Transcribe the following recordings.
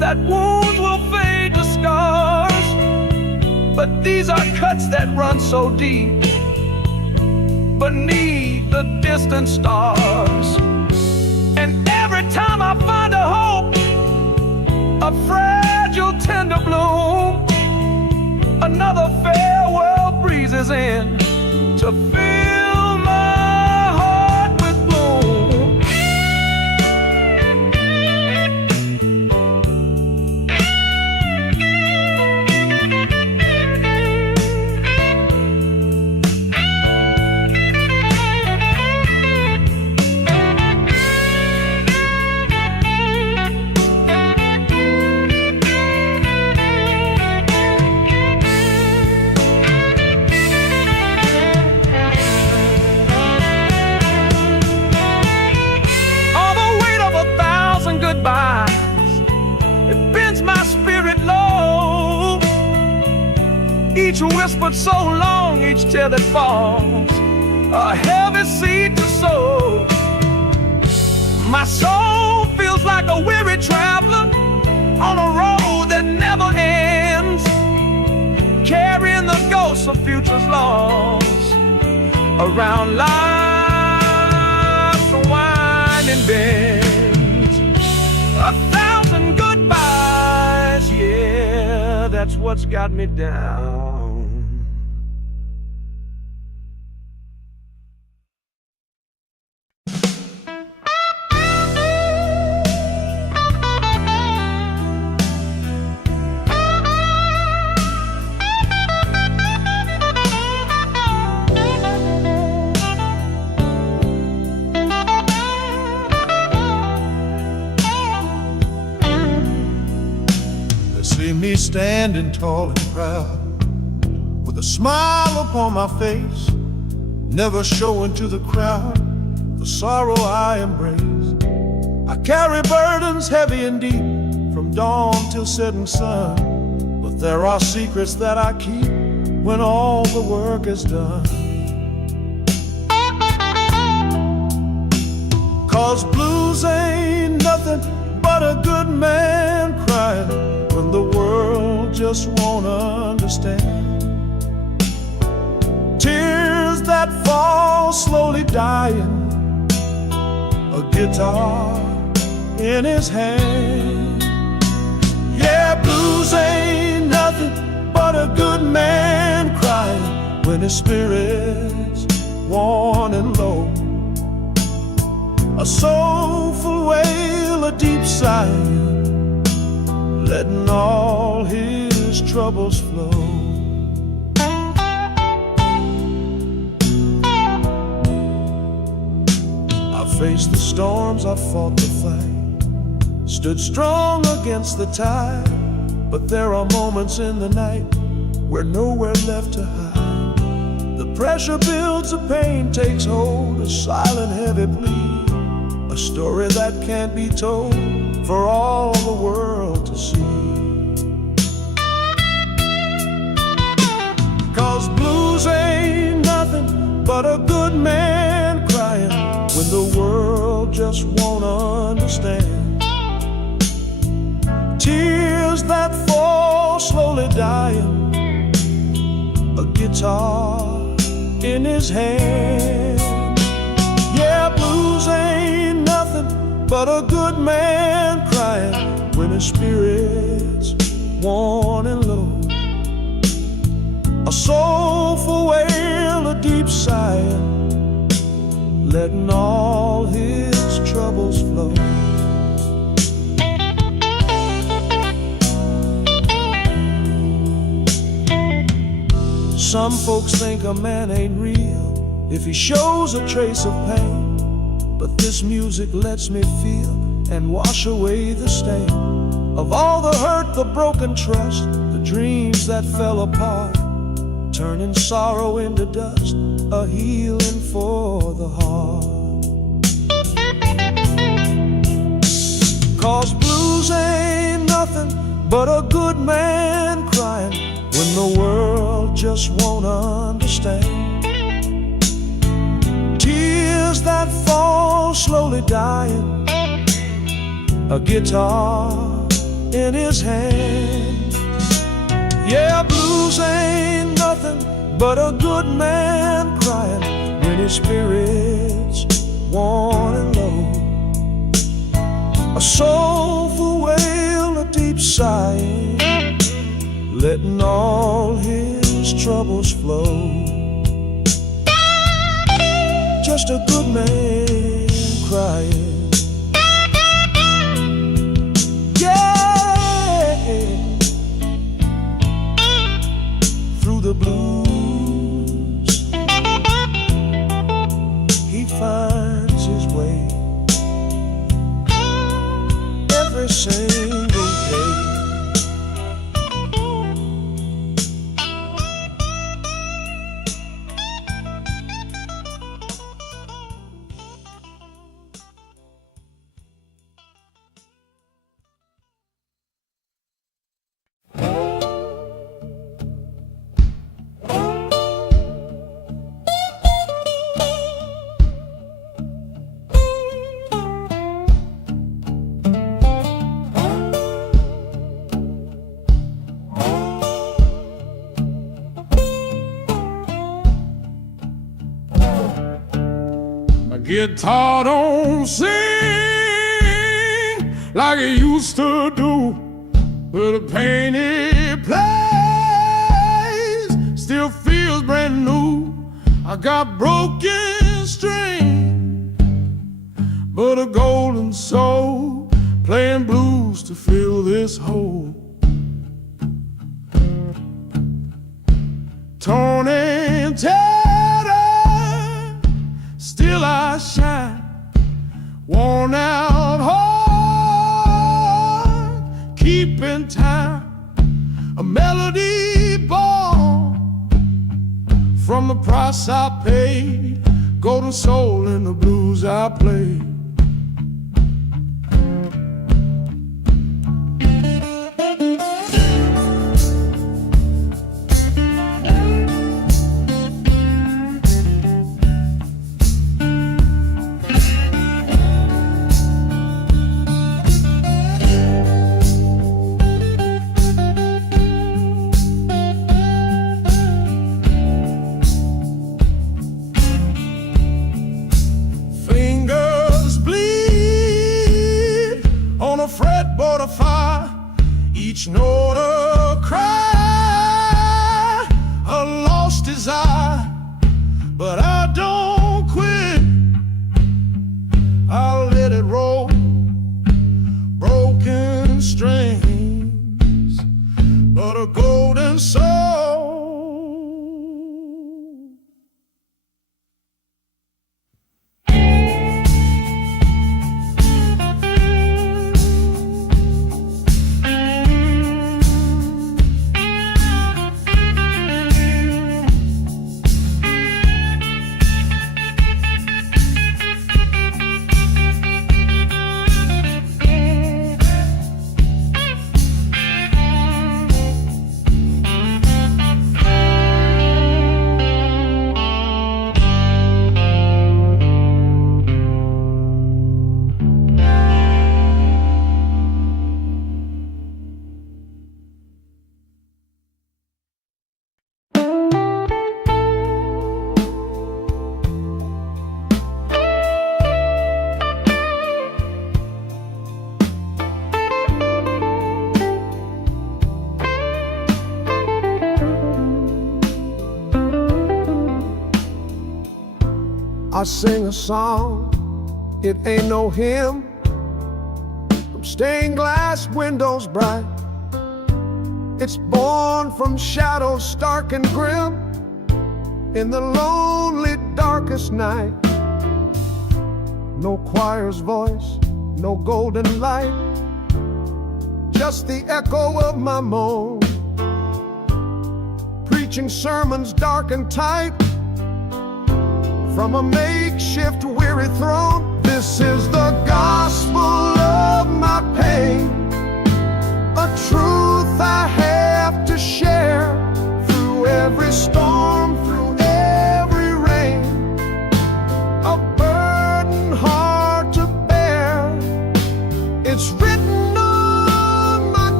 that wounds will fade to scars, but these are cuts that run so deep beneath the distant stars. And every time I find a hope, a fragile tender bloom, another farewell breezes in to fill my heart with gloom. It bends my spirit low. Each whispered so long, each tear that falls, a heavy seed to sow. My soul feels like a weary traveler on a road that never ends, carrying the ghosts of futures lost around life's winding bend. 1,000 goodbyes, yeah, that's what's got me down. See me standing tall and proud, with a smile upon my face, never showing to the crowd the sorrow I embrace. I carry burdens heavy and deep, from dawn till setting sun, but there are secrets that I keep when all the work is done. 'Cause blues ain't nothing but a good man crying when the world just won't understand. Tears that fall slowly dying, a guitar in his hand. Yeah, blues ain't nothing but a good man crying when his spirit's worn and low. A soulful wail, a deep sigh, letting all his troubles flow. I faced the storms, I fought the fight, stood strong against the tide, but there are moments in the night where nowhere left to hide. The pressure builds, the pain takes hold, a silent heavy plea, a story that can't be told for all the world to see. 'Cause blues ain't nothing but a good man crying when the world just won't understand. Tears that fall slowly dying, a guitar in his hand. Yeah, blues ain't nothing but a good man crying when his spirit's worn and low. A soulful wail, a deep sigh, letting all his troubles flow. Some folks think a man ain't real if he shows a trace of pain, but this music lets me feel and wash away the stain of all the hurt, the broken trust, the dreams that fell apart, turning sorrow into dust, a healing for the heart. 'Cause blues ain't nothing but a good man crying when the world just won't understand. Tears that fall slowly dying, a guitar in his hand. Yeah, blues ain't nothing but a good man crying when his spirit's worn and low. A soulful wail, a deep sighing, letting all his troubles flow. Just a good man crying. Yeah, through the blues he finds his way every single day. Guitar don't sing like it used to do, but the pain it plays still feels brand new. I got broken string, but a golden soul playing blues to fill this hole. Torn and tattered, still I shine. Worn out heart, keeping time. A melody born from the price I paid. Golden soul in the blues I played. Fretboard of fire, each note a cry, a lost desire, but I don't quit. I'll let it roll, broken strings, but a golden soul. I sing a song, it ain't no hymn, from stained glass windows bright. It's born from shadows stark and grim, in the lonely darkest night. No choir's voice, no golden light, just the echo of my moan, preaching sermons dark and tight from a makeshift weary throne. This is the gospel of my pain, a truth I have to share through every storm, through every rain, a burden hard to bear. It's written on my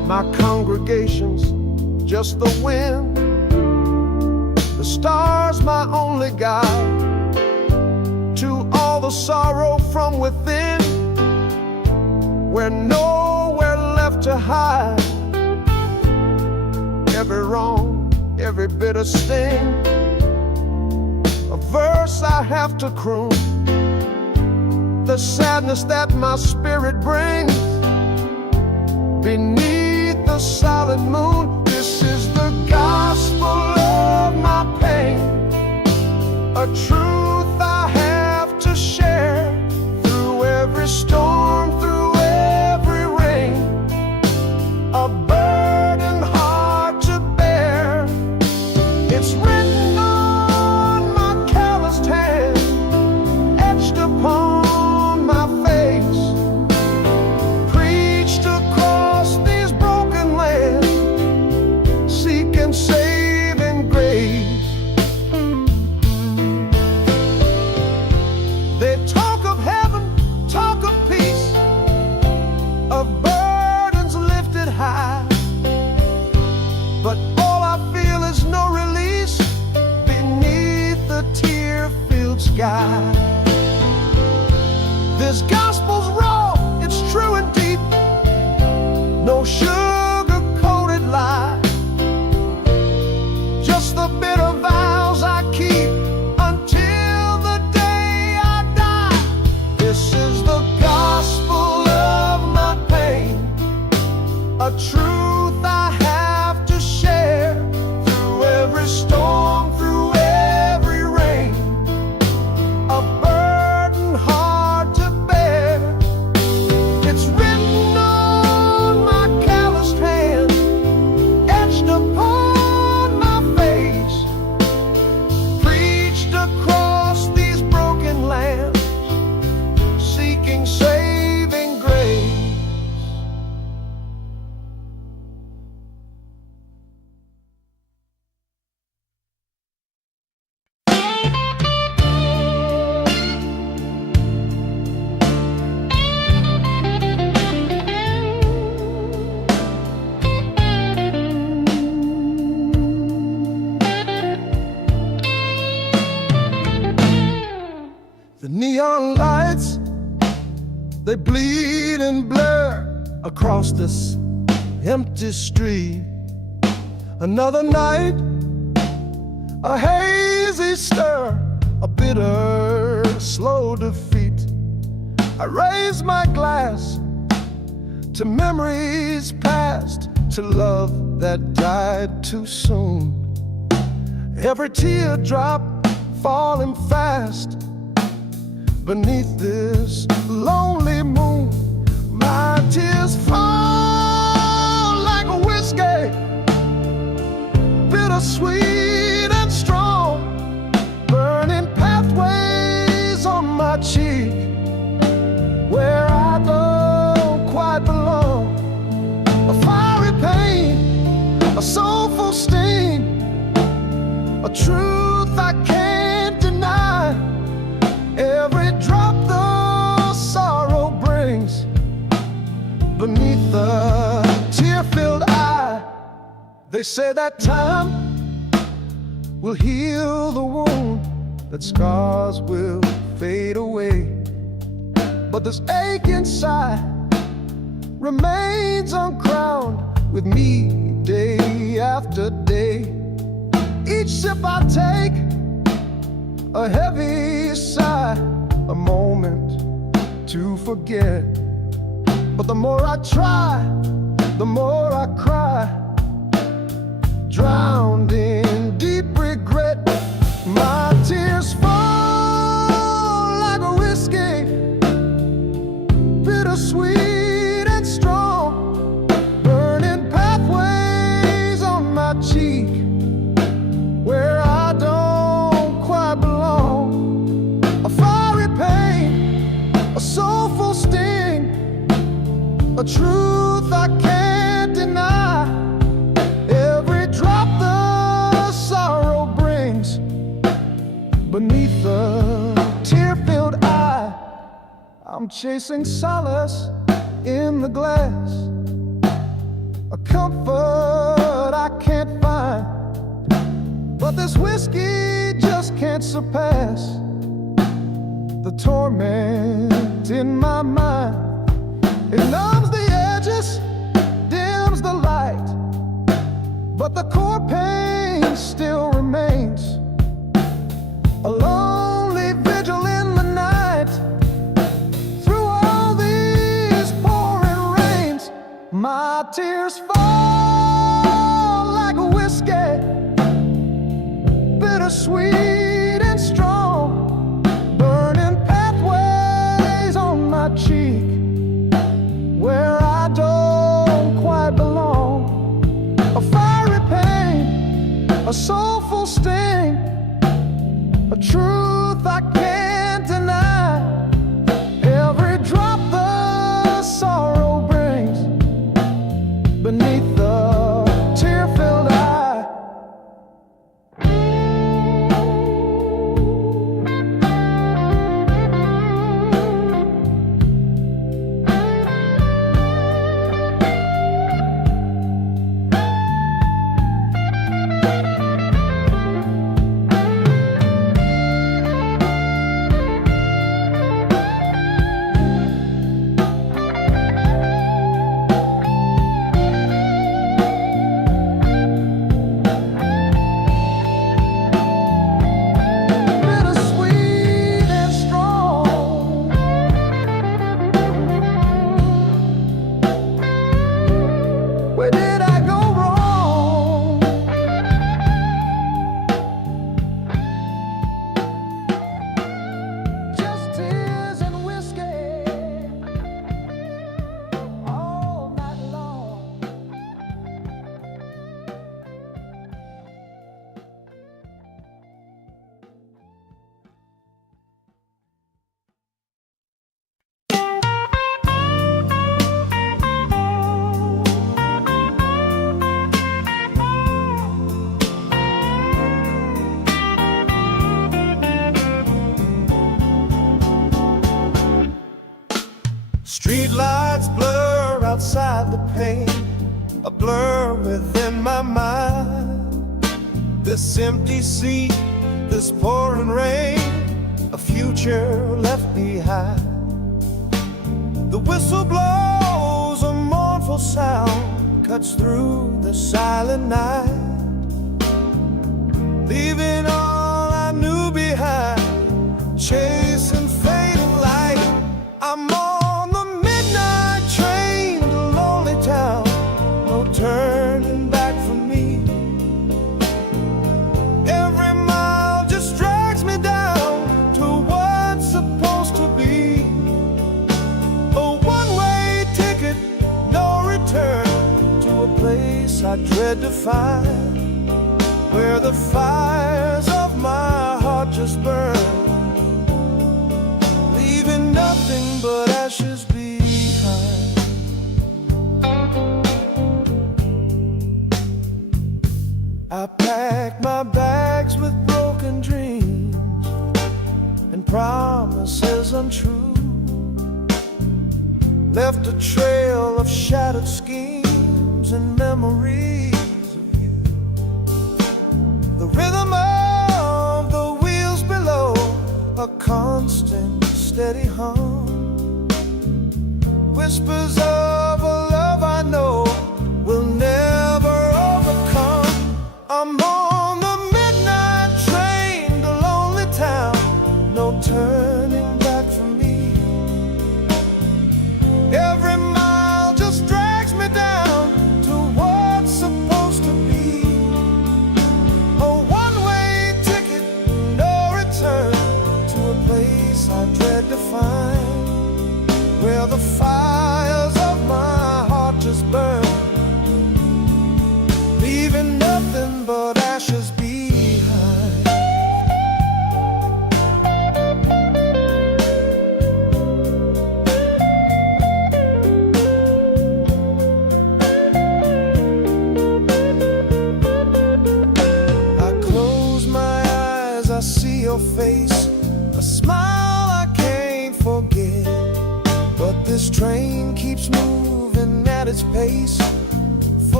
obligations, just the wind. The stars my only guide to all the sorrow from within, where nowhere left to hide. Every wrong, every bitter sting, a verse I have to croon. The sadness that my spirit brings beneath the silent moon. This is the gospel of my pain, a truth I have to share. Through every storm, through every rain, a burden hard to bear. It's written on my calloused hand, etched upon my face, preached across these broken lands, seeking saving grace. They talk of heaven, talk of peace, of burdens lifted high, but all I feel is no release beneath the tear-filled sky. This gospel's raw, it's true and deep, no sugar-coated lie, just the bitter vows I keep until the day I die. This is the gospel of my pain, a truth I have to share. Through every storm, through every rain, a burden hard to bear. It's written on my calloused hand, etched upon my face, preached across these broken lands, seeking saving grace. The neon lights, they bleed and blur across this empty street. Another night, a hazy stir, a bitter, slow defeat. I raise my glass to memories past, to love that died too soon. Every teardrop falling fast beneath this lonely moon. My tears fall like a whiskey, bittersweet and strong, burning pathways on my cheek, where I don't quite belong. A fiery pain, a soulful sting, a truth I can't deny. Every drop the sorrow brings beneath the tear-filled eye. They say that time will heal the wound, that scars will fade away, but this ache inside remains uncrowned with me day after day. Each sip I take, a heavy sigh, a moment to forget. But the more I try, the more I cry, drowned in deep regret. My tears fall like a whiskey, bittersweet and strong, burning pathways on my cheek, where I don't quite belong. A fiery pain, a soulful sting, a truth I can't deny. Every drop the sorrow brings beneath the tear-filled eye. I'm chasing solace in the glass, a comfort I can't find. But this whiskey just can't surpass the torment in my mind. It numbs the edges, dims the light, but the core pain still remains. A lonely vigil in the night, through all these pouring rains. My tears fall like a whiskey, bittersweet and strong, burning pathways on my cheek where I don't quite belong. A fiery pain, a soulful sting, a truth I can't deny. Every drop the sorrow brings beneath the tear-filled eye. Where did I go wrong? Just tears and whiskey all night long. Street lights blur outside the pane, a blur within my mind. This empty seat, this pouring rain, a future left behind. The whistle blows, a mournful sound cuts through the silent night, leaving all I knew behind, chasing fading light. I'm on the midnight train to lonely town, no turning back for me. Every mile just drags me down to what's supposed to be. A one-way ticket, no return, to a place I dread to find, where the fires of my heart just burn, leaving nothing but ashes behind. I packed my bags with broken dreams and promises untrue, left a trail of shattered schemes and memories of you. The rhythm of the wheels below, a constant steady hum, whispers of a love I know will never overcome. I'm on the midnight train to lonely town, no turning back for me. Every mile just drags me down to what's supposed to be. A one-way ticket, no return, to a place I dread to find, where the fires of my heart just burn, leaving nothing but ashes behind. I close my eyes, I see your face, a smile I can't forget. But this train keeps moving at its pace,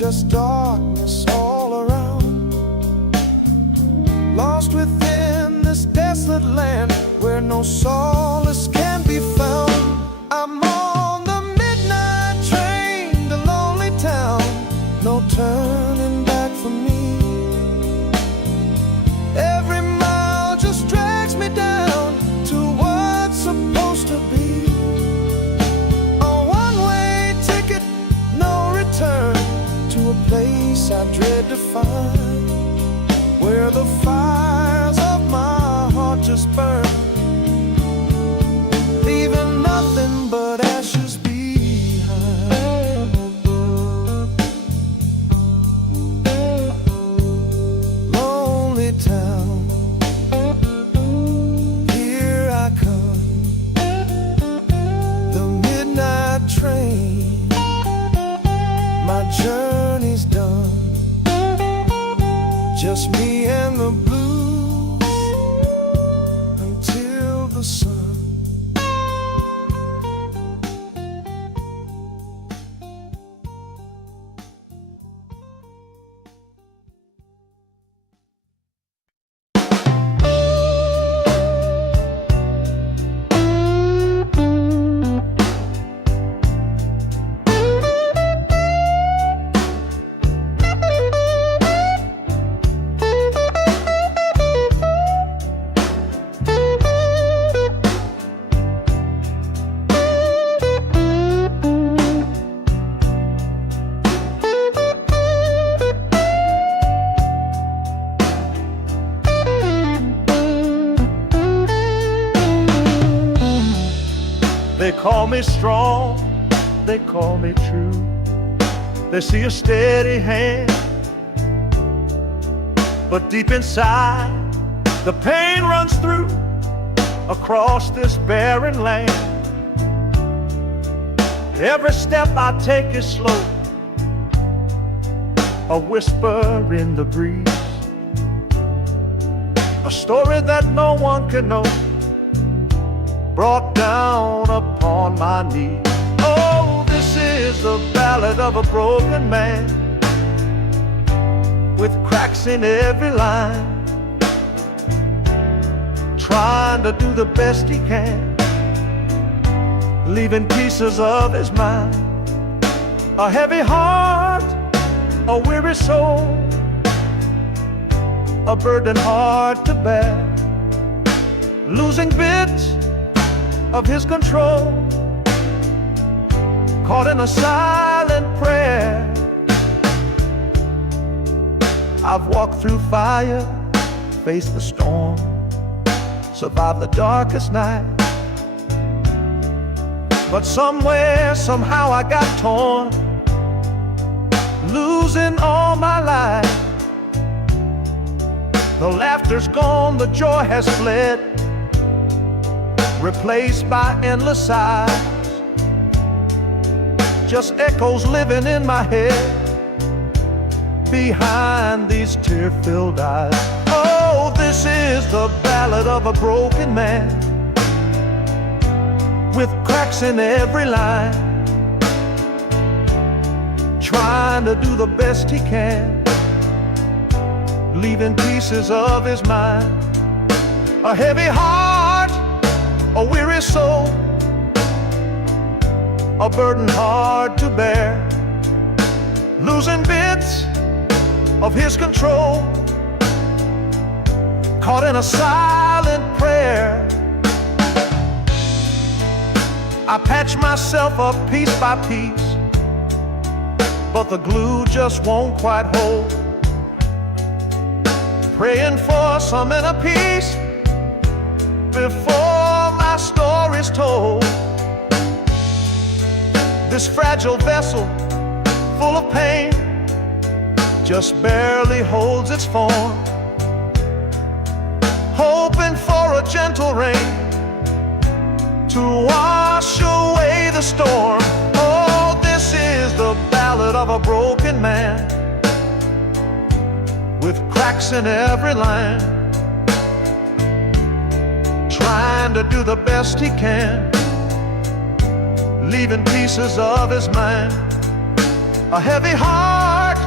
just darkness all around. Lost within this desolate land where no solace can be found. I'm on the midnight train to lonely town, no turning back for me. Every mile just drags me down to what's supposed to be. A one-way ticket, no return, to a place I dread to find, where the fires of my heart just burn, leaving nothing but ashes behind. Lonely town, here I come, the midnight train, my journey's done, just me and the blues until the sun. They call me strong, they call me true. They see a steady hand, but deep inside the pain runs through across this barren land. Every step I take is slow, a whisper in the breeze, a story that no one can know, brought down upon my knees. Oh, this is the ballad of a broken man, with cracks in every line, trying to do the best he can, leaving pieces of his mind. A heavy heart, a weary soul, a burden hard to bear, losing bits of his control, caught in a silent prayer. I've walked through fire, faced the storm, survived the darkest night, but somewhere, somehow I got torn, losing all my life. The laughter's gone, the joy has fled, replaced by endless sighs, just echoes living in my head behind these tear-filled eyes. Oh, this is the ballad of a broken man, with cracks in every line, trying to do the best he can, leaving pieces of his mind. A heavy heart, a weary soul, a burden hard to bear, losing bits of his control, caught in a silent prayer. I patch myself up piece by piece, but the glue just won't quite hold, praying for some inner peace before my story's told. This fragile vessel, full of pain, just barely holds its form, hoping for a gentle rain to wash away the storm. Oh, this is the ballad of a broken man, with cracks in every line, trying to do the best he can, leaving pieces of his mind. A heavy heart,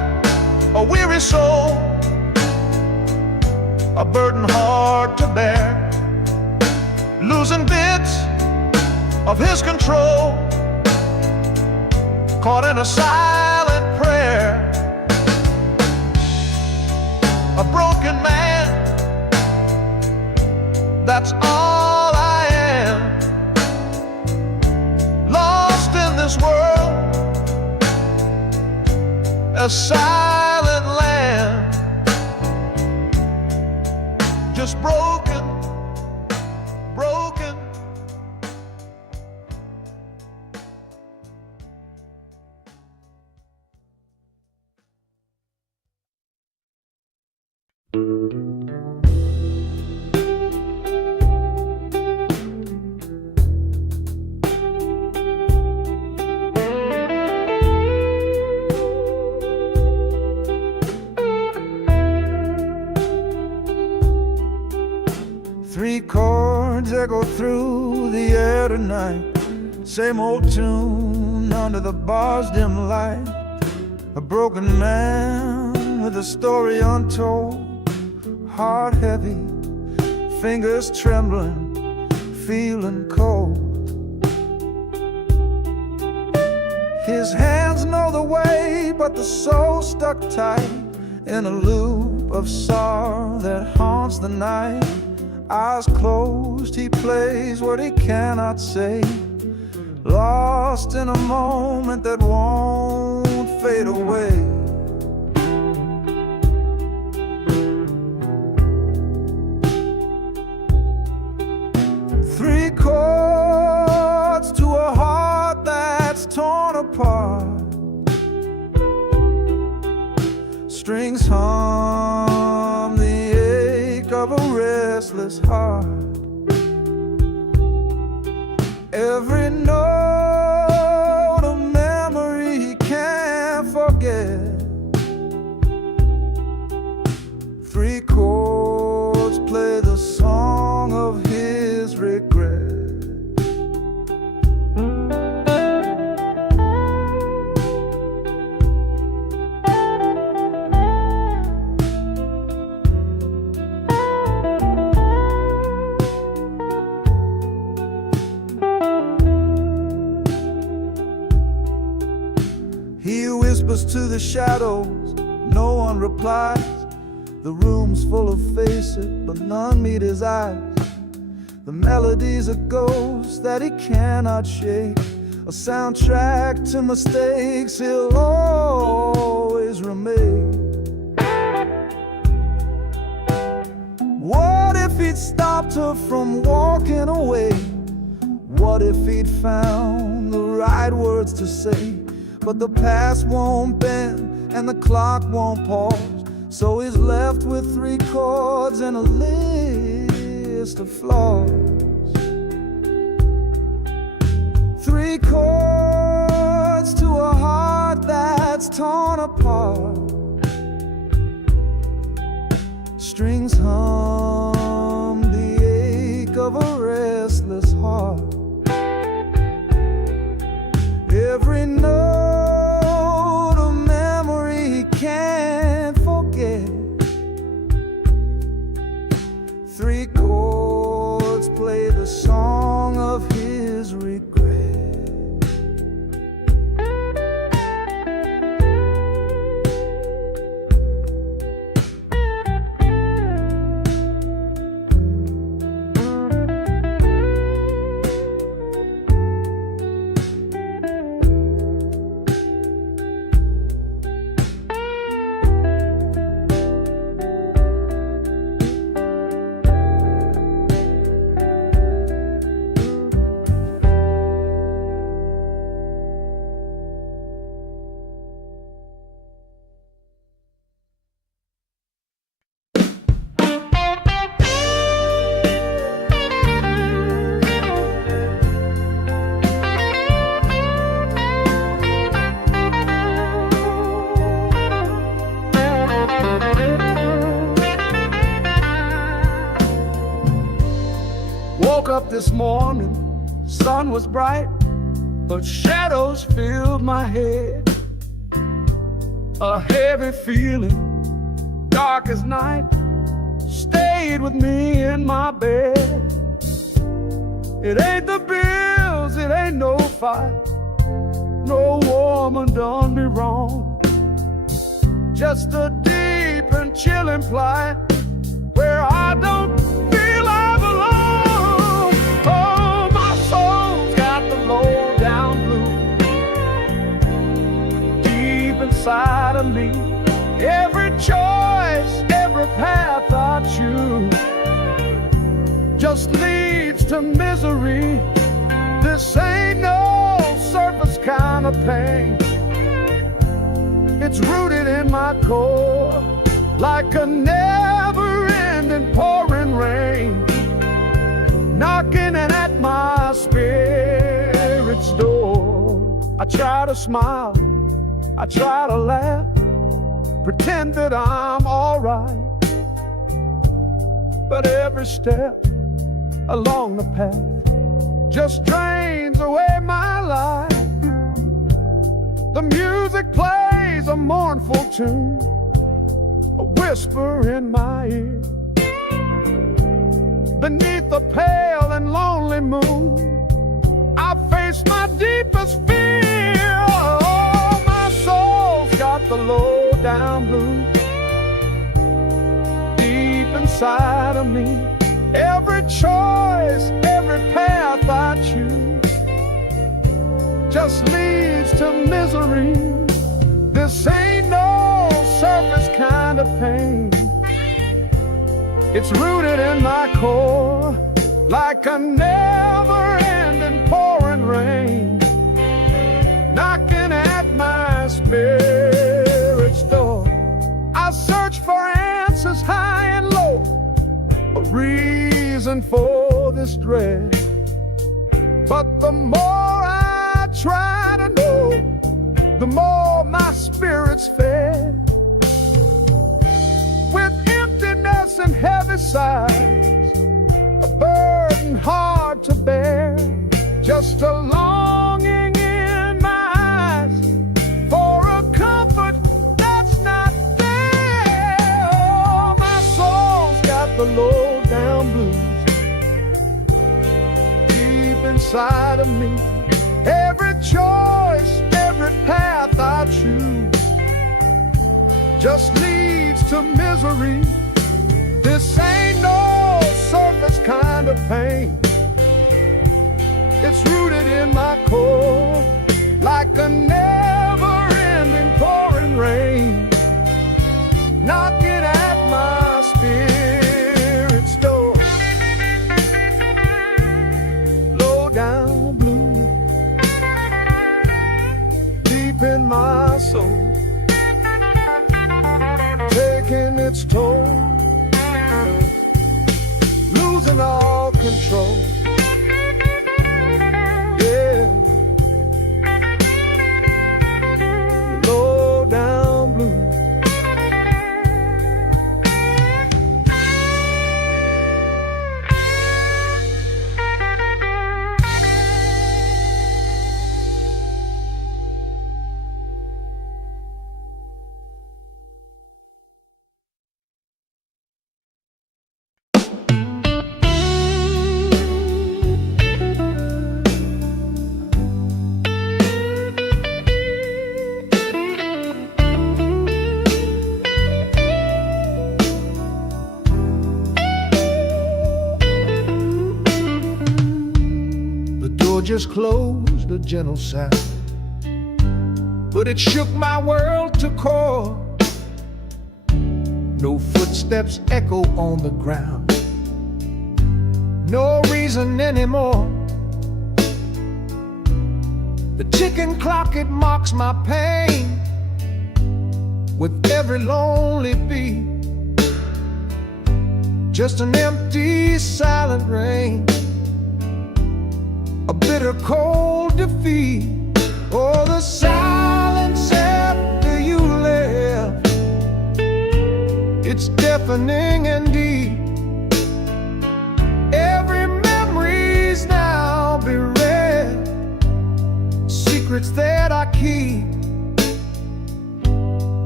a weary soul, a burden hard to bear, losing bits of his control, caught in a silent prayer, a broken man, that's all I am, lost in this world, a silent land, just broken, broken. Three chords echo through the air tonight, same old tune under the bar's dim light. A broken man with a story untold, heart heavy, fingers trembling, feeling cold. His hands know the way, but the soul stuck tight in a loop of sorrow that haunts the night. Eyes closed, he plays what he cannot say, lost in a moment that won't fade away. Three chords to a heart that's torn apart, strings hum the ache of a restless heart. Every note a memory he can't forget. Three chords play the song of his regret. He whispers to the shadows, no one replies. The room's full of faces, but none meet his eyes. The melody's a ghost that he cannot shake, a soundtrack to mistakes he'll always remake. What if he'd stopped her from walking away? What if he'd found the right words to say? But the past won't bend and the clock won't pause, so he's left with three chords and a list of flaws. Three chords to a heart that's torn apart, strings hum the ache of a restless heart. Every note a memory he can't forget. Three chords play the song of his regret. Woke up this morning, sun was bright, but shadows filled my head. A heavy feeling, dark as night, stayed with me in my bed. It ain't the bills, it ain't no fight, no woman done me wrong. Just a deep and chilling plight where I don't feel I belong. Oh, my soul's got the low down blues deep inside of me. Every choice, every path I choose just leads to misery. This ain't no surface kind of pain. It's rooted in my core like a never-ending pouring rain, knocking at my spirit's door. I try to smile, I try to laugh, pretend that I'm alright, but every step along the path just drains away my life. The music plays a mournful tune, a whisper in my ear. Beneath the pale and lonely moon, I face my deepest fear. Oh, my soul's got the low down blues deep inside of me. Every choice, every path I choose just leads to misery. This ain't no surface kind of pain. It's rooted in my core like a never-ending pouring rain, knocking at my spirit's door. I search for answers high and low, a reason for this dread, but the more I try to know, the more my spirit's fed. With emptiness and heavy sighs, a burden hard to bear, just a longing in my eyes for a comfort that's not there. Oh, my soul's got the low down blues deep inside of me. Every choice, every path I choose just leads to misery. This ain't no surface kind of pain. It's rooted in my core like a never-ending pouring rain, knocking at my spirit's door. Low down blue deep in my soul, taking its toll, losing all control. Yeah, low down blue. Just closed, a gentle sound, but it shook my world to core. No footsteps echo on the ground, no reason anymore. The ticking clock, it mocks my pain with every lonely beat. Just an empty, silent rain, a bitter cold defeat. Oh, the silence after you left, it's deafening and deep. Every memory's now bereft, secrets that I keep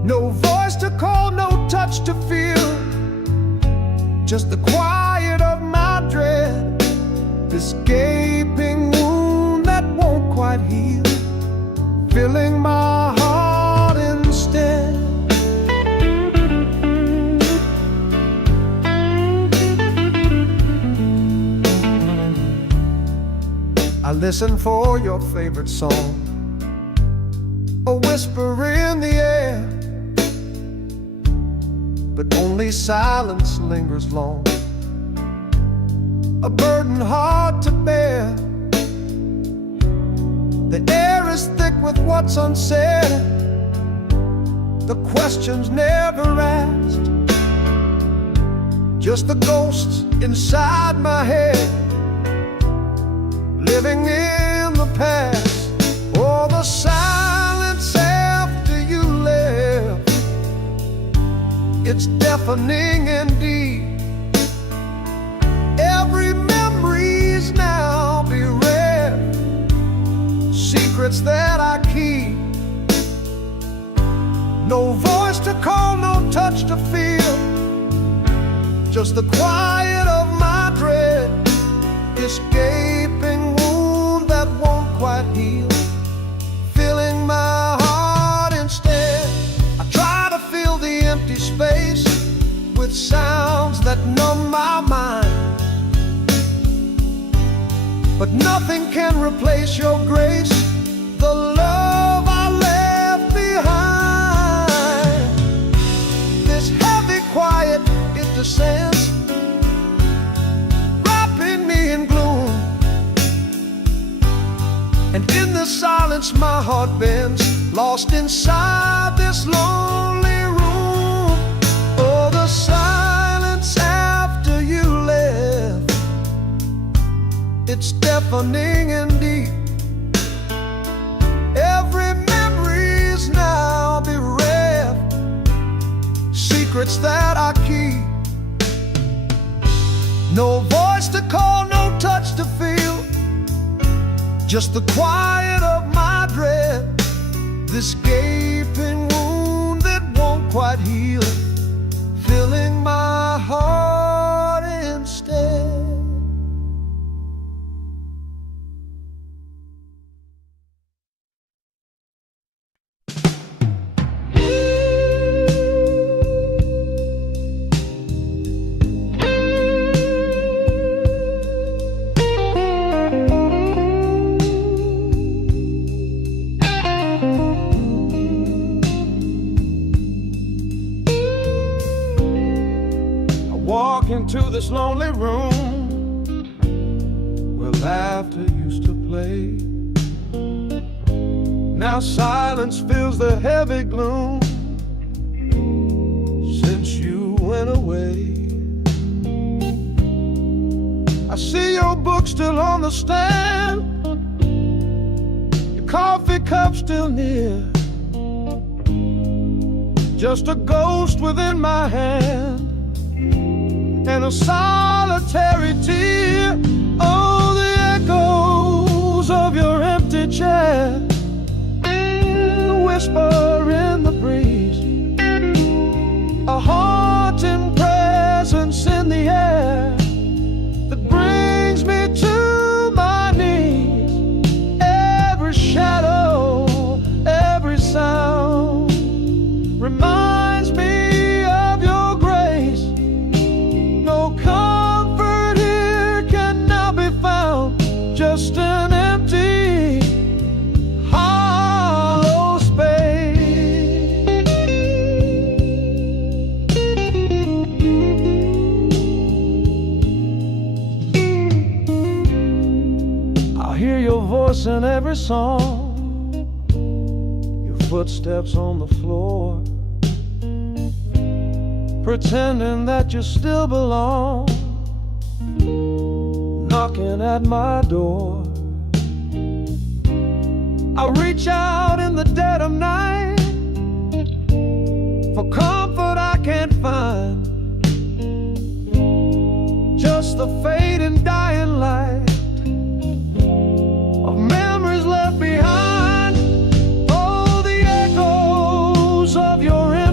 No voice to call, no touch to feel, just the quiet of my dread, this gaping wound that won't quite heal, filling my heart instead. I listen for your favorite song, a whisper in the air, but only silence lingers long, a burden hard to bear. The air is thick with what's unsaid, the questions never asked, just the ghosts inside my head, living in the past. Oh, the silence after you left, it's deafening indeed. Every memory's now bereft, secrets that I keep. No voice to call, no touch to feel, just the quiet of my dread, this gaping wound that won't quite heal, filling my heart instead. I try to fill the empty space with sounds that numb my mind, but nothing can replace your grace, the love I left behind. This heavy quiet, it descends, wrapping me in gloom, and in the silence my heart bends, lost inside this lonely room. Oh, the silence after you left, it's deafening indeed. Every memory's now bereft, secrets that I keep. No voice to call, no touch to feel, just the quiet of my dread, this gaping wound that won't quite heal, filling my heart instead. Walk into this lonely room where laughter used to play. Now silence fills the heavy gloom since you went away. I see your book still on the stand, your coffee cup still near, just a ghost within my hand and a solitary tear. Oh, the echoes of your empty chair, the whisper in the breeze, a haunting presence in the air that brings me to my knees. Every shadow, every sound reminds me of your grace. No comfort here can now be found, just an empty, hollow space. I hear your voice in every song, your footsteps on the floor, pretending that you still belong, knocking at my door. I reach out in the dead of night for comfort I can't find, just the fading dying light of memories left behind. Oh, the echoes of your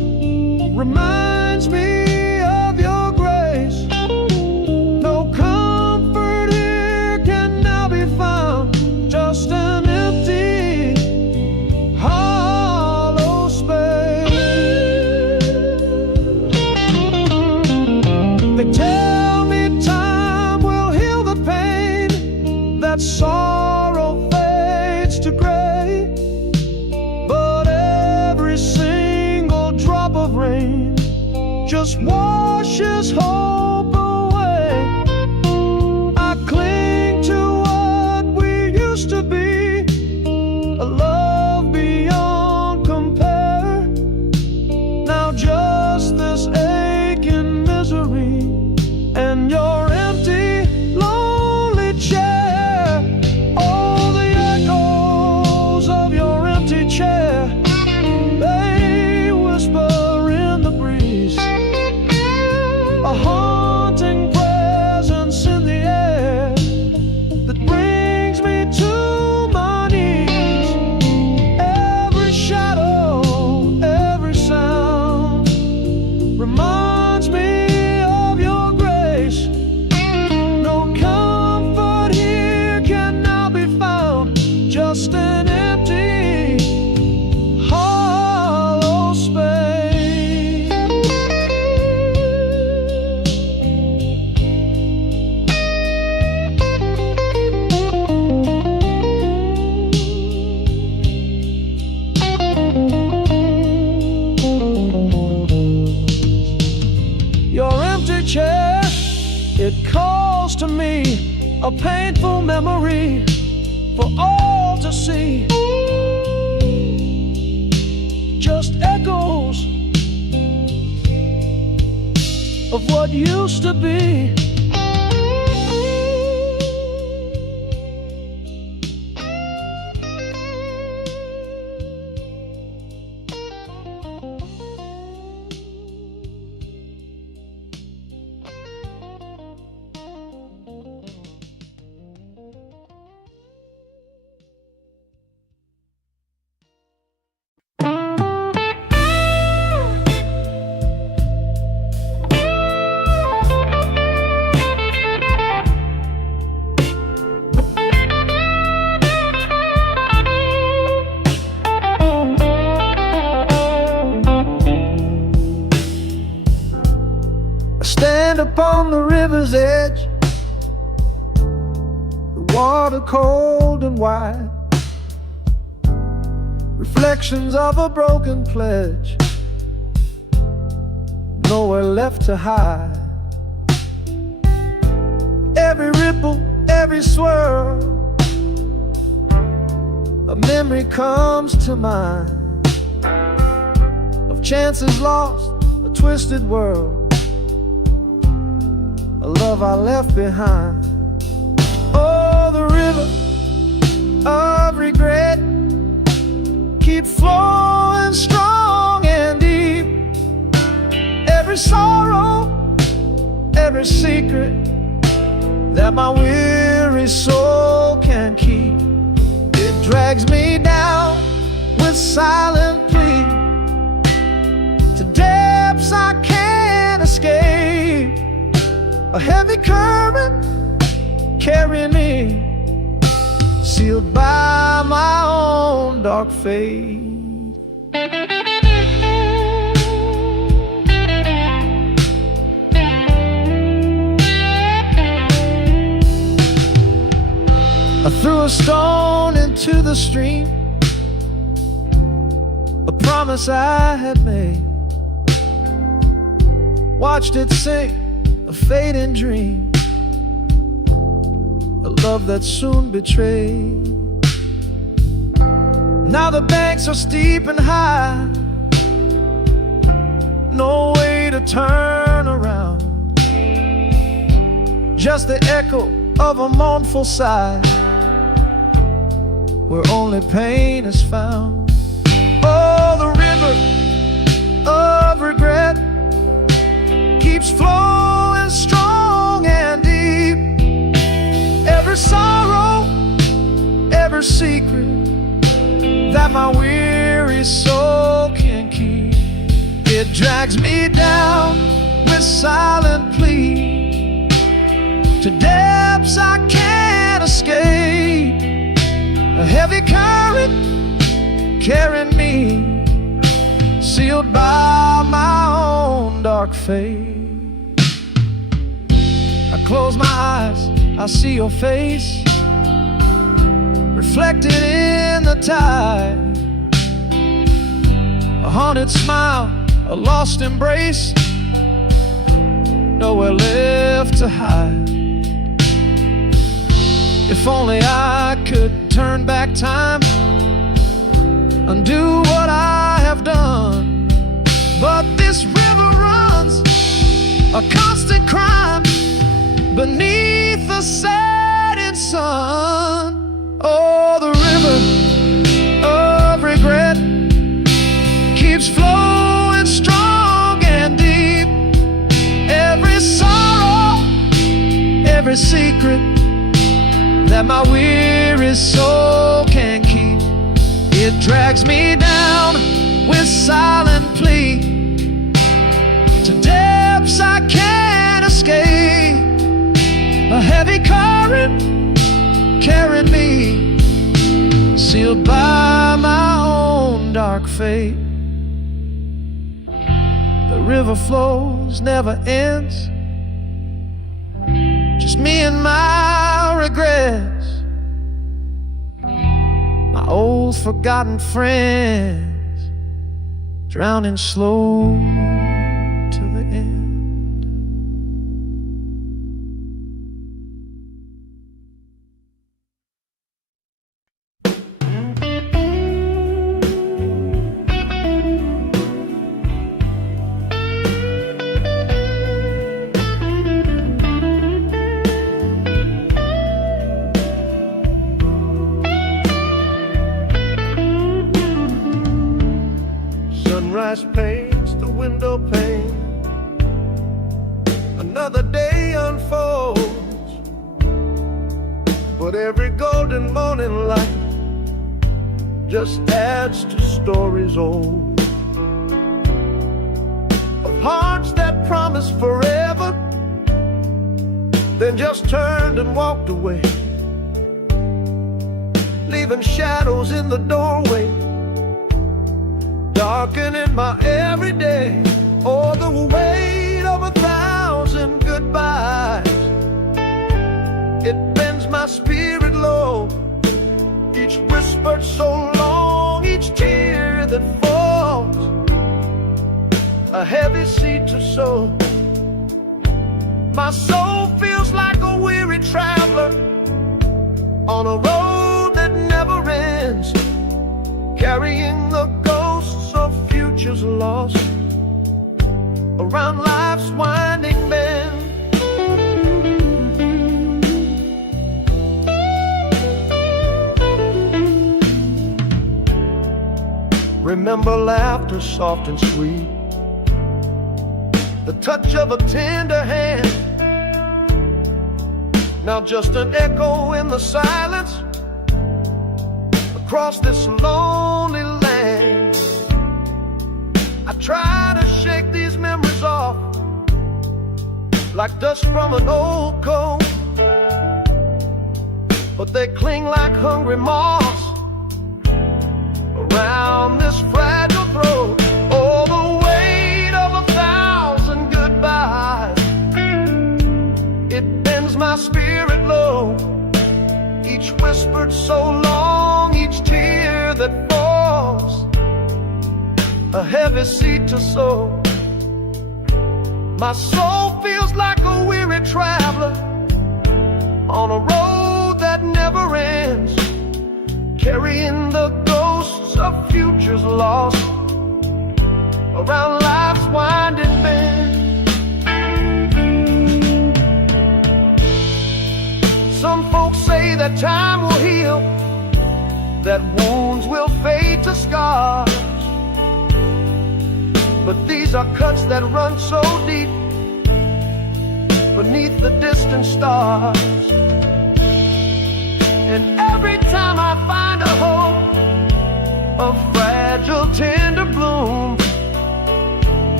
reminds me of your grace. No comfort here can now be found, just an empty, hollow space. They tell me time will heal the pain, that sorrow fades to gray, but every single drop of rain just washes hope away. I cling to what we used to be, a love beyond compare. Now just this aching misery and your empty, lonely chair. Oh, the echoes of your empty chair, they whisper in the breeze, a haunting presence in the air that brings me to my knees. Every shadow, every sound reminds me of your grace. No comfort here can now be found, just an empty, hollow space. Your empty chair, it calls to me, a painful memory for all to see. Just echoes of what used to be. Stand upon the river's edge, the water cold and wide, reflections of a broken pledge, nowhere left to hide. Every ripple, every swirl, a memory comes to mind of chances lost, a twisted world, a love I left behind. Oh, the river of regret keeps flowing strong and deep. Every sorrow, every secret that my weary soul can keep, it drags me down with silent plea to depths I can't escape. A heavy current carrying me, sealed by my own dark fate. I threw a stone into the stream, a promise I had made, watched it sink, a fading dream, a love that soon betrayed. Now the banks are steep and high, no way to turn around, just the echo of a mournful sigh, where only pain is found. Oh, the river of regret keeps flowing strong and deep. Every sorrow, every secret that my weary soul can keep, It drags me down with silent plea to depths I can't escape. A heavy current carrying me, sealed by my own dark fate. I close my eyes, I see your face reflected in the tide. A haunted smile, a lost embrace, nowhere left to hide. If only I could turn back time, undo what I have done. But this river runs a constant crime beneath the setting sun. Oh, the river of regret keeps flowing strong and deep. Every sorrow, every secret that my weary soul can keep, it drags me down with silent plea to depths I can't escape. A heavy current carrying me, sealed by my own dark fate. The river flows, never ends, just me and my regrets, my old forgotten friends, drowning slow to the end. Sunrise paints the window pane, another day unfolds, but every golden morning light just adds to stories old, of hearts that promised forever, then just turned and walked away, leaving shadows in the doorway, darkening my everyday. Oh, the weight of 1,000 goodbyes, it bends my spirit low. Each whispered so long, each tear that falls, a heavy seed to sow. My soul feels like a weary traveler on a road that never ends, carrying the ghosts of futures lost around life's winding bend. Remember laughter soft and sweet, the touch of a tender hand, now just an echo in the silence across this lonely land. I try to shake these memories off like dust from an old coat, but they cling like hungry moths around this fragile throat. Oh, the weight of 1,000 goodbyes, it bends my spirit low. Each whispered so long, each tear that falls, a heavy seed to sow. My soul feels like a weary traveler on a road that never ends, carrying the ghosts of futures lost around life's winding bend. Some folks say that time will heal, that wounds will fade to scars, but these are cuts that run so deep beneath the distant stars. And every time I find a hope, a fragile tender bloom,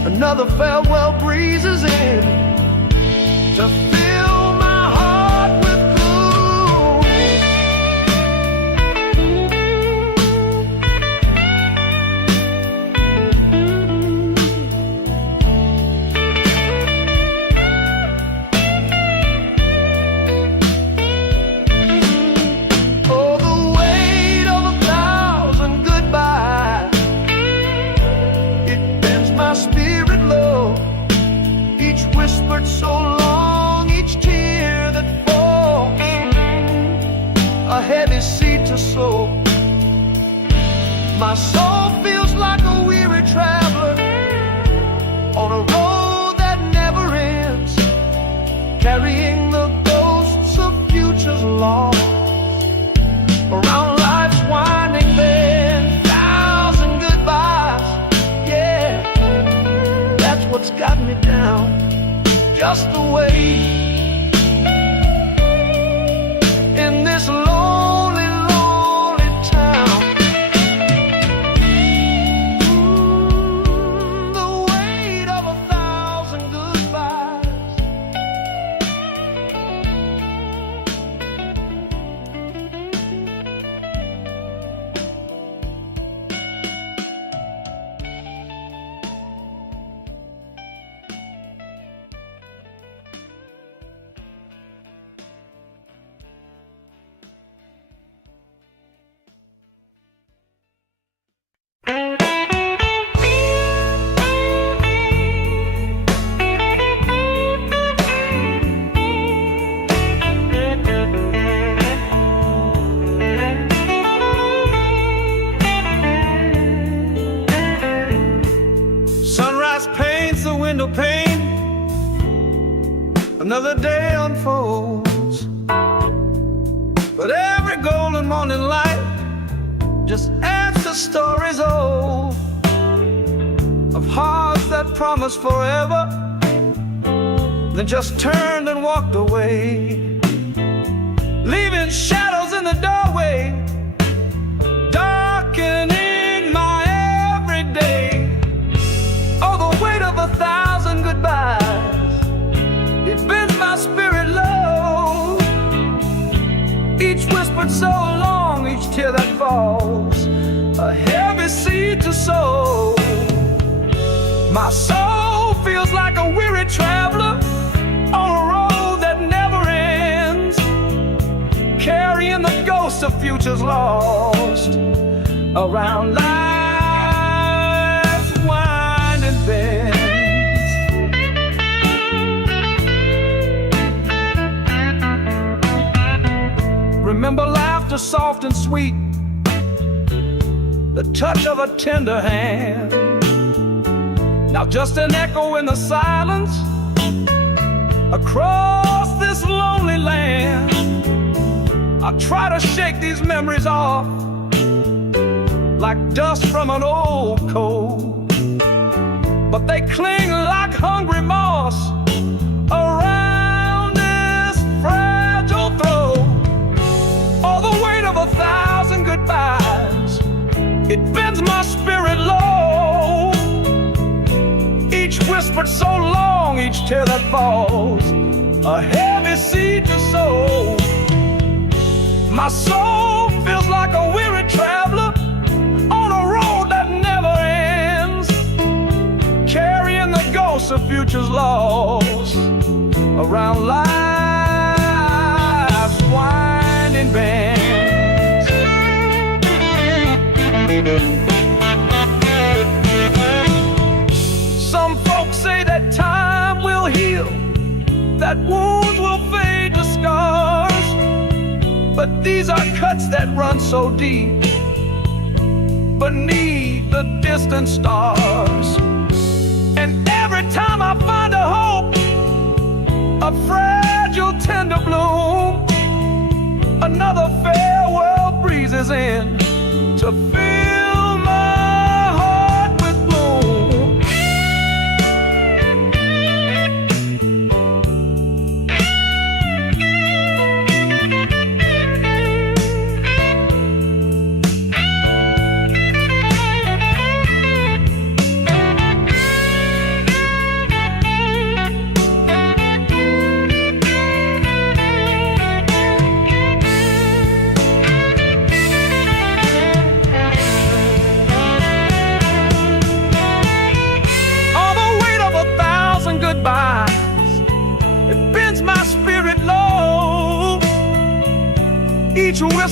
Another farewell breeze is in to fill my heart with gloom. Oh, the weight of 1,000 goodbyes, it bends my spirit low. Each whispered so long, each tear that falls, a heavy seed to sow. My soul feels like a weary traveler on a road that never ends, carrying the ghosts of futures lost around life's winding bend. 1,000 goodbyes, yeah, that's what's got me down. Just the way in this lonely, lonely town. The weight of 1,000 goodbyes. Sunrise paints the window pane, another day unfolds, but every golden morning light just adds to stories old of hearts that promised forever, then just turned and walked away, leaving shadows in the doorway, darkening my everyday. Oh, the weight of 1,000 goodbyes, it bends my spirit low. Each whispered so long, each tear that falls, a heavy seed to sow. My soul feels like a weary traveler on a road that never ends, carrying the ghosts of futures lost around life's winding bends. Remember laughter soft and sweet, the touch of a tender hand. Now just an echo in the silence across this lonely land. I try to shake these memories off like dust from an old coat, but they cling like hungry moss around this fragile throat. All the weight of 1,000 goodbyes, it bends my spirit low. Each whispered so long, each tear that falls, a heavy seed to sow. My soul feels like a weary traveler on a road that never ends, carrying the ghosts of futures lost around life's winding bends. Some folks say that time will heal, that wounds will fade to scars, but these are cuts that run so deep beneath the distant stars. And every time I find a hope, a fragile tender bloom, another farewell breezes in to fill my heart with gloom.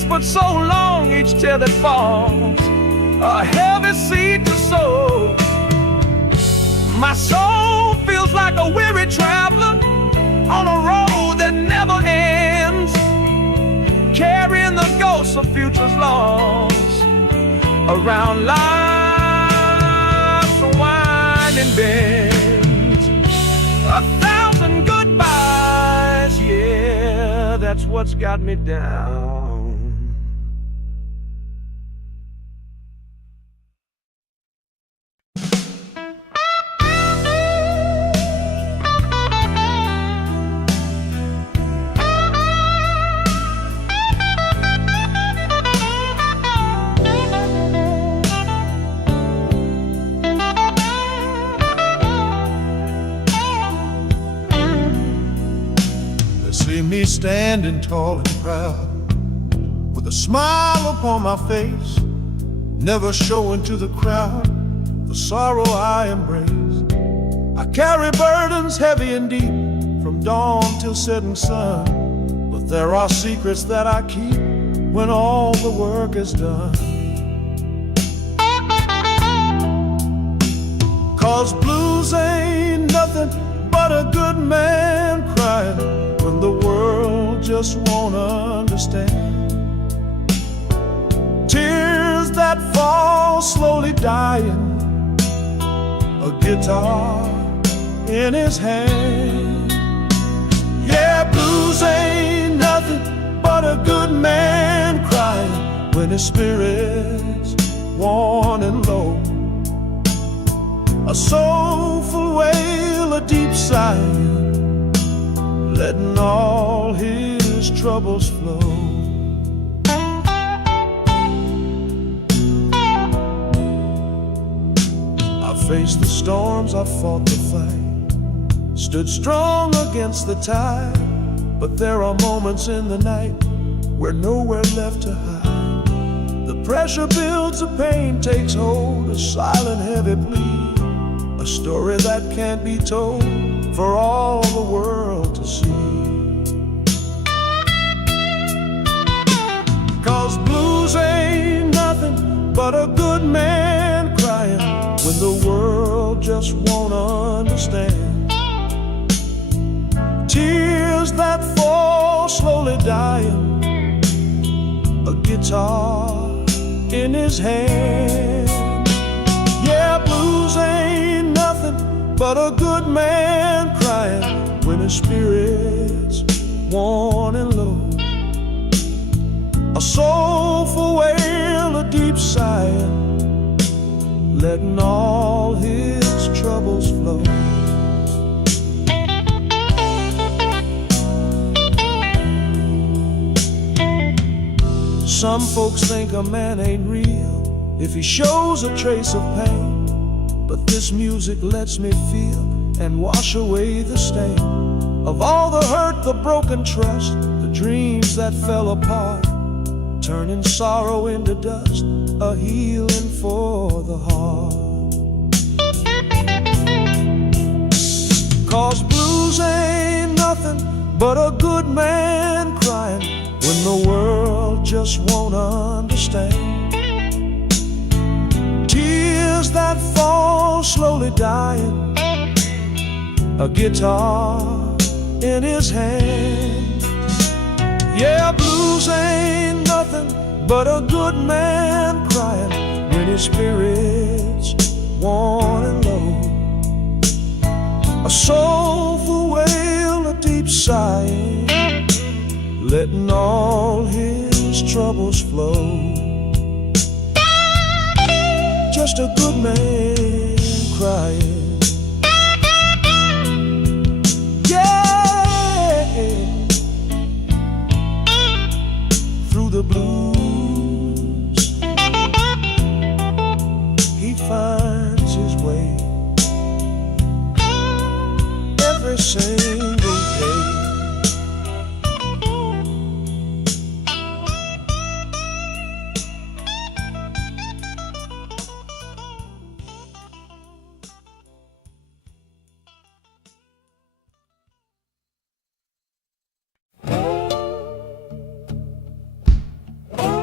whispered so long, each tear that falls, a heavy seed to sow. My soul feels like a weary traveler on a road that never ends, carrying the ghosts of futures lost around life's winding bends. 1,000 goodbyes, yeah, that's what's got me down. See me standing tall and proud, with a smile upon my face, never showing to the crowd the sorrow I embraced. I carry burdens heavy and deep, from dawn till setting sun, but there are secrets that I keep when all the work is done. 'Cause blues ain't nothing but a good man crying when the world just won't understand. Tears that fall slowly dying, a guitar in his hand. Yeah, blues ain't nothing but a good man crying when his spirit's worn and low. A soulful wail, a deep sigh, letting all his troubles flow. I faced the storms, I fought the fight, stood strong against the tide, but there are moments in the night where nowhere left to hide. The pressure builds, the pain takes hold, a silent heavy plea, a story that can't be told for all the world to see. 'Cause blues ain't nothing but a good man crying when the world just won't understand. Tears that fall slowly dying, a guitar in his hand. Yeah, blues ain't nothing but a good man crying when his spirit's worn and low. A soulful wail, a deep sigh, letting all his troubles flow. Some folks think a man ain't real if he shows a trace of pain, but this music lets me feel and wash away the stain of all the hurt, the broken trust, the dreams that fell apart, turning sorrow into dust, a healing for the heart. 'Cause blues ain't nothing but a good man crying when the world just won't understand. Tears that fall slowly dying, a guitar in his hand. Yeah, blues ain't nothing but a good man crying when his spirit's worn and low. A soulful wail, a deep sigh, letting all his troubles flow. Just a good man crying. Yeah, through the blues he finds his way every single day.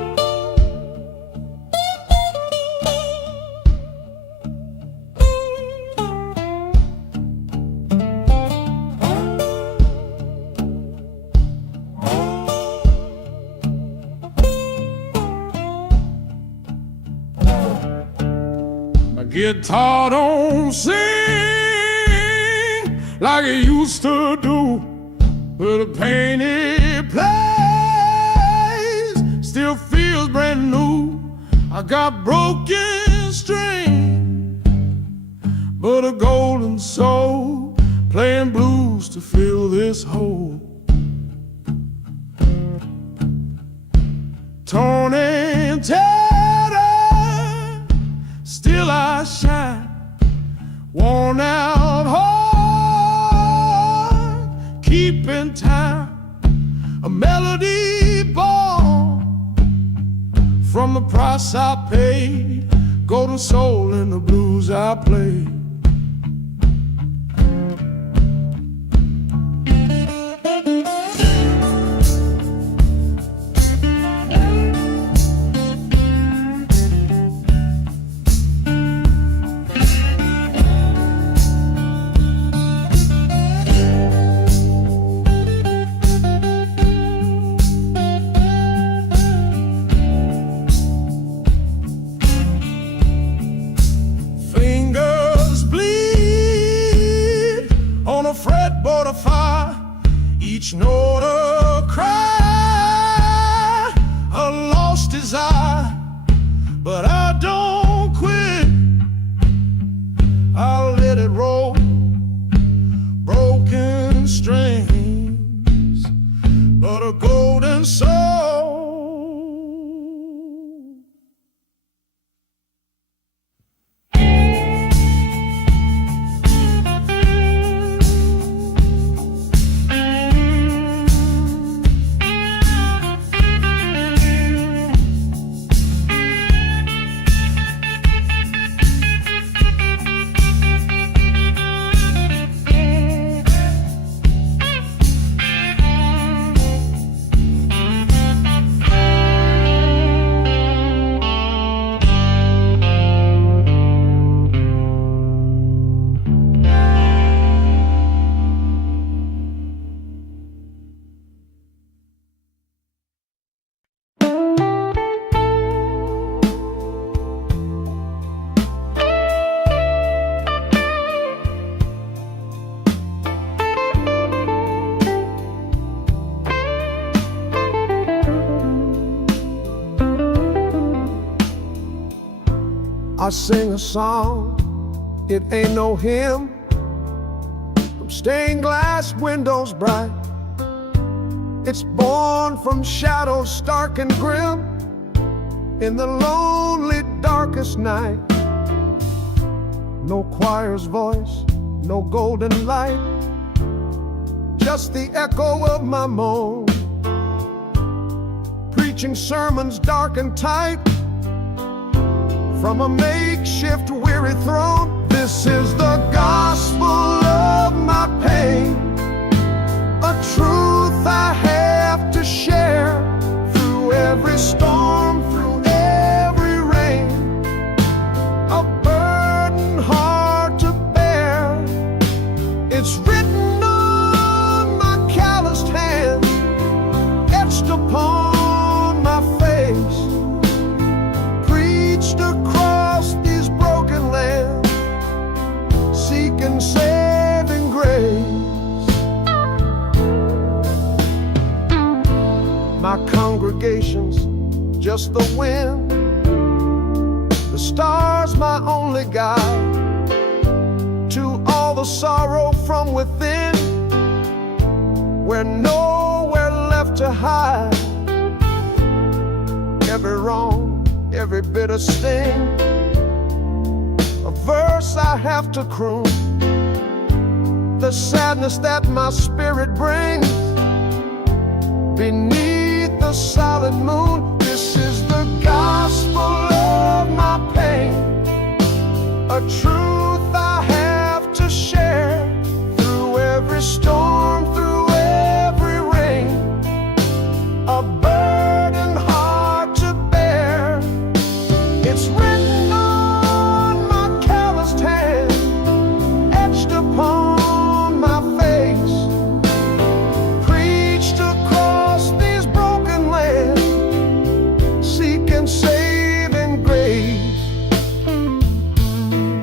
Guitar don't sing like it used to do, but the pain it plays still feels brand new. I got broken strings, but a golden soul playing blues to fill this hole. Torn and tattered, still I shine. Worn out heart, keeping time. A melody born from the price I paid. Golden soul in the blues I played. Fretboard of fire, each note a cry, a lost desire, but I don't quit. I'll let it roll, broken strings, but a golden soul. I sing a song, it ain't no hymn, from stained glass windows bright. It's born from shadows stark and grim, in the lonely darkest night. No choir's voice, no golden light, just the echo of my moan, preaching sermons dark and tight from a makeshift weary throne. This is the gospel of my pain, a truth I have to share through every storm, through every rain, a burden hard to bear. It's written on my calloused hand, etched upon my face, preached across these broken lands, seeking saving grace. My congregation's just the wind, the stars my only guide, to all the sorrow from within, we're nowhere left to hide. Every wrong, every bitter sting, a verse I have to croon, the sadness that my spirit brings beneath the solid moon. This is the gospel of my pain, a truth I have to share through every storm, through every rain, a burden hard to bear. It's written on my calloused hand, etched upon my face, preached across these broken lands, seeking saving grace.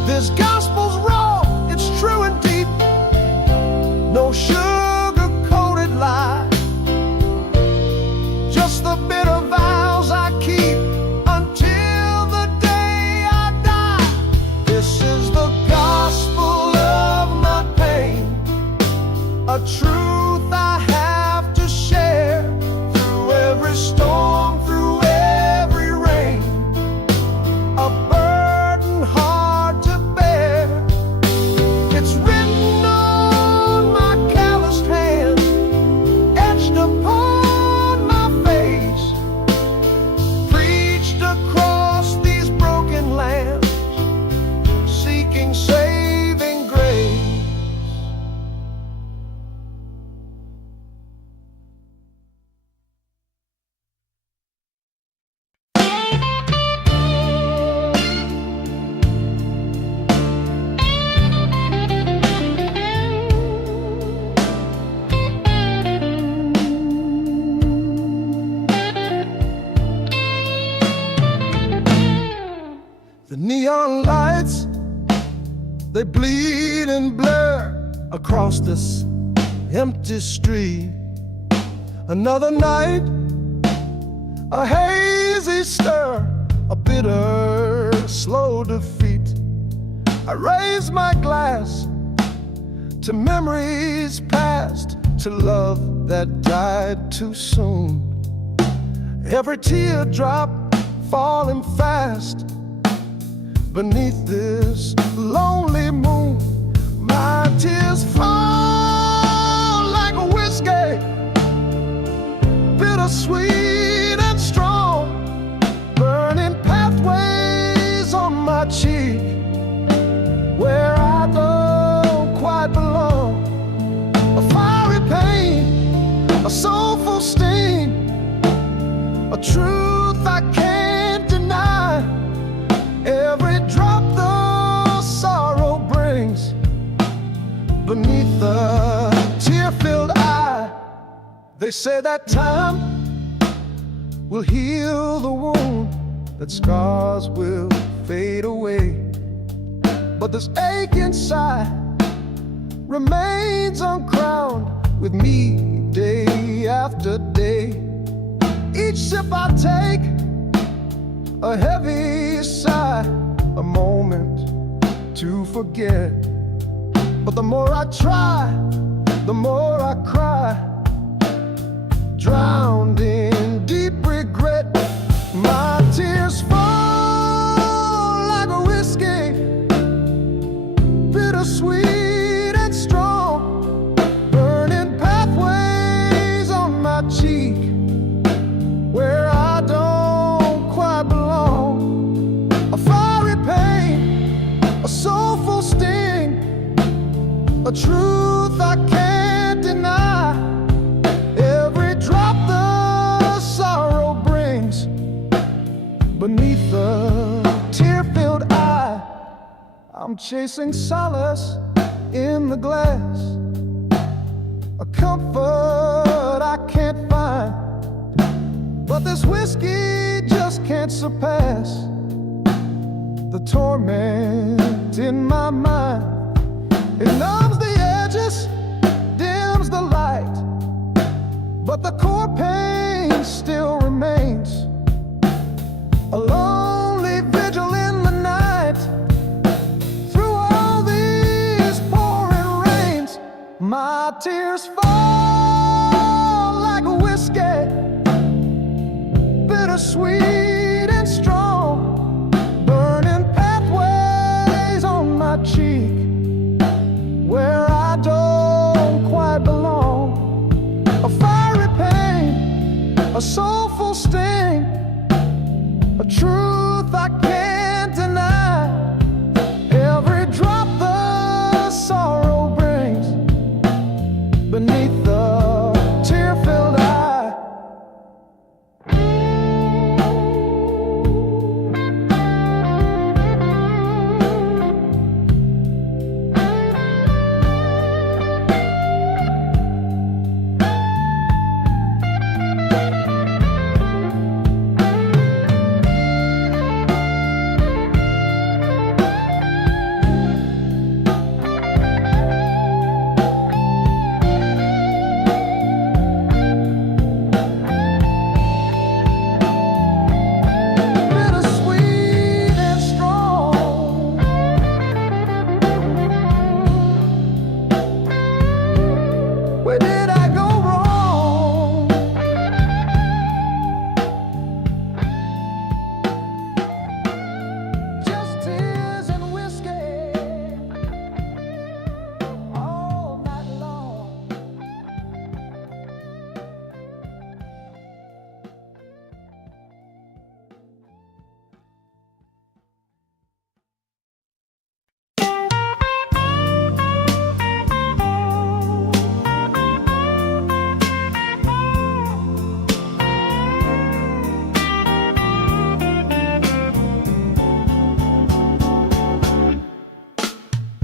This gospel's raw, it's true and deep. No sugar-coated lie, just the bitter vows I keep until the day I die. This is the gospel of my pain, a truth I have to share through every storm, through every rain, a burden hard to bear. It's written on my calloused hand, etched upon my face, preached across these broken lands, seeking saving grace. The neon lights, they bleed and blur across this empty street. Another night, a hazy stir, a bitter, slow defeat. I raise my glass to memories past, to love that died too soon. Every teardrop falling fast beneath this lonely moon. My tears fall like a whiskey, bittersweet and strong, burning pathways on my cheek where I don't quite belong. A fiery pain, a soulful sting, a truth I can't deny. Every drop the sorrow brings beneath the tear-filled eye. They say that time will heal the wound, that scars will fade away, but this ache inside remains uncrowned with me day after day. Each sip I take, a heavy sigh, a moment to forget. But the more I try, the more I cry, drowned in deep regret. My tears fall like a whiskey, bittersweet and strong, burning pathways on my cheek where I don't quite belong. A fiery pain, a soulful sting, a truth I can't deny. Every drop the sorrow brings beneath the tear-filled eye. I'm chasing solace in the glass, a comfort I can't find, but this whiskey just can't surpass the torment in my mind. It numbs the edges, dims the light, but the core pain still remains. A lonely vigil in the night, through all these pouring rains. My tears fall like a whiskey, bittersweet and strong, burning pathways on my cheek where I don't quite belong. A fiery pain, a soulful sting, a truth I can't deny. Every drop the sorrow brings beneath the tear-filled eye.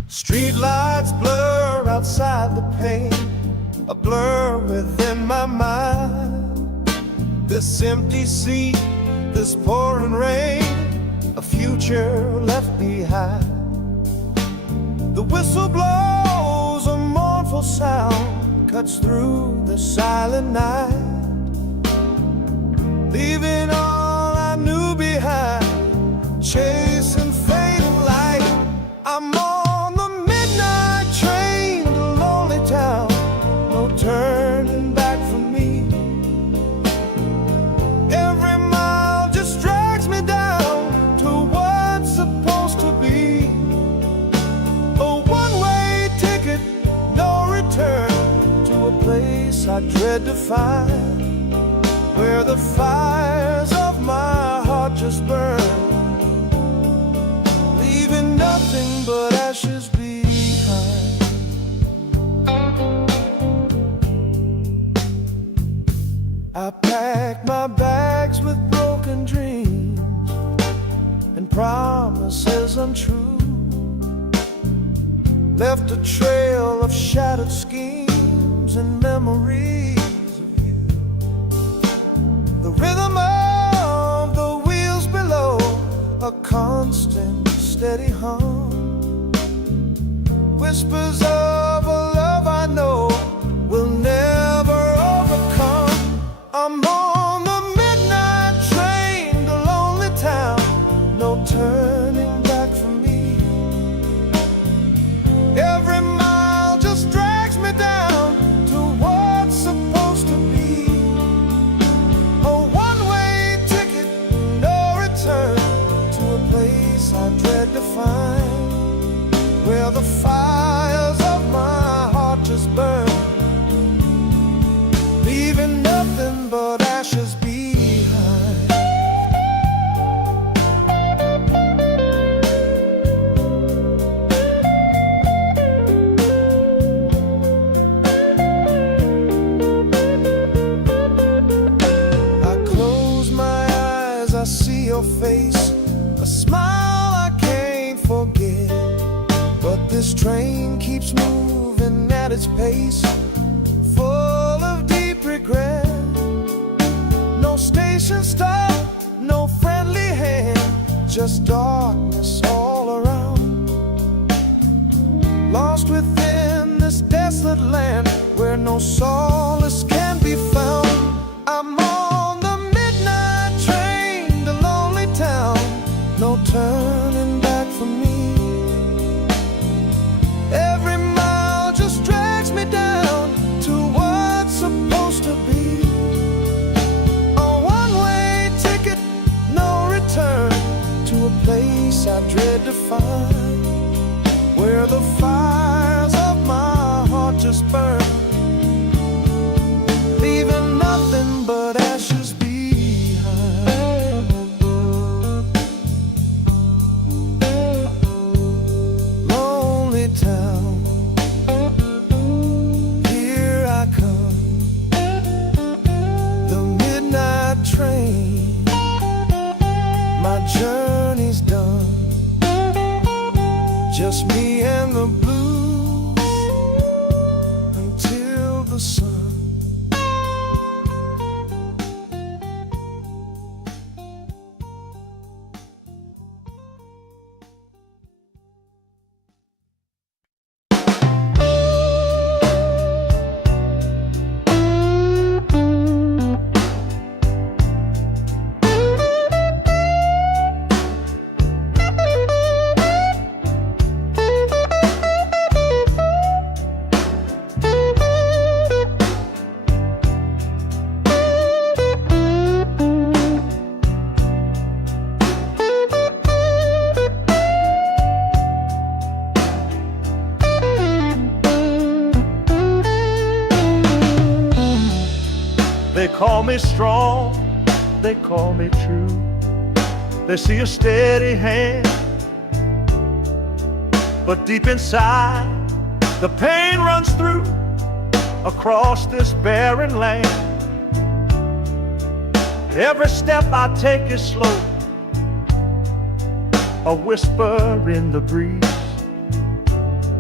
Streetlights blur outside the pane, a blur within my mind. This empty seat, this pouring rain, a future left behind. The whistle blows, a mournful sound cuts through the silent night, leaving all I knew behind, chasing fading light. I'm on the midnight train to lonely town, no turning back for me. Every mile just drags me down to what's supposed to be. A one-way ticket, no return, to a place I dread to find, where the fires of my heart just burn, leaving nothing but ashes behind. I packed my bags with broken dreams and promises untrue, left a trail of shattered schemes and memories of you. The rhythm of the wheels below, a constant steady hum, whispers of a love I know will never overcome. I'm on the midnight train to lonely town, no turning back for me. Every mile just drags me down to what's supposed to be. A one-way ticket, no return, to a place I dread to find, where the fires of my heart just burn, leaving nothing but ashes behind. I close my eyes, I see your face, a smile I can't forget. But this train keeps moving at its pace, full of deep regret. No station stop, no friendly hand, just darkness all around. Lost within this desolate land, where no solace can be found. I'm on the midnight train to lonely town, no turning back for me. Every mile just drags me down to what's supposed to be. A one-way ticket, no return, to a place I dread to find, where the fires of my heart just burn, leaving nothing but ashes behind. Lonely town, here I come, the midnight train, my journey's done, just me and the blues until the sun. They call me strong, they call me true. They see a steady hand, but deep inside the pain runs through across this barren land. Every step I take is slow, a whisper in the breeze.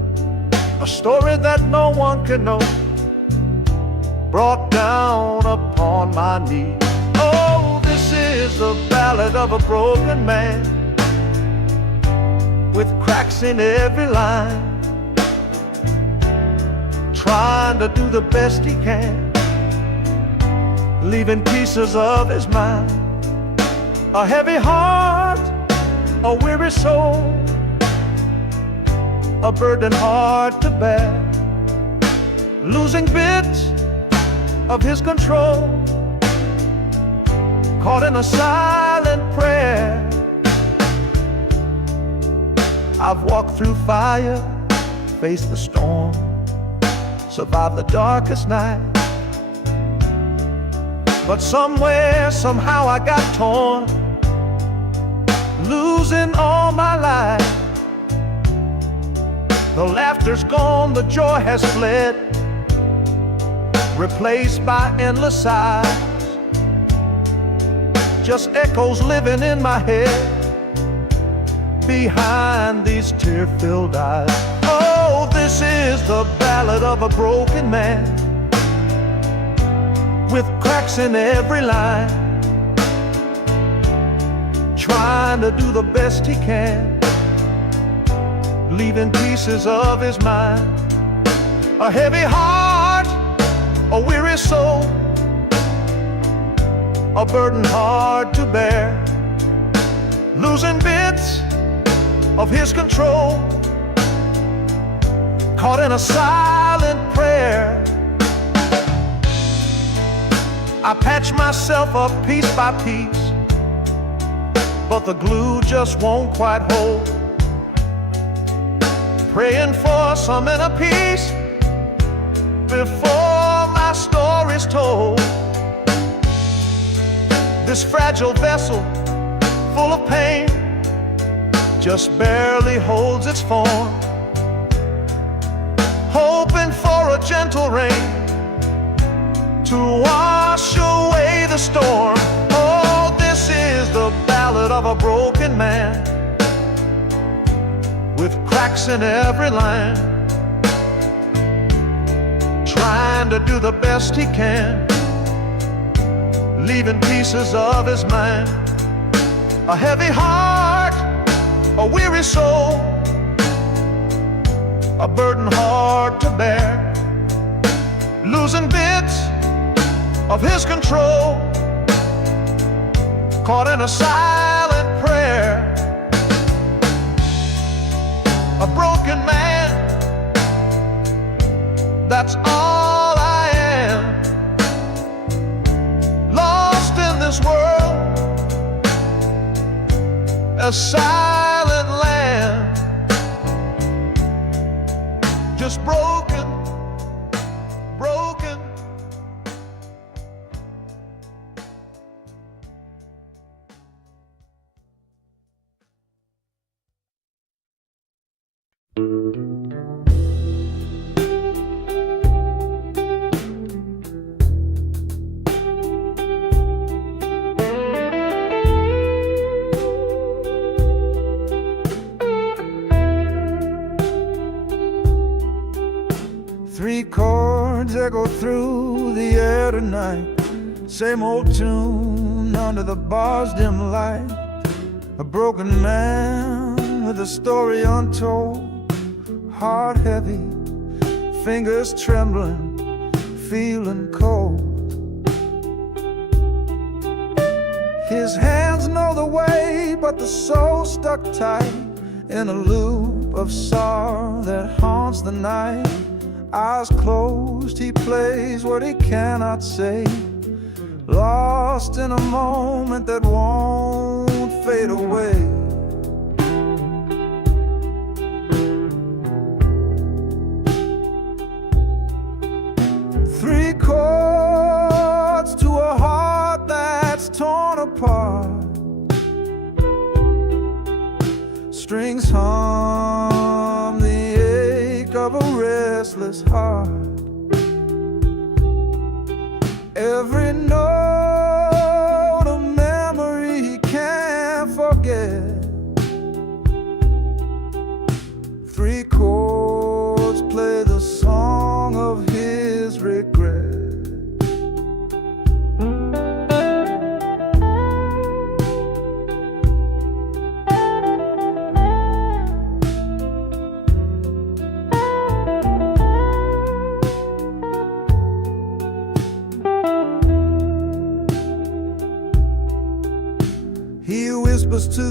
a story that no one can know, brought down upon my knee. Oh, this is the ballad of a broken man, with cracks in every line, trying to do the best he can, leaving pieces of his mind. A heavy heart, a weary soul, a burden hard to bear, losing bits of his control, caught in a silent prayer. I've walked through fire, faced the storm, survived the darkest night, but somewhere, somehow I got torn, losing all my life. The laughter's gone, the joy has fled, replaced by endless sighs, just echoes living in my head behind these tear-filled eyes. Oh, this is the ballad of a broken man, with cracks in every line, trying to do the best he can, leaving pieces of his mind. A heavy heart, a weary soul, a burden hard to bear, losing bits of his control, caught in a silent prayer. I patch myself up piece by piece, but the glue just won't quite hold, praying for some inner peace before my story's told. This fragile vessel, full of pain, just barely holds its form, hoping for a gentle rain to wash away the storm. Oh, this is the ballad of a broken man, with cracks in every line, trying to do the best he can, leaving pieces of his mind. A heavy heart, a weary soul, a burden hard to bear, losing bits of his control, caught in a silent prayer. A broken man, that's all I am, lost in this world, a silent land, just broken, broken. Three chords echo through the air tonight, same old tune under the bar's dim light. A broken man with a story untold, heart heavy, fingers trembling, feeling cold. His hands know the way, but the soul stuck tight in a loop of sorrow that haunts the night. Eyes closed, he plays what he cannot say, lost in a moment that won't fade away. Three chords to a heart that's torn apart, strings hum the ache of a restless heart. Every note a memory he can't forget. Three chords play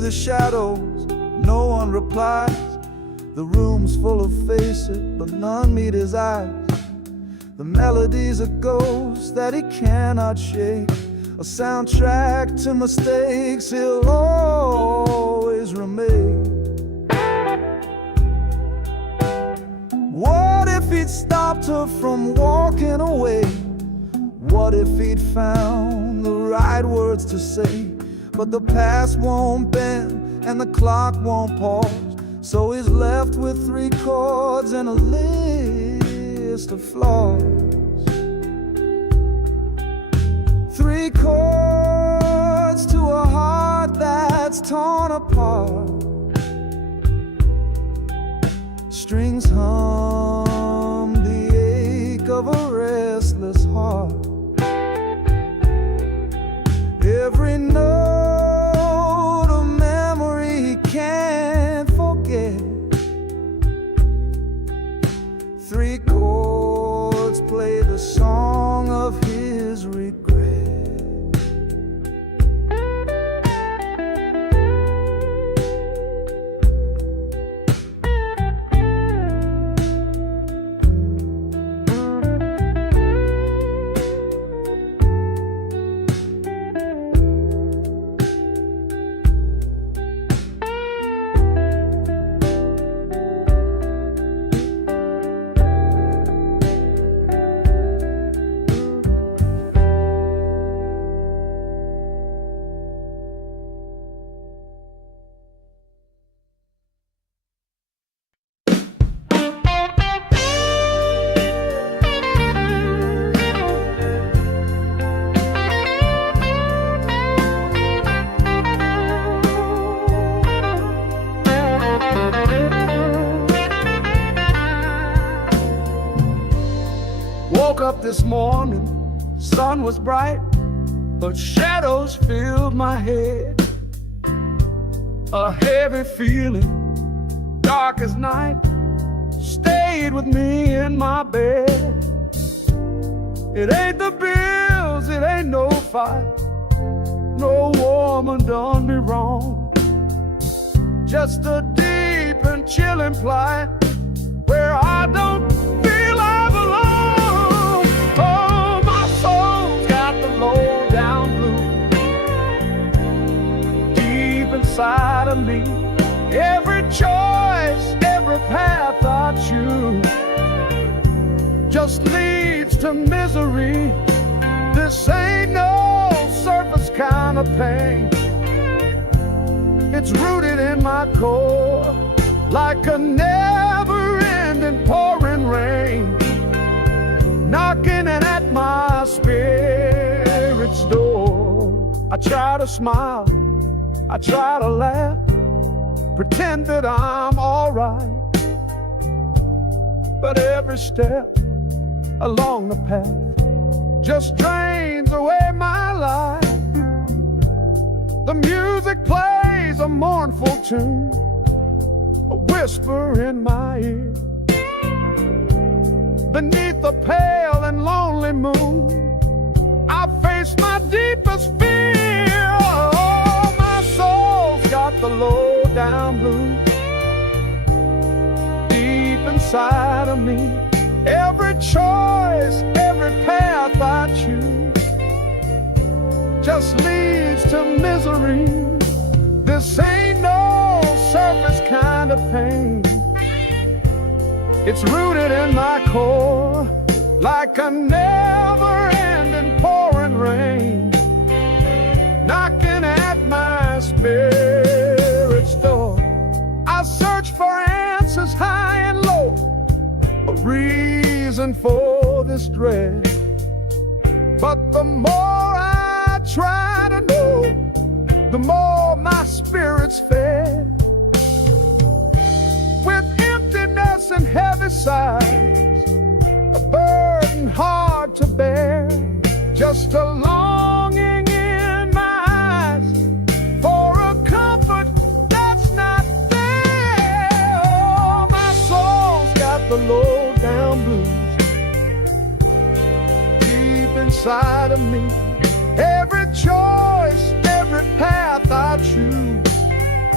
the shadows, no one replies. The room's full of faces, but none meet his eyes. The melody's a ghost that he cannot shake, a soundtrack to mistakes he'll always remake. What if he'd stopped her from walking away? What if he'd found the right words to say? But the past won't bend and the clock won't pause, so he's left with 3 chords and a list of flaws. 3 chords to a heart that's torn apart. Strings hum the ache of a restless heart. Every note a memory he can't forget. 3 chords play the song of his regret. Woke up this morning, sun was bright, but shadows filled my head. A heavy feeling, dark as night, stayed with me in my bed. It ain't the bills, it ain't no fight, no woman done me wrong. Just a deep and chilling plight where I don't feel I belong. Oh, my soul's got the low down blues deep inside of me. Every choice, every path I choose just leads to misery. This ain't no surface kind of pain. It's rooted in my core like a never-ending pouring rain, knocking at my spirit's door. I try to smile, I try to laugh, pretend that I'm alright, but every step along the path just drains away my life. The music plays a mournful tune, a whisper in my ear. Beneath the pale and lonely moon, I face my deepest fear. Oh, my soul's got the low down blues deep inside of me. Every choice, every path I choose just leads to misery. This ain't no surface kind of pain. It's rooted in my core like a never-ending pouring rain, knocking at my spirit's door. I search for answers high and low, a reason for this dread. But the more I try to know, the more my spirit's fed. With emptiness and heavy sighs, a burden hard to bear, just a longing in my eyes for a comfort that's not there. Oh, my soul's got the low down blues deep inside of me. Every choice, every path I choose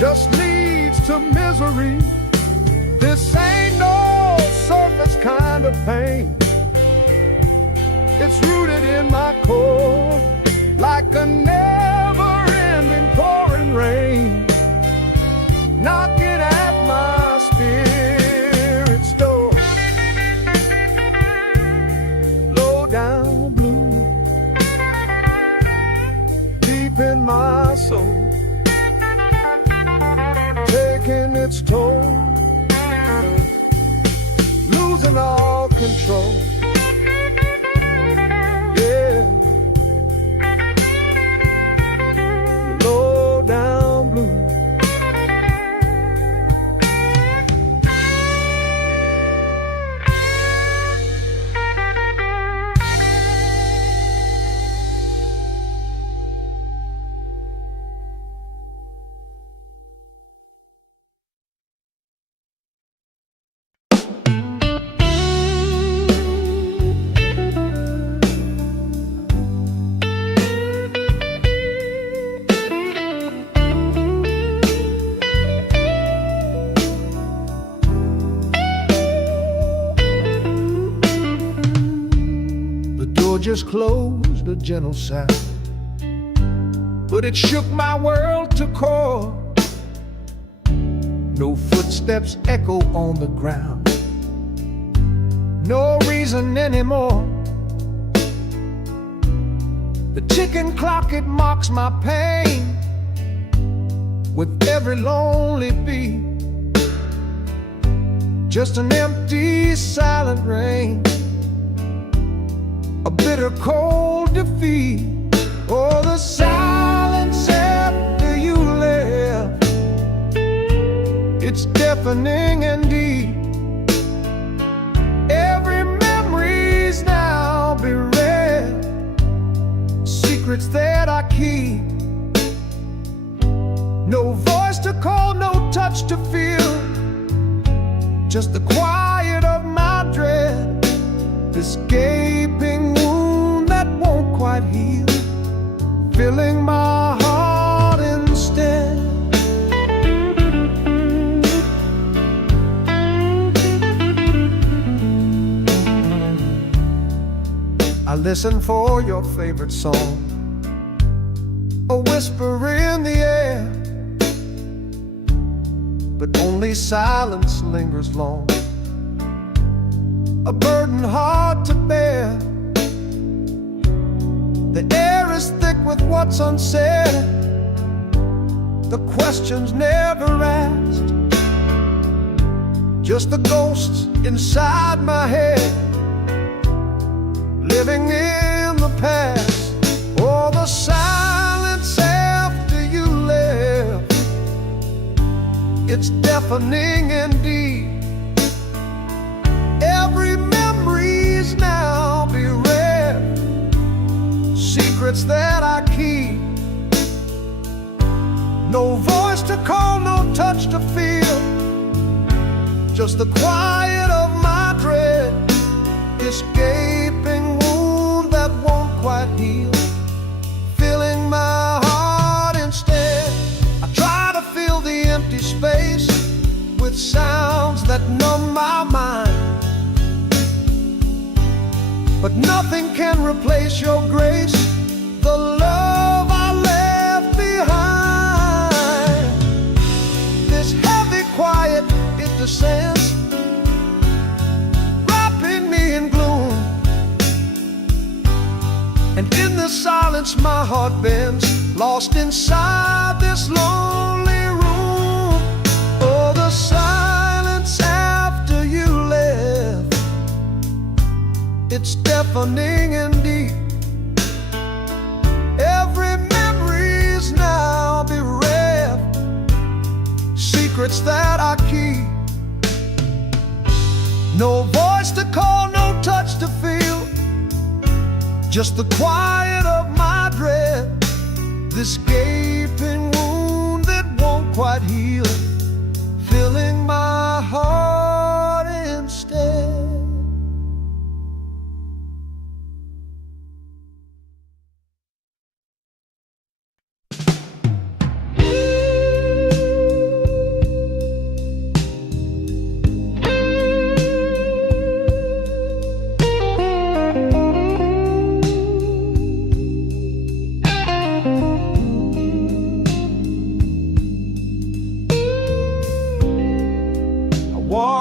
just leads to misery. This ain't no surface kind of pain. It's rooted in my core, like a never-ending pouring rain, knocking at my spirit's door. Low down blue, deep in my soul, taking its toll, losing all control. Yeah, low down blue. Just closed, a gentle sound, but it shook my world to core. No footsteps echo on the ground, no reason anymore. The ticking clock, it mocks my pain with every lonely beat. Just an empty, silent rain, a bitter cold defeat. Oh, the silence after you left, it's deafening indeed. Every memory's now bereft, secrets that I keep. No voice to call, no touch to feel, just the quiet of my dread. This gaping wound that won't quite heal, filling my heart instead. I listen for your favorite song, a whisper in the air, but only silence lingers long, a burden hard to bear. The air is thick with what's unsaid, the questions never asked, just the ghosts inside my head, living in the past. Oh, the silence after you left, it's deafening indeed. Every memory's now bereft, secrets that I keep. No voice to call, no touch to feel, just the quiet of my dread. This gaping wound that won't quite heal, filling my heart instead. I try to fill the empty space with sounds that numb my mind, but nothing can replace your grace, the love I left behind. This heavy quiet, it descends, wrapping me in gloom, and in the silence my heart bends, lost inside this lonely room. Oh, the silence after you left, it's deafening indeed. Every memory's now bereft, secrets that I keep. No voice to call, no touch to feel, just the quiet of my dread. This gaping wound that won't quite heal, filling my heart instead.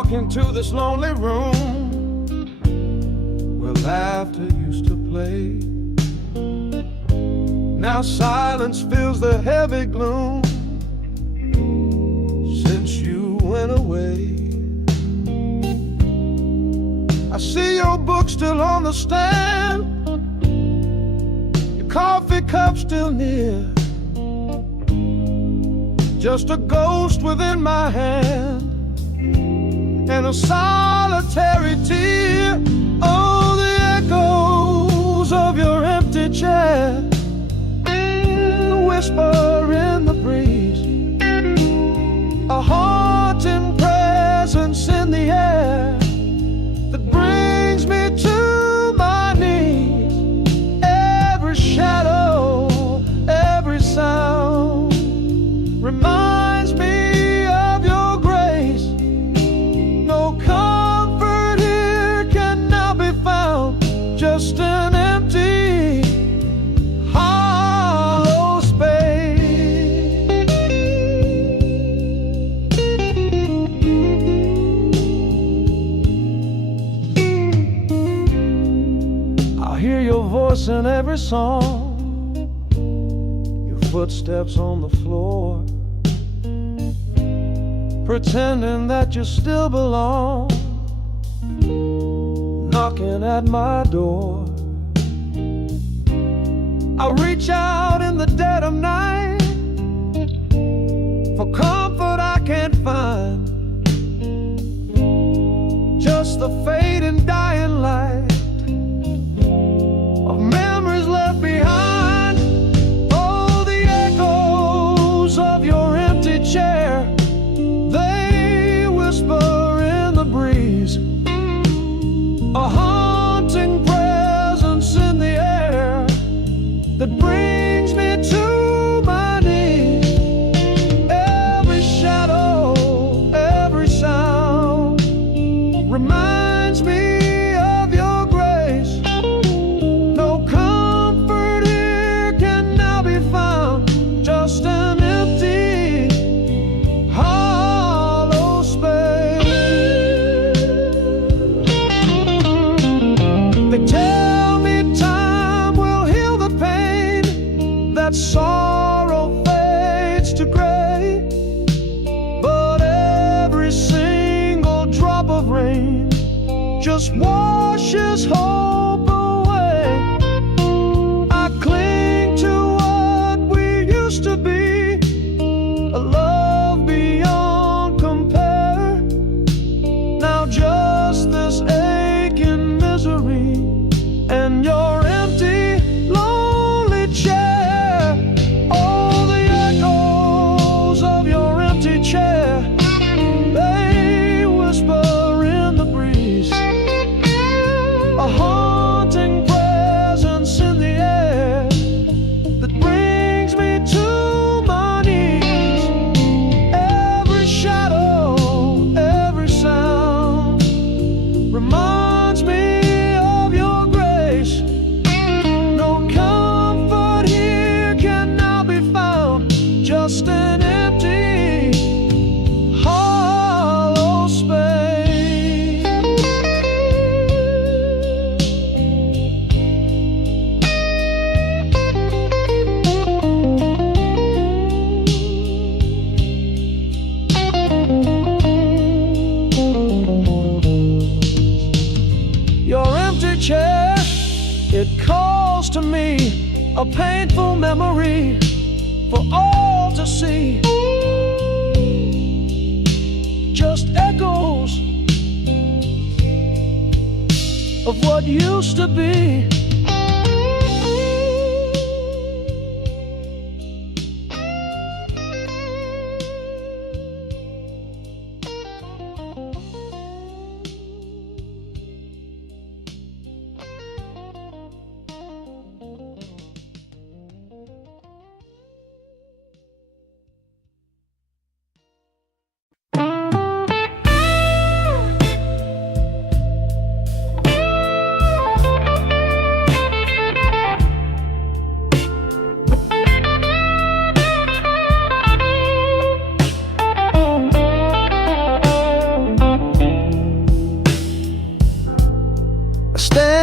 walk into this lonely room where laughter used to play. Now silence fills the heavy gloom since you went away. I see your book still on the stand, your coffee cup still near, just a ghost within my hand and a solitary tear. Oh, the echoes of your empty chair, the whisper in the breeze, a haunting presence in the air that brings me to my knees. Every shadow, every sound reminds me of your grace. No comfort here can now be found, just an empty, hollow space. I hear your voice in every song, your footsteps on the floor, pretending that you still belong, knocking at my door. I reach out in the dead of night for comfort I can't find, just the fading dying light of memories left behind. Oh, the echoes of your empty chair, they whisper in the breeze, a haunting presence in the air that brings me to my knees. Every shadow, every sound reminds me of your grace. No comfort here can now be found, just an empty, hollow space. They tell me time will heal the pain, that sorrow fades to gray, but every single drop of rain just washes hope away. I cling to what we used to be, a love beyond compare. Now just this aching misery and your empty, lonely chair. Oh, the echoes of your empty chair, they whisper in the breeze, a haunting presence in the air that brings me to my knees. Every shadow, every sound reminds me of your grace. No comfort here can now be found, just an empty, hollow space. Your empty chair, it calls to me, a painful memory for all to see. Just echoes of what used to be.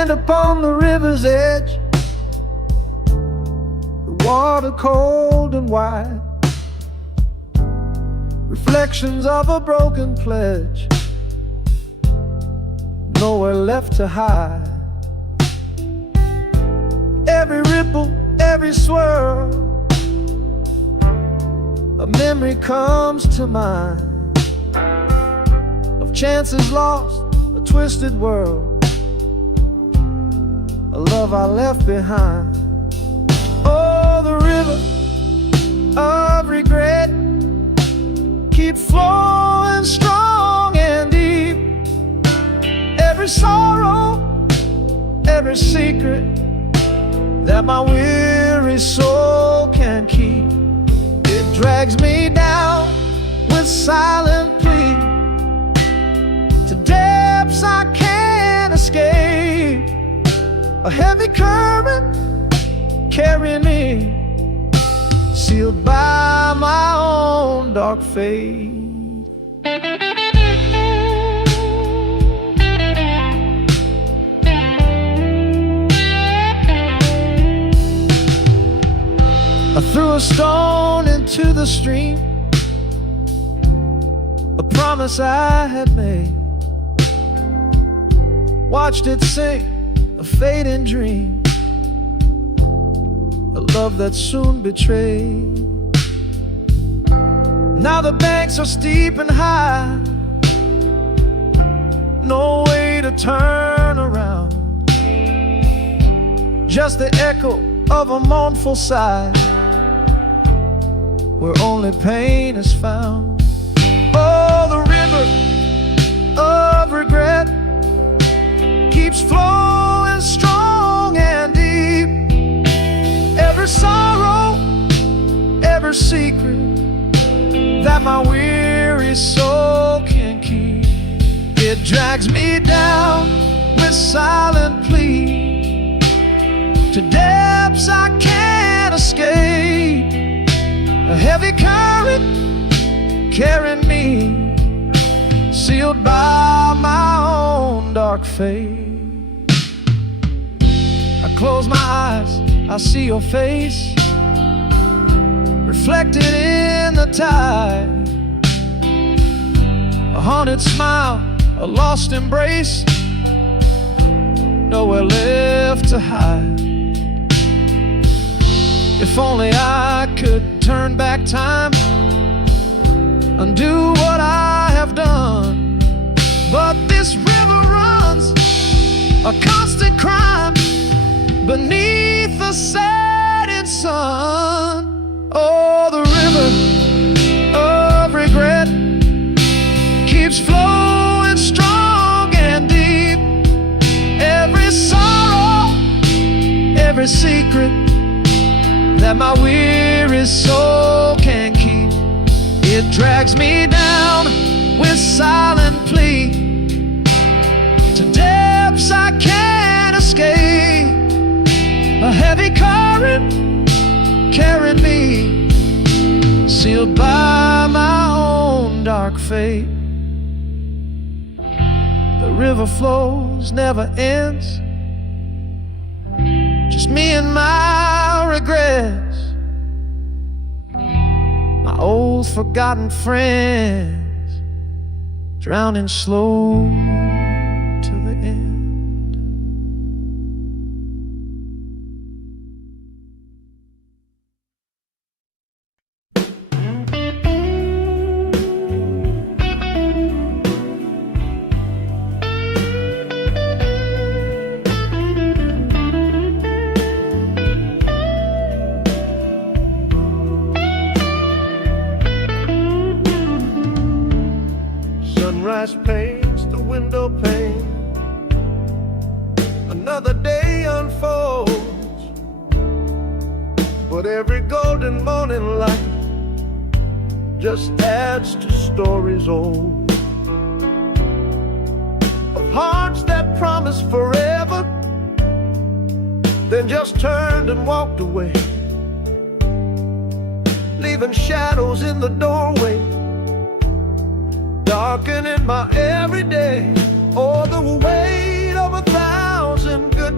stand upon the river's edge, the water cold and wide, reflections of a broken pledge, nowhere left to hide. Every ripple, every swirl, a memory comes to mind of chances lost, a twisted world, a love I left behind. Oh, the river of regret keep flowing strong and deep. Every sorrow, every secret that my weary soul can keep, it drags me down with silent plea to depths I can't escape. A heavy current carrying me, sealed by my own dark fate. I threw a stone into the stream, a promise I had made, watched it sink, a fading dream, a love that soon betrayed. Now the banks are steep and high, no way to turn around, just the echo of a mournful sigh, where only pain is found. Oh, the river of regret keeps flowing strong and deep. Every sorrow, every secret that my weary soul can keep, it drags me down with silent plea to depths I can't escape. A heavy current carrying me, sealed by my own dark fate. I close my eyes, I see your face reflected in the tide, a haunted smile, a lost embrace, nowhere left to hide. If only I could turn back time, undo what I have done, but this river runs a constant crime beneath the setting sun. Oh, the river of regret keeps flowing strong and deep. Every sorrow, every secret that my weary soul can keep, it drags me down with silent plea to depths I can't escape. A heavy current carrying me, sealed by my own dark fate. The river flows, never ends, just me and my regrets, my old forgotten friends, drowning slow to the end. Sunrise paints the window pane, another day unfolds, but every golden morning light just adds to stories old, of hearts that promised forever, then just turned and walked away, leaving shadows in the doorway, darkening my everyday. Oh, the weight of 1,000 good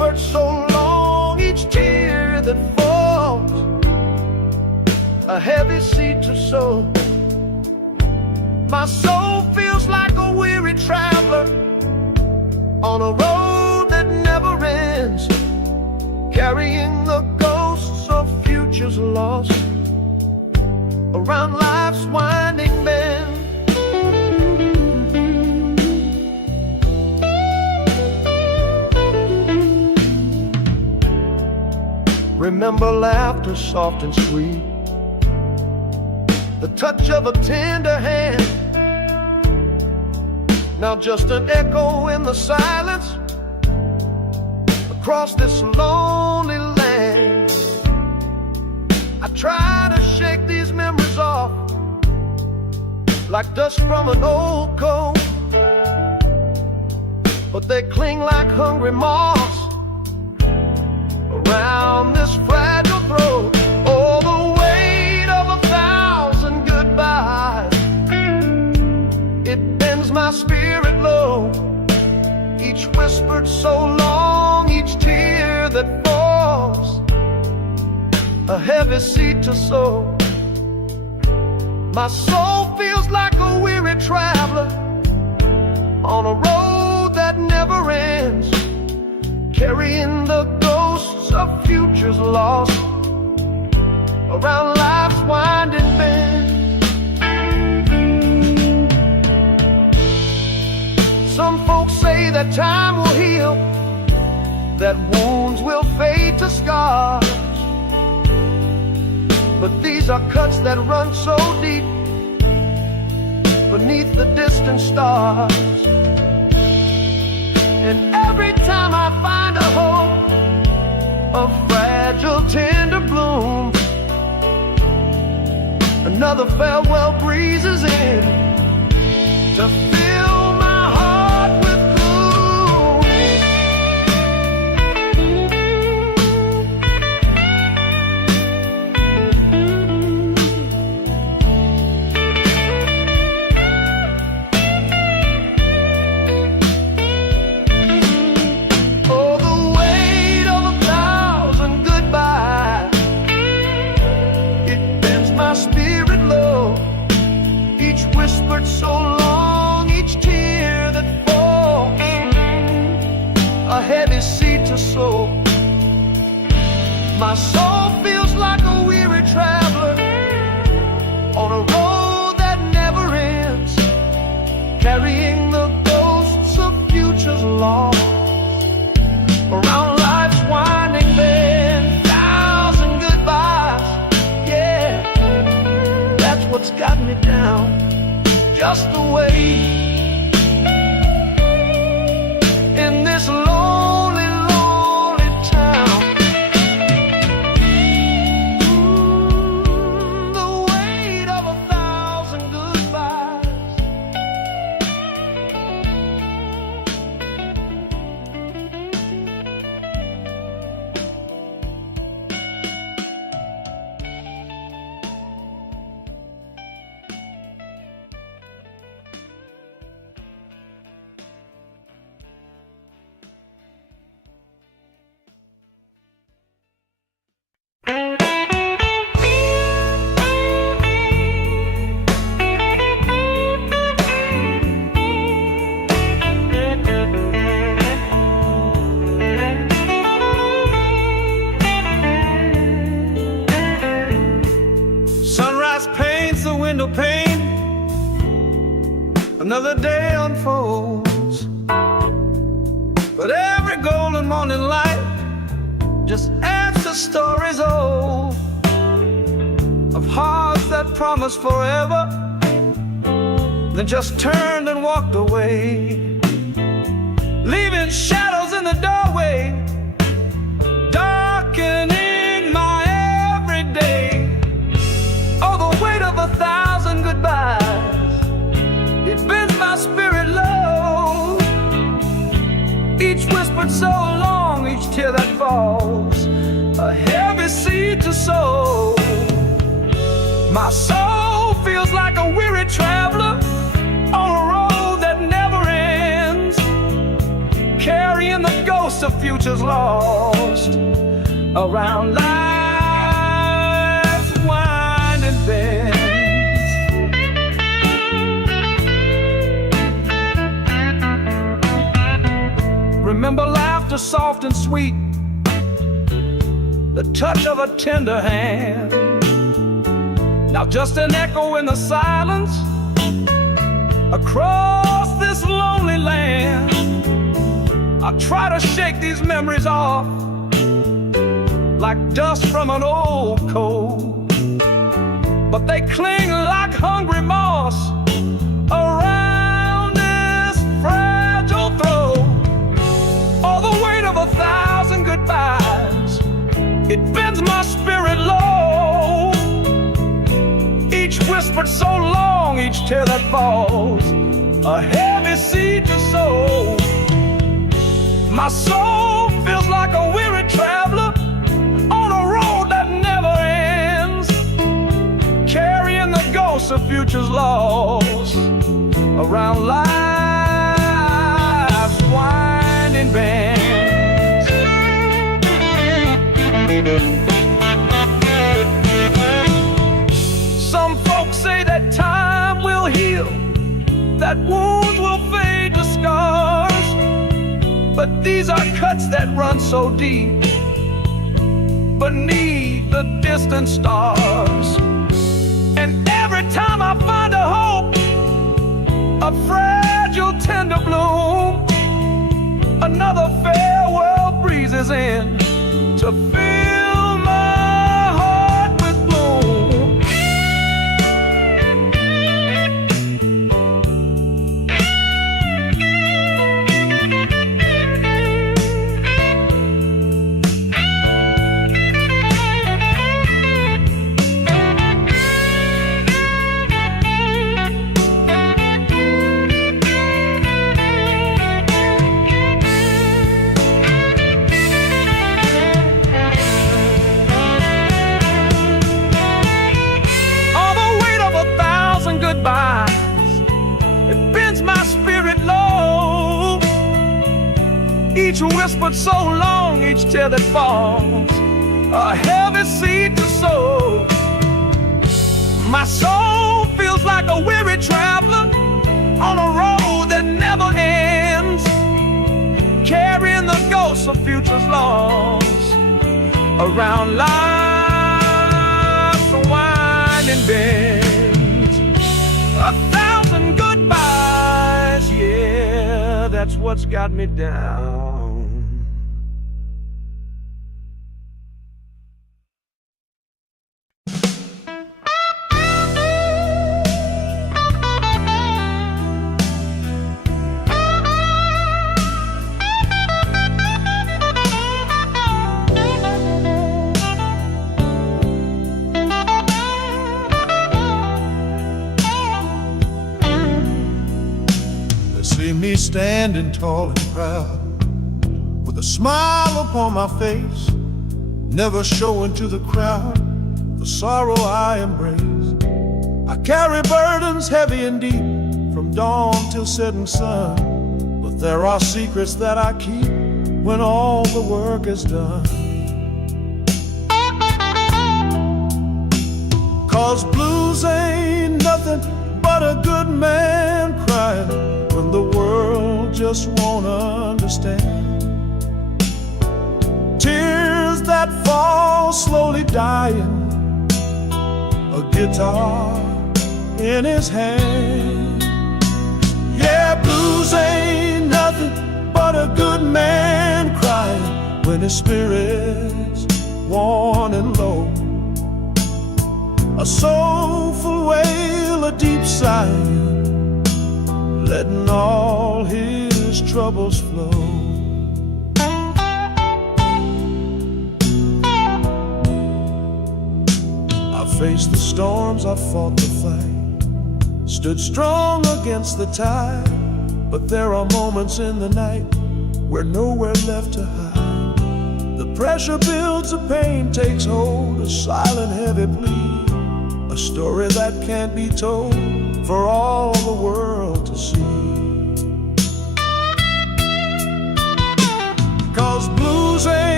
whispered so long, each tear that falls, a heavy seed to sow. My soul feels like a weary traveler on a road that never ends, carrying the ghosts of futures lost around life's winding bend. Remember laughter soft and sweet, the touch of a tender hand. Now just an echo in the silence across this lonely land. I try to shake these memories off like dust from an old coat, but they cling like hungry moths around this fragile throat. Oh, the weight of 1,000 goodbyes, it bends my spirit low. Each whispered so long, each tear that falls, a heavy seed to sow. My soul feels like a weary traveler on a road that never ends, carrying the ghosts of futures lost around life's winding bend. Some folks say that time will heal, that wounds will fade to scars, but these are cuts that run so deep beneath the distant stars. And every time I find a hope, a fragile tender bloom, another farewell breezes in to fill my heart with gloom. Oh, the weight of 1,000 goodbyes, it bends my spirit low. Each whispered so long, each tear that falls, a heavy seed to sow. My soul feels like a weary traveler on a road that never ends, carrying the ghosts of futures lost around life's winding bend. 1,000 goodbyes, yeah, that's what's got me down, just the way in this lonely, lonely town. The weight of 1,000 goodbyes. Sunrise paints the window pane, another day unfolds, but every golden morning light just adds to stories old of hearts that promised forever, then just turned and walked away, leaving shadows in the doorway, darkening my everyday. Oh, the weight of 1,000 goodbyes, it bends my spirit low. Each whispered so long, each tear that falls, a heavy seed to sow. My soul feels like a weary traveler on a road that never ends, carrying the ghosts of future's lost around life's winding bends. Remember laughter soft and sweet, the touch of a tender hand. Now just an echo in the silence across this lonely land. I try to shake these memories off like dust from an old coat, but they cling like hungry moss around this fragile throat. All the weight of 1,000 goodbyes, it bends my spirit low. Each whispered so long, each tear that falls, a heavy seed to sow. My soul feels like a weary traveler on a road that never ends, carrying the ghosts of futures lost around life's winding bends. Some folks say that time will heal, that wounds will fade to scars, but these are cuts that run so deep beneath the distant stars. And every time I find a hope, a fragile tender bloom, another farewell breezes in to fill my heart with gloom. It bends my spirit low. Each whispered so long, each tear that falls, a heavy seed to sow. My soul feels like a weary traveler on a road that never ends, carrying the ghosts of futures lost around life's winding bend. 1,000 goodbyes, yeah, that's what's got me down. See me standing tall and proud, with a smile upon my face, never showing to the crowd the sorrow I embraced. I carry burdens heavy and deep, from dawn till setting sun, but there are secrets that I keep when all the work is done. 'Cause blues ain't nothing but a good man crying when the world just won't understand. Tears that fall slowly dying, a guitar in his hand. Yeah, blues ain't nothing but a good man crying when his spirit's worn and low. A soulful wail, a deep sigh, letting all his troubles flow. I faced the storms, I fought the fight, stood strong against the tide, but there are moments in the night where nowhere left to hide. The pressure builds, the pain takes hold, a silent heavy plea, a story that can't be told for all the world to see. 'Cause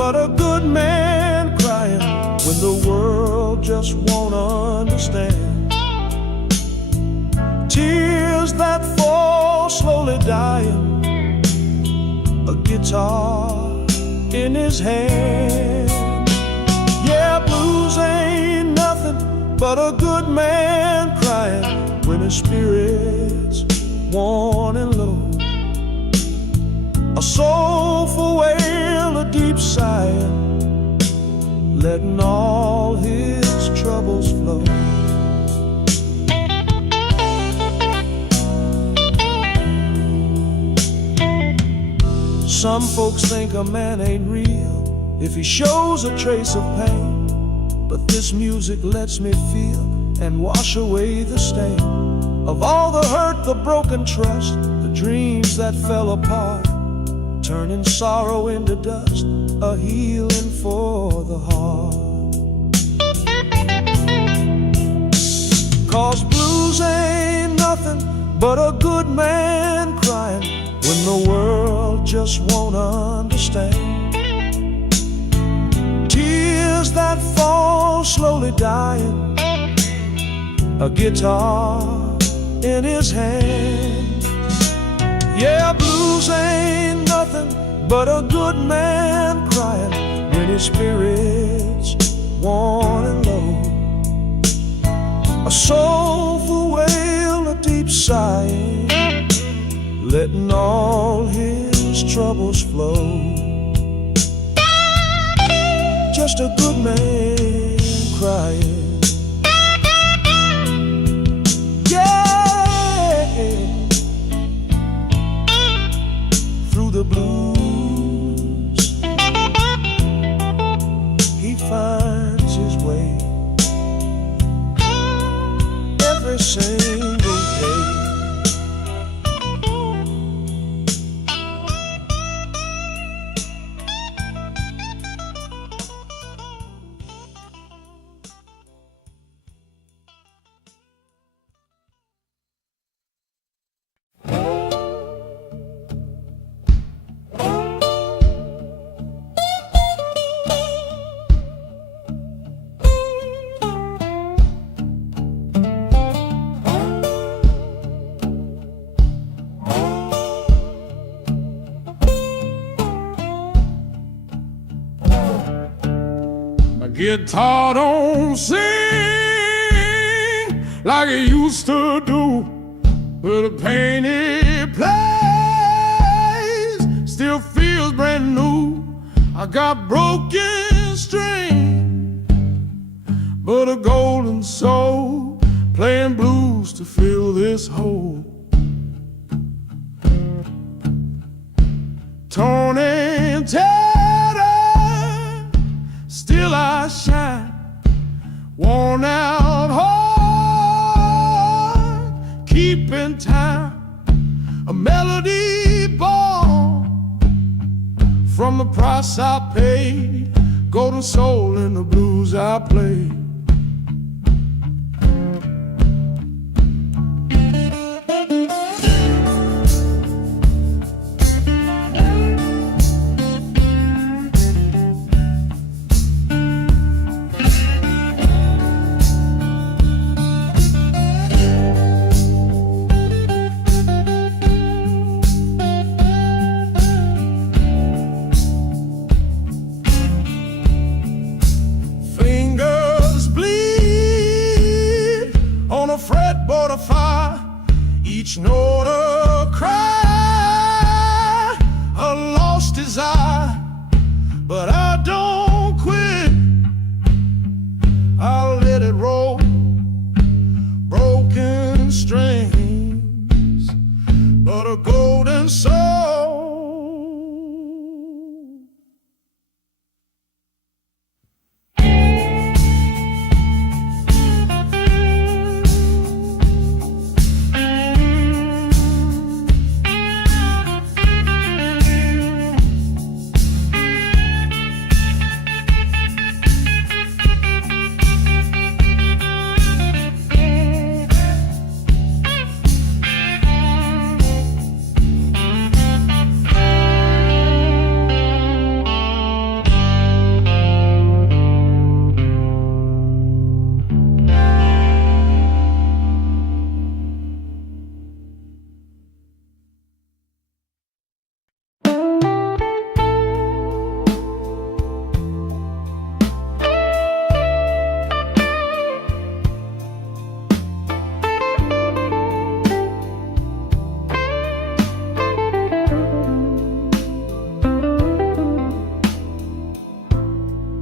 but a good man crying when the world just won't understand. Tears that fall slowly dying, a guitar in his hand. Yeah, blues ain't nothing but a good man crying when his spirit's worn and low. A soulful wail, a deep sighing, letting all his troubles flow. Some folks think a man ain't real if he shows a trace of pain, but this music lets me feel and wash away the stain of all the hurt, the broken trust, the dreams that fell apart, turning sorrow into dust, a healing for the heart. 'Cause blues ain't nothing but a good man crying when the world just won't understand. Tears that fall slowly dying, a guitar in his hand. Yeah, blues ain't nothing but a good man crying when his spirit's worn and low. A soulful wail, a deep sighing, letting all his troubles flow. Just a good man crying. Through the blues, he finds his way every single day. Guitar don't sing like it used to do, but the pain it plays still feels brand new. I got broken string, but a golden soul playing blues to fill this hole. Torn and tattered, still I shine. Worn out heart, keeping time. A melody born from the price I paid. Golden soul in the blues I played. Fretboard of fire, each note a cry, a lost desire, but I don't quit. I'll let it roll, broken strings, but a golden soul.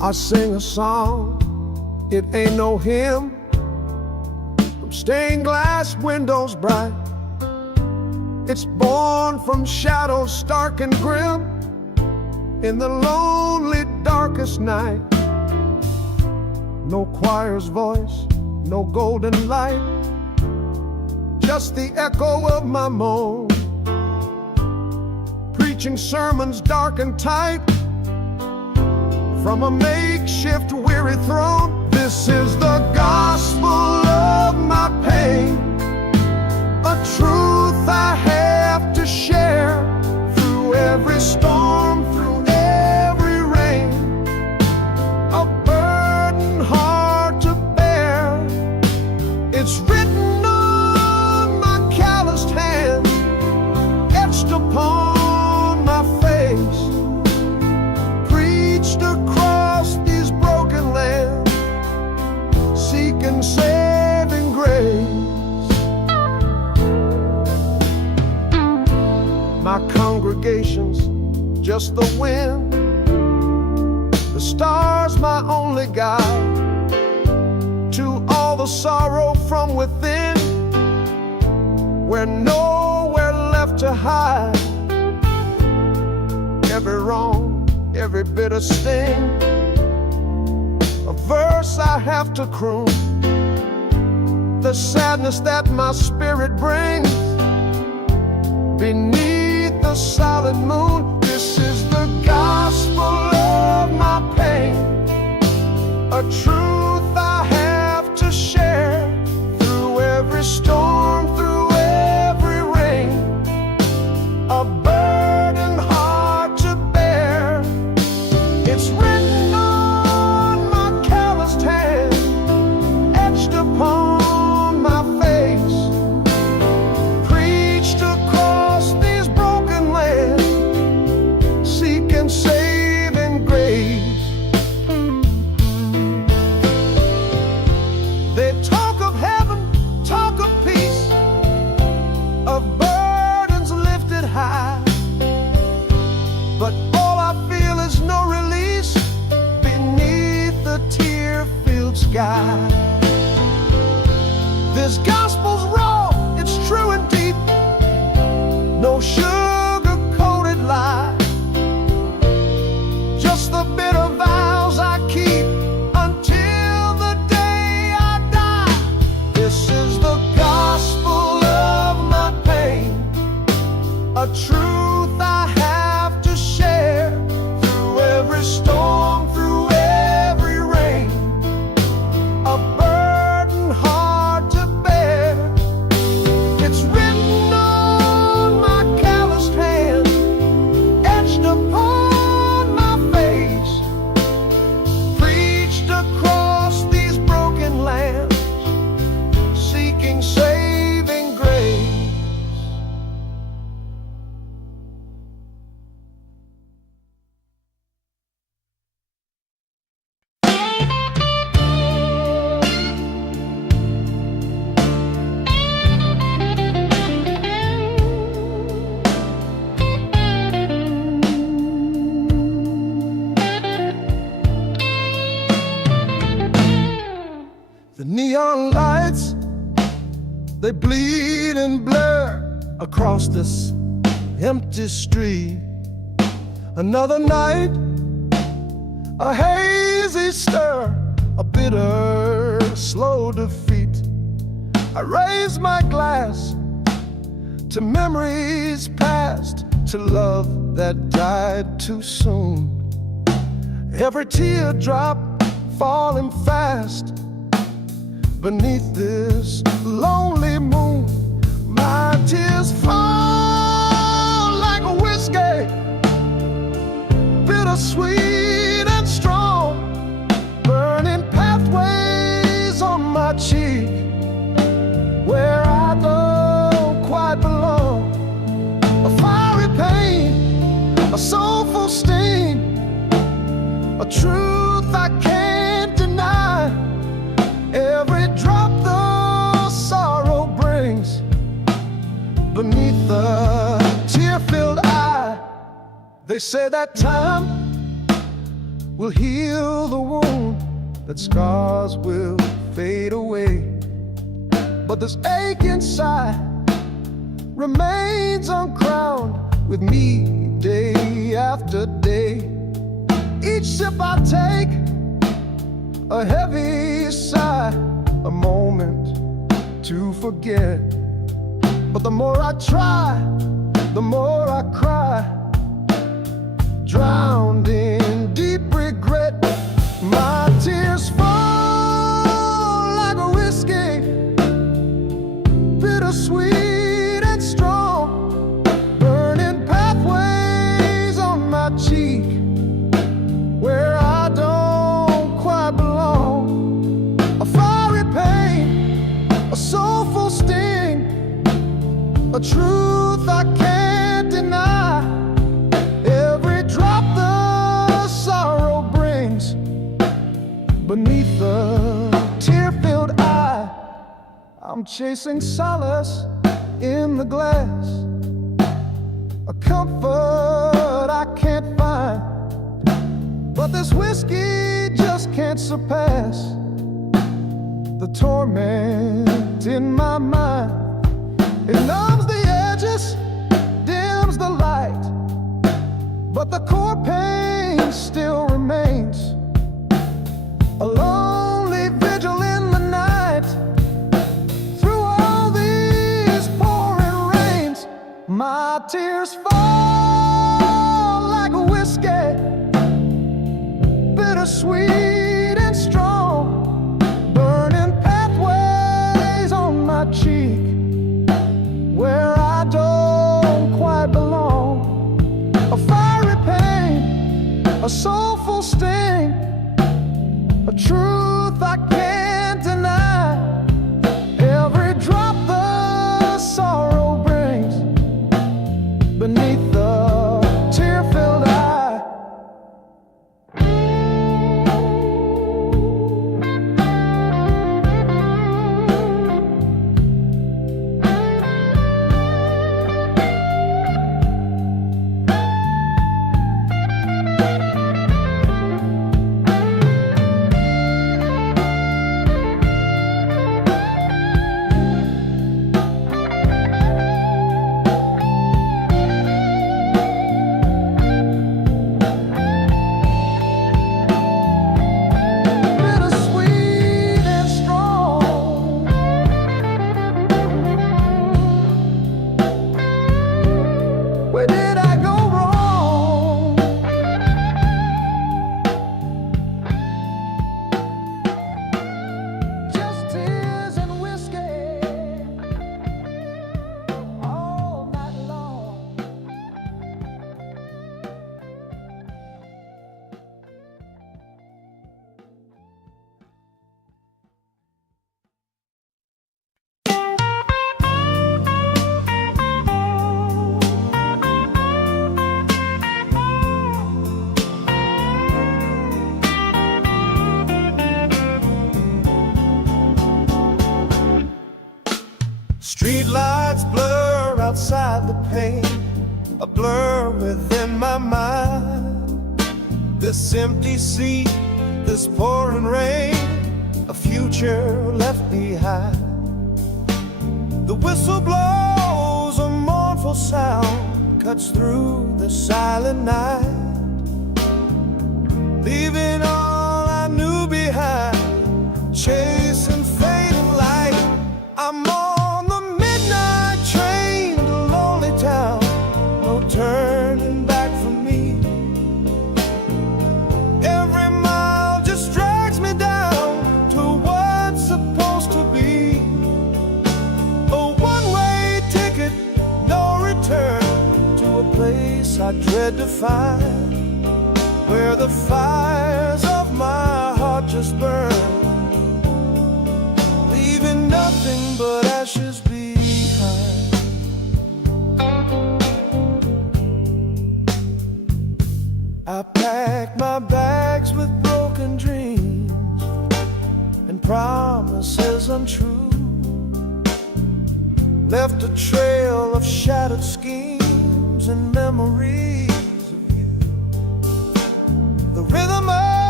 I sing a song, it ain't no hymn, from stained glass windows bright. It's born from shadows stark and grim, in the lonely darkest night. No choir's voice, no golden light, just the echo of my moan, preaching sermons dark and tight from a makeshift weary throne. This is the gospel of my pain, a truth I have to share through every storm, through every rain, a burden hard to bear. It's written on my calloused hand, etched upon my face, preached across these broken lands, seeking saving grace. My congregation's just the wind, the stars my only guide, to all the sorrow from within, we're nowhere left to hide. Every wrong, every bitter sting, a verse I have to croon, the sadness that my spirit brings beneath the solid moon. This is the gospel of my pain, a truth I have to share through every storm, through every rain, a burden hard to bear. It's written on my calloused hand, etched upon my face, preached across these broken lands, seeking saving grace. They talk of heaven, talk of peace, of burdens lifted high, but all I feel is no release beneath the tear-filled sky. This gospel's raw, it's true and deep, no sugar-coated lie, just the bitter vows I keep until the day I die. This is the gospel of my pain, a truth I have to share through every storm, through every rain, a burden hard to bear. It's written on my calloused hand, etched upon my face, preached across these broken lands, seeking saving grace. The neon lights, they bleed and blur across this empty street. Another night, a hazy stir, a bitter, slow defeat. I raise my glass to memories past, to love that died too soon. Every teardrop falling fast beneath this lonely moon. My tears fall like a whiskey, bittersweet and strong, burning pathways on my cheek where I don't quite belong. A fiery pain, a soulful sting, a truth I can't deny. Every drop the sorrow brings beneath the tear-filled eye. They say that time will heal the wound, that scars will fade away. But this ache inside remains uncrowned with me day after day. Each sip I take, a heavy sigh, a moment to forget. But the more I try, the more I cry, drowned in deep regret. My tears fall like a whiskey, bittersweet and strong, burning pathways on my cheek where I don't quite belong. A fiery pain, a soulful sting, a truth I can't deny. Every drop the sorrow brings beneath the tear-filled eye. I'm chasing solace in the glass, a comfort I can't find. But this whiskey just can't surpass the torment in my mind. It numbs the edges, dims the light, but the core pain still remains. A lonely vigil in the night, through all these pouring rains. My tears fall like a whiskey, bittersweet and strong, burning pathways on my cheek where I don't quite belong. A fiery pain, a soulful sting, a truth I can't deny. Every drop the sorrow brings beneath the tear-filled eye. Where did I go wrong? Just tears and whiskey all night long. Street lights blur outside the pane, a blur within my mind. This empty seat, this pouring rain, a future left behind. The whistle blows, a mournful sound cuts through the silent night, leaving all I knew behind, chasing fading light. I'm on the midnight train to lonely town, no turning back for me. Every mile just drags me down to what's supposed to be a one-way ticket, no return, to a place I dread to find, where the fires of my heart just burn, leaving nothing but ashes behind. I packed my bags with broken dreams and promises untrue, left a trail of shattered schemes and memories of you. The rhythm of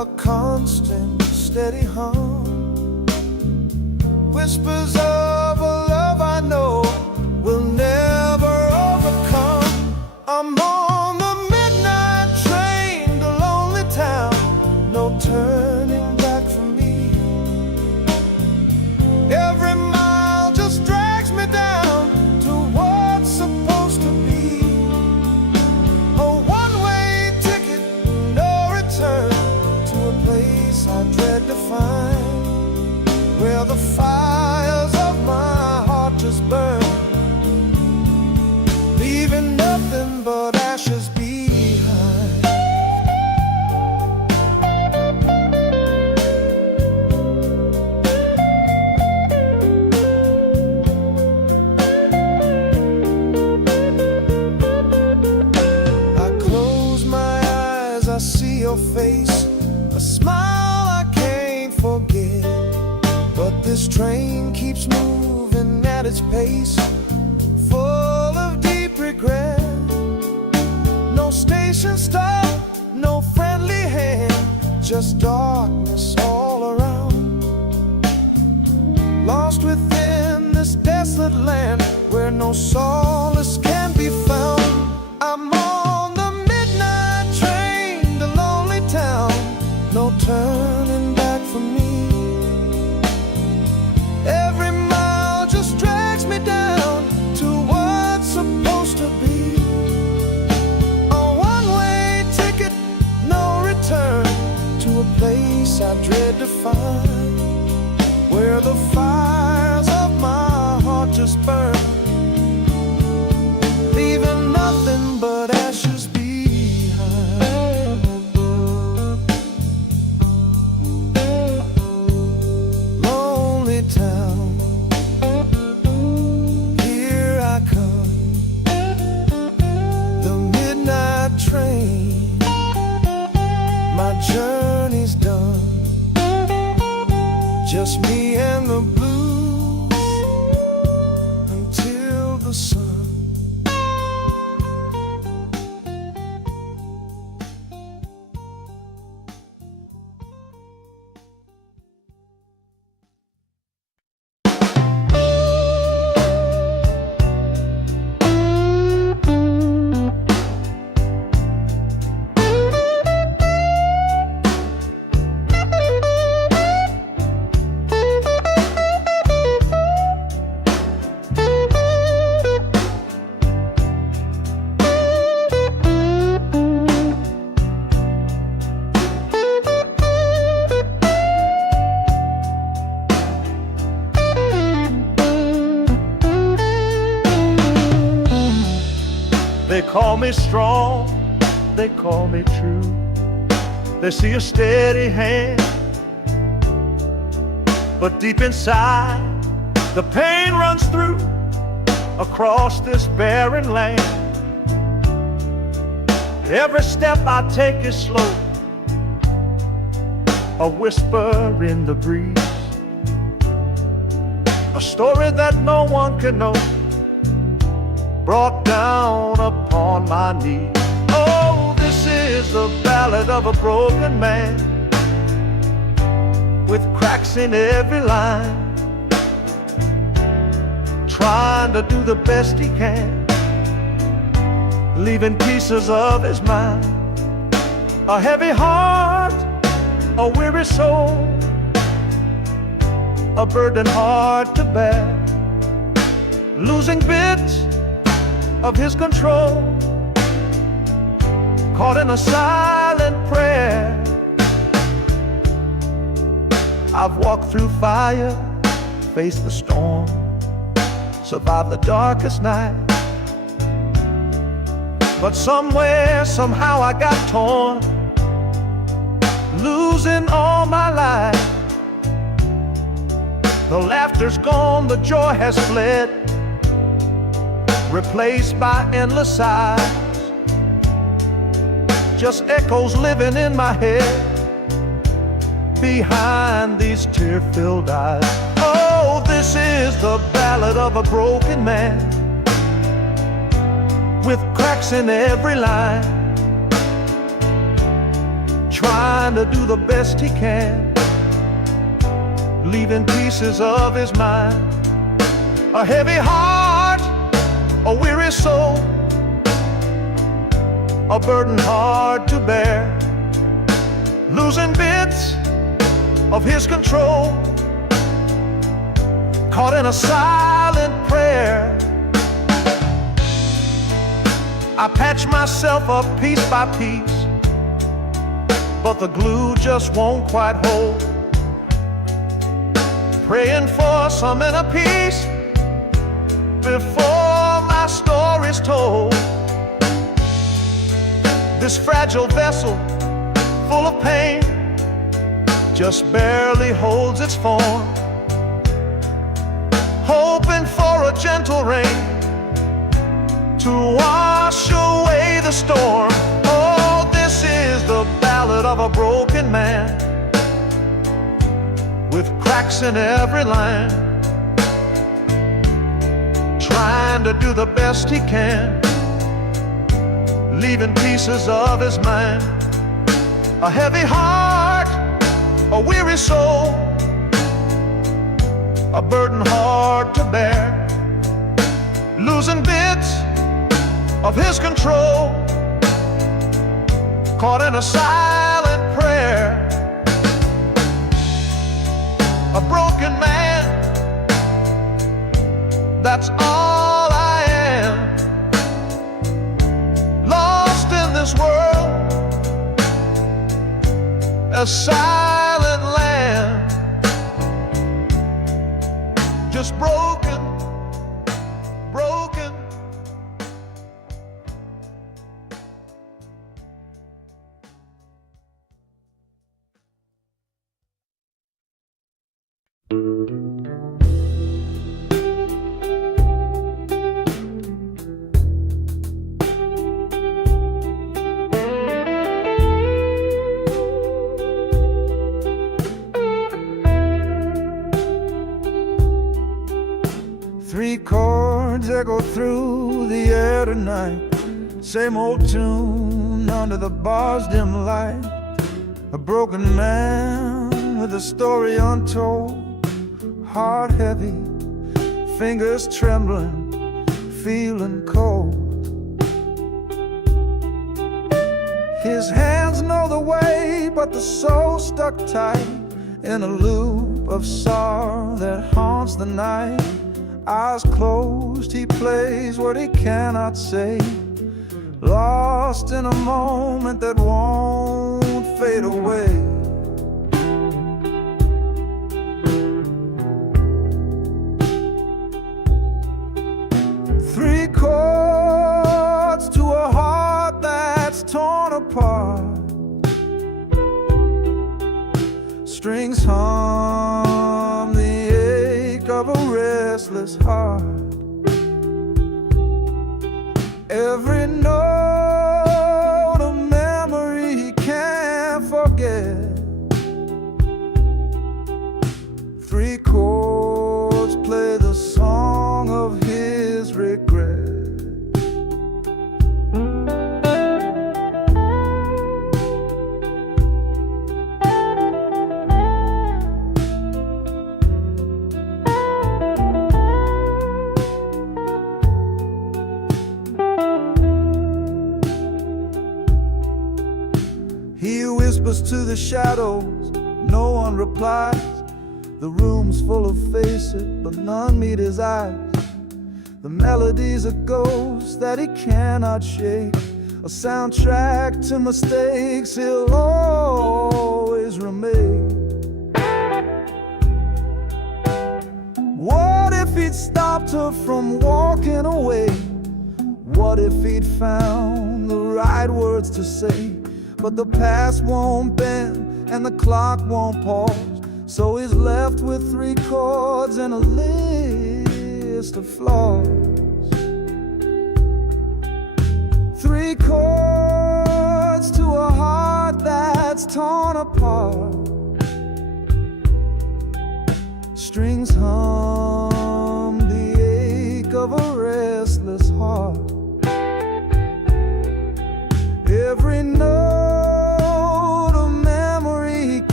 a constant, steady hum. Whispers of a love I know will never overcome. I'm on the midnight train to lonely town, no turning back for me. Every mile just drags me down to what's supposed to be. A one-way ticket, no return, to a place I dread to find, where the fires of my heart just burn, leaving nothing but ashes behind. I close my eyes, I see your face, a smile I can't forget. But this train keeps moving at its pace, full of deep regret. No station stop, no friendly hand, just darkness all around. Lost within this desolate land where no solace can be found. I'm on the midnight train to lonely town, no turning back for me. Every mile just drags me down to what's supposed to be. A one-way ticket, no return, to a place I dread to find, where the fires of my heart just burn, leaving nothing but ashes behind. Lonely town, here I come, the midnight train, my journey's done, just me and the blues until the sun. They call me strong, they call me true. They see a steady hand, but deep inside the pain runs through across this barren land. Every step I take is slow, a whisper in the breeze, a story that no one can know, brought down upon my knees. Oh, this is the ballad of a broken man, with cracks in every line, trying to do the best he can, leaving pieces of his mind. A heavy heart, a weary soul, a burden hard to bear, losing bits of his control, caught in a silent prayer. I've walked through fire, faced the storm, survived the darkest night, but somewhere, somehow I got torn, losing all my life. The laughter's gone, the joy has fled, replaced by endless sighs, just echoes living in my head behind these tear-filled eyes. Oh, this is the ballad of a broken man, with cracks in every line, trying trying to do the best he can, leaving pieces of his mind. A heavy heart, a weary soul, a burden hard to bear, losing bits of his control, caught in a silent prayer. I patch myself up piece by piece, but the glue just won't quite hold. Praying for some inner peace before my story's told. This fragile vessel, full of pain, just barely holds its form, hoping for a gentle rain to wash away the storm. Oh, this is the ballad of a broken man, with cracks in every line, trying to do the best he can, leaving pieces of his mind. A heavy heart, a weary soul, a burden hard to bear, losing bits of his control, caught in a silent prayer. A broken man, that's all I am, lost in this world, a silent land, just broken, broken. Three chords echo through the air tonight, same old tune under the bar's dim light. A broken man with a story untold, heart heavy, fingers trembling, feeling cold. His hands know the way, but the soul stuck tight in a loop of sorrow that haunts the night. Eyes closed, he plays what he cannot say, lost in a moment that won't fade away. Three chords to a heart that's torn apart, strings hum the ache of a restless heart. Every note a memory he can't forget. Three chords play the song of his regret. He whispers to the shadows, no one replies. The room's full of faces, but none meet his eyes. The melody's a ghost that he cannot shake, a soundtrack to mistakes he'll always remake. What if he'd stopped her from walking away? What if he'd found the right words to say? But the past won't bend and the clock won't pause, so he's left with three chords and a list of flaws. Three chords to a heart that's torn apart, strings hum the ache of a restless heart. Every note a memory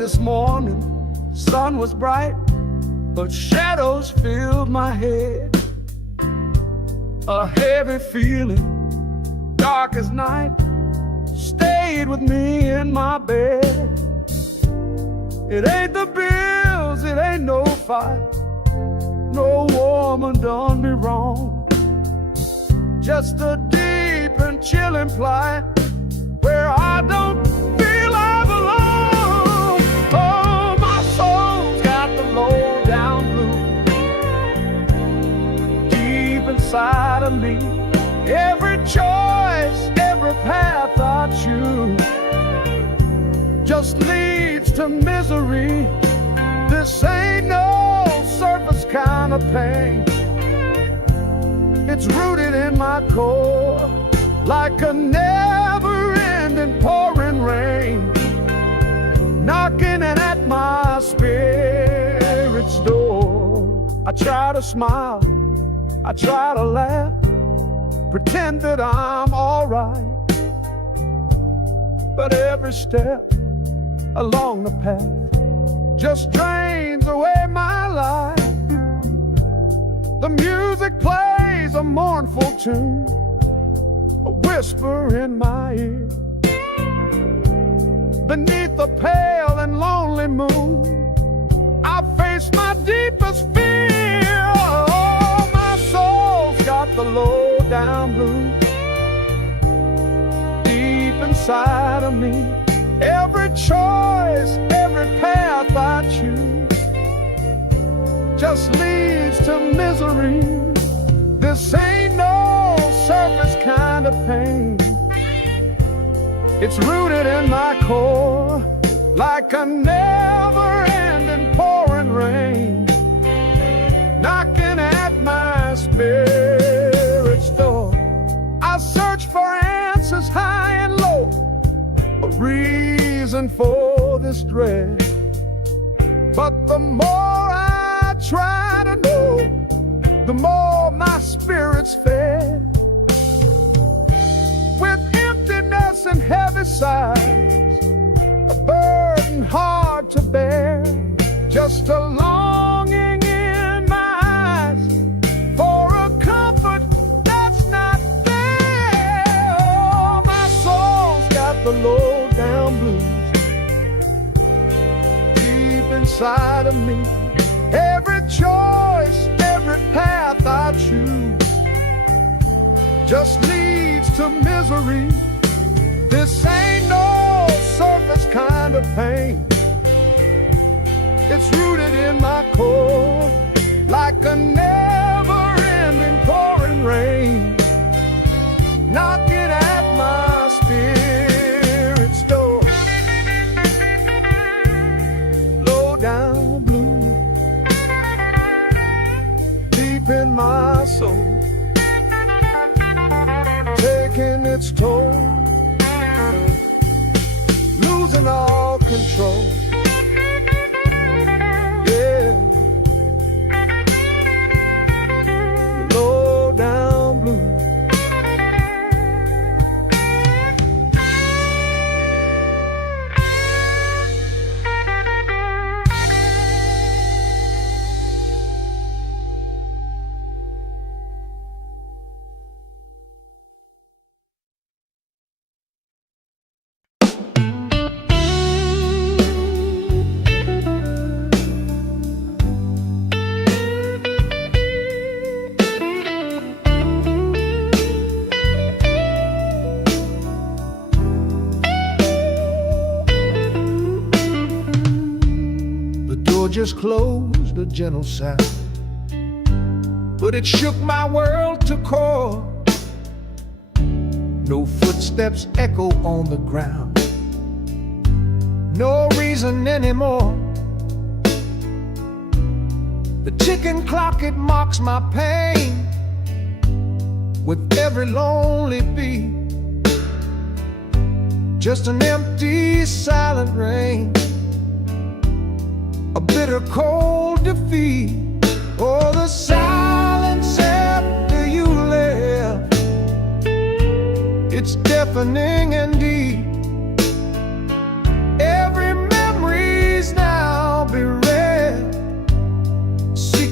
this morning, sun was bright, but shadows filled my head. A heavy feeling, dark as night, stayed with me in my bed. It ain't the bills, it ain't no fight, no woman done me wrong. Just a deep and chilling plight where I don't feel I belong. Oh, my soul's got the low down blues deep inside of me. Every choice, every path I choose just leads to misery. This ain't no surface kind of pain. It's rooted in my core like a never-ending pouring rain, knocking at my spirit's door. I try to smile, I try to laugh, pretend that I'm alright, but every step along the path just drains away my life. The music plays a mournful tune, a whisper in my ear. Beneath the pale and lonely moon, I face my deepest fear. Oh, my soul's got the low down blues deep inside of me. Every choice, every path I choose just leads to misery. This ain't no surface kind of pain. It's rooted in my core like a never-ending pouring rain, knocking at my spirit's door. I search for answers high and low, a reason for this dread, but the more I try to know, the more my spirit's fed. With emptiness and heavy sighs, a burden hard to bear, just a longing in my eyes for a comfort that's not there. Oh, my soul's got the low down blues deep inside of me. Every choice, every path I choose just leads to misery. This ain't no surface kind of pain. It's rooted in my core like a never-ending pouring rain, knocking at my spirit's door. Low down blue deep in my soul, taking its toll, losing all control. Yeah, low down blue. Just closed, a gentle sound, but it shook my world to core. No footsteps echo on the ground, no reason anymore. The ticking clock, it mocks my pain with every lonely beat. Just an empty, silent rain, a bitter cold defeat. Oh, the silence after you left, it's deafening and deep. Every memory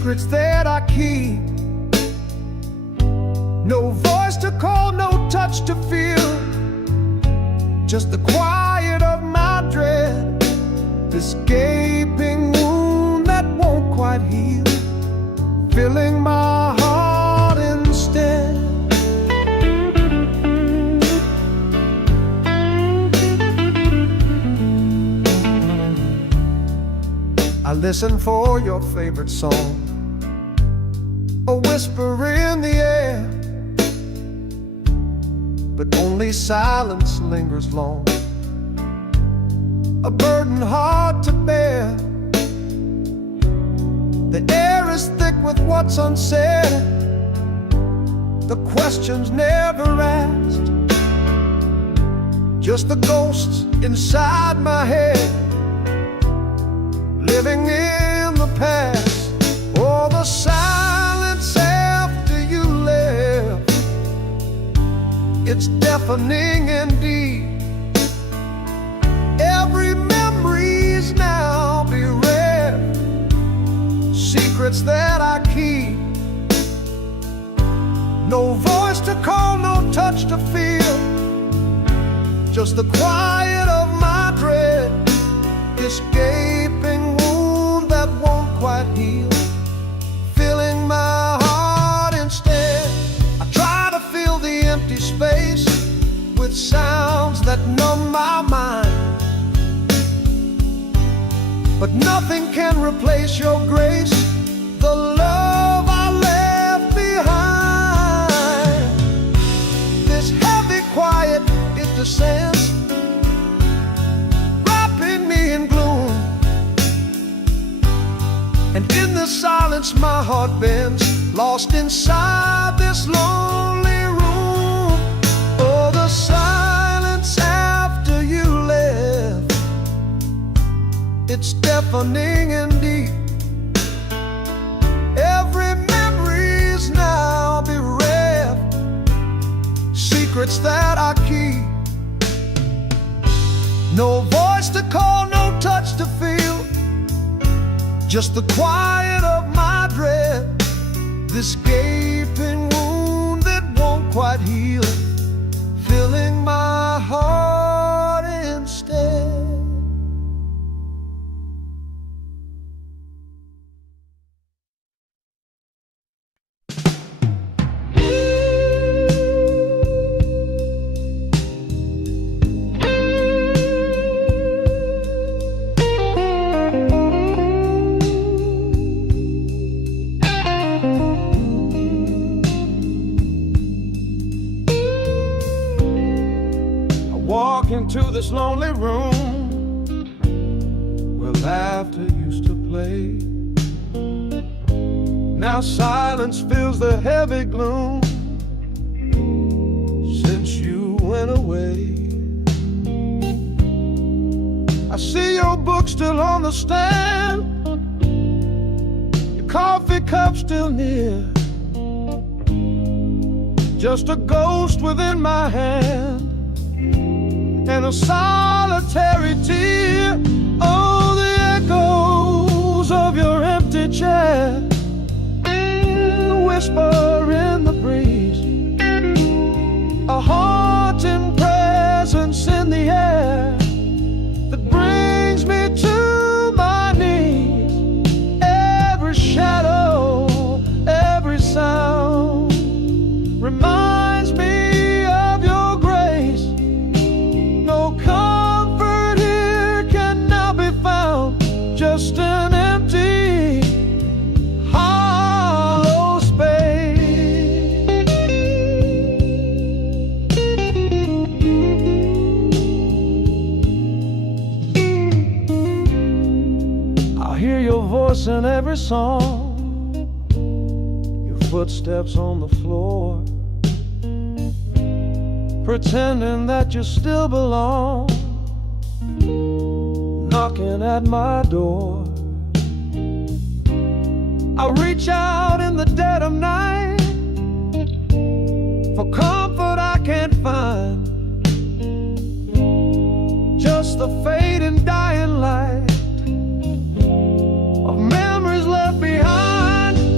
secrets that I keep. No voice to call, no touch to feel, just the quiet of my dread, this gaping wound that won't quite heal, filling my heart instead. I listen for your favorite song, a whisper in the air, but only silence lingers long, a burden hard to bear. The air is thick with what's unsaid, the questions never asked, just the ghosts inside my head, living in the past. Oh, the silence after you left, it's deafening indeed. Every memory's now bereft, secrets that I keep. No voice to call, no touch to feel, just the quiet of my dread, this gaping wound that won't quite heal, filling my heart instead. I try to fill the empty space with sounds that numb my mind, but nothing can replace your grace, the love I left behind. This heavy quiet, it descends, wrapping me in gloom, and in the silence my heart bends, lost inside this lonely room. Oh, the silence after you left, it's deafening indeed. Every memory's now bereft, secrets that I keep. No voice to call, no touch to feel, just the quiet of my dread, this gaping wound that won't quite heal, filling my heart instead. Walk into this lonely room where laughter used to play. Now silence fills the heavy gloom since you went away. I see your book still on the stand, your coffee cup still near, just a ghost within my hand and a solitary tear. Oh, the echoes of your empty chair, the whisper in the breeze, a haunting presence in the air that brings me to my knees. Every shadow, every sound reminds me of your grace. No comfort here can now be found, just an empty, hollow space. I hear your voice in every song, your footsteps on the floor, pretending that you still belong, knocking at my door. I reach out in the dead of night for comfort I can't find, just the fading dying light of memories left behind.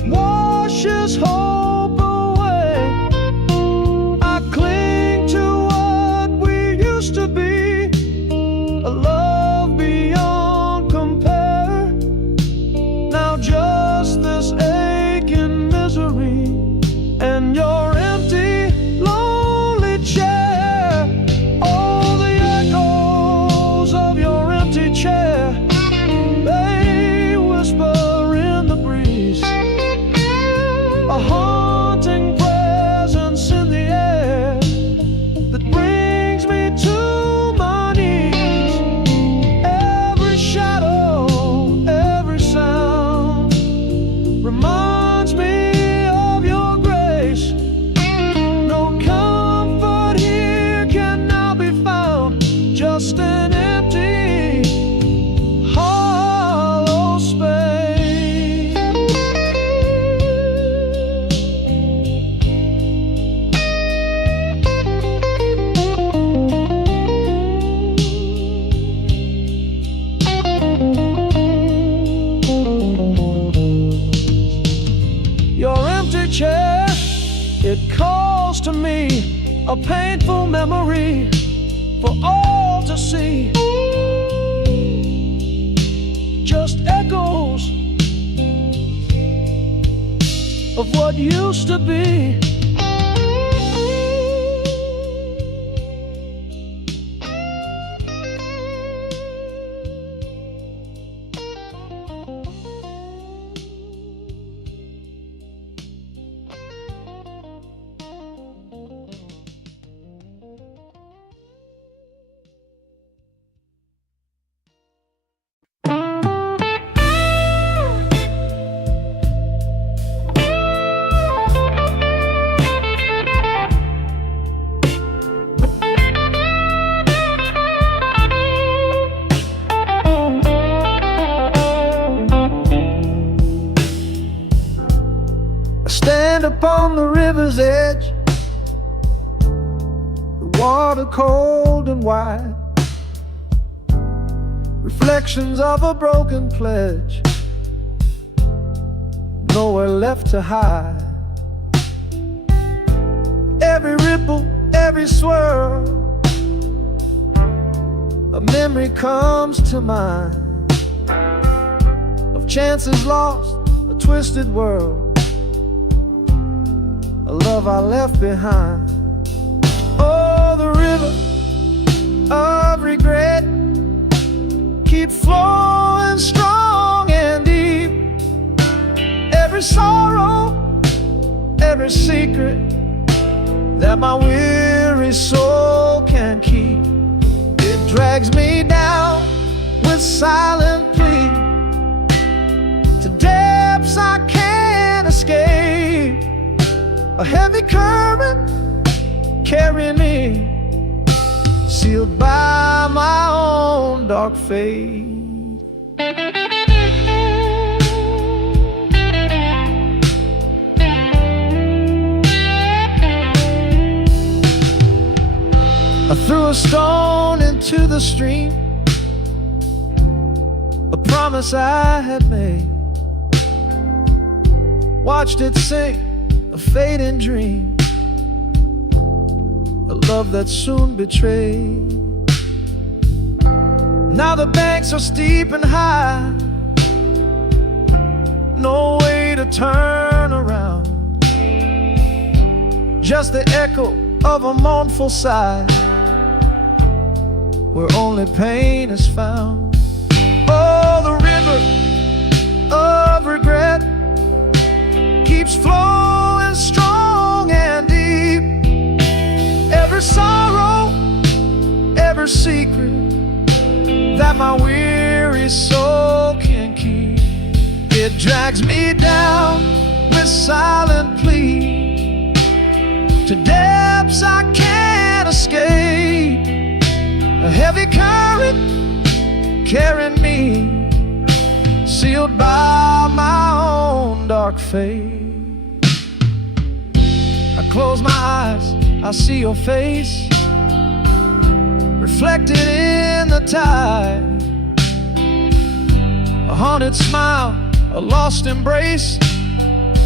which washes hope away. I cling to what we used to be, a love beyond compare. Now just this aching misery and your empty, lonely chair. Oh, the echoes of your empty chair, they whisper in the breeze, a haunting presence in the air that brings me to my knees. Every shadow, every sound reminds me of your grace. No comfort here can now be found, just an empty, hollow space. Your empty chair, it calls to me, a painful memory for all to see. Just echoes of what used to be. Stand upon the river's edge, the water cold and wide, reflections of a broken pledge, nowhere left to hide. Every ripple, every swirl, a memory comes to mind of chances lost, a twisted world, a love I left behind. Oh, the river of regret keeps flowing strong and deep. Every sorrow, every secret that my weary soul can keep, it drags me down with silent plea to depths I can't escape. A heavy current carrying me, sealed by my own dark fate. I threw a stone into the stream, a promise I had made, watched it sink, a fading dream, a love that soon betrayed. Now the banks are steep and high, no way to turn around, just the echo of a mournful sigh, where only pain is found. Oh, the river of regret keeps flowing strong and deep. Every sorrow, every secret that my weary soul can keep, it drags me down with silent plea to depths I can't escape. A heavy current carrying me, sealed by my own dark fate. I close my eyes, I see your face reflected in the tide, a haunted smile, a lost embrace,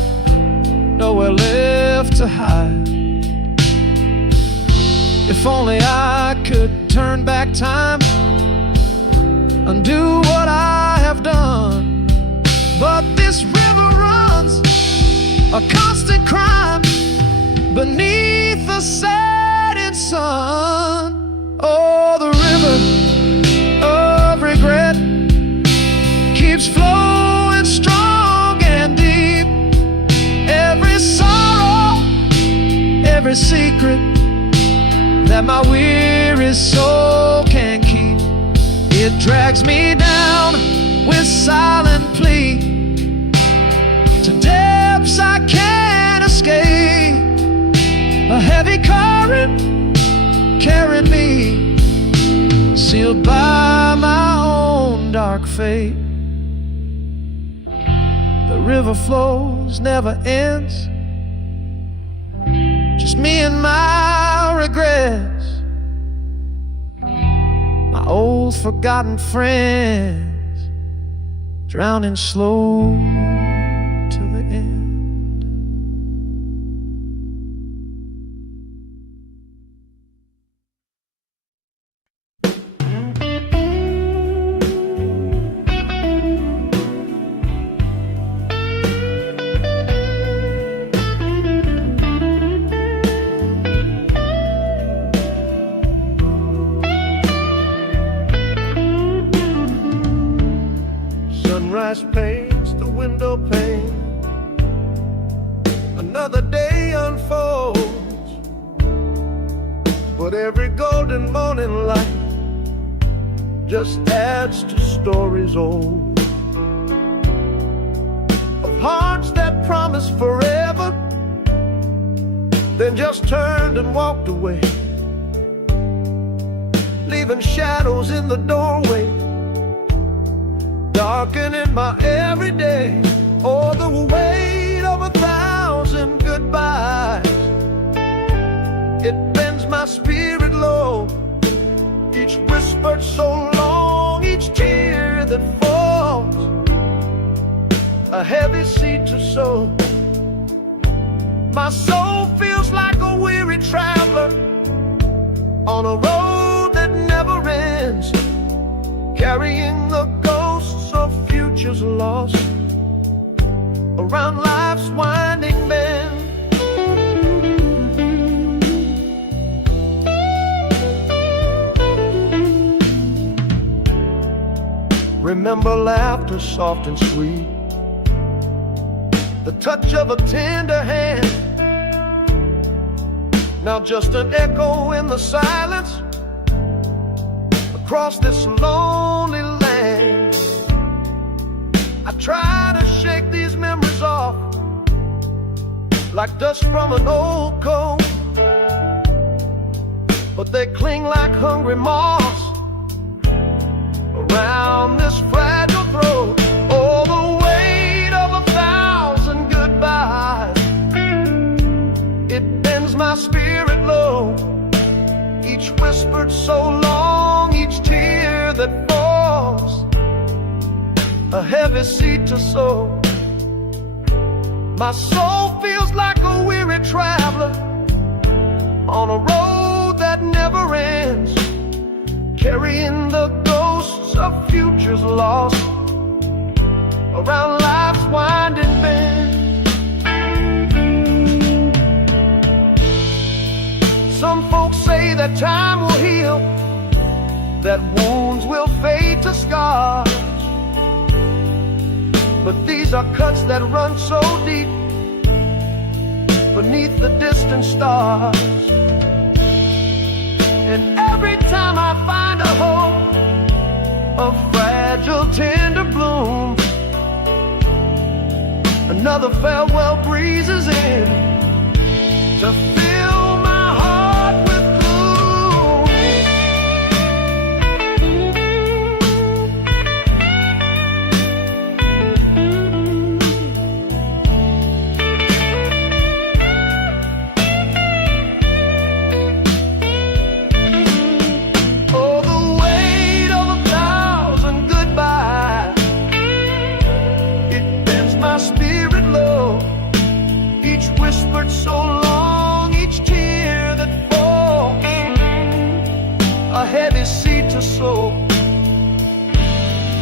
nowhere left to hide. If only I could turn back time, undo what I have done. But this river runs a constant crime beneath the setting sun. Oh, the river of regret keeps flowing strong and deep. Every sorrow, every secret that my weary soul can keep, it drags me down with silent plea to depths I can't escape. A heavy current carrying me, sealed by my own dark fate. The river flows, never ends, just me and my regrets, my old forgotten friends, drowning slow till the end. Sunrise paints the window pane, another day unfolds, but every golden morning light just adds to stories old, of hearts that promised forever, then just turned and walked away, leaving shadows in the doorway, darkening my everyday. Oh, the weight of 1,000 goodbyes, it bends my spirit low. Each whispered so long, each tear that falls, a heavy seed to sow. My soul feels like a weary traveler on a road that never ends, carrying the ghosts of futures lost around life's winding bend. Remember laughter soft and sweet, the touch of a tender hand, now just an echo in the silence across this lonely land. I try to shake these memories off like dust from an old coat, but they cling like hungry moths around this fragile throat. Oh, the weight of 1,000 goodbyes, it bends my spirit low. Each whispered so long, each tear that falls, a heavy seed to sow. My soul feels like a weary traveler on a road that never ends, carrying the ghosts of futures lost around life's winding bend. Some folks say that time will heal, that wounds will fade to scars, but these are cuts that run so deep beneath the distant stars. And every time I find a hope, a fragile tender bloom, another farewell breezes in to fill my heart with gloom. Oh, the weight of 1,000 goodbyes, it bends my spirit low. Each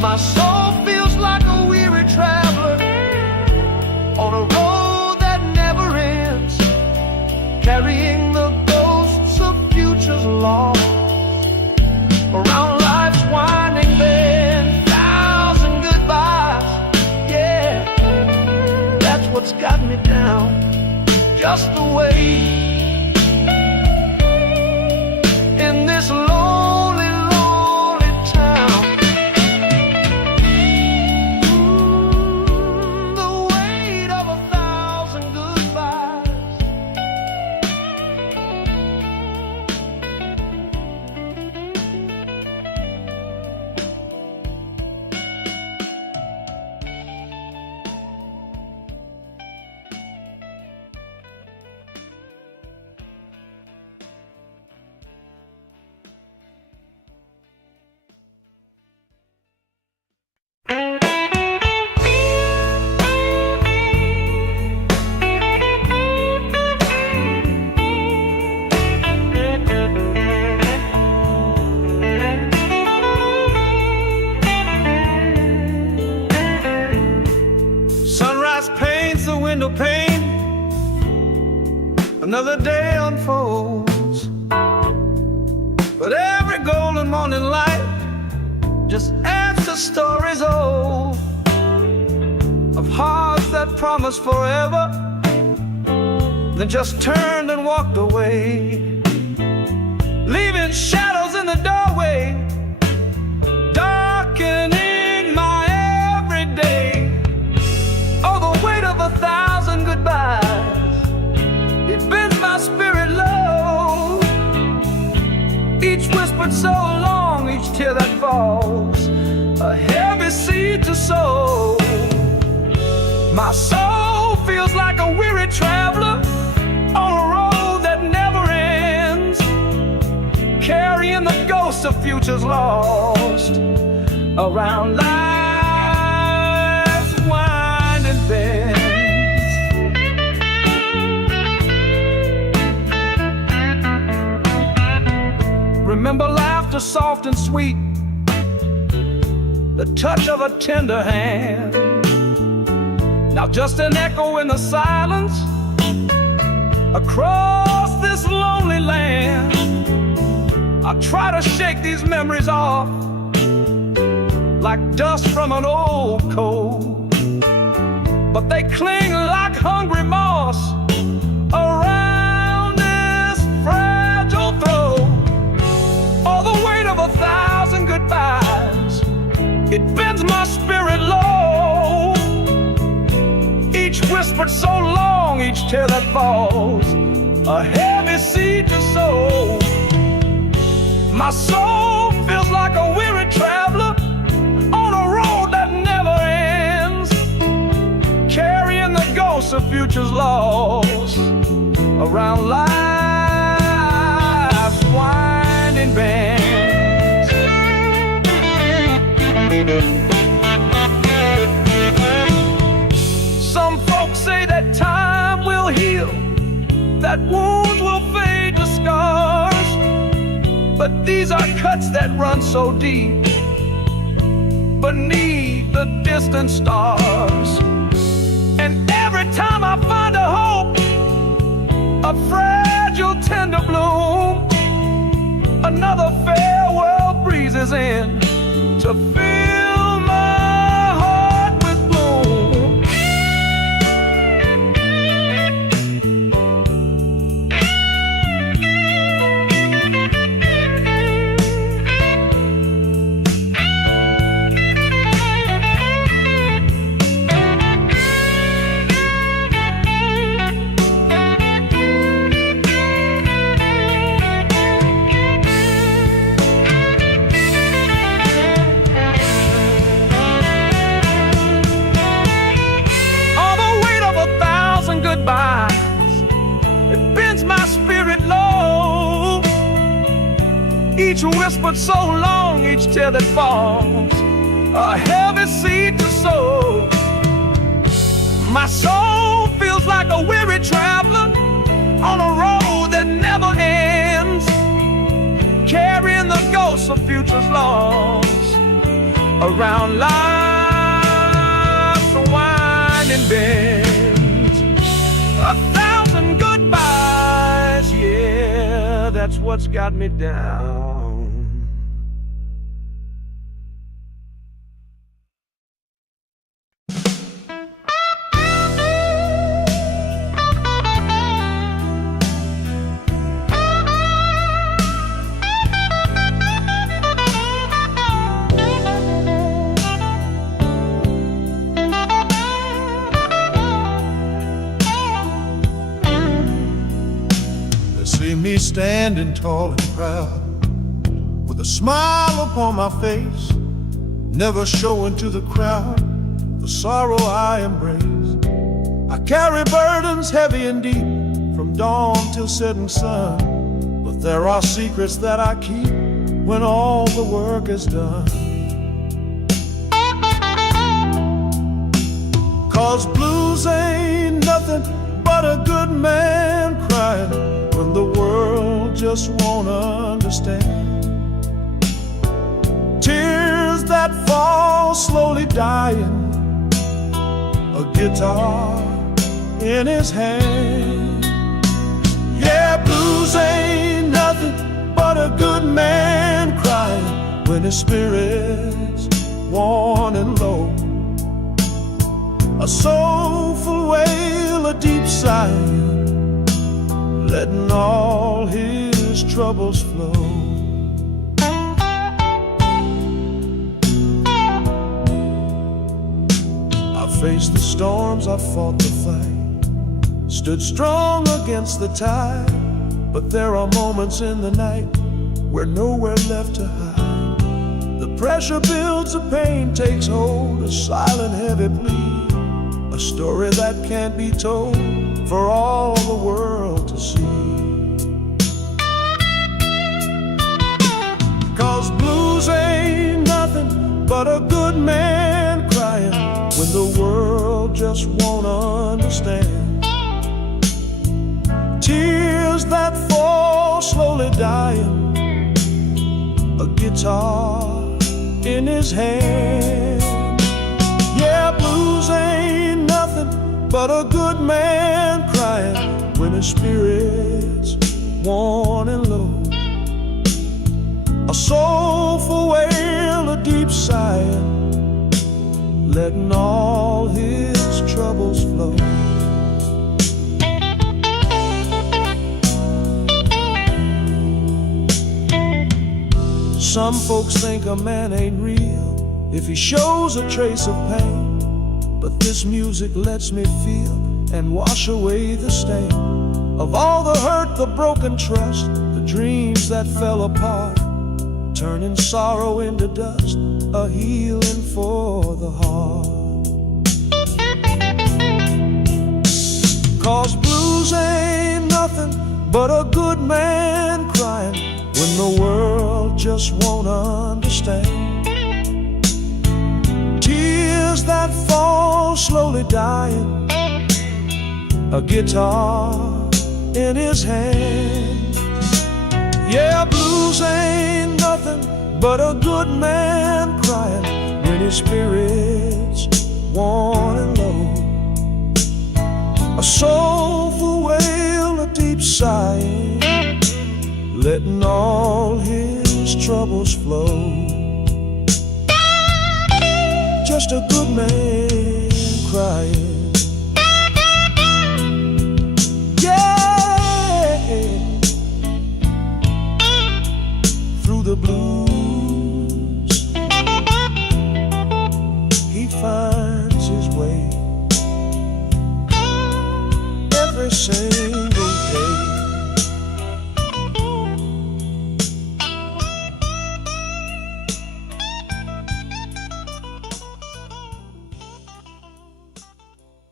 My soul feels like a weary traveler on a road that never ends, carrying the ghosts of futures lost around life's winding bend. Thousand goodbyes, yeah, that's what's got me down, just the way in this lonely, lonely town. The weight of 1,000 goodbyes. Sunrise paints the window pane, another day unfolds, but every golden morning light just adds to stories old of hearts that promised forever, then just turned and walked away, leaving shadows in the doorway, darkening my everyday. Oh, the weight of 1,000 goodbyes, it bends my spirit low. Each whispered so long, each tear that falls, a heavy seed to sow. My soul feels like a weary traveler on a road that never ends, carrying the ghosts of futures lost around life's winding bends. Remember laughter soft and sweet, the touch of a tender hand. Now just an echo in the silence across this lonely land. I try to shake these memories off like dust from an old coat, but they cling like hungry moss around this fragile throat. All the weight of 1,000 goodbyes, it bends my spirit low. Each whispered so long, each tear that falls, a heavy seed to sow. My soul feels like a weary traveler on a road that never ends, carrying the ghosts of futures lost around life's winding bends. Some folks say that time will heal, that wounds will fade to scars, but these are cuts that run so deep beneath the distant stars. And every time I find a hope, a fragile tender bloom, another farewell breezes in to fill my heart with gloom. It bends my spirit low. Each whispered so long, each tear that falls, a heavy seed to sow. My soul feels like a weary traveler on a road that never ends, carrying the ghosts of futures lost around life's winding bends. 1,000 goodbyes, yeah, that's what's got me down. See me standing tall and proud, with a smile upon my face, never showing to the crowd the sorrow I embrace. I carry burdens heavy and deep, from dawn till setting sun, but there are secrets that I keep when all the work is done. 'Cause blues ain't nothing but a good man crying when the world just won't understand. Tears that fall slowly dying, a guitar in his hand. Yeah, blues ain't nothing but a good man crying when his spirit's worn and low. A soulful wail, a deep sigh, letting all his troubles flow. I faced the storms, I fought the fight, stood strong against the tide, but there are moments in the night where nowhere left to hide. The pressure builds, the pain takes hold, a silent heavy plea, a story that can't be told for all the world to see. 'Cause blues ain't nothing but a good man crying when the world just won't understand. Tears that fall slowly dying, a guitar in his hand. Yeah, blues ain't nothing but a good man crying when his spirit's worn and low. A soulful wail, a deep sigh, letting all his troubles flow. Some folks think a man ain't real if he shows a trace of pain, but this music lets me feel and wash away the stain of all the hurt, the broken trust, the dreams that fell apart, turning sorrow into dust, a healing for the heart. 'Cause blues ain't nothing but a good man crying when the world just won't understand. Tears that fall slowly dying, a guitar in his hand. Yeah, blues ain't nothing but a good man crying when his spirit's worn and low. A soulful wail, a deep sigh, letting all his troubles flow. Just a good man crying. Through the blues, he finds his way every single day.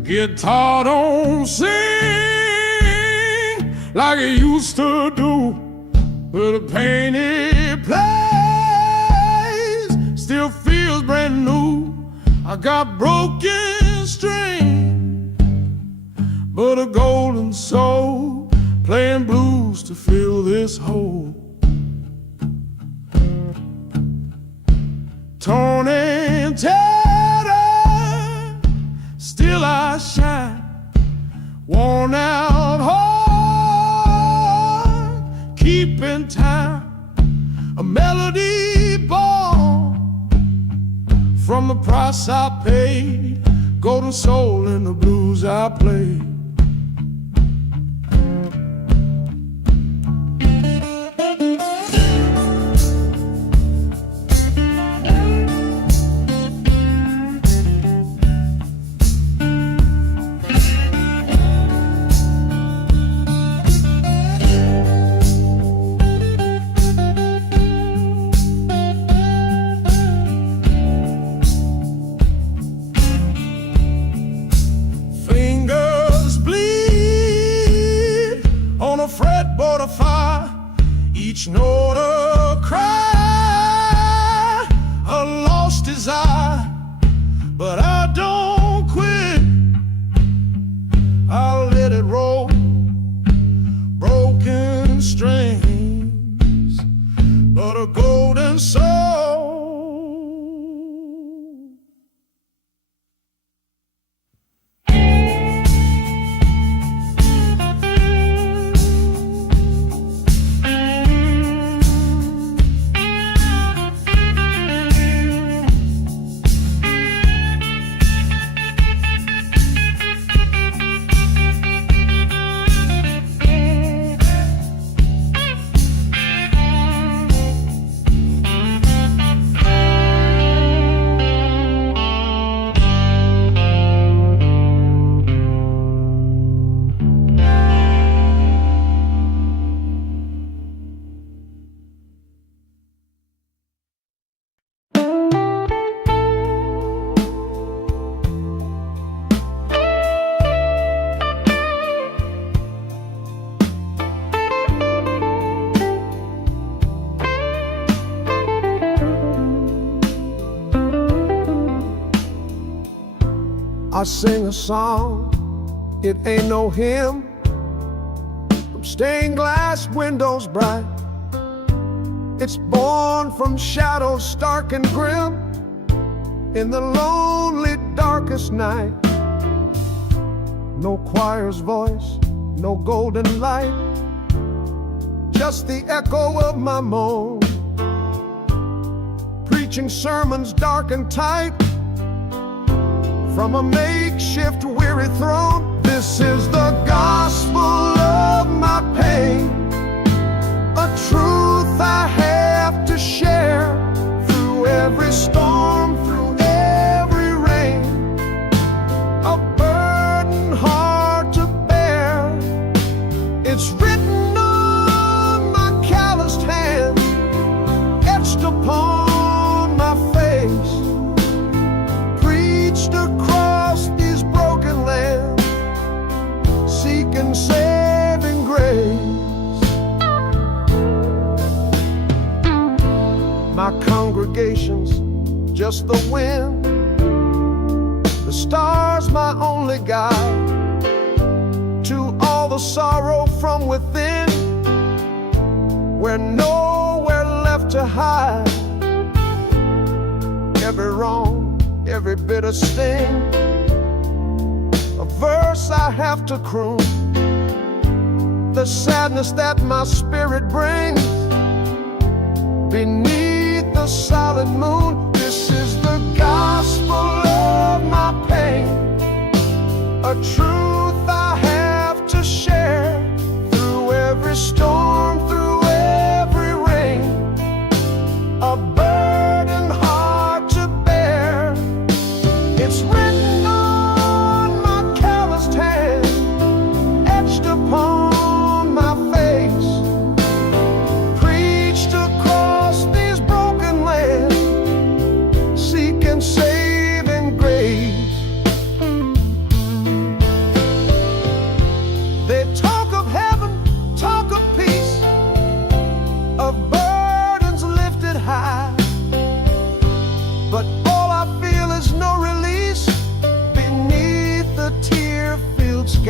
guitar don't sing like it used to do, but the pain it plays still feels brand new. I got broken strings, but a golden soul playing blues to fill this hole. Torn and tattered, still I shine. Worn out heart, keeping time. A melody born from the price I paid. Golden soul in the blues I played. Fretboard of fire, each note a cry, a lost desire, but I don't quit. I'll let it roll, broken strings, but a golden soul. I sing a song, it ain't no hymn, from stained glass windows bright. It's born from shadows stark and grim, in the lonely darkest night. No choir's voice, no golden light, just the echo of my moan, preaching sermons dark and tight from a makeshift weary throne. This is the gospel of my pain, a truth I have to share through every storm, through every rain, a burden hard to bear. It's written on my calloused hands, etched upon my face, preached across these broken lands, seeking saving grace. My congregation's just the wind, the stars my only guide to all the sorrow from within, where nowhere left to hide. Every wrong, every bitter sting, a verse I have to croon, the sadness that my spirit brings beneath the solid moon. This is the gospel of my pain, a truth I have to share through every storm, through every rain, a burden hard to bear. It's written on my calloused hand, etched upon my face, preached across these broken lands, seeking saving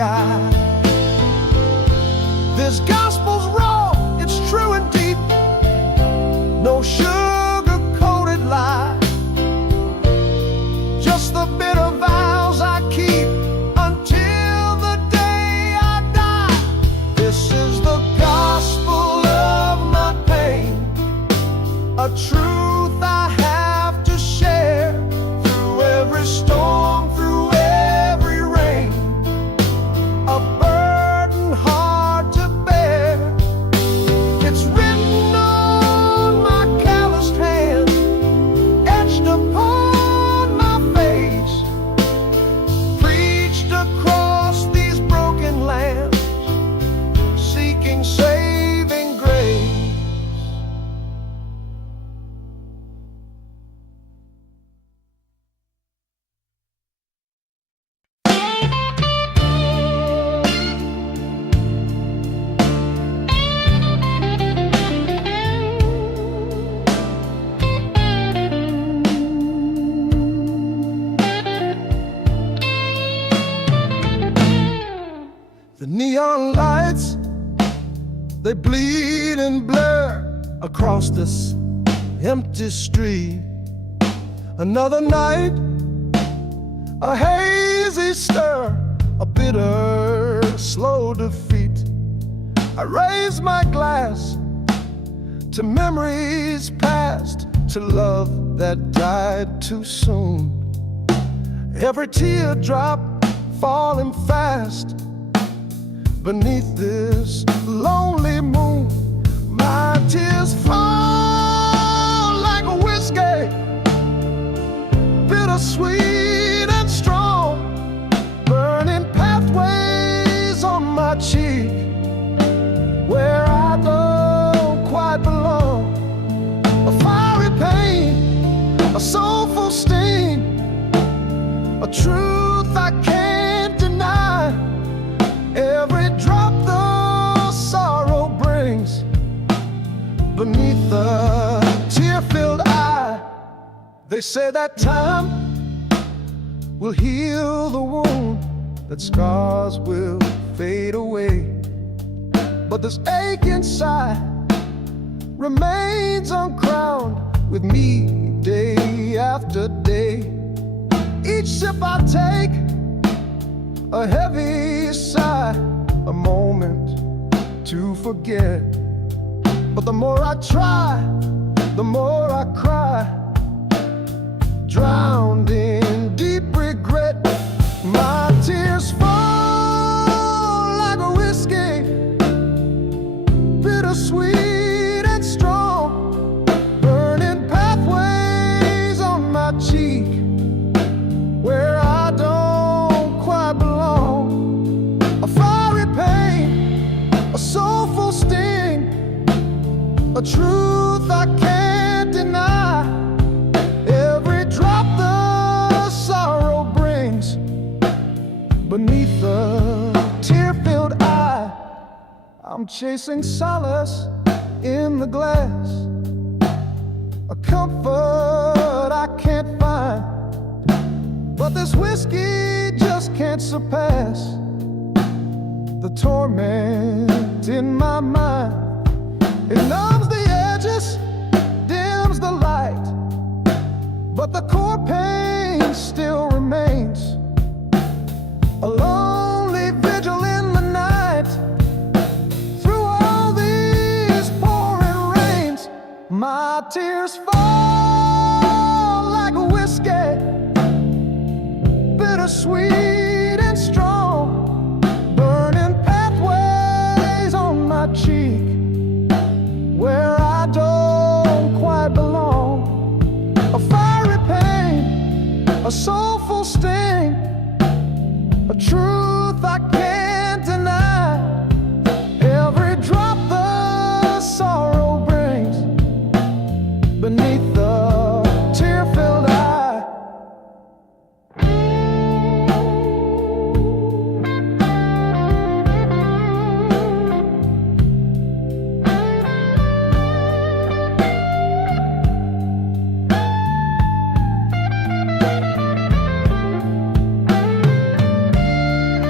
sky. This gospel's raw, it's true and deep, no sugar-coated lie. Just the bitter vows I keep until the day I die. This is the gospel of my pain, a truth I have to share through every storm, through every rain, a burden hard to bear. It's written on my calloused hand, etched upon my face, preached across these broken lands, seeking saving grace. The neon lights, they bleed and blur across this empty street. Another night, a hazy stir, a bitter, slow defeat. I raise my glass to memories past, to love that died too soon. Every teardrop falling fast beneath this lonely moon. My tears fall like a whiskey, bittersweet and strong, burning pathways on my cheek where I don't quite belong. A fiery pain, a soulful sting, a truth I can't deny. Every drop the sorrow brings beneath the tear-filled eye. They say that time will heal the wound, that scars will fade away, but this ache inside remains uncrowned with me day after day. Each sip I take, a heavy sigh, a moment to forget. But the more I try, the more I cry, drowned in deep regret. My tears fall like a whiskey, bittersweet and strong, burning pathways on my cheek where I don't quite belong. A fiery pain, a soulful sting, a truth I can't deny. Every drop the sorrow brings beneath the tear-filled eye. I'm chasing solace in the glass, a comfort I can't find, but this whiskey just can't surpass the torment in my mind. It numbs the edges, dims the light, but the core pain still remains. A lonely vigil in the night, through all these pouring rains. My tears fall like a whiskey, bittersweet and strong, burning pathways on my cheek where I don't quite belong. A fiery pain, a soulful sting, a truth I can't deny. Every drop the sorrow brings beneath the tear-filled eye.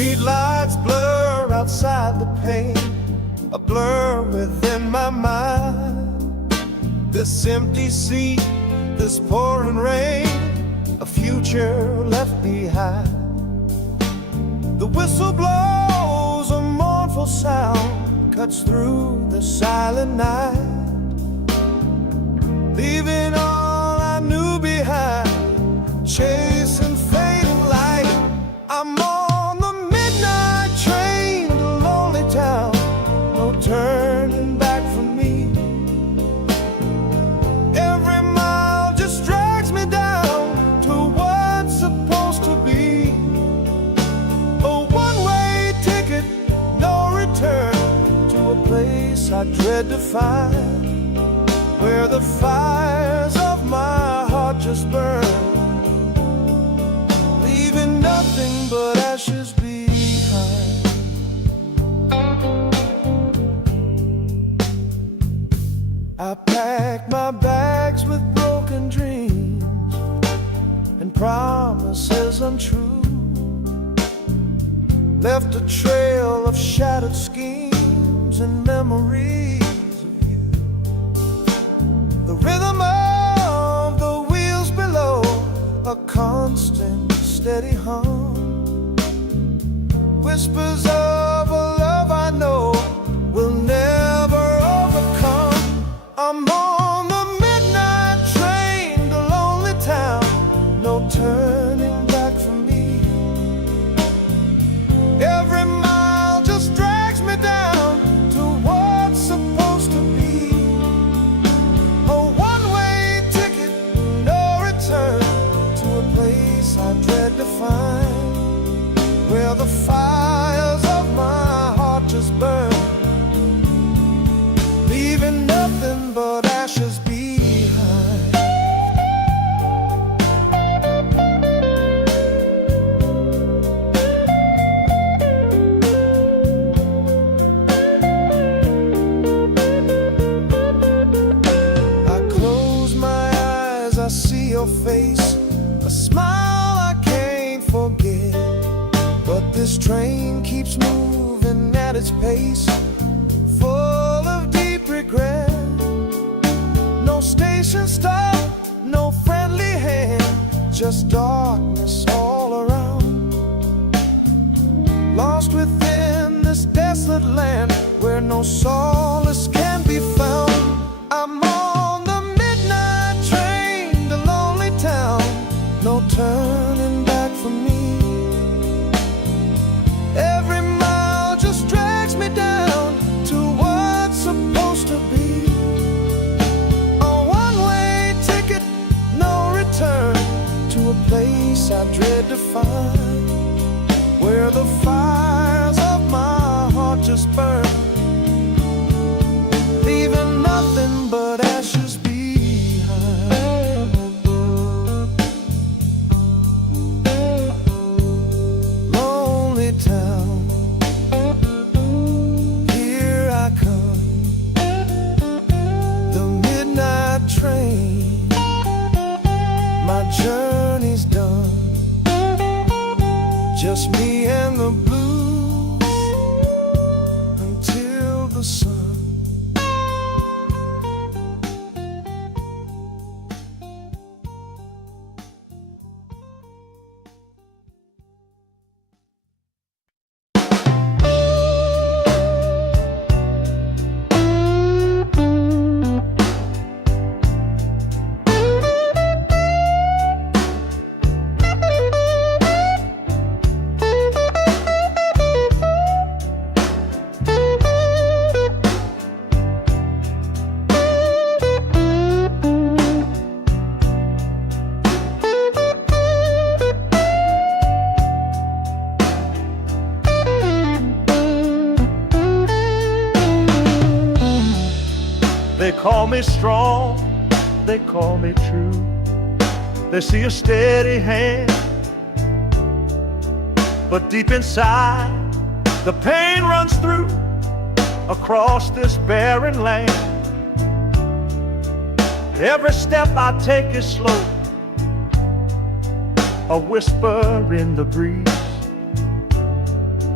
Streetlights blur outside the pane, a blur within my mind. This empty sea, this pouring rain, a future left behind. The whistle blows, a mournful sound cuts through the silent night, leaving all I knew behind, chasing fading light. I'm on the midnight train to lonely town, no turning back for me. Every mile just drags me down to what's supposed to be. A one-way ticket, no return, to a place I dread to find, where the fires of my heart just burn, leaving nothing but ashes behind. I packed my bags with broken dreams and promises untrue, left a trail of shattered schemes and memories of you. The rhythm of the wheels below, a constant steady hum, whispers of a love I know will never overcome. I'm on the midnight train to lonely town, no turning back for me. Every mile just drags me down to what's supposed to be. A one-way ticket, no return, to a place I dread to find, where the fires of my heart just burn, leaving nothing but ashes behind. I close my eyes, I see your face, a smile I can't forget. But this train keeps moving at its pace, full of deep regret. No station stop, no friendly hand, just darkness all around. Lost within this desolate land, where no solace can be found. I'm on the midnight train to lonely town, no turning back for me. Every mile just drags me down to what's supposed to be. A one-way ticket, no return, to a place I dread to find, where the fires of my heart just burn, leaving nothing but ashes behind. Lonely town, here I come, the midnight train, my journey's done, just me and the blues until the sun. They call me strong, they call me true. They see a steady hand, but deep inside the pain runs through across this barren land. Every step I take is slow, a whisper in the breeze.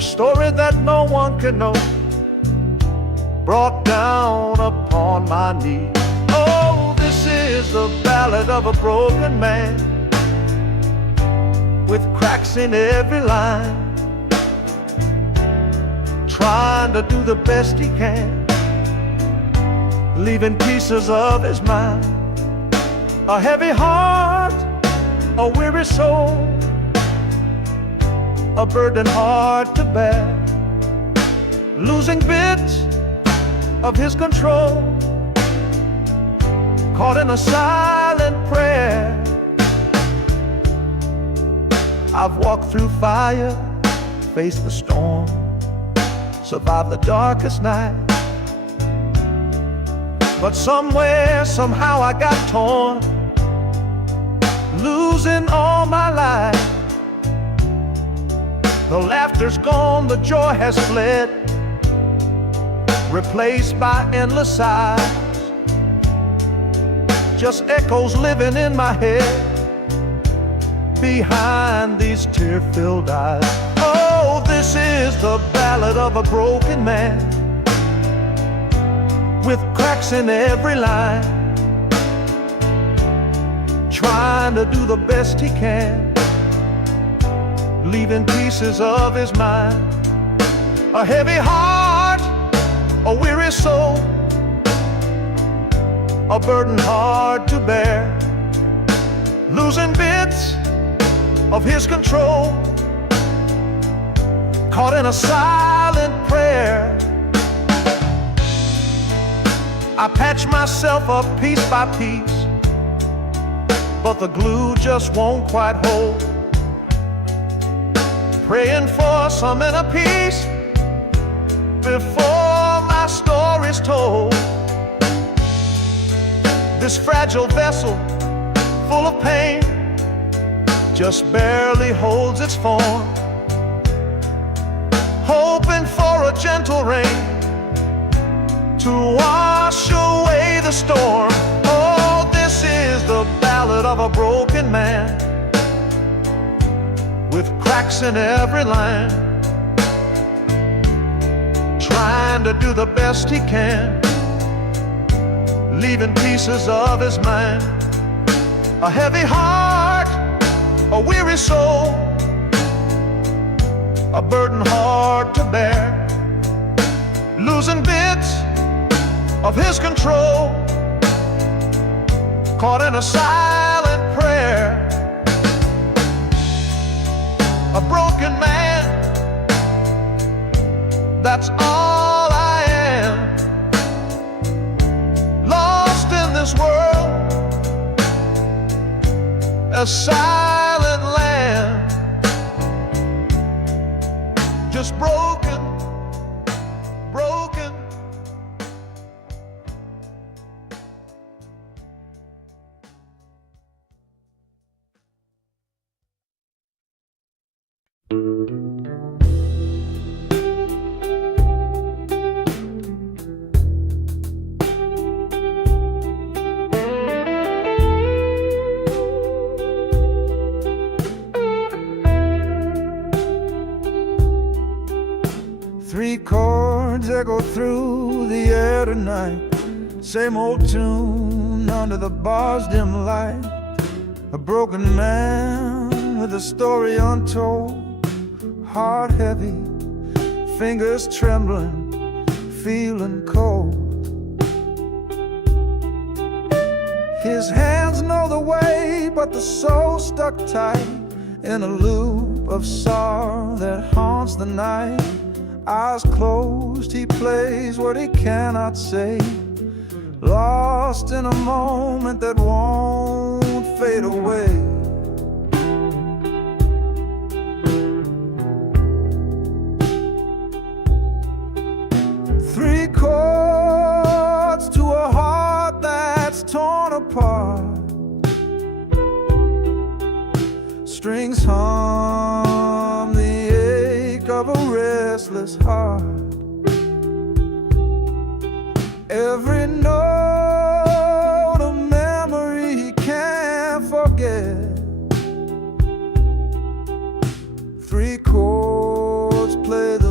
a story that no one can know, brought down upon my knee. Oh, this is the ballad of a broken man, with cracks in every line, trying to do the best he can, leaving pieces of his mind. A heavy heart, a weary soul, a burden hard to bear, losing bits of his control, caught in a silent prayer. I've walked through fire, faced the storm, survived the darkest night, but somewhere, somehow I got torn, losing all my life. The laughter's gone, the joy has fled, replaced by endless sighs, just echoes living in my head behind these tear-filled eyes. Oh, this is the ballad of a broken man, with cracks in every line, trying to do the best he can, leaving pieces of his mind. A heavy heart, a weary soul, a burden hard to bear, losing bits of his control, caught in a silent prayer. I patch myself up piece by piece, but the glue just won't quite hold, praying for some inner peace before my story's told. This fragile vessel, full of pain, just barely holds its form, hoping for a gentle rain to wash away the storm. Oh, this is the ballad of a broken man, with cracks in every line, trying to do the best he can, leaving pieces of his mind. A heavy heart, a weary soul, a burden hard to bear, losing bits of his control, caught in a silent prayer. A broken man, that's all I am, lost in this world, a silent land, just broken, broken. Three chords echo through the air tonight, same old tune under the bar's dim light. A broken man with a story untold, heart heavy, fingers trembling, feeling cold. His hands know the way, but the soul stuck tight in a loop of sorrow that haunts the night. Eyes closed, he plays what he cannot say, lost in a moment that won't fade away. Three chords to a heart that's torn apart, strings hum the ache of a restless heart. Every note a memory he can't forget. Three chords play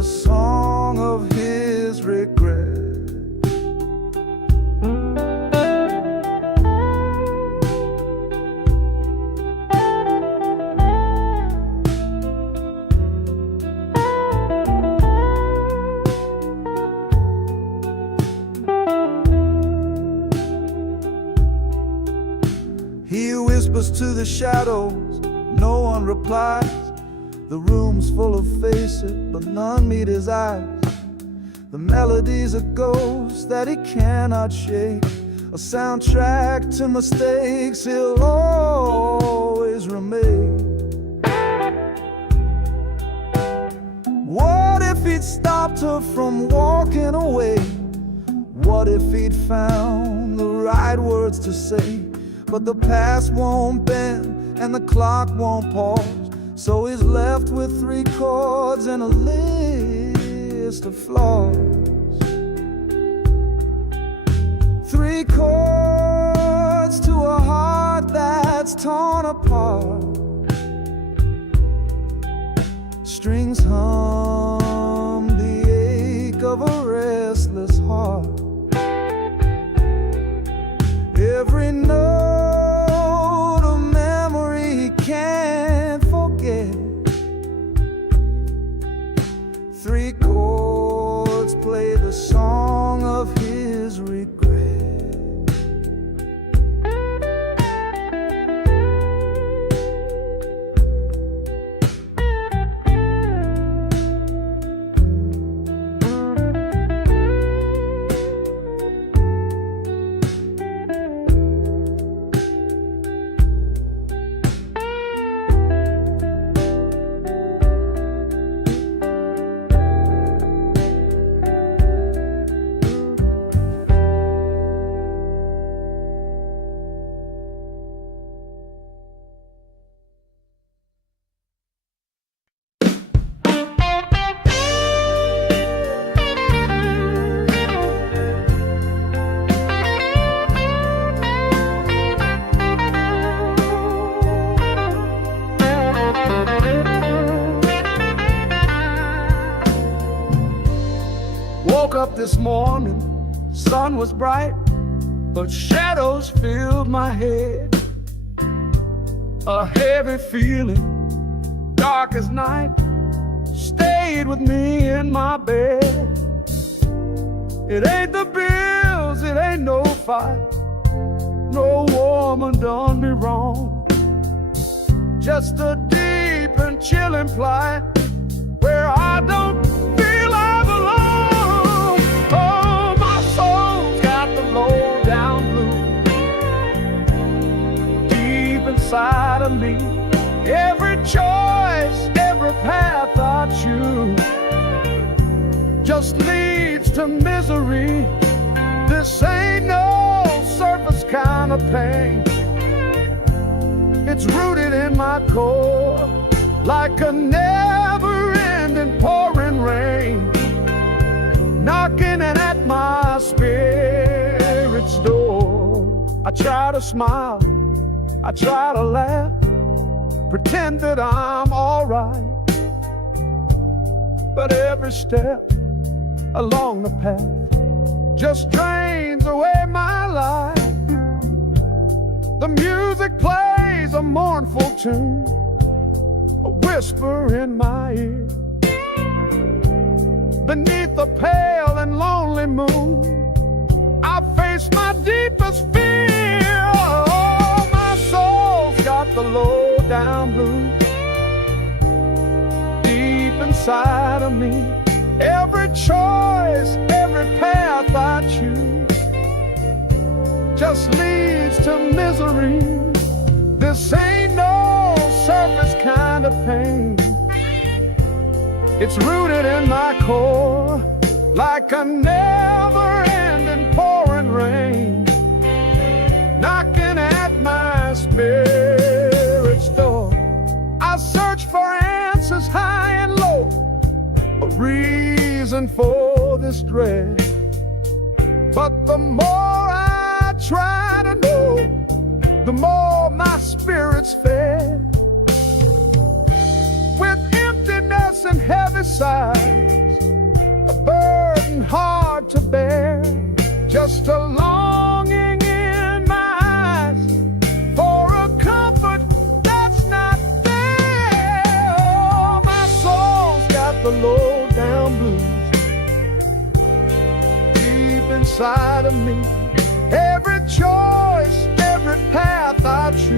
He whispers to the shadows, no one replies. The room's full of faces, but none meet his eyes. The melody's a ghost that he cannot shake, a soundtrack to mistakes he'll always remake. What if he'd stopped her from walking away? What if he'd found the right words to say? But the past won't bend and the clock won't pause, so he's left with 3 chords and a list of flaws. 3 chords to a heart that's torn apart. Strings hum the ache of a restless heart. Every note a memory he can't forget. 3 chords play the song of his regret. Woke up this morning, sun was bright, but shadows filled my head. A heavy feeling, dark as night, stayed with me in my bed. It ain't the bills, it ain't no fight, no woman done me wrong. Just a deep and chilling plight where I don't feel I belong. Oh, my soul's got the low down blues deep inside of me. Every choice, every path I choose just leads to misery. This ain't no surface kind of pain. It's rooted in my core, like a never-ending pouring rain, knocking at my spirit's door. I try to smile, I try to laugh, pretend that I'm alright, but every step along the path just drains away my life. The music plays a mournful tune, a whisper in my ear. Beneath the pale and lonely moon, I face my deepest fear. Oh, my soul's got the low down blues deep inside of me. Every choice, every path I choose just leads to misery. This ain't no surface kind of pain. It's rooted in my core, like a never-ending pouring rain, knocking at my spirit's door. I search for answers high and low, a reason for this dread, but the more I try to know, the more my spirit's fed. With emptiness and heavy sighs, a burden hard to bear, just a longing in my eyes for a comfort that's not there. Oh, my soul's got the low down blues deep inside of me. Every choice, every path I choose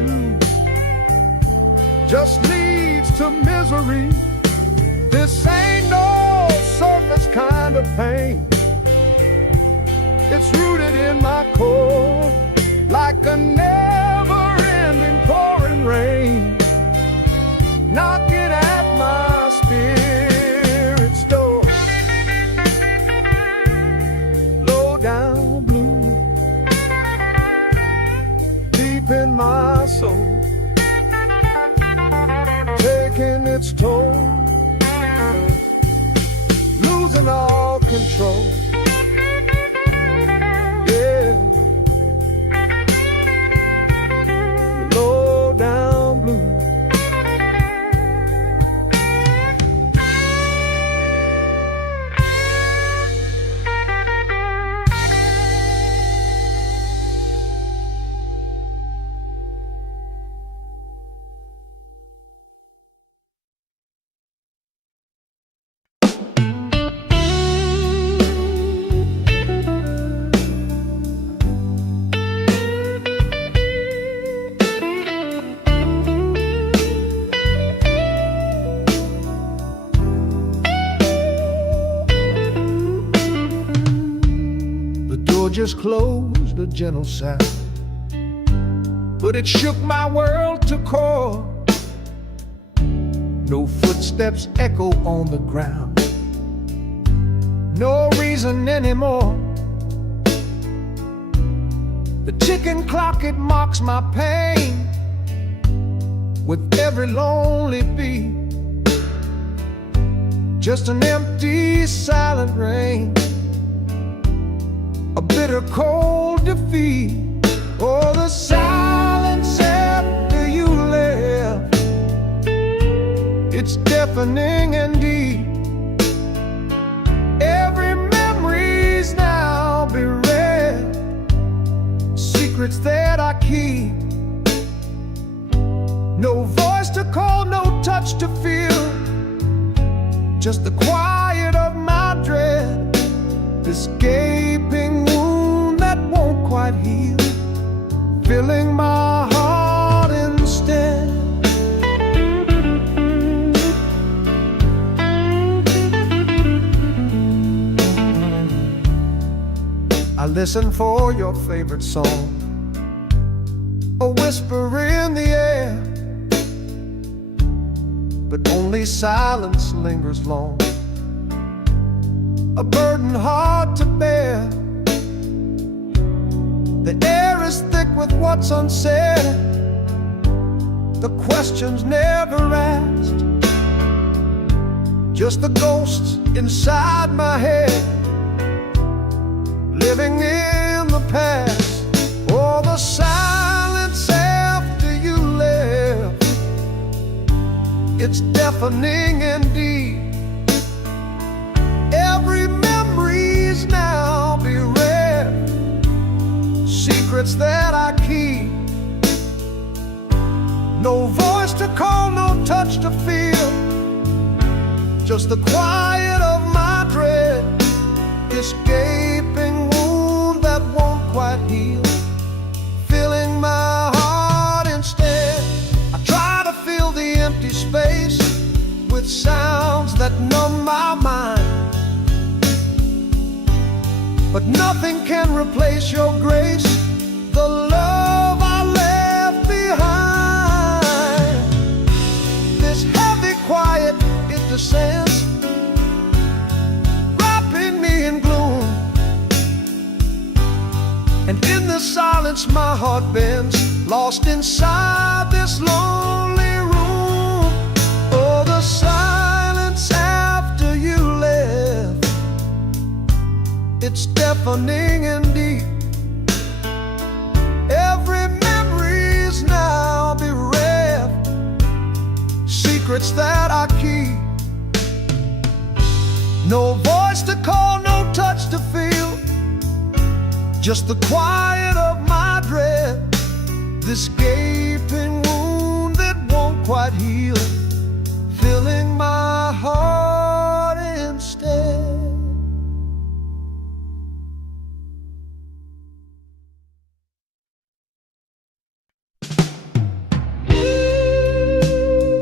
just leads to misery. This ain't no surface kind of pain. It's rooted in my core, like a never-ending pouring rain, knocking at my spirit's door. Low down blue, deep in my soul, taking its toll, losing all control. Yeah, low down blue. Just closed, a gentle sound, but it shook my world to core. No footsteps echo on the ground, no reason anymore. The ticking clock, it mocks my pain with every lonely beat. Just an empty, silent rain, a bitter cold defeat. Oh, the silence after you left, it's deafening indeed. Every memory's now bereft, secrets that I keep. No voice to call, no touch to feel, just the quiet of my dread. This gaping wound that won't quite heal, filling my heart instead. I listen for your favorite song, a whisper in the air, but only silence lingers long, a burden hard to bear. The air is thick with what's unsaid, the questions never asked, just the ghosts inside my head, living in the past. Oh, the silence after you left, it's deafening indeed. Every memory's now bereft, secrets that I keep. No voice to call, no touch to feel, just the quiet of my dread. This gaping wound that won't quite heal, filling my heart instead. I try to fill the empty space with sounds that numb my mind, but nothing can replace your grace, the love I left behind. This heavy quiet, it descends, wrapping me in gloom, and in the silence my heart bends, lost inside this lonely room. Oh, the silence after you left, it's deafening indeed. Every memory's now bereft, secrets that I keep. No voice to call, no touch to feel, just the quiet of my dread. This gaping wound that won't quite heal, filling my heart instead.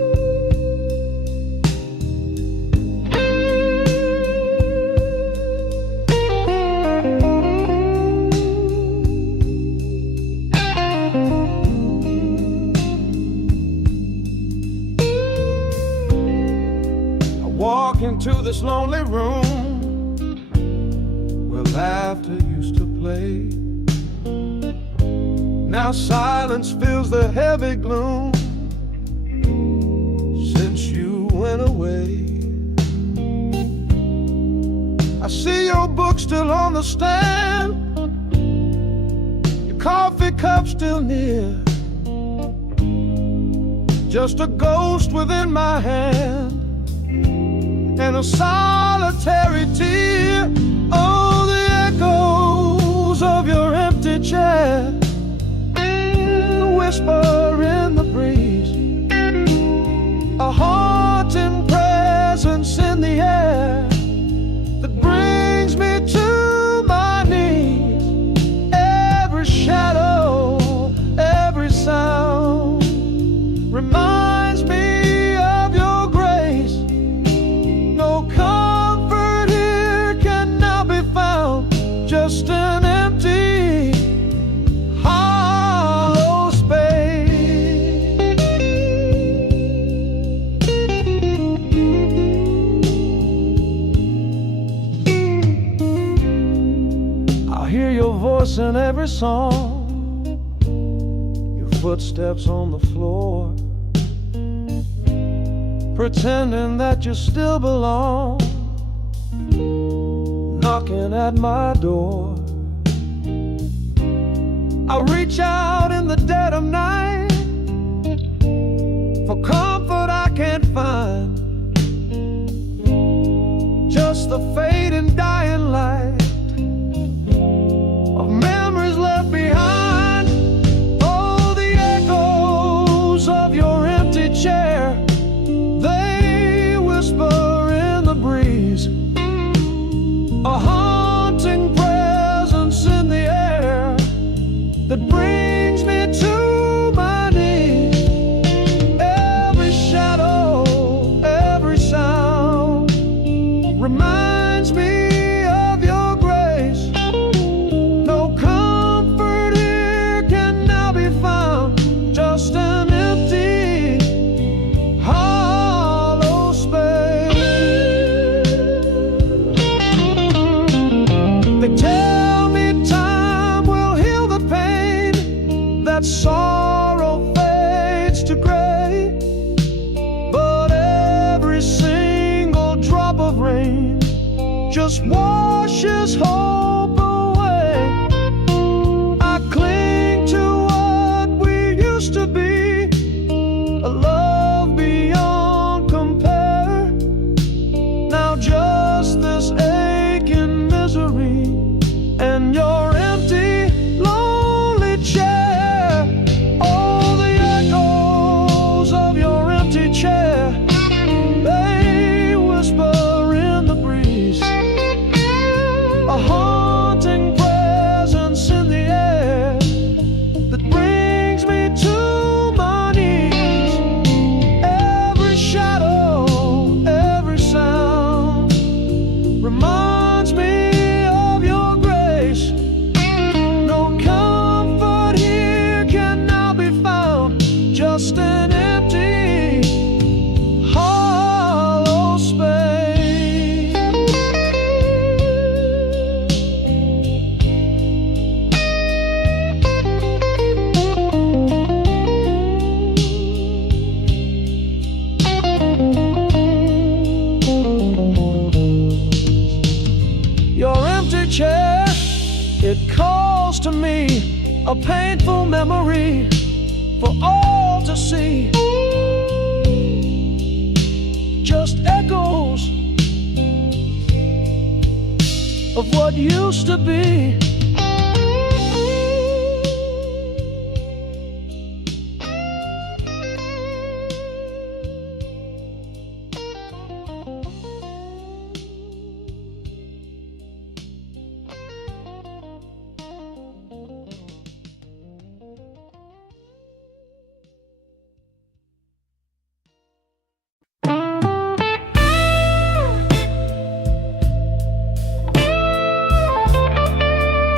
into this lonely room where laughter used to play. Now silence fills the heavy gloom since you went away. I see your book still on the stand, your coffee cup still near, just a ghost within my hand and a solitary tear. Oh, the echoes of your empty chair, the whisper in the breeze, a haunting presence in the air that brings me to my knees. Every shadow, every sound reminds me of your grace. No comfort here can now be found, just an empty, hollow space. I hear your voice in every song, your footsteps on the floor, pretending that you still belong, knocking at my door. I reach out in the dead of night for comfort I can't find, just the fading dying light of memories left behind. Oh, the echoes of your empty chair, they whisper in the breeze, a haunting presence in the air that brings me to my knees. Every shadow, every sound reminds me of your grace. No comfort here can now be found, just an empty, hollow space. They tell me time will heal the pain, that sorrow fades to gray, but every single drop of rain just washes hope away. I cling to what we used to be, a love beyond compare. Now just this aching misery and your empty, lonely chair. Oh, the echoes of your empty chair, they whisper in the breeze, a haunting presence in the air that brings me to my knees. Every shadow, every sound reminds me of your grace. No comfort here can now be found, just an empty, hollow space. Your empty chair, it calls to me, a painful memory for all to see. Just echoes of what used to be.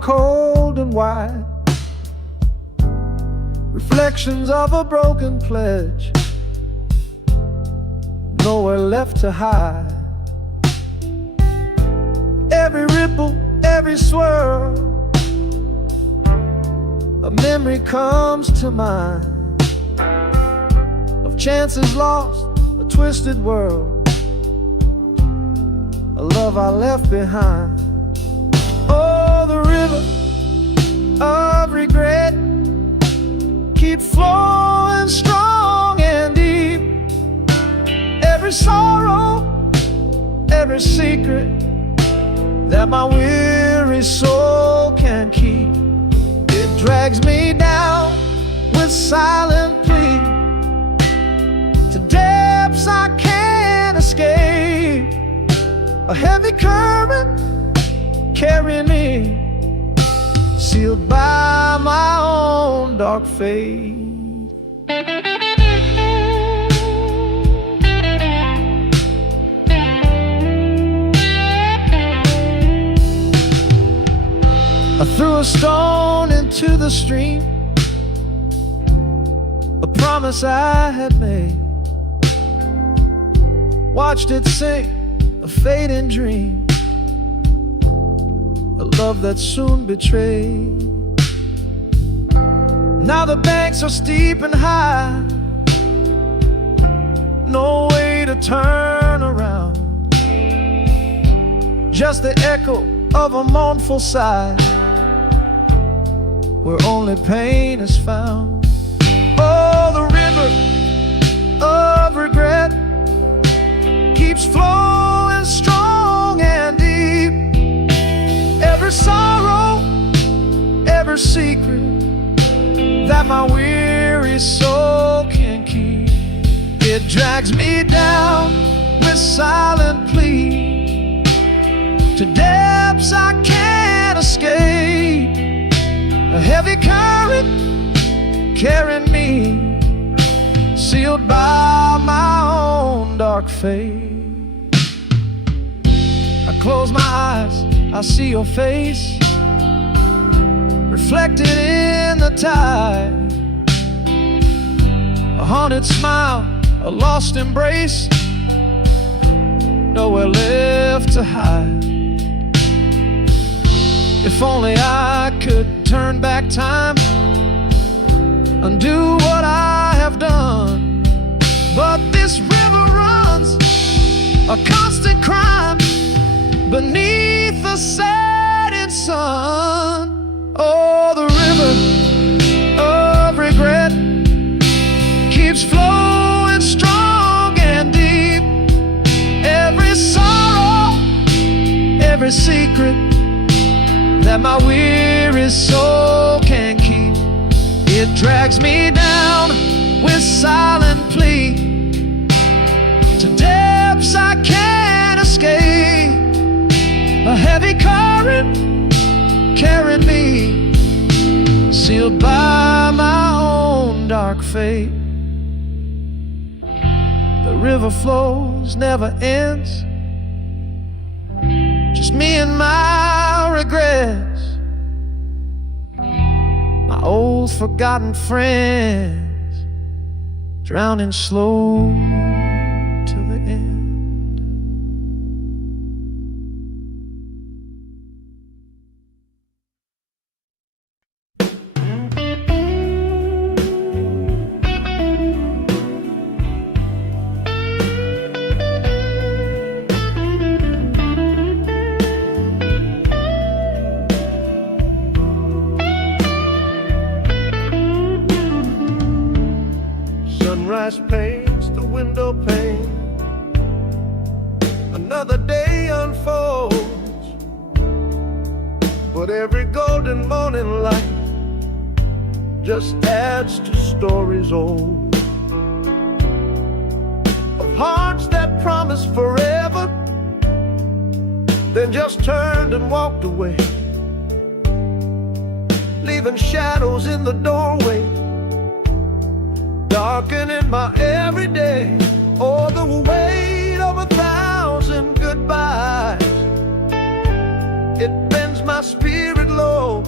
cold and white, reflections of a broken pledge, nowhere left to hide. Every ripple, every swirl, a memory comes to mind of chances lost, a twisted world, a love I left behind. Oh, the river of regret keeps flowing strong and deep. Every sorrow, every secret that my weary soul can keep, it drags me down with silent plea to depths I can't escape. A heavy current carrying me, sealed by my own dark fate. I threw a stone into the stream, a promise I had made. Watched it sink, a fading dream, a love that soon betrayed. Now the banks are steep and high, no way to turn around, just the echo of a mournful sigh, where only pain is found. Oh, the river of regret keeps flowing strong and deep. Every sorrow, every secret that my weary soul can keep, it drags me down with silent plea to depths I can't escape. A heavy current carrying me, sealed by my own dark fate. I close my eyes, I see your face reflected in the tide. A haunted smile, a lost embrace, nowhere left to hide. If only I could turn back time, undo what I have done. But this river runs a constant crime beneath the setting sun. Oh, the river of regret keeps flowing strong and deep. Every sorrow, every secret that my weary soul can keep, it drags me down with silent plea to depths I can't escape. A heavy current carrying me, sealed by my own dark fate. The river flows, never ends, just me and my regrets, my old forgotten friends, drowning slow till the end. Sunrise paints the window pane, another day unfolds, but every golden morning light just adds to stories old, of hearts that promised forever, then just turned and walked away, leaving shadows in the doorway, darkening my everyday. Oh, the weight of 1,000 goodbyes, it bends my spirit low.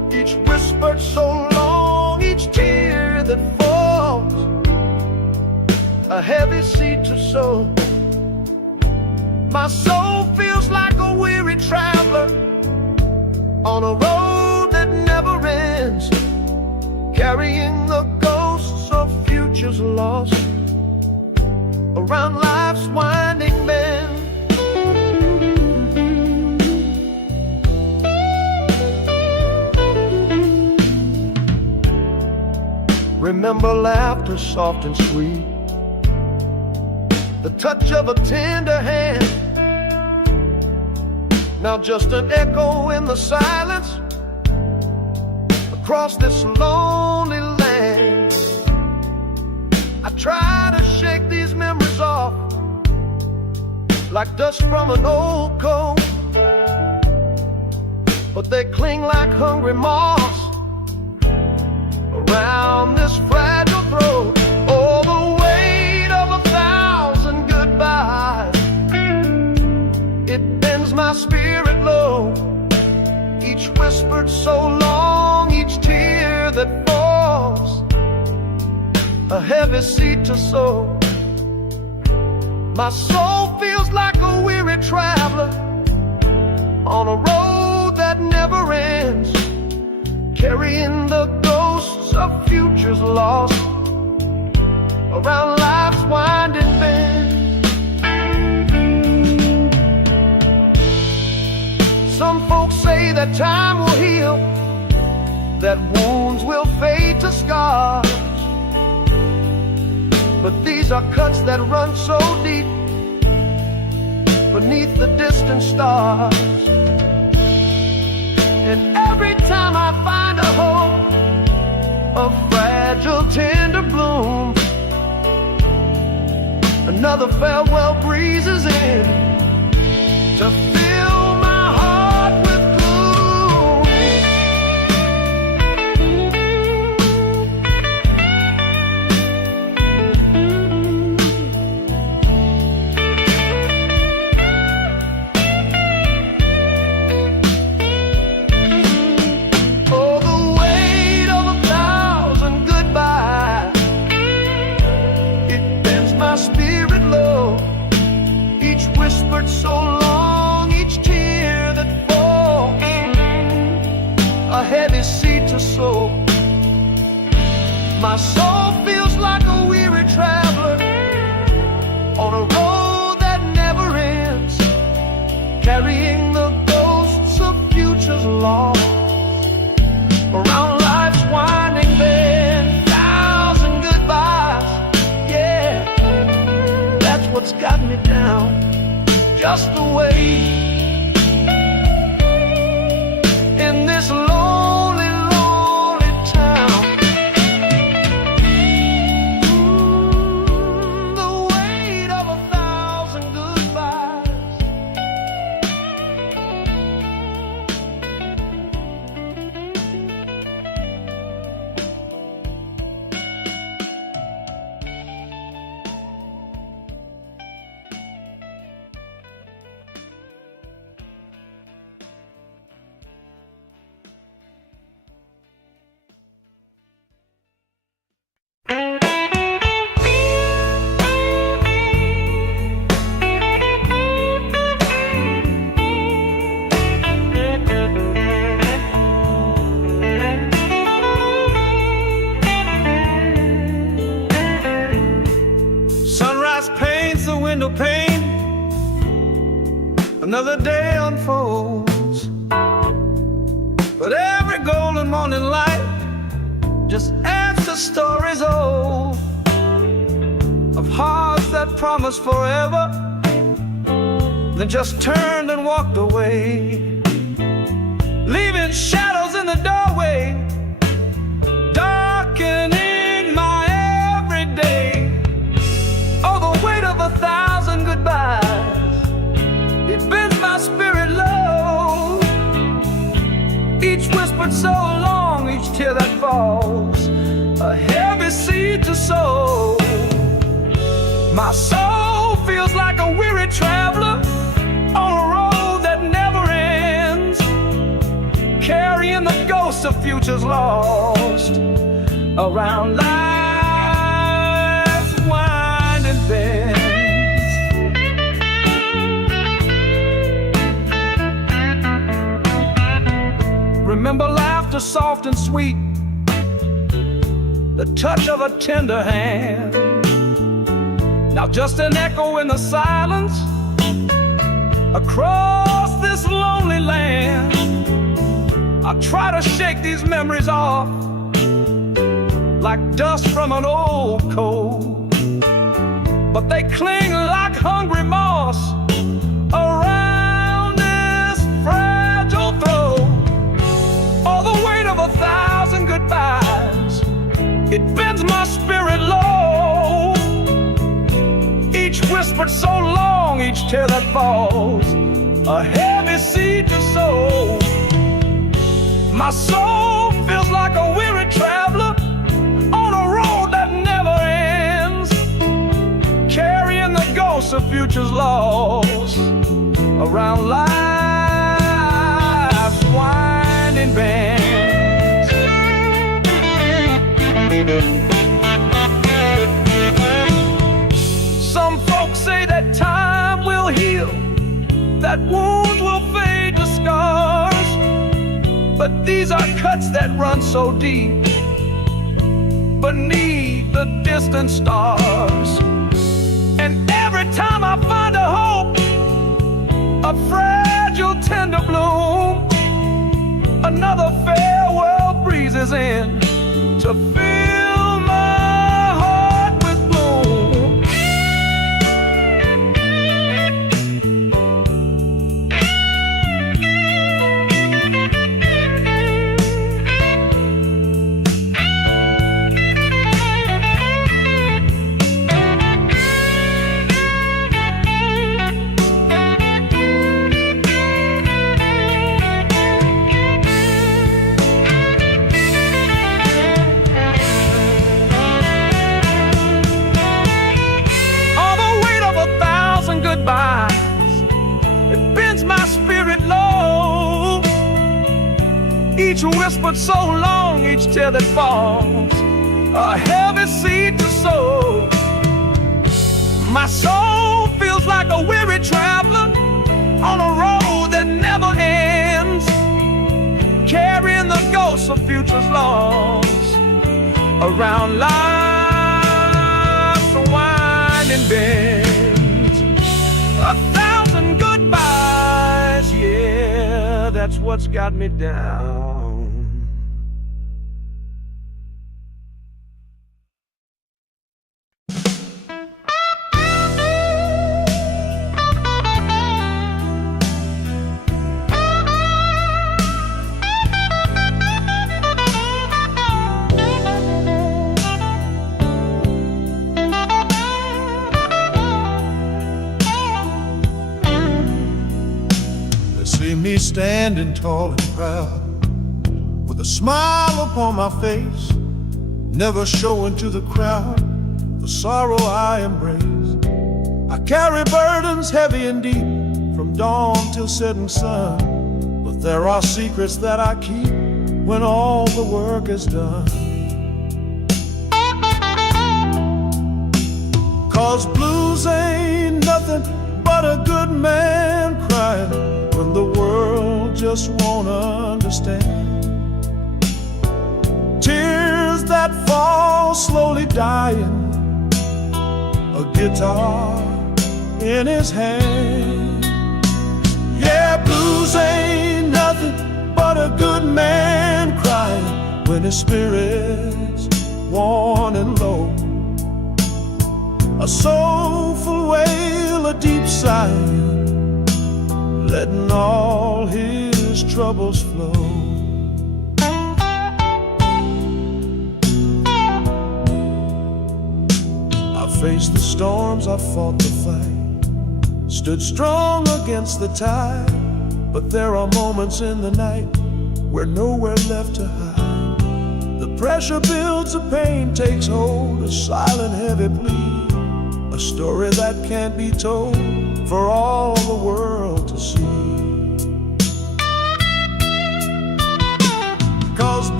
whispered so long, each tear that falls, a heavy seed to sow. My soul feels like a weary traveler on a road that never ends, carrying the ghosts of futures lost around life's winding bend. Remember laughter soft and sweet, the touch of a tender hand. Now just an echo in the silence across this lonely land. I try to shake these memories off like dust from an old coat, but they cling like hungry moths around this fragile throat. Oh, the weight of 1,000 goodbyes, it bends my spirit low. Each whispered so long, each tear that falls, a heavy seed to sow. My soul feels like a weary traveler on a road that never ends, carrying the ghosts of futures lost around life's winding bend. Some folks say that time will heal, that wounds will fade to scars, but these are cuts that run so deep beneath the distant stars. And every time I find a hope, a fragile tender bloom, another farewell breezes in to fill my heart with so long, each tear that falls, a heavy seed to sow. My soul feels like a weary traveler on a road that never ends, carrying the ghosts of futures lost around life's winding bend. 1,000 goodbyes, yeah, that's what's got me down. Just the way in this lonely, lonely town. The weight of 1,000 goodbyes. Pane, another day unfolds, but every golden morning light just adds to stories old of hearts that promised forever, then just turned and walked away, leaving shadows in the doorway, darkening my everyday. Oh, the weight of 1,000 goodbyes, it bends my spirit low. Each whispered so long, each tear that falls, a heavy seed to sow. My soul feels like a weary traveler on a road that never ends, carrying the ghosts of future's lost around life's winding bends. Remember laughter soft and sweet, the touch of a tender hand. Now just an echo in the silence across this lonely land. I try to shake these memories off like dust from an old coat, but they cling like hungry moss around this fragile throat. All the weight of 1,000 goodbyes, it bends my spirit low. Each whispered so long, each tear that falls, a heavy seed to sow. My soul feels like a weary traveler on a road that never ends, carrying the ghosts of futures lost around life's winding bends. Some folks say that time will heal, that wounds will fade to scars, but these are cuts that run so deep beneath the distant stars. And every time I find a hope, a fragile tender bloom, another farewell breezes in to fill my heart with gloom. It bends my spirit low. Each whispered so long, each tear that falls, a heavy seed to sow. My soul feels like a weary traveler on a road that never ends, carrying the ghosts of futures lost around life's winding bend. 1,000 goodbyes, yeah, that's what's got me down. See me standing tall and proud, with a smile upon my face, never showing to the crowd the sorrow I embraced. I carry burdens heavy and deep, from dawn till setting sun, but there are secrets that I keep when all the work is done. 'Cause blues ain't nothing but a good man crying when the world just won't understand. Tears that fall slowly dying, a guitar in his hand. Yeah, blues ain't nothing but a good man crying when his spirit's worn and low. A soulful wail, a deep sigh, letting all his troubles flow. I faced the storms, I fought the fight, stood strong against the tide, but there are moments in the night where nowhere left to hide. The pressure builds, the pain takes hold, a silent heavy plea, a story that can't be told for all the world to see. 'Cause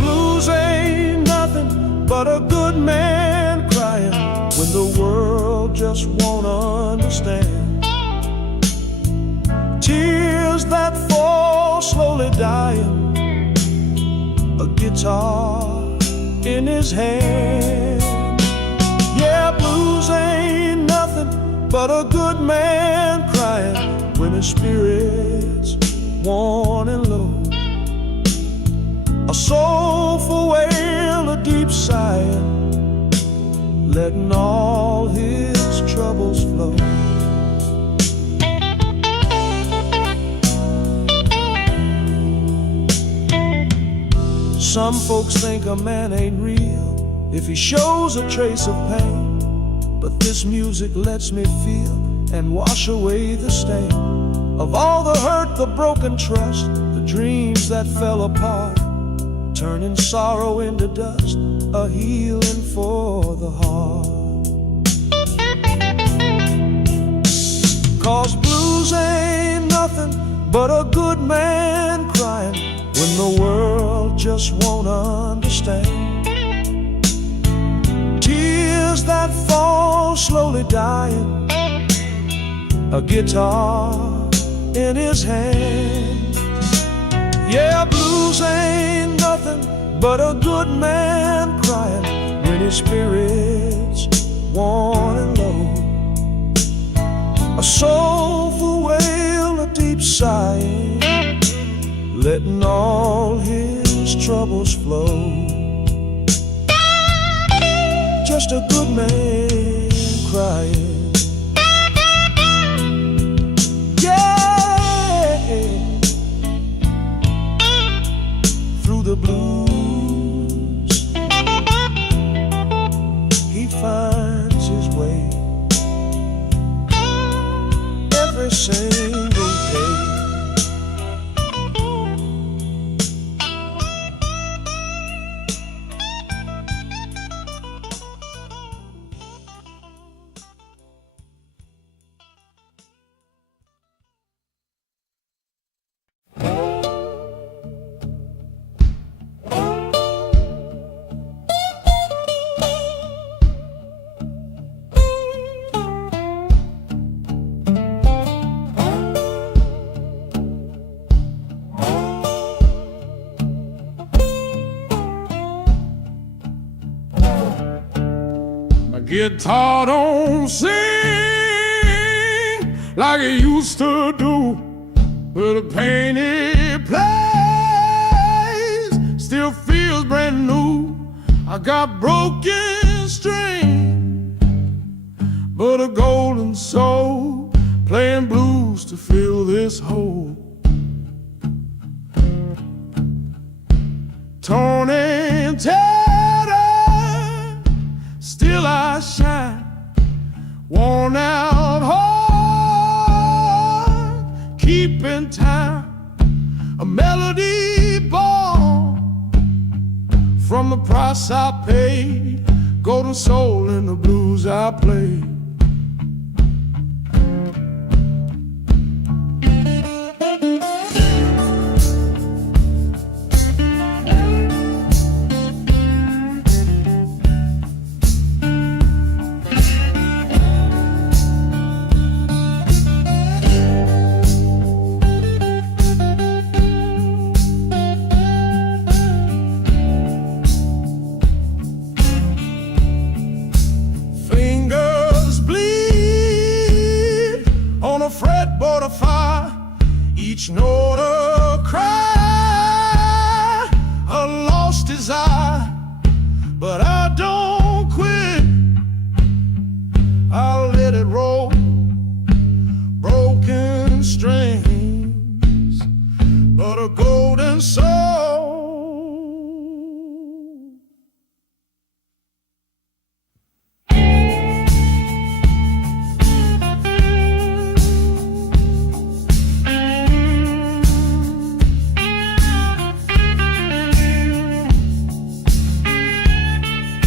but a good man crying when the world just won't understand. Tears that fall slowly dying, a guitar in his hand. Yeah, blues ain't nothing but a good man crying when his spirit's worn and low. A soulful wail, a deep sighing, letting all his troubles flow. Some folks think a man ain't real if he shows a trace of pain, but this music lets me feel and wash away the stain of all the hurt, the broken trust, the dreams that fell apart, turning sorrow into dust, a healing for the heart. 'Cause blues ain't nothing but a good man crying when the world just won't understand. Tears that fall slowly dying, a guitar in his hand. Yeah, blues ain't nothing but a good man crying when his spirit's worn and low. A soulful wail, a deep sighing, letting all his troubles flow. Just a good man crying. Yeah, through the blues he finds his way every single day. Guitar don't sing like it used to do, but the pain it plays still feels brand new. I got broken string, but a golden soul playing blues to fill this hole. Torn and tattered, still I shine. Worn out heart, keeping time. A melody born from the price I paid. Golden soul in the blues I played. Fretboard of fire, each note a cry, a lost desire, but I don't quit. I'll let it roll, broken strings, but a golden soul.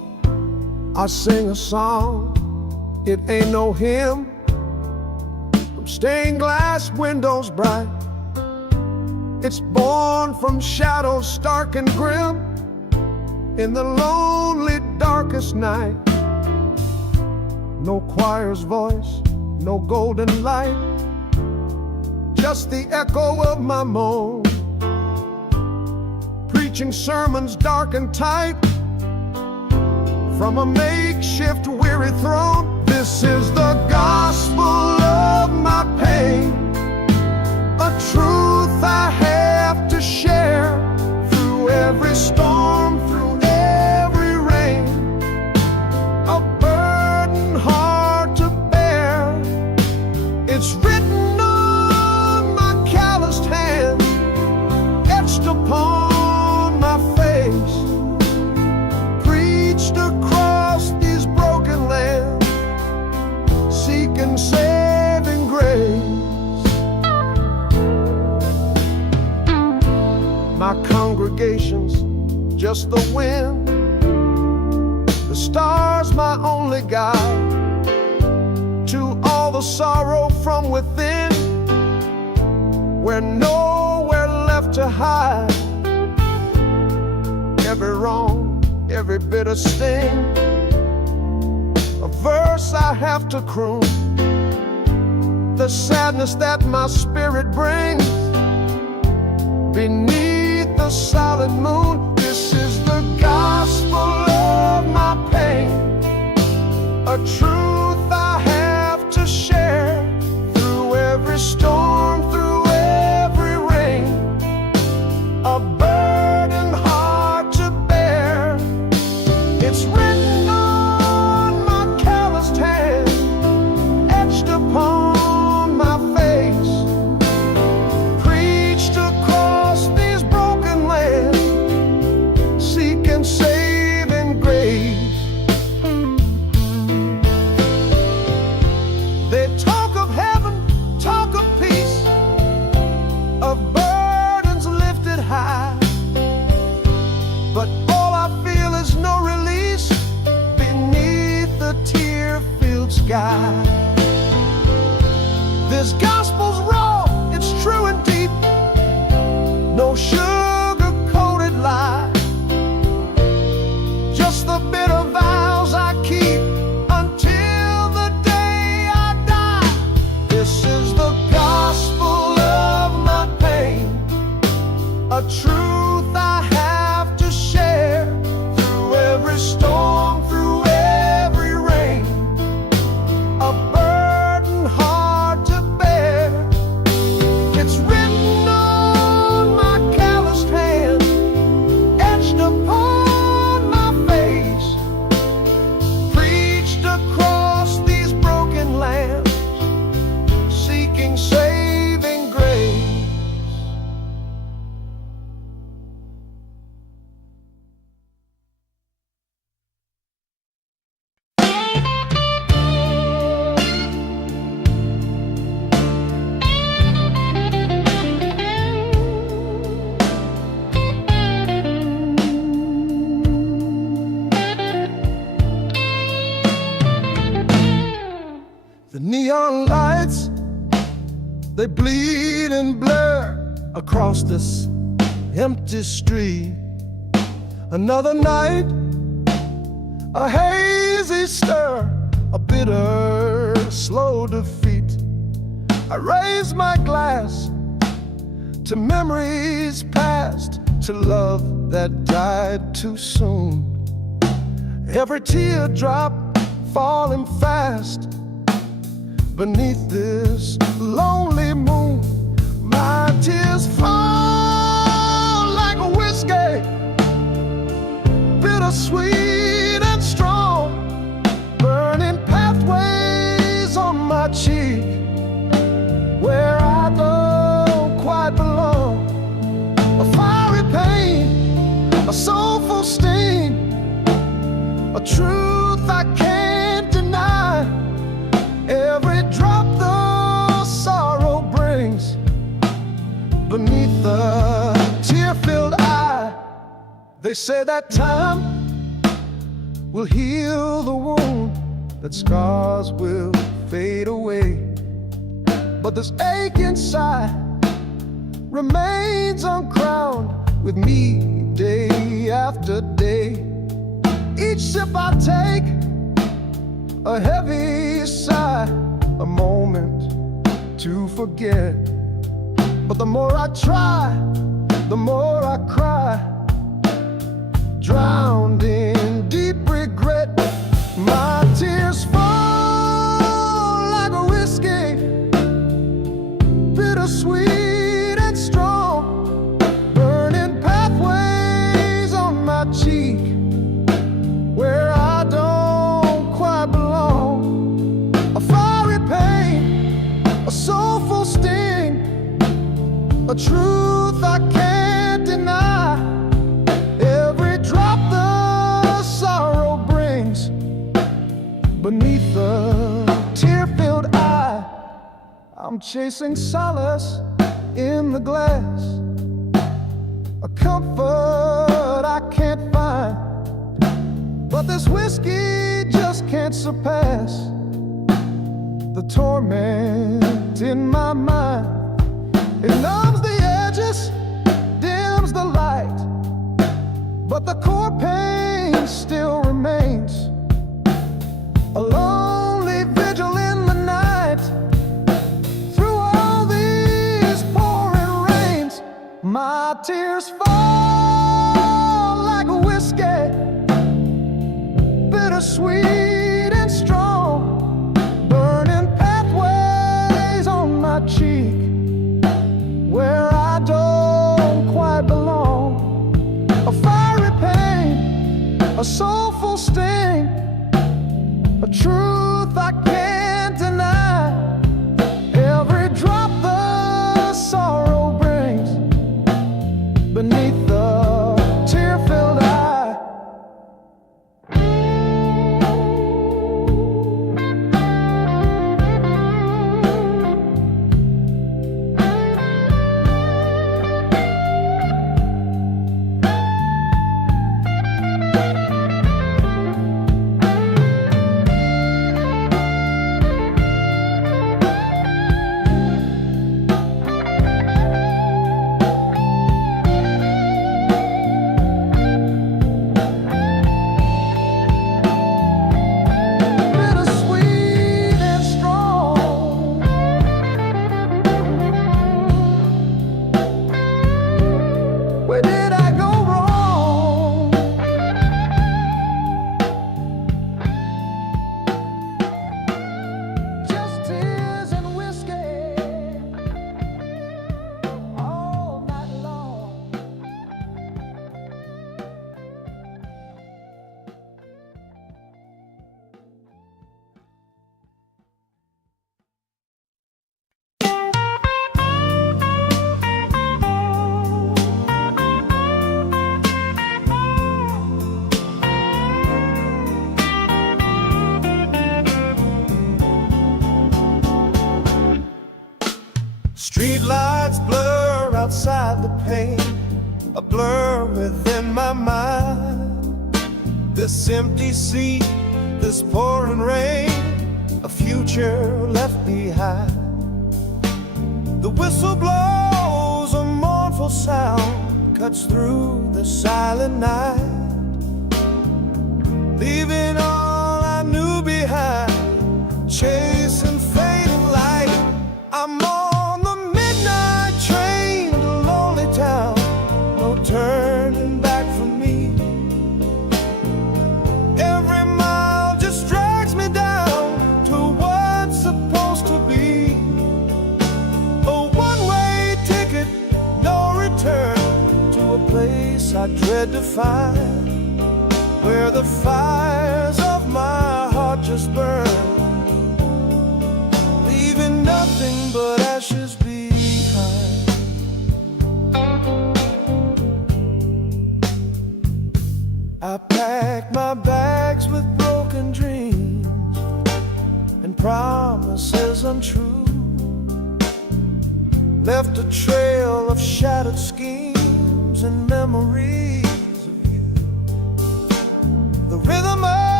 I sing a song, it ain't no hymn, from stained glass windows bright. It's born from shadows stark and grim, in the lonely darkest night. No choir's voice, no golden light, just the echo of my moan, preaching sermons dark and tight from a makeshift weary throne. This is the gospel of my pain, a truth I have to share through every storm, through every rain, a burden hard to bear. It's written on my calloused hand, etched upon my face, preached across these broken lands, seeking saving grace. My congregation's just the wind, the stars my only guide, to all the sorrow from within, where nowhere left to hide. Every wrong, every bitter sting, a verse I have to croon, the sadness that my spirit brings beneath the solid moon. This is the gospel of my pain, a truth I have to share through every storm, through every rain, a burden hard to bear. It's written on my calloused hand, etched upon my face, preached across these broken lands, seeking saving grace. They talk of heaven, talk of peace, of burdens lifted high, but all I feel is no release beneath the tear-filled sky. This gospel's raw, it's true and deep, no sugar-coated lie, just the bitter vows I keep until the day I die. This is the gospel of my pain, a truth I have to share through every storm, through every rain, a burden hard to bear. It's written on my calloused hand, etched upon my face, preached across these broken lands, seeking saving grace. The neon lights, they bleed and blur across this empty street. Another night, a hazy stir, a bitter, slow defeat. I raise my glass to memories past, to love that died too soon. Every teardrop falling fast beneath this lonely moon. My tears fall like a whiskey, bittersweet and strong, burning pathways on my cheek, where I don't quite belong. A fiery pain, a soulful sting, a truth I can't deny. Every drop the sorrow brings beneath the tear-filled eye. They say that time will heal the wound, that scars will fade away. But this ache inside remains uncrowned with me day after day. Each sip I take, a heavy sigh, a moment to forget. But the more I try, the more I cry, drowned in deep regret. My tears fall like a whiskey, bittersweet and strong, burning pathways on my cheek where I don't quite belong. A fiery pain, a soulful sting, a truth I can't deny. Every drop the sorrow brings beneath the tear-filled eye. I'm chasing solace in the glass, a comfort I can't find. But this whiskey just can't surpass the torment in my mind. It numbs the edges, dims the light, but the core pain still remains. A lonely vigil in the night, through all these pouring rains. My tears fall like a whiskey, bittersweet and strong, burning pathways on my cheek where I don't quite belong. A fiery pain, a soulful sting, a truth I can't deny. Every drop the sorrow brings beneath the tear-filled eye. Where did I go wrong? Just tears and whiskey all night long. Street lights blur outside the pane, a blur within my mind. This empty seat, this pouring rain, a future left behind. The whistle blows, a mournful sound cuts through the silent night, leaving all I knew behind, chasing fading light. I'm on the midnight train to lonely town, no turning back for me. Every mile just drags me down to what's supposed to be a one-way ticket, no return, to a place I dread to find, where the fires of my heart just burn, leaving nothing but ashes behind. I packed my bags with broken dreams and promises untrue, left a trail of shattered schemes and memories of you. The rhythm of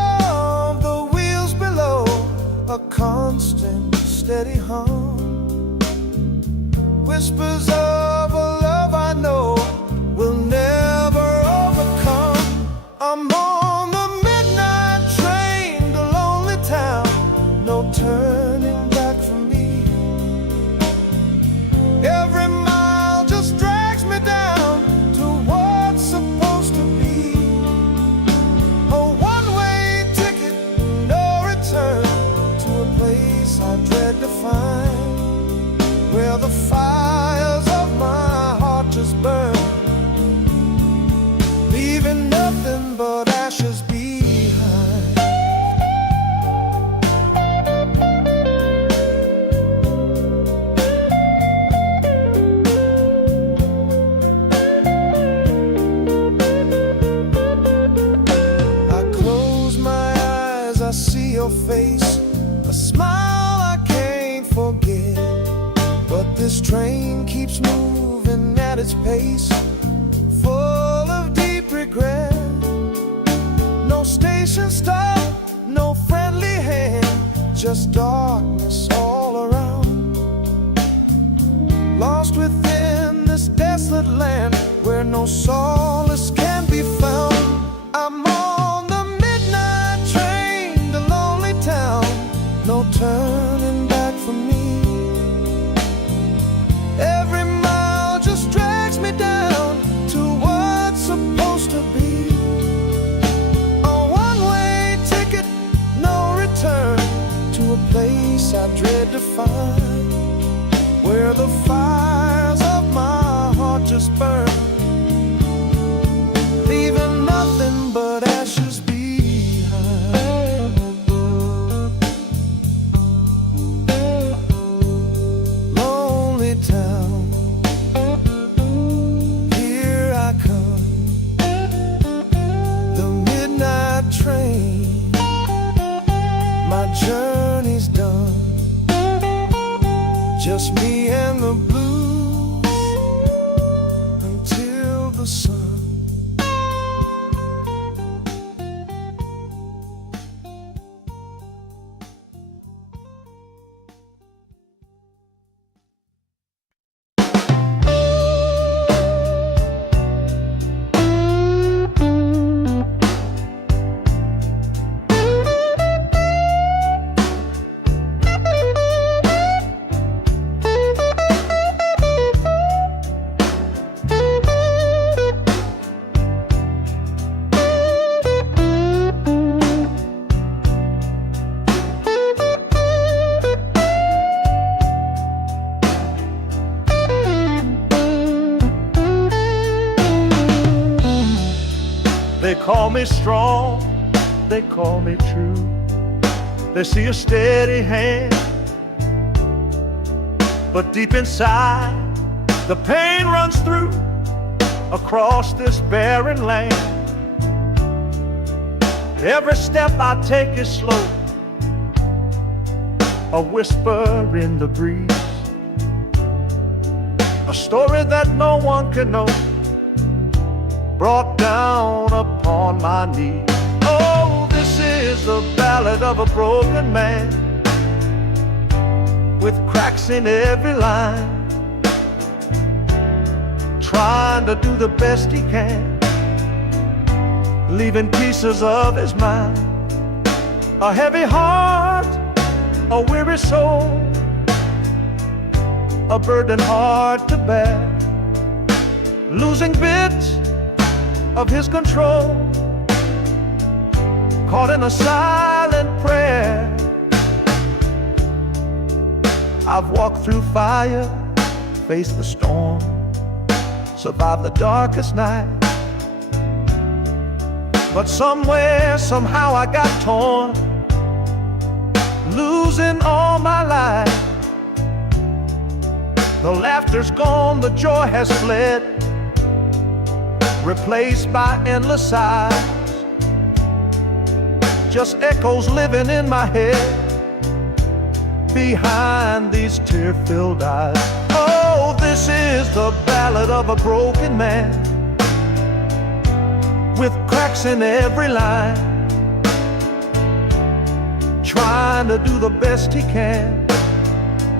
steady hum. Whispers of a love I know will never overcome. I'm on the midnight train to lonely town, no turning back for me. Every mile just drags me down to what's supposed to be. A one-way ticket, no return, to a place I dread to find, where the fires of my heart just burn, leaving nothing but ashes behind. I close my eyes, I see your face, a smile I can't forget. But this train keeps moving at its pace, full of deep regret. No station stop, no friendly hand, just darkness all around. Lost within this desolate land where no solace can be found. I'm on the midnight train to lonely town, no turning back for me. Every mile just drags me down to what's supposed to be. A one-way ticket, no return, to a place I dread to find, where the fires of my heart just burn, leaving nothing but ashes behind. Lonely town, here I come, the midnight train, my journey's done, just me and the blues until the sun. They call me strong, they call me true. They see a steady hand, but deep inside the pain runs through across this barren land. Every step I take is slow, a whisper in the breeze, a story that no one can know, brought down upon my knees. Oh, this is the ballad of a broken man, with cracks in every line, trying to do the best he can, leaving pieces of his mind. A heavy heart, a weary soul, a burden hard to bear, losing bits of his control, caught in a silent prayer. I've walked through fire, faced the storm, survived the darkest night, but somewhere, somehow I got torn, losing all my life. The laughter's gone, the joy has fled, replaced by endless sighs, just echoes living in my head behind these tear-filled eyes. Oh, this is the ballad of a broken man, with cracks in every line, trying to do the best he can,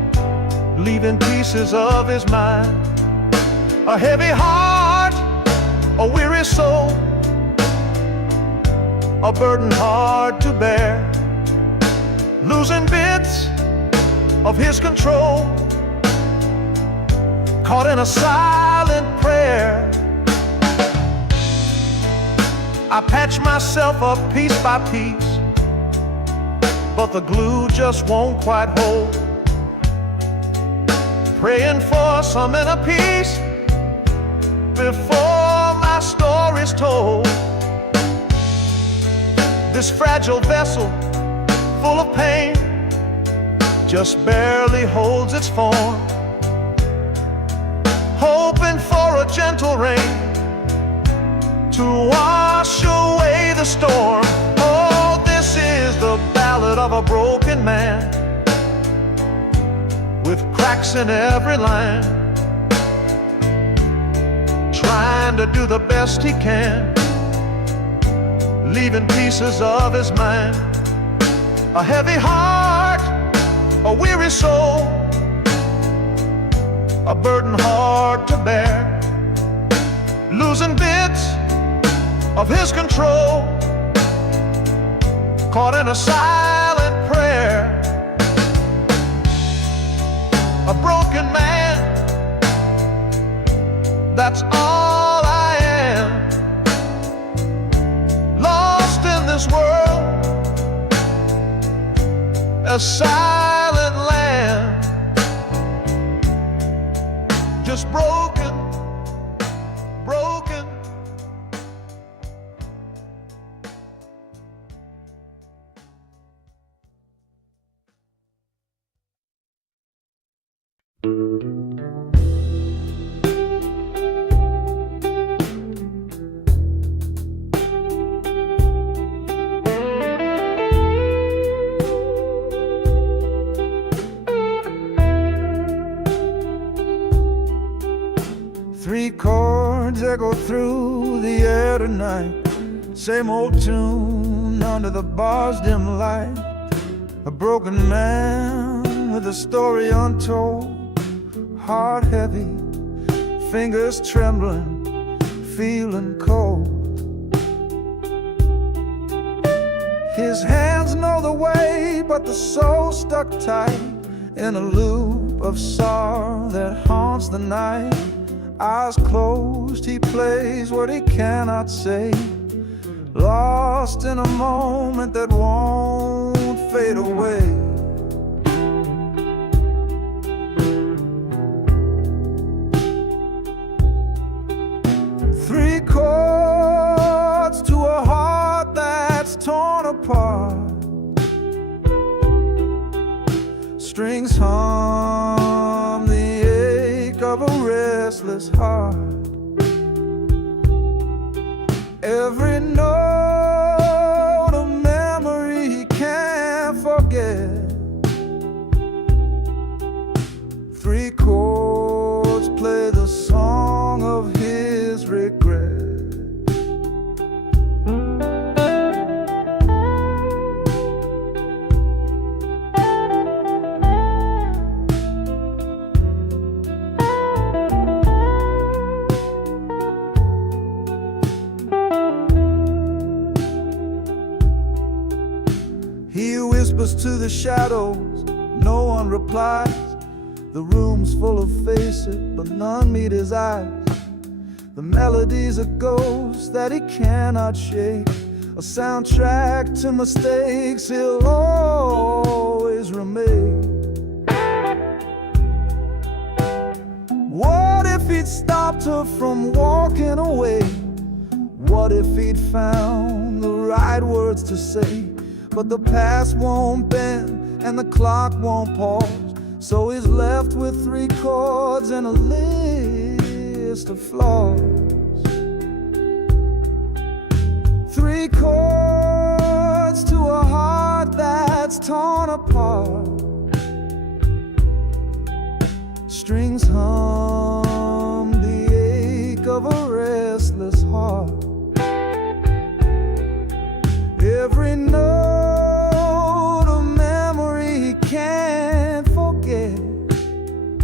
leaving pieces of his mind. A heavy heart, a weary soul, a burden hard to bear, losing bits of his control, caught in a silent prayer. I patch myself up piece by piece, but the glue just won't quite hold. Praying for some inner peace before my story's told. This fragile vessel, full of pain, just barely holds its form, hoping for a gentle rain to wash away the storm. Oh, this is the ballad of a broken man, with cracks in every line, trying to do the best he can, leaving pieces of his mind. A heavy heart, a weary soul, a burden hard to bear, losing bits of his control, caught in a silent prayer. A broken man, that's all I am, lost in this world, a silent land, just broken, broken. Three chords echo through the air tonight, same old tune under the bar's dim light. A broken man with a story untold, heart heavy, fingers trembling, feeling cold. His hands know the way, but the soul stuck tight in a loop of sorrow that haunts the night. Eyes closed, he plays what he cannot say, lost in a moment that won't fade away. Three chords to a heart that's torn apart, strings hum the ache of a restless heart. Every note a memory he can't forget. Three chords play the song of his regret. He whispers to the shadows, no one replies. The room's full of faces, but none meet his eyes. The melody's a ghost that he cannot shake, a soundtrack to mistakes he'll always remake. What if he'd stopped her from walking away? What if he'd found the right words to say? But the past won't bend and the clock won't pause, so he's left with three chords and a list of flaws. Three chords to a heart that's torn apart, strings hum the ache of a restless heart. Every note a memory he can't forget.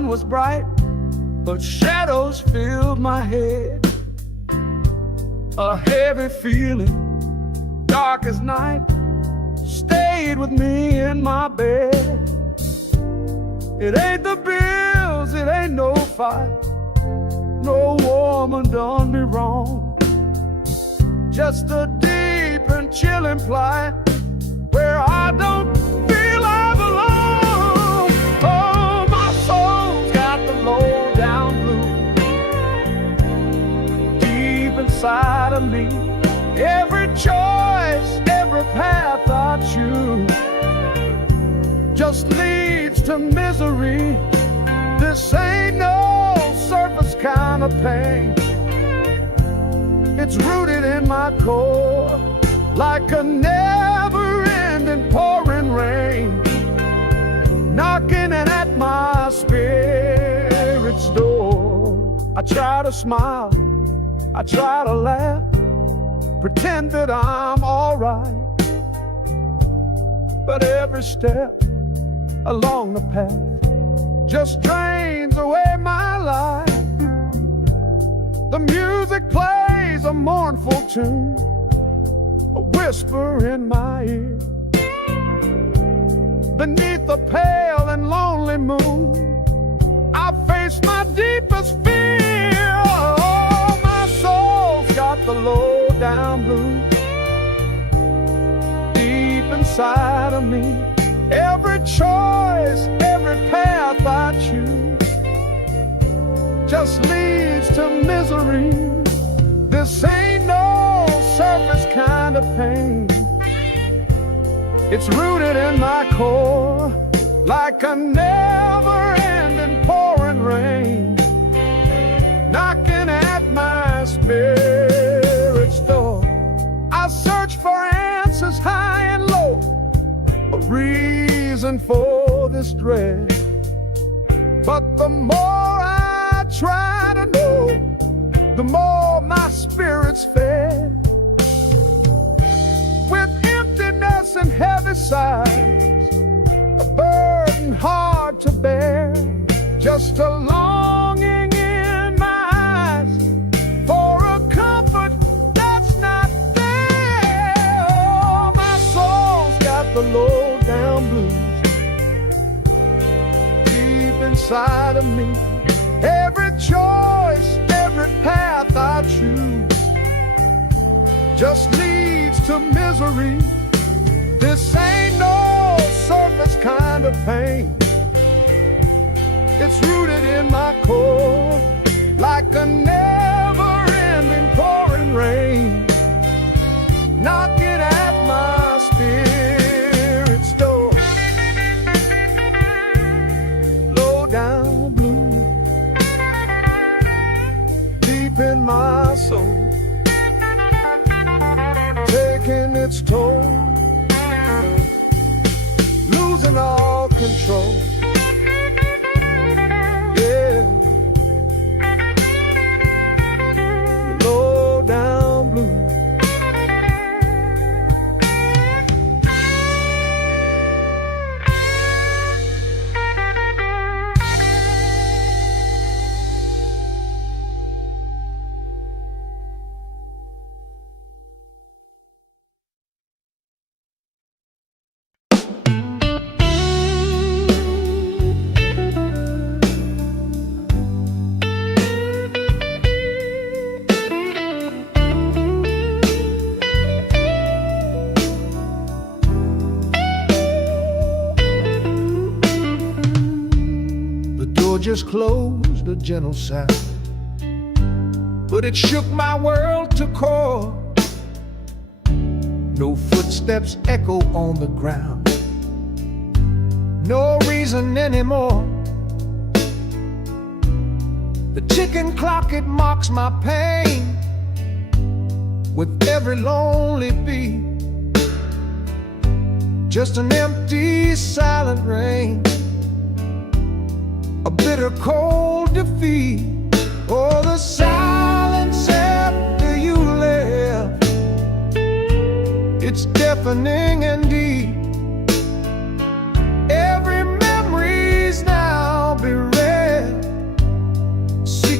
sun was bright, but shadows filled my head. A heavy feeling, dark as night, stayed with me in my bed. It ain't the bills, it ain't no fight, no woman done me wrong. Just a deep and chilling plight where I don't feel I belong. Oh, my soul's got the low down blues deep inside of me. Every choice, every path I choose just leads to misery. This ain't no surface kind of pain. It's rooted in my core like a never-ending pouring rain, knocking at my spirit's door. I try to smile, I try to laugh, pretend that I'm alright, but every step along the path just drains away my life. The music plays a mournful tune, a whisper in my ear. Beneath the pale and lonely moon, I face my deepest fear. Oh, my soul's got the low down blues deep inside of me. Every choice, every path I choose just leads to misery. This ain't no surface kind of pain. It's rooted in my core like a never-ending pouring rain, knocking at my spirit's door. I search for answers high and low, a reason for this dread, but the more I try to know, the more my spirit's fed. With emptiness and heavy sighs, a burden hard to bear, just a longing in my eyes for a comfort that's not there. Oh, my soul's got the low down blues deep inside of me. Every choice, every path I choose just leads to misery. This ain't no surface kind of pain. It's rooted in my core like a never-ending pouring rain, knocking at my spirit's door. Low down blue deep in my soul, taking its toll, losing all control. Yeah, low down blue. Just closed, a gentle sound, but it shook my world to core. No footsteps echo on the ground, no reason anymore. The ticking clock, it mocks my pain with every lonely beat. Just an empty, silent rain, a bitter cold defeat. Oh, the silence after you left, it's deafening and deep. Every memory's now bereft.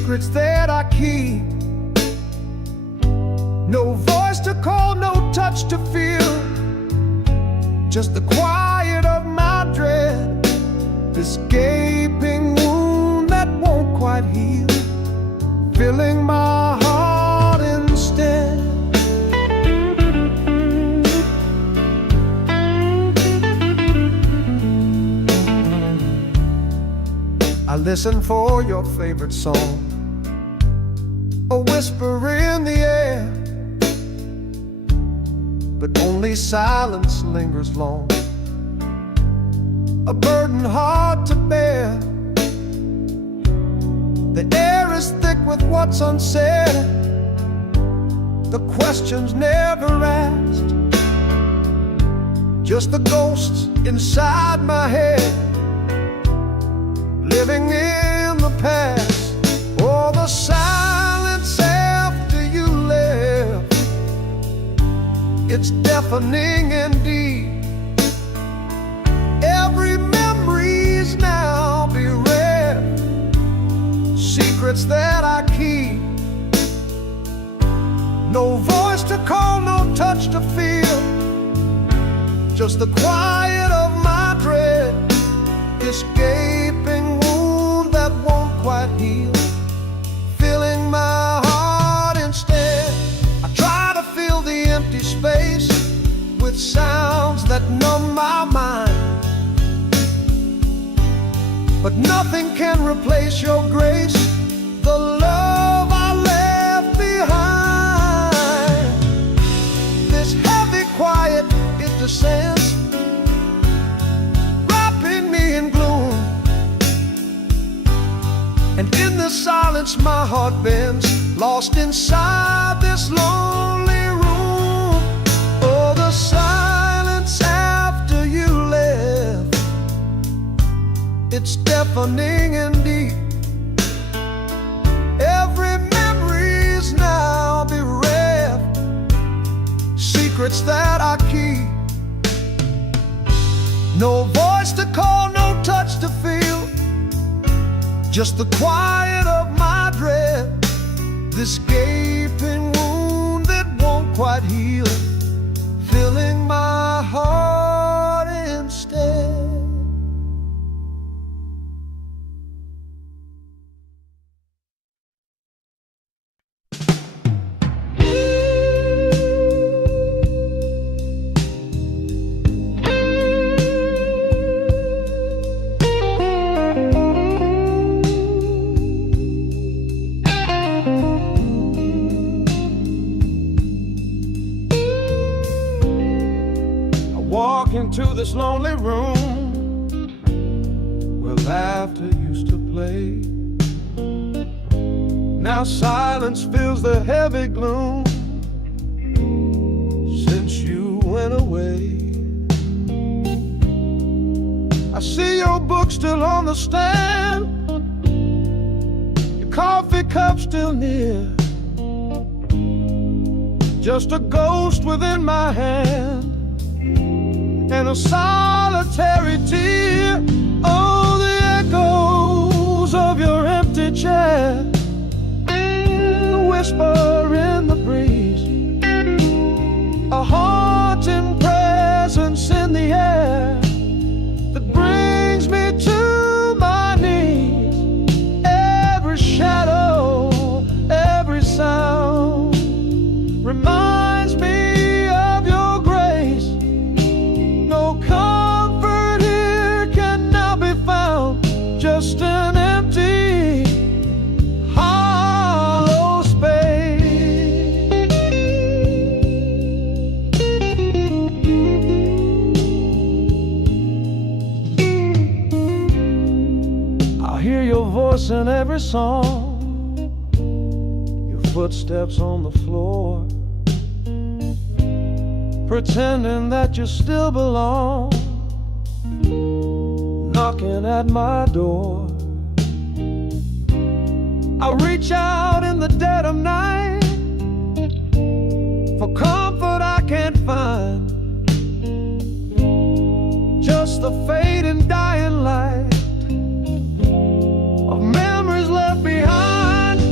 secrets that I keep. No voice to call, no touch to feel, just the quiet of my dread, this gaping wound that won't quite heal, filling my heart instead. I listen for your favorite song, a whisper in the air, but only silence lingers long, a burden hard to bear. The air is thick with what's unsaid, the questions never asked, just the ghosts inside my head, living in the past. Oh, the silence after you left, it's deafening indeed. Every memory's now bereft, secrets that I keep. No voice to call, no touch to feel, just the quiet of my dread, this gaping wound that won't quite heal, filling my heart instead. I try to fill the empty space with sounds that numb my mind, but nothing can replace your grace, the love I left behind. This heavy quiet, it descends, wrapping me in gloom, and in the silence my heart bends, lost inside this lonely room. Oh, the silence after you left, it's deafening indeed. Every memory's now bereft, secrets that I keep. No voice to call, no touch to feel, just the quiet of my dread, this gaping wound that won't quite heal, filling my heart instead. Walk into this lonely room where laughter used to play. Now silence fills the heavy gloom since you went away. I see your book still on the stand, your coffee cup still near, just a ghost within my hand and a solitary tear. Oh, the echoes of your empty chair, the whisper in the breeze, a haunting presence in the air that brings me to my knees. Every shadow, every sound reminds me of your grace. No comfort here can now be found, just an empty, hollow space. I hear your voice in every song, your footsteps on the floor, pretending that you still belong, knocking at my door. I reach out in the dead of night for comfort I can't find, just the fading dying light of memories left behind.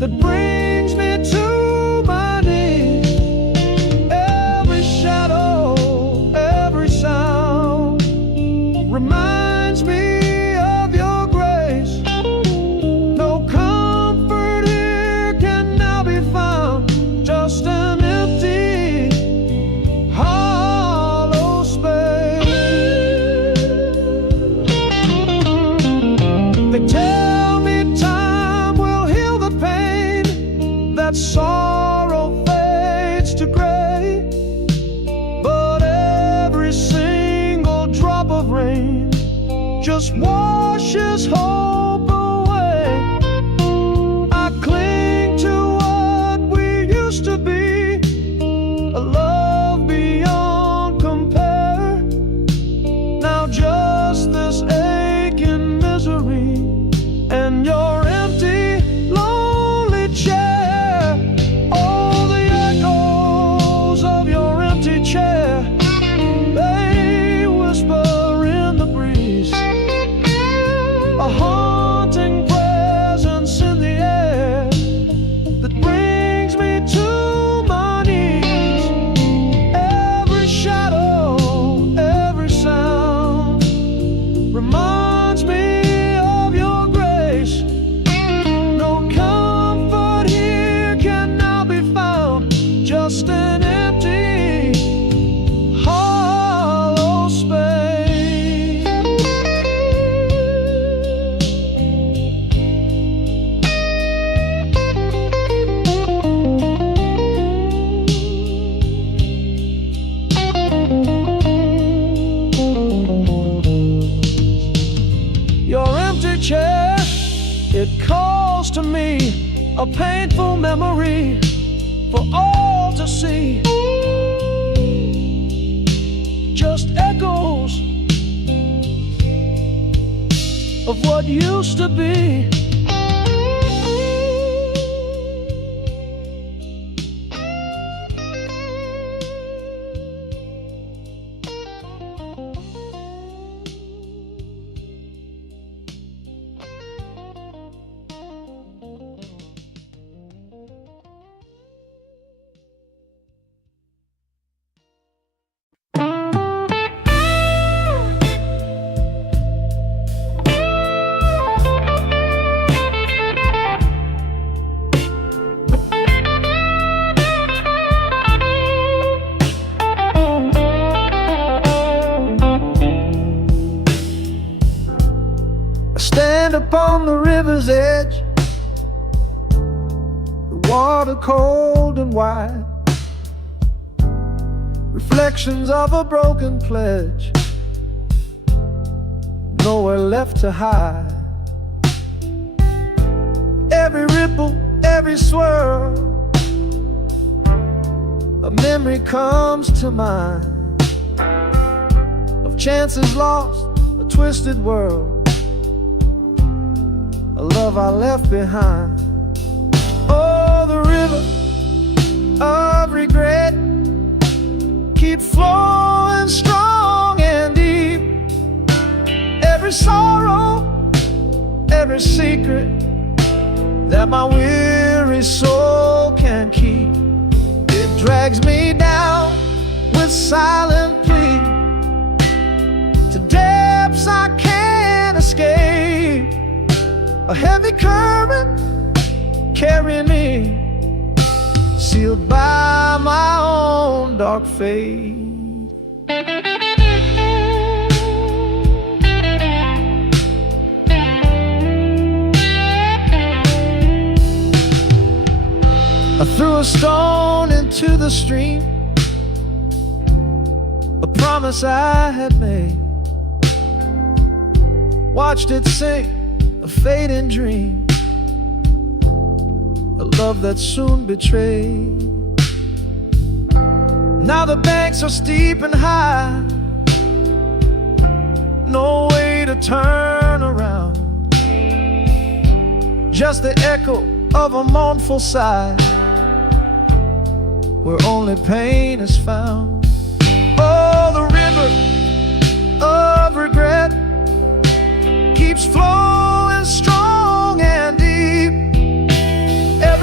that brings me to my knees. Every shadow, every sound reminds me of your grace. No comfort here can now be found, just an empty, hollow space. They tell me time will heal the pain, that sorrow fades to gray, but every single drop of rain just washes hope away. I cling to what we used to be, a love beyond compare. Now just this aching misery and your empty, lonely chair. Oh, the echoes of your empty chair, they whisper in the breeze, a haunting presence in the air that brings me to my knees. Every shadow, every sound reminds me of your grace. No comfort here can now be found, just an empty, hollow space. Your empty chair, it calls to me, a painful memory for all to see. Just echoes of what used to be. Stand upon the river's edge, the water cold and wide, reflections of a broken pledge, nowhere left to hide. Every ripple, every swirl, a memory comes to mind of chances lost, a twisted world, a love I left behind. Oh, the river of regret keeps flowing strong and deep. Every sorrow, every secret that my weary soul can keep, it drags me down with silent plea to depths I can't escape. A heavy current carrying me, sealed by my own dark fate. I threw a stone into the stream, a promise I had made, watched it sink, a fading dream, a love that soon betrayed. Now the banks are steep and high, no way to turn around, just the echo of a mournful sigh, where only pain is found. Oh, the river of regret keeps flowing strong and deep.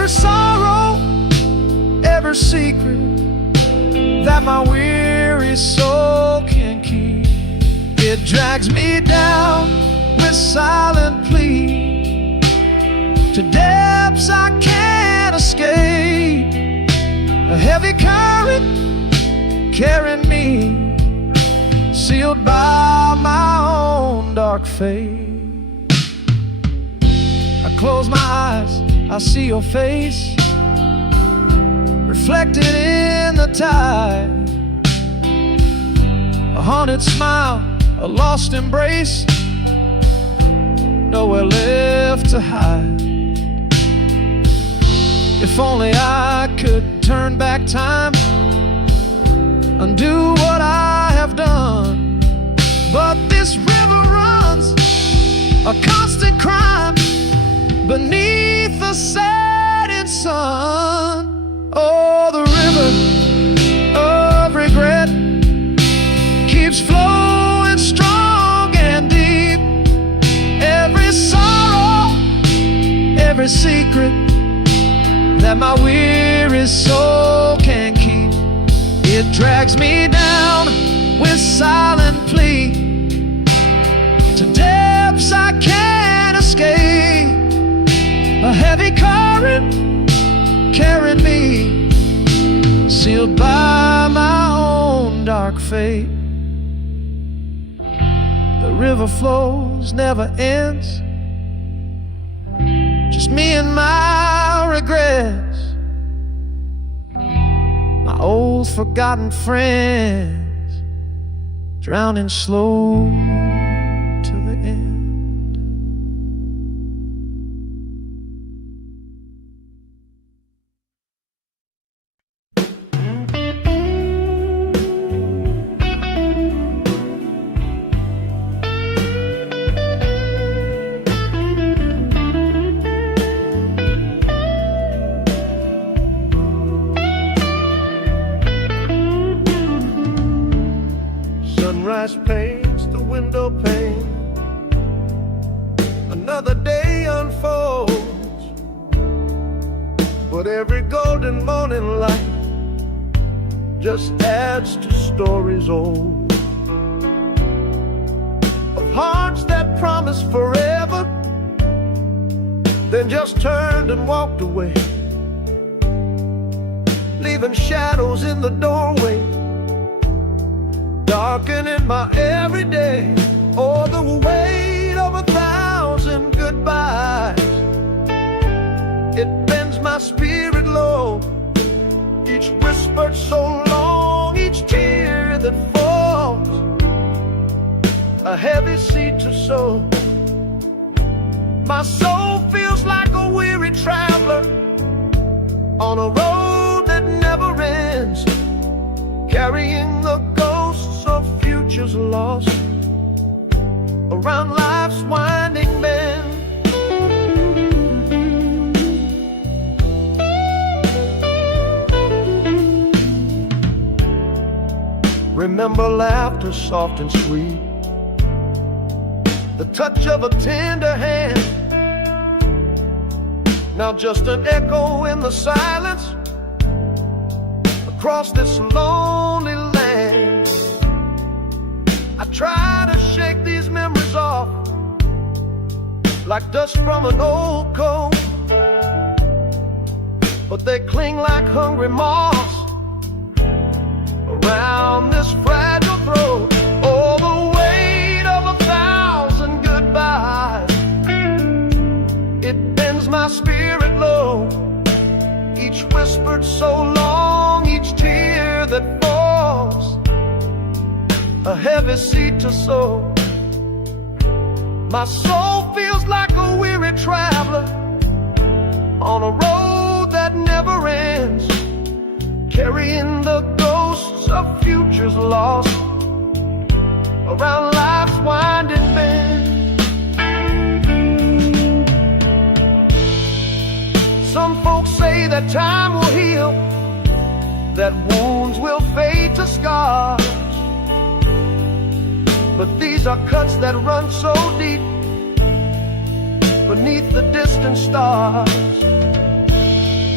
every sorrow, every secret that my weary soul can keep. It drags me down with silent plea to depths I can't escape. A heavy current carrying me, sealed by my own dark fate. I close my eyes, I see your face reflected in the tide. A haunted smile, a lost embrace, nowhere left to hide. If only I could turn back time, undo what I have done. But this river runs a constant crime beneath the setting sun. Oh, the river of regret keeps flowing strong and deep. Every sorrow, every secret that my weary soul can keep, it drags me down with silent plea to depths I can't escape. A heavy current carrying me, sealed by my own dark fate. The river flows, never ends, just me and my regrets, my old forgotten friends, drowning slow to the end. Sunrise paints the window pane, another day unfolds, but every golden morning light just adds to stories old, of hearts that promised forever, then just turned and walked away, leaving shadows in the doorway, darkening my everyday. Oh, the weight of 1,000 goodbyes, it bends my spirit low. Each whispered so long, each tear that falls, a heavy seed to sow. My soul feels like a weary traveler on a road that never ends, carrying the ghosts of futures lost around life's winding bend. Remember laughter soft and sweet, the touch of a tender hand, now just an echo in the silence across this lonely land. I try to shake these memories off like dust from an old coat, but they cling like hungry moths around this fragile throat. Oh, the weight of 1,000 goodbyes, it bends my spirit low. Each whispered so long, each tear that falls, a heavy seed to sow. My soul feels like a weary traveler on a road that never ends, carrying the ghosts of futures lost around life's winding bend. Some folks say that time will heal, that wounds will fade to scars, but these are cuts that run so deep beneath the distant stars.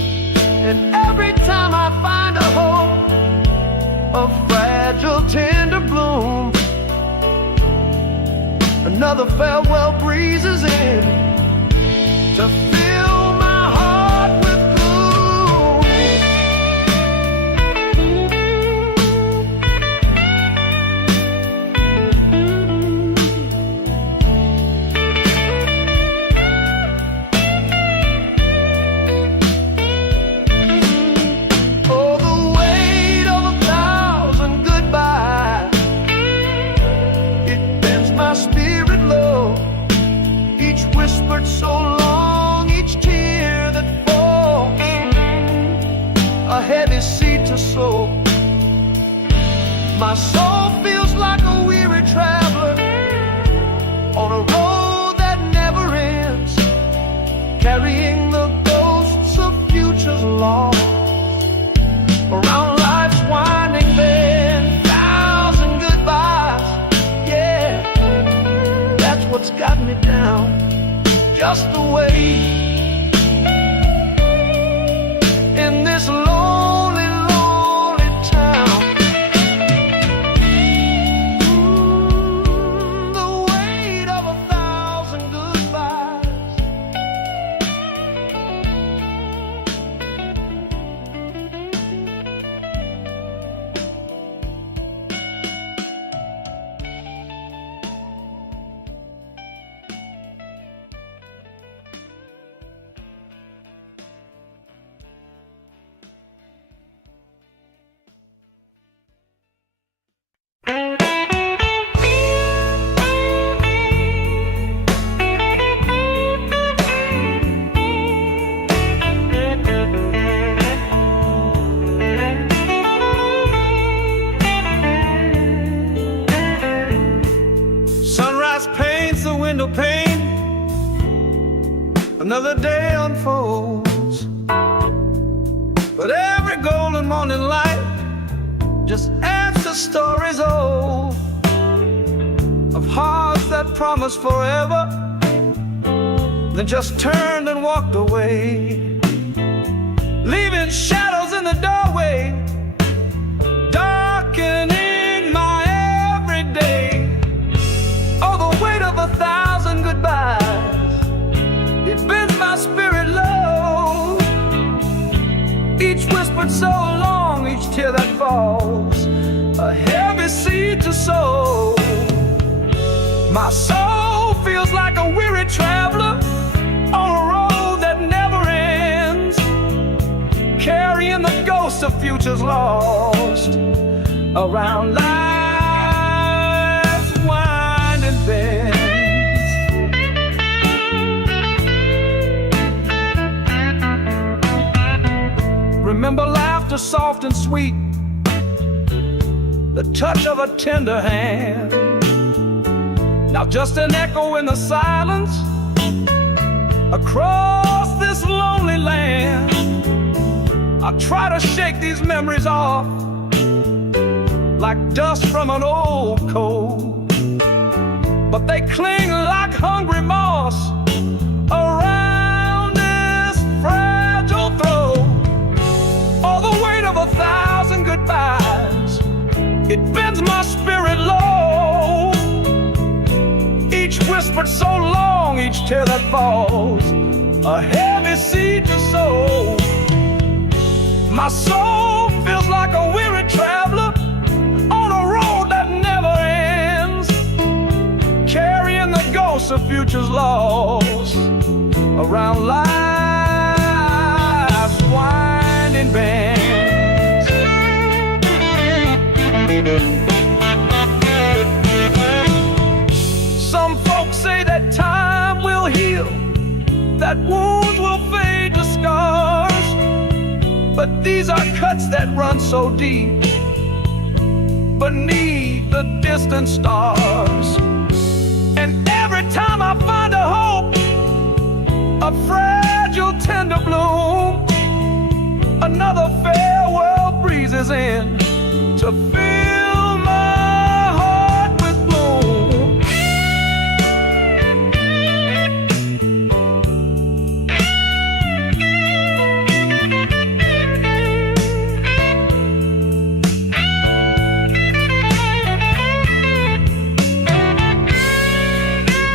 Another farewell breezes in to fill my heart with gloom. Oh, the weight of 1,000 goodbyes, it bends my spirit low. Each whispered so long, each tear that falls, a heavy seed to sow. My soul feels like a weary traveler on a road that never ends, carrying the ghosts of futures lost around life's winding bend. 1,000 goodbyes, yeah, that's what's got me down. Just the way in this lonely, lonely town. The weight of 1,000 goodbyes. Sunrise paints the window pane, another day unfolds, but every golden morning light just adds to stories old of hearts that promised forever, then just turned and walked away, leaving shadows in the doorway, darkening my everyday. Oh, the weight of 1,000 goodbyes, it bends my spirit low. Each whispered so long, each tear that falls, a heavy seed to sow. My soul feels like a weary traveler on a road that never ends, carrying the ghosts of futures lost around life's winding bends. Remember laughter soft and sweet, the touch of a tender hand. Now just an echo in the silence across this lonely land. I try to shake these memories off like dust from an old coat, but they cling like hungry moss around this fragile throat. All the weight of 1,000 goodbyes, it bends my spirit low. Each whispered so long, each tear that falls, a heavy seed to sow. My soul feels like a weary traveler on a road that never ends, carrying the ghosts of futures lost around life's winding bends. Some folks say that time will heal, that wounds will fade to scars, but these are cuts that run so deep beneath the distant stars. And every time I find a hope, a fragile tender bloom, another farewell breezes in to fill my heart with gloom.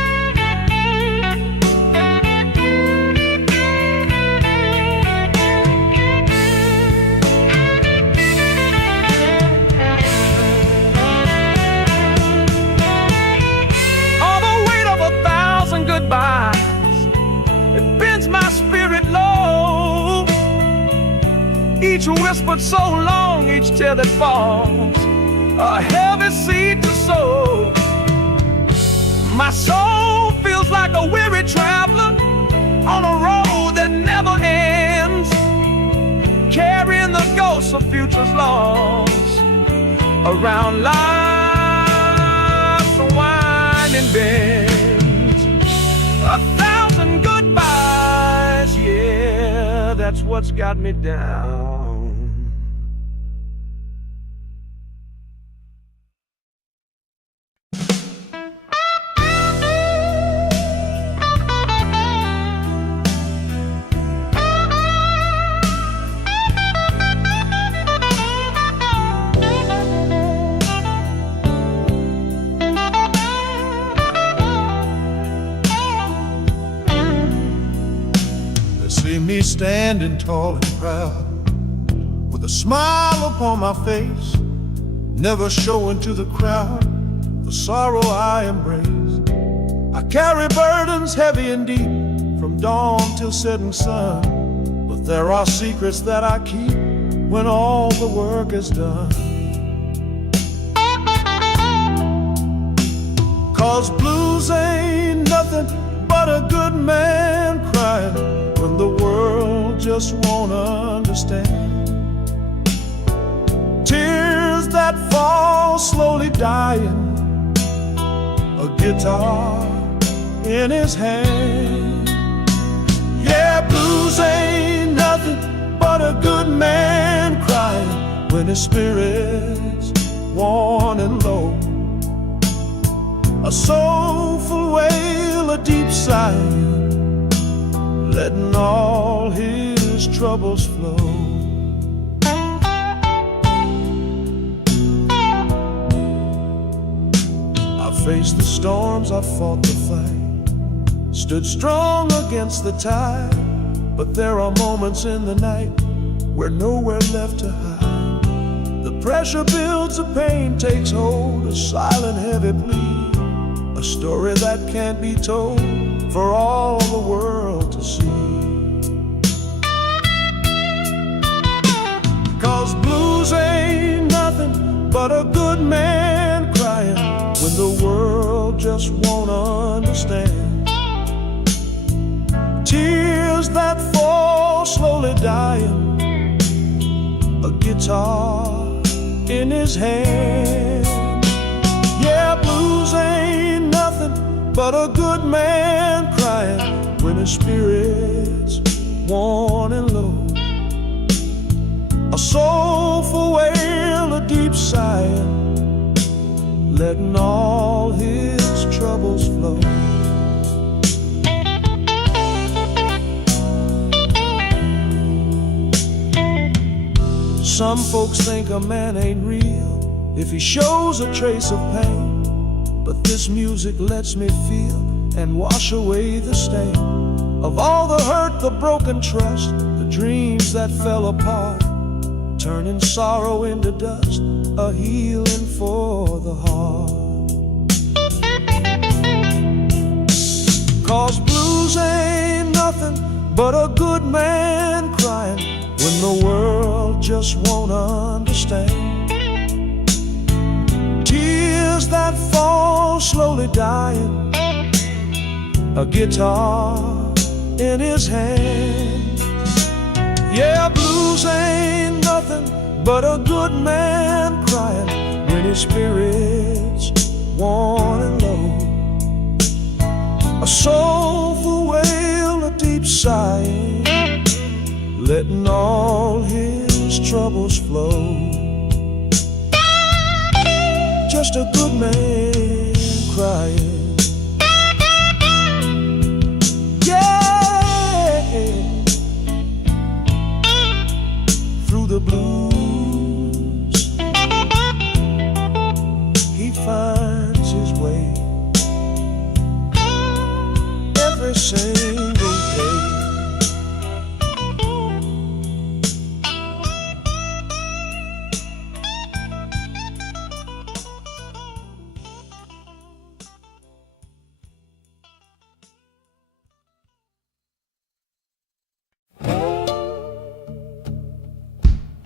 Each whispered so long, each tear that falls, a heavy seed to sow. My soul feels like a weary traveler on a road that never ends, carrying the ghosts of futures lost around life's winding bends. 1,000 goodbyes, yeah, that's what's got me down. See me standing tall and proud, with a smile upon my face, never showing to the crowd the sorrow I embrace. I carry burdens heavy and deep, from dawn till setting sun, but there are secrets that I keep when all the work is done. 'Cause blues ain't nothing but a good man crying when the world just won't understand. Tears that fall slowly dying, a guitar in his hand. Yeah, blues ain't nothing but a good man crying when his spirit's worn and low. A soulful wail, a deep sigh, letting all his troubles flow. I faced the storms, I fought the fight, stood strong against the tide, but there are moments in the night where nowhere left to hide. The pressure builds, the pain takes hold, a silent heavy plea, a story that can't be told for all the world to see. 'Cause blues ain't nothing but a good man crying when the world just won't understand. Tears that fall slowly dying, a guitar in his hand. Yeah, blues ain't nothing but a good man crying when his spirit's worn and low. A soulful wail, a deep sigh, letting all his troubles flow. Some folks think a man ain't real if he shows a trace of pain, but this music lets me feel and wash away the stain of all the hurt, the broken trust, the dreams that fell apart, turning sorrow into dust, a healing for the heart. 'Cause blues ain't nothing but a good man crying when the world just won't understand. Tears that fall slowly dying, a guitar in his hand. Yeah, blues ain't nothing but a good man crying when his spirit's worn and low. A soulful wail, a deep sigh, letting all his troubles flow. Just a good man crying. Yeah, through the blues he finds his way every single day.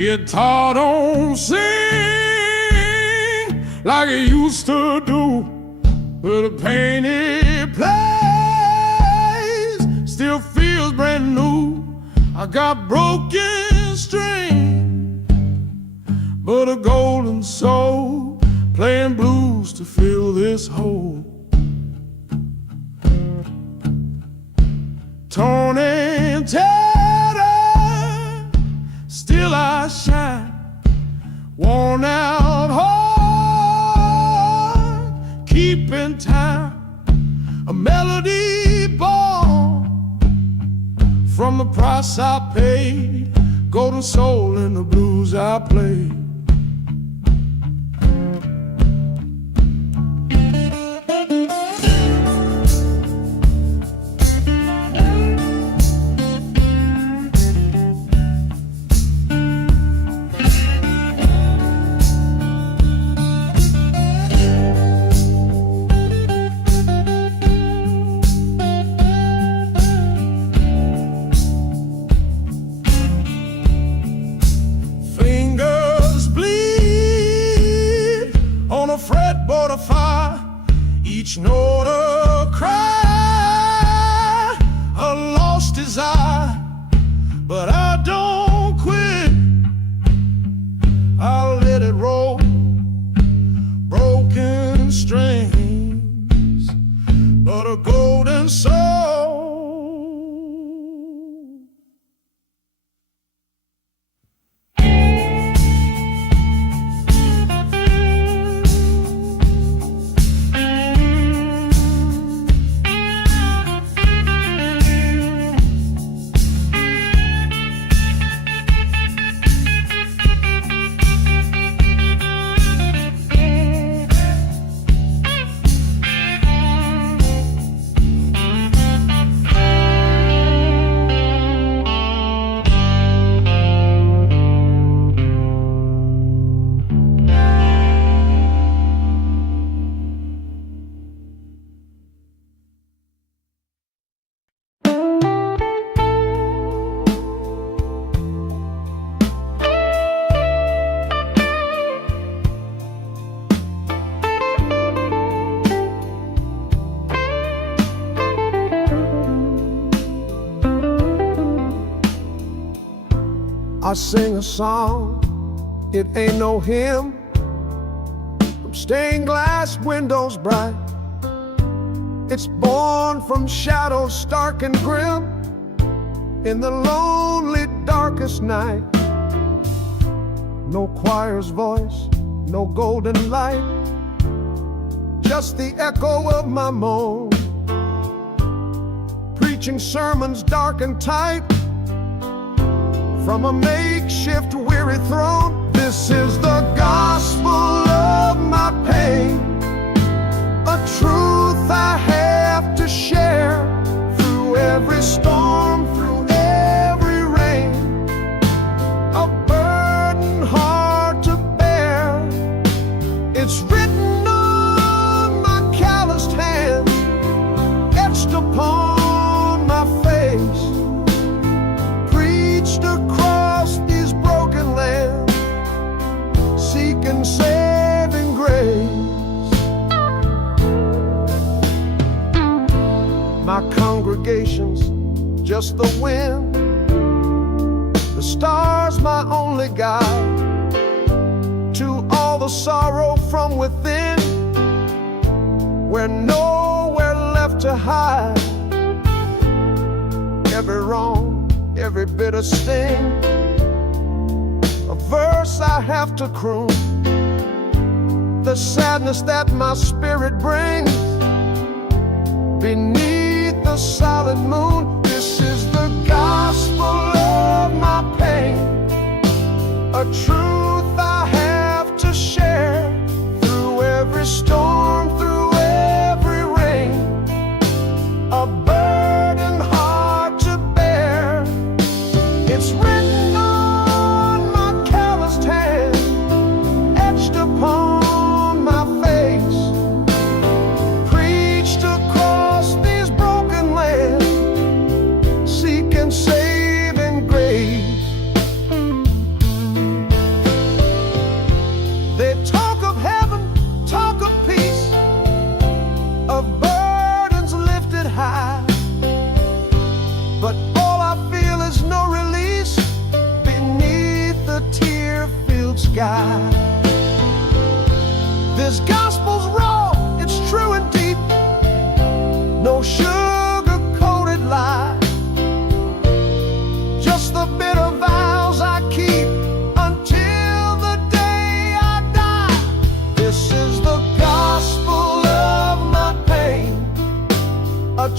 Guitar don't sing like it used to do, but the pain it plays still feels brand new. I got broken string, but a golden soul playing blues to fill this hole. Torn and tattered, still I shine. Worn out heart, keeping time. A melody born from the price I paid. Golden soul in the blues I played. Fretboard of fire, each note a cry, a lost desire, but I don't quit. I'll let it roll, broken strings, but a golden soul. I sing a song, it ain't no hymn, from stained glass windows bright. It's born from shadows stark and grim, in the lonely darkest night. No choir's voice, no golden light, just the echo of my moan, preaching sermons dark and tight from a makeshift weary throne. This is the gospel of my pain, a truth I have to share through every storm, through every rain, a burden hard to bear. It's written on my calloused hands, etched upon my face, preached across these broken lands, seeking saving grace. My congregation's just the wind, the stars my only guide, to all the sorrow from within, we're nowhere left to hide. Every wrong, every bitter sting, a verse I have to croon, the sadness that my spirit brings beneath the solid moon. This is the gospel of my pain, a truth I have to share through every storm, through every rain, a burden hard to bear. It's written on my calloused hand, etched upon my face, preached across these broken lands, seeking saving grace.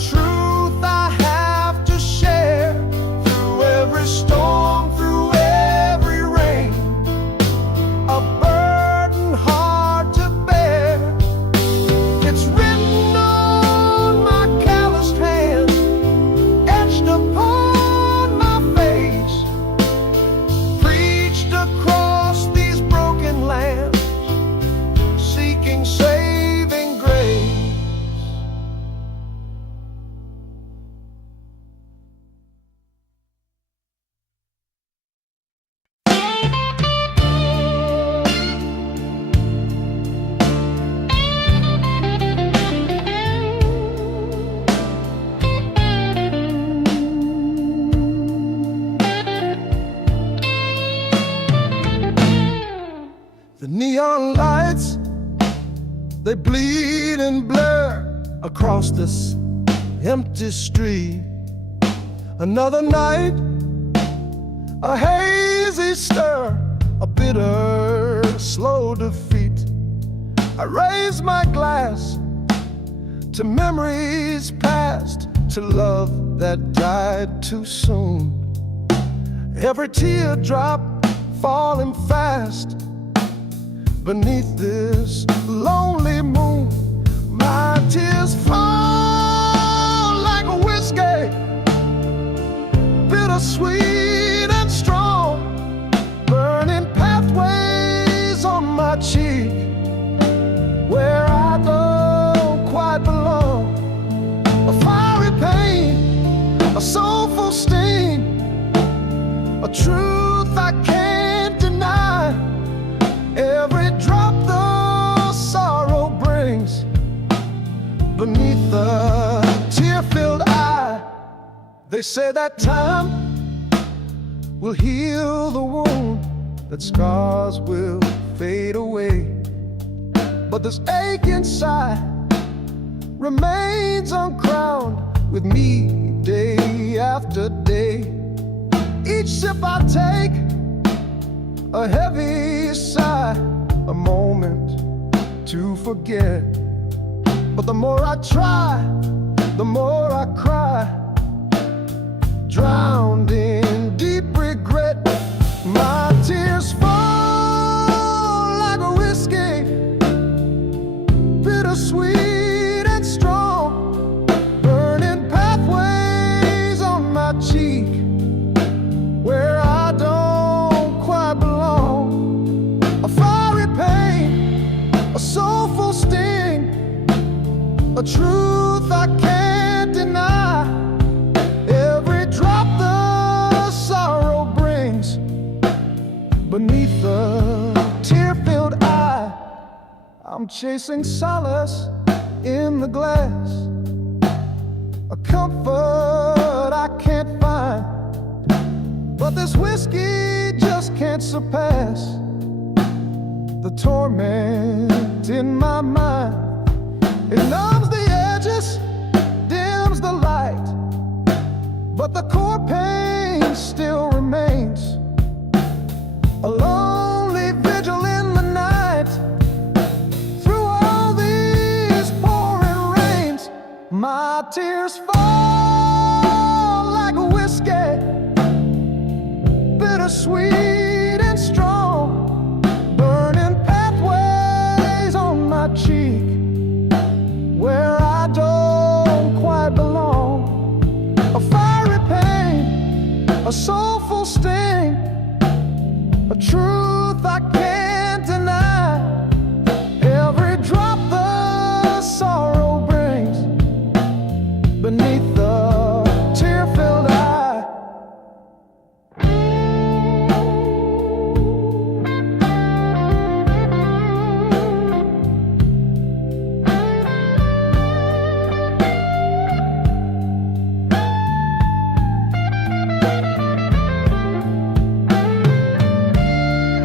truth I have to share. Through every storm, through every rain, a burden hard to bear. It's written on my calloused hand, etched upon my face, preached across these broken lands, seeking saving grace. The neon lights, they bleed and blur across this empty street. Another night, a hazy stir, a bitter, slow defeat. I raise my glass to memories past, to love that died too soon. Every teardrop falling fast beneath this lonely moon. My tears fall like a whiskey, bittersweet and strong, burning pathways on my cheek, where I don't quite belong. A fiery pain, a soulful sting, a truth I can't deny. Every drop the sorrow brings beneath the tear-filled eye. They say that time will heal the wound, that scars will fade away, but this ache inside remains uncrowned with me day after day. Each sip I take, a heavy sigh, a moment to forget. But the more I try, the more I cry, drowned in deep regret. My tears fall like a whiskey, bittersweet and strong, burning pathways on my cheek, where I don't quite belong. A fiery pain, a soulful sting, a truth I can't deny. Every drop the sorrow brings beneath the tear-filled eye. I'm chasing solace in the glass, a comfort I can't find, but this whiskey just can't surpass the torment in my mind. It numbs the edges, dims the light, but the core pain still remains. A lonely vigil in the night, through all these pouring rains. My tears fall like a whiskey, bittersweet and strong, burning pathways on my cheek, where I don't quite belong. A fiery pain, a soulful sting, a truth I can't deny. Every drop the sorrow brings beneath the tear-filled eye.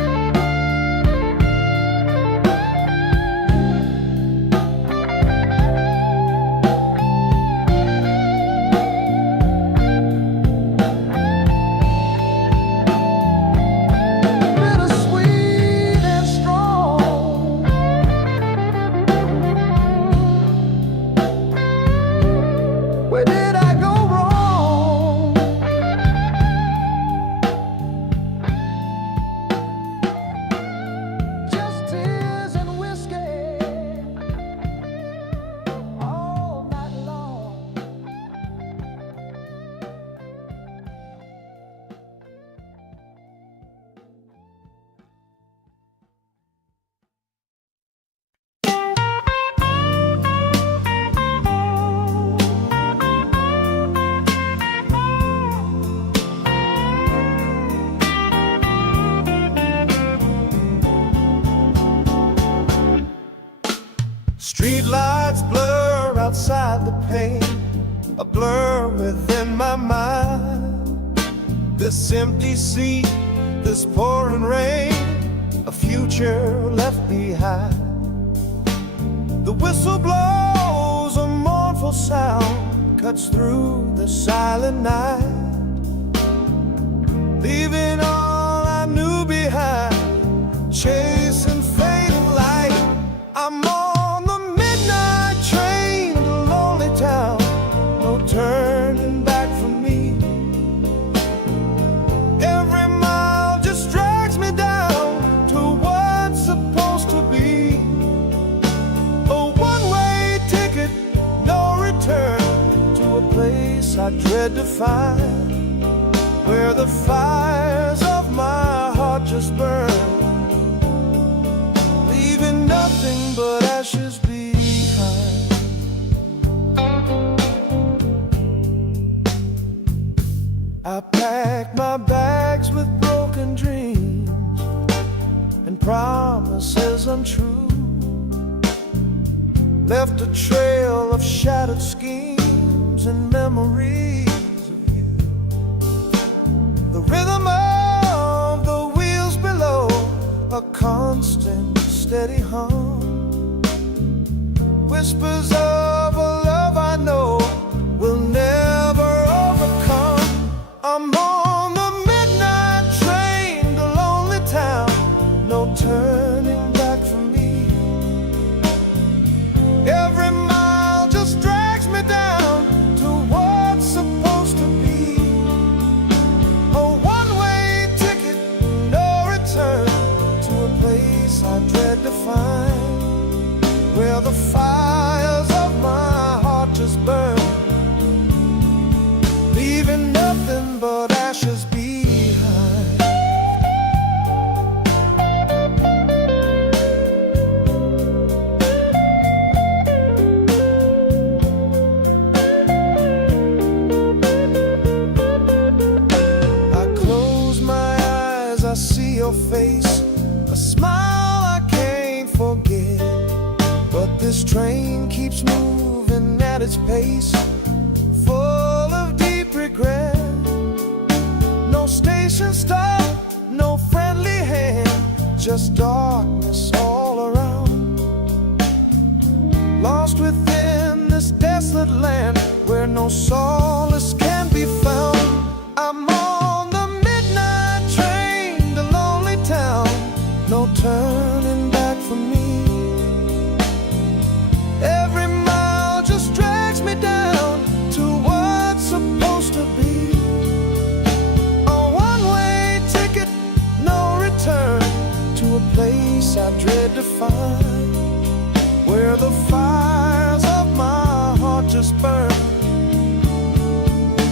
Where did I go wrong? Just tears and whiskey all night long. Street lights blur outside the pane, a blur within my mind. This empty sea, this pouring rain, a future left behind. The whistle blows, a mournful sound cuts through the silent night, leaving all I knew behind, chasing fading light. I'm on the midnight train to lonely town, no turning back for me. Every mile just drags me down to what's supposed to be. A one-way ticket, no return, to a place I dread to find, where the fires of my heart just burn, leaving nothing but ashes behind. I packed my bags with broken dreams and promises untrue, left a trail of shattered schemes and memories of you. The rhythm of the wheels below, a constant steady hum, whispers of a love I know will never overcome. I'm on the midnight train to lonely town, no turning back for me. Every mile just drags me down to what's supposed to be. A one-way ticket, no return, to a place I dread to find, where the fires of my heart just burn, leaving nothing but ashes behind. I close my eyes, I see your face, a smile I can't forget. But this train keeps moving at its pace, full of deep regret. No station stop, no friendly hand, just darkness all around. Lost within this desolate land, where no solace can be found. I'm on the midnight train to lonely town, no turning back for me. Every mile just drags me down to what's supposed to be. A one-way ticket, no return, to a place I dread to find, where the fires of my heart just burn,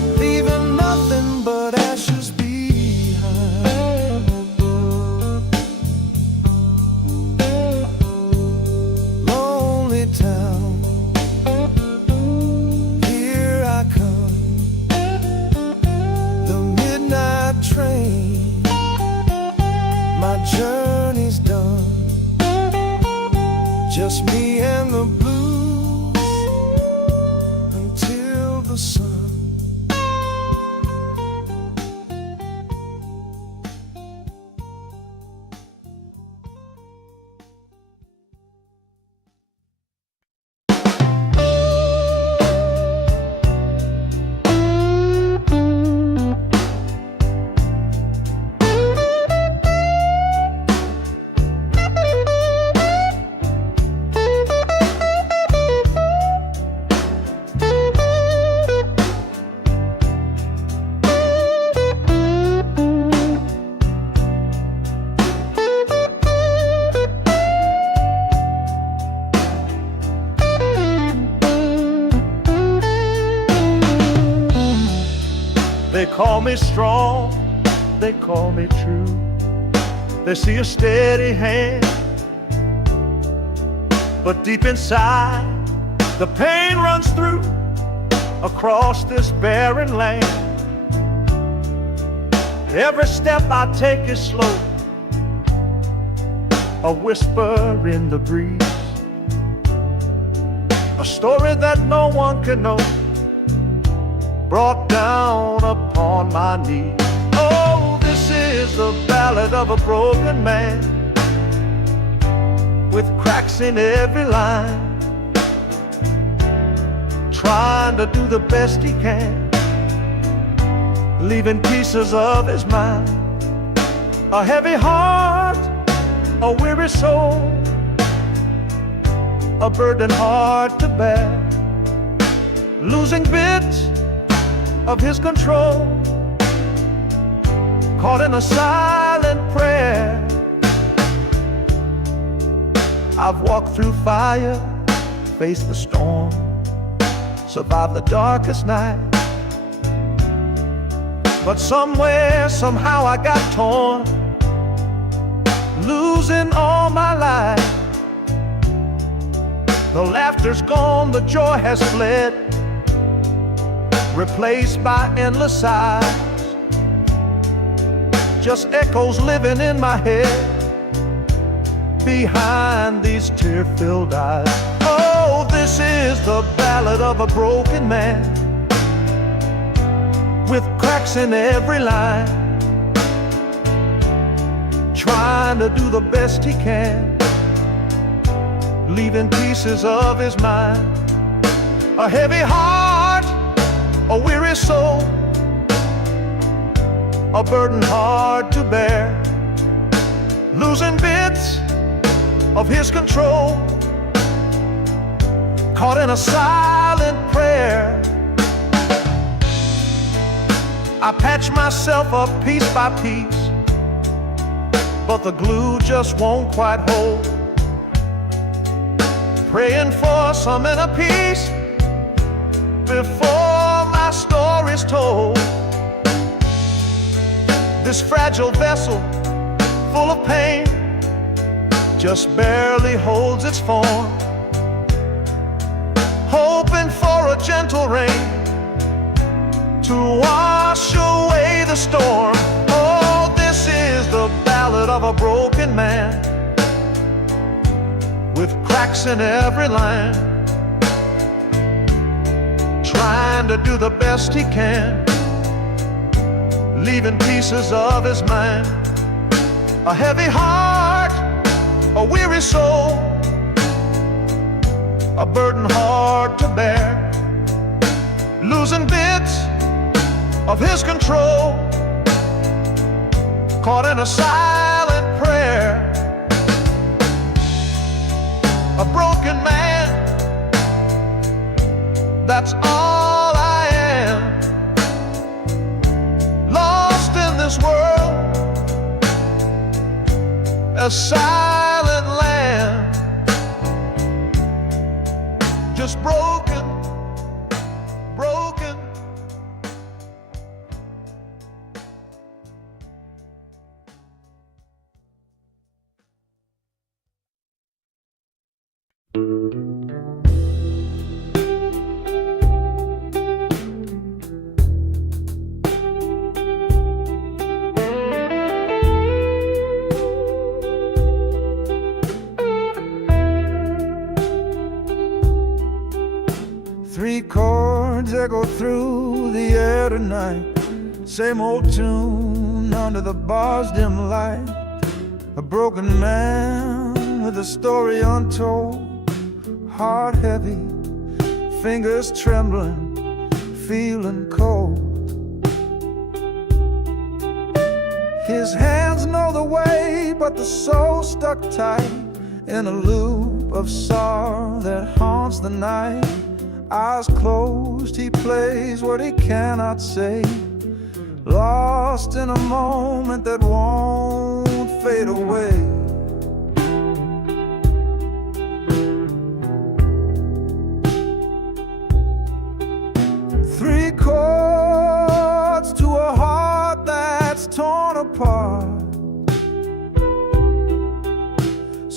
They call me strong, they call me true. They see a steady hand, but deep inside the pain runs through across this barren land. Every step I take is slow, a whisper in the breeze, a story that no one can know, brought down upon my knees. Oh, this is the ballad of a broken man, with cracks in every line, trying to do the best he can, leaving pieces of his mind. A heavy heart, a weary soul, a burden hard to bear, losing bits of his control, caught in a silent prayer. I've walked through fire, faced the storm, survived the darkest night, but somewhere, somehow I got torn, losing all my life. The laughter's gone, the joy has fled, replaced by endless sighs, just echoes living in my head behind these tear-filled eyes. Oh, this is the ballad of a broken man, with cracks in every line, trying to do the best he can, leaving pieces of his mind. A heavy heart, a weary soul, a burden hard to bear, losing bits of his control, caught in a silent prayer. I patch myself up piece by piece, but the glue just won't quite hold, praying for some inner peace before my story's told. This fragile vessel, full of pain, just barely holds its form, hoping for a gentle rain to wash away the storm. Oh, this is the ballad of a broken man, with cracks in every line, trying to do the best he can, leaving pieces of his mind. A heavy heart, a weary soul, a burden hard to bear, losing bits of his control, caught in a silent prayer. A broken man, that's all I am, lost in this world, a silent land, just broken, broken. Three chords echo through the air tonight, same old tune under the bar's dim light. A broken man with a story untold, heart heavy, fingers trembling, feeling cold. His hands know the way, but the soul stuck tight in a loop of sorrow that haunts the night. Eyes closed, he plays what he cannot say, lost in a moment that won't fade away. Three chords to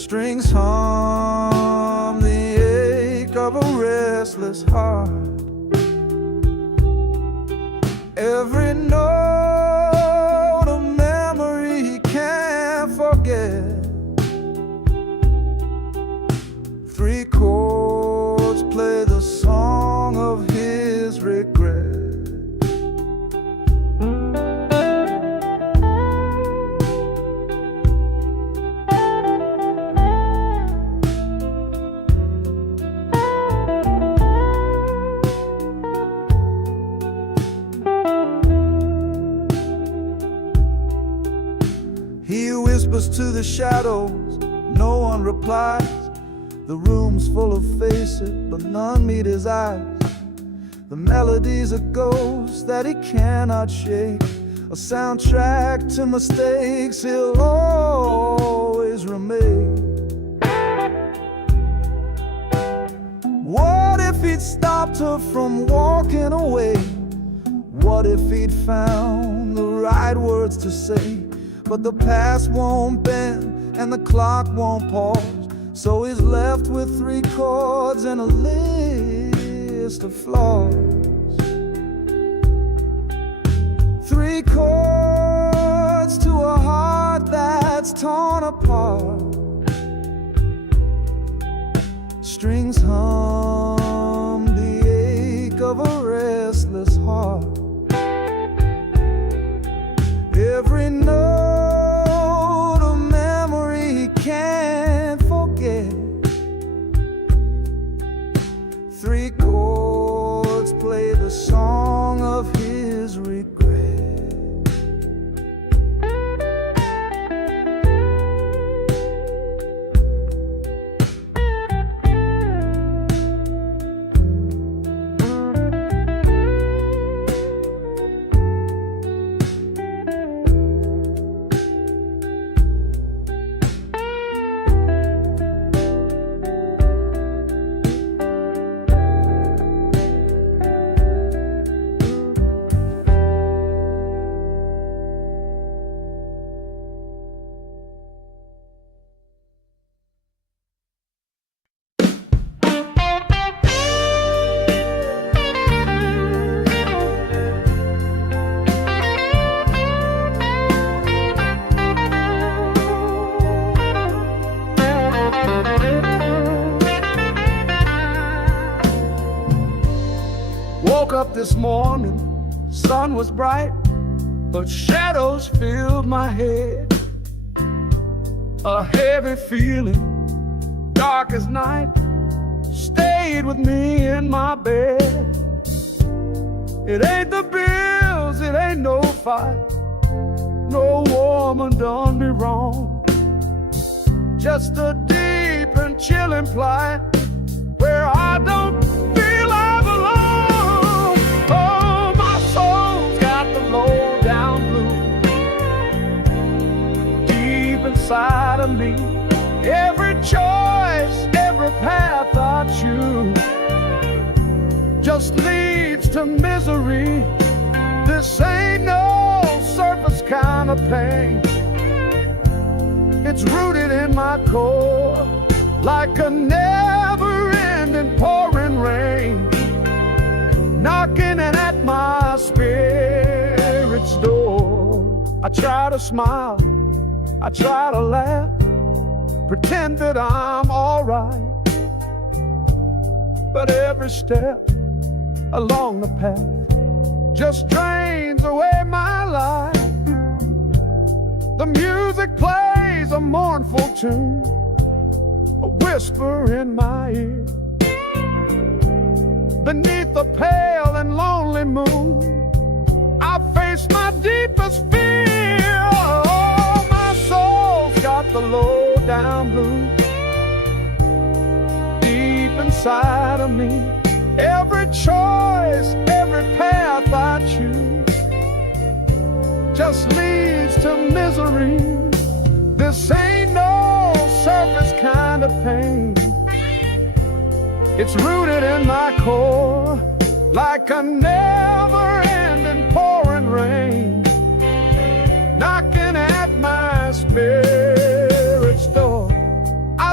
Strings hum the ache of a restless heart. Every note a memory he can't forget. Three chords play the song of his regret. He whispers to the shadows, no one replies. The room's full of faces, but none meet his eyes. The melody's a ghost that he cannot shake, a soundtrack to mistakes he'll always remake. What if he'd stopped her from walking away? What if he'd found the right words to say? But the past won't bend and the clock won't pause, so he's left with three chords and a list of flaws. Three chords to a heart that's torn apart. Strings hum the ache of a restless heart. Every note a memory he can't forget. Three chords play the song of his regret. Woke up this morning, sun was bright, but shadows filled my head. A heavy feeling, dark as night, stayed with me in my bed. It ain't the bills, it ain't no fight, no woman done me wrong. Just a deep and chilling plight where I don't feel I belong. Oh, my soul's got the low down blues deep inside of me. Every choice, every path I choose just leads to misery. This ain't no surface kind of pain. It's rooted in my core like a never-ending pouring rain, knocking at my spirit's door. I try to smile, I try to laugh, pretend that I'm alright, but every step along the path just drains away my life. The music plays a mournful tune, a whisper in my ear. Beneath the pale and lonely moon, I face my deepest fear. Oh, my soul's got the low down blues deep inside of me. Every choice, every path I choose just leads to misery. This ain't no surface kind of pain. It's rooted in my core like a never-ending pouring rain, knocking at my spirit's door.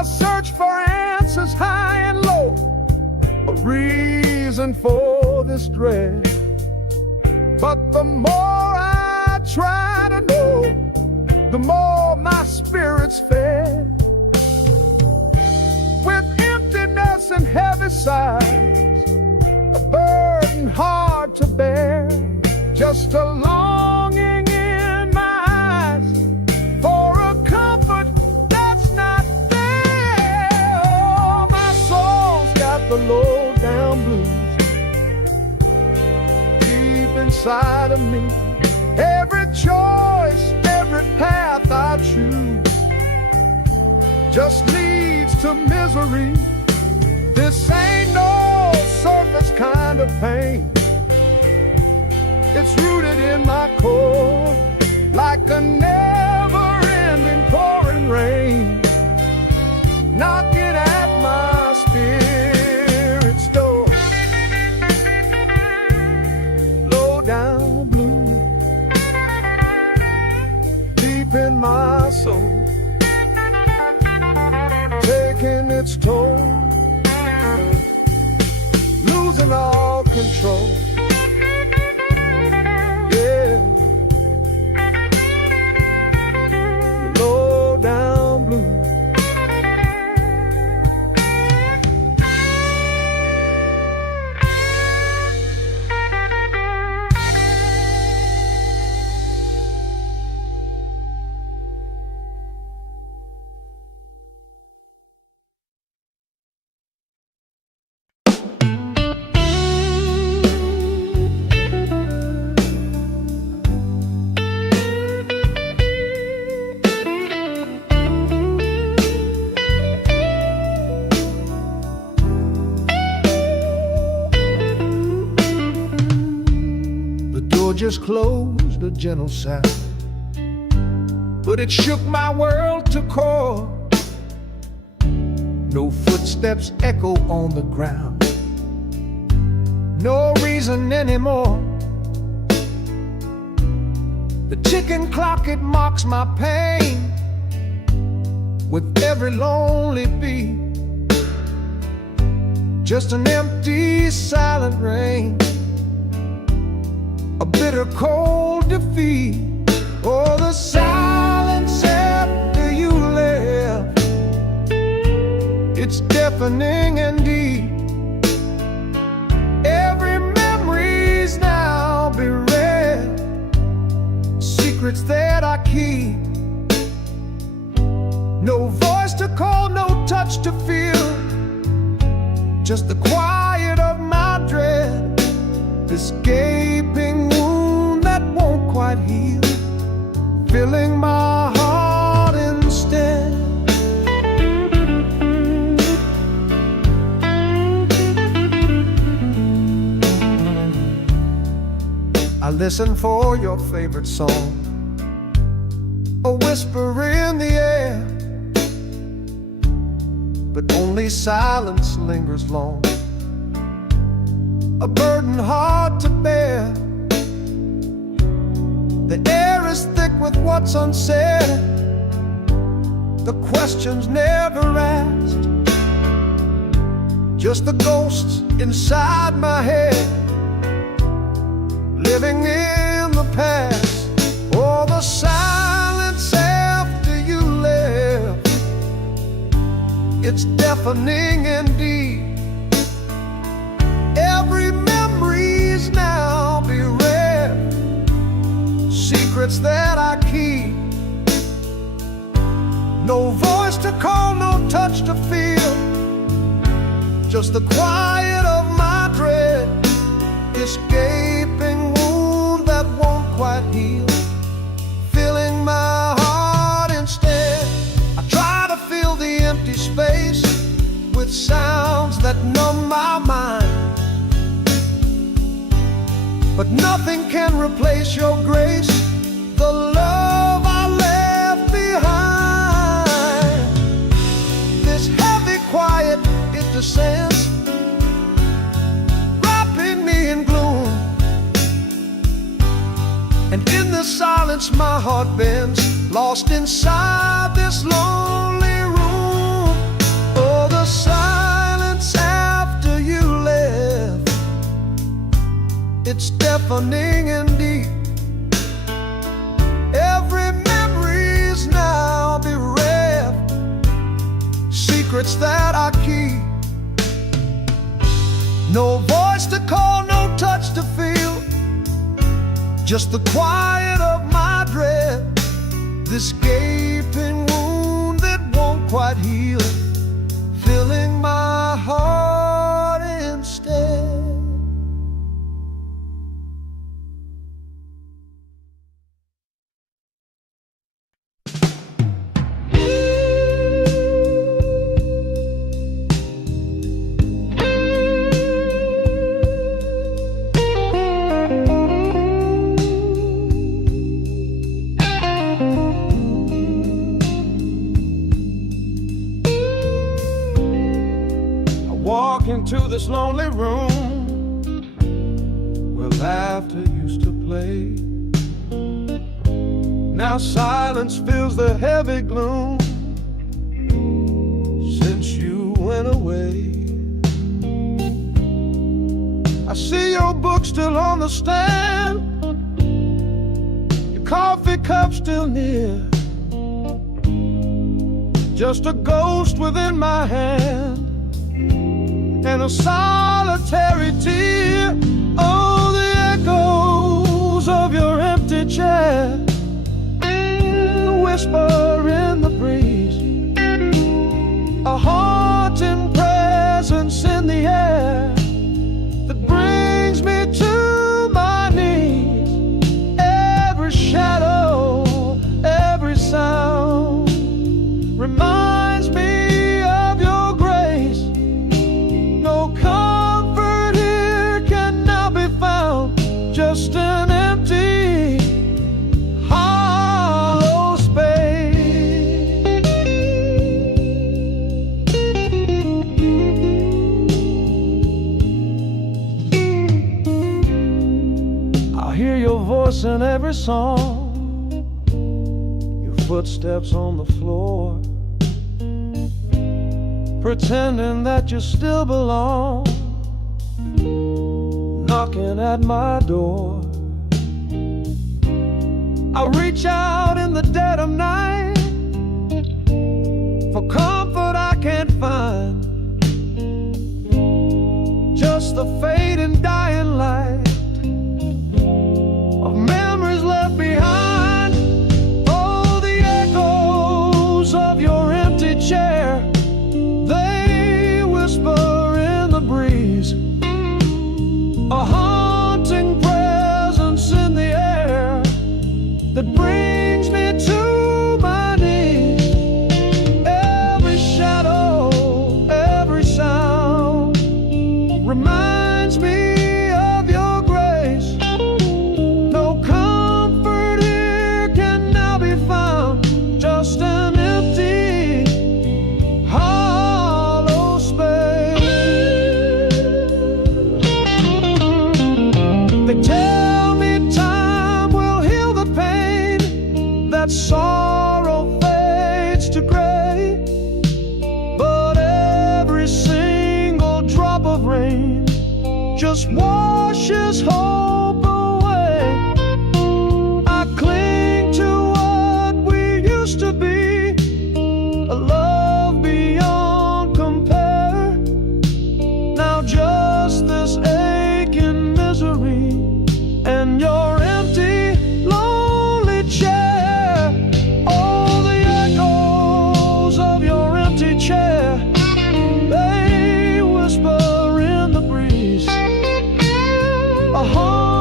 But the more I try to know, the more my spirit's fed. With emptiness and heavy sighs, a burden hard to bear, just a longing in my eyes for a comfort that's not there. Oh, my soul's got the low down blues deep inside of me. Every choice, every path I choose just leads to misery. This ain't no surface kind of pain. It's rooted in my core, like a never-ending pouring rain, knocking at my spirit's door. Low down blue, deep in my soul, taking its toll, losing all control. Yeah, low down blue. Just closed, a gentle sound, but it shook my world to core. No footsteps echo on the ground, no reason anymore. The ticking clock, it mocks my pain with every lonely beat. Just an empty, silent rain, a bitter cold defeat. Oh, the silence after you left, it's deafening and deep. Every memory's now bereft, secrets that I keep. No voice to call, no touch to feel, just the quiet of my dread. This gaping wound that won't quite heal, filling my heart instead. I listen for your favorite song, a whisper in the air, but only silence lingers long, a burden hard to bear. The air is thick with what's unsaid, the questions never asked, just the ghosts inside my head, living in the past. Oh, the silence after you left, it's deafening indeed. Every memory's now bereft, secrets that I keep. No voice to call, no touch to feel, just the quiet of my dread. This gaping wound that won't quite heal, filling my heart instead. I try to fill the empty space with sounds that numb my mind, but nothing can replace your grace, the love I left behind. This heavy quiet, it descends, wrapping me in gloom, and in the silence my heart bends, lost inside this lonely room. Oh, the silence after you left, It's deafening indeed. Every memory's now bereft, secrets that I keep. No voice to call, no touch to feel, just the quiet of my dread. This gaping wound that won't quite heal, filling my heart instead. Walk into this lonely room where laughter used to play. Now silence fills the heavy gloom since you went away. I see your book still on the stand, your coffee cup still near, just a ghost within my hand and a solitary tear. Oh, the echoes of your empty chair, the whisper in the breeze, a haunting presence in the air that brings me to my knees. Every shadow, every sound reminds me of your grace. No comfort here can now be found, just an empty, hollow space. I hear your voice in every song, your footsteps on the floor, pretending that you still belong, knocking at my door. I reach out in the dead of night for comfort I can't find, just the fading dying light of memories left behind. Oh, the echoes of your empty chair, they whisper in the breeze, a haunting presence in the air that brings me to my knees. Every shadow, every sound reminds me of your grace. No comfort here can now be found, just an empty, hollow space. They tell me time will heal the pain, that sorrow fades to gray, but every single drop of rain just washes hope away. I cling to what we used to be, a love beyond compare. Now just this aching misery and your empty, lonely chair. Oh, the echoes of your empty chair, they whisper in the breeze, a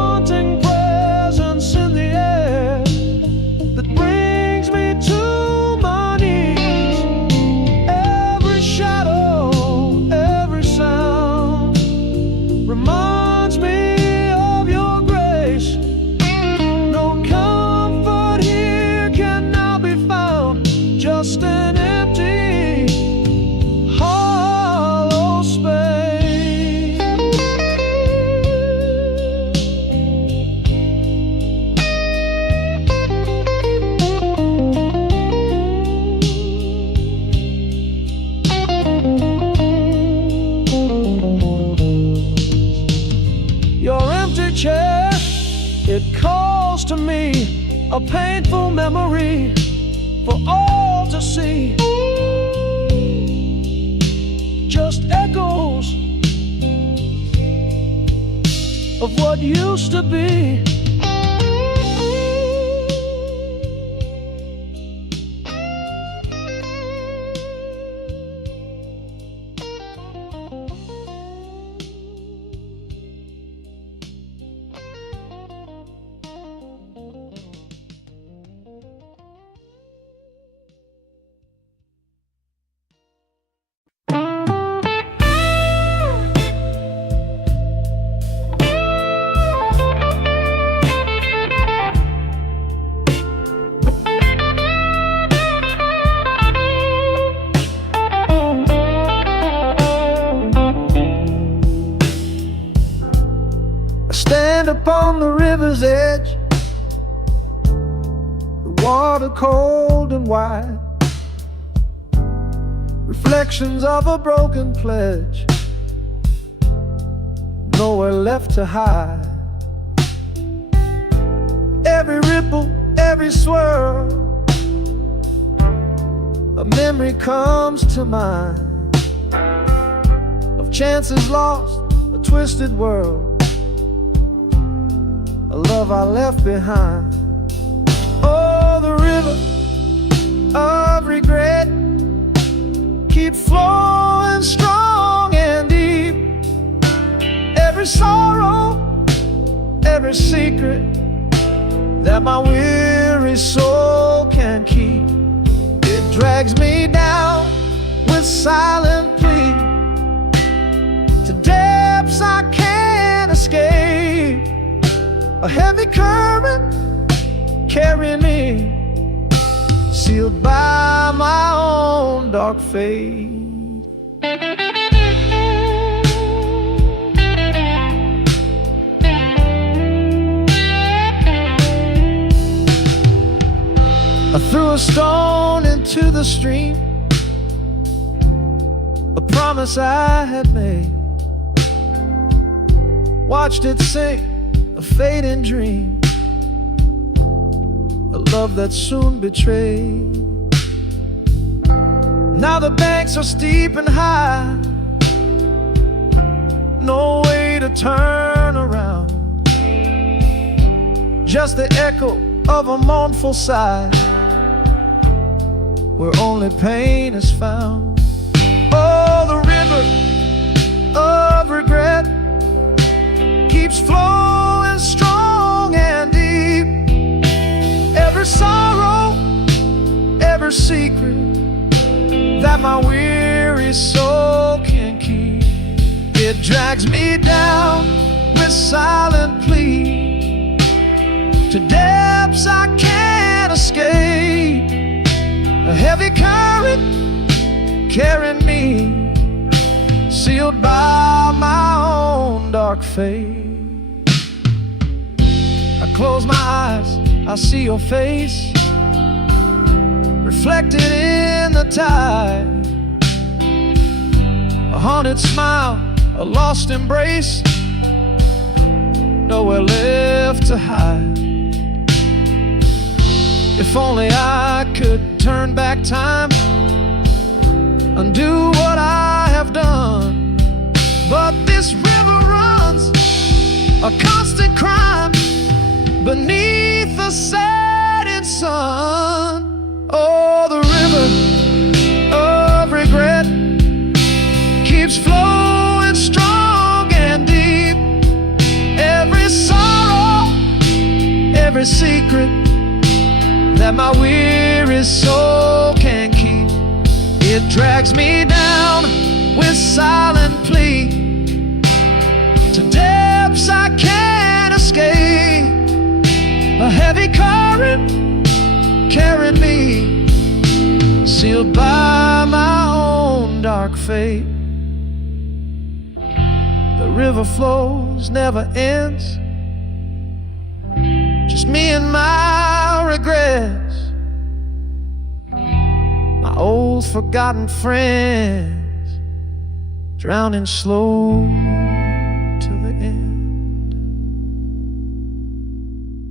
calls to me, a painful memory for all to see. Just echoes of what used to be. Stand upon the river's edge, the water cold and wide, reflections of a broken pledge, nowhere left to hide. Every ripple, every swirl, a memory comes to mind of chances lost, a twisted world, a love I left behind. Oh, the river of regret keep flowing strong and deep. Every sorrow, every secret that my weary soul can keep, it drags me down with silent plea to depths I can't escape. A heavy current carrying me, sealed by my own dark fate. I threw a stone into the stream, a promise I had made, watched it sink, a fading dream, a love that soon betrayed. Now the banks are steep and high, no way to turn around, just the echo of a mournful sigh, where only pain is found. Oh, the river of regret keeps flowing strong and deep. Every sorrow, every secret that my weary soul can keep, it drags me down with silent plea to depths I can't escape. A heavy current carrying me, sealed by my own dark fate. I close my eyes, I see your face reflected in the tide, a haunted smile, a lost embrace, nowhere left to hide. If only I could turn back time, undo what I have done, but this river runs a constant crime beneath the setting sun. Oh, the river of regret keeps flowing strong and deep. Every sorrow, every secret that my weary soul can keep, it drags me down with silent plea to depths I can't escape. A heavy current carrying me, sealed by my own dark fate. The river flows, never ends, just me and my regrets, my old forgotten friends, drowning slow till the end.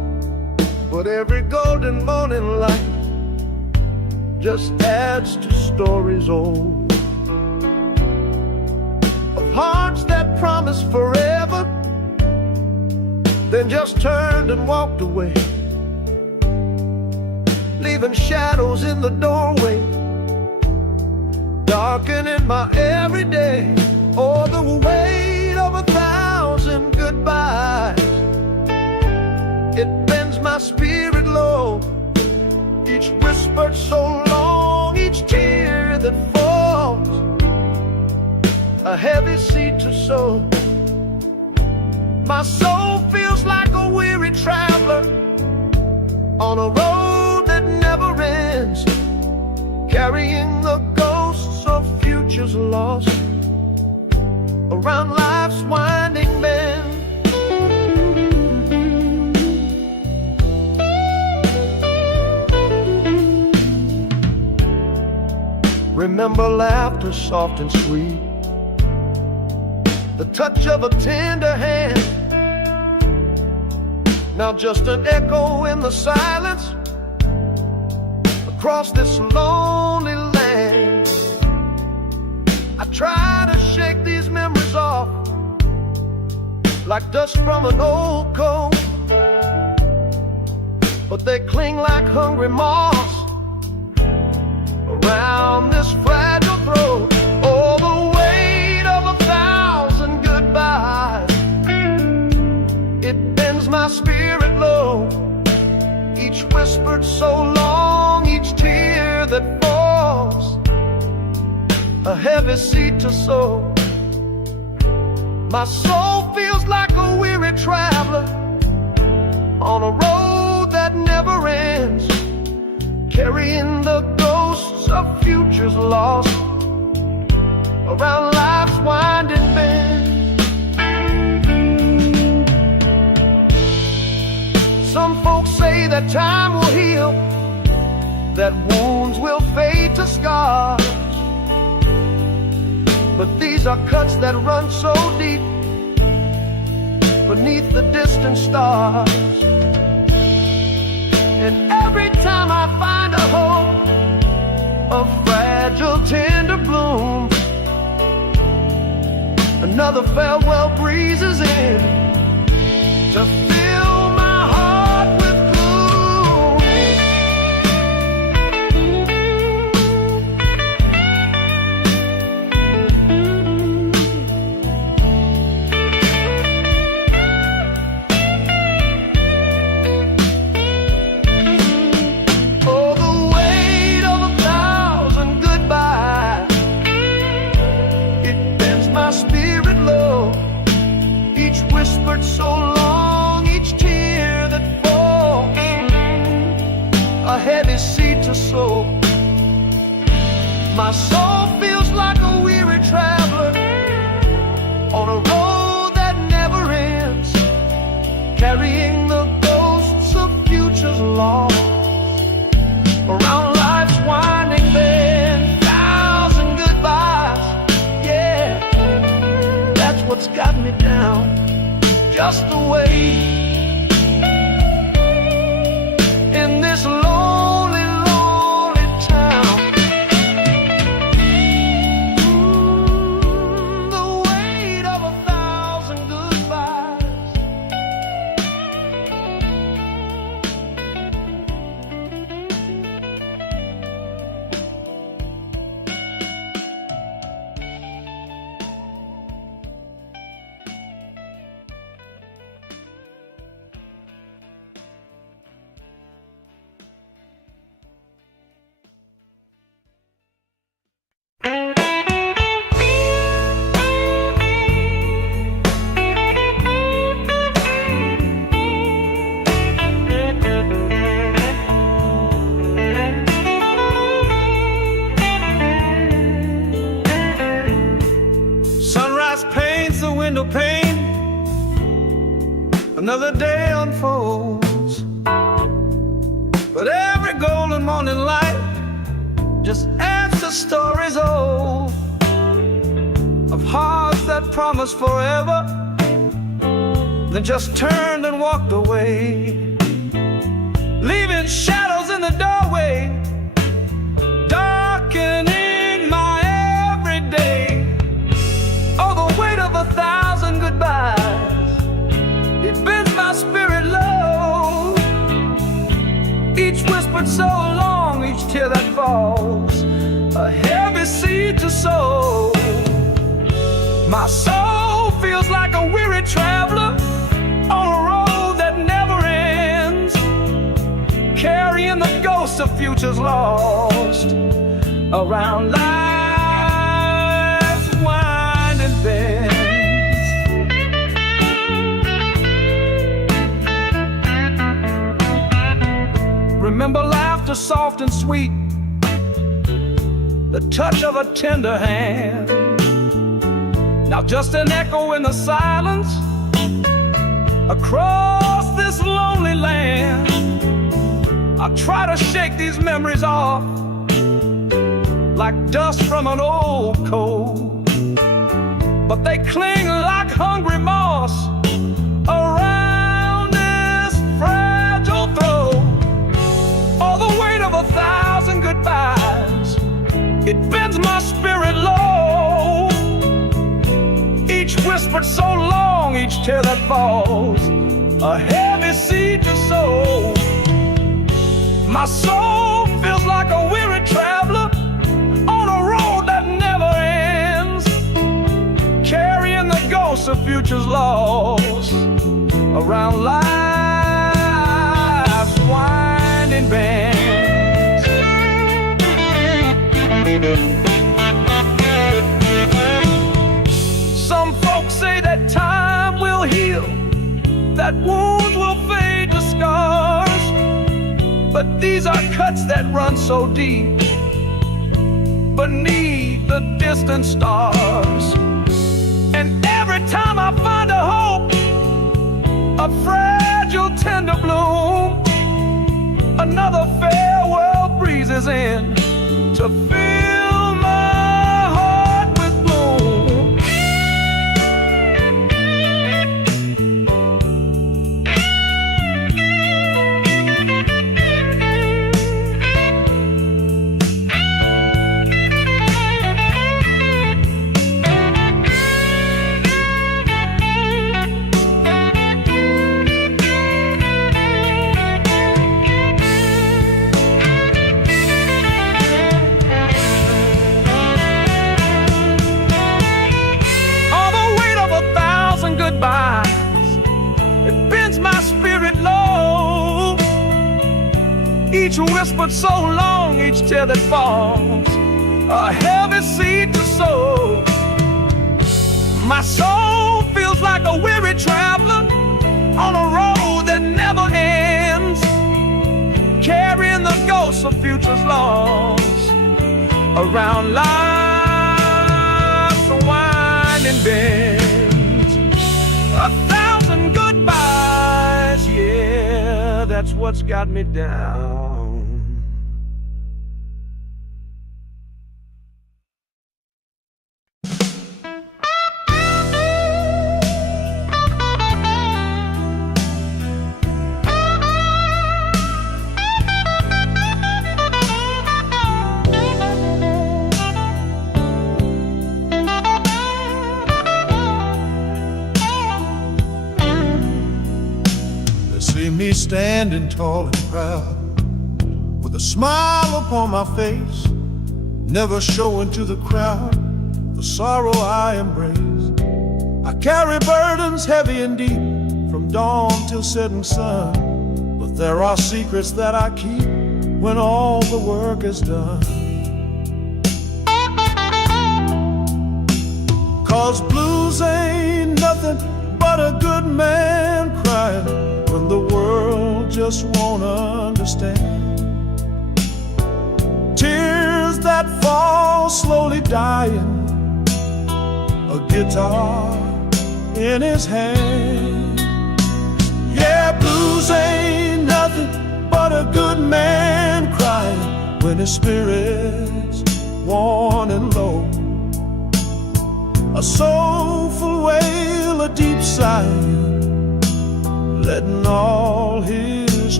But every golden morning light just adds to stories old of hearts that promised forever, then just turned and walked away, leaving shadows in the doorway, darkening my everyday. Oh, the weight of 1,000 goodbyes, it bends my spirit low. Each whispered so long, each tear that falls, a heavy seed to sow. My soul feels like a weary traveler on a road that never ends, carrying the ghosts of futures lost around life's winding bend. Remember laughter soft and sweet, the touch of a tender hand. Now just an echo in the silence across this lonely land. I try to shake these memories off like dust from an old coat, but they cling like hungry moths around this fragile throat. Oh, the weight of 1,000 goodbyes, it bends my spirit low. Each whispered so long, each tear that falls, a heavy seed to sow. My soul feels like a weary traveler on a road that never ends, carrying the ghosts of futures lost around life's winding bend. Some folks say that time will heal, that wounds will fade to scars, but these are cuts that run so deep beneath the distant stars. And every time I find a hope, a fragile tender bloom, another farewell breezes in to fill my heart with so long, each tear that falls, a heavy seed to sow. My soul feels like a weary traveler on a road that never ends, carrying the ghosts of futures lost around life's winding bend. 1,000 goodbyes, yeah, that's what's got me down. Just the way in this lonely, lonely town. The weight of 1,000 goodbyes. Another day unfolds, but every golden morning light just adds to stories old of hearts that promised forever, then just turned and walked away, leaving shadows in the doorway, darkening my everyday. Oh, the weight of 1,000 goodbyes, it bends my spirit low. Each whispered so long, each tear that falls, a heavy seed to sow. My soul feels like a weary traveler on a road that never ends, carrying the ghosts of futures lost around life's winding bends. Remember laughter soft and sweet, the touch of a tender hand. Now just an echo in the silence across this lonely land. I try to shake these memories off like dust from an old coat, but they cling like hungry moss around this fragile throat. All the weight of 1,000 goodbyes, it bends my spirit low. Each whispered so long, each tear that falls, a heavy seed to sow. My soul feels like a weary traveler on a road that never ends, carrying the ghosts of futures lost around life's winding bends. Some folks say that time will heal, that wounds will fade to scars, but these are cuts that run so deep beneath the distant stars. And every time I find a hope, a fragile tender bloom, another farewell breezes in to fill my heart with gloom. It bends my spirit low. Each whispered so long, each tear that falls, a heavy seed to sow. My soul feels like a weary traveler on a road that never ends, carrying the ghosts of futures lost around life's winding bend. 1,000 goodbyes, yeah, that's what's got me down. See me standing tall and proud, with a smile upon my face, never showing to the crowd the sorrow I embrace. I carry burdens heavy and deep, from dawn till setting sun, but there are secrets that I keep when all the work is done. 'Cause blues ain't nothing but a good man crying when the world just won't understand. Tears that fall slowly dying, a guitar in his hand. Yeah, blues ain't nothing but a good man crying when his spirit's worn and low. A soulful wail, a deep sigh, letting all his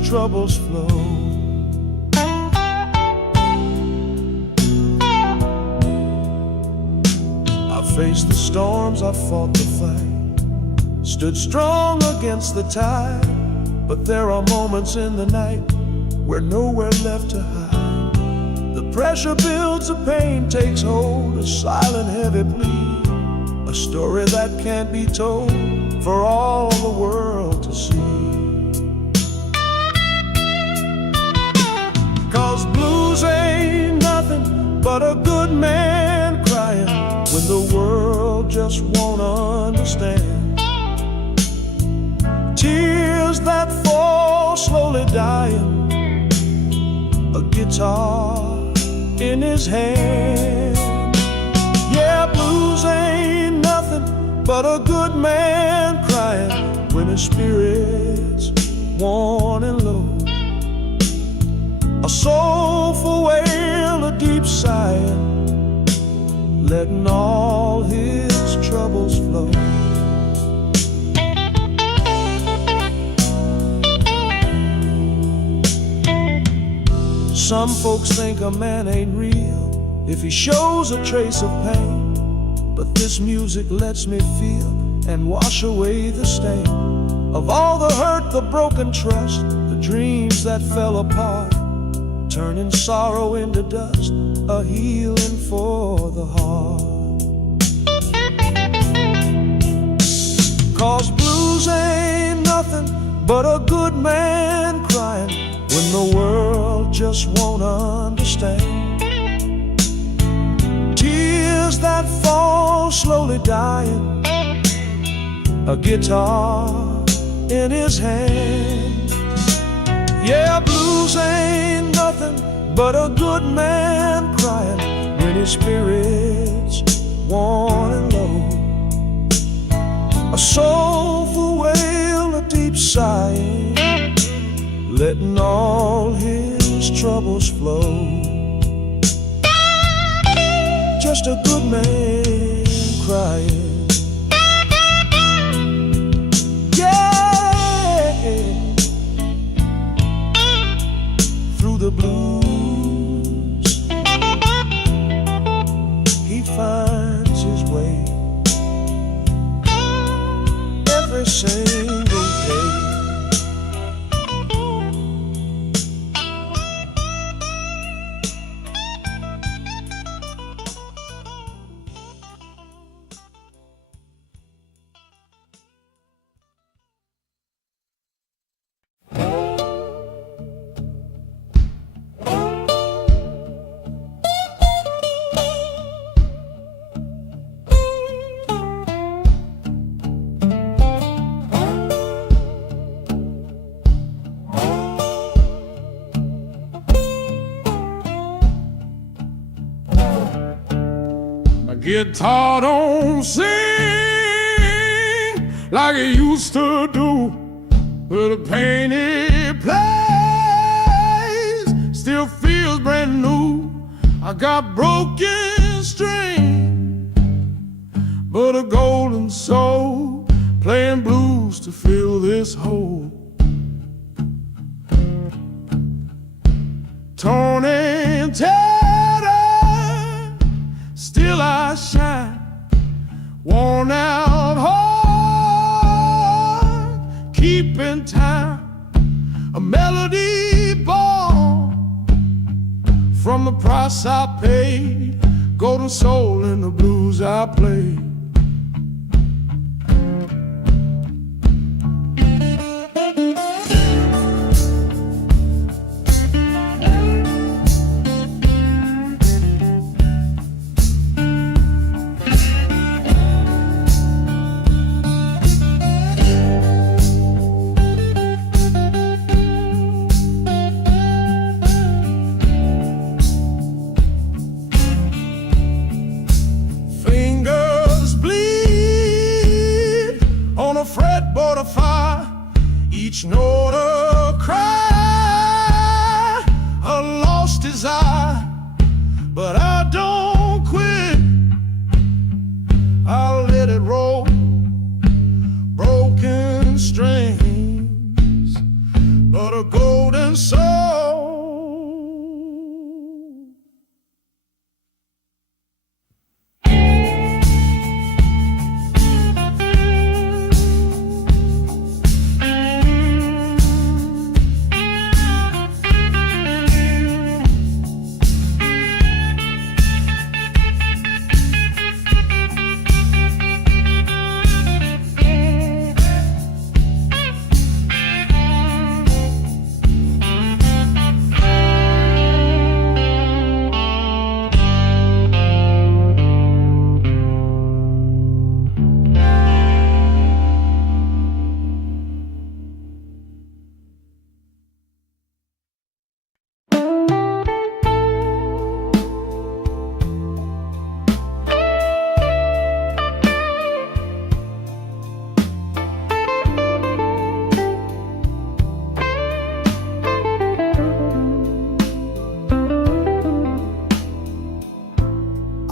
troubles flow. I faced the storms, I fought the fight, stood strong against the tide. But there are moments in the night where nowhere left to hide. The pressure builds, the pain takes hold, a silent heavy plea, a story that can't be told for all the world to see. 'Cause blues ain't nothing but a good man crying when the world just won't understand. Tears that fall slowly dying, a guitar in his hand. Yeah, blues ain't nothing but a good man crying when his spirit's worn and low. A soulful wail, a deep sighing, letting all his troubles flow. Some folks think a man ain't real if he shows a trace of pain, but this music lets me feel and wash away the stain of all the hurt, the broken trust, the dreams that fell apart, turning sorrow into dust, a healing for the heart. 'Cause blues ain't nothing but a good man crying when the world just won't understand. Tears that fall slowly dying, a guitar in his hand. Yeah, blues ain't nothing but a good man crying when his spirit's worn and low. A soulful wail, a deep sighing, letting all his troubles flow. Just a good man crying. Yeah, through the blues he finds his way every single day. Guitar don't sing like it used to do, but the pain it plays still feels brand new. I got broken strings, but a golden soul playing blues to fill this hole. Torn and tattered, still I shine, worn out heart, keeping time, a melody born from the price I paid, golden soul in the blues I played. Each note a cry, a lost desire, but I don't quit. I'll let it roll, broken strings, but a gold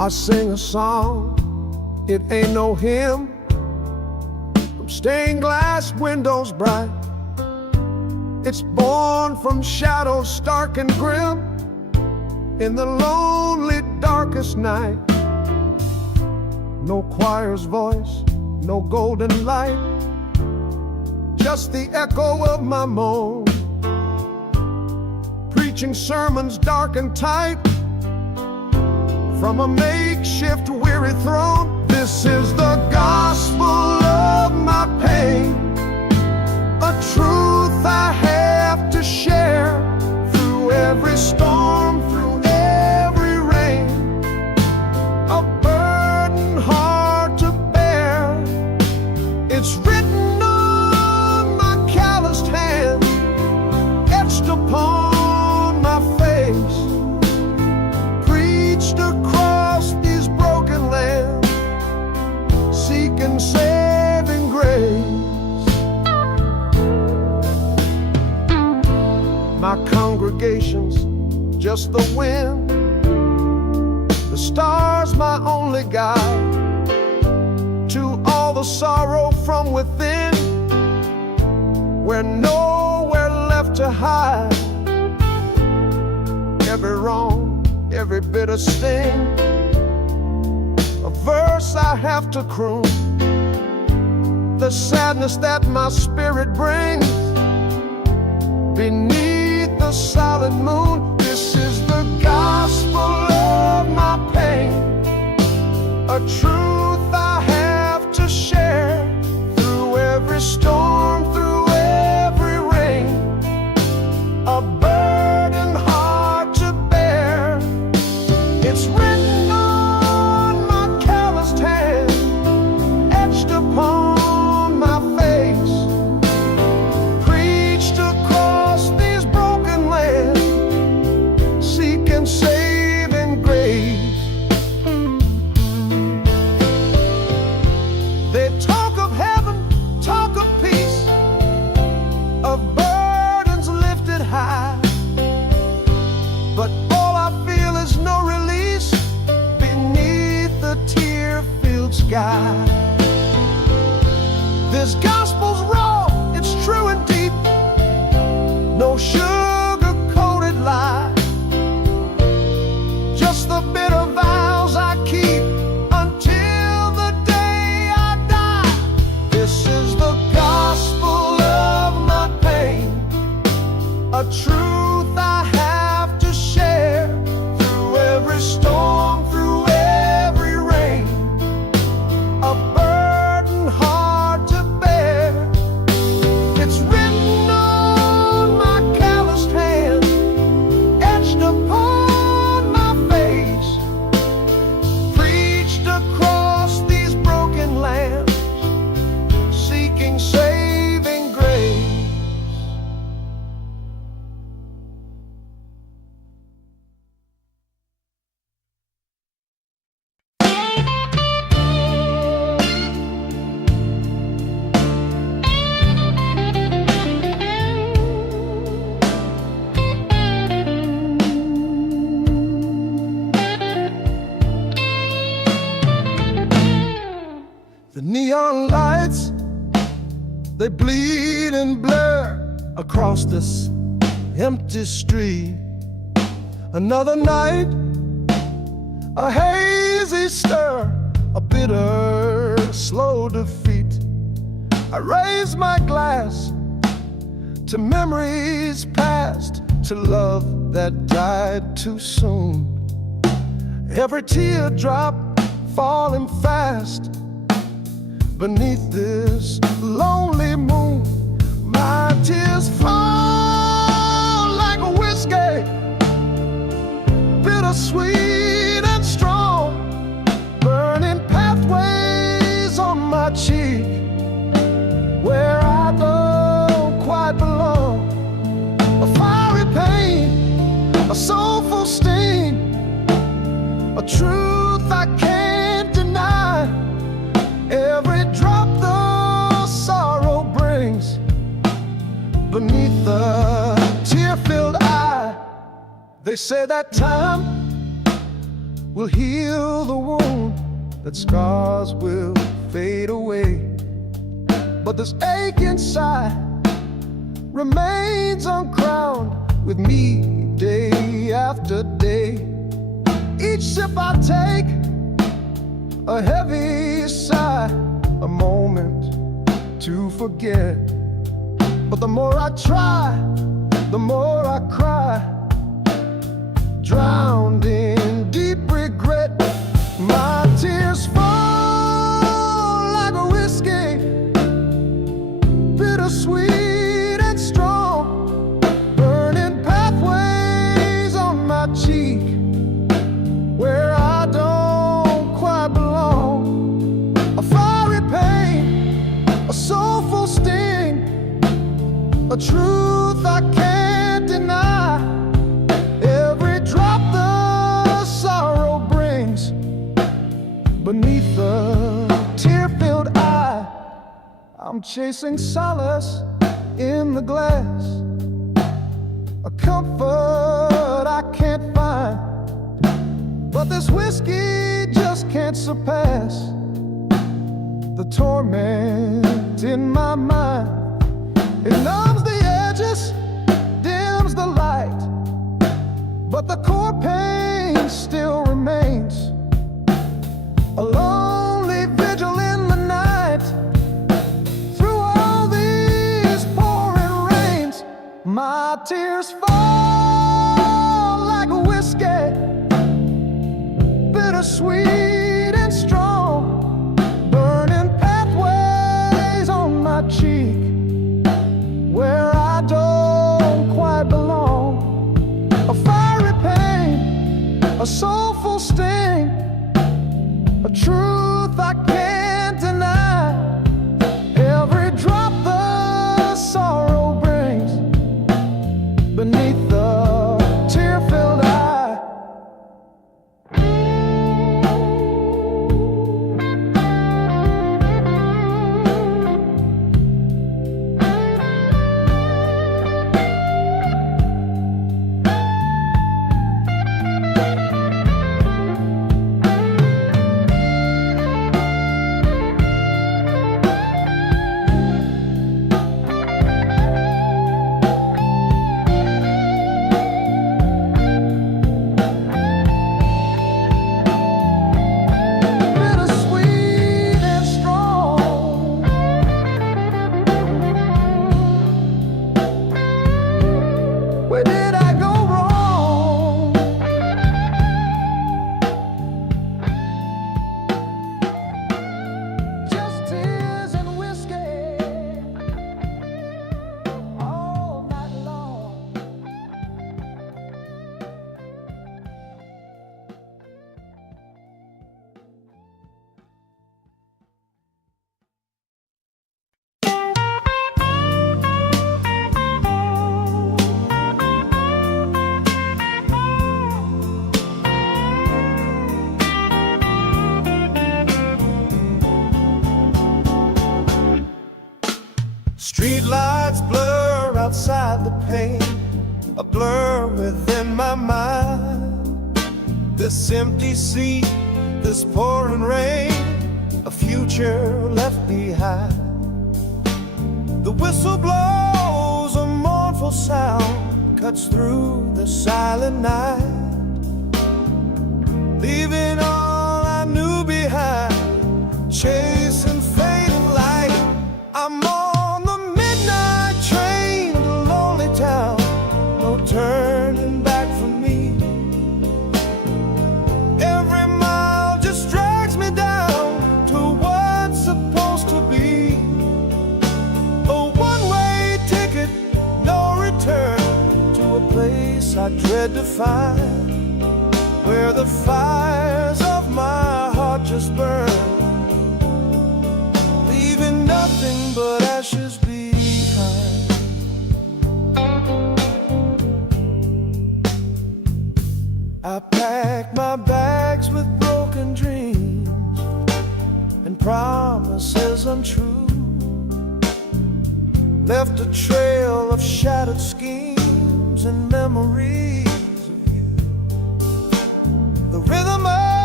I sing a song, it ain't no hymn, from stained glass windows bright. It's born from shadows stark and grim, in the lonely darkest night. No choir's voice, no golden light, just the echo of my moan, preaching sermons dark and tight from a makeshift weary throne. This is the gospel of my pain, a truth I have to share through every storm, through every rain, a burden hard to bear. It's written on my calloused hand, etched upon my face, preached across these broken lands, seeking saving grace. My congregation's just the wind, the stars my only guide, to all the sorrow from within, we're nowhere left to hide. Every wrong, every bitter sting, a verse I have to croon, the sadness that my spirit brings beneath the solid moon. This is the gospel of my pain, a truth I have to share through every storm, through every rain, a burden hard to bear. It's written on my calloused hand, etched upon my face, preached across these broken lands, seeking saving grace. They talk of heaven, talk of peace, of burdens lifted high, but all I feel is no release beneath the tear-filled sky. This gospel's raw, it's true and deep, no sugar-coated lie, just the bitter vows I keep until the day I die. This is the gospel of my pain, a truth I have to share through every storm, through every rain, a burden hard to bear. It's written on my calloused hand, etched upon my face, preached across these broken lands, seeking saving grace. The neon lights, they bleed and blur across this empty street. Another night, a hazy stir, a bitter, slow defeat. I raise my glass to memories past, to love that died too soon. Every teardrop falling fast beneath this lonely moon. My tears fall like a whiskey, bittersweet and strong, burning pathways on my cheek, where I don't quite belong. A fiery pain, a soulful sting, a truth I can't deny. Every drop the sorrow brings beneath the tear-filled eye. They say that time will heal the wound, that scars will fade away. But this ache inside remains uncrowned with me day after day. Each sip I take, a heavy sigh, a moment to forget. But the more I try, the more I cry, drowned in deep regret. My tears fall like a whiskey, bittersweet and strong, burning pathways on my cheek where I don't quite belong. A fiery pain, a soulful sting, a truth I can't deny. Every drop the sorrow brings beneath the tear-filled eye. I'm chasing solace in the glass, a comfort I can't find. But this whiskey just can't surpass the torment in my mind. It numbs the edges, dims the light, but the core pain still remains. A lonely vigil in the night, through all these pouring rains. My tears fall like a whiskey, bittersweet and strong, burning pathways on my cheek where I don't quite belong. A fiery pain, a soulful sting, a truth I can't deny. Every drop the sorrow brings beneath the tear-filled eye. Where did I go wrong? Just tears and whiskey all night long. Street lights blur outside the pane, a blur within my mind. This empty seat, this pouring rain, a future left behind. The whistle blows, a mournful sound cuts through the silent night, leaving all I knew behind, chasing fading light. I'm on the midnight train to lonely town, no turning back for me. Every mile just drags me down to what's supposed to be a one-way ticket, no return, to a place I dread to find, where the fires of my heart just burn, leaving nothing but ashes behind. I packed my bags with broken dreams and promises untrue, left a trail of shattered schemes and memories of you. The rhythm of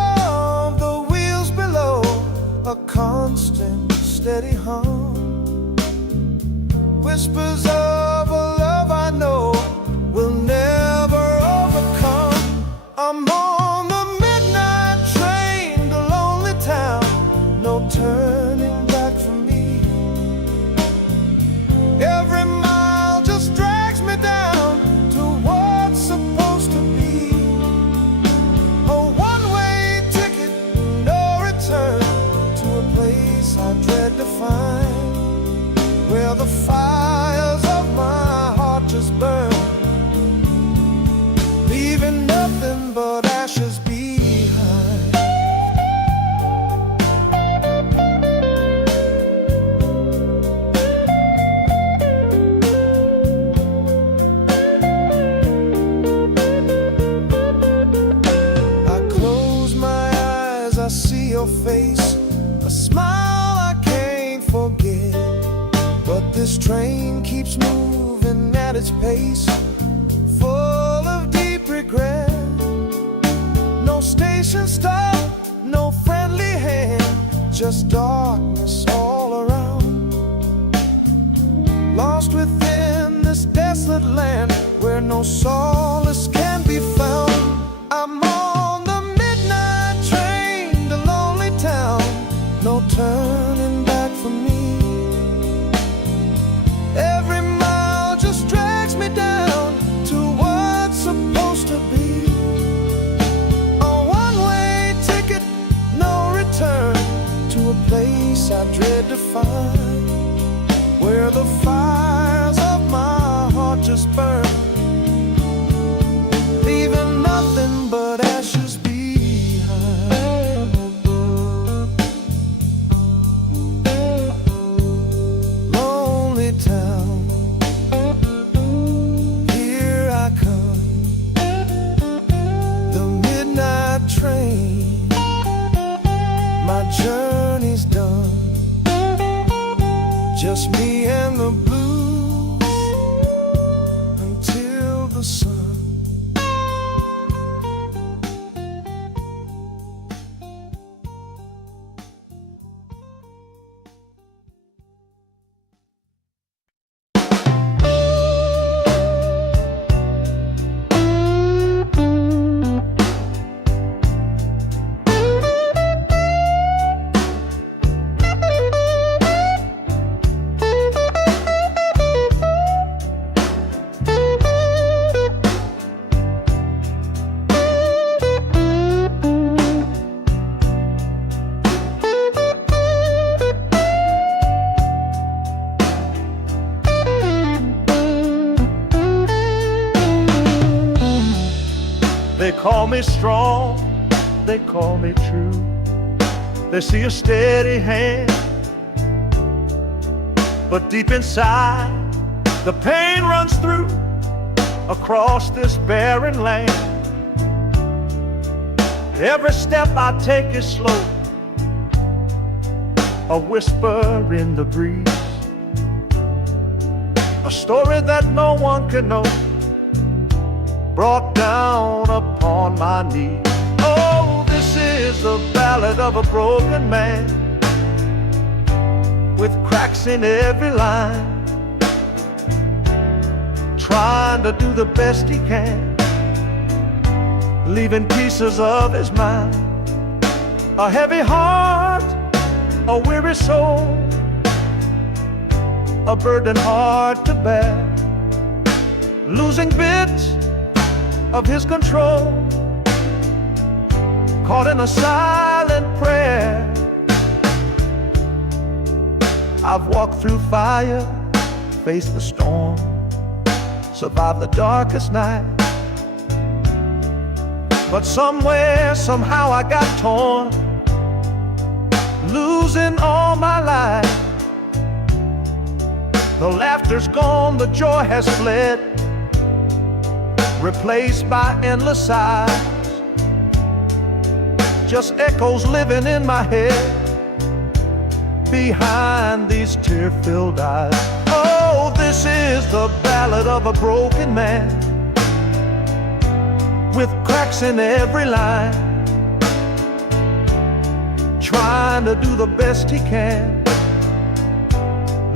steady hum. Whispers of a love I know will never overcome. I'm on the midnight train to lonely town, no turning back for me. Every mile just drags me down to what's supposed to be. A one-way ticket, no return, to a place I dread to find, where the fires of my heart just burn, leaving nothing but ashes behind. I close my eyes, I see your face, a smile I can't forget. But this train keeps moving at its pace, full of deep regret. No station stop, no friendly hand, just darkness all around. Lost within this desolate land where no solace can be found. I'm on the midnight train to lonely town, no turning back for me. Every mile just drags me down to what's supposed to be. A one-way ticket, no return, to a place I dread to find, where the fires of my heart just burn, leaving nothing but ashes behind. Lonely town, here I come, the midnight train, my journey's done, just me and the blues until the sun. They call me strong, they call me true. They see a steady hand, but deep inside the pain runs through across this barren land. Every step I take is slow, a whisper in the breeze, a story that no one can know, brought down upon my knees. Oh, this is the ballad of a broken man, with cracks in every line, trying to do the best he can, leaving pieces of his mind. A heavy heart, a weary soul, a burden hard to bear, losing bits of his control, caught in a silent prayer. I've walked through fire, faced the storm, survived the darkest night, but somewhere, somehow I got torn, losing all my life. The laughter's gone, the joy has fled, replaced by endless sighs, just echoes living in my head behind these tear-filled eyes. Oh, this is the ballad of a broken man, with cracks in every line, trying to do the best he can,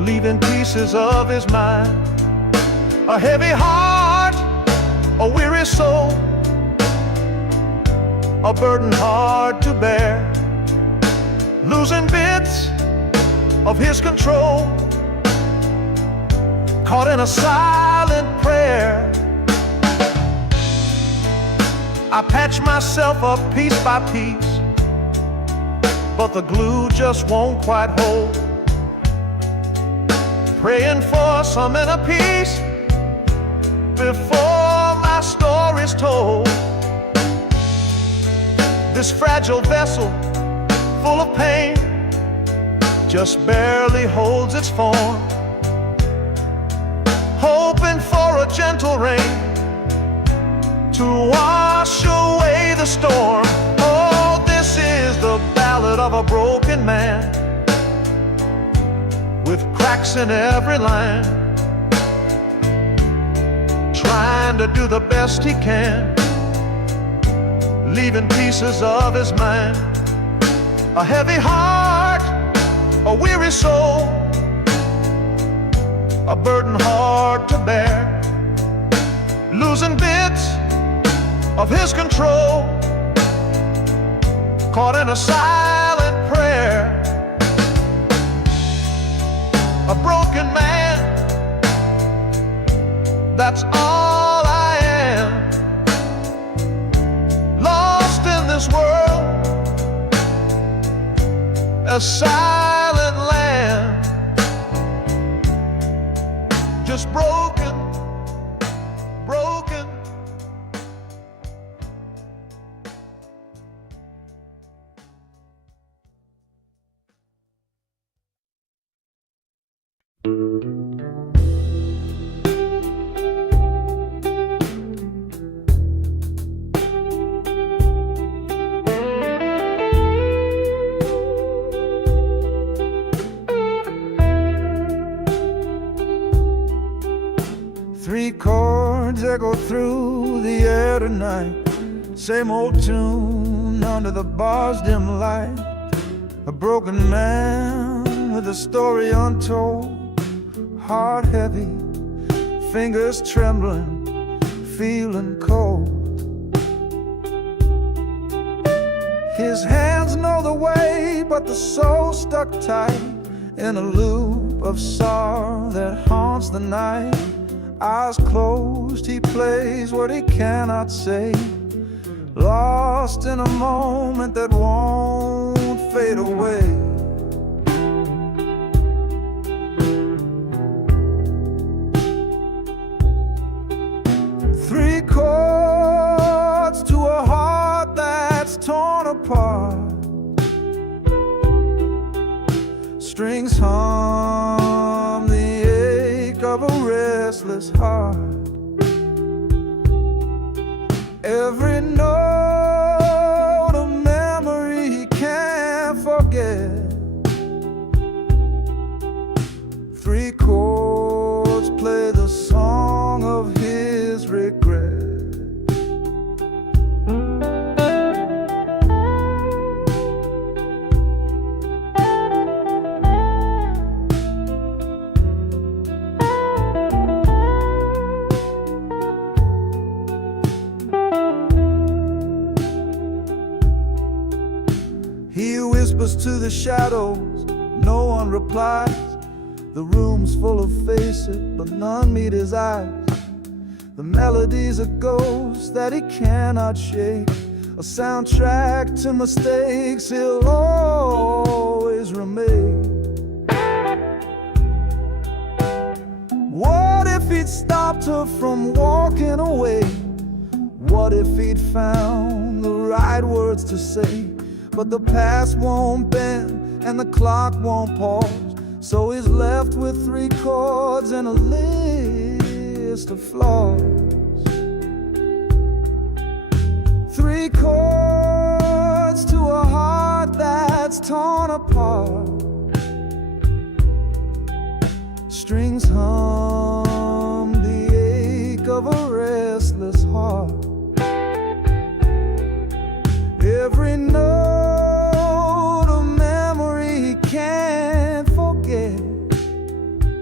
leaving pieces of his mind. A heavy heart, a weary soul, a burden hard to bear, losing bits of his control, caught in a silent prayer. I patch myself up piece by piece, but the glue just won't quite hold. Praying for some inner peace before my story's told. This fragile vessel, full of pain, just barely holds its form, hoping for a gentle rain to wash away the storm. Oh, this is the ballad of a broken man, with cracks in every line, trying to do the best he can, leaving pieces of his mind. A heavy heart, a weary soul, a burden hard to bear, losing bits of his control, caught in a silent prayer. A broken man, that's all I am, lost in this world, a silent land, just broken, broken. Three chords echo through the air tonight, same old tune under the bar's dim light. A broken man with a story untold, heart heavy, fingers trembling, feeling cold. His hands know the way, but the soul stuck tight in a loop of sorrow that haunts the night. Eyes closed, he plays what he cannot say, lost in a moment that won't fade away. Three chords to a heart that's torn apart, strings hum the ache of a restless heart. Every note a memory he can't forget. Three chords play the song of his regret. He whispers to the shadows, no one replies. The room's full of faces, but none meet his eyes. The melody's a ghost that he cannot shake, a soundtrack to mistakes he'll always remake. What if he'd stopped her from walking away? What if he'd found the right words to say? But the past won't bend and the clock won't pause, so he's left with three chords and a list of flaws. Three chords to a heart that's torn apart, strings hum the ache of a restless heart. Every note a memory he can't forget.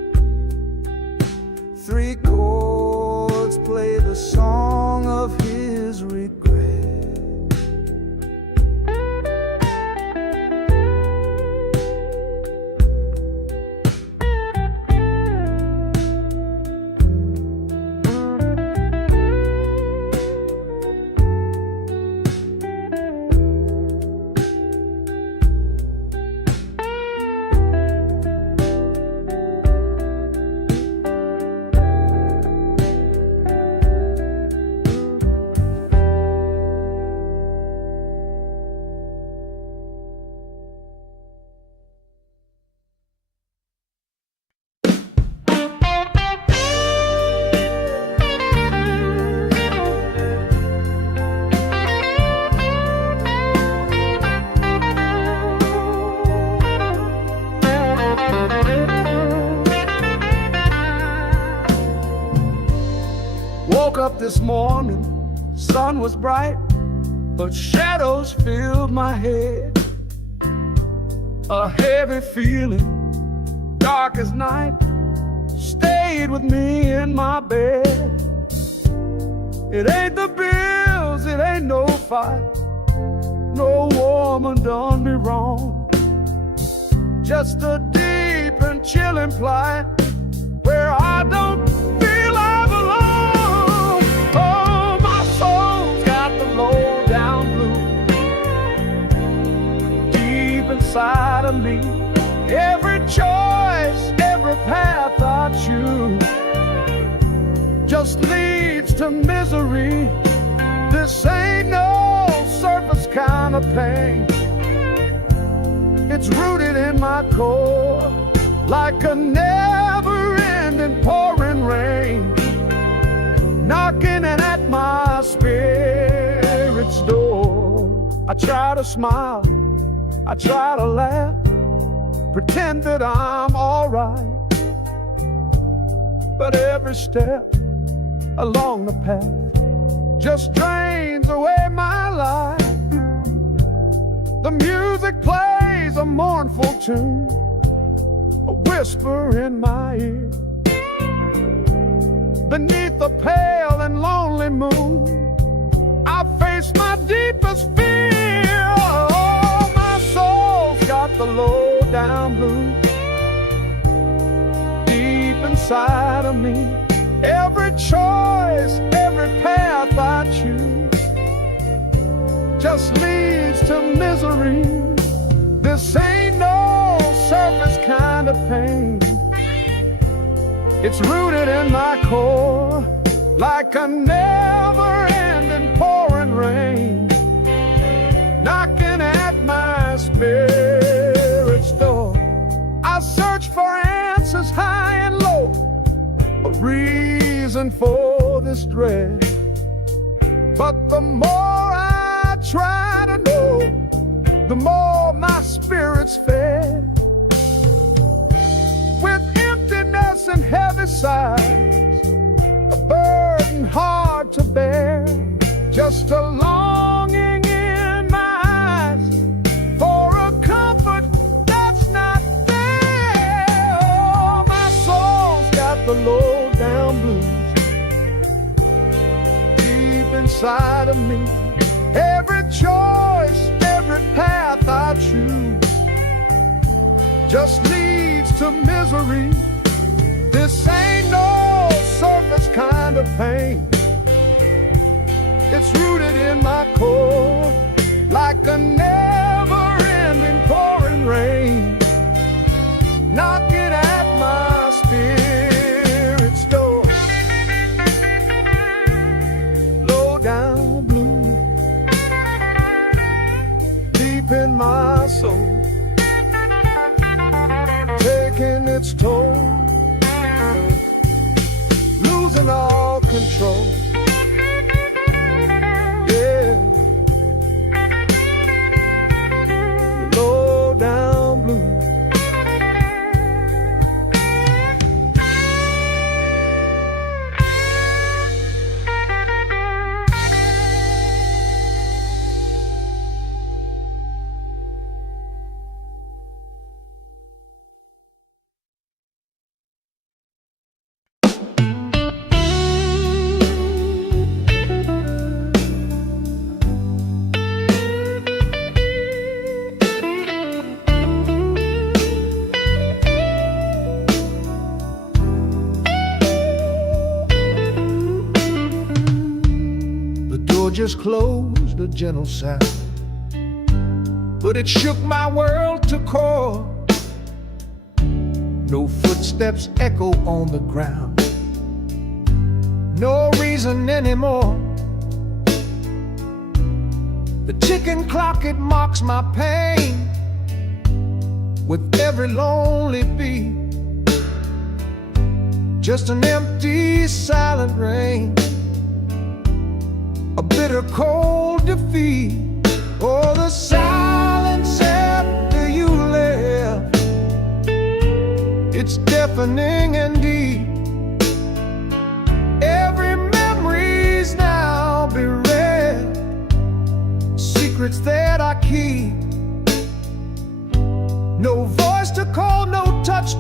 woke up this morning, sun was bright, but shadows filled my head. A heavy feeling, dark as night, stayed with me in my bed. It ain't the bills, it ain't no fight, no woman done me wrong. Just a deep and chilling plight where I don't feel I belong. Oh, my soul's got the low down blues deep inside of me. Every choice, every path I choose just leads to misery. This ain't no surface kind of pain. It's rooted in my core like a never-ending pouring rain, knocking at my spirit's door. I try to smile, I try to laugh, pretend that I'm alright, but every step along the path just drains away my life. The music plays a mournful tune, a whisper in my ear. Beneath the pale and lonely moon, I face my deepest fear. Oh, my soul's got the low down blues deep inside of me. Every choice, every path I choose just leads to misery. This ain't no surface kind of pain. It's rooted in my core like a never-ending pouring rain, knocking at my spirit's door. I search for answers high and low, a reason for this dread, but the more I try to know, the more my spirit's fed. With emptiness and heavy sighs, a burden hard to bear, just a longing in my eyes for a comfort that's not there. Oh, my soul's got the low down blues deep inside of me. Every choice, every path I choose just leads to misery. This ain't no surface kind of pain. It's rooted in my core like a never-ending pouring rain, knocking at my spirit's door. Low down blue deep in my soul, taking its toll, losing all control. Yeah, low down blue. Just closed, a gentle sound, but it shook my world to core. No footsteps echo on the ground, no reason anymore. The ticking clock, it mocks my pain with every lonely beat. Just an empty, silent rain, a bitter cold defeat. Oh, the silence after you left, it's deafening and deep. Every memory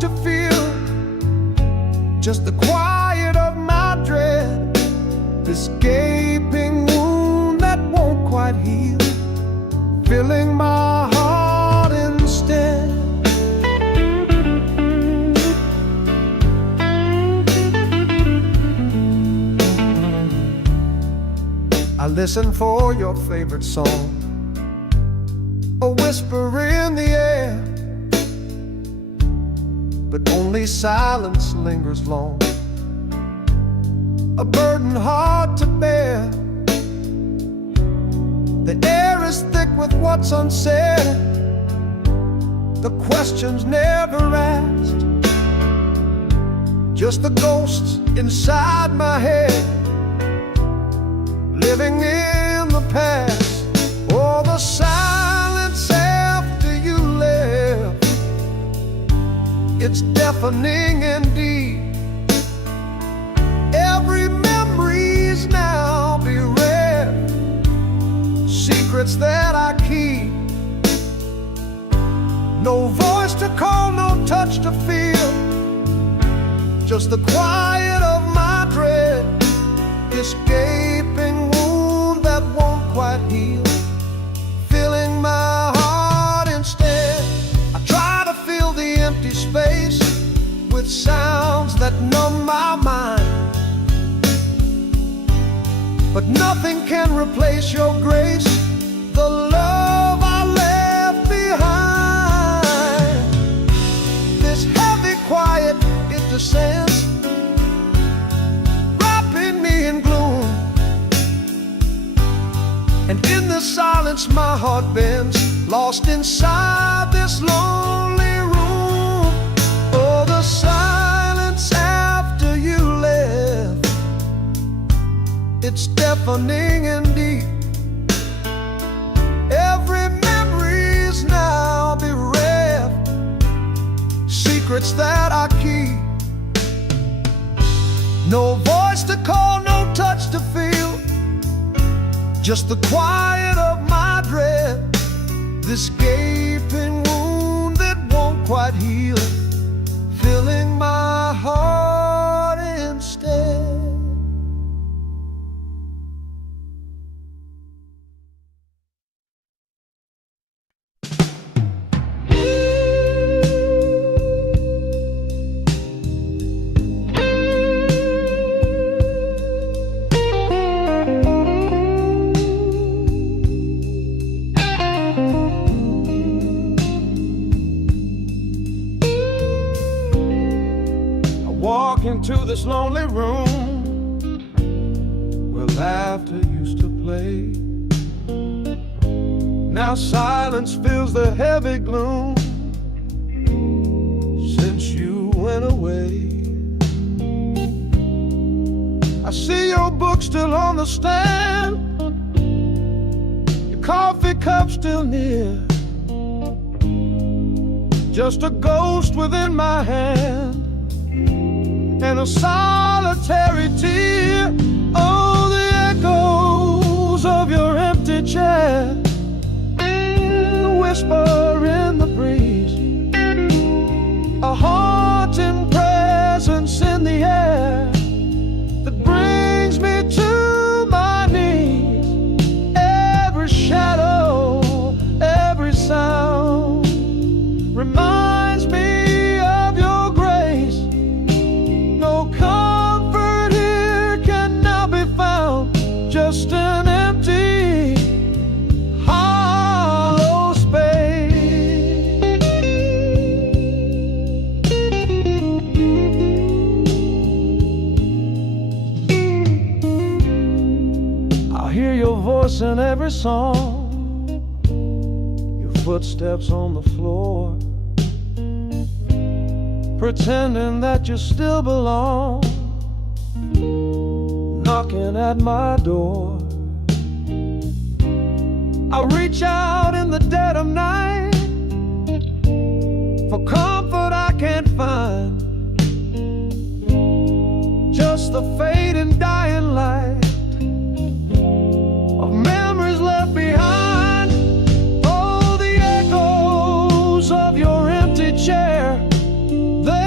to feel, just the quiet of my dread, this gaping wound that won't quite heal, filling my heart instead. I listen for your favorite song, a whisper in the air, but only silence lingers long, a burden hard to bear. The air is thick with what's unsaid, the questions never asked, just the ghosts inside my head, living in the past. Oh, the silence after you left, it's deafening indeed. Every memory's now bereft, secrets that I keep. No voice to call, no touch to feel, just the quiet of my dread, this gaping wound that won't quite heal, filling my heart instead. I try to fill the empty space with sounds that numb my mind, but nothing can replace your grace, the love I left behind. This heavy quiet, it descends, wrapping me in gloom, and in the silence my heart bends, lost inside this lonely room. Oh, the silence after you left, it's deafening indeed. Every memory's now bereft, secrets that I keep. No voice to call, no touch to feel, just the quiet of my dread, this gaping wound that won't quite heal, filling my heart instead. Walk into this lonely room where laughter used to play. Now silence fills the heavy gloom since you went away. I see your book still on the stand, your coffee cup still near, just a ghost within my hand and a solitary tear. Oh, the echoes of your empty chair, the whisper in the breeze, a haunting presence in the air that brings me to my knees. Every shadow, every sound reminds me of your grace. No comfort here can now be found, just an empty, hollow space. I hear your voice in every song, your footsteps on the floor, pretending that you still belong, knocking at my door. I reach out in the dead of night for comfort I can't find, just the fading dying light of memories left behind. Oh, the echoes of your empty chair, they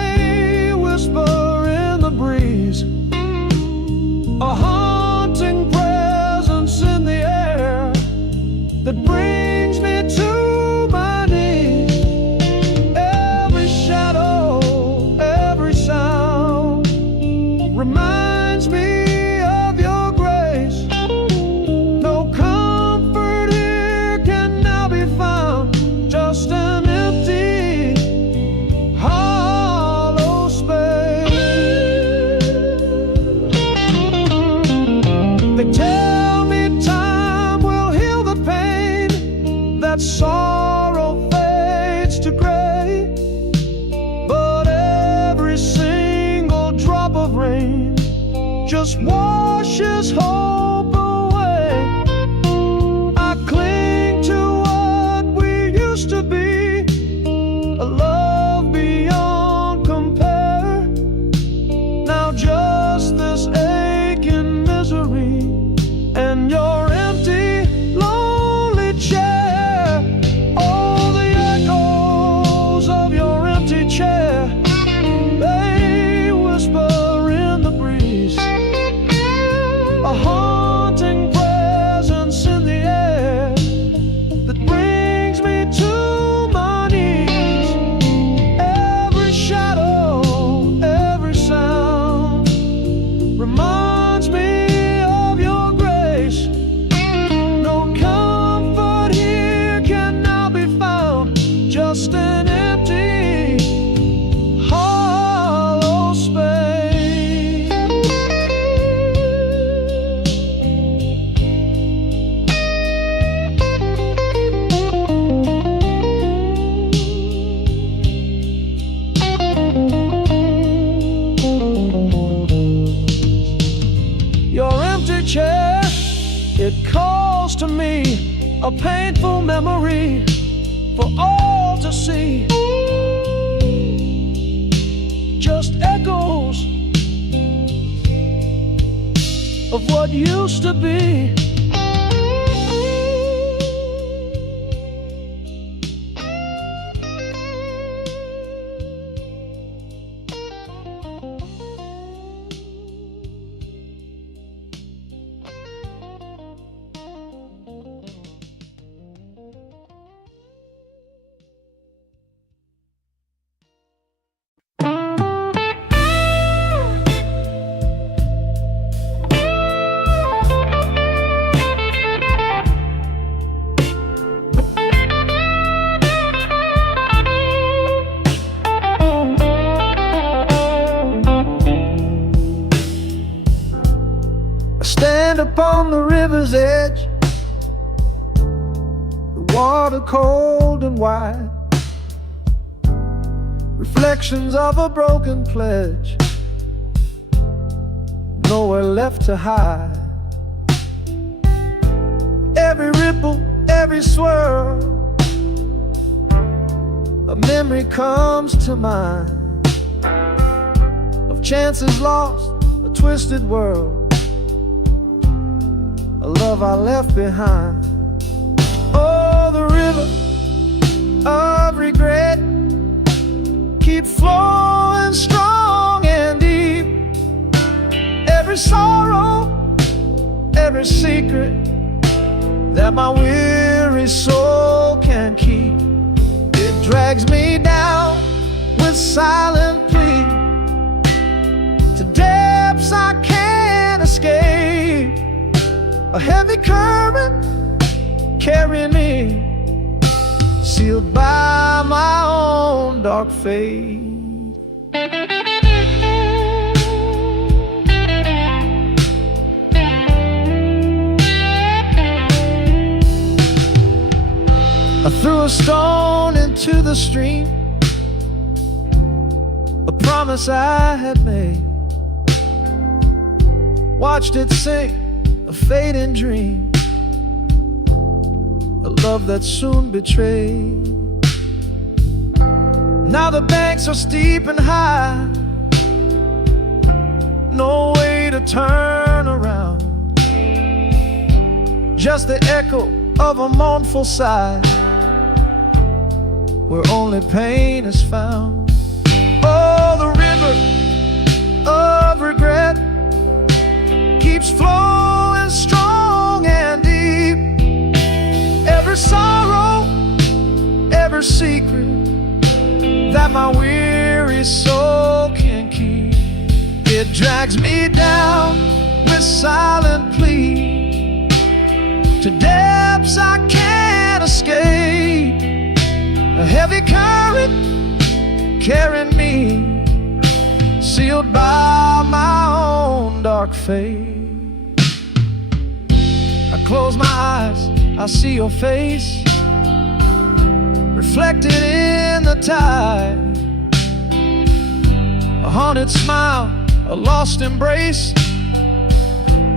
washes hope away. I cling to what we used to be, a love beyond compare. Now just this aching misery and your empty, lonely chair. Oh, the echoes of your empty chair, they whisper in the breeze, a haunting presence in the air that brings me to my knees. Every shadow, every sound reminds me of your grace. No comfort here can now be found, just an empty, hollow space. Your empty chair, it calls to me, a painful memory for all to see. Just echoes of what used to be. Stand upon the river's edge, the water cold and wide, reflections of a broken pledge, nowhere left to hide. Every ripple, every swirl, a memory comes to mind of chances lost, a twisted world, a love I left behind. Oh, the river of regret keeps flowing strong and deep. Every sorrow, every secret that my weary soul can keep, it drags me down with silent plea to depths I can't escape. A heavy current carrying me, sealed by my own dark fate. I threw a stone into the stream, a promise I had made, watched it sink, a fading dream, a love that soon betrayed. Now the banks are steep and high, no way to turn around, just the echo of a mournful sigh, where only pain is found. Oh, the river of regret keeps flowing strong and deep. Every sorrow, every secret that my weary soul can keep, it drags me down with silent plea to depths I can't escape. A heavy current carrying me, sealed by my own dark fate. I close my eyes, I see your face reflected in the tide, a haunted smile, a lost embrace,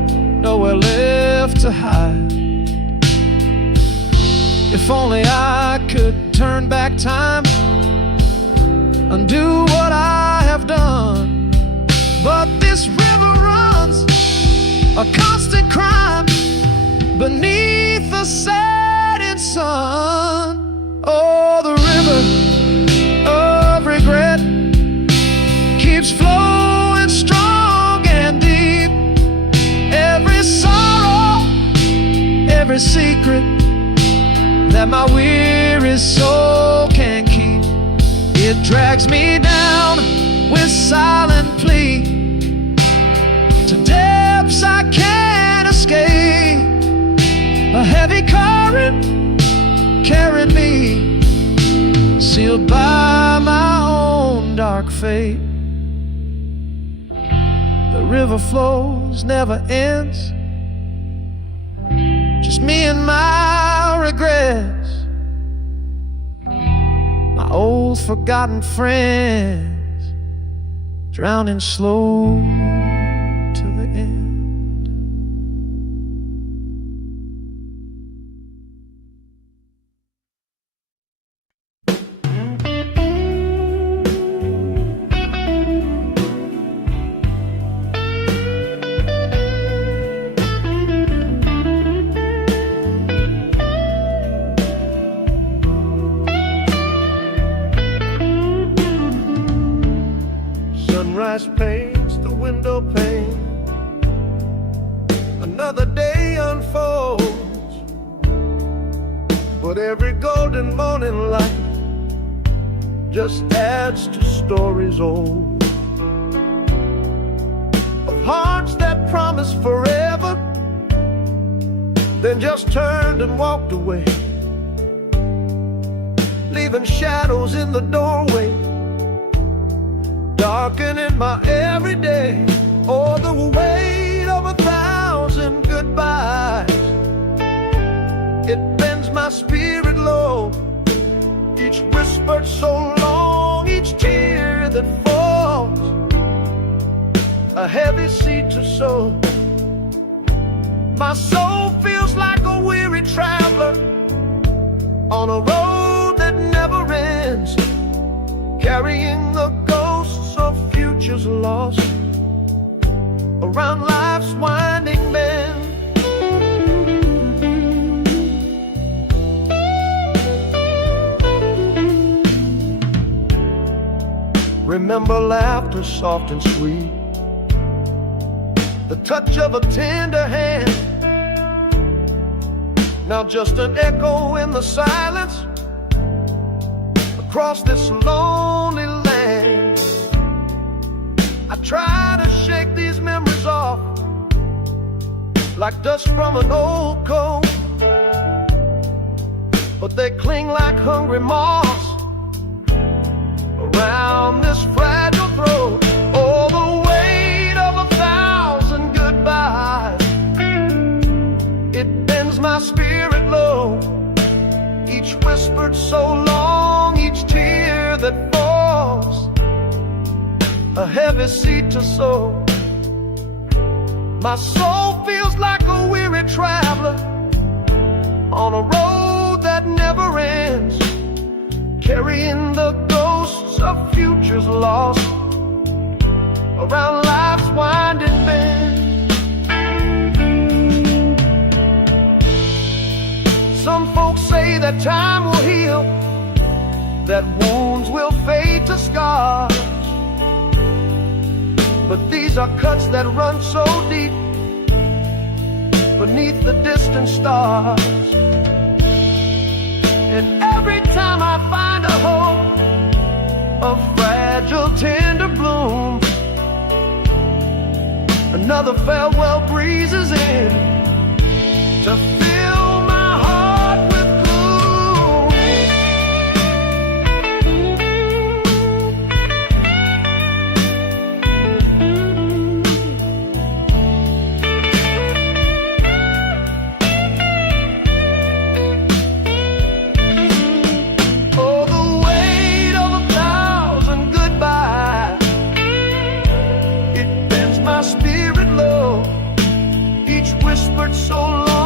left to hide. If only I could turn back time, undo what I have done. But this river runs a constant crime beneath the setting sun. Oh, the river of regret keeps flowing strong and deep. Every sorrow, every secret that my weary soul can keep, it drags me down with silent plea to depths I can't escape. A heavy current carrying me, sealed by my own dark fate. The river flows, never ends, just me and my regrets, my old forgotten friends, drowning slow to the end. Sunrise paints the window pane, another day unfolds, but every golden morning light just adds to stories old, of hearts that promised forever, then just turned and walked away, leaving shadows in the doorway, darkening my everyday. Oh, the weight of 1,000 goodbyes, it bends my spirit low. Each whispered so long, each tear that falls, a heavy seed to sow. My soul feels like a weary traveler on a road that never ends, carrying the ghosts of futures lost around life's winding bend. Remember laughter soft and sweet, the touch of a tender hand, now just an echo in the silence across this lonely land. I try to shake these memories off like dust from an old coat, but they cling like hungry moths around this fragile throat. Oh, the weight of 1,000 goodbyes, it bends my spirit low. Each whispered so long, each tear that falls, a heavy seed to sow. My soul feels like a weary traveler on a road that never ends, carrying the ghosts of futures lost around life's winding bend. Some folks say that time will heal, that wounds will fade to scars, but these are cuts that run so deep beneath the distant stars. And every time I find a hope, a fragile tender bloom, another farewell breezes in to fill my heart with gloom. Oh, the weight of 1,000 goodbyes, it bends my spirit low. Each whispered so long,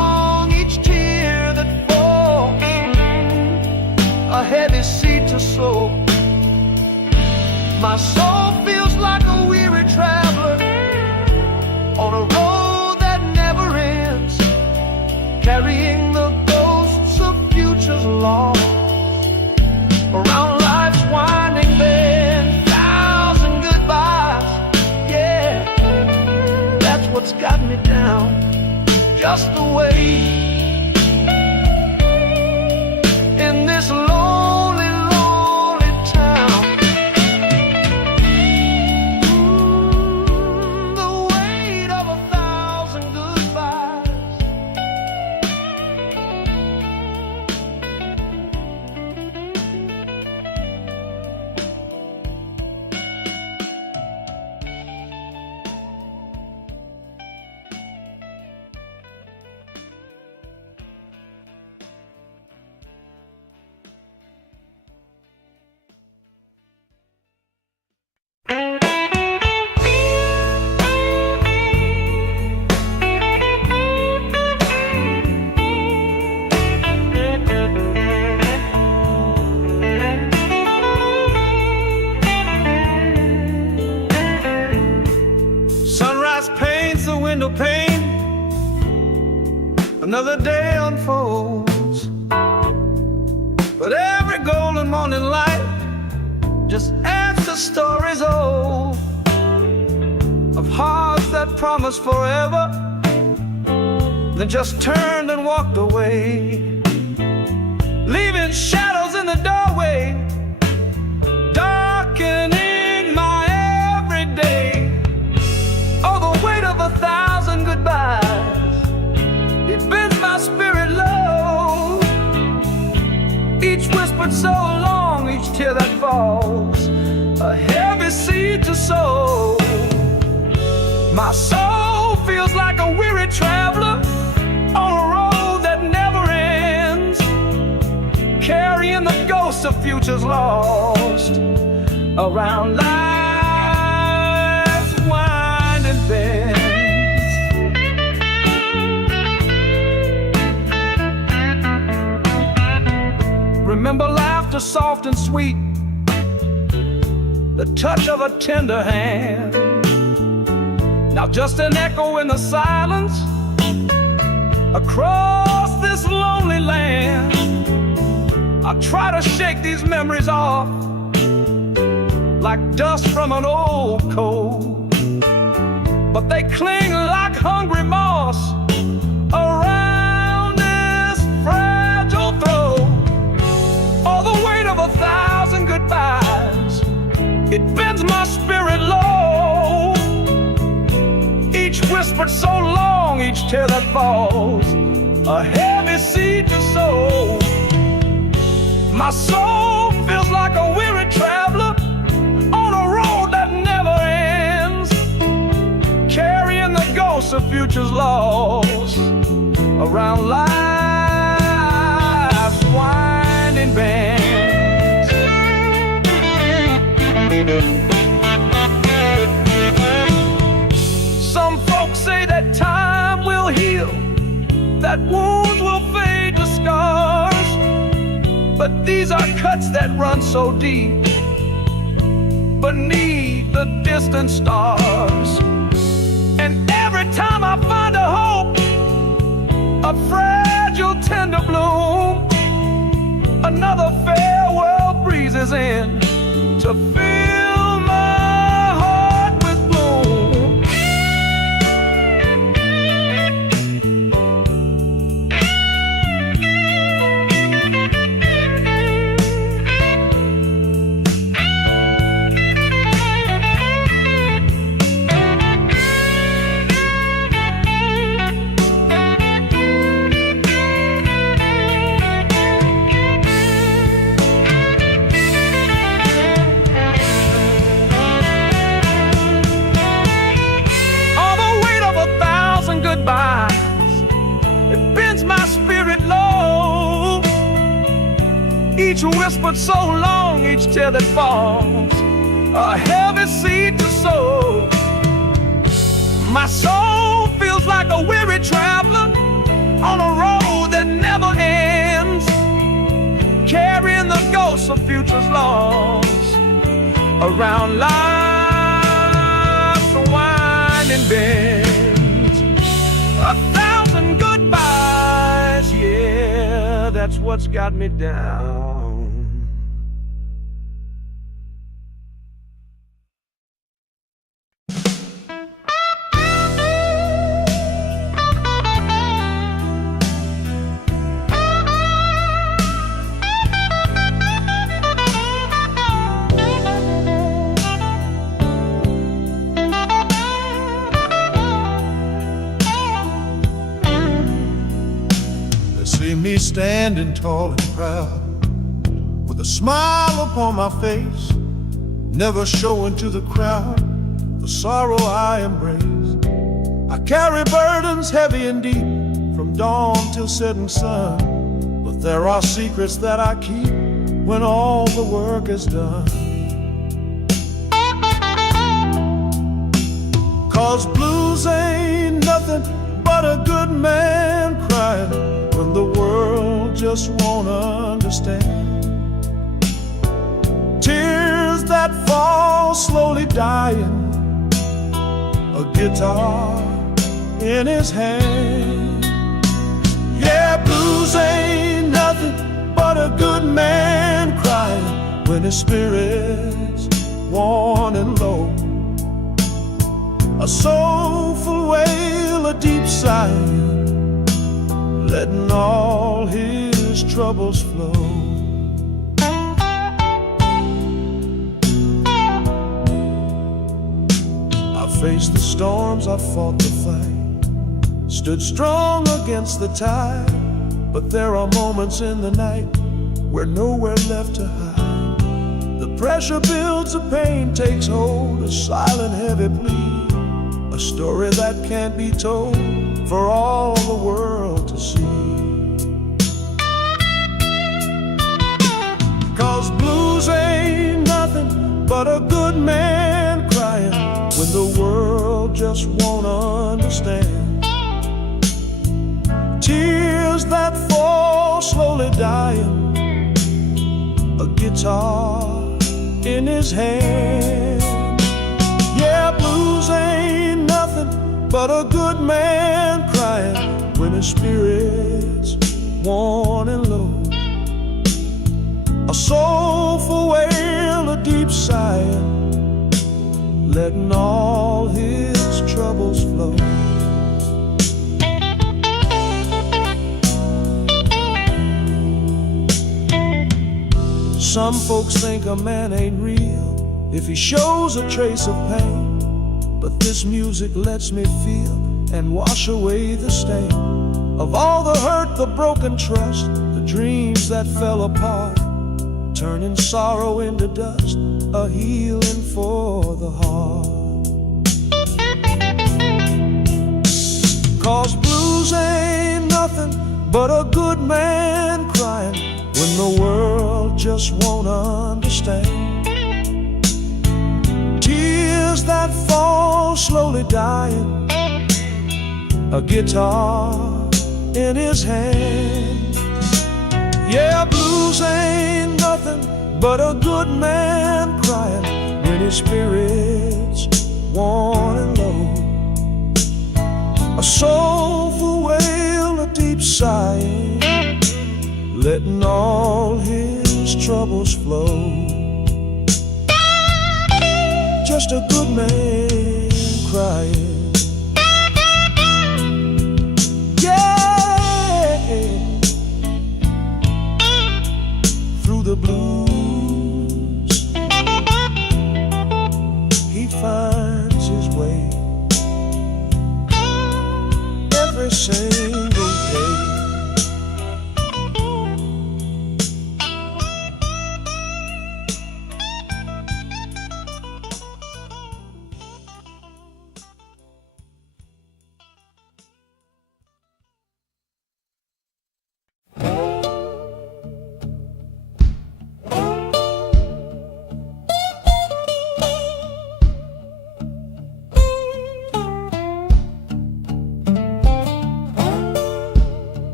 My soul feels like a weary traveler on a road that never ends, carrying the ghosts of futures lost around life's winding bend. Thousand goodbyes, yeah, that's what's got me down. Just the way in this lonely, lonely town. The weight of 1,000 goodbyes. Sunrise paints the window pane, another day unfolds, but every golden morning light just adds to stories old of hearts that promised forever, then just turned and walked away, leaving shadows in the doorway, darkening my everyday. Oh, the weight of 1,000 goodbyes, it bends my spirit low. Each whispered so long, each tear that falls, a heavy seed to sow. My soul feels like a weary traveler on a road that never ends, carrying the ghosts of futures lost around life's winding bends. Remember laughter soft and sweet, the touch of a tender hand. Now just an echo in the silence across this lonely land. I try to shake these memories off like dust from an old coat, but they cling like hungry moss around this fragile throat. All the weight of 1,000 goodbyes, it bends my spirit low. Each whispered so long, each tear that falls, a heavy seed to sow. My soul feels like a weary traveler on a road that never ends, carrying the ghosts of futures lost around life's winding bends. Some folks say that time will heal, that wounds will fade to scars, but these are cuts that run so deep beneath the distant stars. And every time I find a hope, a fragile tender bloom, another farewell breezes in to fill my heart with gloom. Each whispered so long, each tear that falls, a heavy seed to sow. My soul feels like a weary traveler on a road that never ends, carrying the ghosts of futures lost around life's winding bends. 1,000 goodbyes, yeah, that's what's got me down. See me standing tall and proud, with a smile upon my face, never showing to the crowd the sorrow I embrace. I carry burdens heavy and deep, from dawn till setting sun, but there are secrets that I keep when all the work is done. 'Cause blues ain't nothing but a good man crying when the world just won't understand. Tears that fall slowly dying, a guitar in his hand. Yeah, blues ain't nothing but a good man crying when his spirit's worn and low. A soulful wail, a deep sigh, letting all his troubles flow. I faced the storms, I fought the fight, stood strong against the tide, but there are moments in the night where nowhere left to hide. The pressure builds, the pain takes hold, a silent heavy plea, a story that can't be told for all the world to see. 'Cause blues ain't nothing but a good man crying when the world just won't understand. Tears that fall slowly dying, a guitar in his hand. Yeah, blues ain't nothing but a good man crying when his spirit's worn and low. A soulful wail, a deep sigh, letting all his troubles flow. Some folks think a man ain't real if he shows a trace of pain, but this music lets me feel and wash away the stain of all the hurt, the broken trust, the dreams that fell apart, turning sorrow into dust, a healing for the heart. 'Cause blues ain't nothing but a good man crying when the world just won't understand. Tears that fall slowly dying, a guitar in his hand. Yeah, blues ain't nothing but a good man crying when his spirit's worn and low. A soulful wail, a deep sigh, letting all his troubles flow. Just a good man crying. Through the blues, he finds his way every single day.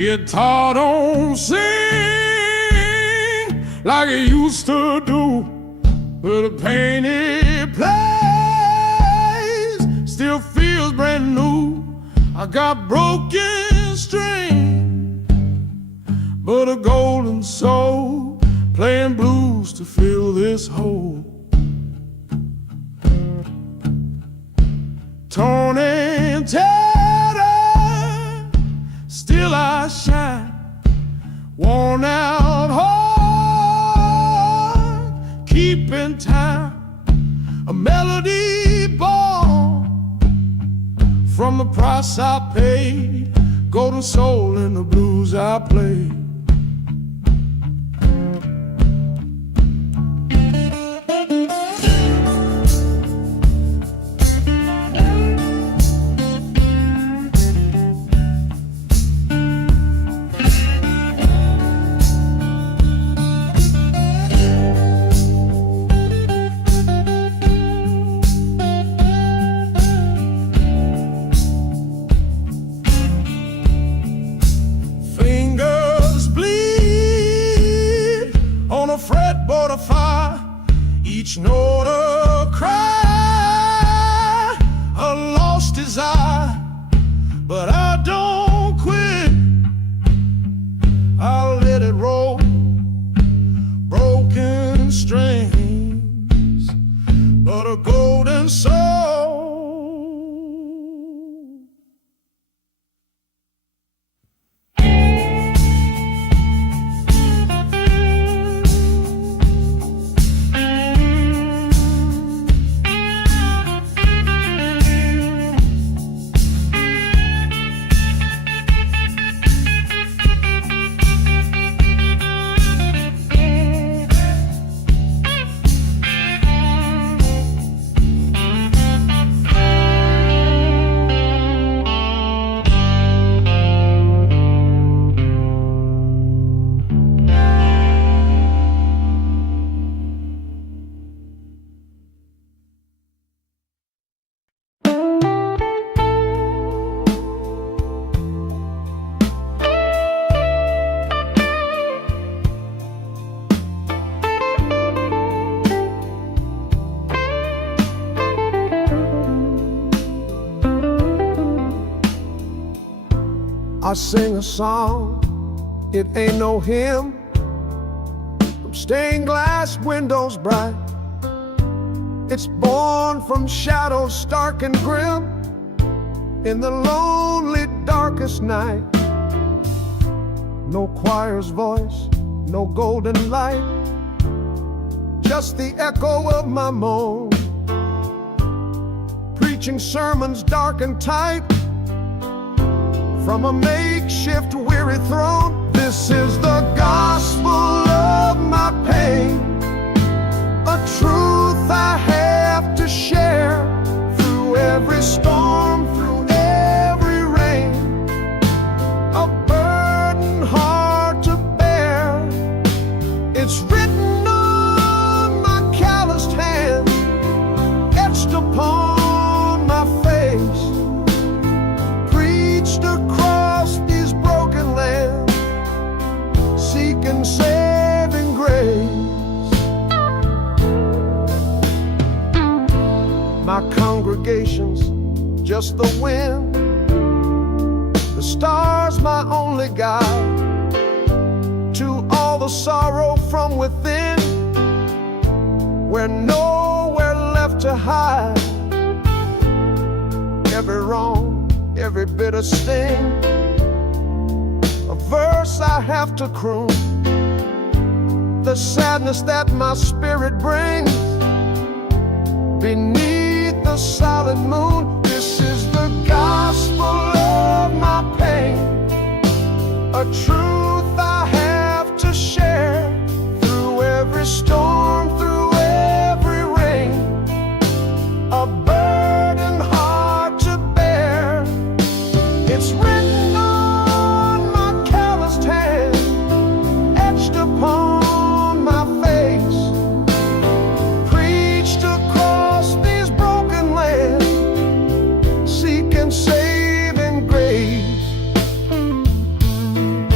Guitar don't sing like it used to do, but the pain it plays still feels brand new. I got broken strings, but a golden soul playing blues to fill this hole. Torn and tattered, still I shine. Worn out heart, keeping time. A melody born from the price I paid. Golden soul in the blues I played. Fretboard of fire, each note a cry, a lost desire, but I don't quit. I'll let it roll, broken strings, but a golden soul. I sing a song, it ain't no hymn, from stained glass windows bright. It's born from shadows stark and grim, in the lonely darkest night. No choir's voice, no golden light, just the echo of my moan, preaching sermons dark and tight from a makeshift weary throne. This is the gospel of my pain, a truth I have to share through every storm, through every rain, a burden hard to bear. It's written on my calloused hand, etched upon my face, preached across these broken lands, seeking saving grace. My congregation's just the wind, the stars my only guide to all the sorrow from within, where nowhere left to hide. Every wrong, every bitter sting, a verse I have to croon, the sadness that my spirit brings beneath the solid moon. This is the gospel of my pain, a truth I have to share through every storm, through every rain, a burden hard to bear. It's written on my calloused hand, etched upon my face, preached across these broken lands, seeking saving grace.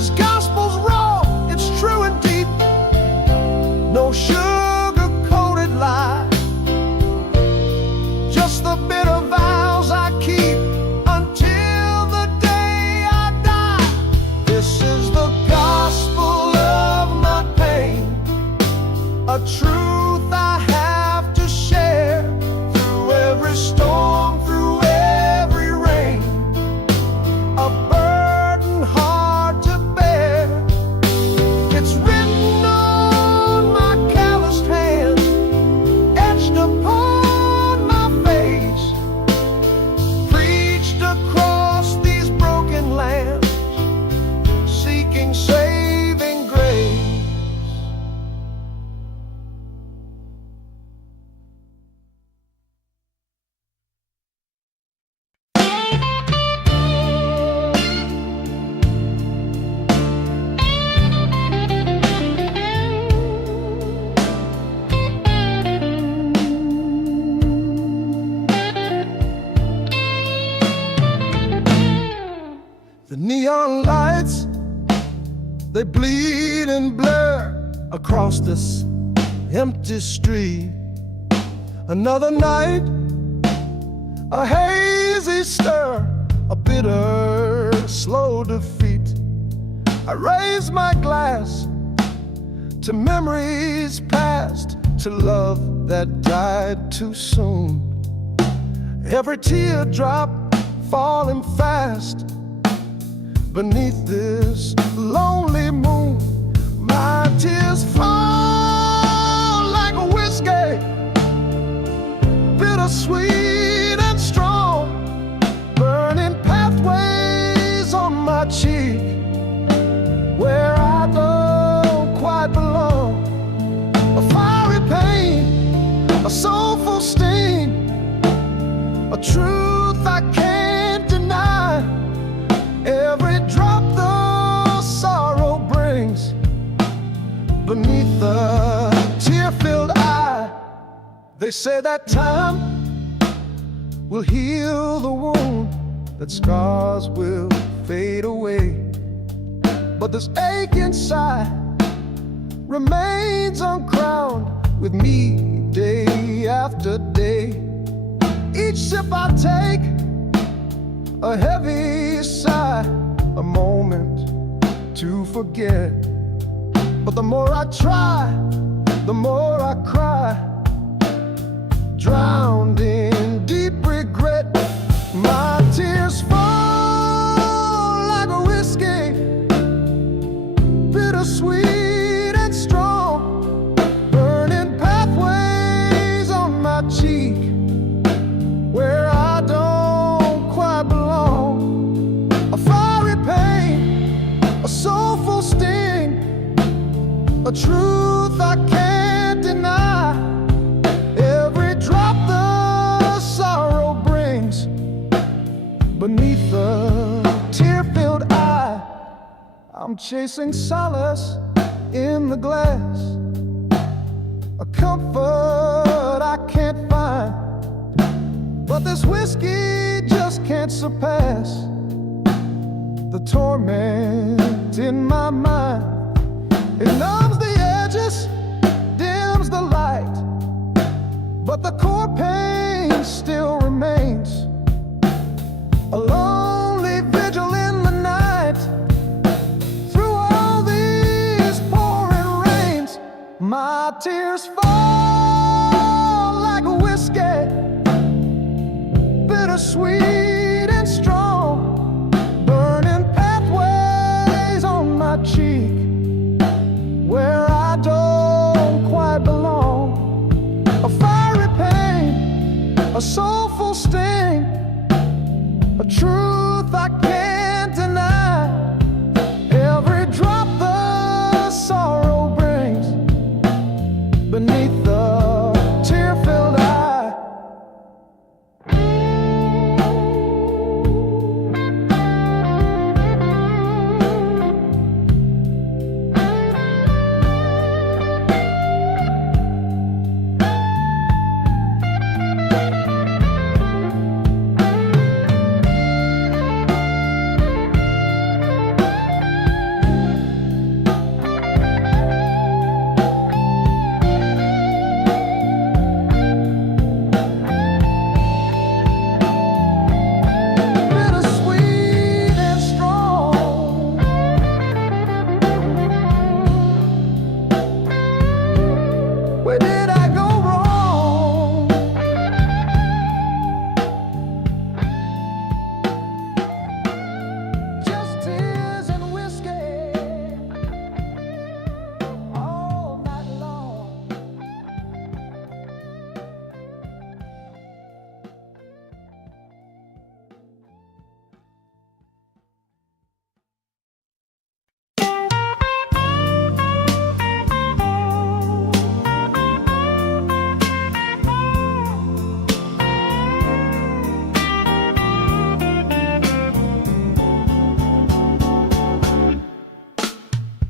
This gospel's raw, it's true and deep. No sugar-coated lie, just the bitter vows I keep until the day I die. This is the gospel of my pain, a truth I have to share through every storm, through every rain, a burden hard to bear. It's written on my calloused hand, etched upon my face, preached across these broken lands, seeking saving grace. The neon lights, they bleed and blur across this empty street. Another night, a hazy stir, a bitter, slow defeat. I raise my glass to memories past, to love that died too soon. Every teardrop falling fast beneath this lonely moon. My tears fall like a whiskey, bittersweet and strong, burning pathways on my cheek where I don't quite belong. A fiery pain, a soulful sting, a truth I can't deny. Every drop the sorrow brings beneath the tear-filled eye. They say that time will heal the wound, that scars will fade away, but this ache inside remains uncrowned with me day after day. Each sip I take, a heavy sigh, a moment to forget. But the more I try, the more I cry, drowned in deep regret. My tears fall like a whiskey, bittersweet and strong, burning pathways on my cheek where I don't quite belong. A fiery pain, a soulful sting, a truth I can't deny. Every drop the sorrow brings beneath the tear-filled eye. I'm chasing solace in the glass, a comfort I can't find, but this whiskey just can't surpass the torment in my mind. It numbs the edges, dims the light, but the core pain still remains. A lonely vigil in the night, through all these pouring rains. My tears fall like a whiskey, bittersweet and strong, burning pathways on my cheek where I don't quite belong. A fiery pain, a soulful sting, a truth I can't deny. Every drop the sorrow brings beneath the tear-filled eye.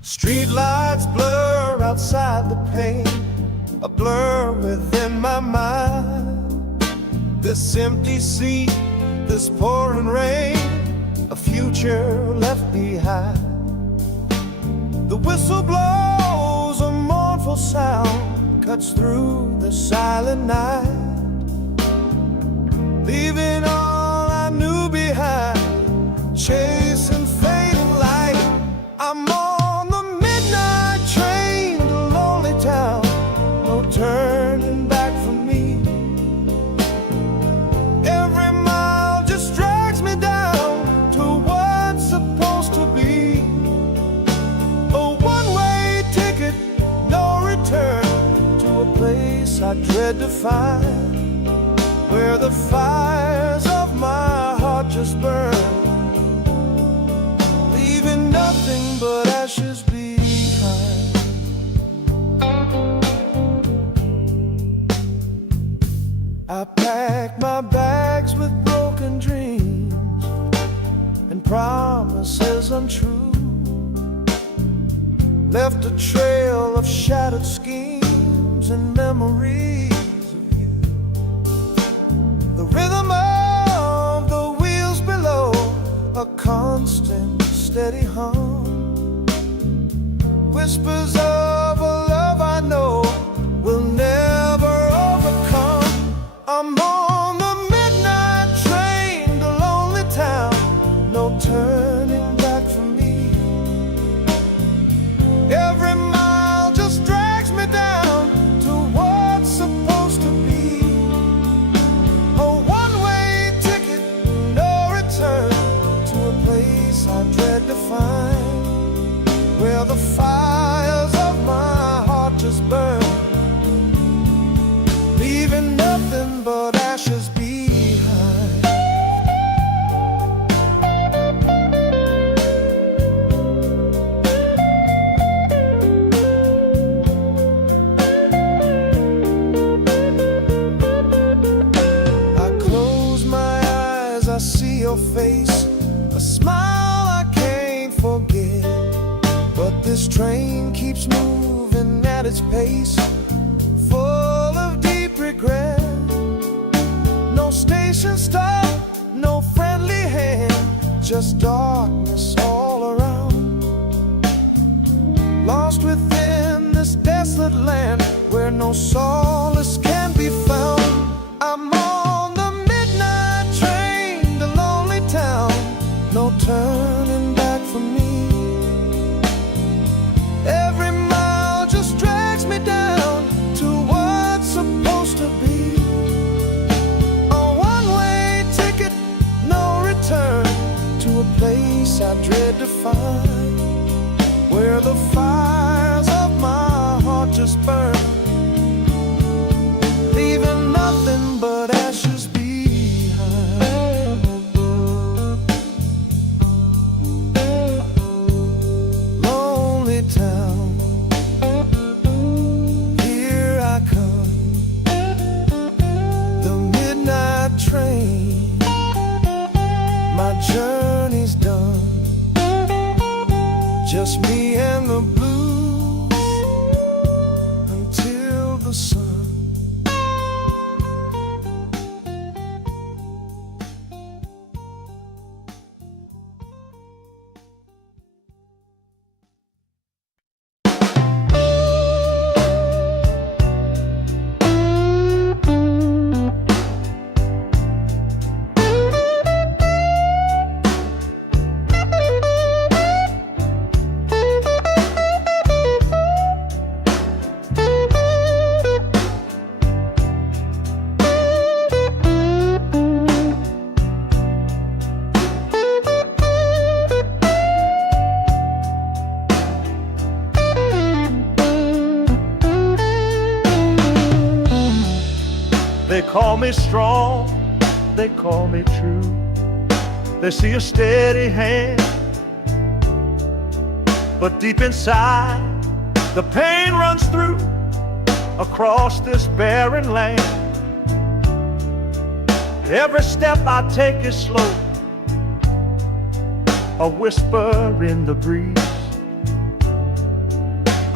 Streetlights blur outside the pane, a blur within my mind. This empty sea, this pouring rain, a future left behind. The whistle blows, a mournful sound cuts through the silent night, leaving all I knew behind, chasing fading light. I'm on the midnight train to lonely town, no turning back for me. Every mile just drags me down to what's supposed to be. A one-way ticket, no return, to a place I dread to find, where the fires of my heart just burn, leaving nothing but ashes behind. I packed my bags with broken dreams and promises untrue, left a trail of shattered schemes and memories of you. The rhythm of the wheels below, a constant steady hum, whispers of a love I know will never overcome. I'm on the midnight train to lonely town, no turning back for me. Every mile just drags me down to what's supposed to be. A one-way ticket, no return, to a place I dread to find, where the fires of my heart just burn, leaving nothing but ashes behind. I close my eyes, I see your face, a smile I can't forget. But this train keeps moving at its pace, full of deep regret. No station stop, no friendly hand, just darkness all around. Lost within this desolate land, where no solace can be found. I'm on the midnight train to lonely town, no turning back for me. Every mile just drags me down to what's supposed to be. A one-way ticket, no return, to a place I dread to find, where the fires of my heart just burn, leaving nothing but ashes behind. Lonely town, here I come, the midnight train, my journey's done, just me and the blues until the sun. They call me strong, they call me true. They see a steady hand, but deep inside the pain runs through across this barren land. Every step I take is slow, a whisper in the breeze.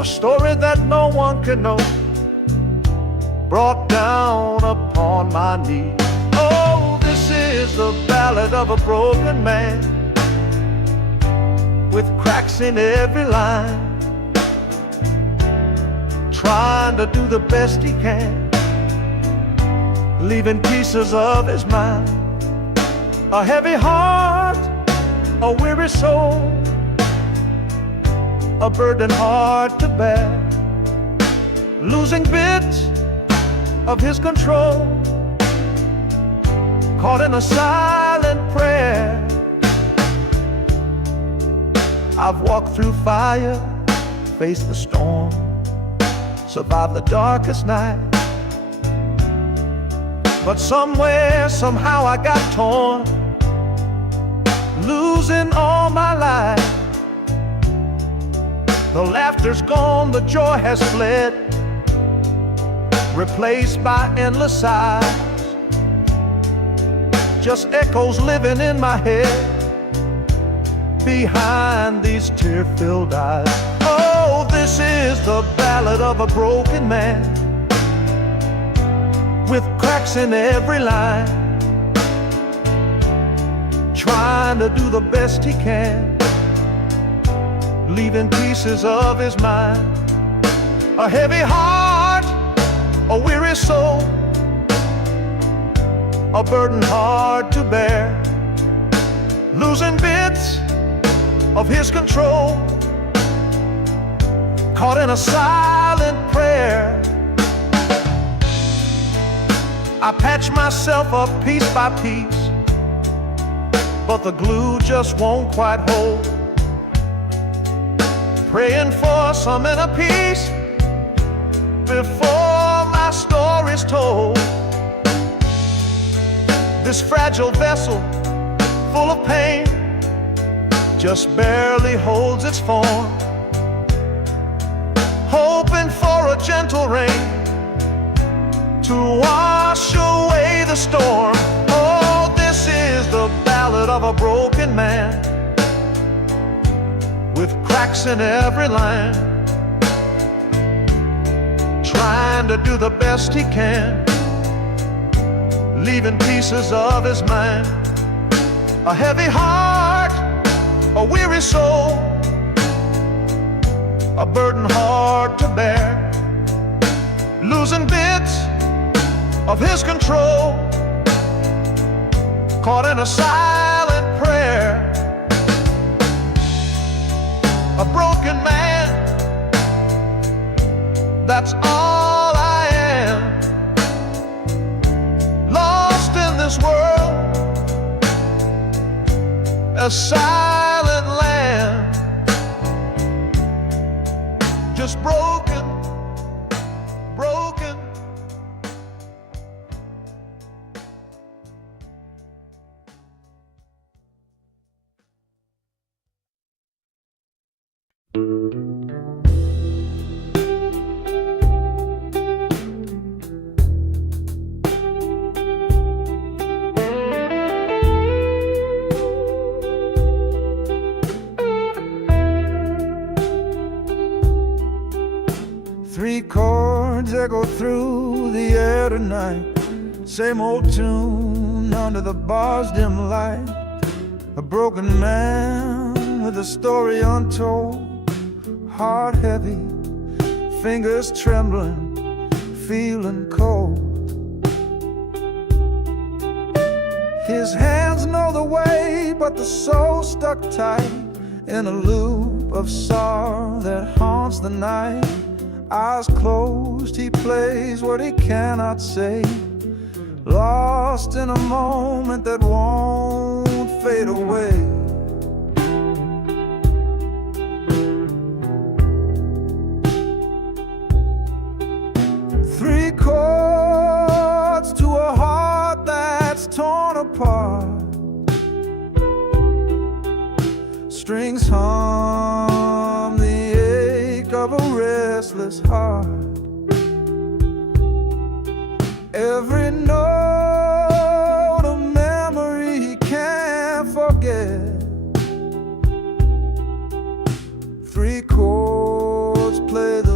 a story that no one can know, brought down upon my knee. Oh, this is the ballad of a broken man, with cracks in every line, trying to do the best he can, leaving pieces of his mind. A heavy heart, a weary soul, a burden hard to bear, losing bits of his control, caught in a silent prayer. I've walked through fire, faced the storm, survived the darkest night, but somewhere, somehow I got torn, losing all my life. The laughter's gone, the joy has fled, replaced by endless sighs, just echoes living in my head behind these tear-filled eyes. Oh, this is the ballad of a broken man, with cracks in every line, trying to do the best he can, leaving pieces of his mind. A heavy heart, a weary soul, a burden hard to bear, losing bits of his control, caught in a silent prayer. I patch myself up piece by piece, but the glue just won't quite hold, praying for some inner peace before my story's told. This fragile vessel, full of pain, just barely holds its form, hoping for a gentle rain to wash away the storm. Oh, this is the ballad of a broken man, with cracks in every line, trying to do the best he can, leaving pieces of his mind. A heavy heart, a weary soul, a burden hard to bear, losing bits of his control, caught in a silent prayer. A broken man, that's all I am, lost in this world, a silent land, just broken, broken. Three chords echo through the air tonight, same old tune under the bar's dim light. A broken man with a story untold, heart heavy, fingers trembling, feeling cold. His hands know the way, but the soul stuck tight in a loop of sorrow that haunts the night. Eyes closed, he plays what he cannot say, lost in a moment that won't fade away. Three chords to a heart that's torn apart, strings hum the ache of a restless heart. Every note a memory he can't forget. Three chords play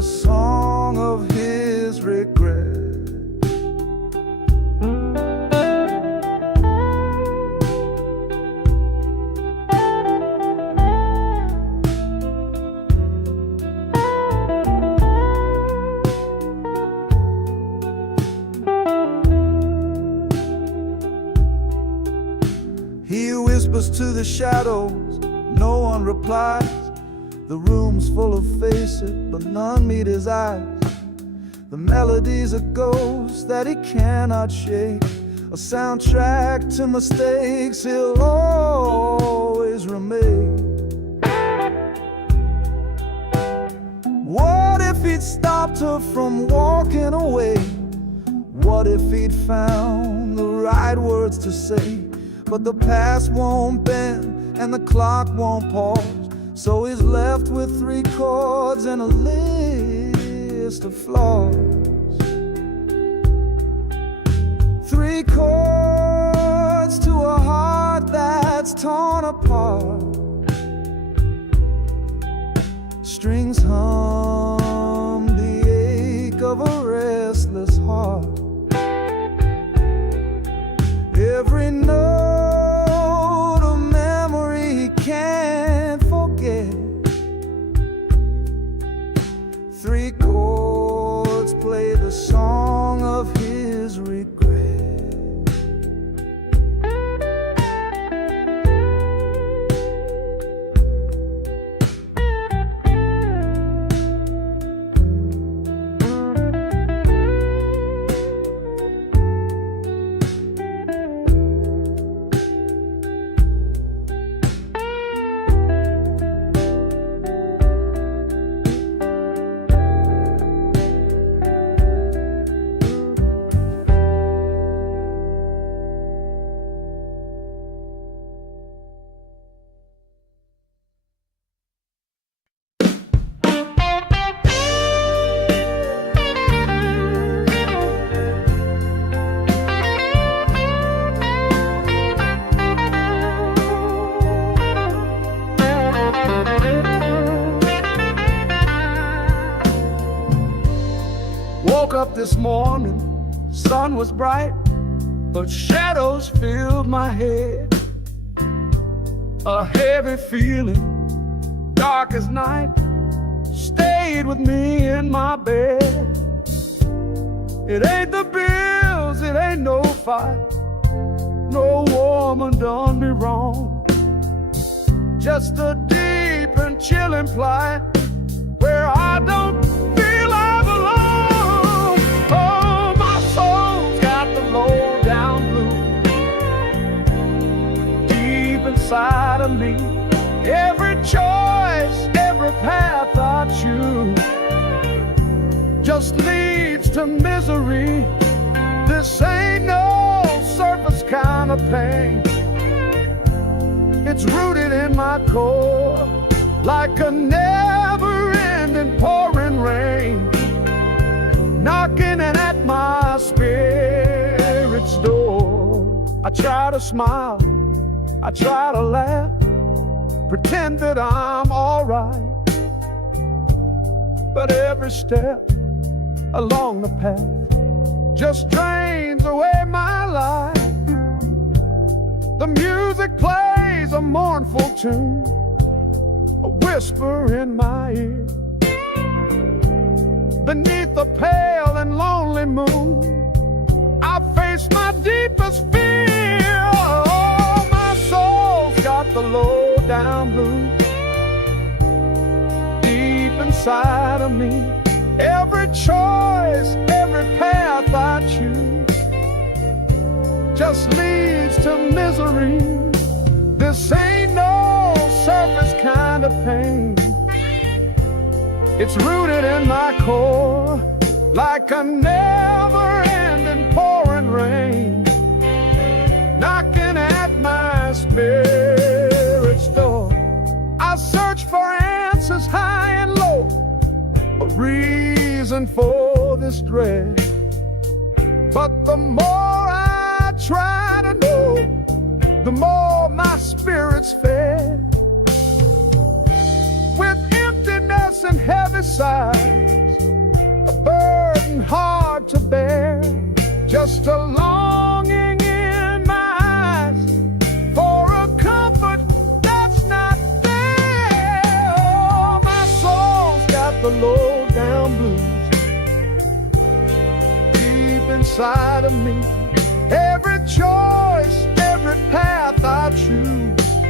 whispers to the shadows, no one replies. The room's full of faces, but none meet his eyes. The melody's a ghost that he cannot shake, a soundtrack to mistakes he'll always remake. What if he'd stopped her from walking away? What if he'd found the right words to say? But the past won't bend and the clock won't pause, so he's left with 3 chords and a list of flaws. 3 chords to a heart that's torn apart. Strings hum the ache of a restless heart. Every note a memory he can't forget. 3 chords play the song of his regret. Woke up this morning, sun was bright, but shadows filled my head. A heavy feeling, dark as night, stayed with me in my bed. It ain't the bills, it ain't no fight, no woman done me wrong. Just a deep and chilling plight where I don't feel I belong. Oh, my soul's got the low down blues deep inside of me. Every choice, every path I choose just leads to misery. This ain't no surface kind of pain. It's rooted in my core like a never-ending pouring rain, knocking at my spirit's door. I try to smile, I try to laugh, pretend that I'm alright, but every step along the path just drains away my life. The music plays a mournful tune, a whisper in my ear. Beneath the pale and lonely moon, I face my deepest fear. Oh, my soul's got the low down blues deep inside of me. Every choice, every path I choose just leads to misery. This ain't no surface kind of pain. It's rooted in my core like a never-ending pouring rain, knocking at my spirit's door. I search for answers high and low, a reason for this dread, but the more I try to know, the more my spirit's fed. With emptiness and heavy sighs, a burden hard to bear, just a longing in my eyes for a comfort that's not there. Oh, my soul's got the low down blues deep inside of me. Every choice, every path I choose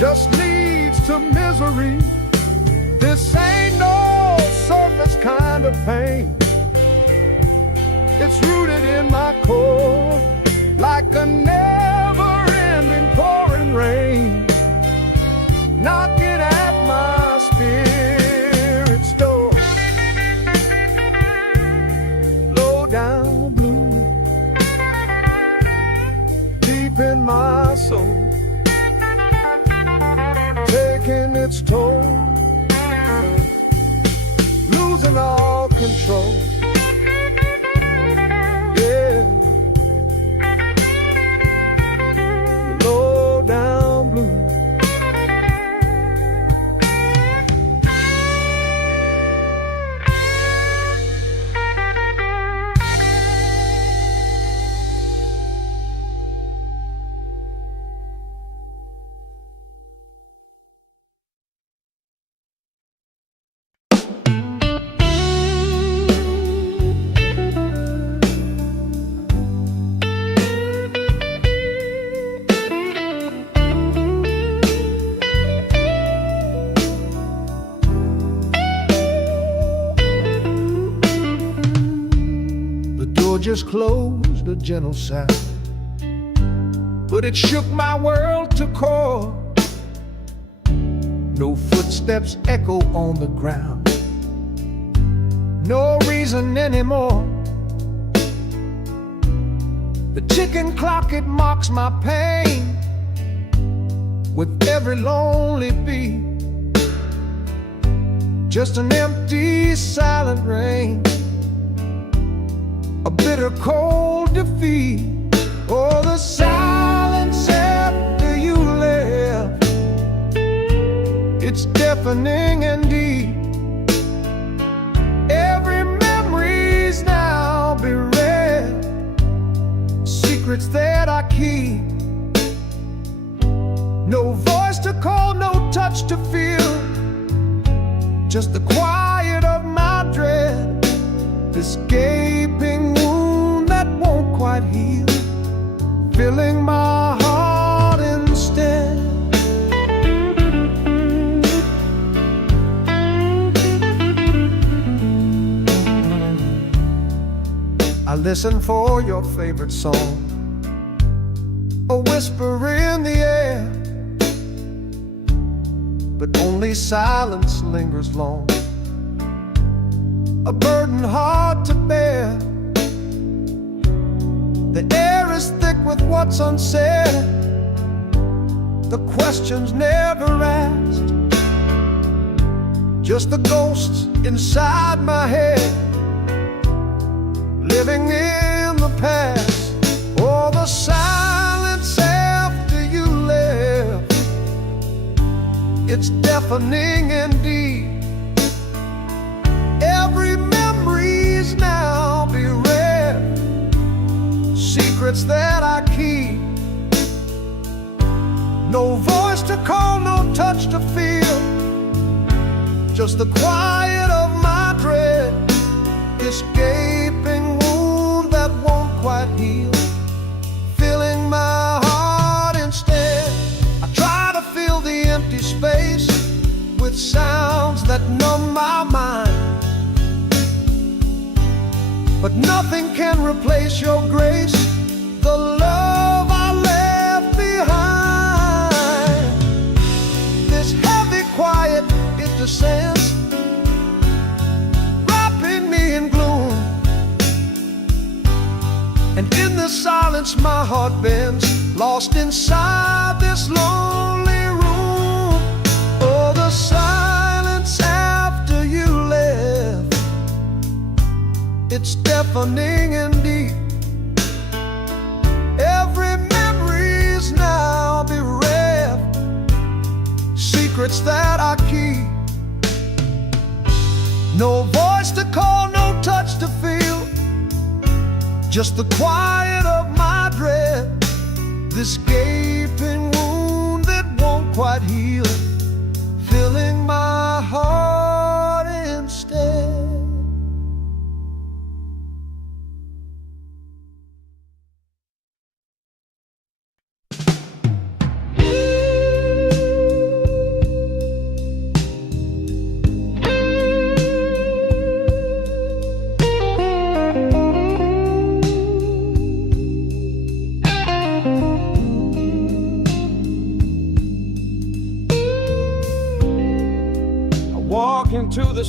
just leads to misery. This ain't no surface kind of pain. It's rooted in my core, like a never-ending pouring rain, knocking at my spirit's door. Low down blue, deep in my soul, taking its toll, losing all control. Yeah, low down blue. Just closed, a gentle sound, but it shook my world to core. No footsteps echo on the ground, no reason anymore. The ticking clock, it mocks my pain with every lonely beat. Just an empty, silent rain, a bitter cold defeat. Oh, the silence after you left, it's deafening indeed. Every memory's now bereft, secrets that I keep. No voice to call, no touch to feel, just the quiet of my dread. This gaping wound that won't quite heal, filling my heart instead. I listen for your favorite song, a whisper in the air, but only silence lingers long, a burden hard to bear. The air is thick with what's unsaid, the questions never asked, just the ghosts inside my head, living in the past. Oh, the silence after you left, it's deafening indeed. Every memory's now bereft, secrets that I keep. No voice to call, no touch to feel, just the quiet of my dread. This gaping wound that won't quite heal, filling my heart instead. I try to fill the empty space with sounds that numb my mind, but nothing can replace your grace, the love I left behind. This heavy quiet, it descends, wrapping me in gloom, and in the silence my heart bends, lost inside this lonely room. Oh, the silence after you left, it's deafening indeed. Every memory's now bereft, secrets that I keep. No voice to call, no touch to feel, just the quiet of my dread. This gaping wound that won't quite heal, filling my heart instead.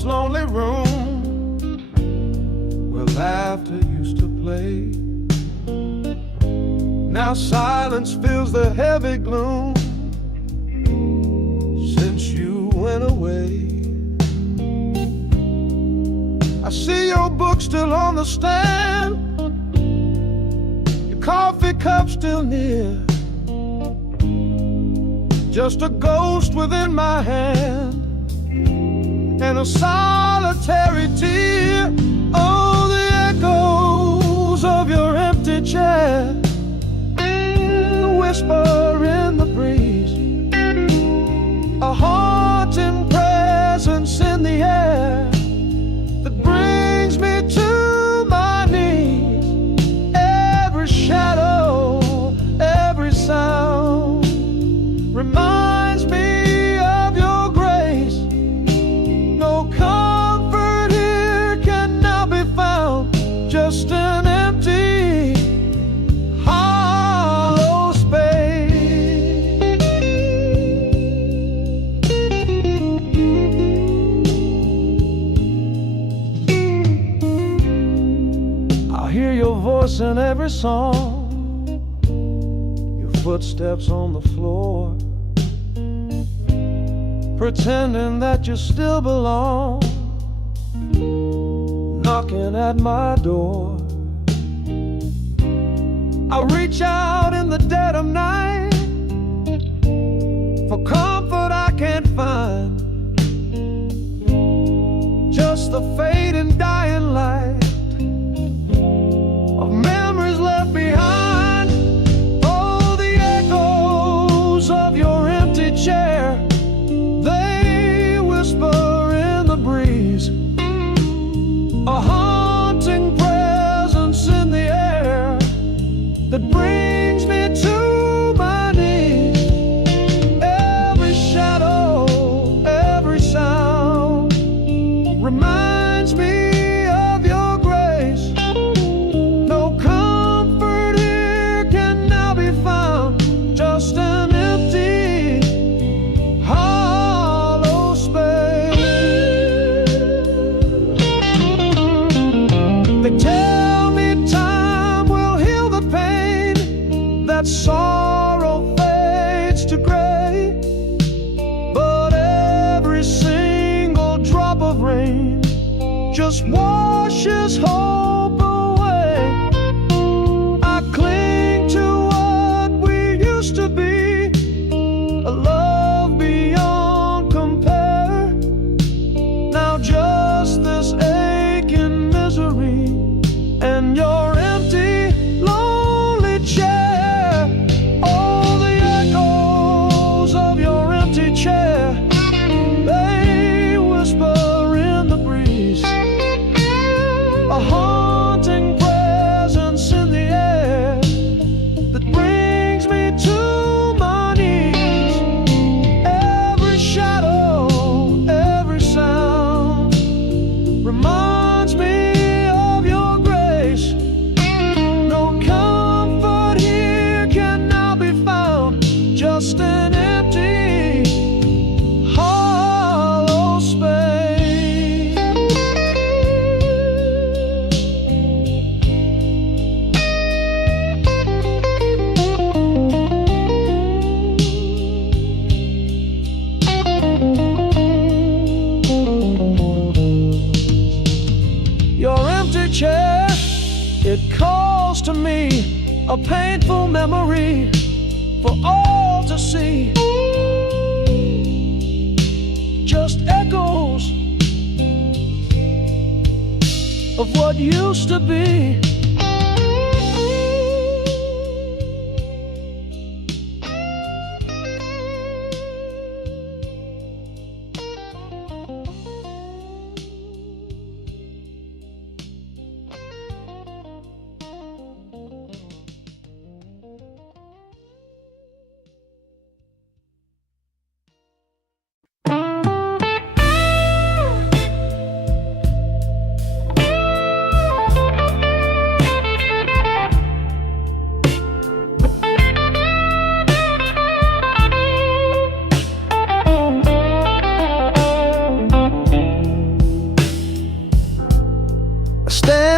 this lonely room where laughter used to play. Now silence fills the heavy gloom since you went away. I see your book still on the stand, your coffee cup still near, just a ghost within my hand and a solitary tear. Oh, the echoes of your empty chair, the whisper in the breeze, a haunting presence in the air that brings me to my knees. Every shadow, every sound reminds me of your grace. No comfort here can now be found, just an empty, hollow space. I hear your voice in every song, your footsteps on the floor, pretending that you still belong, knocking at my door. I reach out in the dead of night for comfort I can't find, just the fading dying light of memories left behind. Oh, the echoes of your empty chair, they whisper in the breeze, a haunting presence in the air that brings me to my knees. Every shadow, every sound reminds me of your grace. No comfort here can now be found, just an empty, hollow space. They tell me time will heal the pain, that sorrow fades to gray, but every single drop of rain just washes hope away. I cling to what we used to be, a love beyond compare. Now just this aching misery and your empty, lonely chair. Oh, the echoes of your empty chair, they whisper in the breeze, a haunting presence in the air that brings me to my knees. Every shadow, every sound reminds me of your grace. No comfort here can now be found, just an empty, hollow space. Your empty chair, it calls to me, a painful memory for all to see. Just echoes of what used to be.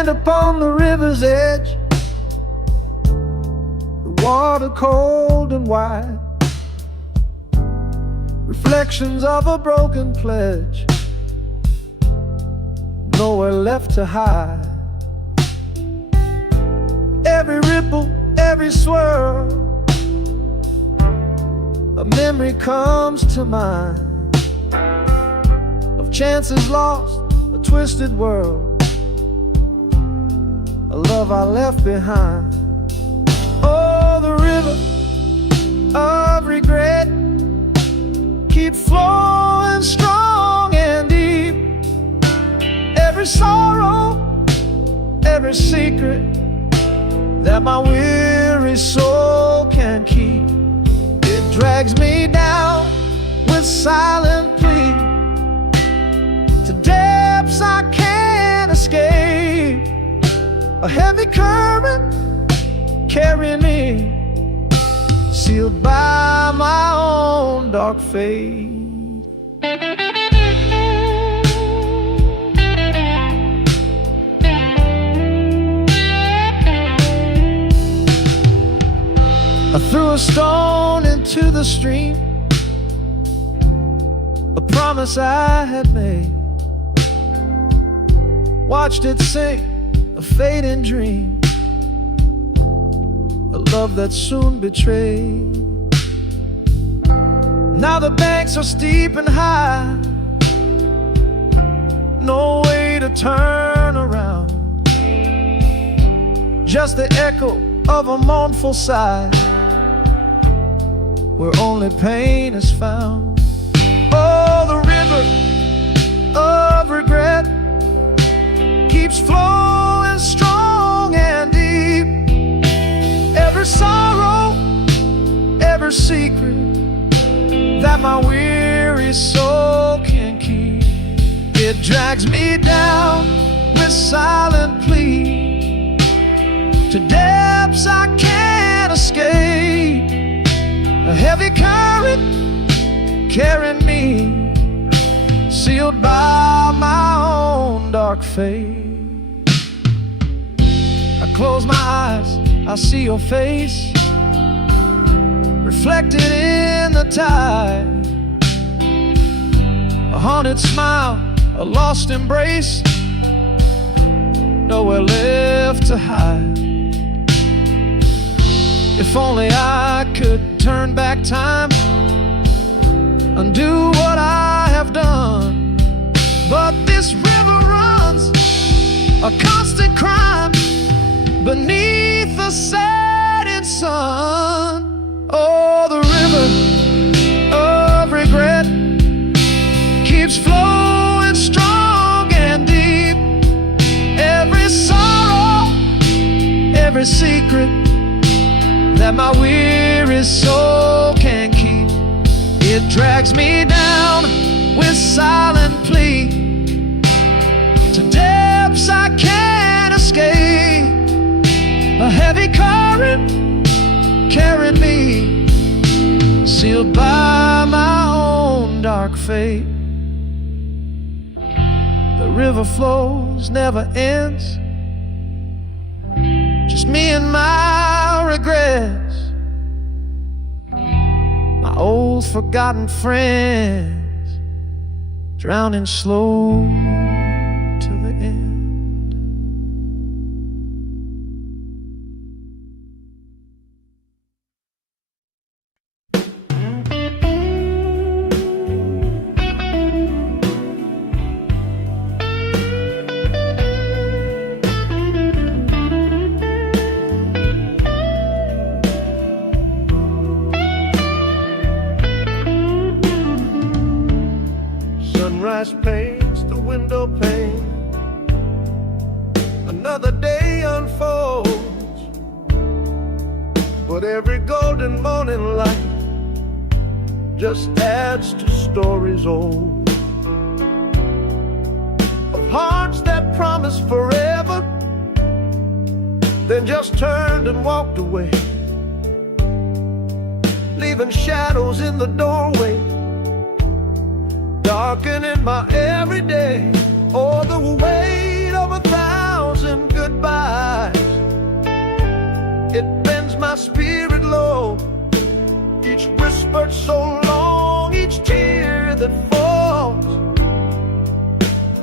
stand upon the river's edge, the water cold and wide, reflections of a broken pledge, nowhere left to hide. Every ripple, every swirl, a memory comes to mind of chances lost, a twisted world, a love I left behind. Oh, the river of regret keep flowing strong and deep. Every sorrow, every secret that my weary soul can keep, it drags me down with silent plea to depths I can't escape. A heavy current carrying me, sealed by my own dark fate. I threw a stone into the stream, a promise I had made, watched it sink, a fading dream, a love that soon betrayed. Now the banks are steep and high, no way to turn around, just the echo of a mournful sigh, where only pain is found. Oh, the river of regret keeps flowing strong and deep. Every sorrow, every secret that my weary soul can keep, it drags me down with silent plea to depths I can't escape. A heavy current carrying me, sealed by my own dark fate. I close my eyes, I see your face reflected in the tide, a haunted smile, a lost embrace, nowhere left to hide. If only I could turn back time, undo what I have done, but this river runs a constant crime beneath the setting sun. Oh, the river of regret keeps flowing strong and deep. Every sorrow, every secret that my weary soul can keep, it drags me down with silent plea to depths I can't escape. A heavy current carrying me, sealed by my own dark fate. The river flows, never ends, just me and my regrets, my old forgotten friends, drowning slow to the end. Sunrise paints the window pane, another day unfolds, but every golden morning light just adds to stories old, of hearts that promised forever, then just turned and walked away, leaving shadows in the doorway, darkening my everyday. Oh, the weight of 1,000 good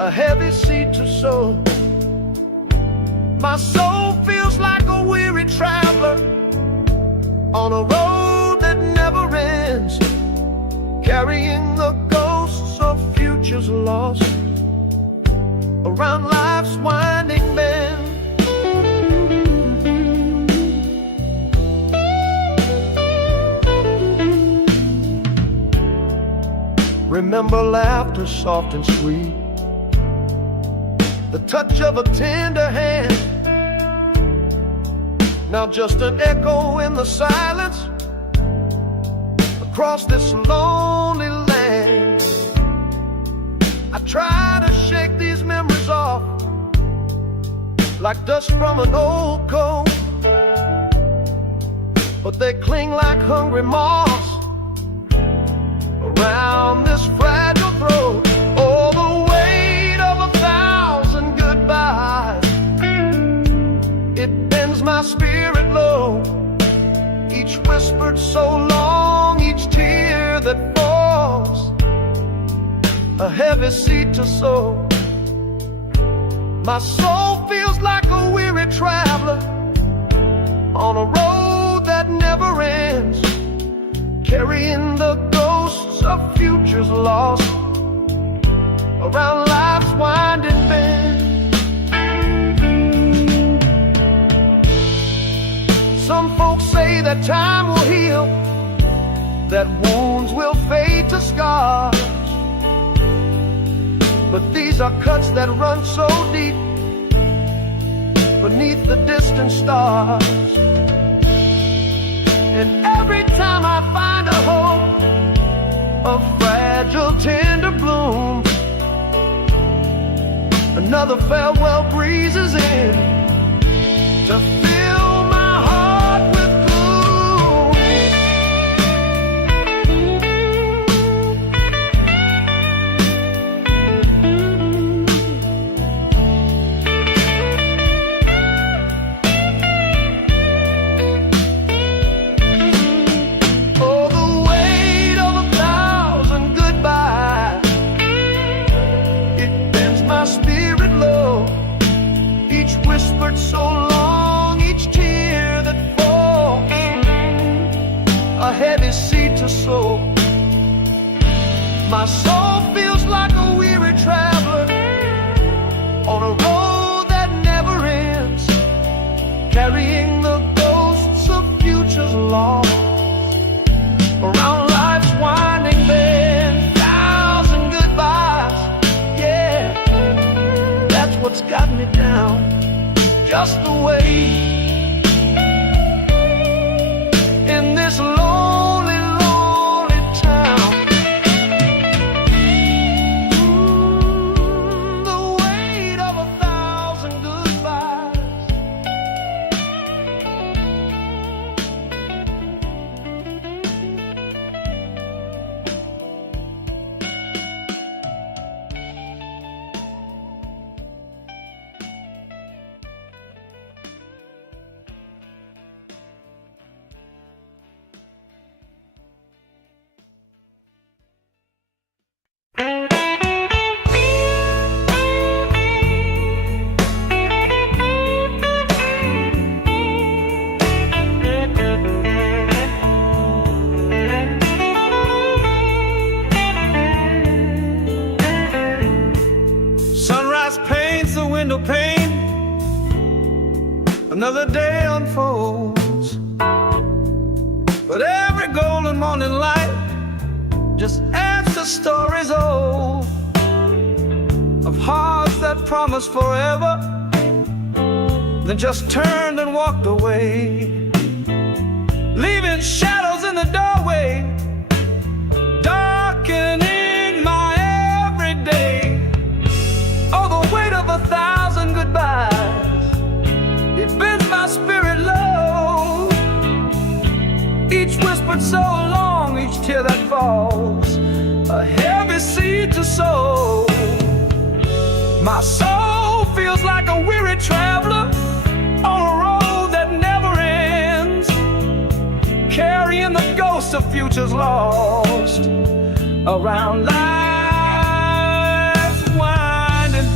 a heavy seed to sow. My soul feels like a weary traveler on a road that never ends, carrying the ghosts of futures lost around life's winding bend. Remember laughter soft and sweet, the touch of a tender hand. Now just an echo in the silence across this lonely land. I try to shake these memories off like dust from an old coat, but they cling like hungry moths around this fragile throat. Oh, the weight of 1,000 goodbyes, it bends my spirit low. Each whispered so long, each tear that falls, a heavy seed to sow. My soul feels like a weary traveler on a road that never ends, carrying the ghosts of futures lost around life's winding bend. Some folks say that time will heal, that wounds will fade to scars, but these are cuts that run so deep beneath the distant stars. And every time I find a hope, a fragile tender bloom, another farewell breezes in to fill my heart with so long, each tear that falls, a heavy seed to sow. My soul feels like a weary traveler on a road that never ends, carrying the ghosts of futures lost around life's winding bend. 1,000 goodbyes, yeah, that's what's got me down. Just the way in this lonely, lonely town. The weight of 1,000 goodbyes. Pane, another day unfolds, but every golden morning light just adds to stories old of hearts that promised forever, then just turned and walked away, leaving shadows in the doorway, darkening my everyday. Oh, the weight of 1,000 goodbyes, it bends my spirit low. Each whispered so long, each tear that falls, a heavy seed to sow. My soul feels like a weary traveler on a road that never ends, carrying the ghosts of futures lost around life's winding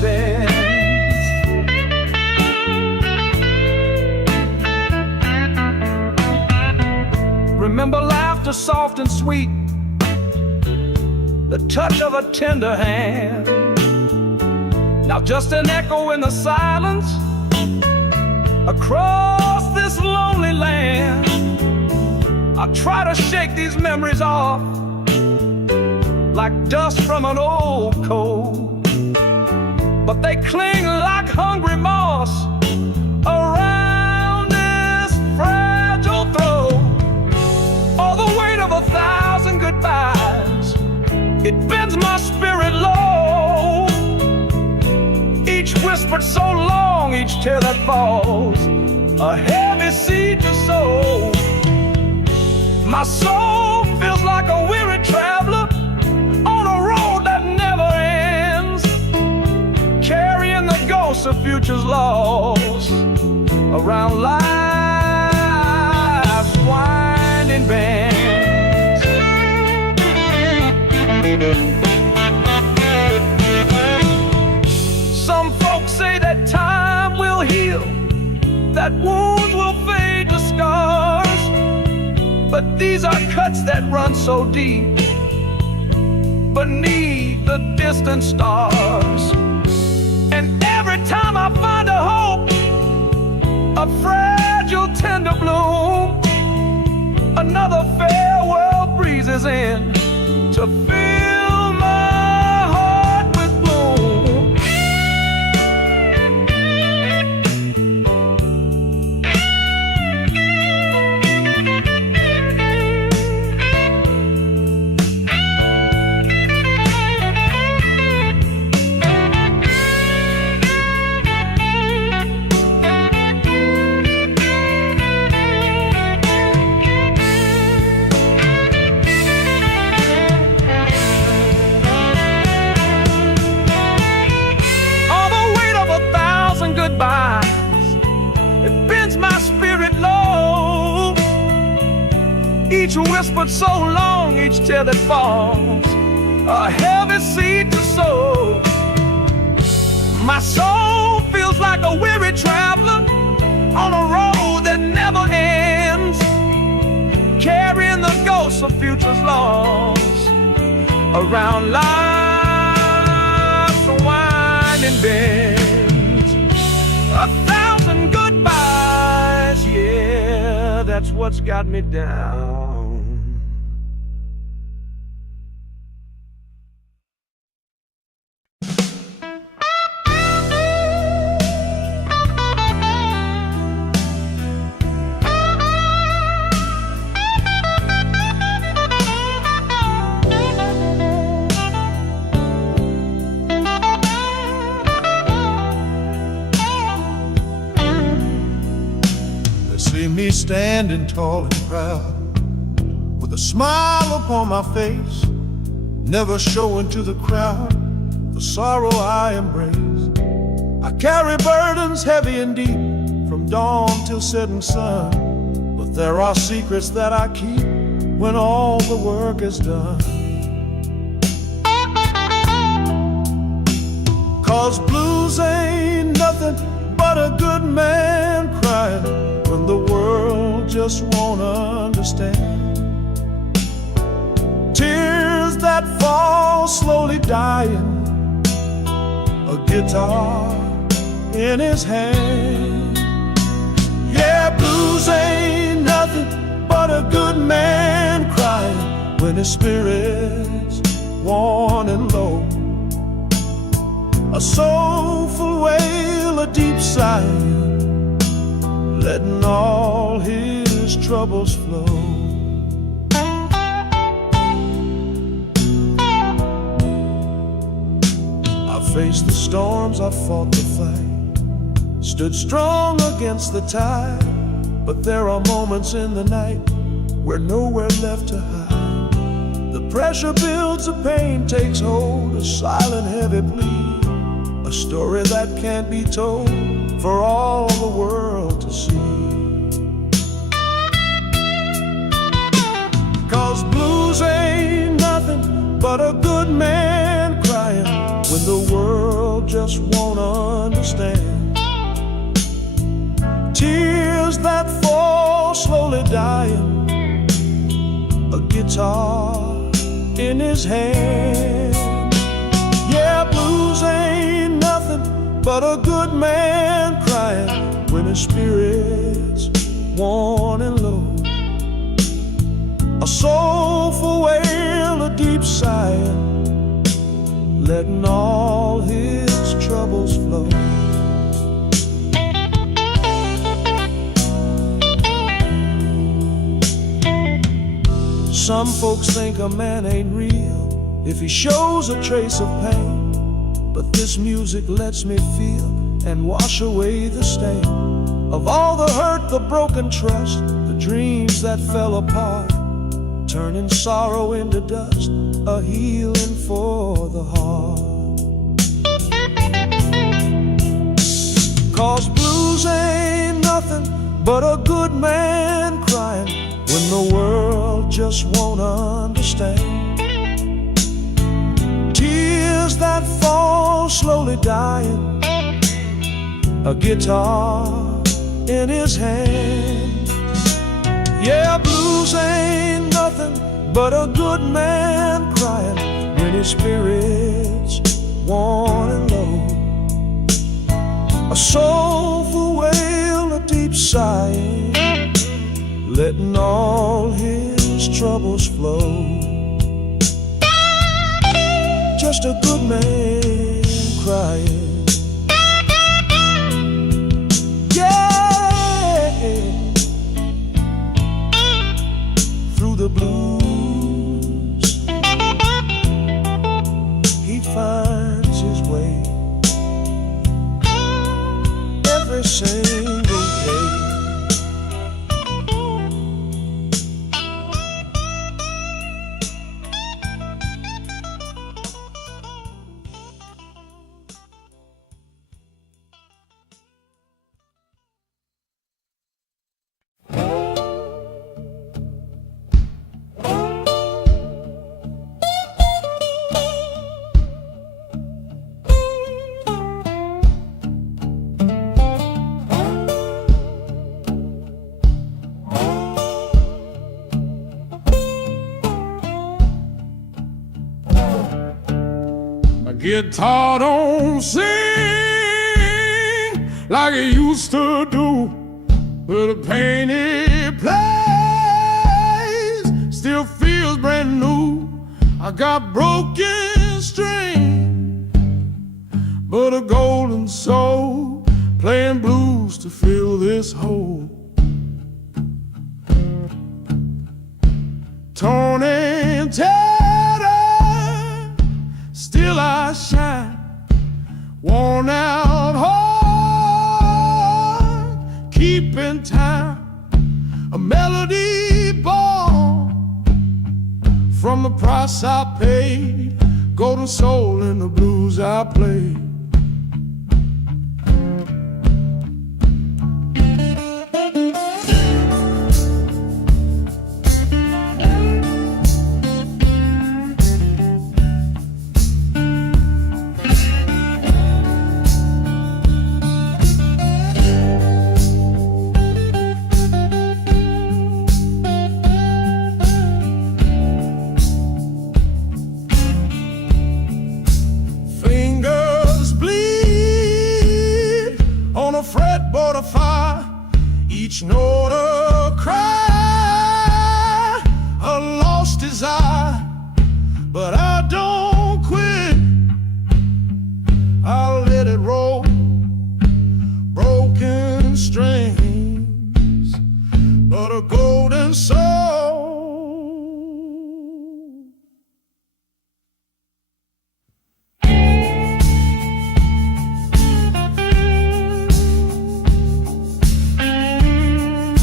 laughter soft and sweet, the touch of a tender hand. Now just an echo in the silence across this lonely land. I try to shake these memories off like dust from an old coat, but they cling like hungry moss around this fragile throat. All the weight of 1,000 goodbyes, it bends my spirit low. Each whispered so long, each tear that falls, a heavy seed to sow. My soul feels like a weary traveler on a road that never ends, carrying the ghosts of futures lost around life's winding bends. Some folks say that time will heal, that wounds will fade to scars, but these are cuts that run so deep beneath the distant stars. And every time I find a hope, a fragile tender bloom, another farewell breezes in to fill my heart with gloom. It bends my spirit low. Each whispered so long, each tear that falls, a heavy seed to sow. My soul feels like a weary traveler on a road that never ends, carrying the ghosts of futures lost around life's winding bend. 1,000 goodbyes, yeah, that's what's got me down. See me standing tall and proud, with a smile upon my face, never showing to the crowd the sorrow I embrace. I carry burdens heavy and deep, from dawn till setting sun, but there are secrets that I keep when all the work is done. 'Cause blues ain't nothing but a good man crying when the world just won't understand. Tears that fall slowly dying, a guitar in his hand. Yeah, blues ain't nothing but a good man crying when his spirit's worn and low. A soulful wail, a deep sigh, letting all his troubles flow. I faced the storms, I fought the fight, stood strong against the tide, but there are moments in the night where nowhere left to hide. The pressure builds, the pain takes hold, a silent heavy plea, a story that can't be told for all the world to see. 'Cause blues ain't nothing but a good man crying when the world just won't understand. Tears that fall slowly dying, a guitar in his hand. Yeah, blues ain't nothing but a good man crying when his spirit's worn and low. A soulful wail, a deep sighing, letting all his troubles flow. Some folks think a man ain't real if he shows a trace of pain, but this music lets me feel and wash away the stain of all the hurt, the broken trust, the dreams that fell apart, turning sorrow into dust, a healing for the heart. 'Cause blues ain't nothing but a good man crying when the world just won't understand. Tears that fall slowly dying, a guitar in his hand. Yeah, blues ain't nothing but a good man crying when his spirit's worn and low. A soulful wail, a deep sighing, letting all his troubles flow. Just a good man crying. Yeah, through the blues he finds his way every single day. Guitar don't sing like it used to do, but the pain it plays still feels brand new. I got broken string, but a golden soul playing blues to fill this hole. Torn and tattered, still I shine. Worn out heart, keeping time. A melody born from the price I paid. Golden soul in the blues I played. Fretboard of fire, each note a cry, a lost desire, but I don't quit. I'll let it roll, broken strings, but a golden soul.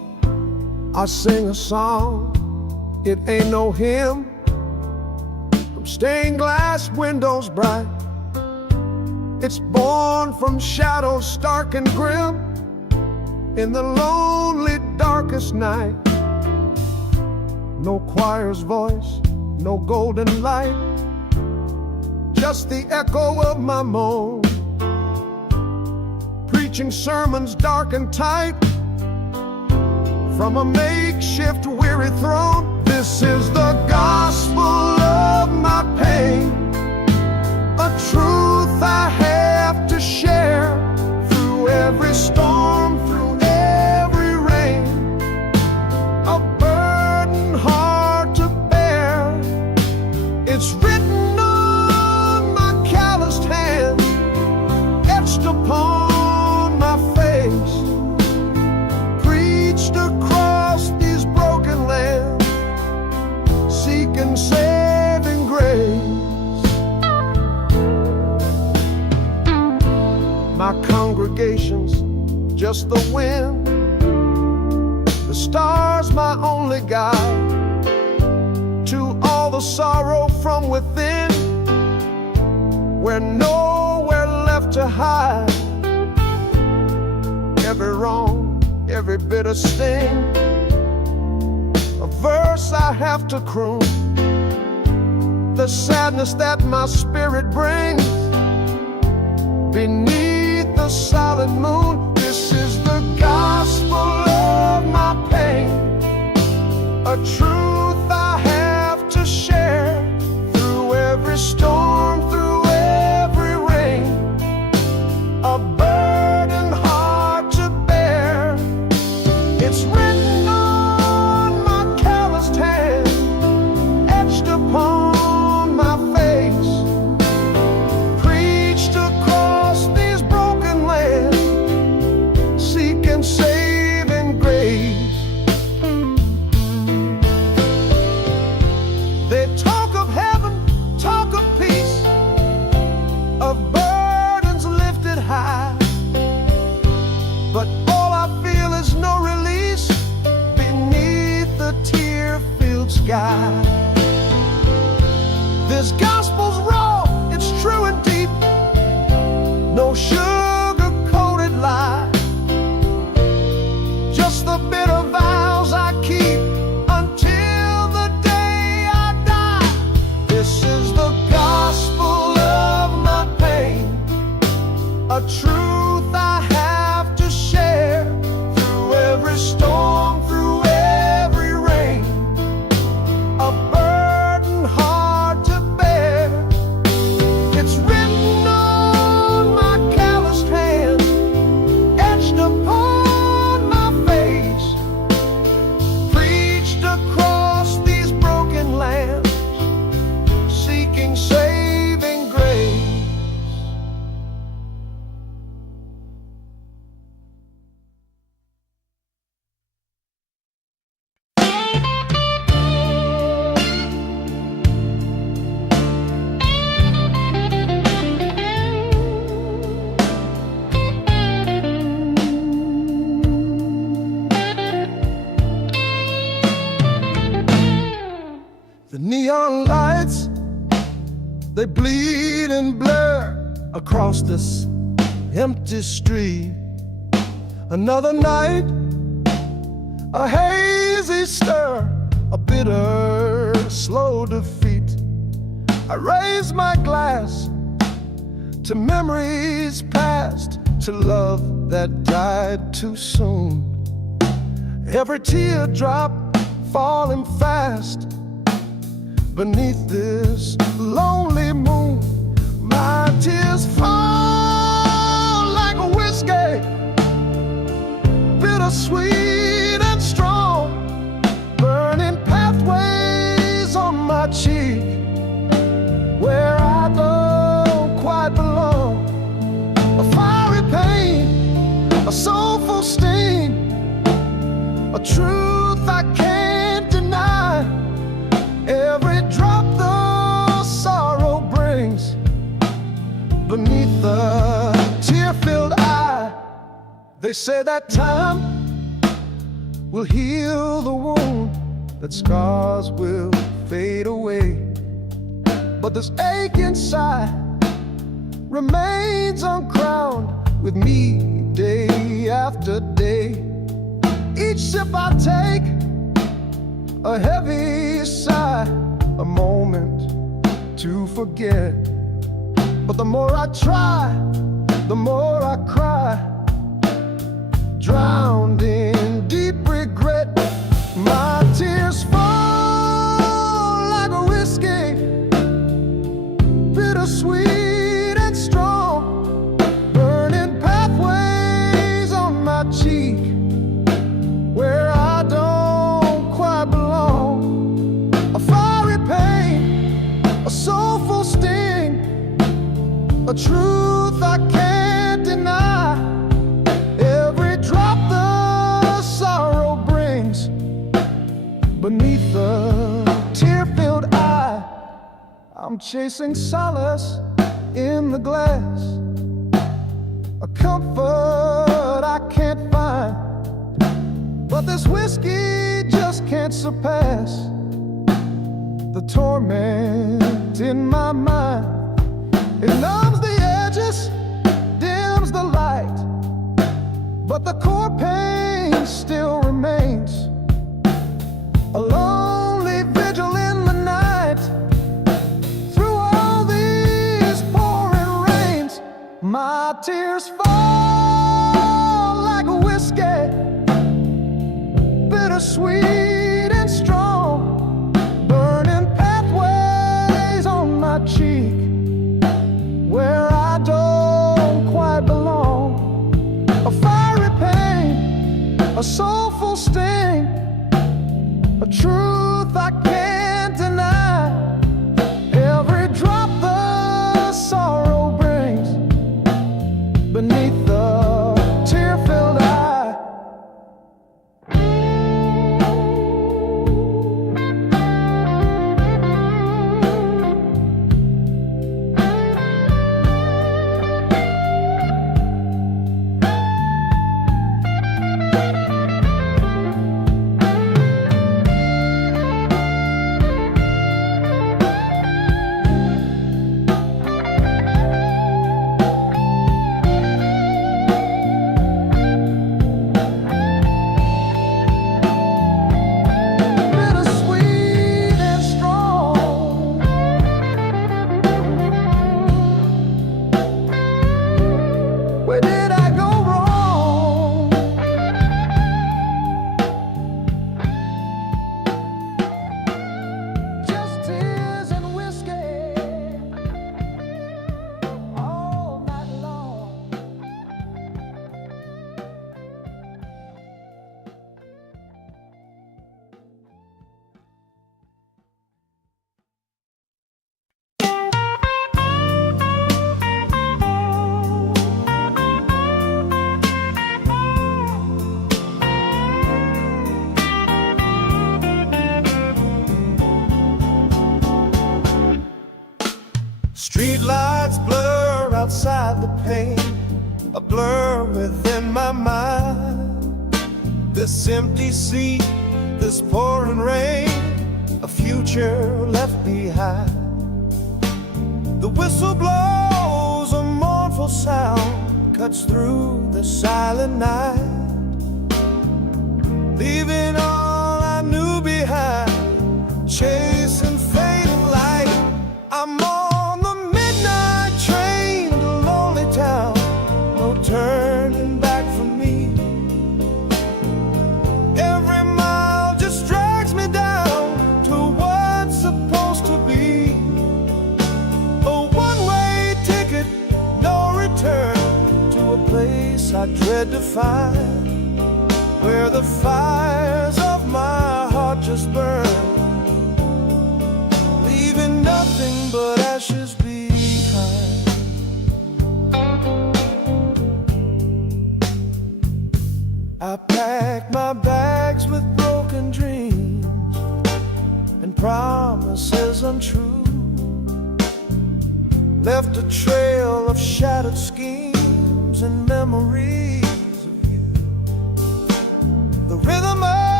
I sing a song, it ain't no hymn, from stained glass windows bright. It's born from shadows stark and grim, in the lonely darkest night. No choir's voice, no golden light, just the echo of my moan, preaching sermons dark and tight from a makeshift weary throne. This is the gospel of my pain, a truth I have to share through every storm, through every rain, a burden hard to bear. It's written on my calloused hand, etched upon my face, preached across these broken lands, seeking saving grace. My congregation's just the wind, the stars my only guide, to all the sorrow from within, where nowhere left to hide. Every wrong, every bitter sting, a verse I have to croon, the sadness that my spirit brings beneath the solid moon. This is the gospel of my pain, a truth I have to share through every storm, through every rain, a burden hard to bear. It's written on my calloused hand, etched upon my face, preached across these broken lands, seeking saving grace. They talk of heaven, talk of peace, of burdens lifted high, but all I feel is no release beneath the tear-filled sky. This gospel's raw, it's true and deep, no sugar-coated lie, just the bitter vows I keep until the day I die. This is the gospel of my pain, a truth I have to share through every storm, through every rain, a burden hard to bear. It's written on my calloused hand, etched upon my face, preached across these broken lands, seeking saving grace. The neon lights, they bleed and blur across this empty street. Another night, a hazy stir, a bitter, slow defeat. I raise my glass to memories past, to love that died too soon. Every teardrop falling fast beneath this lonely moon. My tears fall like a whiskey, bittersweet and strong, burning pathways on my cheek, where I don't quite belong. A fiery pain, a soulful sting, a truth I can't deny. Every drop the sorrow brings beneath the tear-filled eye. They say that time will heal the wound, that scars will fade away. But this ache inside remains uncrowned with me day after day. Each sip I take, a heavy sigh, a moment to forget. But the more I try, the more I cry, drowned in deep regret. My tears fall like a whiskey, bittersweet and strong, burning pathways on my cheek where I don't quite belong. A fiery pain, a soulful sting, a truth I can't deny. Every drop the sorrow brings beneath the tear-filled eye. I'm chasing solace in the glass, a comfort I can't find. But this whiskey just can't surpass the torment in my mind. It numbs the edges, dims the light, but the core pain still remains. A lonely vigil in the night, through all these pouring rains. My tears fall like a whiskey, bittersweet and strong, burning pathways on my cheek where I don't quite belong. A fiery pain, a soulful sting, a truth I can't deny. Every drop the sorrow brings beneath the tear-filled eye. Where did I go wrong? Just tears and whiskey all night long. Street lights blur outside the pane, a blur within my mind. This empty seat, this pouring rain, a future left behind. The whistle blows, a mournful sound cuts through the silent night, leaving all I knew behind, chasing fading light. I'm on the midnight train to lonely town, no turning back for me. Every mile just drags me down to what's supposed to be a one-way ticket, no return, to a place I dread to find, where the fires of my heart just burn, leaving nothing but ashes behind. I packed my bags with broken dreams and promises untrue, left a trail of shattered schemes and memories of you. The rhythm of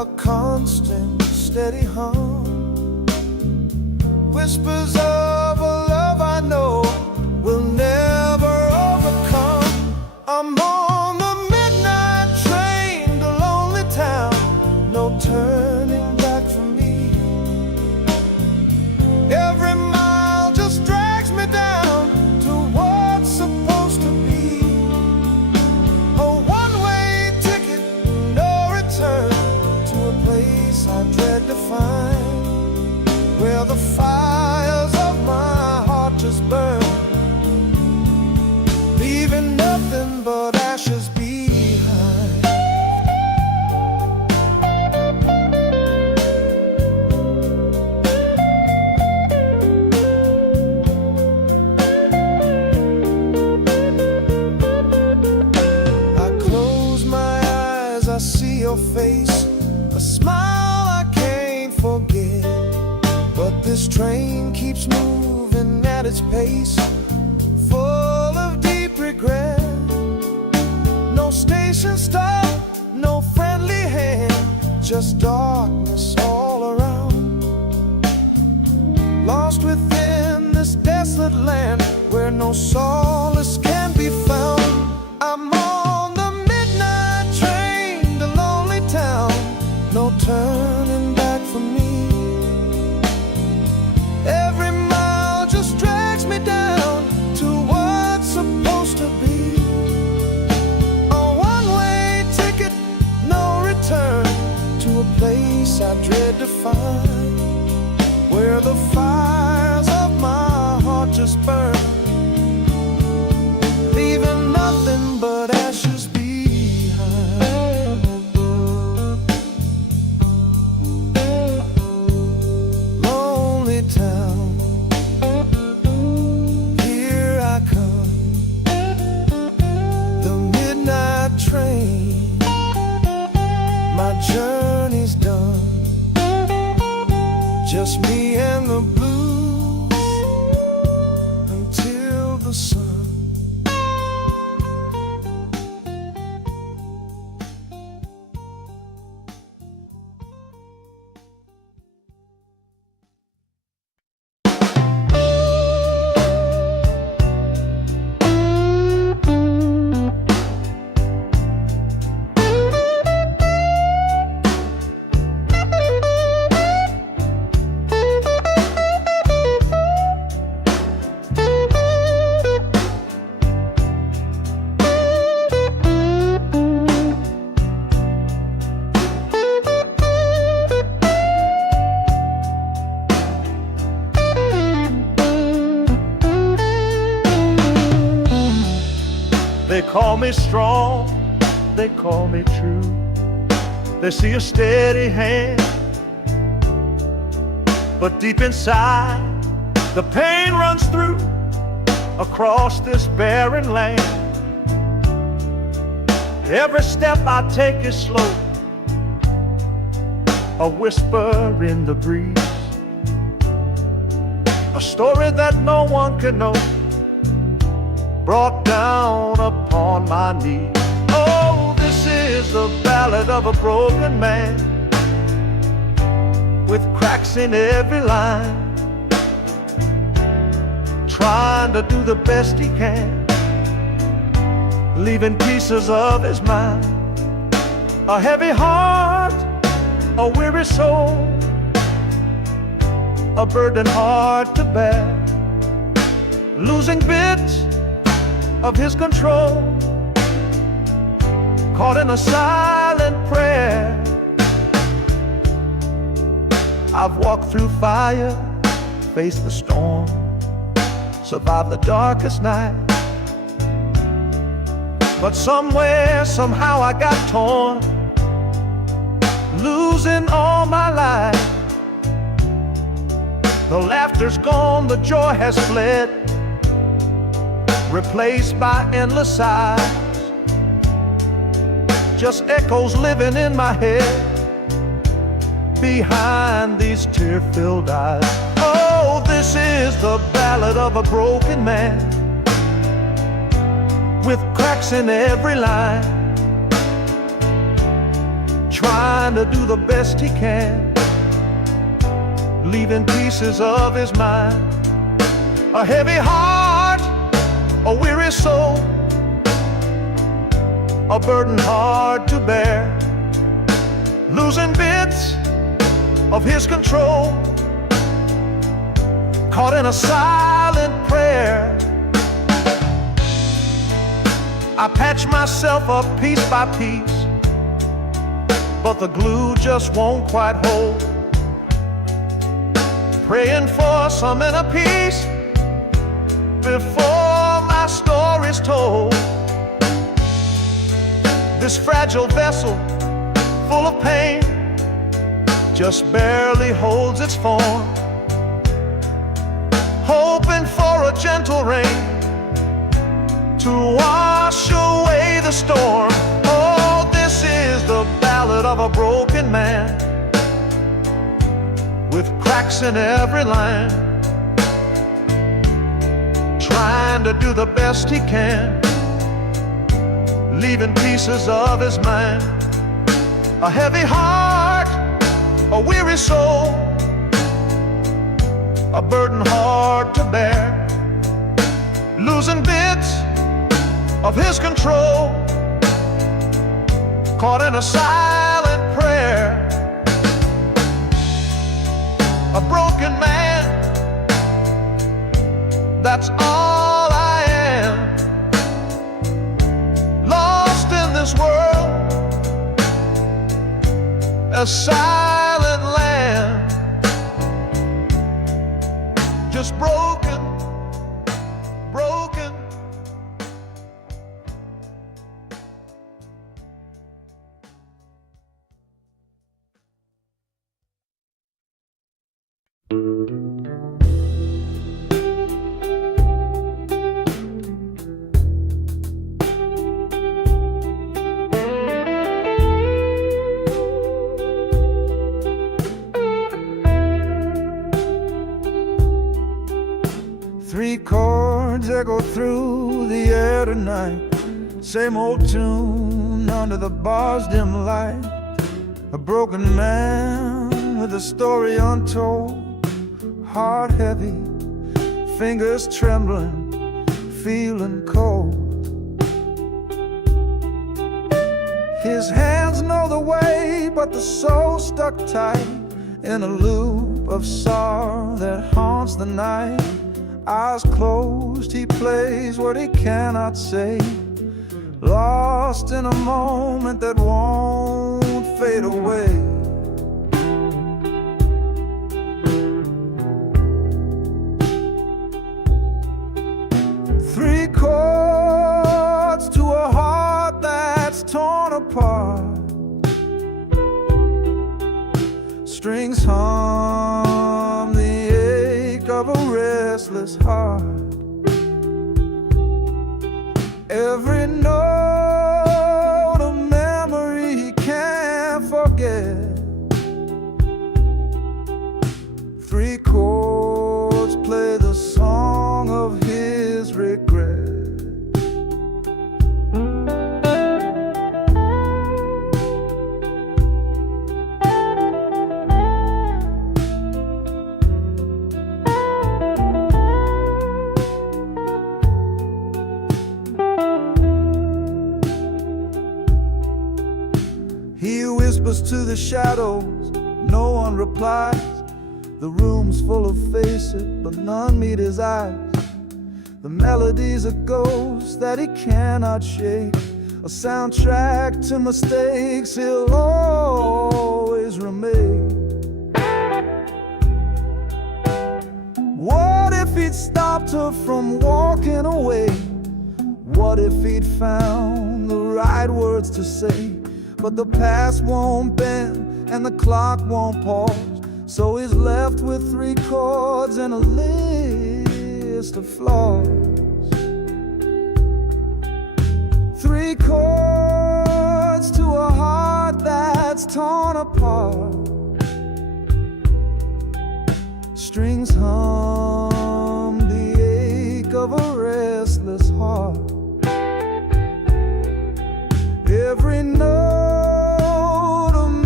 a constant, steady hum. Whispers of a love I know will never overcome. I'm on the midnight train to lonely town, no turning back for me. Every mile just drags me down to what's supposed to be. A one-way ticket, no return, to a place I dread to find, where the fires of my heart just burn, leaving nothing but ashes behind. I close my eyes, I see your face, a smile I can't forget. But this train keeps moving at its pace, full of deep regret. No station stop, no friendly hand, just darkness all around. Lost within this desolate land where no solace can be found. I'm on the midnight train to lonely town, no turning back for me. Every mile just drags me down to what's supposed to be. A one-way ticket, no return, to a place I dread to find, where the fires of my heart just burn, leaving nothing but ashes behind. Lonely town, here I come, the midnight train, my journey's done, just me and the blues until the sun. They call me strong, they call me true. They see a steady hand, but deep inside the pain runs through across this barren land. Every step I take is slow, a whisper in the breeze, a story that no one can know, brought down upon my knees. Oh, this is the ballad of a broken man, with cracks in every line, trying to do the best he can, leaving pieces of his mind. A heavy heart, a weary soul, a burden hard to bear, losing bits of his control, caught in a silent prayer. I've walked through fire, faced the storm, survived the darkest night, but somewhere, somehow I got torn, losing all my life. The laughter's gone, the joy has fled, replaced by endless sighs, just echoes living in my head behind these tear-filled eyes. Oh, this is the ballad of a broken man, with cracks in every line, trying to do the best he can, leaving pieces of his mind. A heavy heart, a weary soul, a burden hard to bear, losing bits of his control, caught in a silent prayer. I patch myself up piece by piece, but the glue just won't quite hold. Praying for some inner peace before my story's told. This fragile vessel, full of pain, just barely holds its form, hoping for a gentle rain to wash away the storm. Oh, this is the ballad of a broken man, with cracks in every line, trying to do the best he can, leaving pieces of his mind. A heavy heart, a weary soul, a burden hard to bear, losing bits of his control, caught in a silent prayer. A broken man, that's all I am, lost in this world, a silent land, just broken, broken. Three chords echo through the air tonight, same old tune under the bar's dim light. A broken man with a story untold, heart heavy, fingers trembling, feeling cold. His hands know the way, but the soul stuck tight in a loop of sorrow that haunts the night. Eyes closed, he plays what he cannot say, lost in a moment that won't fade away. Three chords to a heart that's torn apart, strings hum the ache of a restless heart. Every note a memory he can't forget. Three chords play the song of his regret. He whispers to the shadows, no one replies. The room's full of faces, but none meet his eyes. The melody's a ghost that he cannot shake, a soundtrack to mistakes he'll always remake. What if he'd stopped her from walking away? What if he'd found the right words to say? But the past won't bend and the clock won't pause, so he's left with three chords and a list of flaws. Three chords to a heart that's torn apart, strings hum the ache of a restless heart. Every note a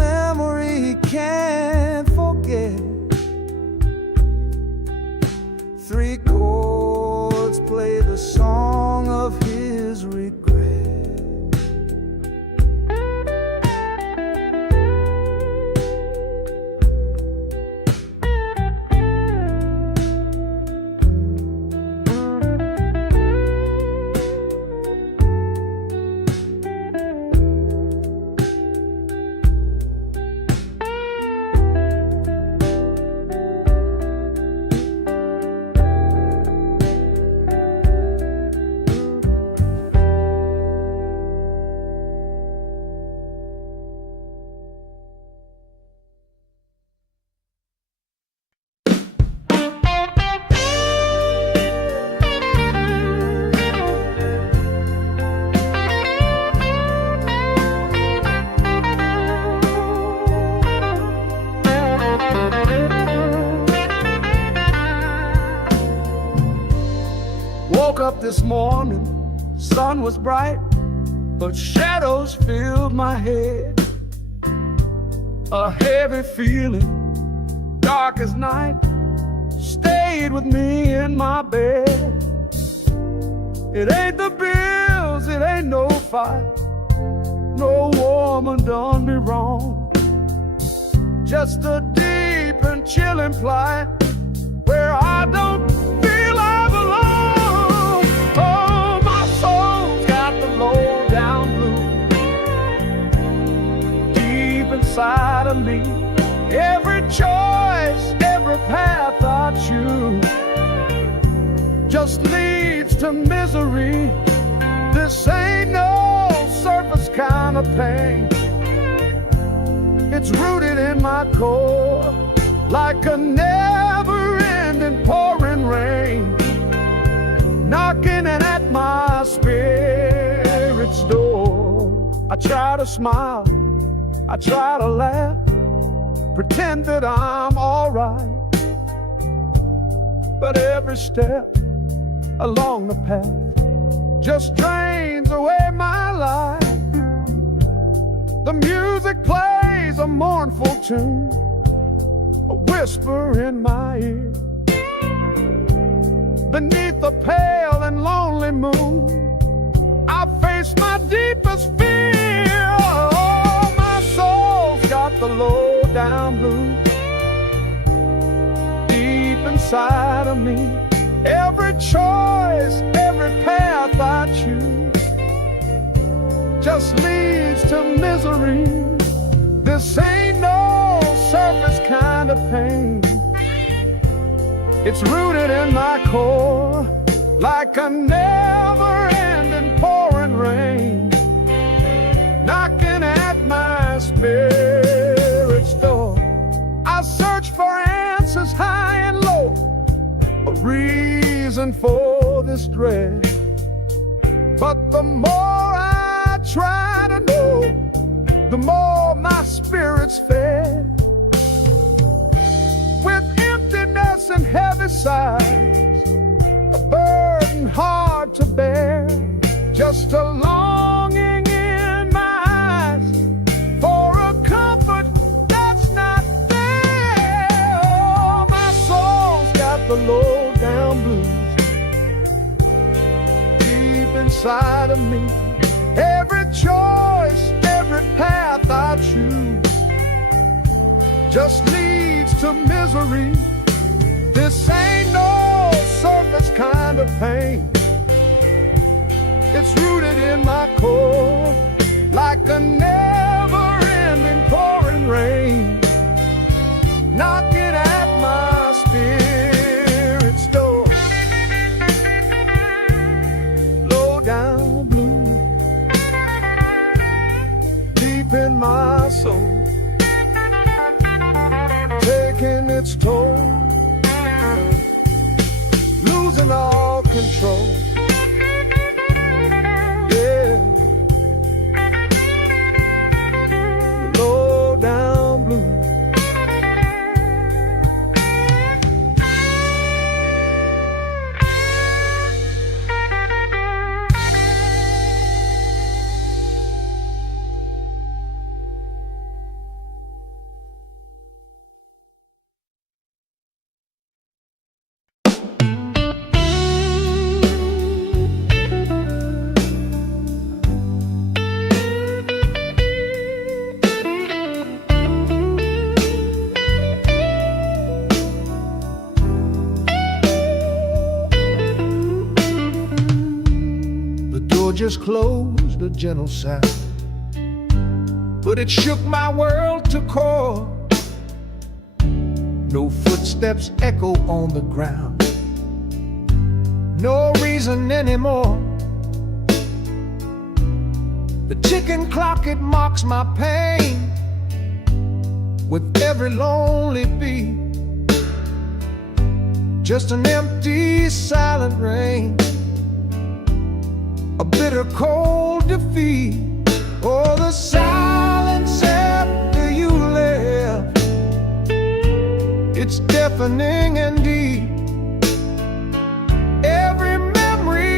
woke up this morning, sun was bright, but shadows filled my head. A heavy feeling, dark as night, stayed with me in my bed. It ain't the bills, it ain't no fight, no woman done me wrong. Just a deep and chilling plight where I don't feel I belong. Oh, my soul's got the low down blues deep inside of me. Every choice, every path I choose just leads to misery. This ain't no surface kind of pain. It's rooted in my core like a never-ending pouring rain, knocking at my spirit's door. I try to smile, I try to laugh, pretend that I'm alright, but every step along the path just drains away my life. The music plays a mournful tune, a whisper in my ear. Beneath the pale and lonely moon, I face my deepest fear. Oh, my soul's got the low down blues deep inside of me. Every choice, every path I choose just leads to misery. This ain't no surface kind of pain. It's rooted in my core like a never-ending pouring rain, knocking at my spirit's door. I search for answers high and low, a reason for this dread, but the more I try to know, the more my spirit's fed. With emptiness and heavy sighs, a burden hard to bear, just a longing in my eyes for a comfort that's not there. Oh, my soul's got the low down blues deep inside of me. Every choice, every path I choose just leads to misery. This ain't no surface kind of pain. It's rooted in my core like a never-ending pouring rain, knocking at my spirit's door. Low down blue deep in my soul, taking its toll, losing all control. Yeah, low down blue. Just closed, a gentle sound, but it shook my world to core. No footsteps echo on the ground, no reason anymore. The ticking clock, it mocks my pain with every lonely beat. Just an empty, silent rain, a bitter cold defeat. Oh, the silence after you left, it's deafening and deep. Every memory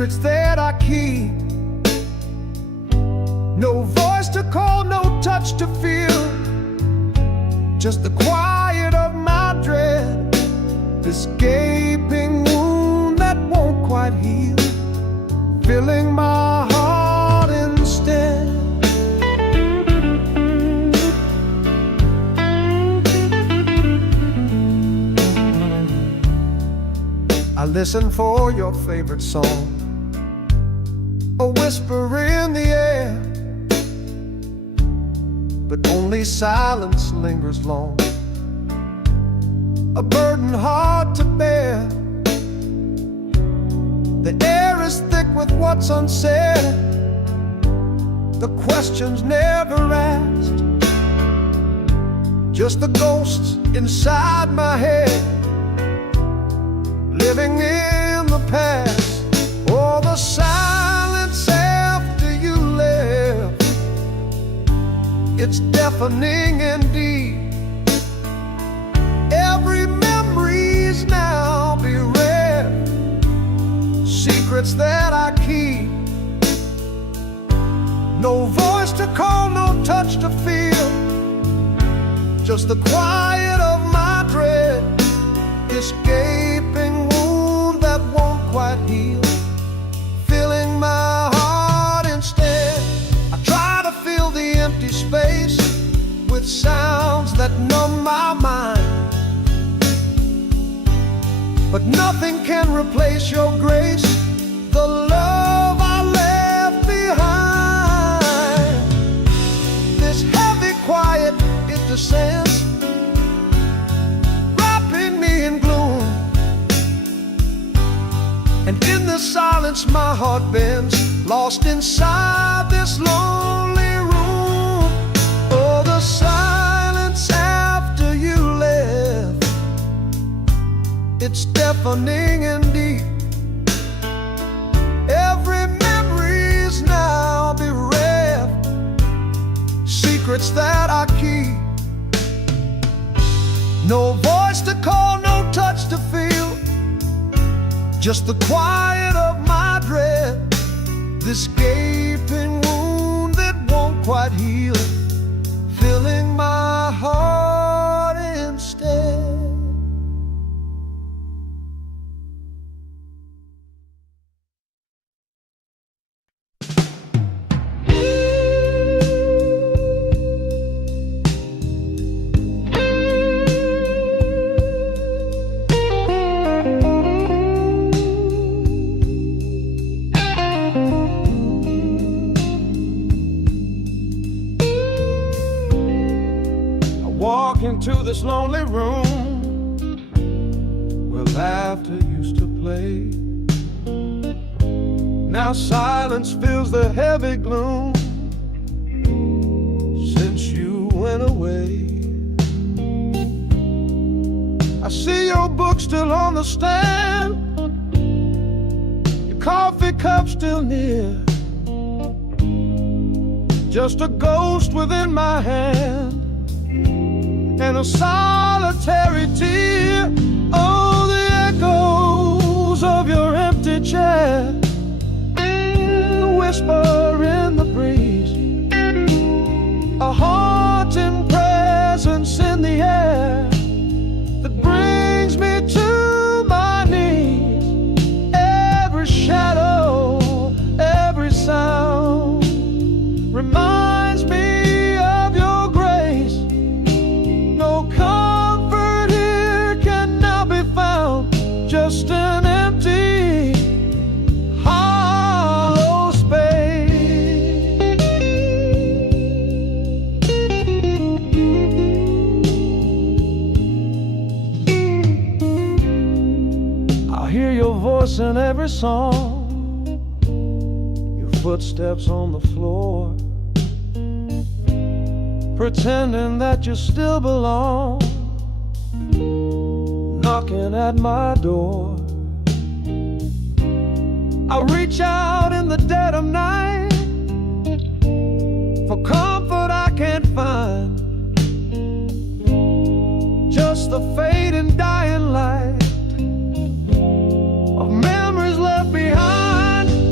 secrets that I keep. No voice to call, no touch to feel, just the quiet of my dread, this gaping wound that won't quite heal, filling my heart instead. I listen for your favorite song, a whisper in the air, but only silence lingers long, a burden hard to bear. The air is thick with what's unsaid, the questions never asked, just the ghosts inside my head, living in the past. Oh, the silence after you left, it's deafening indeed. Every memory's now bereft, secrets that I keep. No voice to call, no touch to feel, just the quiet of my dread, this gaping wound that won't quite heal, filling my heart instead. I try to fill the empty space with sounds that numb my mind, but nothing can replace your grace, the love I left behind. This heavy quiet, it descends, wrapping me in gloom, and in the silence my heart bends, lost inside this lonely room. Oh, the silence after you left, it's deafening indeed. Every memory's now bereft, secrets that I keep. No voice to call, no touch to feel, just the quiet of my dread, this gaping wound that won't quite heal, filling my heart instead. Walk into this lonely room where laughter used to play. Now silence fills the heavy gloom since you went away. I see your book still on the stand, your coffee cup still near, just a ghost within my hand and a solitary tear. Oh, the echoes of your empty chair, the whisper in the breeze, a haunting presence in the air that brings me to my knees. Every shadow, every sound reminds me of your grace. No comfort here can now be found, just an empty, hollow space. I hear your voice in every song, your footsteps on the floor, pretending that you still belong, knocking at my door. I reach out in the dead of night for comfort I can't find, just the fading dying light of memories left behind.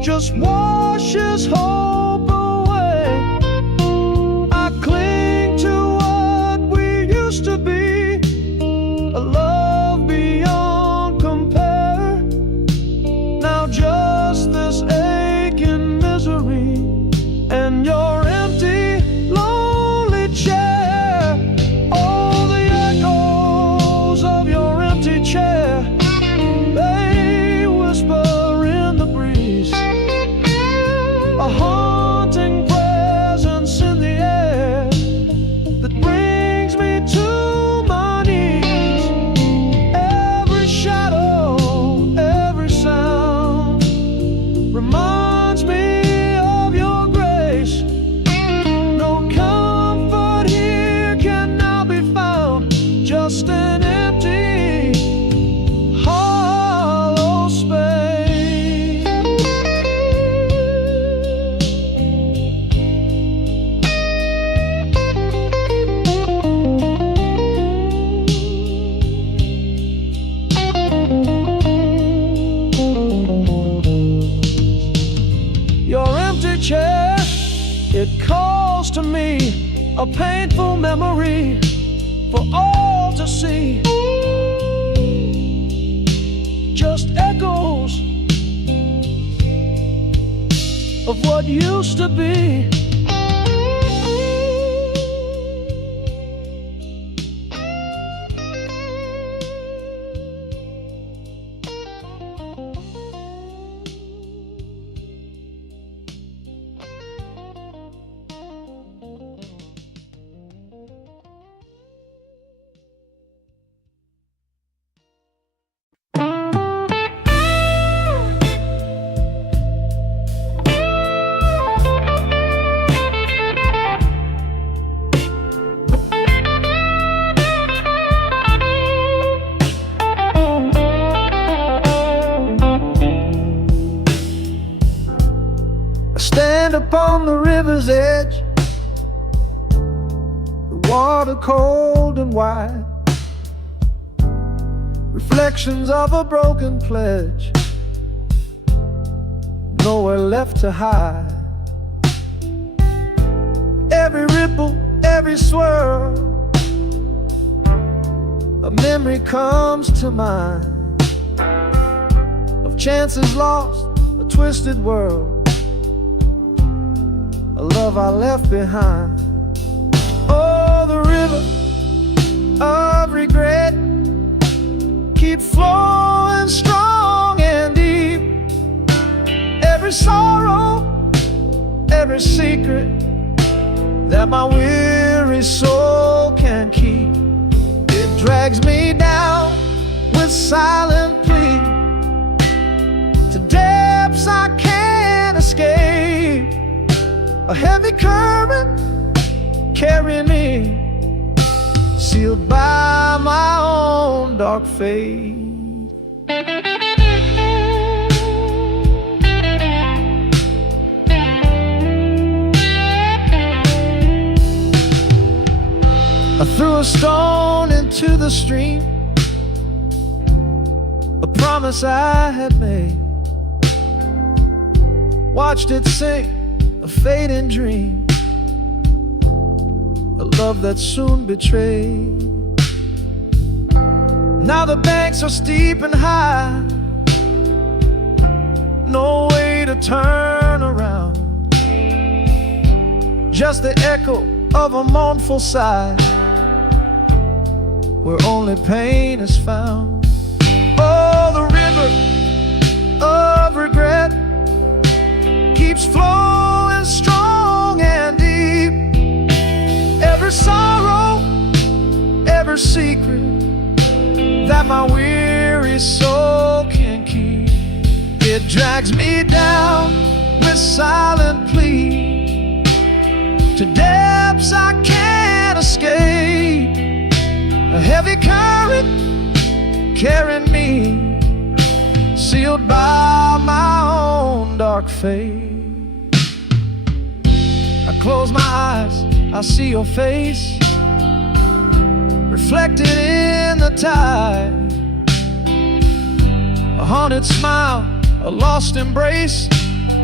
just washes hope away. I cling to what we used to be, a love beyond compare. Now just this aching misery and your empty, lonely chair. Oh, the echoes of your empty chair, they whisper in the breeze, a haunting presence in the air that brings me to my knees. Every shadow, every sound reminds me of your grace. No comfort here can now be found, just an empty, hollow space. Your empty chair, it calls to me, a painful memory for all to see. Just echoes of what used to be. Stand upon the river's edge, the water cold and wide, reflections of a broken pledge, nowhere left to hide. Every ripple, every swirl, a memory comes to mind of chances lost, a twisted world, a love I left behind. Oh, the river of regret keeps flowing strong and deep. Every sorrow, every secret that my weary soul can keep, it drags me down with silent plea to depths I can't escape. A heavy current carrying me, sealed by my own dark fate. I threw a stone into the stream, a promise I had made, watched it sink, a fading dream, a love that soon betrayed. Now the banks are steep and high, no way to turn around, just the echo of a mournful sigh, where only pain is found. Oh, the river of regret keeps flowing strong and deep. Every sorrow, every secret that my weary soul can keep, it drags me down with silent plea to depths I can't escape. A heavy current carrying me, sealed by my own dark fate. I close my eyes, I see your face reflected in the tide, a haunted smile, a lost embrace,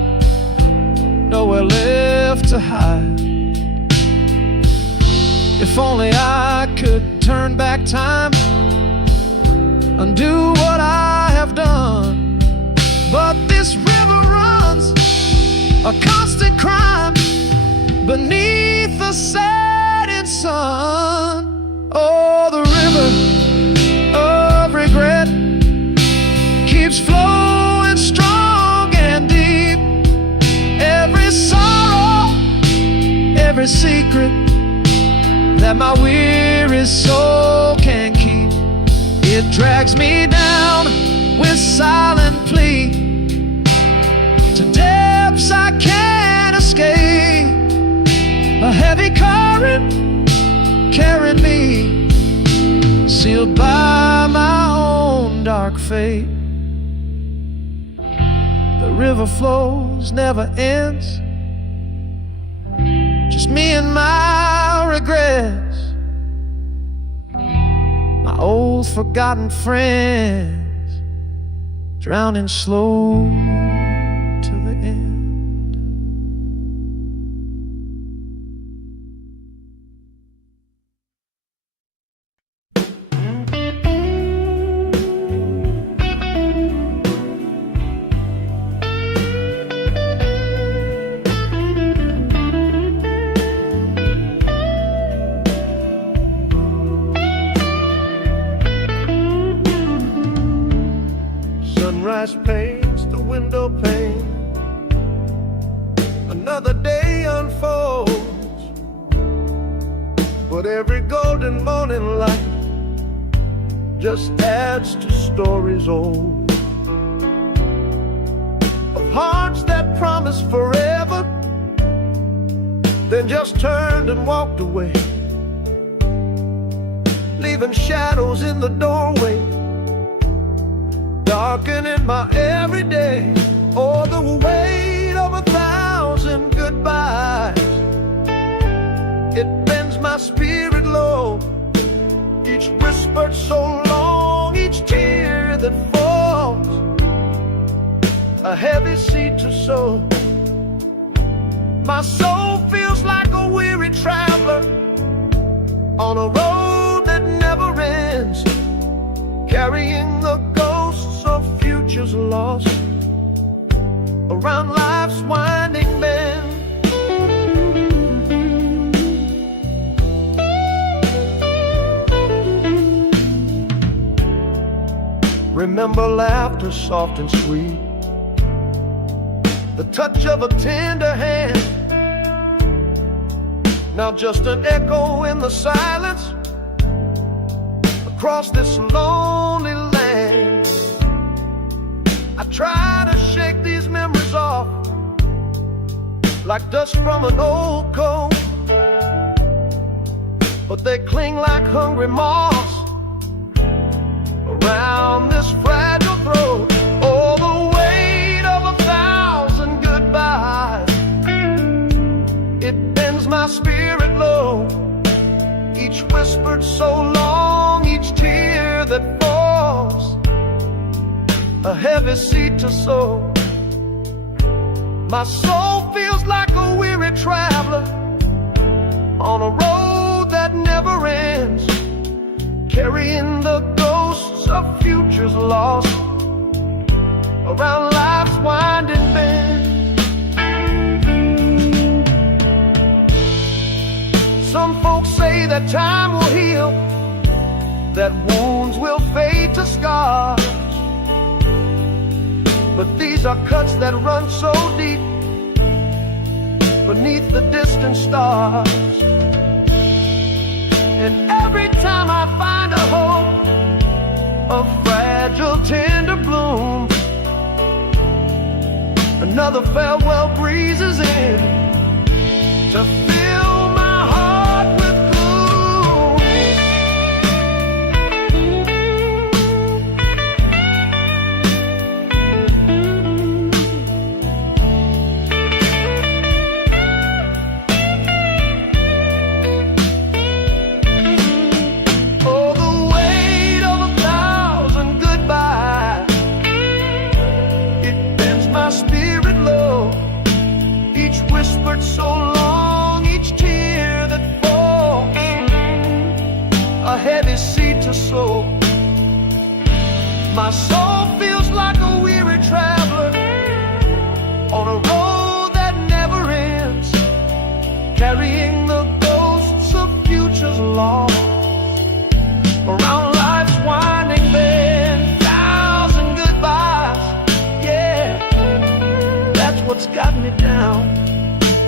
nowhere left to hide. If only I could turn back time, undo what I have done. But this river runs a constant crime beneath the setting sun. Oh, the river of regret keeps flowing strong and deep. Every sorrow, every secret that my weary soul can keep, it drags me down with silent plea to depths I can't escape. A heavy current carrying me, sealed by my own dark fate. The river flows, never ends, just me and my regrets, my old forgotten friends, drowning slow to the end. Sunrise paints the window pane, another day unfolds, but every golden morning light just adds to stories old, of hearts that promised forever, then just turned and walked away, leaving shadows in the doorway, darkening my everyday. Oh, the weight of 1,000 goodbyes, it bends my spirit low. Each whispered so long, each tear that falls, a heavy seed to sow. My soul feels like a weary traveler on a road that never ends, carrying the ghosts of futures lost around life's winding bend. Remember laughter soft and sweet, the touch of a tender hand, now just an echo in the silence across this lonely land. I try to shake these memories off like dust from an old coat, but they cling like hungry moths around this fragile throat. Oh, the weight of 1,000 goodbyes, it bends my spirit low. Each whispered so long, each tear that falls, a heavy seed to sow. My soul feels like a weary traveler on a road that never ends, carrying the ghosts of futures lost around life's winding bend. Some folks say that time will heal, that wounds will fade to scars, but these are cuts that run so deep beneath the distant stars. And every time I find a hope, a fragile tender bloom, another farewell breezes in to fill my heart with gloom. Oh, the weight of 1,000 goodbyes, it bends my spirit low. Each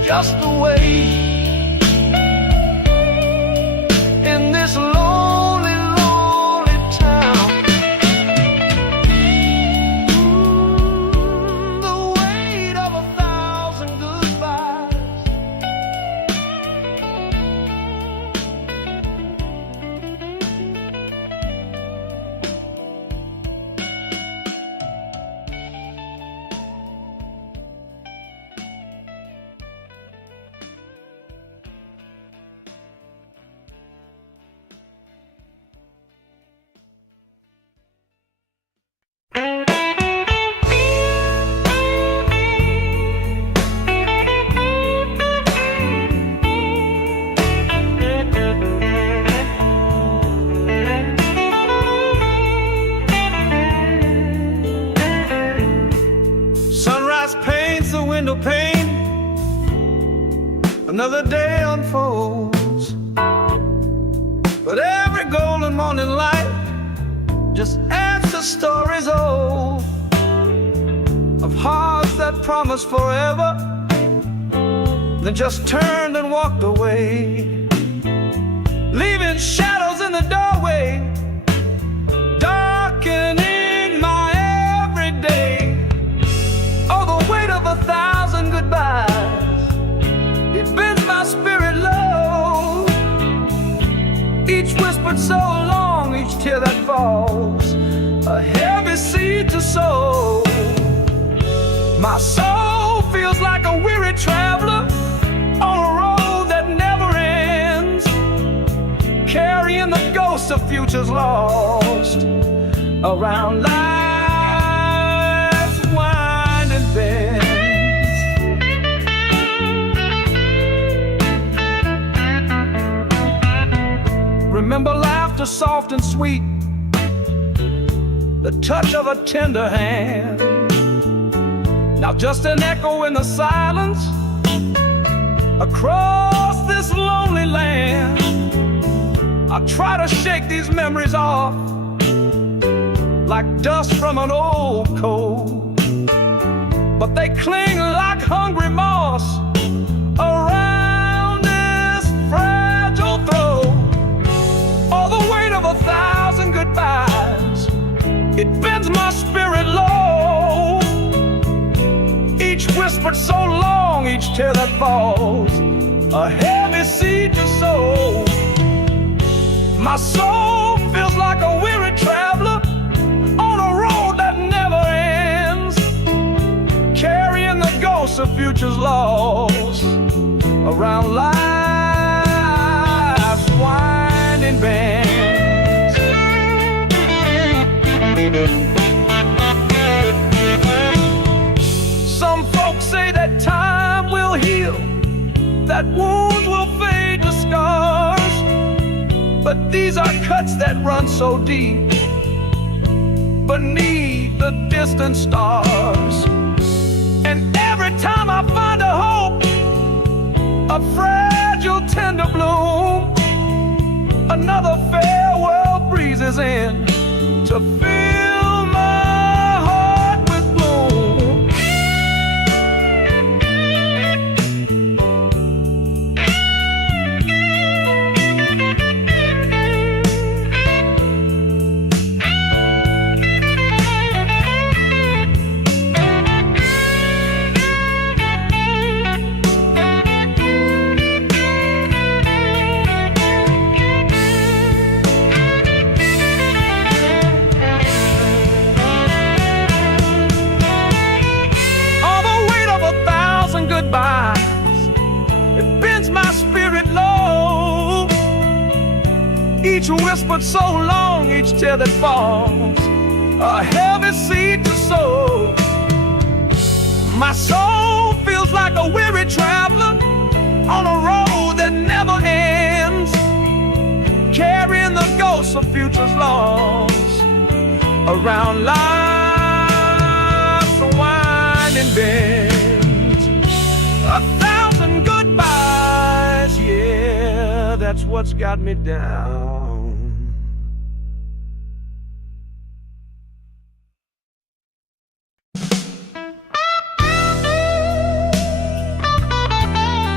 just the way in this lonely, lonely town. The weight of 1,000 goodbyes. Sunrise paints the window pane. Another day unfolds, but every golden morning light just adds to stories old of hearts that promised forever, then just turned and walked away, leaving shadows in the doorway, darkening my everyday. Oh, the weight of 1,000 goodbyes, it bends my spirit low. Each whispered so long, each tear that falls, a heavy seed to sow. My soul feels like a weary traveler on a road that never ends, carrying the ghosts of futures lost around life's winding bends. Remember laughter soft and sweet, the touch of a tender hand. Now just an echo in the silence across this lonely land. I try to shake these memories off like dust from an old coat, but they cling like hungry moss around this fragile throat. All the weight of 1,000 goodbyes, it bends my spirit low. Each whispered so long, each tear that falls, a heavy seed to sow. My soul feels like a weary traveler on a road that never ends, carrying the ghosts of futures lost around life's winding bends. Some folks say that time will heal, that wounds will fade to scars, but these are cuts that run so deep beneath the distant stars. And every time I find a hope, a fragile tender bloom, another farewell breezes in to fill my heart with gloom. It bends my spirit low. Each whispered so long, each tear that falls, a heavy seed to sow. My soul feels like a weary traveler on a road that never ends, carrying the ghosts of futures lost around life's winding bend. 1,000 goodbyes, yeah, that's what's got me down.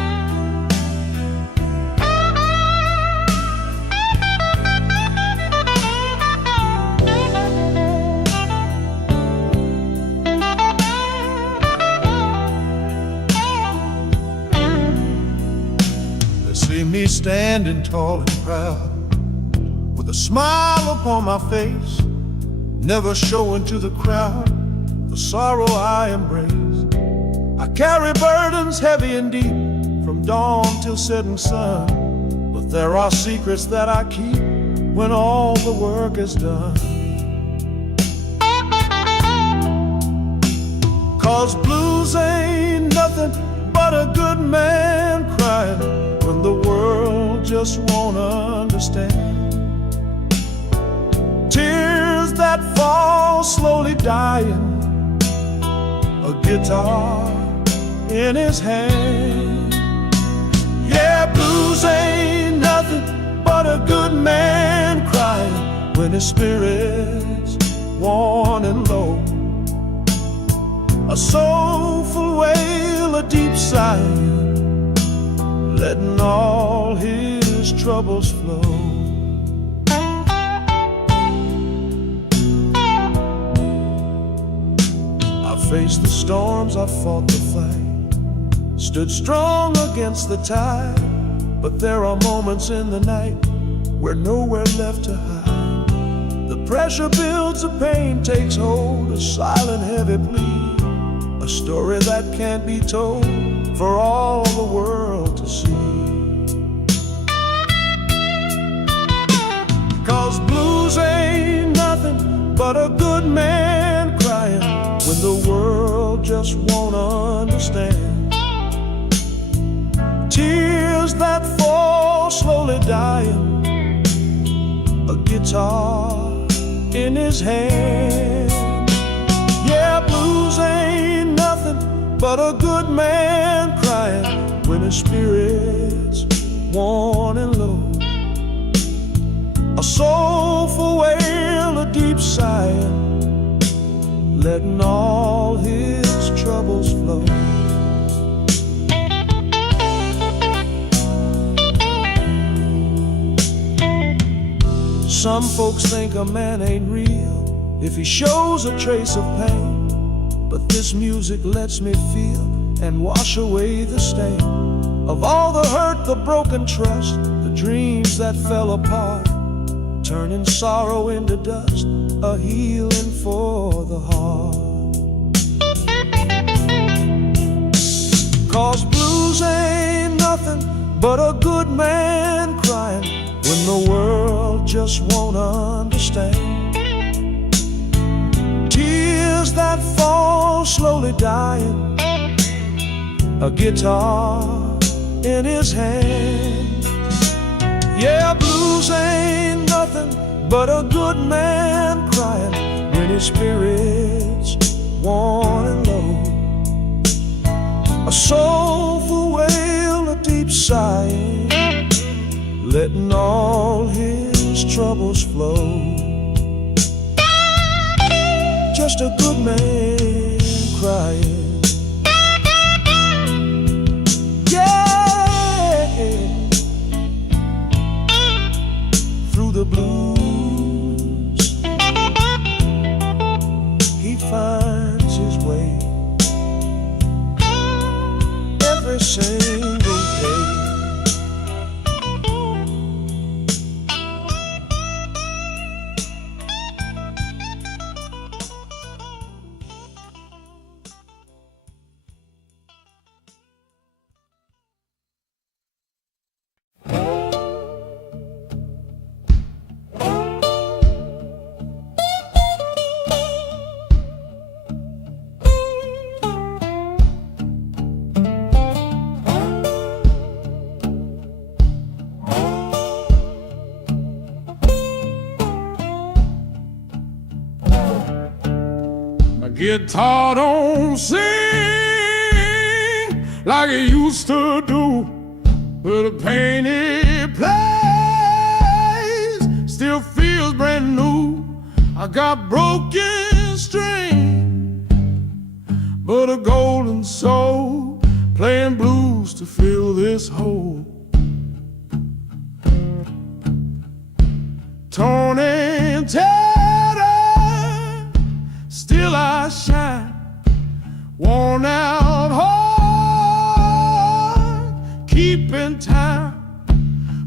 standing tall and proud, with a smile upon my face, never showing to the crowd the sorrow I embrace. I carry burdens heavy and deep, from dawn till setting sun, but there are secrets that I keep when all the work is done. 'Cause blues ain't nothing but a good man crying when the world just won't understand. Tears that fall slowly dying, a guitar in his hand. Yeah, blues ain't nothing but a good man crying when his spirit's worn and low. A soulful wail, a deep sigh, letting all his troubles flow. I faced the storms, I fought the fight, stood strong against the tide, but there are moments in the night where nowhere left to hide. The pressure builds, the pain takes hold, a silent heavy plea, a story that can't be told for all the world to see. 'Cause blues ain't nothing but a good man crying when the world just won't understand. Tears that fall slowly dying, a guitar in his hand. Yeah, blues ain't nothing but a good man crying when his spirit's worn and low. A soulful wail, a deep sigh, letting all his troubles flow. Some folks think a man ain't real if he shows a trace of pain, but this music lets me feel and wash away the stain of all the hurt, the broken trust, the dreams that fell apart, turning sorrow into dust, a healing for the heart. 'Cause blues ain't nothing but a good man crying when the world just won't understand. Tears that fall slowly dying, a guitar in his hand. Yeah, blues ain't nothing but a good man crying when his spirit's worn and low. A soulful wail, a deep sigh, letting all his troubles flow. Just a good man crying. Yeah, through the blues he finds his way every single day. Guitar don't sing like it used to do, but the pain it plays still feels brand new. I got broken string, but a golden soul playing blues to fill this hole. Torn and tattered, still I shine. Worn out heart, keeping time.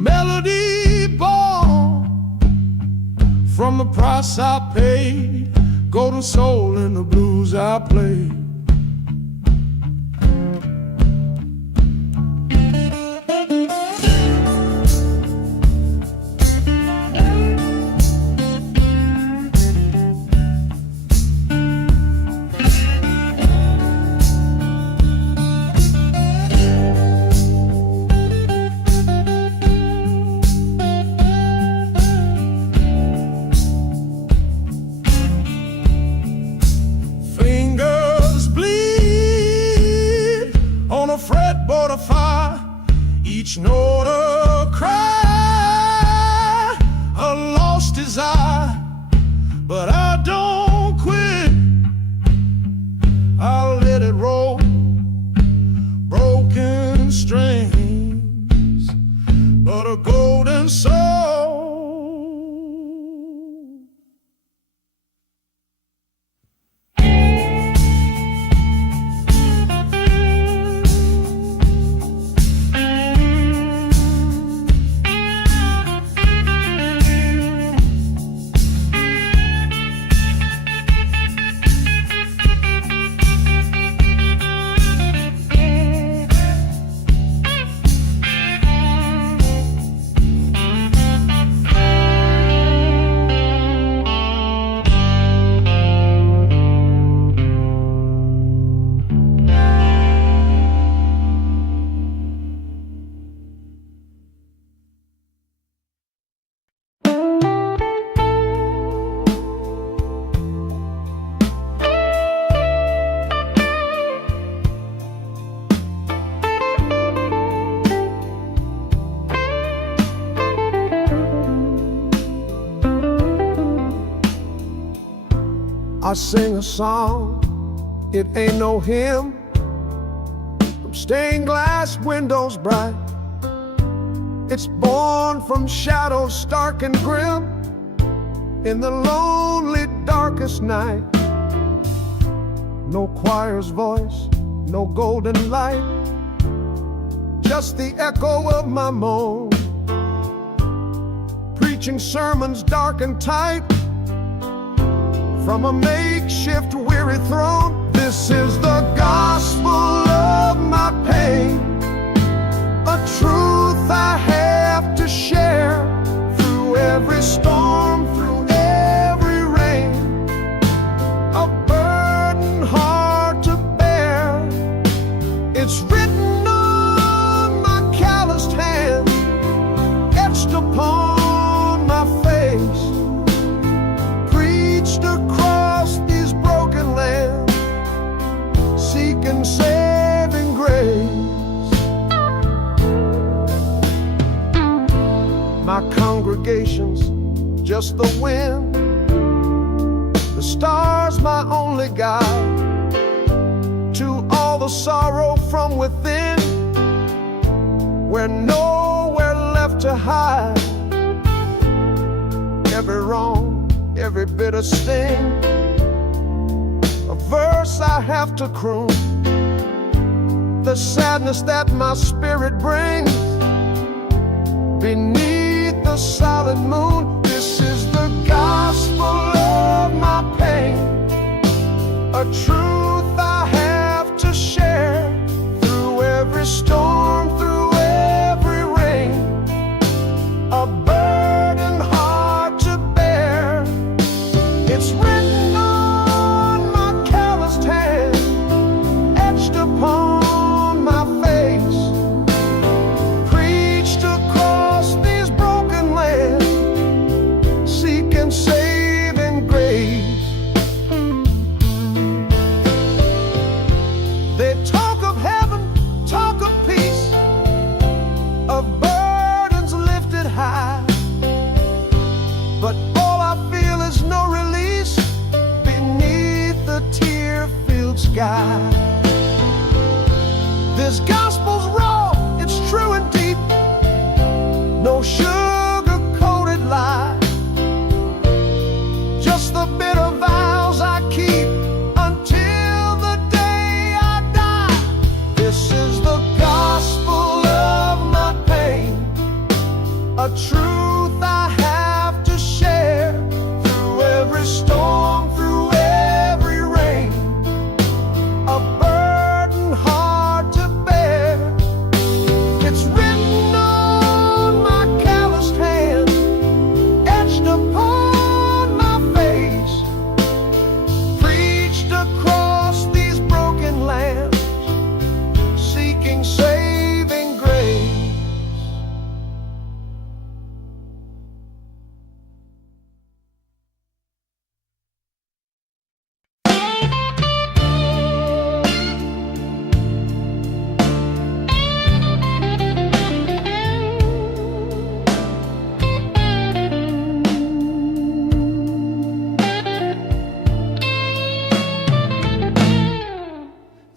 melody born from the price I paid, golden soul in the blues I played. Fretboard of fire, each note a cry, a lost desire, but I don't quit. I'll let it roll, broken strings, but a golden soul. I sing a song, it ain't no hymn, from stained glass windows bright. It's born from shadows stark and grim, in the lonely darkest night. No choir's voice, no golden light, just the echo of my moan, preaching sermons dark and tight from a makeshift weary throne. This is the gospel of my pain, a truth I have to share through every storm, through every rain, a burden hard to bear. It's written on my calloused hand, etched upon my face, preached across these broken lands, seeking saving grace. My congregation's just the wind, the stars my only guide, to all the sorrow from within, we're nowhere left to hide. Every wrong, every bitter sting, a verse I have to croon, the sadness that my spirit brings beneath the solid moon. This is the gospel of my pain, a truth I have to share through every storm, through every rain, a burden hard to bear. It's written on my calloused hand, etched upon my face, preached across these broken lands, seeking saving grace. They talk of heaven, talk of peace, of burdens lifted high, but all I feel is no release beneath the tear-filled sky. This gospel's raw, it's true and deep, no sugar-coated lie, just the bitter vows I keep until the day I die. This is the gospel of my pain,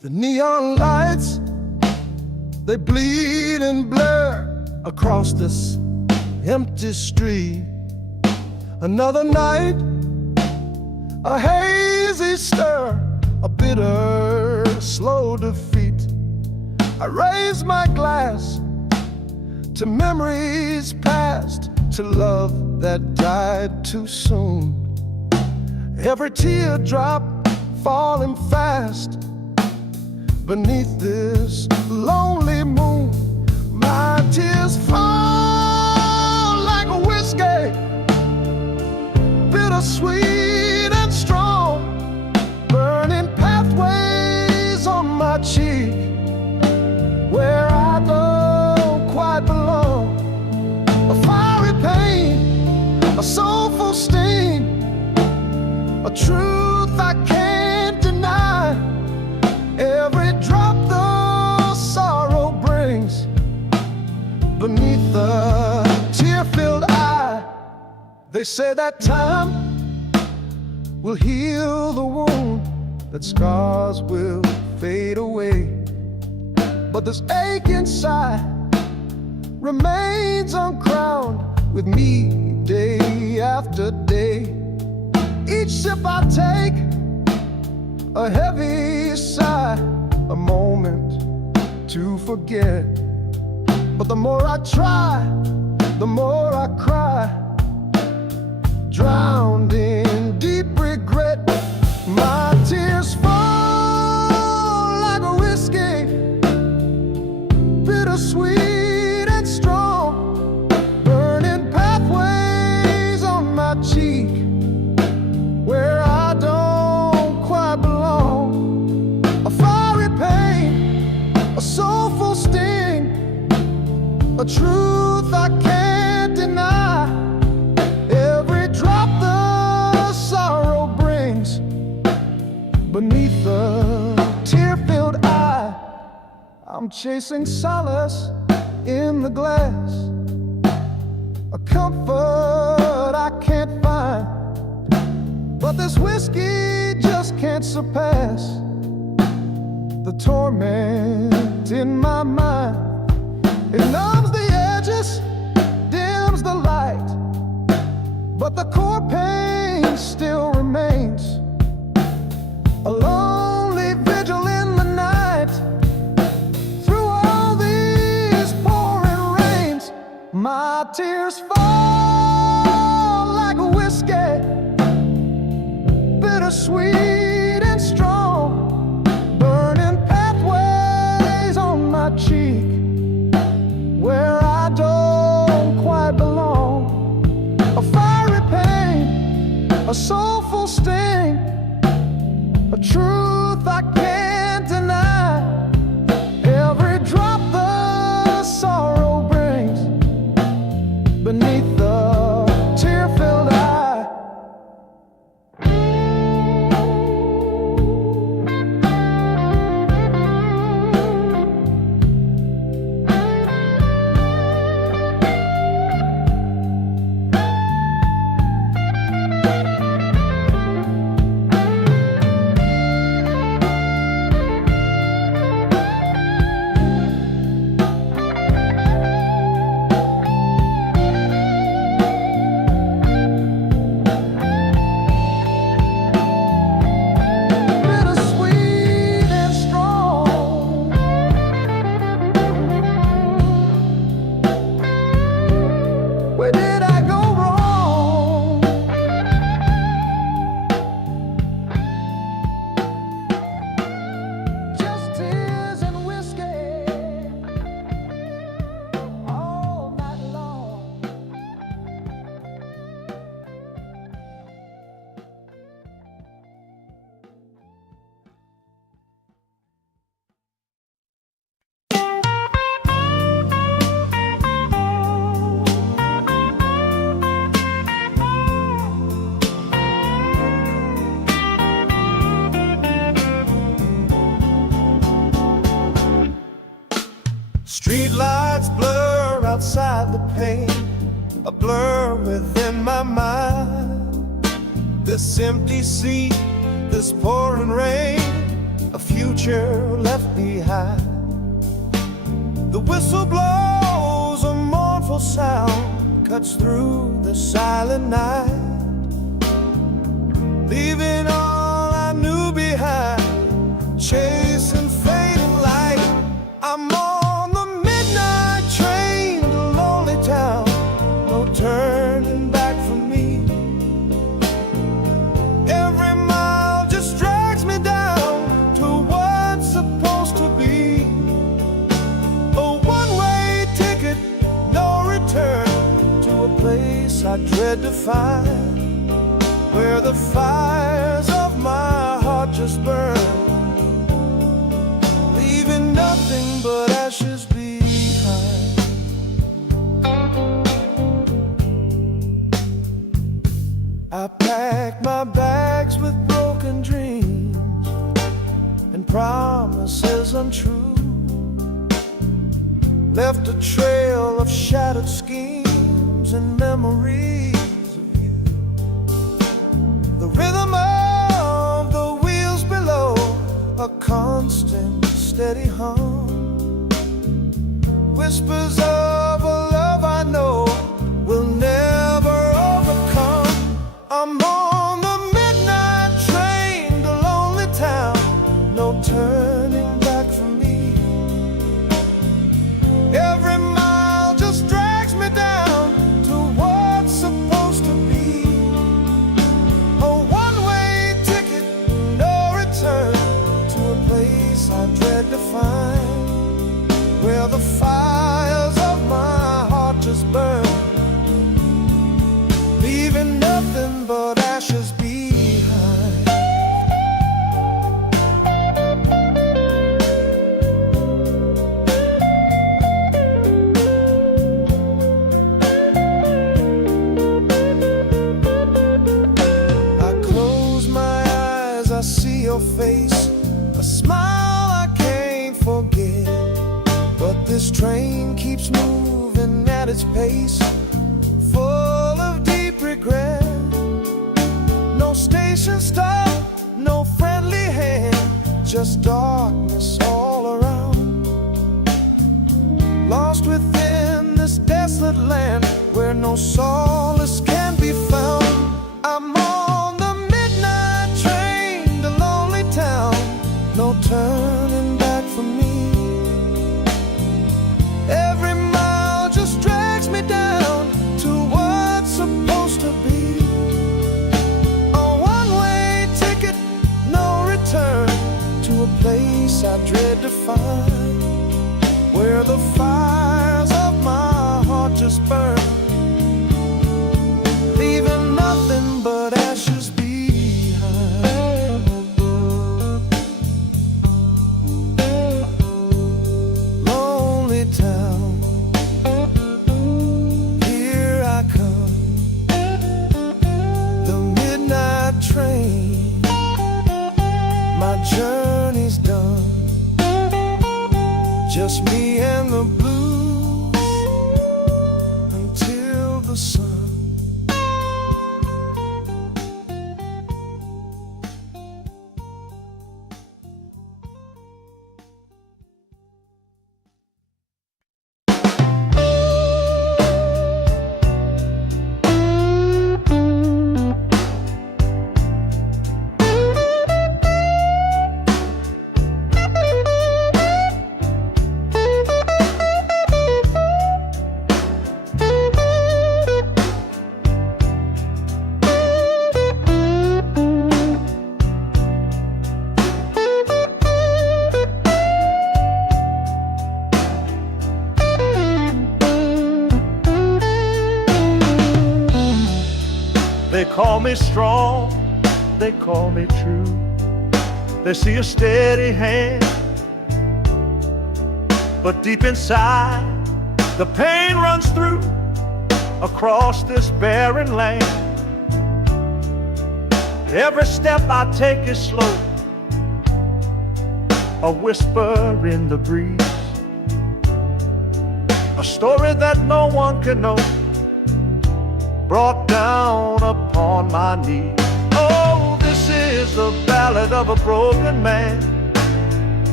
The neon lights, they bleed and blur across this empty street. Another night, a hazy stir, a bitter, slow defeat. I raise my glass to memories past, to love that died too soon. Every teardrop falling fast beneath this lonely moon. My tears fall like a whiskey, bittersweet and strong, burning pathways on my cheek, where I don't quite belong. A fiery pain, a soulful sting, a truth I can't deny. Every drop the sorrow brings beneath the tear-filled eye. They say that time will heal the wound, that scars will fade away, but this ache inside remains uncrowned with me day after day. Each sip I take, a heavy sigh, a moment to forget. But the more I try, the more I cry, drowned in deep regret. My tears fall like a whiskey, bittersweet and strong, burning pathways on my cheek, where I don't quite belong. A fiery pain, a soulful sting, a truth I can't deny. Every drop the sorrow brings beneath the tear-filled eye. I'm chasing solace in the glass, a comfort I can't find, but this whiskey just can't surpass the torment in my mind. It numbs the edges, dims the light, but the core pain still remains. A lonely vigil in the night, through all these pouring rains. My tears fall like a whiskey, bittersweet and strong, burning pathways on my cheek, where I don't quite belong. A fiery pain, a soulful sting, a truth I can't deny. Every drop the sorrow brings beneath the tear-filled eye. Streetlights blur outside the pane, a blur within my mind. This empty sea, this pouring rain, a future future left behind. The whistle blows, a mournful sound cuts through the silent night, leaving all I knew behind, chasing fading light. I'm on the midnight train to lonely town, no turning back for me. Every mile just drags me down to what's supposed to be a one-way ticket, no return, to a place I dread to find, where the fires of my heart just burn, leaving nothing but ashes behind. I packed my bags with broken dreams and promises untrue, left a trail of shattered schemes and memories of you. The rhythm of the wheels below, a constant steady hum, whispers of a love I know will never overcome. I'm on the midnight train to lonely town, no turning back for me. Every mile just drags me down to what's supposed to be a one-way ticket, no return, to a place I dread to find, where the fires of my heart just burn, leaving nothing but ashes behind. I close my eyes, I see your face, a smile I can't forget, but this train keeps moving at its pace, full of deep regret. No station stop, no friendly hand, just darkness all around, lost within this desolate land where no solace can be found. I'm on the midnight train to lonely town, no turning back for me. Every mile just drags me down to what's supposed to be a one-way ticket, no return, to a place I dread to find, where the fires of my heart just burn, leaving nothing but ashes behind. Lonely town, here I come, the midnight train, my journey's done, just me and the blues until the sun. They call me strong, they call me true. They see a steady hand, but deep inside the pain runs through across this barren land. Every step I take is slow, a whisper in the breeze, a story that no one can know, brought down upon my knees. Oh, this is the ballad of a broken man,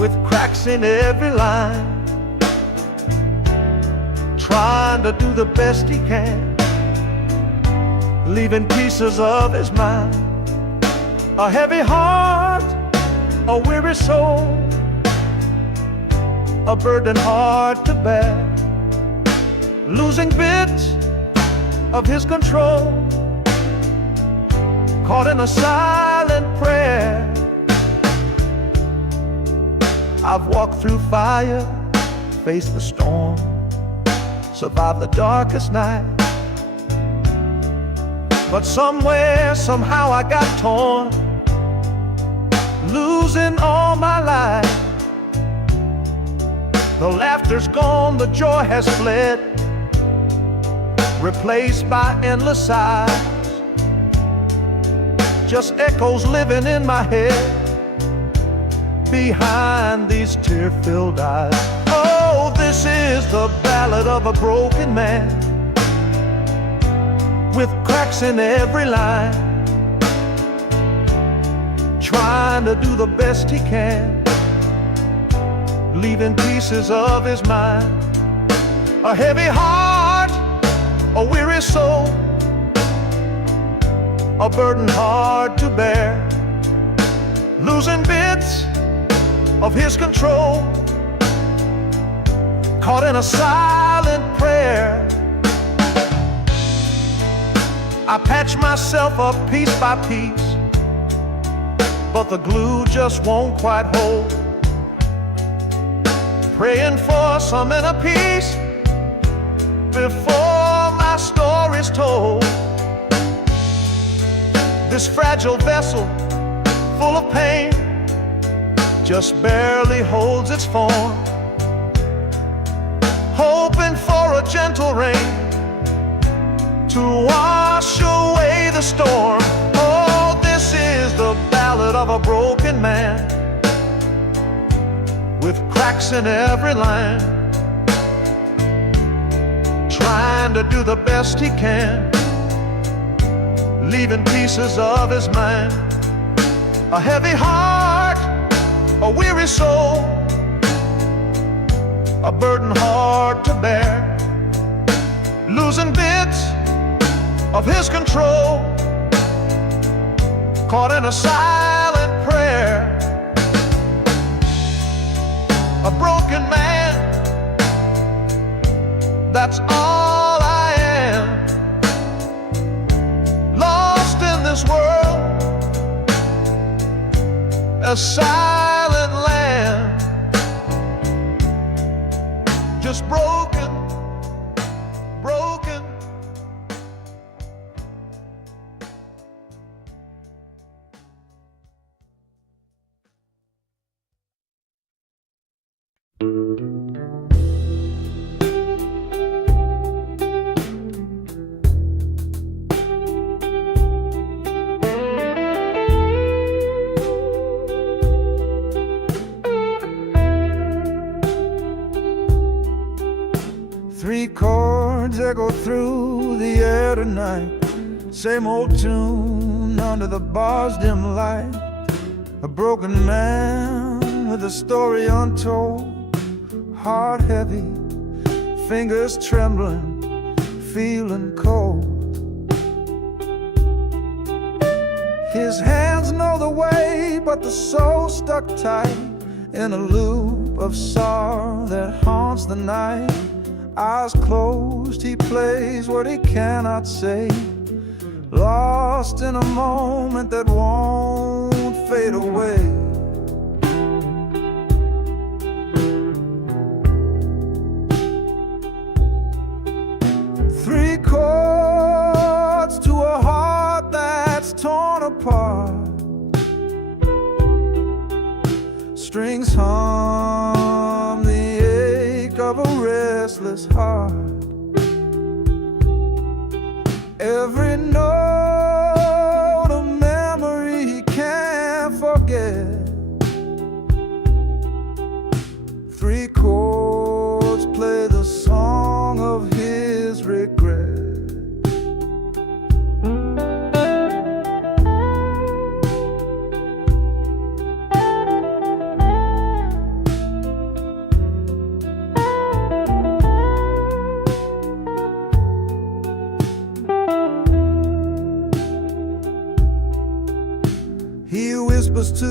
with cracks in every line, trying to do the best he can, leaving pieces of his mind. A heavy heart, a weary soul, a burden hard to bear, losing bits of his control, caught in a silent prayer. I've walked through fire, faced the storm, survived the darkest night, but somewhere, somehow I got torn, losing all my life. The laughter's gone, the joy has fled, replaced by endless sighs, just echoes living in my head behind these tear-filled eyes. Oh, this is the ballad of a broken man, with cracks in every line, trying to do the best he can, leaving pieces of his mind. A heavy heart, a weary soul, a burden hard to bear, losing bits of his control, caught in a silent prayer. I patch myself up piece by piece, but the glue just won't quite hold, praying for some inner peace before my story's told. This fragile vessel, full of pain, just barely holds its form, hoping for a gentle rain to wash away the storm. Oh, this is the ballad of a broken man, with cracks in every line, trying to do the best he can, leaving pieces of his mind. A heavy heart, a weary soul, a burden hard to bear, losing bits of his control, caught in a silent prayer. A broken man, that's all I am, lost in this world, a silent land, just broken, broken. Three chords echo through the air tonight, same old tune under the bar's dim light. A broken man with a story untold, heart heavy, fingers trembling, feeling cold. His hands know the way, but the soul stuck tight in a loop of sorrow that haunts the night. Eyes closed, he plays what he cannot say, lost in a moment that won't fade away. Three chords to a heart that's torn apart, strings hum the ache of a restless heart. Every note a memory he can't forget. Three chords play the song of his regret.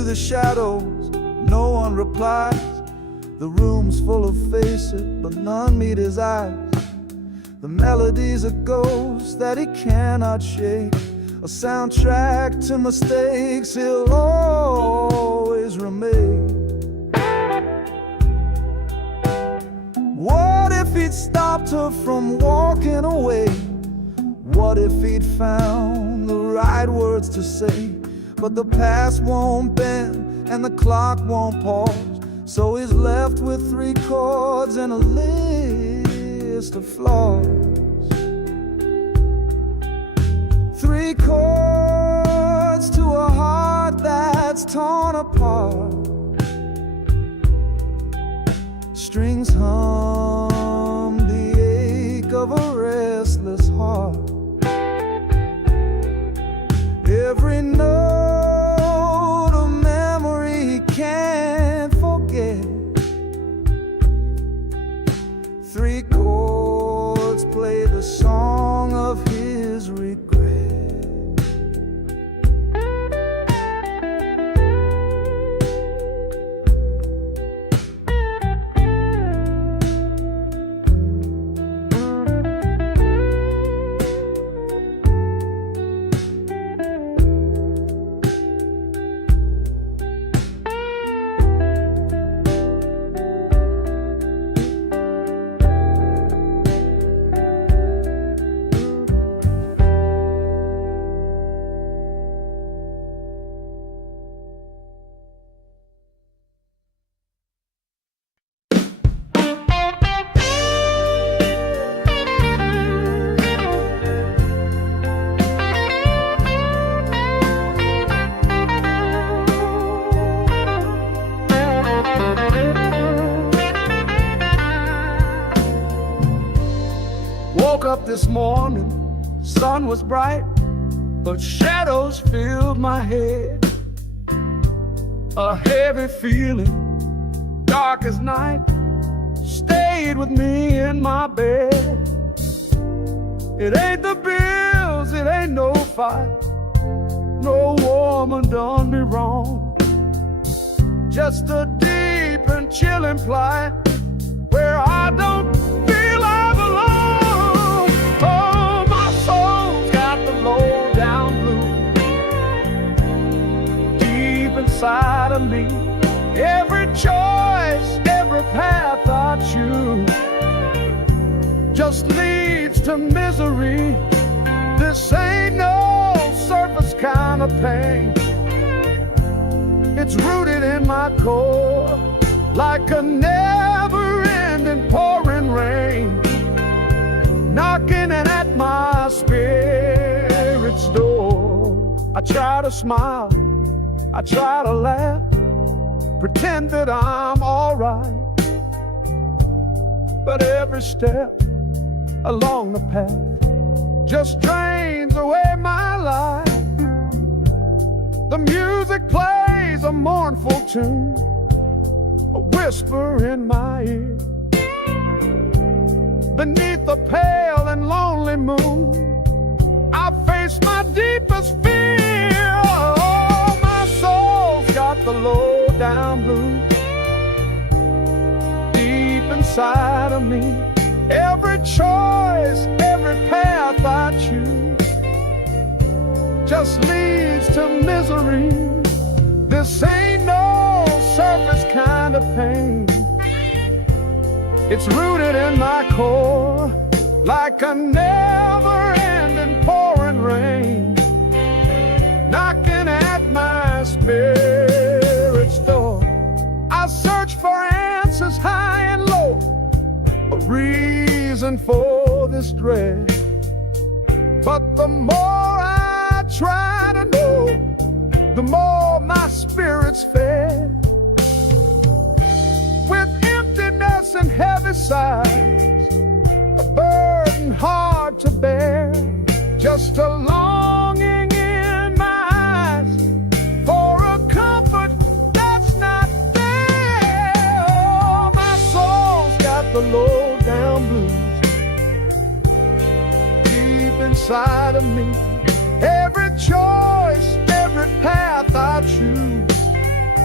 the shadows, no one replies. The room's full of faces, but none meet his eyes. The melody's a ghost that he cannot shake, a soundtrack to mistakes he'll always remake. What if he'd stopped her from walking away? What if he'd found the right words to say? But the past won't bend and the clock won't pause, so he's left with 3 chords and a list of flaws. 3 chords to a heart that's torn apart. Strings hum the ache of a restless heart. Every note a memory he can't forget. 3 chords play the song of his regret. Woke up this morning, sun was bright, but shadows filled my head. A heavy feeling, dark as night, stayed with me in my bed. It ain't the bills, it ain't no fight, no woman done me wrong. Just a deep and chilling plight where I don't feel I belong. Oh, my soul's got the low down blues deep inside of me. Every choice, every path I choose just leads to misery. This ain't no surface kind of pain. It's rooted in my core like a never-ending pouring rain, knocking at my spirit's door. I try to smile, I try to laugh, pretend that I'm alright, but every step along the path just drains away my life. The music plays a mournful tune, a whisper in my ear. Beneath the pale and lonely moon, I face my deepest fear. Oh, my soul's got the low down blues deep inside of me. Every choice, every path I choose just leads to misery. This ain't no surface kind of pain. It's rooted in my core like a never-ending pouring rain, knocking at my spirit's door. I search for answers high and low, a reason for this dread, but the more I try to know, the more my spirit's fed. With emptiness and heavy sighs, a burden hard to bear, just a longing in my eyes for a comfort that's not there. Oh, my soul's got the low down blues deep inside of me. Every choice, every path I choose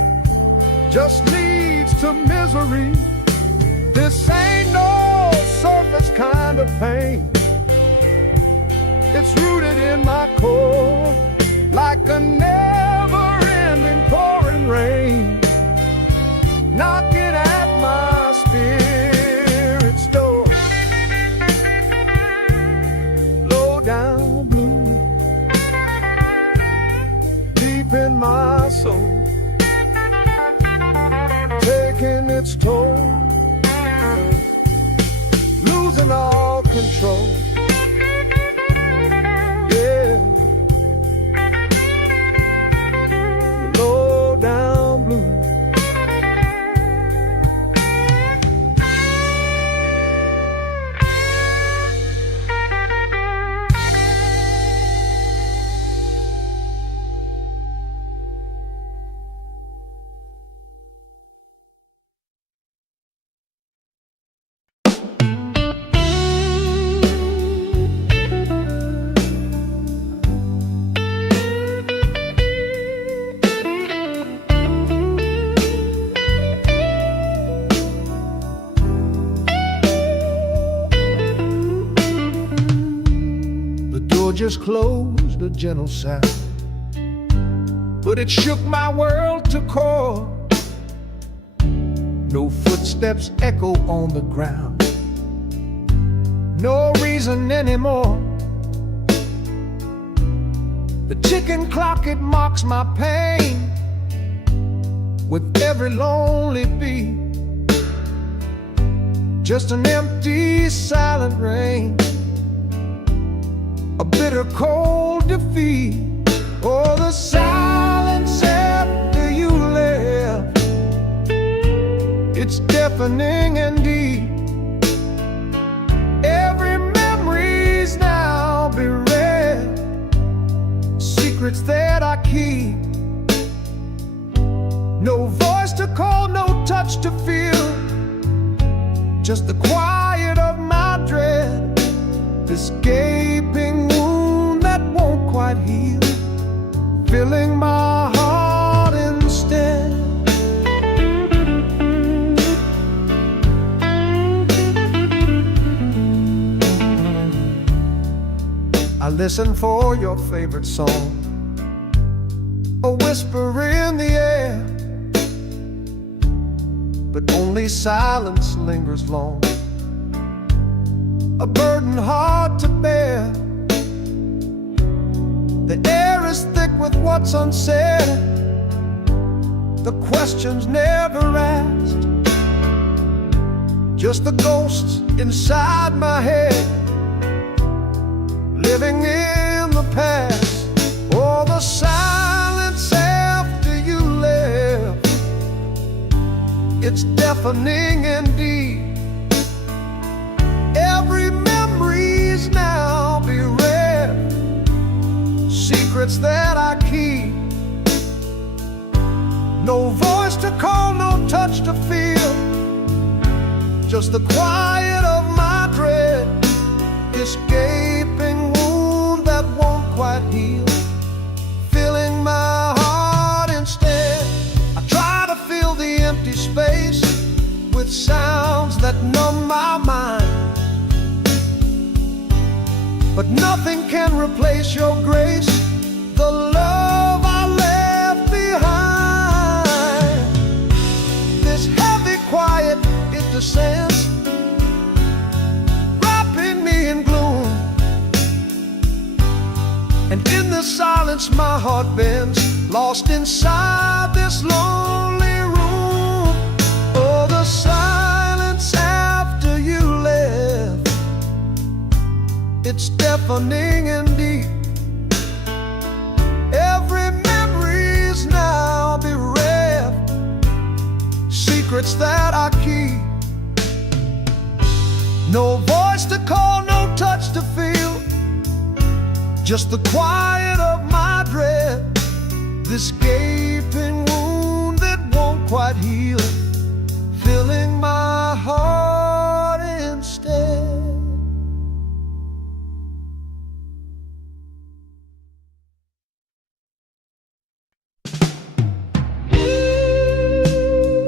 just leads to misery. This ain't no surface kind of pain. It's rooted in my core, like a never-ending pouring rain, knocking at my spirit's door. Low down blue, deep in my soul, taking its toll, losing all control. Yeah, low down blue. Just closed, a gentle sound, but it shook my world to core. No footsteps echo on the ground, no reason anymore. The ticking clock, it mocks my pain with every lonely beat. Just an empty, silent rain, a bitter cold defeat. Oh, the silence after you left, it's deafening indeed. Every memory's now bereft, secrets that I keep. No voice to call, no touch to feel, just the quiet of my dread. This gaping wound that won't quite heal, filling my heart instead. I listen for your favorite song, a whisper in the air, but only silence lingers long, a burden hard to bear. The air is thick with what's unsaid, the questions never asked, just the ghosts inside my head, living in the past. Oh, the silence after you left, it's deafening indeed. Every memory's now bereft, secrets that I keep. No voice to call, no touch to feel, just the quiet of my dread. This gaping wound that won't quite heal, filling my heart instead. I try to fill the empty space with sounds that numb my mind, but nothing can replace your grace, the love I left behind. This heavy quiet, it descends, wrapping me in gloom, and in the silence my heart bends, lost inside this lonely room. Oh, the silence after you left, it's deafening indeed. Every memory's now bereft, secrets that I keep. No voice to call, no touch to feel, just the quiet of my dread. This gaping wound that won't quite heal, filling my heart instead.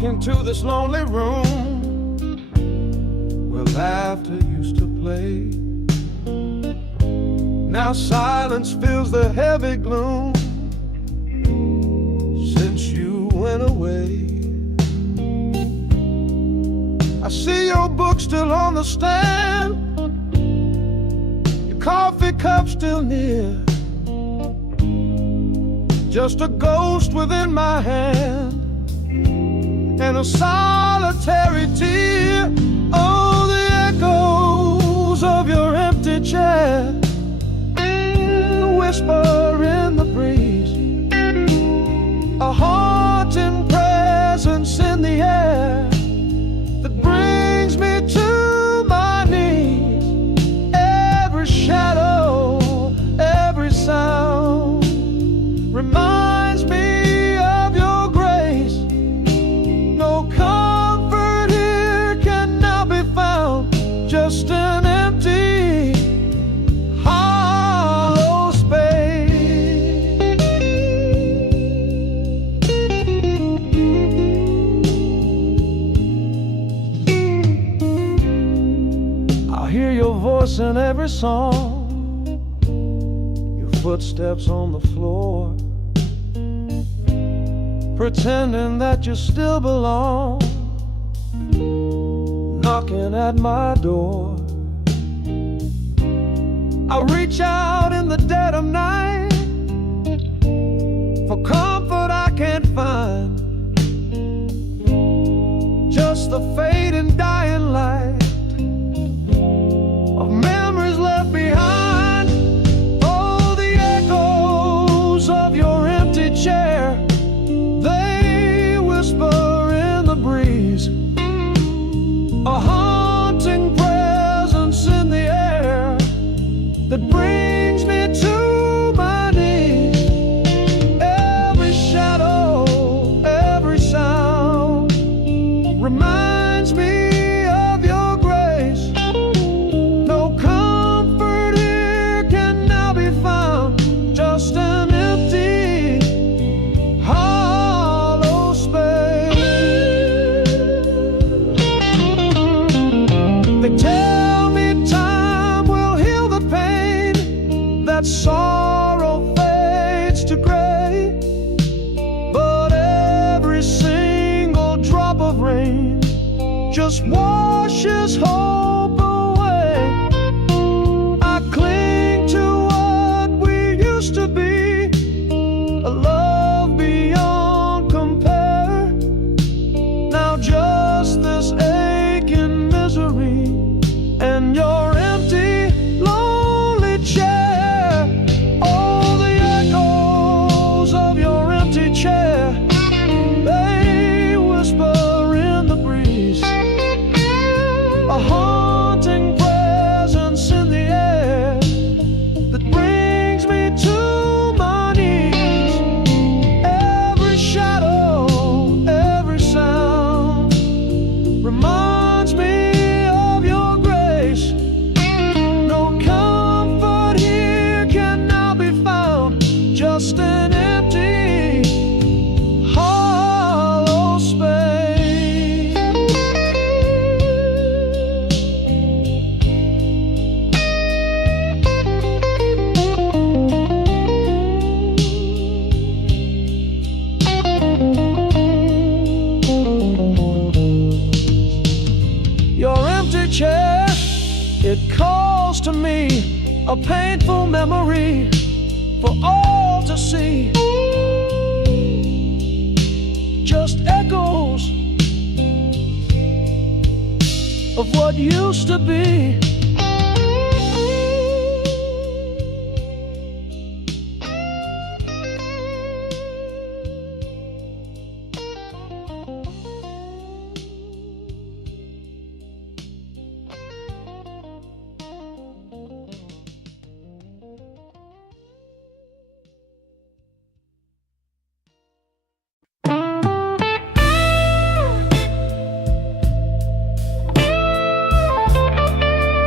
walk into this lonely room where laughter used to play. Now silence fills the heavy gloom since you went away. I see your book still on the stand, your coffee cup still near, just a ghost within my hand and a solitary tear. Oh, the echoes of your empty chair, the whisper in the breeze, a haunting presence in the air that brings me to my knees. Every shadow, every sound reminds me of your grace. No comfort here can now be found, just an empty, hollow space. I hear your voice in every song, your footsteps on the floor, pretending that you still belong, knocking at my door. I reach out in the dead of night for comfort I can't find, just the fading dying light of memories left behind. Oh, the echoes of your empty chair, they whisper in the breeze, a haunting presence in the air that brings me to my knees. Every shadow, every sound reminds me of your grace. No comfort here can now be found, just an empty, hollow space. They tell me time will heal the pain, that sorrow fades to gray, but every single drop of rain just washes hope away. I cling to what we used to be, a love beyond compare. Now just this aching misery and your empty, lonely chair. Oh, the echoes of your empty chair, they whisper in the breeze, a haunting presence in the air that brings me to my knees. Every shadow, every sound reminds me of your grace. No comfort here can now be found, just an empty, hollow space. Your empty chair, it calls to me, a painful memory for all to see. Just echoes of what used to be.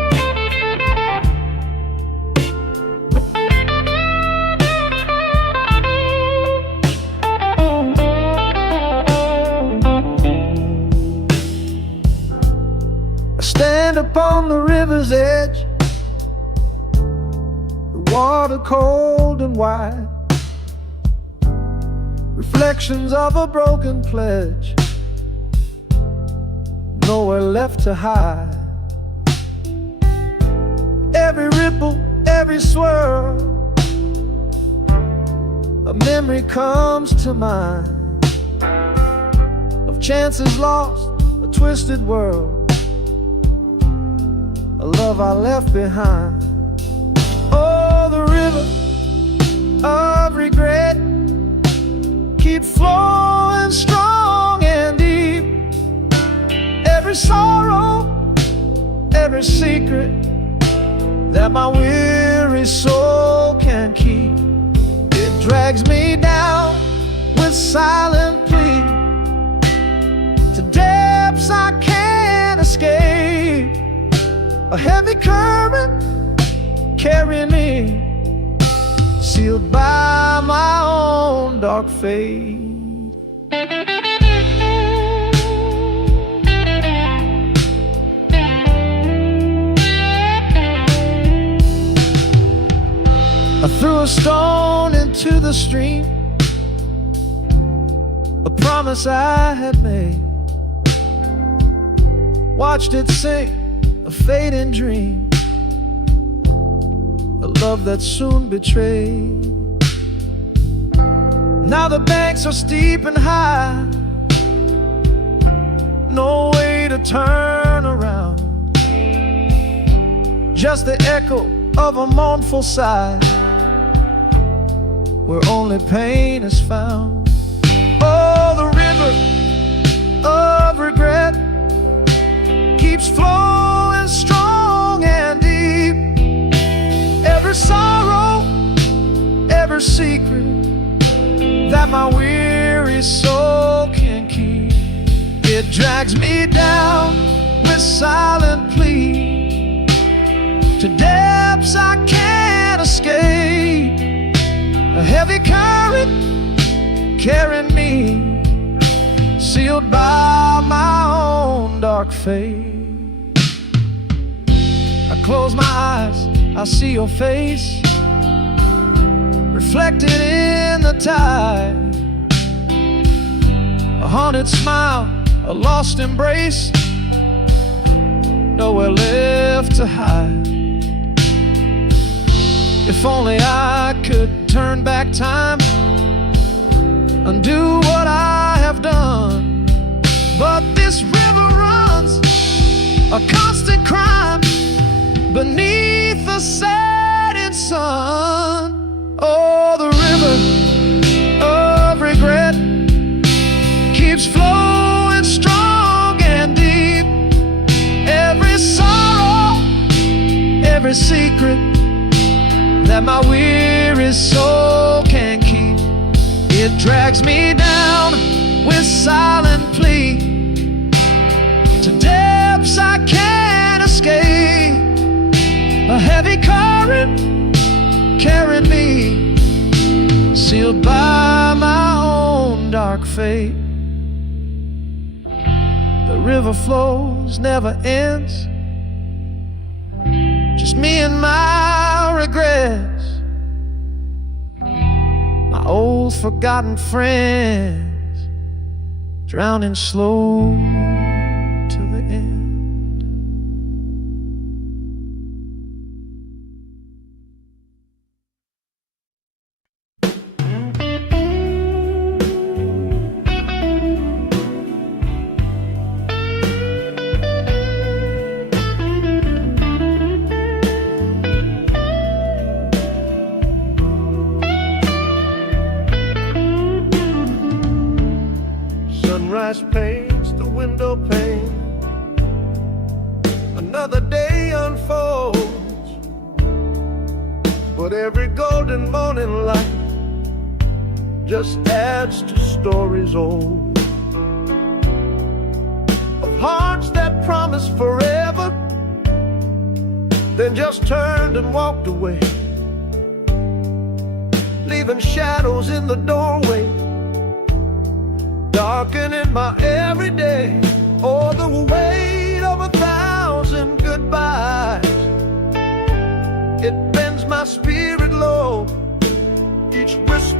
stand upon the river's edge, the water cold and wide, reflections of a broken pledge, nowhere left to hide. Every ripple, every swirl, a memory comes to mind of chances lost, a twisted world, a love I left behind. Oh, the river of regret keep flowing strong and deep. Every sorrow, every secret that my weary soul can keep, it drags me down with silent plea to depths I can't escape. A heavy current carrying me, sealed by my own dark fate. I threw a stone into the stream, a promise I had made, watched it sink, a fading dream, a love that soon betrayed. Now the banks are steep and high, no way to turn around, just the echo of a mournful sigh, where only pain is found. Oh, the river of regret keeps flowing strong and deep. Every sorrow, every secret that my weary soul can keep, it drags me down with silent plea to depths I can't escape. A heavy current carrying me, sealed by my own dark fate. I close my eyes, I see your face reflected in the tide, a haunted smile, a lost embrace, nowhere left to hide. If only I could turn back time, undo what I have done, but this river runs a constant crime beneath the setting sun. Oh, the river of regret keeps flowing strong and deep. Every sorrow, every secret that my weary soul can keep, it drags me down with silent plea to depths I can't escape. A heavy current carrying me, sealed by my own dark fate. The river flows, never ends, just me and my regrets, my old forgotten friends, drowning slow to the end. Sunrise paints the window pane, another day unfolds, but every golden morning light just adds to stories old, of hearts that promised forever, then just turned and walked away, leaving shadows in the doorway, darkening my everyday. Oh, the weight of 1,000 good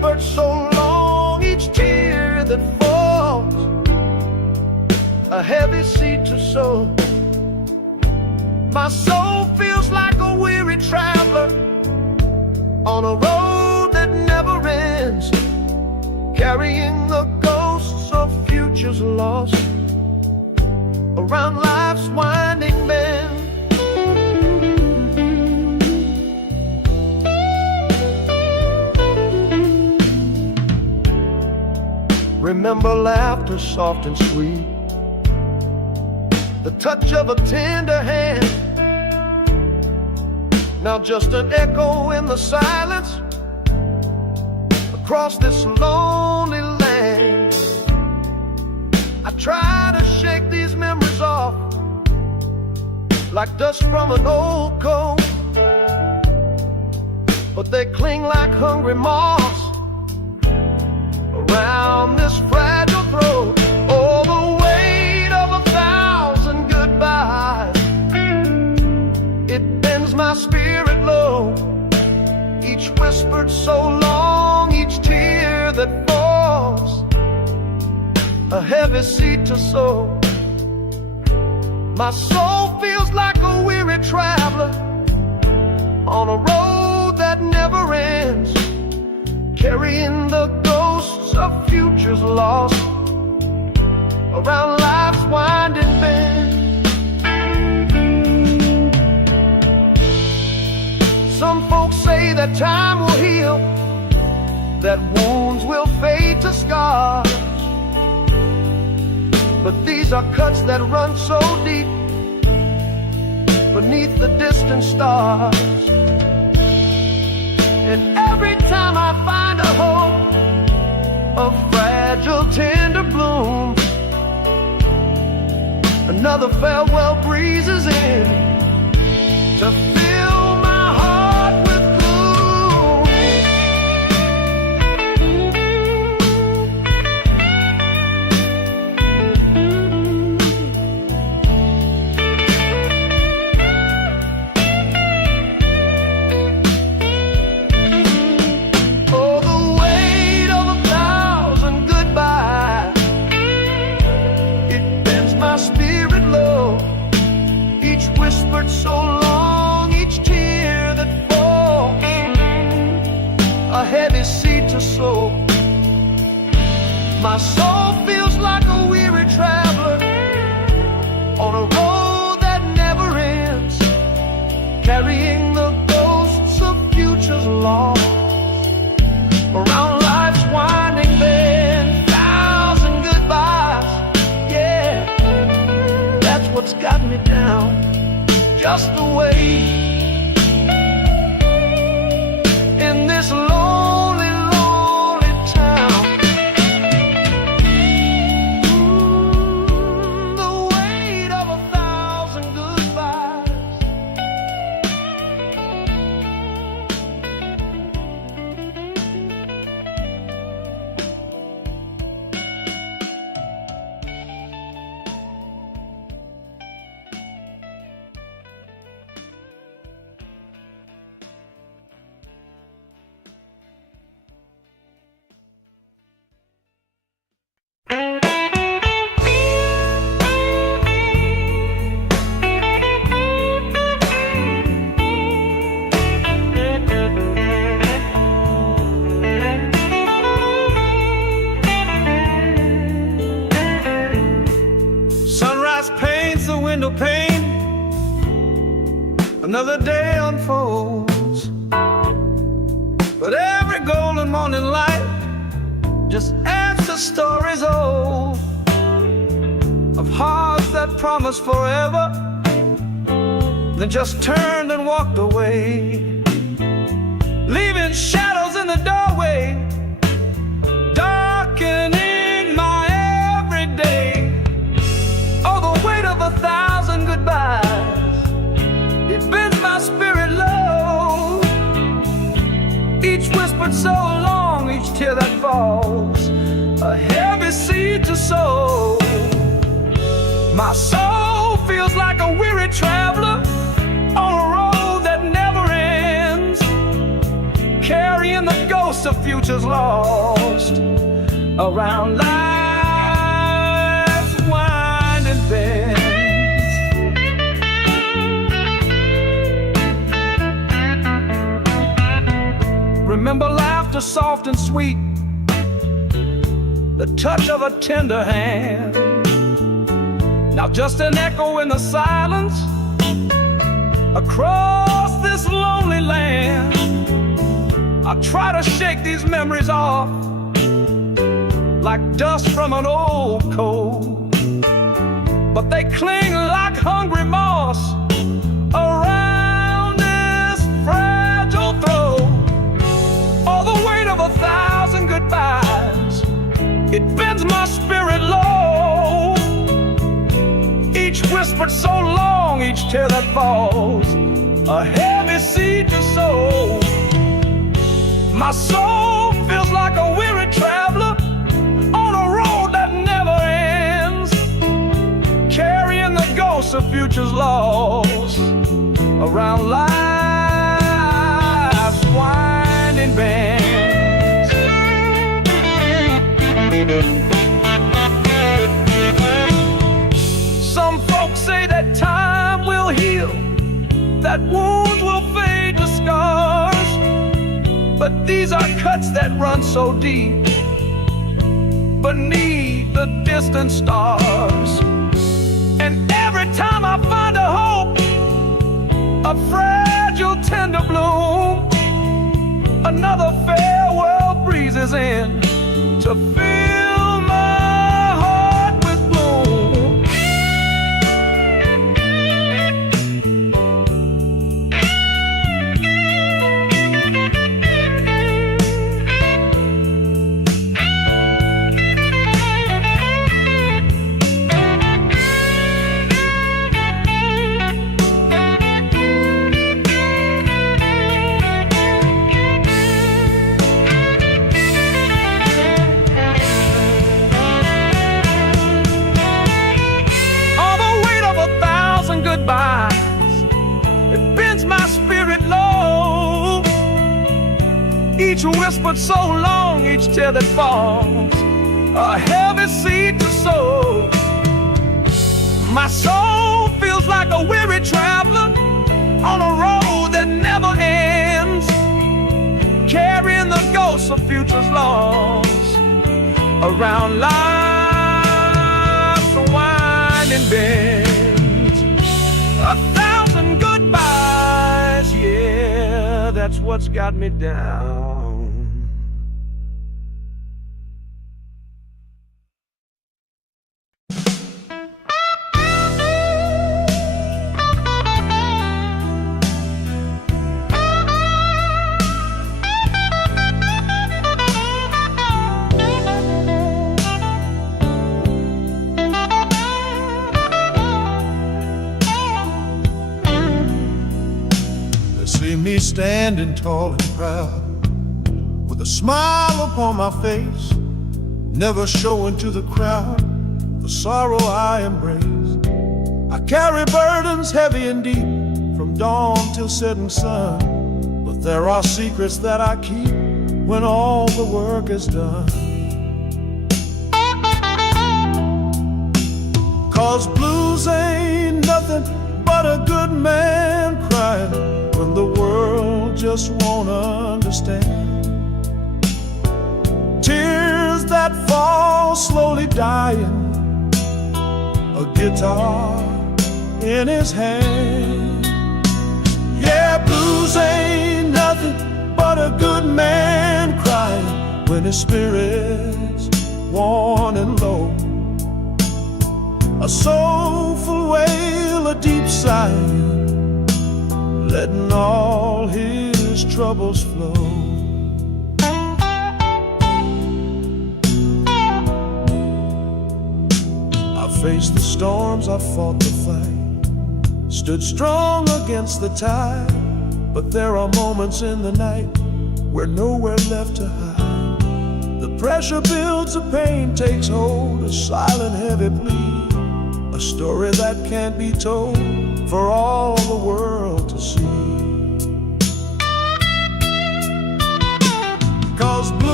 whispered so long, each tear that falls, a heavy seed to sow. My soul feels like a weary traveler on a road that never ends, carrying the ghosts of futures lost around life's winding bend. Remember laughter soft and sweet, the touch of a tender hand. Now just an echo in the silence across this lonely land. I try to shake these memories off like dust from an old coat, but they cling like hungry moths around this fragile throat. Oh, the weight of 1,000 goodbyes, it bends my spirit low. Each whispered so long, each tear that falls, a heavy seed to sow. My soul feels like a weary traveler on a road that never ends, carrying the ghosts of futures lost around life's winding bend. Some folks say that time will heal, that wounds will fade to scars, but these are cuts that run so deep beneath the distant stars. And every time I find a hope of fragile tender bloom, another farewell breezes in to fill my heart with so long, each tear that falls, a heavy seed to sow. My soul feels like a weary traveler on a road that never ends, carrying the ghosts of futures lost around life's winding bend. 1,000 goodbyes, yeah, that's what's got me down. Just the way in this lonely, lonely town. The weight of 1,000 goodbyes. Pane, another day unfolds, but every golden morning light just adds to stories old of hearts that promised forever, then just turned and walked away, leaving shadows in the doorway, darkening my everyday. Oh, the weight of 1,000 goodbyes, it bends my spirit low. Each whispered so long, each tear that falls, a heavy seed to sow. My soul feels like a weary traveler on a road that never ends, carrying the ghosts of future's lost around life's winding bend. Remember laughter soft and sweet, the touch of a tender hand. Now just an echo in the silence across this lonely land. I try to shake these memories off like dust from an old coat, but they cling like hungry moss around this fragile throat. All the weight of 1,000 goodbyes, it bends my spirit low. Each whispered so long, each tear that falls, a heavy seed to sow. My soul feels like a weary traveler on a road that never ends, carrying the ghosts of futures lost around life's winding bend. Some folks say that time will heal, that wounds will fade to scars, but these are cuts that run so deep beneath the distant stars. And every time I find a hope, a fragile tender bloom, another farewell breezes in to fill my heart with gloom. It bends my spirit low. Each whispered so long, each tear that falls, a heavy seed to sow. My soul feels like a weary traveler on a road that never ends, carrying the ghosts of futures lost around life's winding bend. 1,000 goodbyes, yeah, that's what's got me down. See me standing tall and proud, with a smile upon my face, never showing to the crowd the sorrow I embraced. I carry burdens heavy and deep, from dawn till setting sun, but there are secrets that I keep when all the work is done. 'Cause blues ain't nothing but a good man crying when the world just won't understand. Tears that fall slowly dying, a guitar in his hand. Yeah, blues ain't nothing but a good man crying when his spirit's worn and low. A soulful wail, a deep sigh, letting all his troubles flow. I faced the storms, I fought the fight, stood strong against the tide, but there are moments in the night where nowhere left to hide. The pressure builds, the pain takes hold, a silent heavy plea, a story that can't be told for all the world to see. 'Cause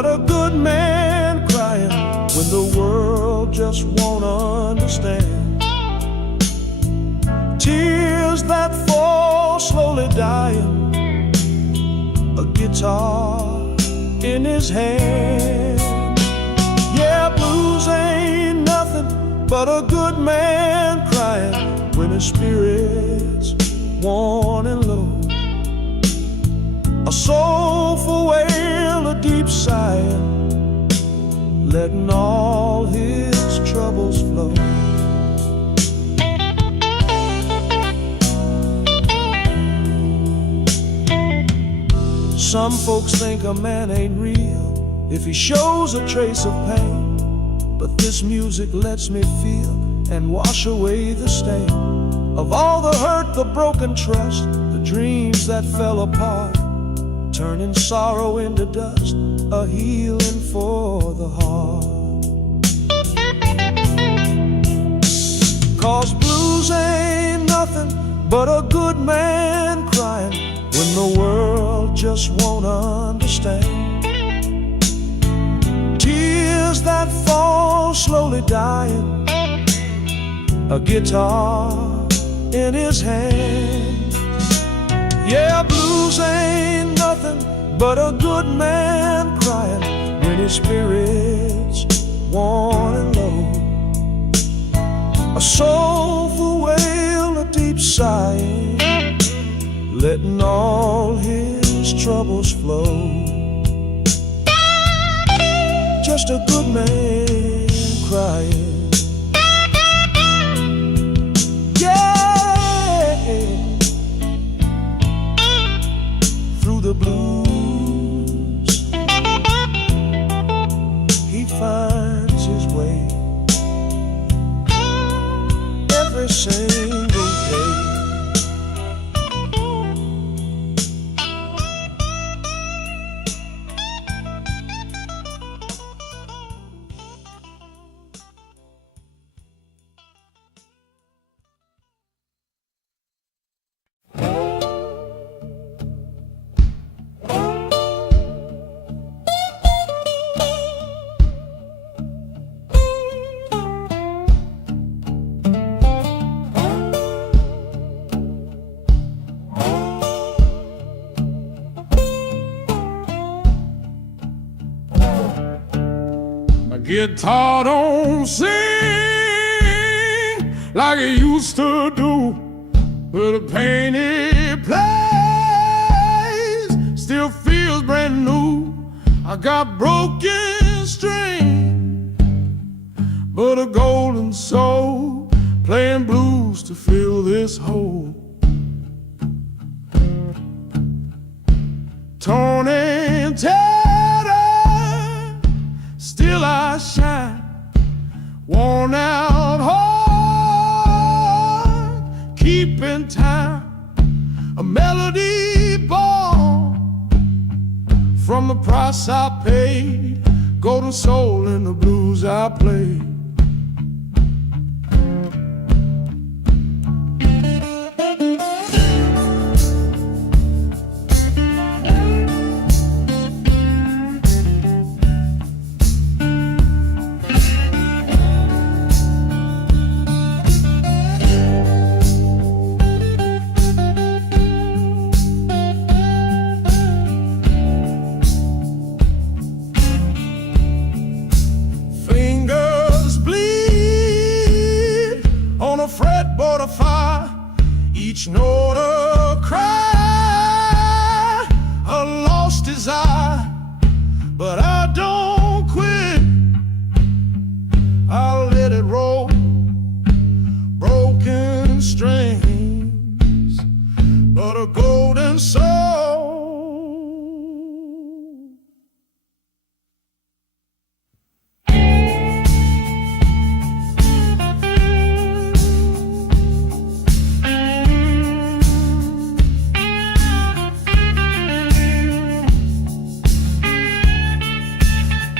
but a good man crying when the world just won't understand. Tears that fall slowly dying, a guitar in his hand. Yeah, blues ain't nothing but a good man crying when his spirit's worn and low. A soulful wail, a deep sighing, letting all his troubles flow. Some folks think a man ain't real if he shows a trace of pain, but this music lets me feel and wash away the stain of all the hurt, the broken trust, the dreams that fell apart, turning sorrow into dust, a healing for the heart. 'Cause blues ain't nothing but a good man crying when the world just won't understand. Tears that fall slowly dying, a guitar in his hand. Yeah, blues ain't nothing but a good man crying when his spirit's worn and low. A soulful wail, a deep sighing, letting all his troubles flow. Just a good man crying. Yeah, through the blues he finds his way every single day. Guitar don't sing like it used to do, but the pain it plays still feels brand new. I got broken string, but a golden soul playing blues to fill this hole. Torn and tattered, still I shine, worn out heart, keeping time, a melody born from the price I paid, golden soul in the blues I played. Fretboard of fire, each note a cry, a lost desire, but I don't quit. I'll let it roll, broken strings, but a golden soul.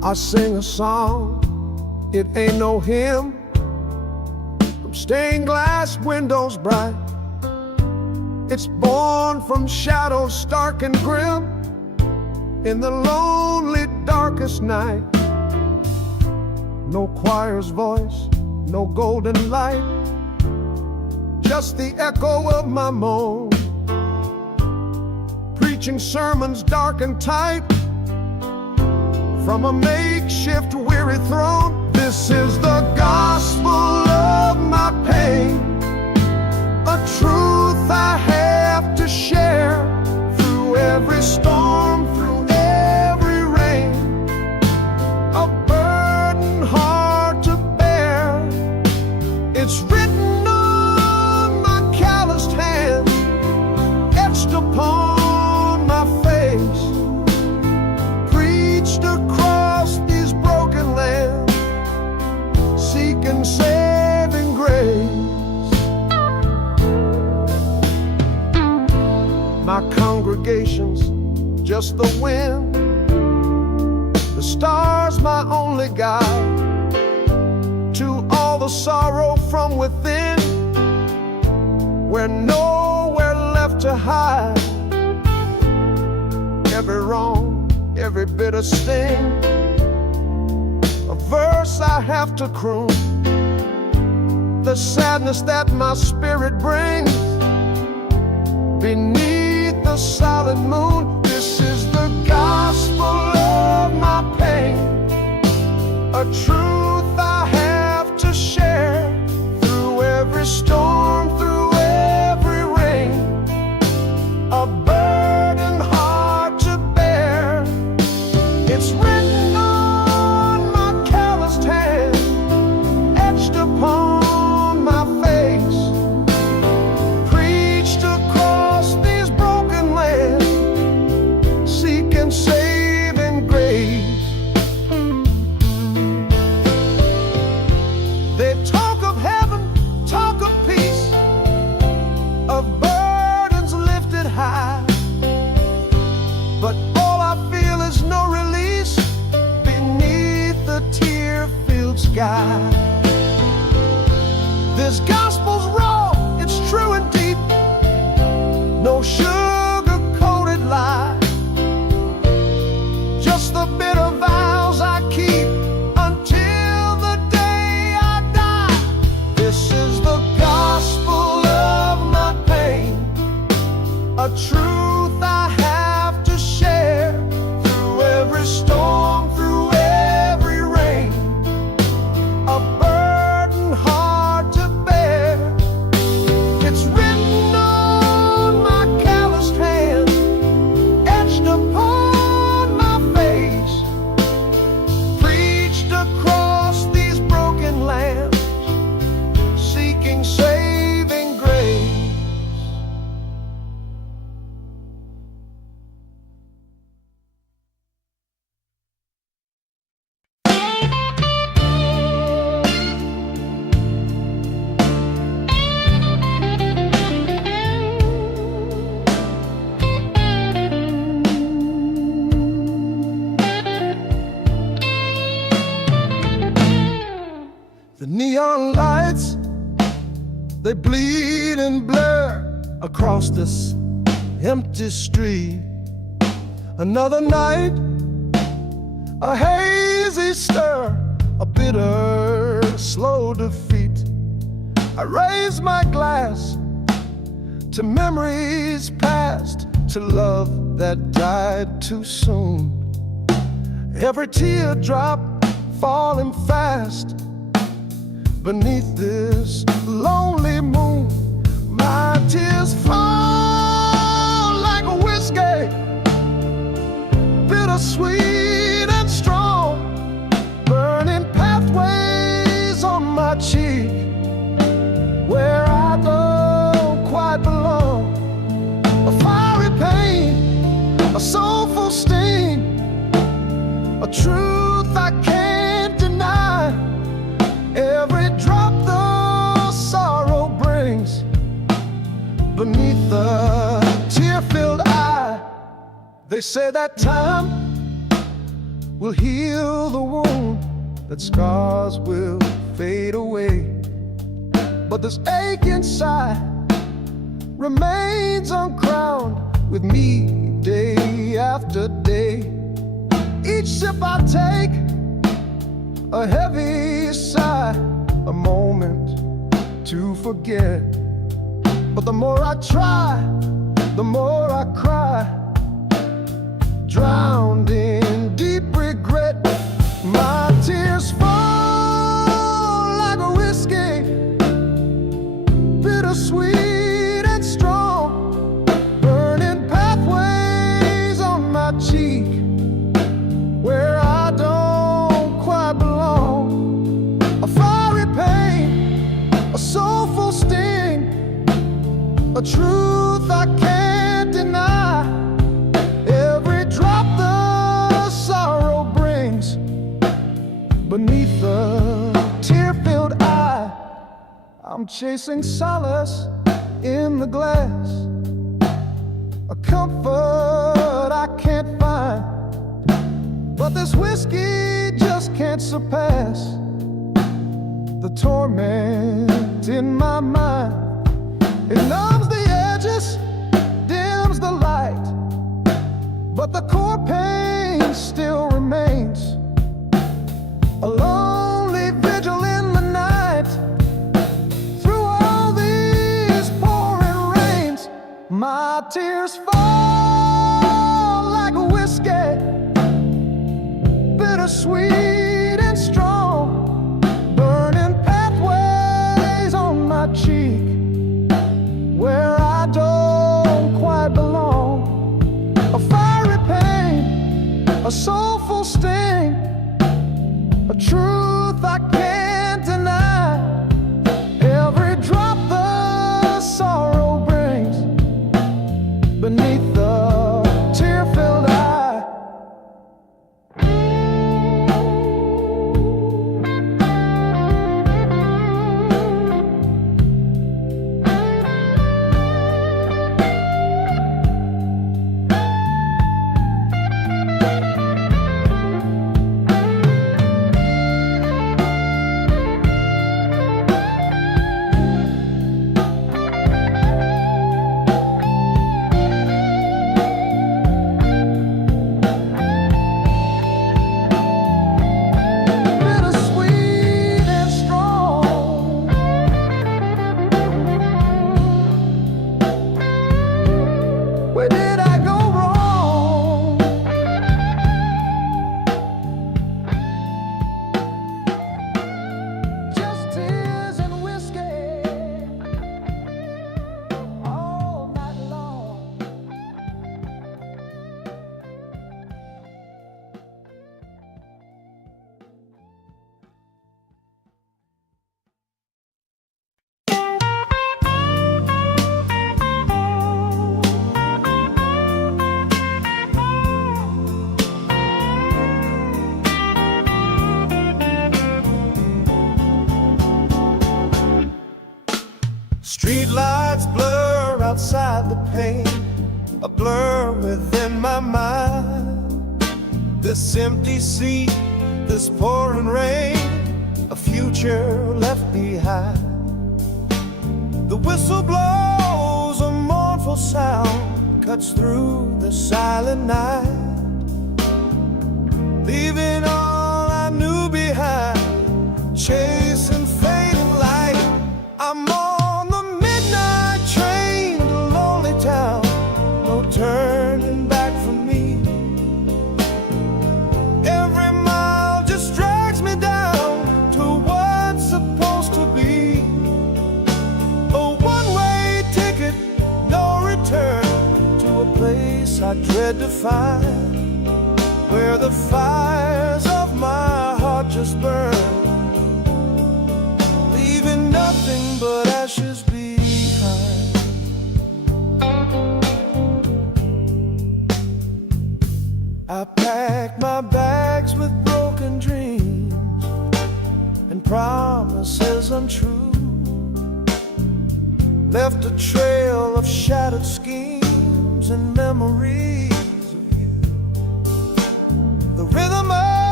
I sing a song, it ain't no hymn, from stained glass windows bright. It's born from shadows stark and grim, in the lonely darkest night. No choir's voice, no golden light, just the echo of my moan, preaching sermons dark and tight from a makeshift weary throne. This is the gospel of my pain, a truth I have to share through every storm, through every rain, a burden hard to bear. It's written on my calloused hand, etched upon my face, preached across these broken lands, seeking saving grace. My congregation's just the wind, the stars my only guide, to all the sorrow from within, we're nowhere left to hide. Every wrong, every bitter sting, a verse I have to croon, the sadness that my spirit brings beneath the solid moon. This is the gospel of my pain, a truth I have to share through every storm, through every rain, a burden hard to bear. It's written on my calloused hand, etched upon my face, preached across these broken lands, seeking saving grace. They talk of heaven, talk of peace, of burdens lifted high, but all I feel is no release beneath the tear-filled sky. This gospel's raw, it's true and deep, no sugar-coated lie, just the bitter vows I keep until the day I die. This is the gospel of my pain, a truth I have to share through every storm, through every rain, a burden hard to bear. It's written on my calloused hand, etched upon my face, preached across these broken lands, seeking saving grace. The neon lights, they bleed and blur across this empty street. Another night, a hazy stir, a bitter, slow defeat. I raise my glass to memories past, to love that died too soon. Every teardrop falling fast beneath this lonely moon. My tears fall like a whiskey, bittersweet and strong, burning pathways on my cheek, where I don't quite belong. A fiery pain, a soulful sting, a truth I can't deny. Every drop the sorrow brings beneath the tear-filled eye. They say that time will heal the wound, that scars will fade away. But this ache inside remains uncrowned with me day after day. Each sip I take, a heavy sigh, a moment to forget. But the more I try, the more I cry, drowned in deep regret. My tears fall like a whiskey, bittersweet and strong, burning pathways on my cheek where I don't quite belong. A fiery pain, a soulful sting, a truth I can't deny. Every drop the sorrow brings beneath the tear-filled eye. I'm chasing solace in the glass, a comfort I can't find. But this whiskey just can't surpass the torment in my mind. It numbs the edges, dims the light, but the core pain still remains. A lonely vigil in the night, through all these pouring rains. My tears fall like a whiskey, bittersweet and strong, burning pathways on my cheek where I don't quite belong. A fiery pain, a soulful sting, a truth I can't deny. Every drop the sorrow brings beneath the tear-filled eye. Where did I go wrong? Just tears and whiskey all night long. Street lights blur outside the pane, a blur within my mind. This empty seat, this pouring rain, a future left behind. The whistle blows, a mournful sound cuts through the silent night, leaving all I knew behind, chasing fading light. I'm on the midnight train to lonely town, no turning back for me. Every mile just drags me down to what's supposed to be a one-way ticket, no return, to a place I dread to find, where the fires of my heart just burn, leaving nothing but ashes behind. I packed my bags with broken dreams and promises untrue, left a trail of shattered schemes and memories of you. The rhythm of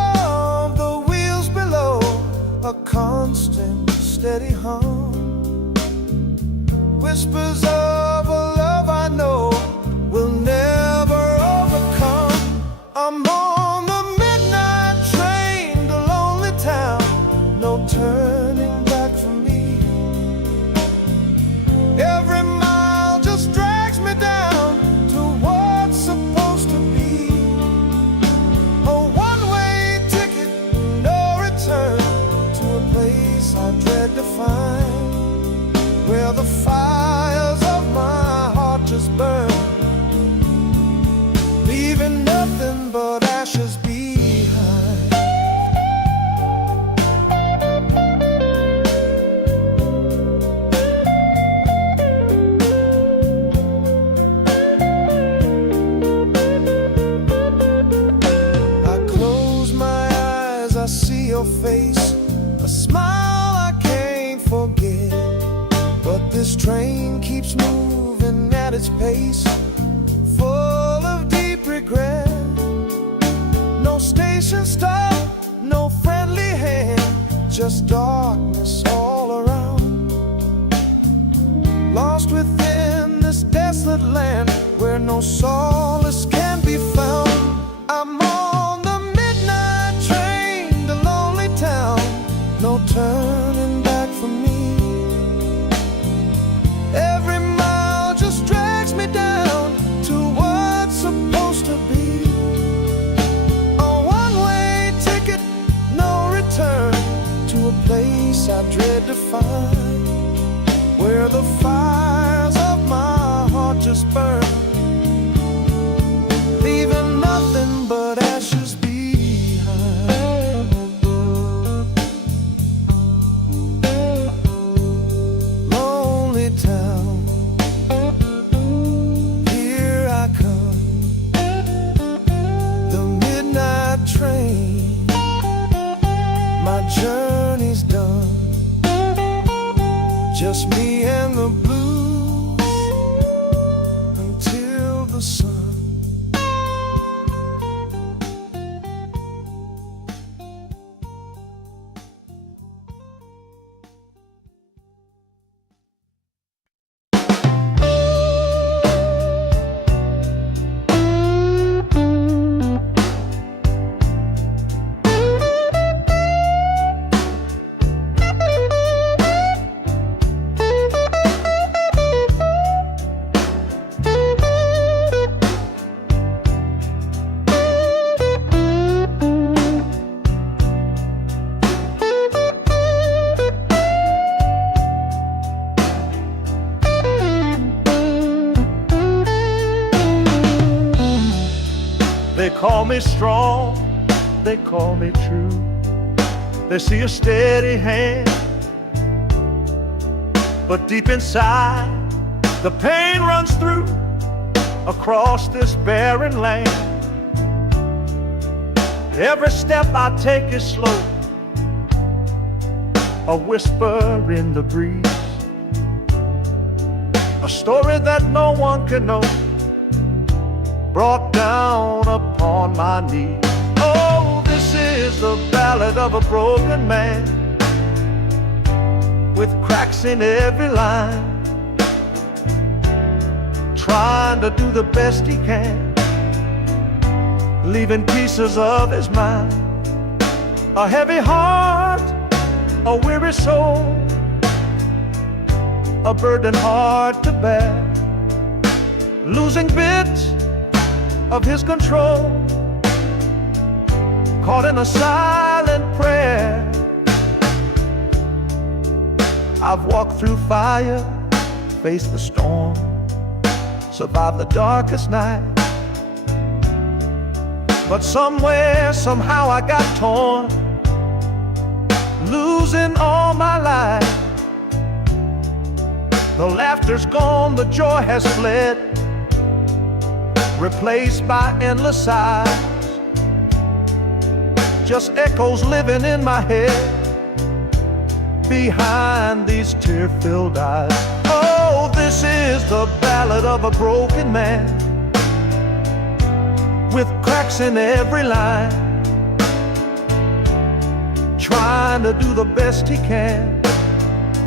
steady hum, whispers of a love I know will never overcome. I'm on the midnight train to lonely town, no turning back for me. Every mile just drags me down to what's supposed to be a one-way ticket, no return, to a place I dread to find, where the fires of my heart just burn, leaving nothing but ashes behind. I close my eyes, I see your face, a smile I can't forget. But this train keeps moving at its pace, full of deep regret. No station stop, no friendly hand, just darkness all around. Lost within this desolate land where no solace can be found. I'm on the midnight train to lonely town, no turning back for me. Every mile just drags me down to what's supposed to be a one-way ticket, no return, to a place I dread to find, where the fires of my heart just burn, leaving nothing but ashes behind. Lonely town, here I come, the midnight train, my journey's done, just me and the blues until the sun. They call me strong, they call me true. They see a steady hand, but deep inside the pain runs through across this barren land. Every step I take is slow, a whisper in the breeze, a story that no one can know, brought down upon my knees. Oh, this is the ballad of a broken man, with cracks in every line, trying to do the best he can, leaving pieces of his mind, a heavy heart, a weary soul, a burden hard to bear, losing bits of his control, caught in a silent prayer. I've walked through fire, faced the storm, survived the darkest night, but somewhere, somehow I got torn, losing all my life. The laughter's gone, the joy has fled, replaced by endless sighs, just echoes living in my head behind these tear-filled eyes. Oh, this is the ballad of a broken man, with cracks in every line, trying to do the best he can,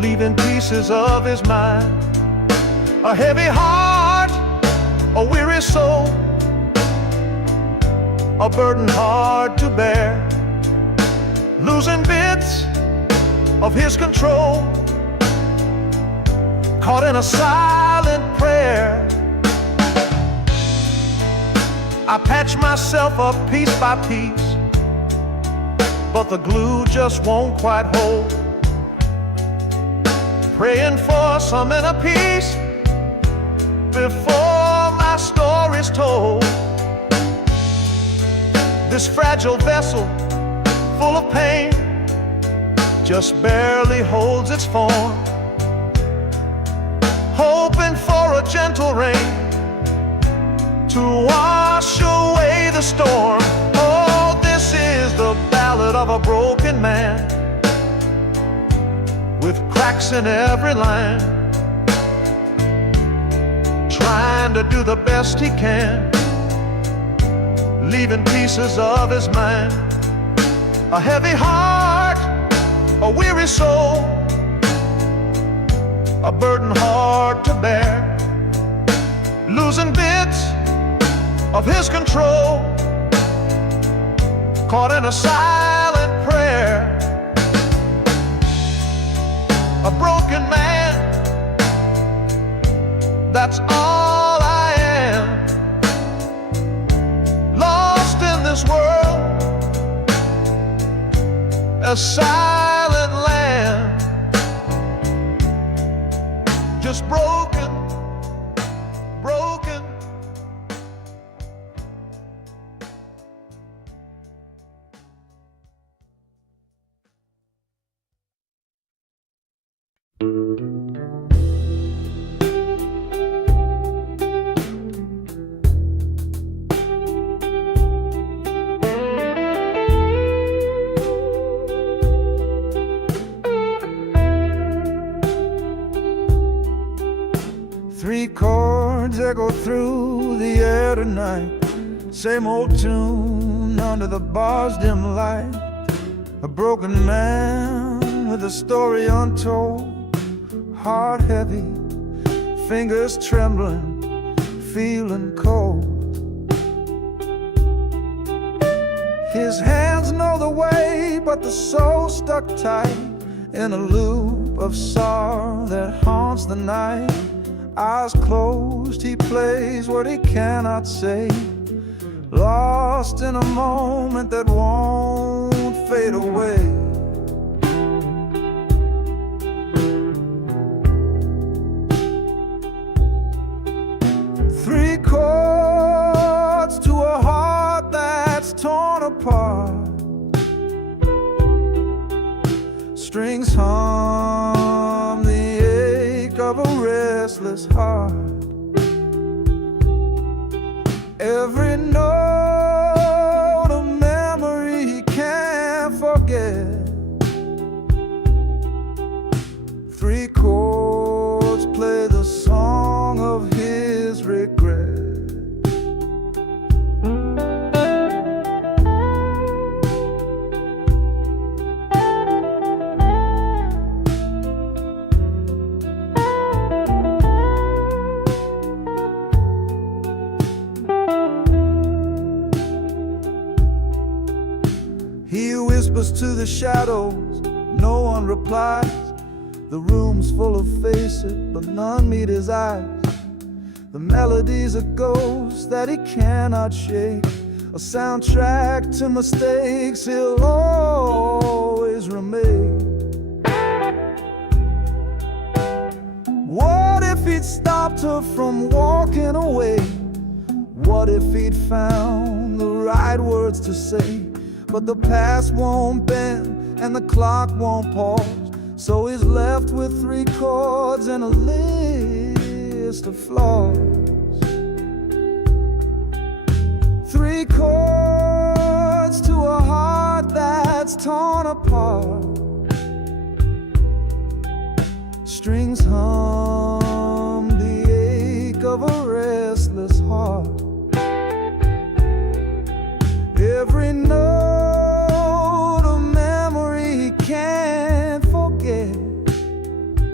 leaving pieces of his mind. A heavy heart, a weary soul, a burden hard to bear, losing bits of his control, caught in a silent prayer. I patch myself up piece by piece, but the glue just won't quite hold. Praying for some inner peace before my story's told. This fragile vessel, full of pain, just barely holds its form, hoping for a gentle rain to wash away the storm. Oh, this is the ballad of a broken man, with cracks in every line, trying to do the best he can, leaving pieces of his mind. A heavy heart, a weary soul, a burden hard to bear, losing bits of his control, caught in a silent prayer. A broken man, that's all I am, lost in this world, a silent land, just broken, broken. Three chords echo through the air tonight, same old tune under the bar's dim light. A broken man with a story untold, heart heavy, fingers trembling, feeling cold. His hands know the way, but the soul stuck tight in a loop of sorrow that haunts the night. Eyes closed, he plays what he cannot say, lost in a moment that won't fade away. Three chords to a heart that's torn apart, strings hum the ache of a restless heart. Every note a memory he can't forget. Three chords play the song of his regret. He whispers to the shadows, no one replies. The room's full of faces, but none meet his eyes. The melody's a ghost that he cannot shake, a soundtrack to mistakes he'll always remake. What if he'd stopped her from walking away? What if he'd found the right words to say? But the past won't bend and the clock won't pause, so he's left with three chords and a list of flaws. Three chords to a heart that's torn apart, strings hum the ache of a restless heart. Every note a memory he can't forget.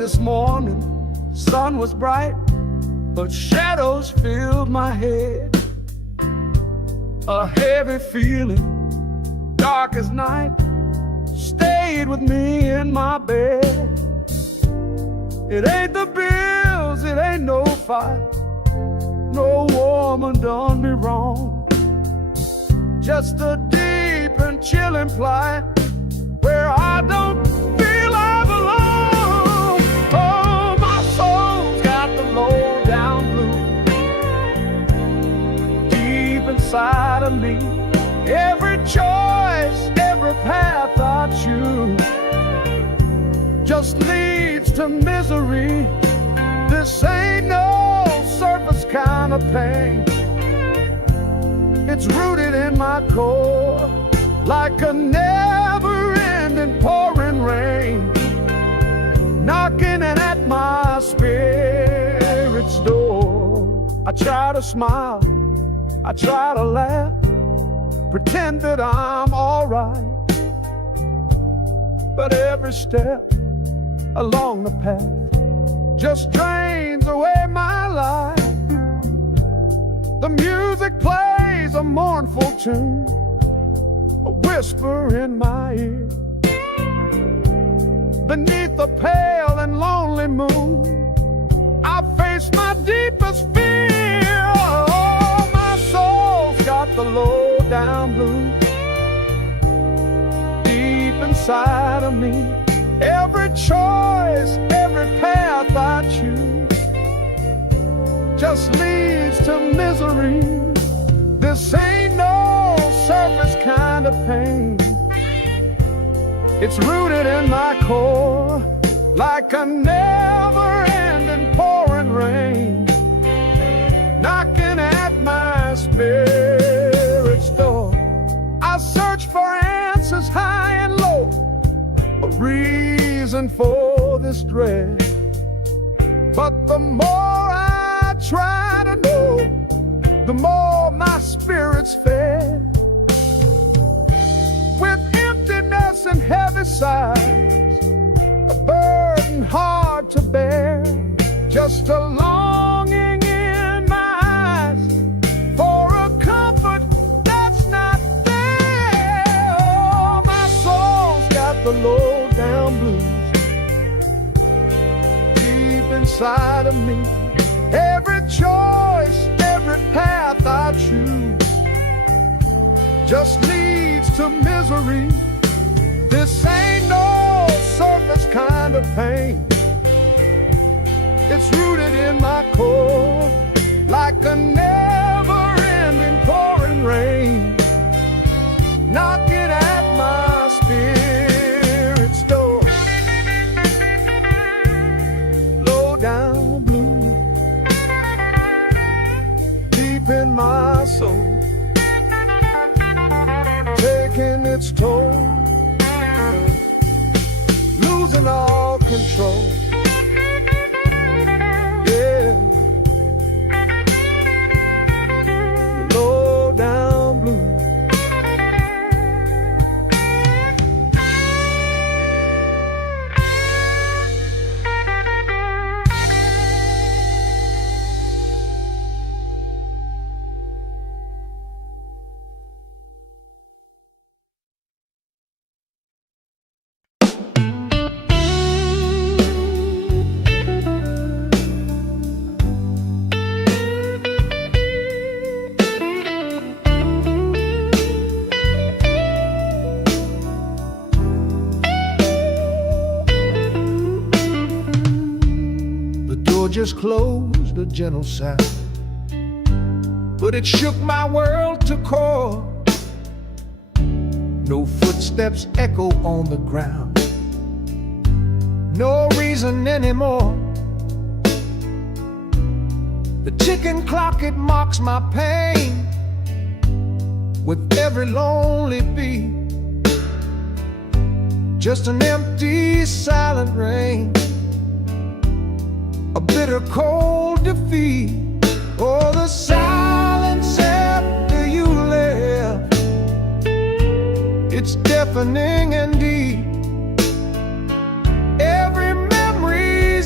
this morning, sun was bright, but shadows filled my head. A heavy feeling, dark as night, stayed with me in my bed. It ain't the bills, it ain't no fight, no woman done me wrong. Just a deep and chilling plight where I don't feel I belong. Oh, my soul's got the low down blues deep inside of me. Every choice, every path I choose just leads to misery. This ain't no surface kind of pain. It's rooted in my core like a never-ending pouring rain, knocking at my spirit's door. I try to smile, I try to laugh, pretend that I'm alright, but every step along the path just drains away my life. The music plays a mournful tune, a whisper in my ear. Beneath the pale and lonely moon, I face my deepest fear. Oh, my soul's got the low down blues deep inside of me. Every choice, every path I choose just leads to misery. This ain't no surface kind of pain. It's rooted in my core like a never-ending pouring rain, knocking at my spirit's door. I search for answers high and low, a reason for this dread, but the more I try to know, the more my spirit's fed. With emptiness and heavy sighs, a burden hard to bear, just a longing in my eyes for a comfort that's not there. Oh, my soul's got the low down blues deep inside of me. Every choice, every path I choose just leads to misery. This ain't no surface kind of pain. It's rooted in my core like a never-ending pouring rain, knocking at my spirit's door. Low down blue deep in my soul, taking its toll, losing all control. Yeah, low down blue. Just closed, a gentle sound, but it shook my world to core. No footsteps echo on the ground, no reason anymore. The ticking clock, it mocks my pain with every lonely beat. Just an empty, silent rain, a bitter cold defeat. Oh, the silence after you left, it's deafening and deep. Every memory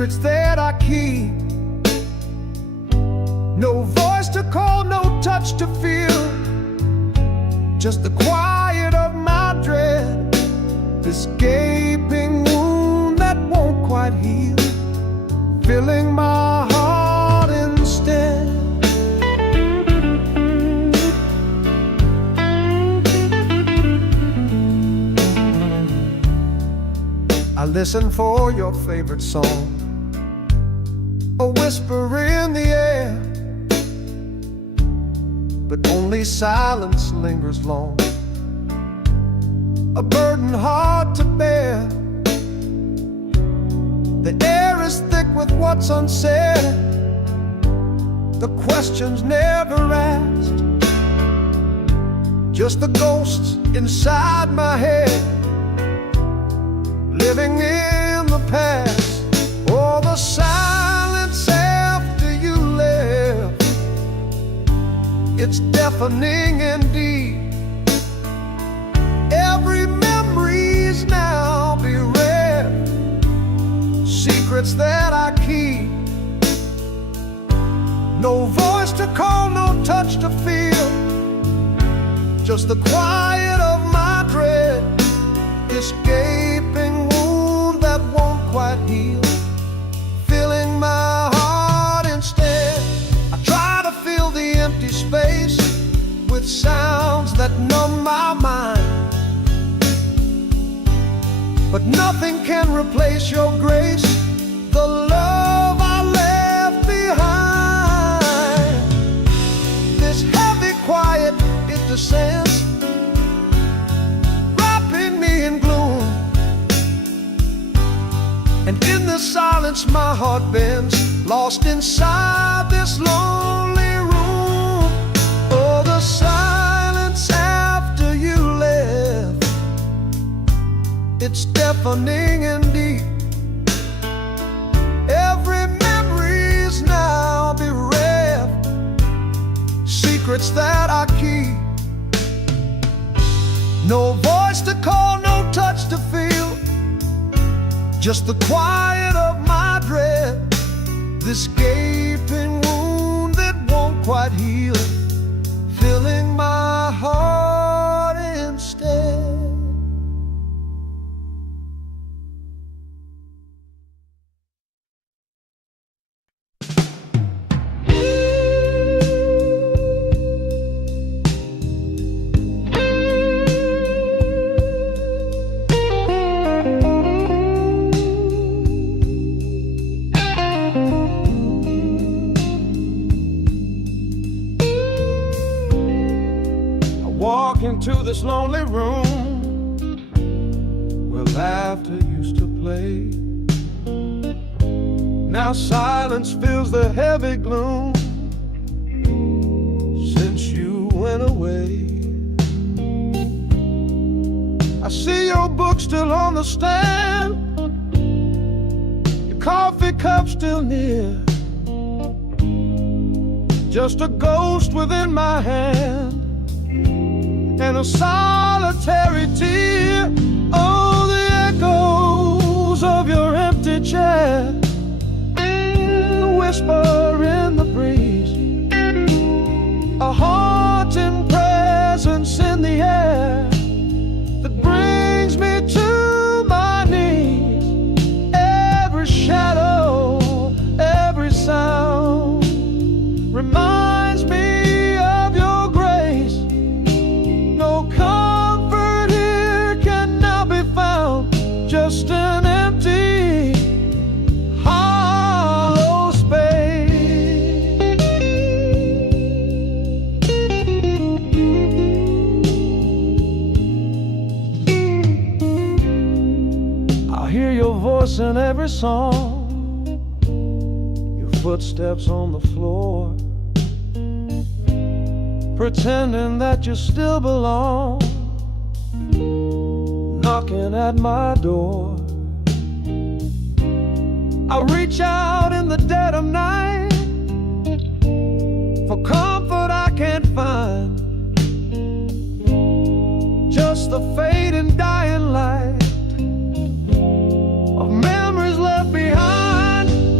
secrets that I keep. No voice to call, no touch to feel, just the quiet of my dread, this gaping wound that won't quite heal, filling my heart instead. I listen for your favorite song, a whisper in the air, but only silence lingers long, a burden hard to bear. The air is thick with what's unsaid, the questions never asked, just the ghosts inside my head, living in the past. Oh, the silence after you left, it's deafening indeed. Every memory's now bereft, secrets that I keep. No voice to call, no touch to feel, just the quiet of my dread, this gaping wound that won't quite heal, filling my heart instead. I try to fill the empty space with sounds that numb my mind, but nothing can replace your grace, the love I left behind. This heavy quiet, it descends, wrapping me in gloom, and in the silence my heart bends, lost inside this lonely room. Oh, the silence after you left, it's deafening indeed. Every memory's now bereft, secrets that I keep. No voice to call, no touch to feel, just the quiet of my dread, this gaping wound that won't quite heal, filling my heart instead. Walk into this lonely room where laughter used to play. Now silence fills the heavy gloom since you went away. I see your book still on the stand, your coffee cup still near, just a ghost within my hand and a solitary tear. Oh, the echoes of your empty chair, the whisper in the breeze, a haunting presence in the air that brings me to my knees. Every shadow, every sound reminds me of your grace. No comfort here can now be found, just an empty, hollow space. I hear your voice in every song, your footsteps on the floor, pretending that you still belong, knocking at my door. I reach out in the dead of night for comfort I can't find, just the fading dying light of memories left behind.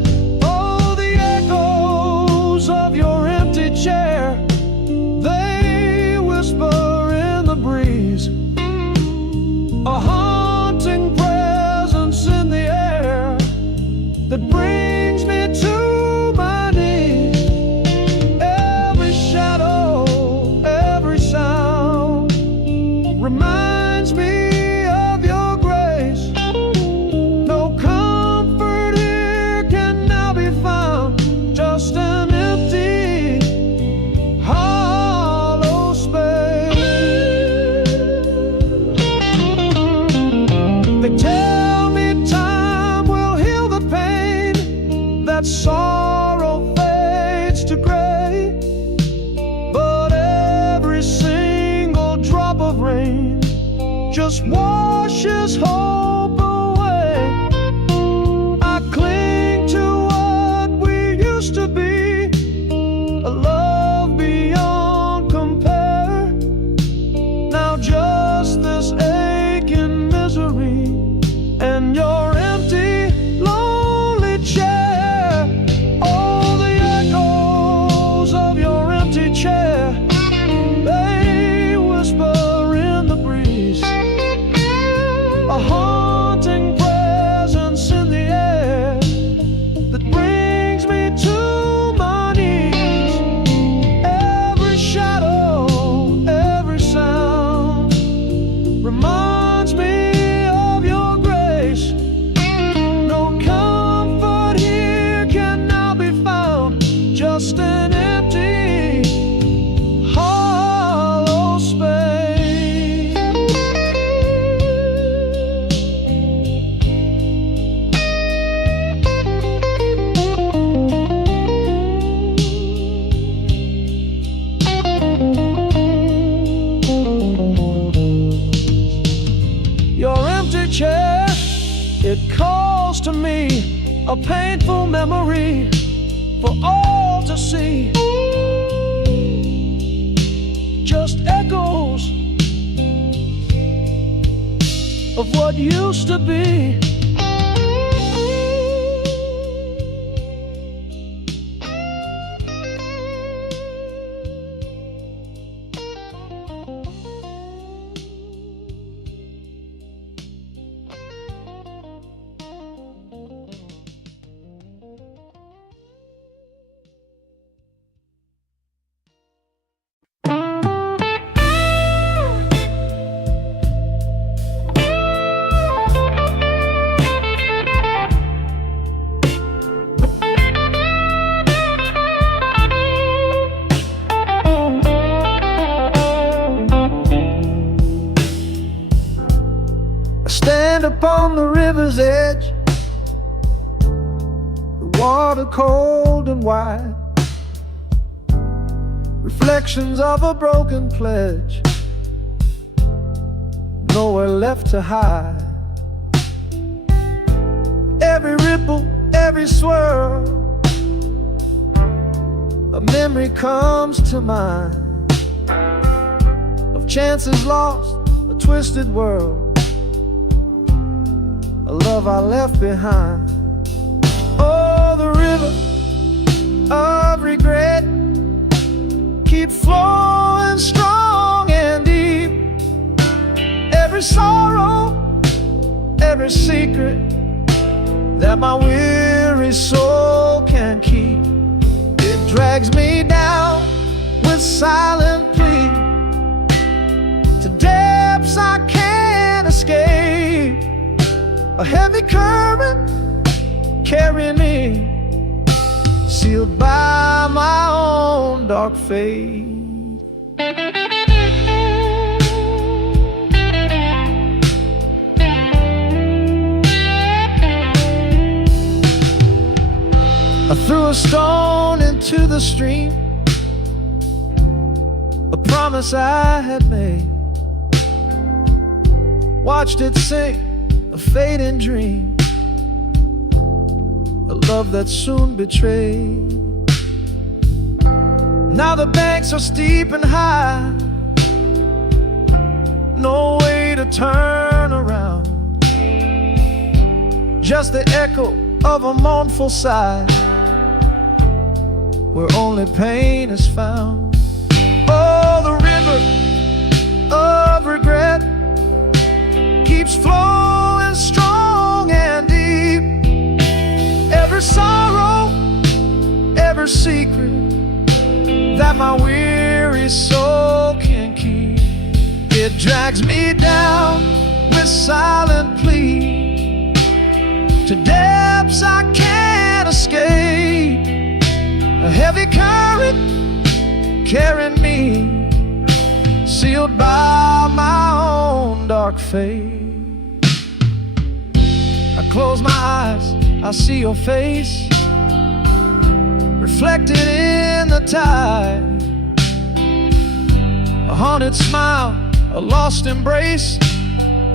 just washes hope away. I cling to what we used to be, a love beyond compare. Now just this aching misery and your empty, lonely chair. Oh, the echoes of your empty chair, they whisper in the breeze, a haunting presence in the air that brings me to my knees. Every shadow, every sound reminds me of your grace. No comfort here can now be found, just an empty, hollow space. Your empty chair, it calls to me, a painful memory for all to see. Just echoes of what used to be. Stand upon the river's edge, the water cold and wide, reflections of a broken pledge, nowhere left to hide. Every ripple, every swirl, a memory comes to mind of chances lost, a twisted world, a love I left behind. Oh, the river of regret keeps flowing strong and deep. Every sorrow, every secret that my weary soul can keep, it drags me down with silent plea to depths I can't escape. A heavy current carrying me, sealed by my own dark fate. I threw a stone into the stream, a promise I had made, watched it sink, a fading dream, a love that soon betrayed. Now the banks are steep and high, no way to turn around, just the echo of a mournful sigh, where only pain is found. Oh, the river of regret keeps flowing strong and deep. Every sorrow, every secret that my weary soul can keep, it drags me down with silent plea to depths I can't escape. A heavy current carrying me, sealed by my own dark fate. I close my eyes, I see your face reflected in the tide, a haunted smile, a lost embrace,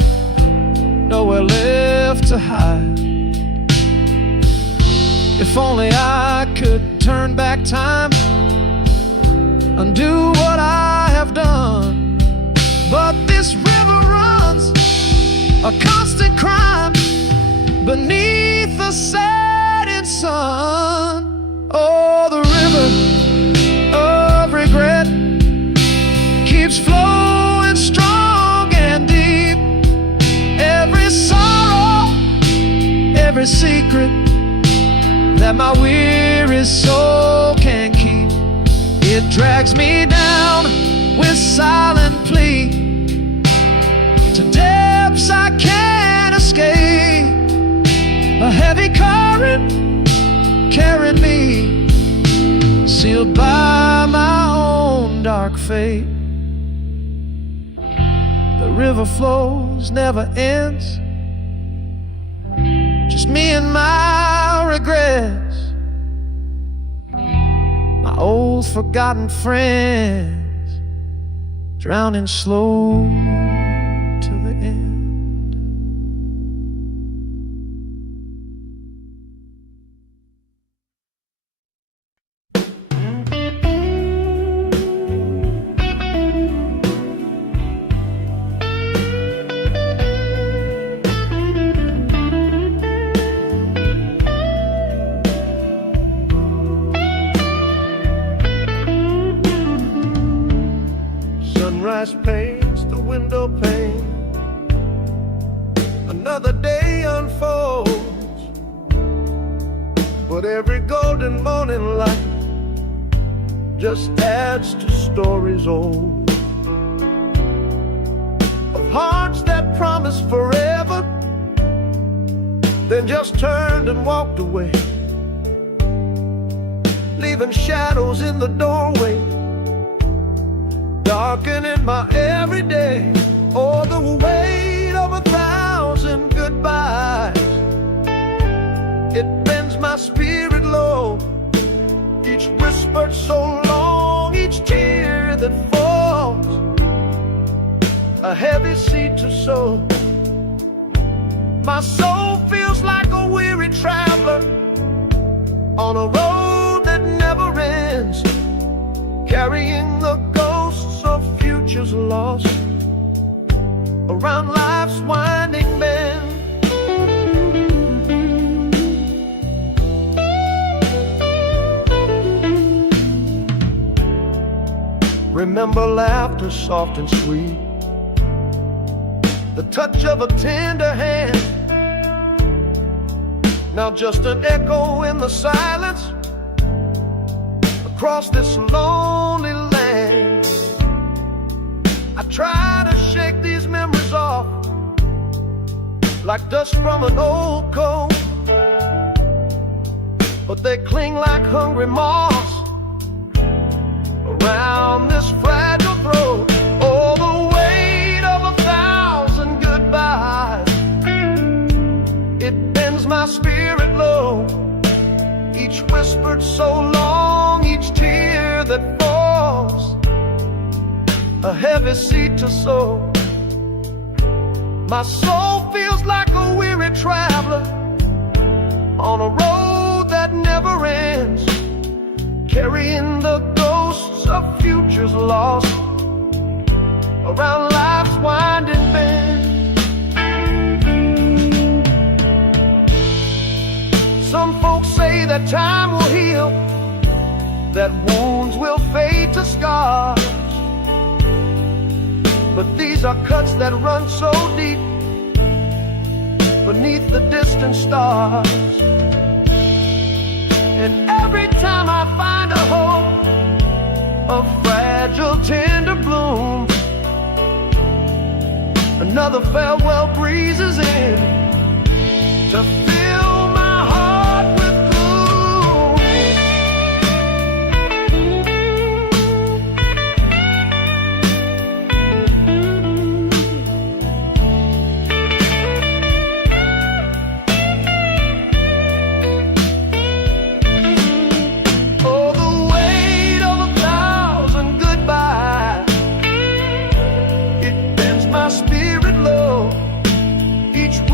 nowhere left to hide. If only I could turn back time, undo what I have done. But this river runs a constant crime beneath the setting sun. Oh, the river of regret keeps flowing strong and deep. Every sorrow, every secret that my weary soul can keep, it drags me down with silent plea to depths I can't escape. A heavy current carrying me, sealed by my own dark fate. The river flows, never ends, just me and my regrets, my old forgotten friends, drowning slow till the end. Sunrise paints the window pane, another day unfolds, but every golden morning light just adds to stories old, of hearts that promised forever, then just turned and walked away, leaving shadows in the doorway, darkening my everyday. Oh, the weight of 1,000 goodbyes, it bends my spirit low. Each whispered so long, each tear that falls, a heavy seed to sow. My soul feels like a weary traveler on a road that never ends, carrying the ghosts of futures lost around life's winding bend. Remember laughter soft and sweet, the touch of a tender hand, now just an echo in the silence across this lonely land. I try to shake these memories off like dust from an old coat, but they cling like hungry moths around this fragile throat. Oh, the weight of 1,000 goodbyes, it bends my spirit low. Each whispered so long, each tear that falls, a heavy seed to sow. My soul feels like a weary traveler on a road that never ends, carrying the ghosts of futures lost around life's winding bend. Some folks say that time will heal, that wounds will fade to scars, but these are cuts that run so deep beneath the distant stars. And every time I find a hope, a fragile tender bloom, another farewell breezes in to fill my heart with gloom. Oh, the weight of 1,000 goodbyes, it bends my spirit low. Each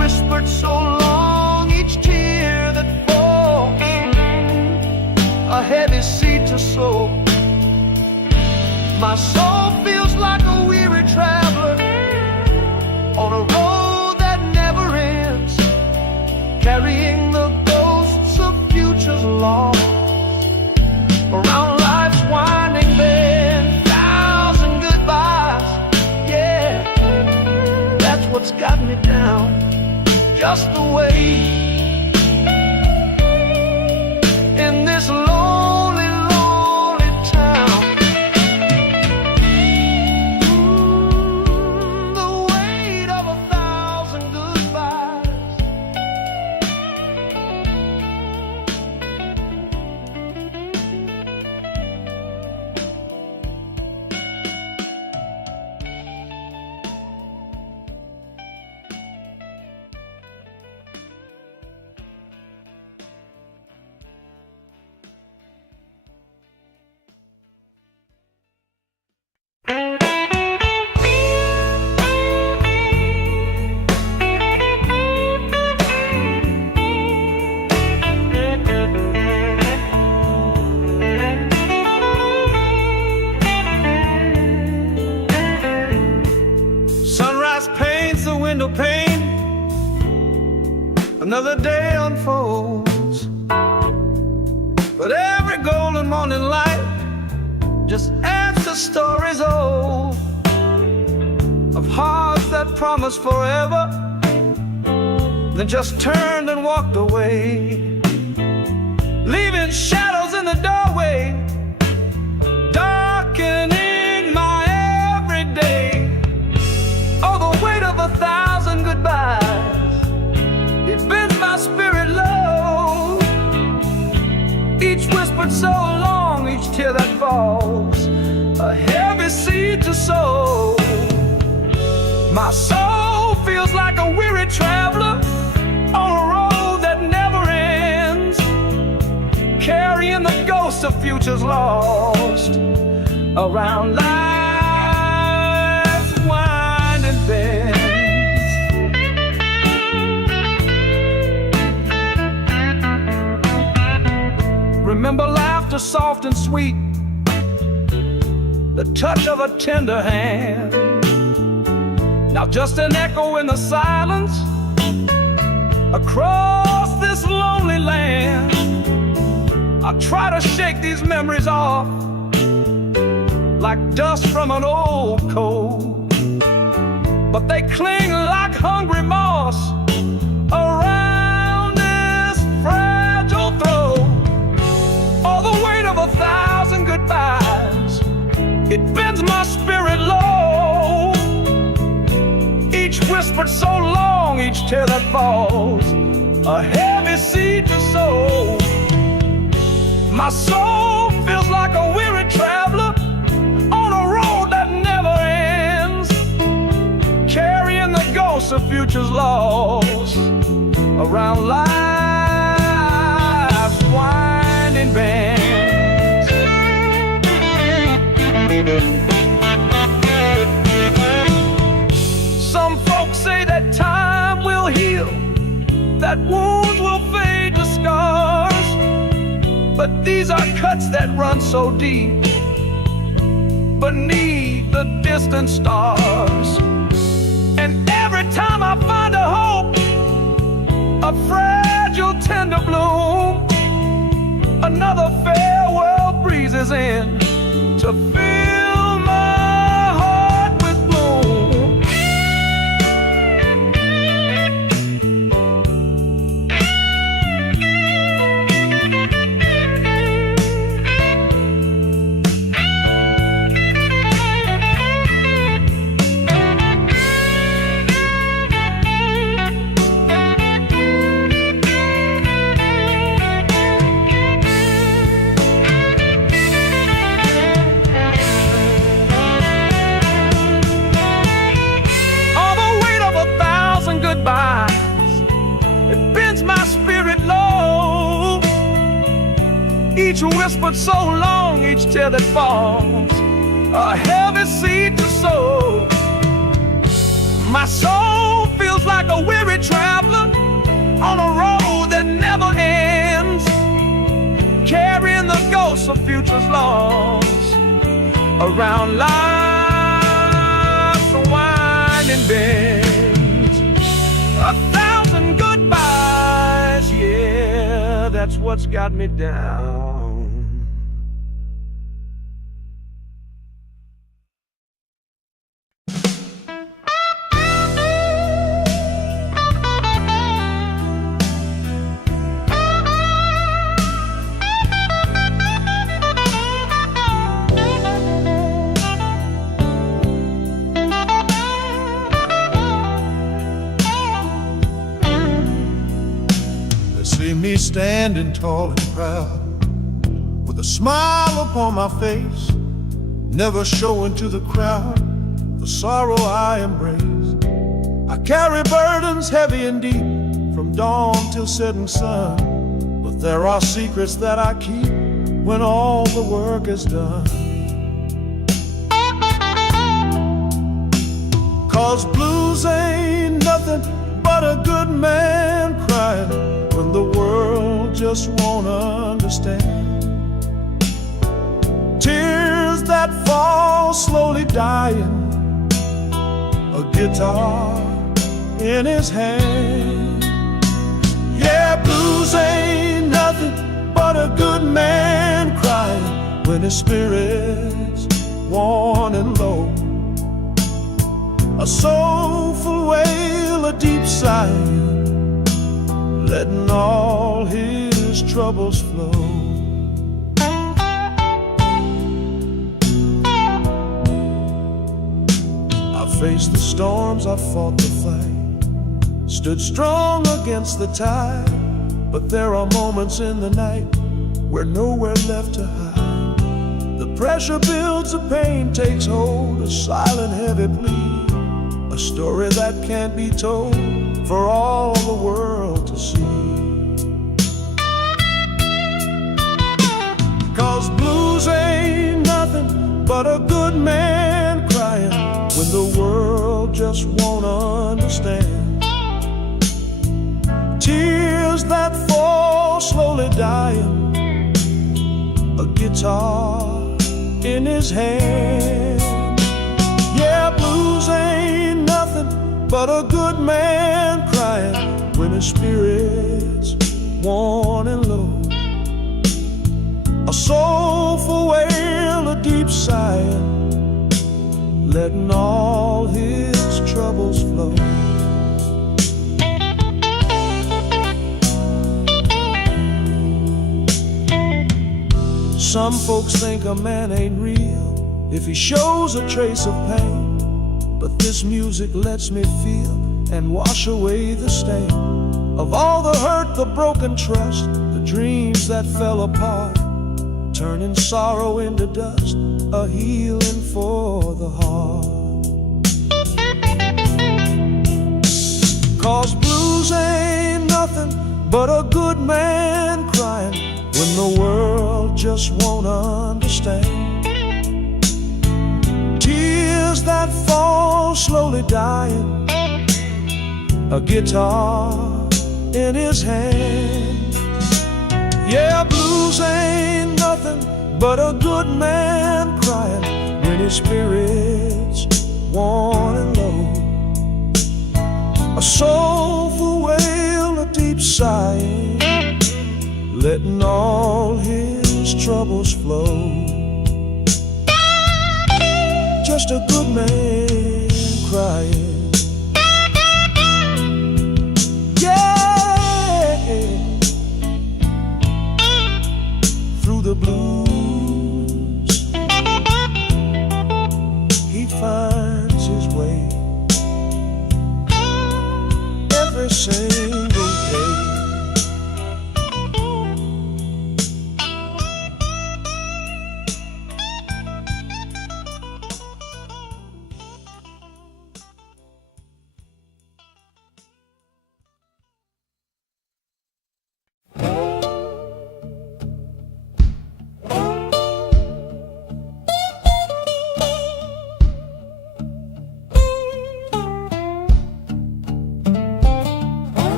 to soul. My soul feels like a weary traveler on a road that never ends, carrying the ghosts of futures lost around life's winding bend. Thousand goodbyes, yeah, that's what's got me down. Just the way in this lonely, lonely town. The weight of 1,000 goodbyes. Sunrise paints the window pane, another day unfolds, but every golden morning light just adds to stories old of hearts that promised forever, then just turned and walked away, leaving shadows in the doorway, darkening my everyday. Oh, the weight of 1,000 goodbyes, it bends my spirit low. Each whispered so long, each tear that falls, a heavy seed to sow. My soul feels like a weary traveler on a road that never ends, carrying the ghosts of futures lost around life's winding bends. Remember laughter soft and sweet, the touch of a tender hand. Now just an echo in the silence across this lonely land. I try to shake these memories off like dust from an old coat, but they cling like hungry moss around this fragile throat. All the weight of 1,000 goodbyes, it bends my spirit low. Each whispered so long, each tear that falls, a heavy seed to sow. My soul feels like a weary traveler on a road that never ends, carrying the ghosts of futures lost around life's winding bends. Some folks say that time will heal, that wounds will fade to scars, but these are cuts that run so deep beneath the distant stars. And every time I find a hope, a fragile tender bloom, another farewell breezes in to fill my heart with gloom. It bends my spirit low. Each whispered so long, each tear that falls, a heavy seed to sow. My soul feels like a weary traveler on a road that never ends, carrying the ghosts of futures lost around life's winding bends. 1,000 goodbyes, yeah, that's what's got me down. See me standing tall and proud, with a smile upon my face, never showing to the crowd the sorrow I embrace. I carry burdens heavy and deep, from dawn till setting sun, but there are secrets that I keep when all the work is done. 'Cause blues ain't nothing but a good man crying when the world just won't understand. Tears that fall slowly dying, a guitar in his hand. Yeah, blues ain't nothing but a good man crying when his spirit's worn and low. A soulful wail, a deep sigh, letting all his troubles flow. I faced the storms, I fought the fight, stood strong against the tide, but there are moments in the night where nowhere left to hide. The pressure builds, the pain takes hold, a silent heavy plea, a story that can't be told for all the world to see. 'Cause blues ain't nothing but a good man crying when the world just won't understand. Tears that fall slowly dying, a guitar in his hand. Yeah, blues ain't nothing but a good man crying when his spirit's worn and low. A soulful wail, a deep sigh, letting all his troubles flow. Some folks think a man ain't real if he shows a trace of pain, but this music lets me feel and wash away the stain of all the hurt, the broken trust, the dreams that fell apart, turning sorrow into dust, a healing for the heart. 'Cause blues ain't nothing but a good man crying when the world just won't understand. Tears that fall slowly dying, a guitar in his hand. Yeah, blues ain't nothing but a good man crying when his spirit's worn and low. A soulful wail, a deep sigh, letting all his troubles flow. Just a good man crying. Yeah, through the blues he finds his way every single day.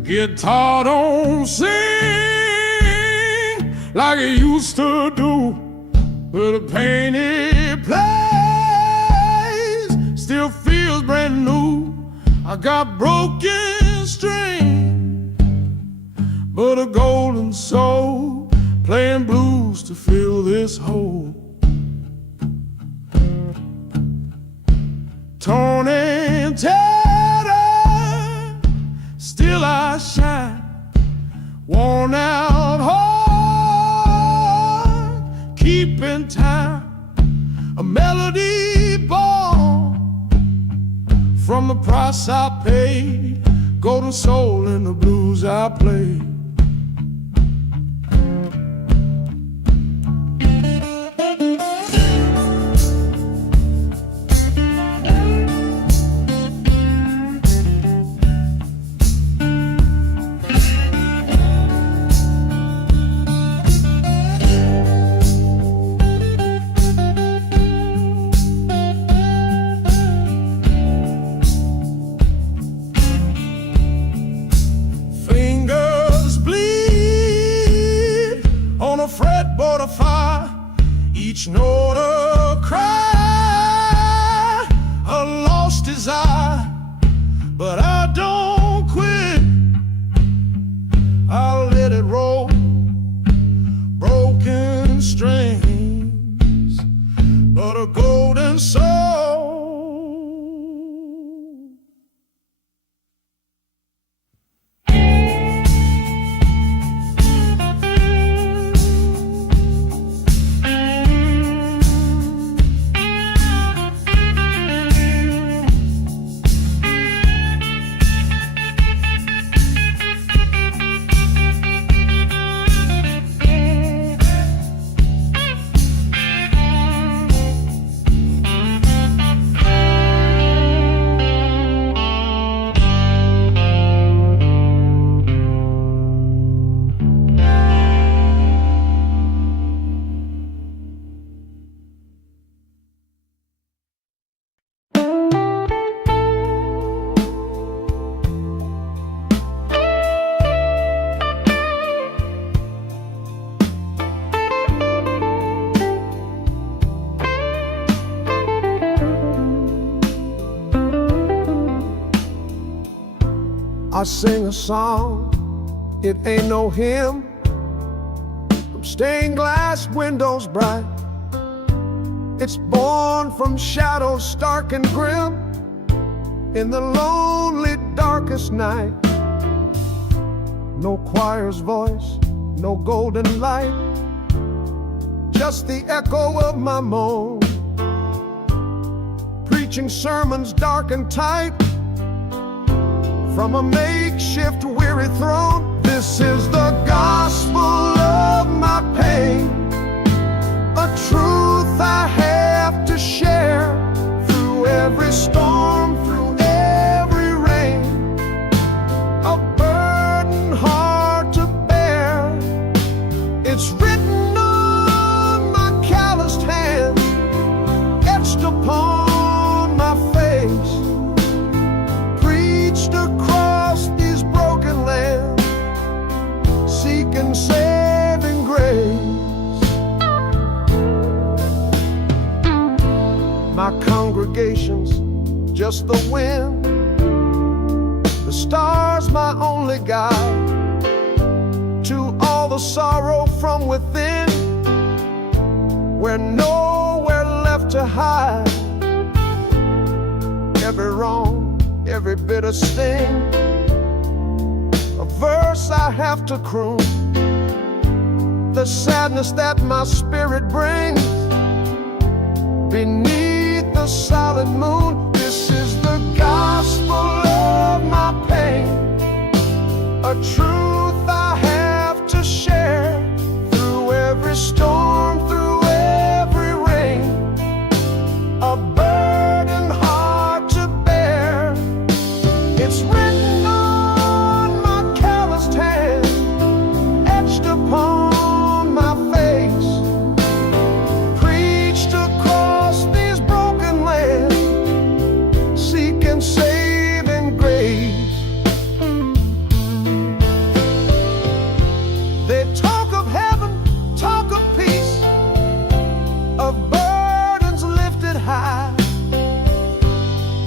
guitar don't sing like it used to do, but the pain it plays still feels brand new. I got broken strings, but a golden soul playing blues to fill this hole. Torn and tattered, still I shine. Worn out heart, keeping time. A melody born from the price I paid. Golden soul in the blues I play. Fretboard of fire, each note a cry, a lost desire, but I don't quit. I'll let it roll, broken strings, but a golden soul. I sing a song, it ain't no hymn, from stained glass windows bright. It's born from shadows stark and grim, in the lonely darkest night. No choir's voice, no golden light, just the echo of my moan, preaching sermons dark and tight from a makeshift weary throne. This is the gospel of my pain, a truth I have to share through every storm, through every rain, a burden hard to bear. It's written on my calloused hands, etched upon my face, preached across these broken lands, seeking saving grace. My congregation's just the wind, the stars my only guide, to all the sorrow from within, we're nowhere left to hide. Every wrong, every bitter sting, a verse I have to croon, the sadness that my spirit brings beneath the solid moon. This is the gospel of my pain, a truth I have to share through every storm, through every rain, a burden hard to bear. It's written on my calloused hand, etched upon my face, preached across these broken lands,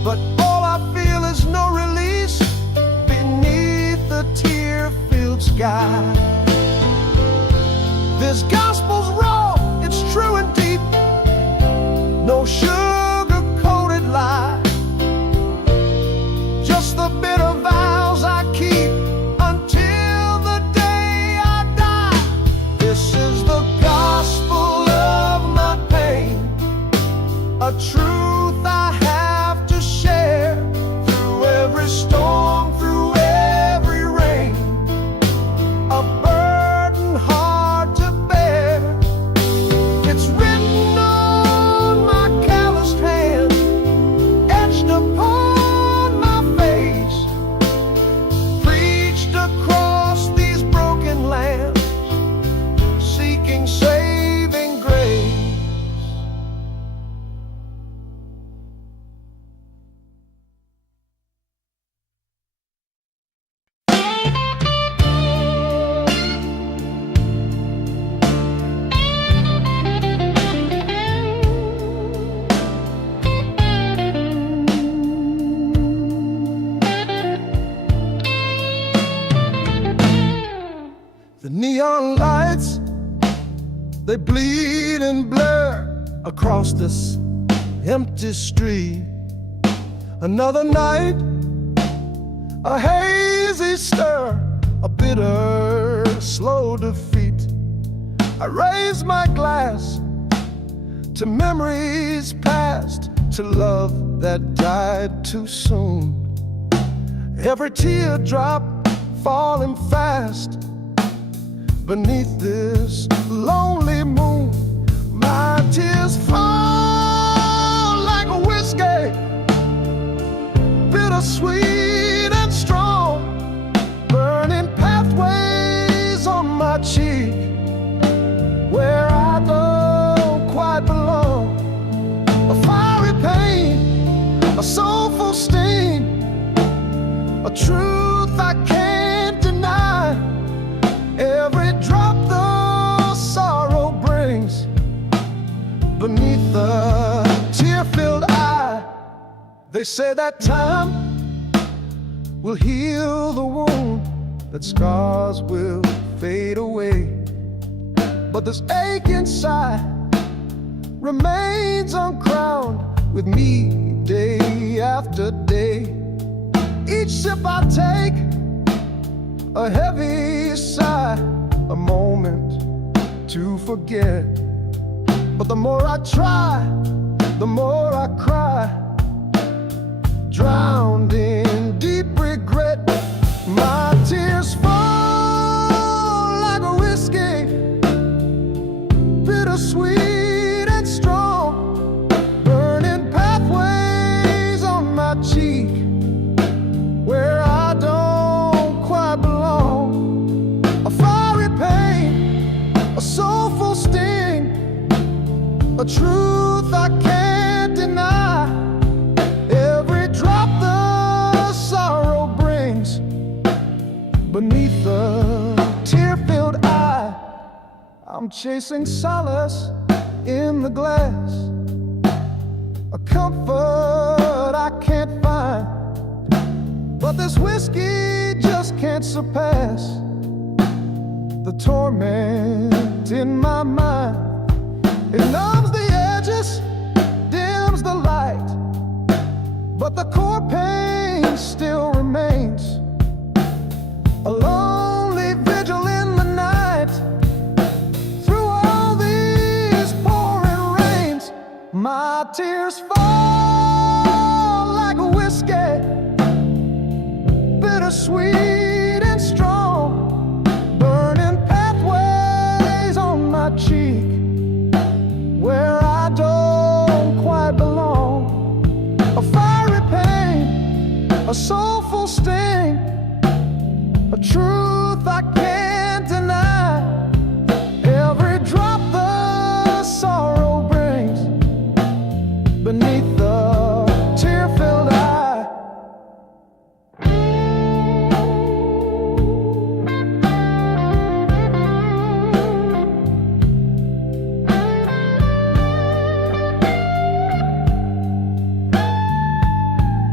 but all I feel is no release beneath the tear-filled sky. This gospel's raw, it's true and deep, no sugar-coated lie, just the bitter vows I keep until the day I die. This is the gospel of my pain, a truth I have to share through every storm, through every rain, a burden hard to bear. It's written on my calloused hand, etched upon my face, preached across these broken lands, seeking saving grace. The neon lights, they bleed and blur across this empty street. Another night, a hazy stir, a bitter, slow defeat. I raise my glass to memories past, to love that died too soon. Every teardrop falling fast beneath this lonely moon. My tears fall like a whiskey, bittersweet and strong, burning pathways on my cheek where I don't quite belong. A fiery pain, a soulful sting, a truth I can't deny. Every drop the sorrow brings beneath the tear-filled eye. They say that time will heal the wound, that scars will fade away, but this ache inside remains uncrowned with me day after day. Each sip I take, a heavy sigh, a moment to forget. But the more I try, the more I cry, drowned in deep regret. My tears fall like a whiskey, bittersweet and strong, burning pathways on my cheek where I don't quite belong. A fiery pain, a soulful sting, a truth I can't deny. Every drop the sorrow brings beneath the tear-filled eye. I'm chasing solace in the glass, a comfort I can't find, but this whiskey just can't surpass the torment in my mind. It numbs the edges, dims the light, but the core pain still remains. A lonely vigil in the night, through all these pouring rains. My tears fall like a whiskey, bittersweet and strong, burning pathways on my cheek where I don't quite belong. A fiery pain, a soulful sting, a truth I can't deny. Every drop the sorrow brings beneath the tear-filled eye.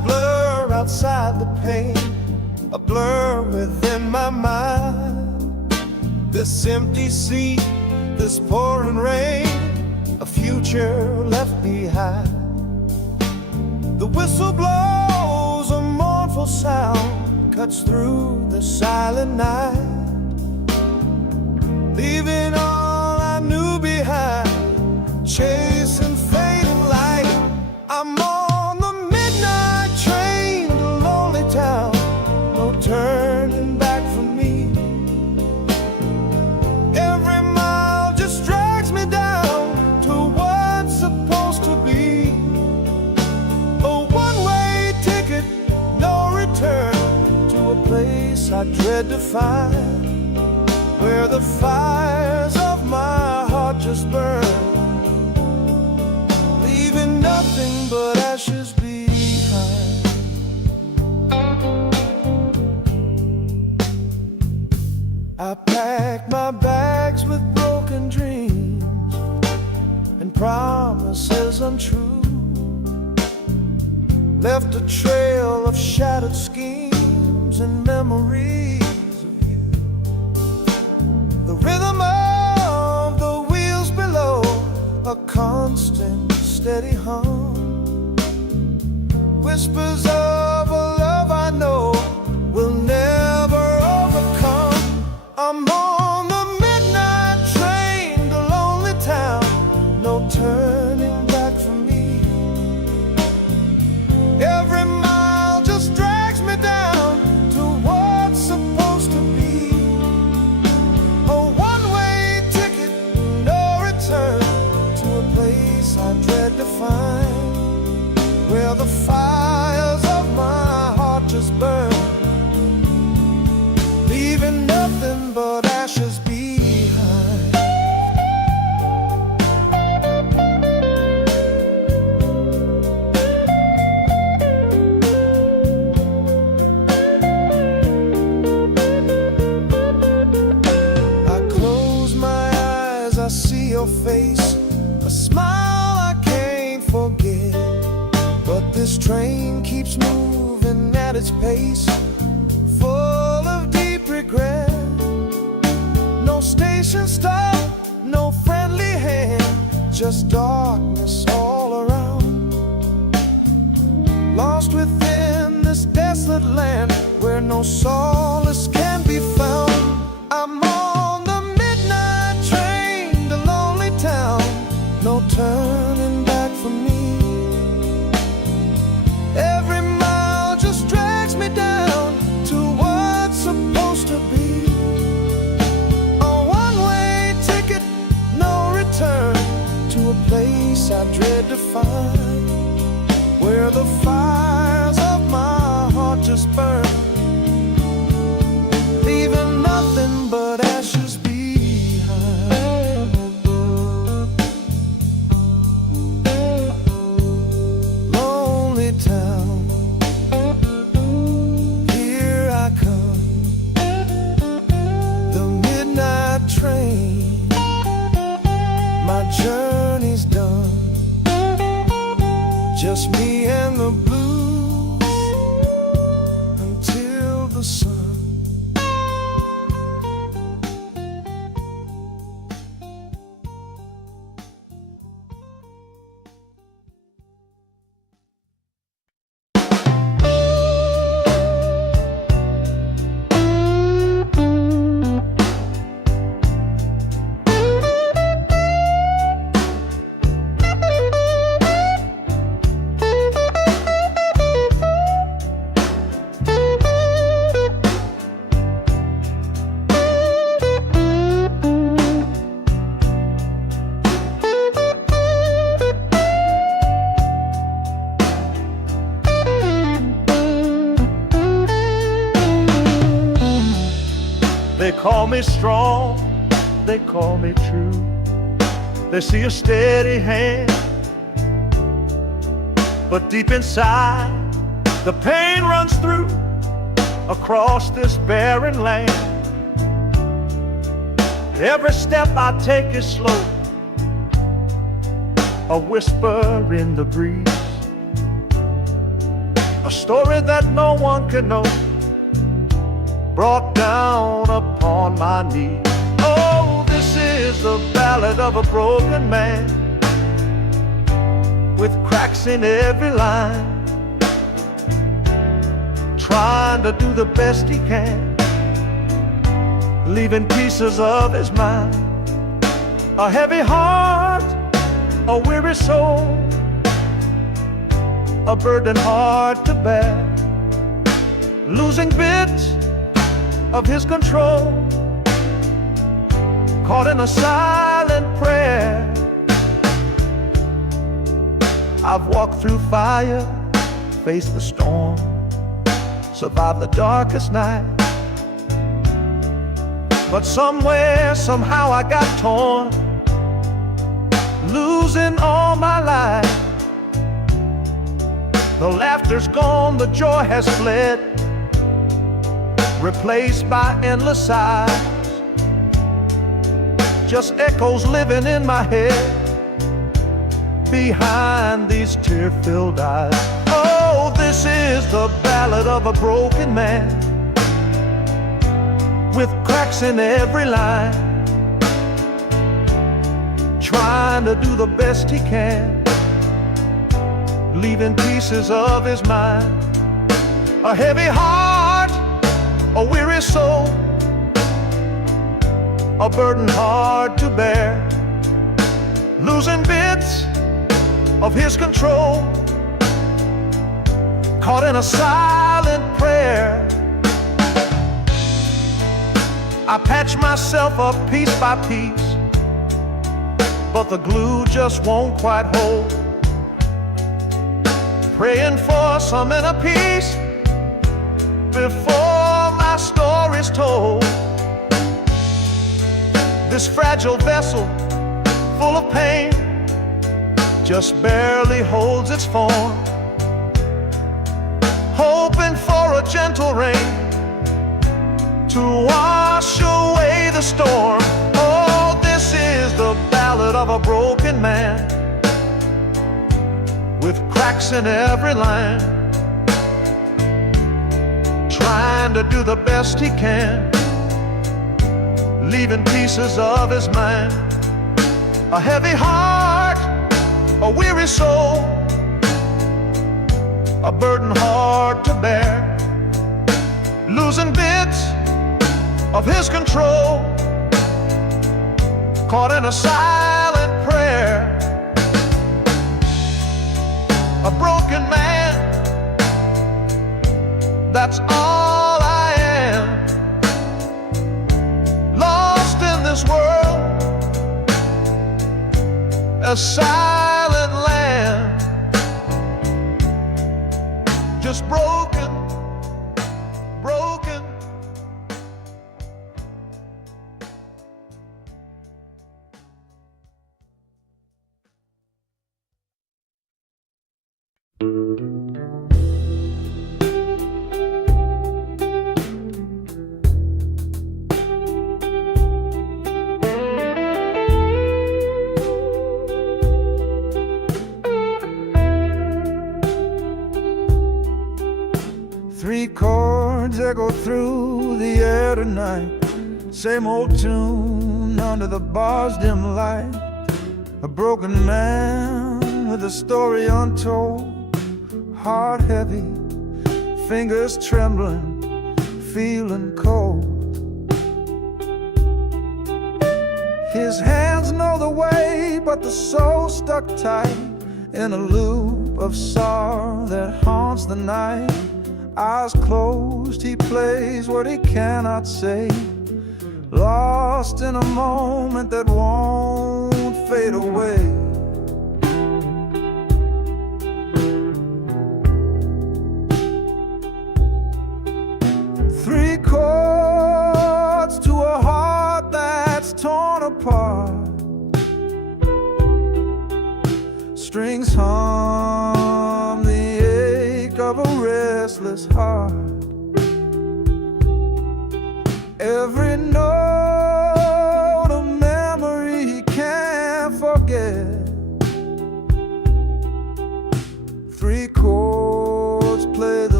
beside the pain, a blur within my mind. This empty sea, this pouring rain, a future left behind. The whistle blows, a mournful sound cuts through the silent night, leaving all I knew behind, chasing fading light. I'm on the midnight train to lonely town, no turning back for me. Every mile just drags me down to what's supposed to be. A one-way ticket, no return, to a place I dread to find, where the fires of my heart just burn, leaving nothing but ashes behind. I packed my bags with broken dreams and promises untrue, left a trail of shattered schemes and memories of you. The rhythm of the wheels below, a constant steady hum, whispers of a love I know will never overcome. I'm on the midnight train to lonely town, no turning back for me. Every mile just drags me down to what's supposed to be. A one-way ticket, no return, to a place I dread to find, where the fires of my heart just burn, leaving nothing but ashes behind. I close my eyes, I see your face, a smile I can't forget. But this train keeps moving at its pace, full of deep regret. No station stop, no friendly hand, just darkness all around. Lost within this desolate land, where no solace can be found. I'm on the midnight train to lonely town, no turning back for me. Every mile just drags me down to what's supposed to be. A one-way ticket, no return, to a place I dread to find, where the fires of my heart just burn, leaving nothing but ashes behind. Lonely town, here I come, the midnight train, my journey's done, just me and the blues until the sun. They call me strong, they call me true. They see a steady hand, but deep inside the pain runs through across this barren land. Every step I take is slow, a whisper in the breeze, a a story that no one can know, brought down upon my knee. Oh, this is the ballad of a broken man, with cracks in every line, trying to do the best he can, leaving pieces of his mind. A heavy heart, a weary soul, a burden hard to bear, losing bits of his control, caught in a silent prayer. I've walked through fire, faced the storm, survived the darkest night, but somewhere, somehow I got torn, losing all my life. The laughter's gone, the joy has fled, replaced by endless sighs, just echoes living in my head behind these tear-filled eyes. Oh, this is the ballad of a broken man, with cracks in every line, trying to do the best he can, leaving pieces of his mind. A heavy heart, a weary soul, a burden hard to bear, losing bits of his control, caught in a silent prayer. I patch myself up piece by piece, but the glue just won't quite hold, praying for some inner peace before my story's told. This fragile vessel, full of pain, just barely holds its form, hoping for a gentle rain to wash away the storm. Oh, this is the ballad of a broken man, with cracks in every line, trying to do the best he can, leaving pieces of his mind. A heavy heart, a weary soul, a burden hard to bear, losing bits of his control, caught in a silent prayer. A broken man, that's all I am, lost in this world, a silent land, just broken, broken. Three chords echo through the air tonight, same old tune under the bar's dim light. A broken man with a story untold, heart heavy, fingers trembling, feeling cold. His hands know the way, but the soul stuck tight in a loop of sorrow that haunts the night. Eyes closed, he plays what he cannot say, lost in a moment that won't fade away. Three chords to a heart that's torn apart, strings hum the ache of a restless heart. Every note a memory he can't forget. Three chords play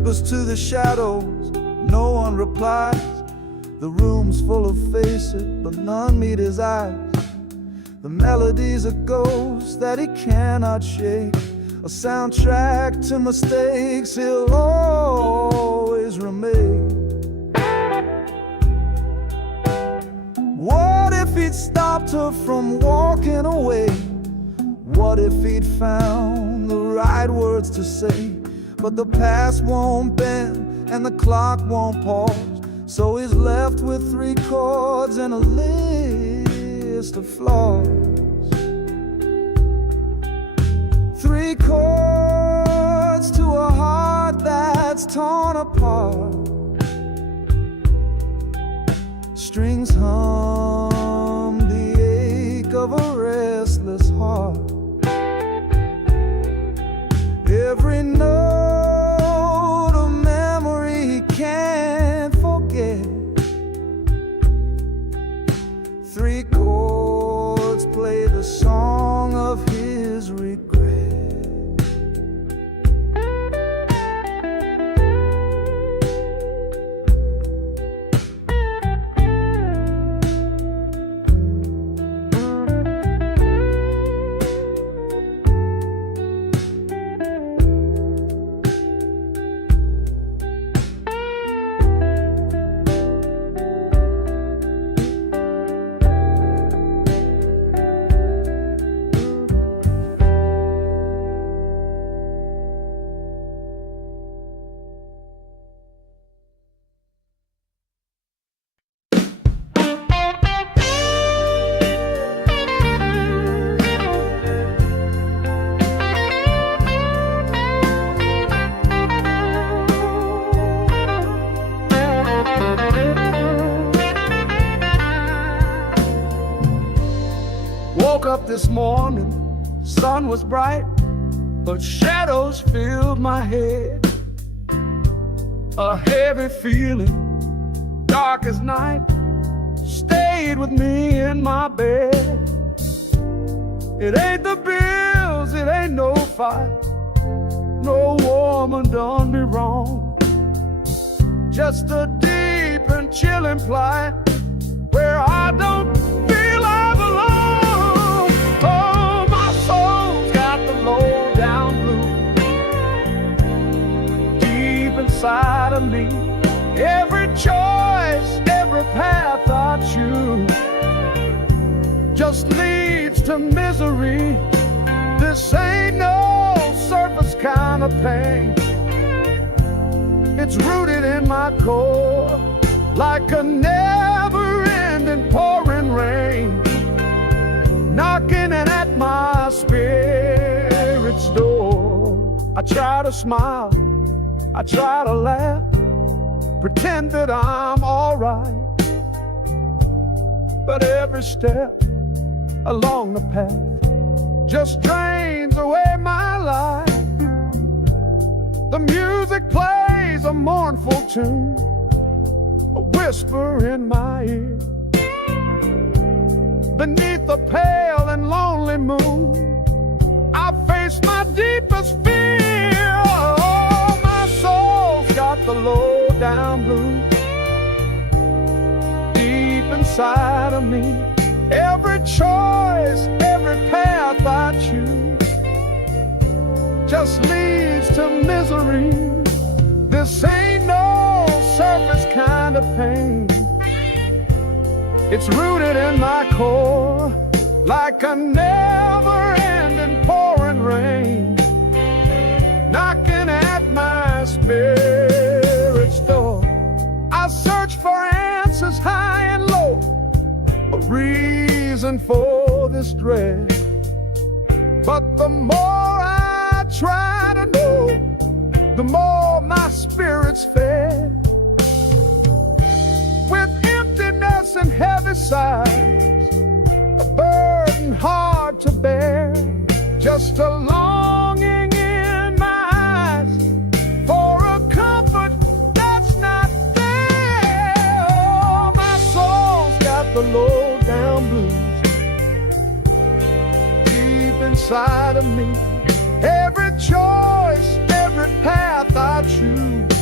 whispers to the shadows, no one replies. The room's full of faces, but none meet his eyes. The melody's a ghost that he cannot shake, a soundtrack to mistakes he'll always remake. What if he'd stopped her from walking away? What if he'd found the right words to say? But the past won't bend and the clock won't pause, so he's left with 3 chords and a list of flaws. 3 chords to a heart that's torn apart. Strings hum the ache of a restless heart. Every note a memory he can't forget. 3 chords play the song of his regret. Woke up this morning, sun was bright, but shadows filled my head. A heavy feeling, dark as night, stayed with me in my bed. It ain't the bills, it ain't no fight, no woman done me wrong. Just a deep and chilling plight where I don't feel I belong. Oh, my soul's got the low down blues deep inside of me. Every choice, every path I choose just leads to misery. This ain't no surface kind of pain. It's rooted in my core like a never-ending pouring rain, knocking at my spirit's door. I try to smile, I try to laugh, pretend that I'm alright, but every step along the path just drains away my life. The music plays a mournful tune, a whisper in my ear. Beneath the pale and lonely moon, I face my deepest fear. Oh, my soul's got the low down blues deep inside of me. Every choice, every path I choose just leads to misery. This ain't no surface kind of pain. It's rooted in my core like a never-ending pouring rain, knocking at my spirit's door. I search for answers high and low, a reason for this dread, but the more I try to know, the more my spirit's fed. With emptiness and heavy sighs, a burden hard to bear, just a longing in my eyes for a comfort that's not there. Oh, my soul's got the low down blues deep inside of me. Every choice, every path I choose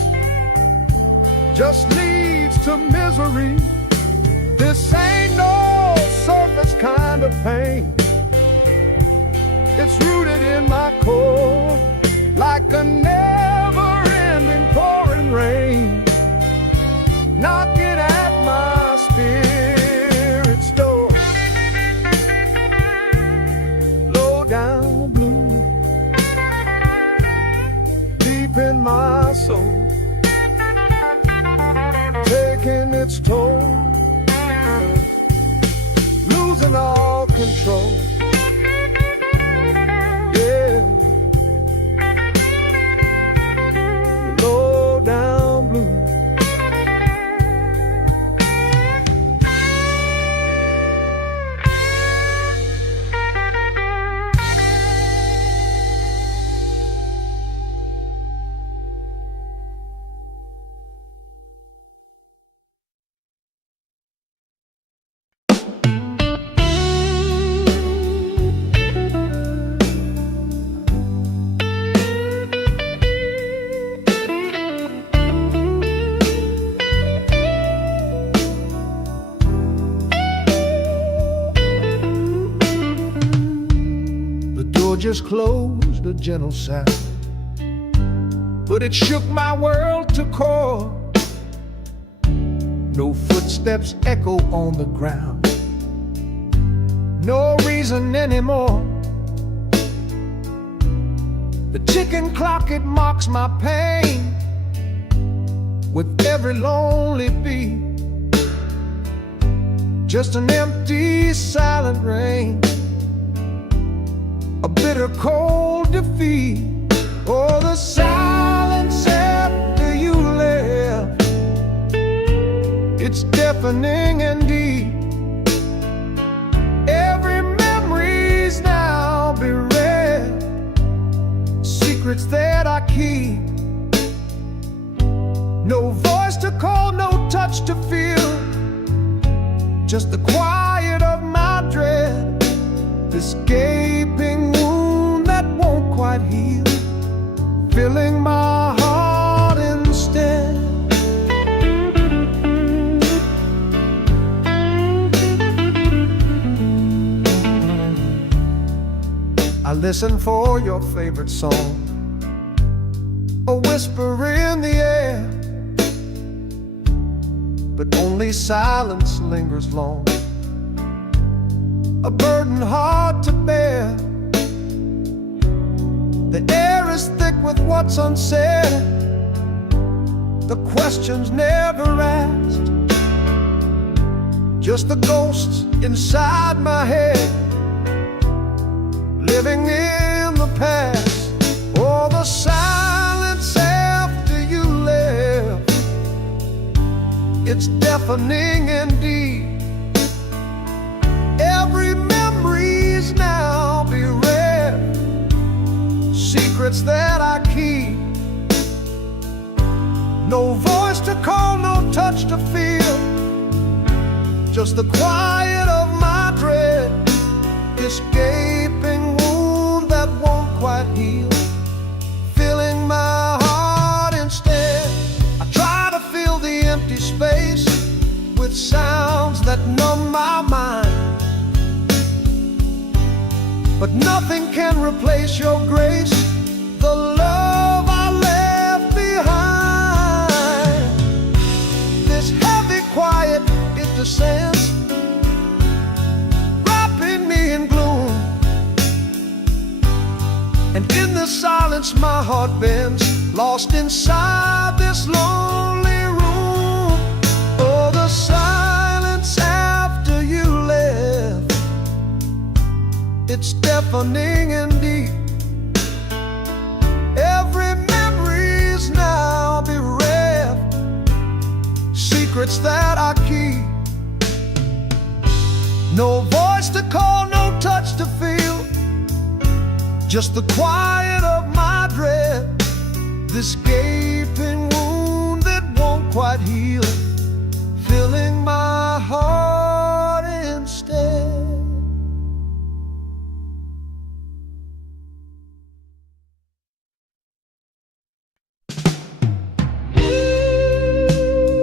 just leads to misery. This ain't no surface kind of pain. It's rooted in my core, like a never-ending pouring rain, knocking at my spirit's door. Low down blue, deep in my soul, taking its toll, losing all control. Yeah, low down blue. Just closed, a gentle sound, but it shook my world to core. No footsteps echo on the ground, no reason anymore. The ticking clock, it mocks my pain with every lonely beat. Just an empty, silent rain, a bitter cold defeat. Oh, the silence after you left, it's deafening indeed. Every memory's now bereft, secrets that I keep. No voice to call, no touch to feel, just the quiet of my dread. This gaping wound that won't quite heal, filling my heart instead. I listen for your favorite song, a whisper in the air, but only silence lingers long, a burden hard to bear. The air is thick with what's unsaid, the questions never asked, just the ghosts inside my head, living in the past. Oh, the silence after you left, it's deafening indeed. Every memory's now bereft, secrets that I keep. No voice to call, no touch to feel, just the quiet of my dread. This gaping wound that won't quite heal, filling my heart instead. I try to fill the empty space with sounds that numb my mind, but nothing can replace your grace, the love I left behind. This heavy quiet, it descends, wrapping me in gloom, and in the silence my heart bends, lost inside this lonely room. Oh, the silence after you left, it's deafening indeed. Every memory's now bereft, secrets that I keep. No voice to call, no touch to feel, just the quiet of my dread. This gaping wound that won't quite heal, filling my heart instead.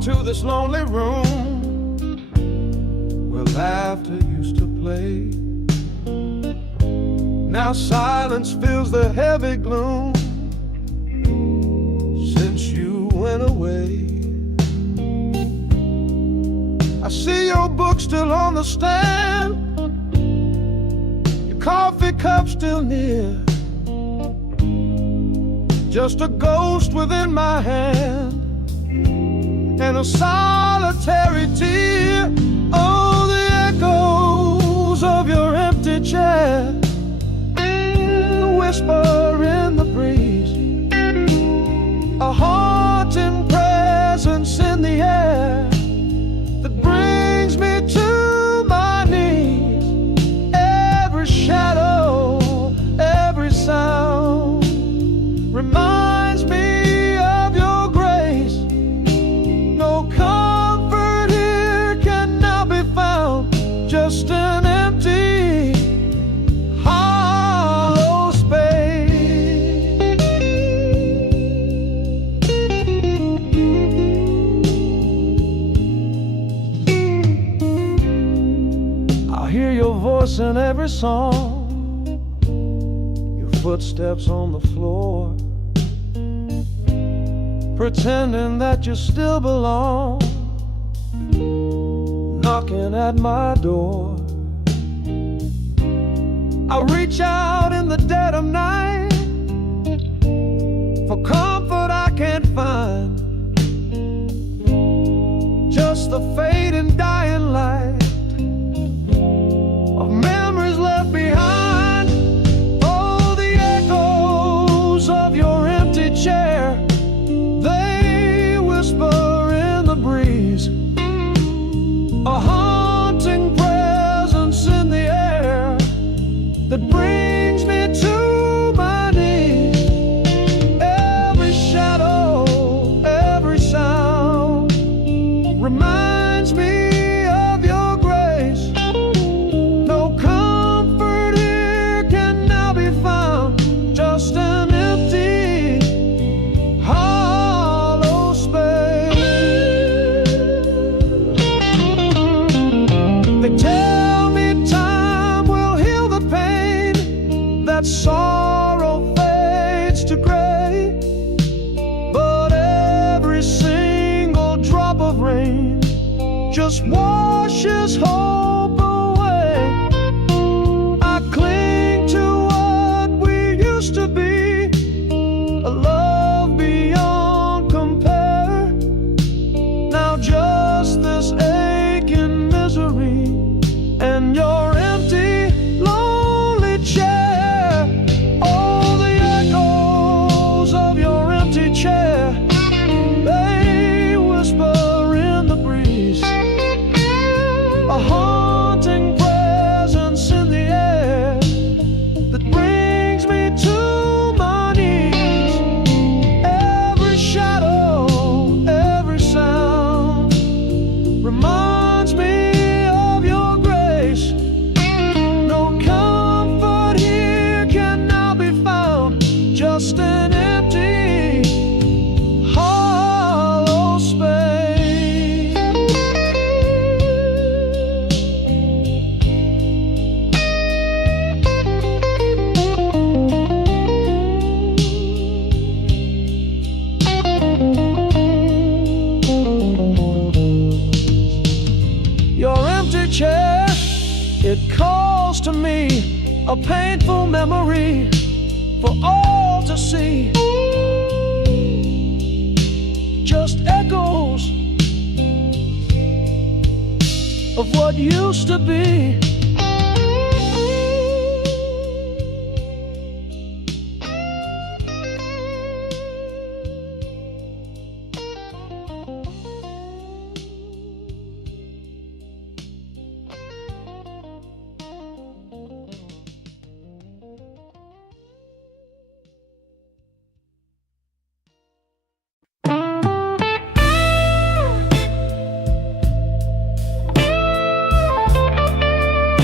to this lonely room where laughter used to play. Now silence fills the heavy gloom since you went away. I see your book still on the stand, your coffee cup still near, just a ghost within my hand and a solitary tear. Oh, the echoes of your empty chair, the whisper in the breeze, a haunting presence in the air that brings me to my knees. Every shadow, every sound reminds me of your grace. No comfort here can now be found, just an empty, hollow space. I hear your voice in every song, your footsteps on the floor, pretending that you still belong, knocking at my door. I reach out in the dead of night for comfort I can't find, just the fading dying light of memories left behind. Oh, the echoes of your empty chair, they whisper in the breeze, a haunting presence in the air that brings me to my knees. Every shadow, every sound reminds me of your grace. No comfort here can now be found, just an empty, hollow space. They tell me time will heal the pain, that sorrow fades to gray, but every single drop of rain just washes hope away. I cling to what we used to be, a love beyond compare. Now just this aching misery and your empty, lonely chair. Oh, the echoes of your empty chair, they whisper in the breeze, a haunting presence in the air that brings me to my knees. Every shadow, every sound reminds me of your grace. No comfort here can now be found, just an empty, hollow space. Your empty chair, it calls to me, a painful memory for all to see. Just echoes of what used to be.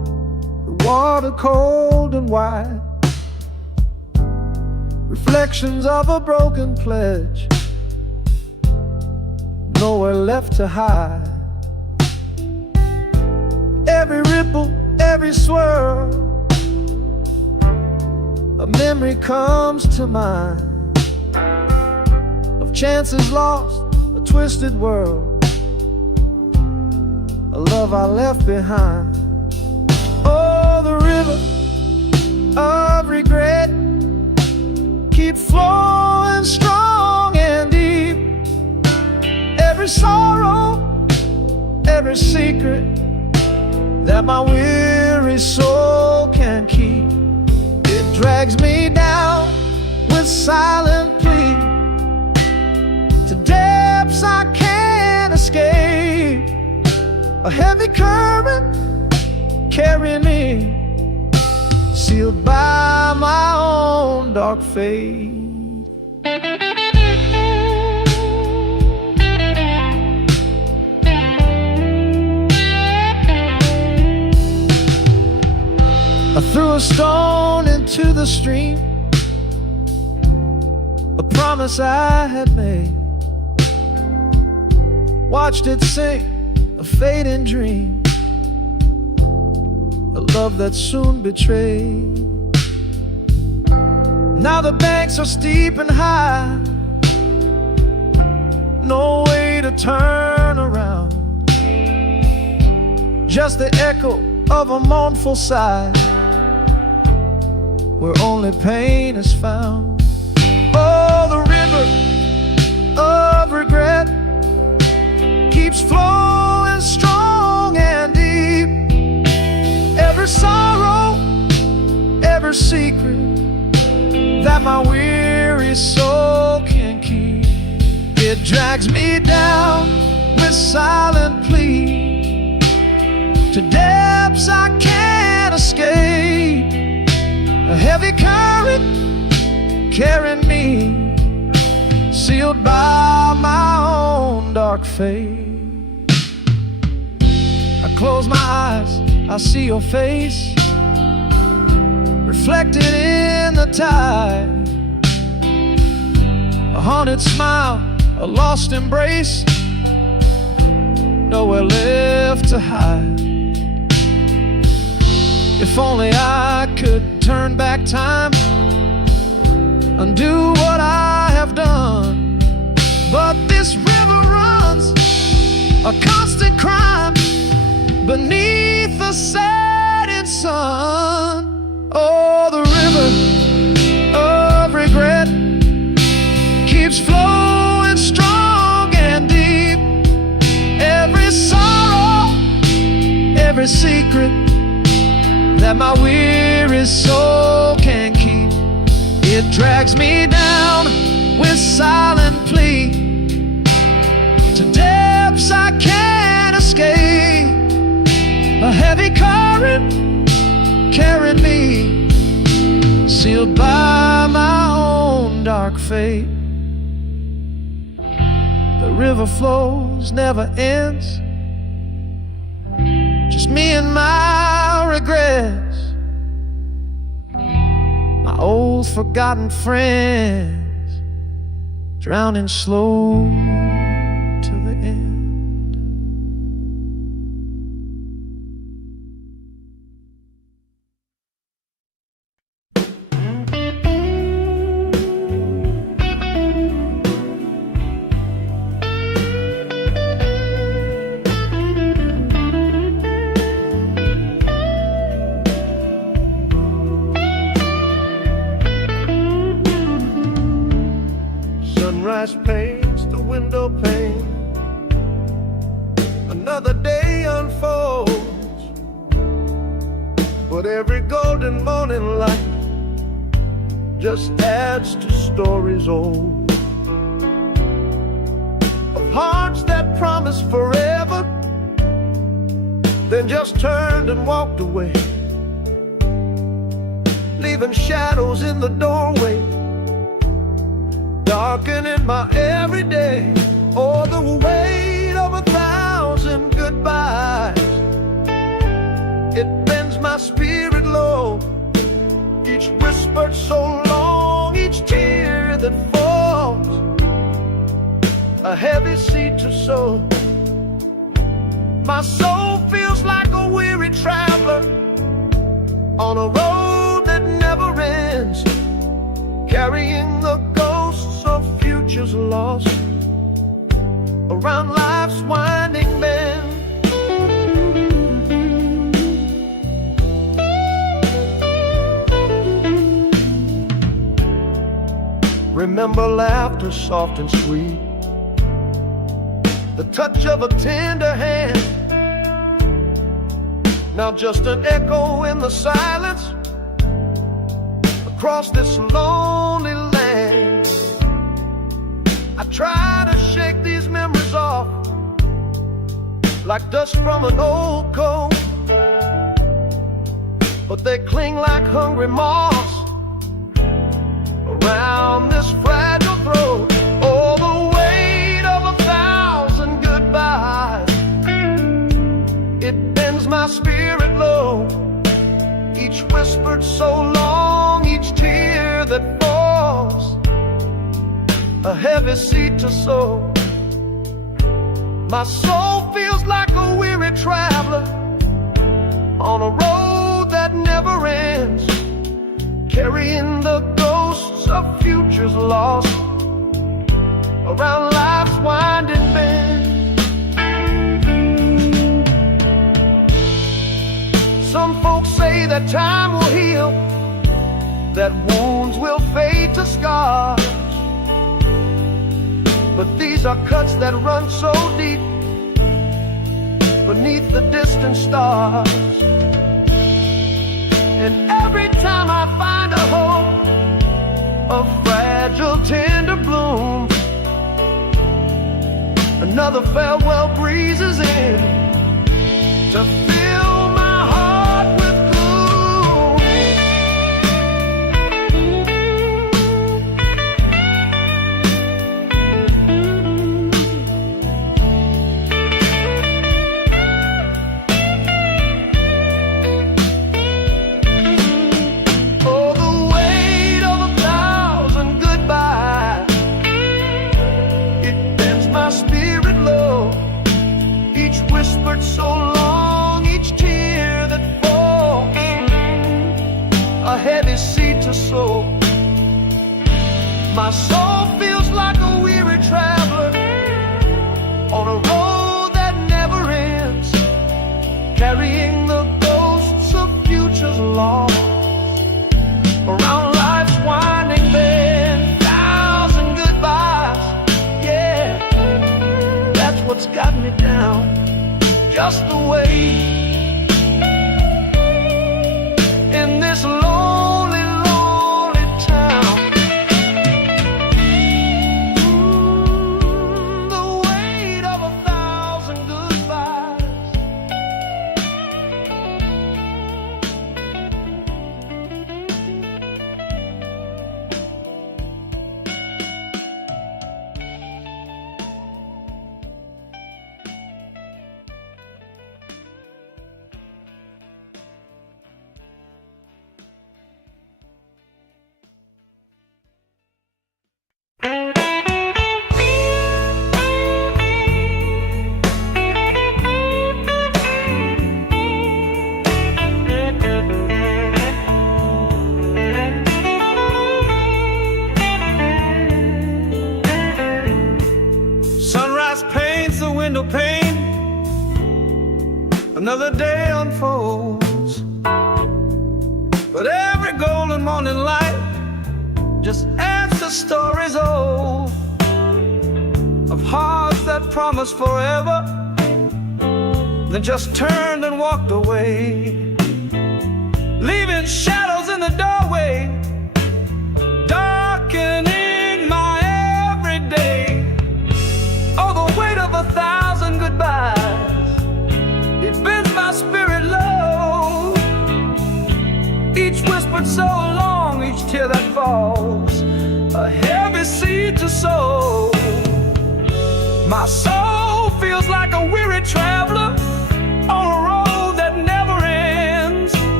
water cold and wide, reflections of a broken pledge, nowhere left to hide. Every ripple, every swirl, a memory comes to mind of chances lost, a twisted world, a love I left behind. Oh, the river of regret keep flowing strong and deep. Every sorrow, every secret that my weary soul can keep, it drags me down with silent plea to depths I can't escape. A heavy current carrying me, sealed by my own dark fate. I threw a stone into the stream, a promise I had made, watched it sink, a fading dream, a love that soon betrayed. Now the banks are steep and high, no way to turn around, just the echo of a mournful sigh, where only pain is found. Oh, the river of regret keeps flowing strong and deep. Every sorrow, every secret that my weary soul can keep, it drags me down with silent plea to depths I can't escape. A heavy current carrying me, sealed by my own dark fate. I close my eyes, I see your face reflected in the tide, a haunted smile, a lost embrace, nowhere left to hide. If only I could turn back time, undo what I have done, but this river runs a constant crime beneath the setting sun. Oh, the river of regret keeps flowing strong and deep. Every sorrow, every secret that my weary soul can keep, it drags me down with silent plea to depths I can't escape. A heavy current carrying me, sealed by my own dark fate. The river flows, never ends, just me and my regrets, my old forgotten friends, drowning slow to the end. Sunrise paints the window pane, another day unfolds, but every golden morning light just adds to stories old, of hearts that promised forever, then just turned and walked away, leaving shadows in the doorway, darkening my everyday. Oh, the weight of 1,000 goodbyes, it bends bends my spirit low. Each whisper so long, each tear that falls, a heavy seed to sow. My soul feels like a weary traveler on a road that never ends, carrying the ghosts of futures lost around life's winding bend. Remember laughter soft and sweet, the touch of a tender hand. Now just an echo in the silence across this lonely land. I try to shake these memories off like dust from an old coat, but they cling like hungry moths around this fragile throat. Oh, the weight of 1,000 goodbyes, it bends my spirit low. Each whispered so long, each tear that falls, a heavy seed to sow. My soul feels like a weary traveler on a road that never ends, carrying the ghosts of futures lost around life's winding bend. Some folks say that time will heal, that wounds will fade to scars, but these are cuts that run so deep beneath the distant stars. And every time I find a hope, a fragile tender bloom, another farewell breezes in to fill my heart with gloom. Oh, the weight of 1,000 goodbyes, it bends my spirit low. Each whispered so long, each tear that falls, a heavy seed to sow. My soul feels like a weary traveler on a road that never ends, carrying the ghosts of futures lost around life's winding bend. 1,000 goodbyes, yeah, that's what's got me down, just the way in this lonely, lonely town. The weight of 1,000 goodbyes. Sunrise paints the window pane, another day unfolds, but every golden morning light just adds to stories old of hearts that promised forever, then just turned and walked away, leaving shadows in the doorway, darkening my everyday. Oh, the weight of 1,000 goodbyes, it bends my spirit low. Each whispered so long, each tear that falls, a heavy seed to sow. My soul feels like a weary traveler on a road that never ends,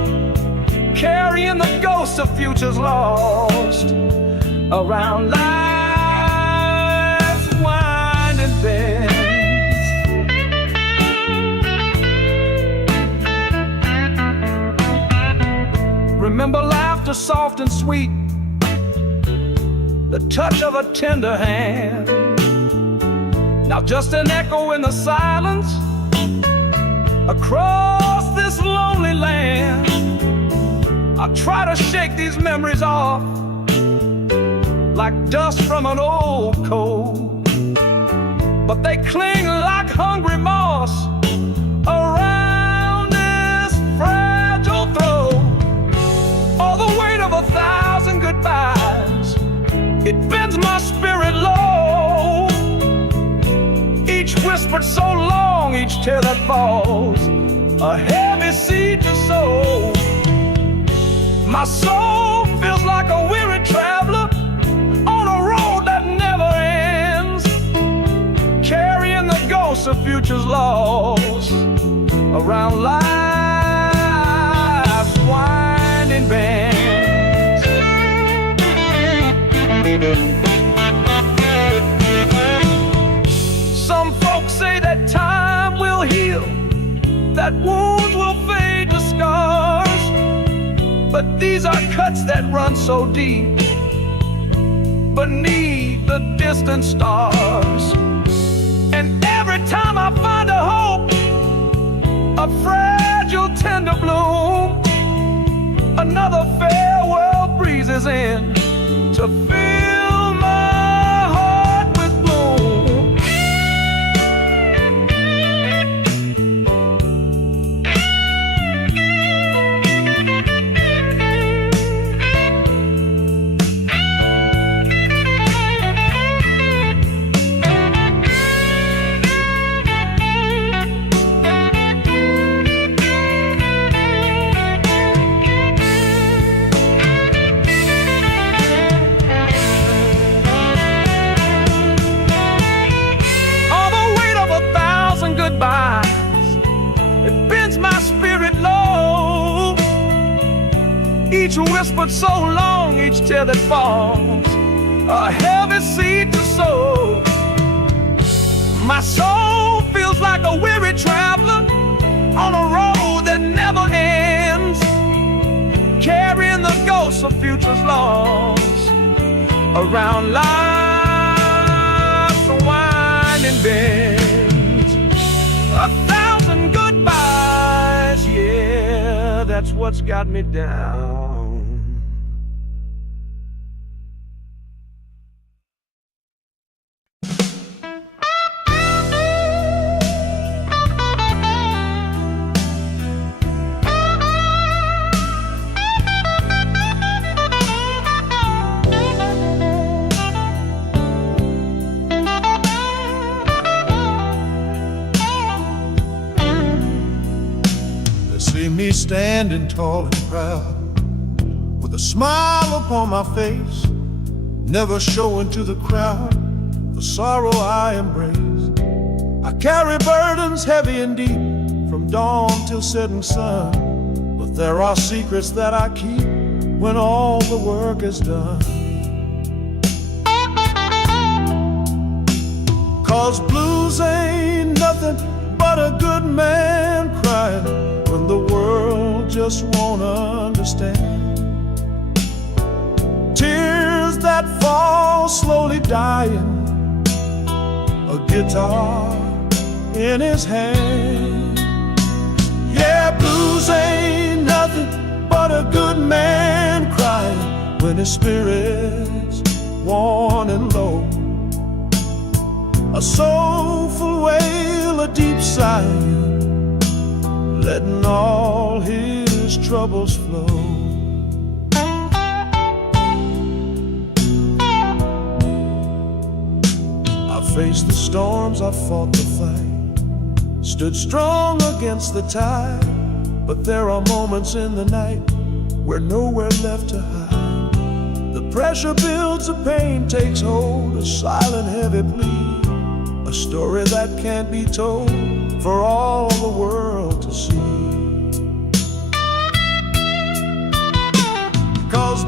ghost of futures lost around life's winding bends. Remember laughter soft and sweet, the touch of a tender hand. Now just an echo in the silence across this lonely land. I try to shake these memories off like dust from an old coat, but they cling like hungry moss around this fragile throat. All the weight of 1,000 goodbyes, it bends my spirit low. Each whispered so long, each tear that falls, a heavy seed to sow. My soul feels like a weary traveler on a road that never ends, carrying the ghosts of futures lost around life's winding bends. Some folks say that time will heal, that wounds will fade to scars, but these are cuts that run so deep beneath the distant stars. And every time I find a hope, a fragile tender bloom, another farewell breezes in to fill my heart with gloom. It bends my spirit low. Each whispered so long, each tear that falls, a heavy seed to sow. My soul feels like a weary traveler on a road that never ends, carrying the ghosts of futures lost around life's winding bend. 1,000 goodbyes, yeah, that's what's got me down. See me standing tall and proud, with a smile upon my face, never showing to the crowd the sorrow I embraced. I carry burdens heavy and deep, from dawn till setting sun, but there are secrets that I keep when all the work is done. 'Cause blues ain't nothing but a good man crying when the world just won't understand. Tears that fall slowly dying, a guitar in his hand. Yeah, blues ain't nothing but a good man crying when his spirit's worn and low. A soulful wail, a deep sigh, letting all his troubles flow. I faced the storms, I fought the fight, stood strong against the tide, but there are moments in the night where nowhere left to hide. The pressure builds, the pain takes hold, a silent heavy plea, a story that can't be told for all the world to see. 'Cause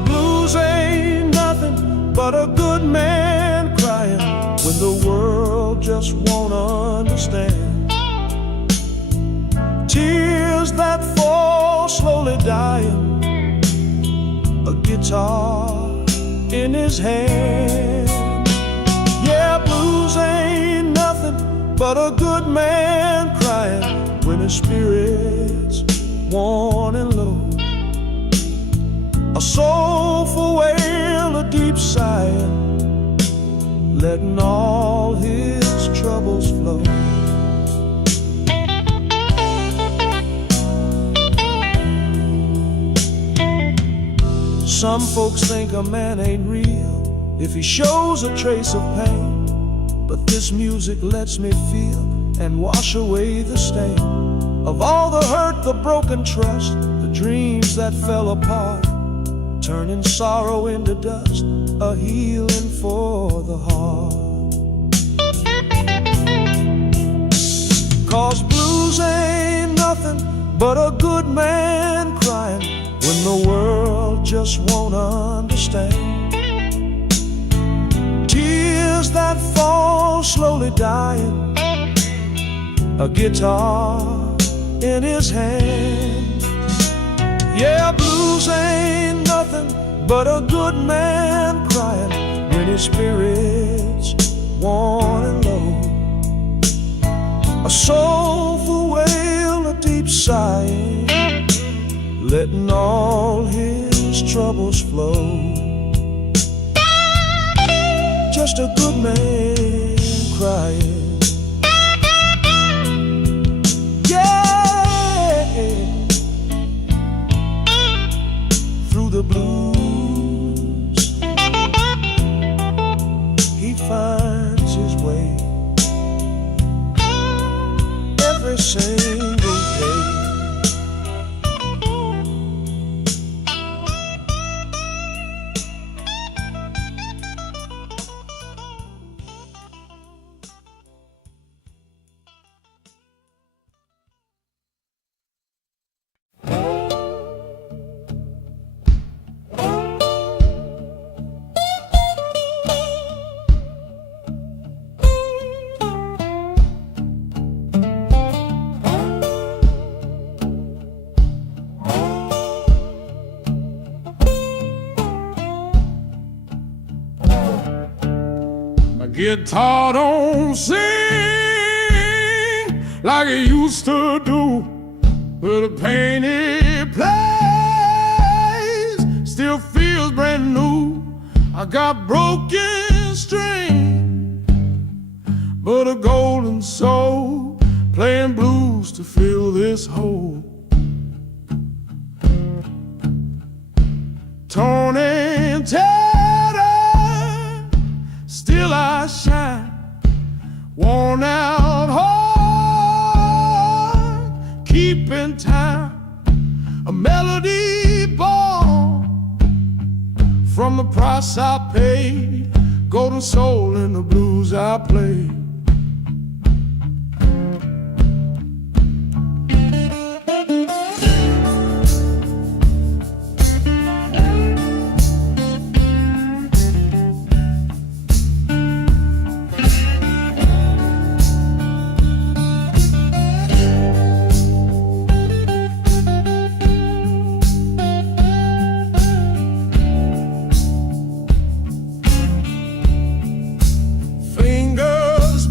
just won't understand. Tears that fall slowly dying, a guitar in his hand. Yeah, blues ain't nothing but a good man crying when his spirit's worn and low. A soulful wail, a deep sighing, letting all his troubles flow. Some folks think a man ain't real if he shows a trace of pain, but this music lets me feel and wash away the stain of all the hurt, the broken trust, the dreams that fell apart, turning sorrow into dust, a healing for the heart. 'Cause blues ain't nothing but a good man crying when the world just won't understand. Tears that fall slowly dying, a guitar in his hand. Yeah, blues ain't nothing but a good man crying when his spirit's worn and low. A soulful wail, a deep sighing, letting all his troubles flow. Just a good man crying. Through the blues, he finds his way every single day. Guitar don't sing like it used to do, but the pain it plays still feels brand new. I got broken string, but a golden soul playing blues to fill this hole. Torn and tattered, still I shine. Worn out heart, keeping time. A melody born from the price I paid. Golden soul in the blues I played.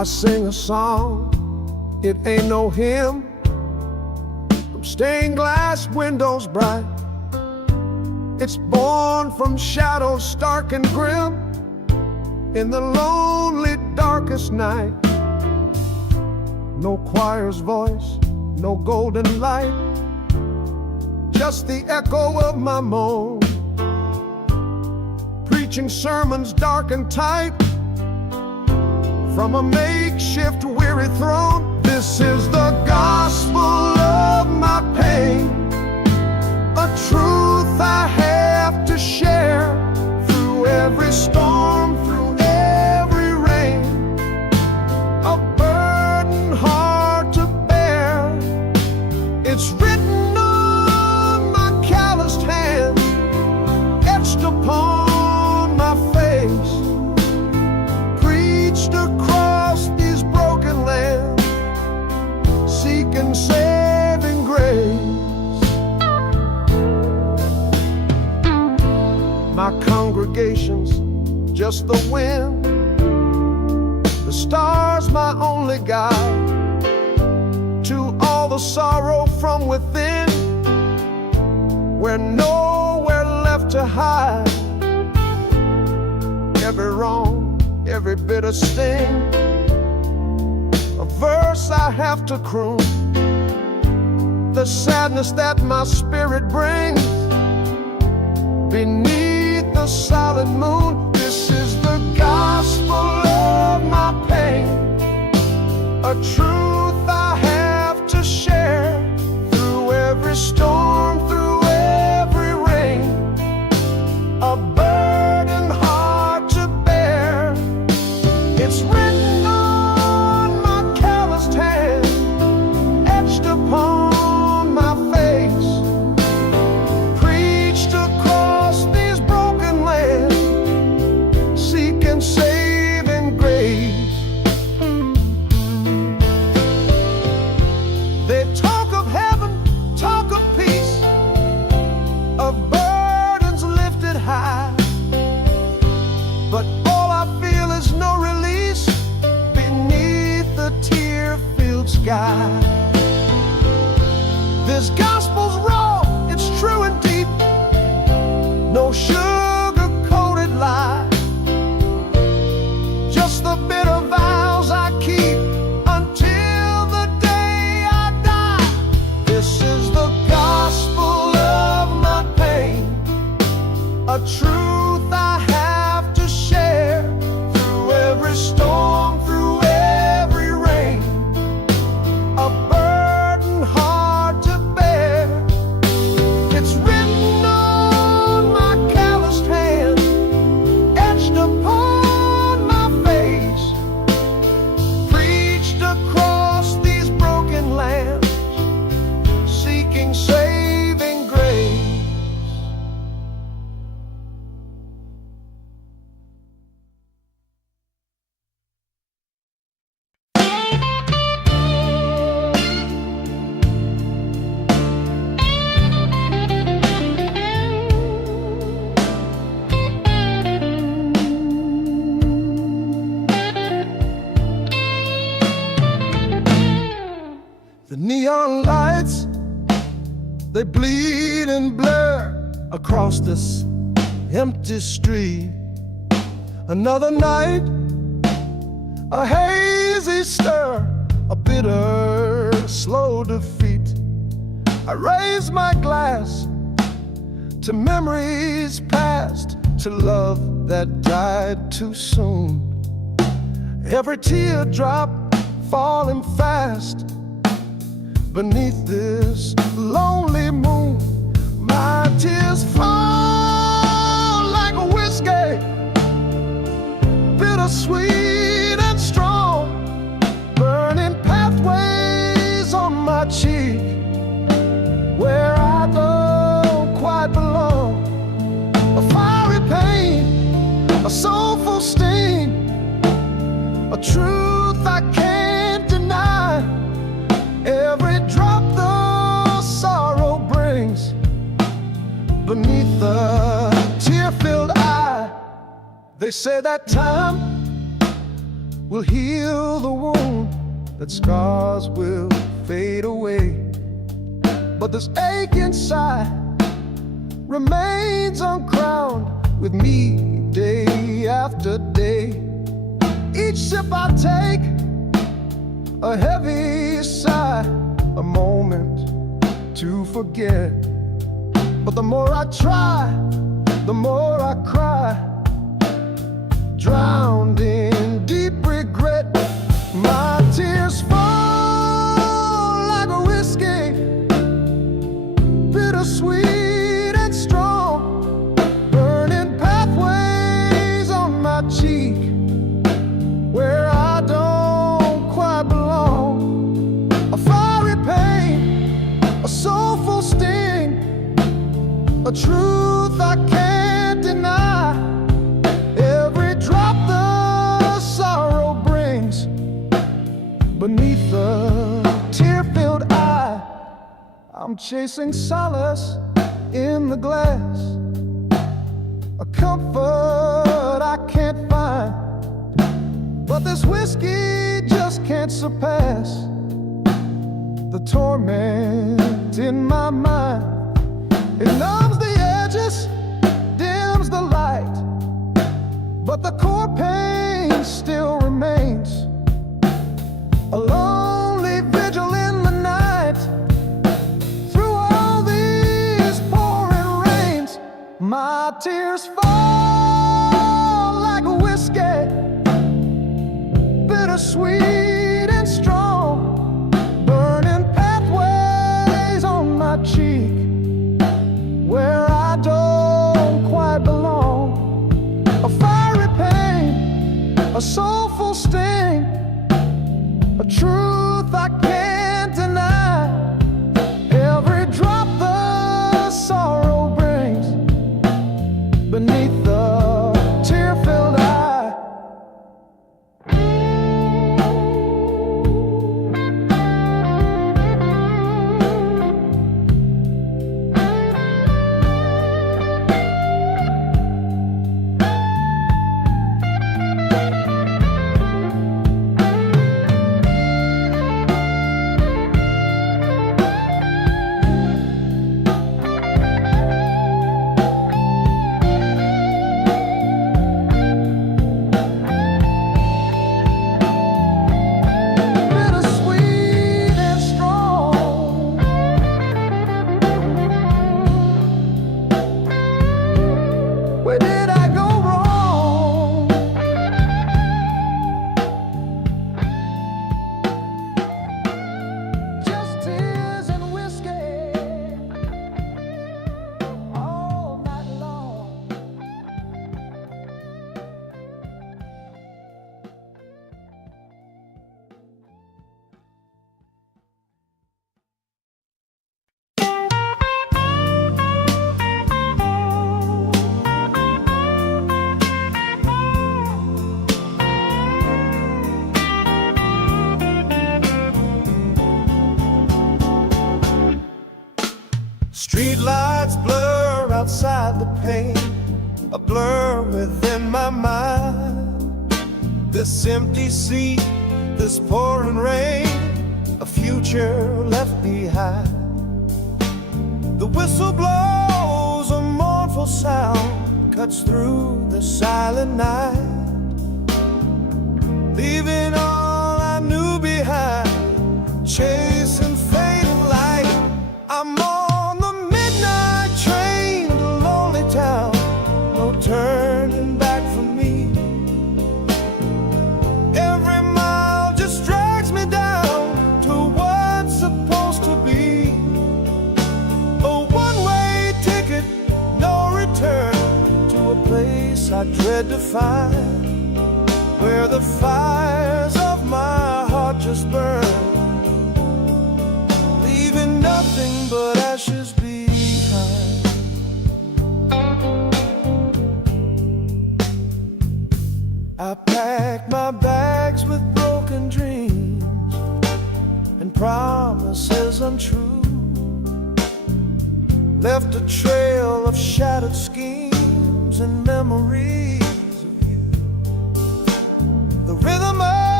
I sing a song, it ain't no hymn, from stained glass windows bright. It's born from shadows stark and grim, in the lonely darkest night. No choir's voice, no golden light, just the echo of my moan, preaching sermons dark and tight from a makeshift weary throne. This is the gospel of my pain, a truth I have to share through every storm, through every rain, a burden hard to bear. It's written on my calloused hand, etched upon my face, preached across these broken lands, seeking saving grace. My congregation's just the wind, the stars my only guide, to all the sorrow from within, where nowhere left to hide. Every wrong, every bitter sting, a verse I have to croon, the sadness that my spirit brings beneath the solid moon. This is the gospel of my pain, a truth I have to share through every storm, through every rain, a burden hard to bear. It's written on my calloused hand, etched upon my face, preached across these broken lands, seeking saving grace. They talk of heaven, talk of peace, of burdens lifted high, but all I feel is no release beneath the tear-filled sky. This gospel's raw, it's true and deep, no sugar-coated lie, just the bitter vows I keep until the day I die. This is the gospel of my pain, a truth I have to share through every storm, through every rain, a burden hard to bear. It's written on my calloused hand, etched upon my face, preached across these broken lands, seeking saving grace. The neon lights, they bleed and blur across this empty street. Another night, a hazy stir, a bitter, slow defeat. I raise my glass to memories past, to love that died too soon. Every teardrop falling fast beneath this lonely moon. My tears fall like a whiskey, bittersweet and strong, burning pathways on my cheek, where I don't quite belong. A fiery pain, a soulful sting, a truth I can't deny. Every drop the sorrow brings beneath the tear-filled eye. They say that time will heal the wound, that scars will fade away. But this ache inside remains uncrowned with me day after day. Each sip I take, a heavy sigh, a moment to forget. But the more I try, the more I cry, drowned in deep regret. My tears fall like a whiskey, bittersweet and strong, burning pathways on my cheek where I don't quite belong. A fiery pain, a soulful sting, a truth I can't deny. Every drop the sorrow brings beneath the tear-filled eye. I'm chasing solace in the glass, a comfort I can't find. But this whiskey just can't surpass the torment in my mind. It numbs the edges, dims the light, but the core pain still remains. A lonely vigil in the night, through all these pouring rains. My tears fall like a whiskey, bittersweet and strong, burning pathways on my cheek where I don't quite belong. A fiery pain, a soulful sting, a truth I can't deny. Every drop the sorrow brings beneath the tear-filled eye. Where did I go wrong? Just tears and whiskey all night long. Street lights blur outside the pane, a blur within my mind. This empty seat, this pouring rain, a future left behind. The whistle blows, a mournful sound cuts through the silent night, leaving all I knew behind, chasing fading light. I'm on the midnight train to lonely town, no turning back for me. Every mile just drags me down to what's supposed to be a one-way ticket, no return, to a place I dread to find, where the fires of my heart just burn, leaving nothing but ashes behind. I packed my bags with broken dreams and promises untrue, left a trail of shattered schemes and memories of you. The rhythm of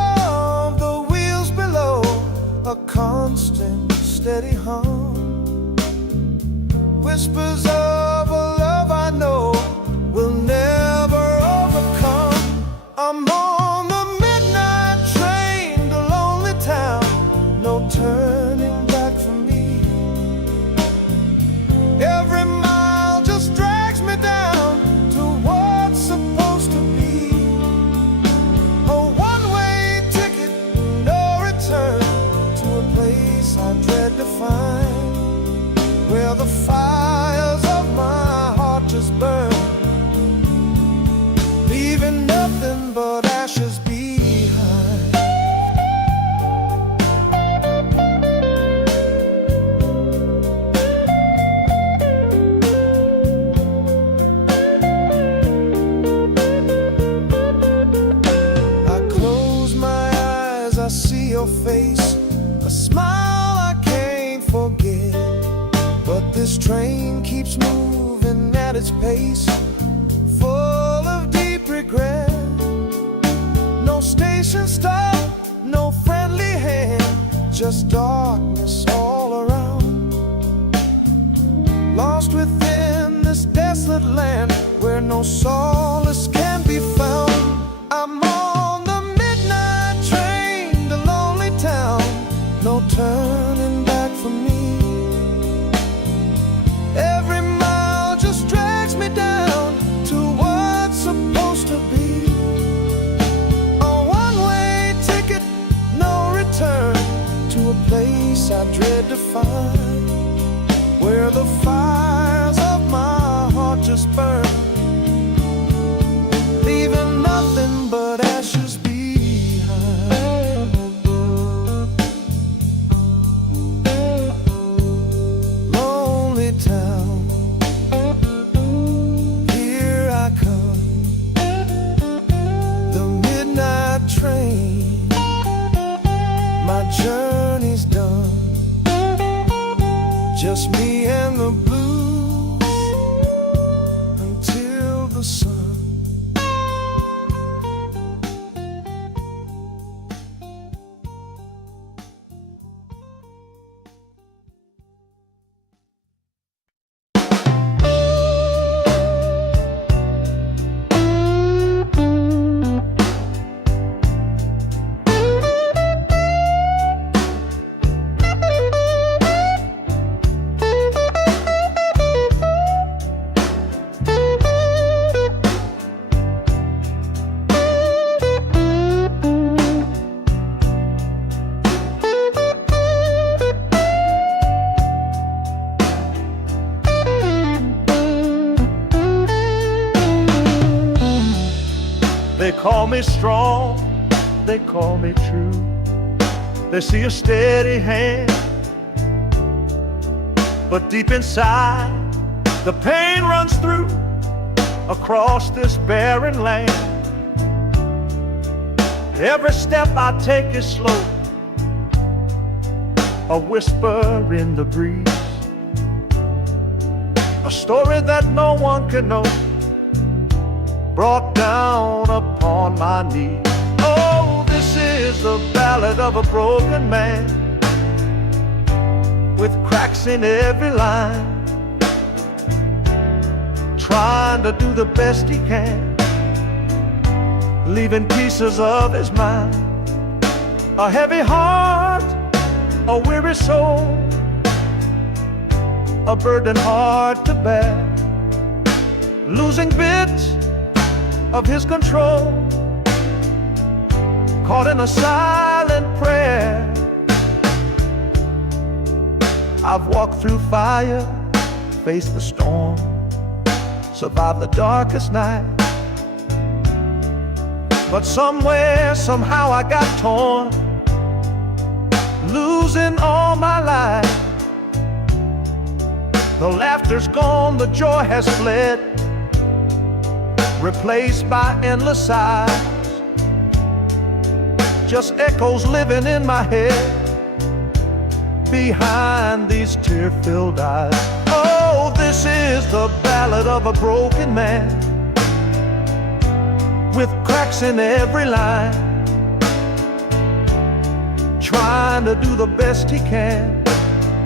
steady hum. Whispers of a love I know will never overcome. I'm on the midnight train to lonely town, no turning back for me. Every mile just drags me down to what's supposed to be. A one-way ticket, no return, to a place I dread to find, where the fires of my heart just burn, leaving nothing but ashes behind. I close my eyes, I see your face, a smile I can't forget. But this train keeps moving at its pace, full of deep regret. No station stop, no friendly hand, just darkness all around. Lost within this desolate land where no solace can be found. I'm on the midnight train to lonely town, no turning back for me. Every mile just drags me down to what's supposed to be. A one-way ticket, no return, to a place I dread to find, where the fires of my heart just burn, leaving nothing but ashes behind. Lonely town, here I come, the midnight train, my journey's done, just me and the blues until the sun. They call me strong, they call me true. They see a steady hand, but deep inside the pain runs through across this barren land. Every step I take is slow, a whisper in the breeze, a story that no one can know, brought down upon my knees. Oh, this is the ballad of a broken man, with cracks in every line, trying to do the best he can, leaving pieces of his mind. A heavy heart, a weary soul, a burden hard to bear, losing bits of his control, caught in a silent prayer. I've walked through fire, faced the storm, survived the darkest night, but somewhere, somehow I got torn, losing all my life. The laughter's gone, the joy has fled, replaced by endless sighs, just echoes living in my head behind these tear-filled eyes. Oh, this is the ballad of a broken man, with cracks in every line, trying to do the best he can,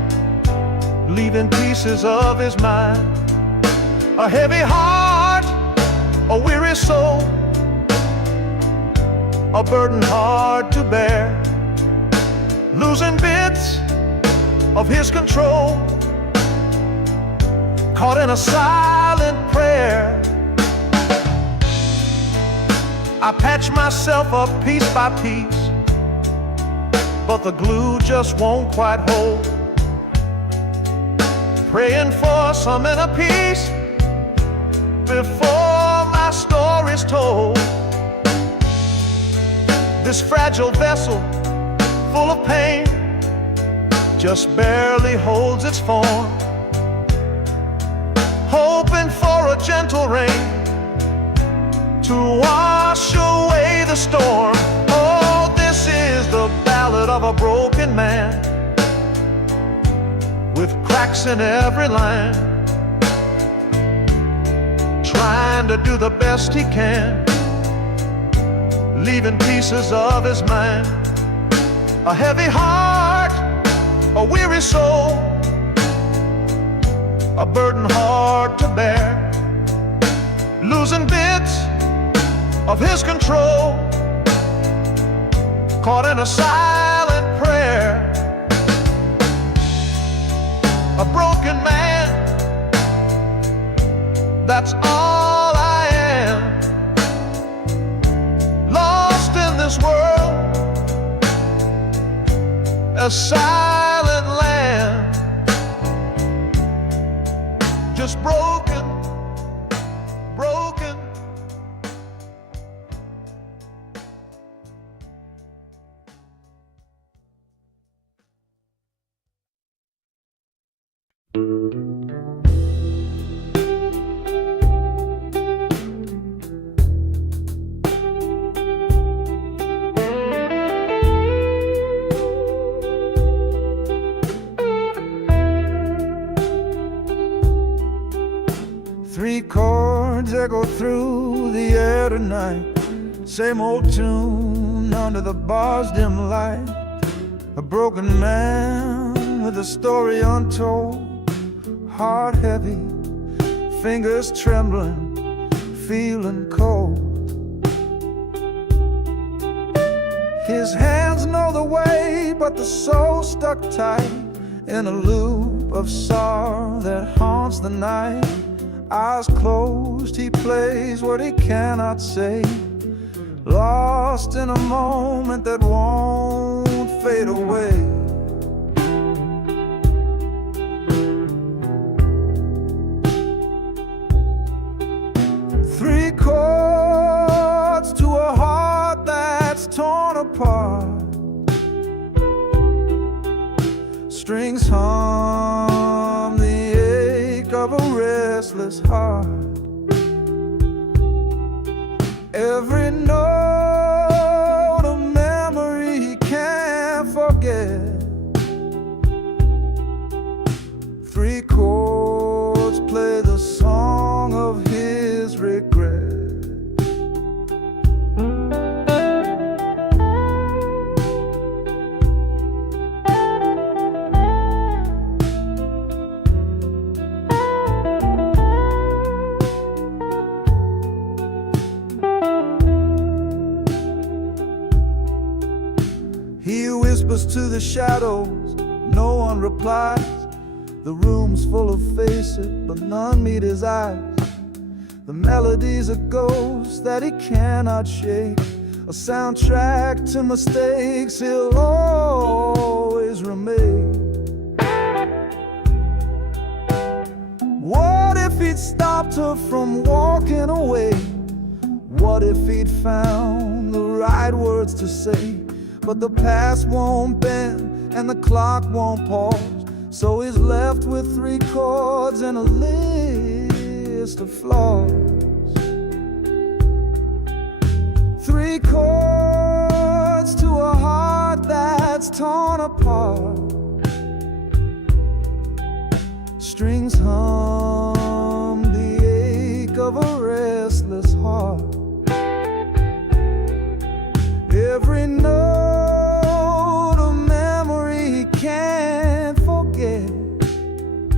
leaving pieces of his mind. A heavy heart, a weary soul, a burden hard to bear, losing bits of his control, caught in a silent prayer. I patch myself up piece by piece, but the glue just won't quite hold. Praying for some inner peace before my story's told. This fragile vessel, full of pain, just barely holds its form, hoping for a gentle rain to wash away the storm. Oh, this is the ballad of a broken man, with cracks in every line, trying to do the best he can, leaving pieces of his mind. A heavy heart, a weary soul, a burden hard to bear, losing bits of his control, caught in a silent prayer. A broken man, that's all I am, lost in this world, a silent land, just broken, broken. Three chords echo through the air tonight, same old tune under the bar's dim light. A broken man with a story untold, heart heavy, fingers trembling, feeling cold. His hands know the way, but the soul stuck tight in a loop of sorrow that haunts the night. Eyes closed, he plays what he cannot say, lost in a moment that won't fade away. Three chords to a heart that's torn apart, strings hum the ache of a restless heart. Every note a memory he can't forget. Three chords play the song of his regret. He whispers to the shadows, no one replies. The room's full of faces, but none meet his eyes. The melody's a ghost that he cannot shake, a soundtrack to mistakes he'll always remake. What if he'd stopped her from walking away? What if he'd found the right words to say? But the past won't bend and the clock won't pause, so he's left with three chords and a list of flaws. Three chords to a heart that's torn apart, strings hum the ache of a restless heart. Every note a memory he can't forget.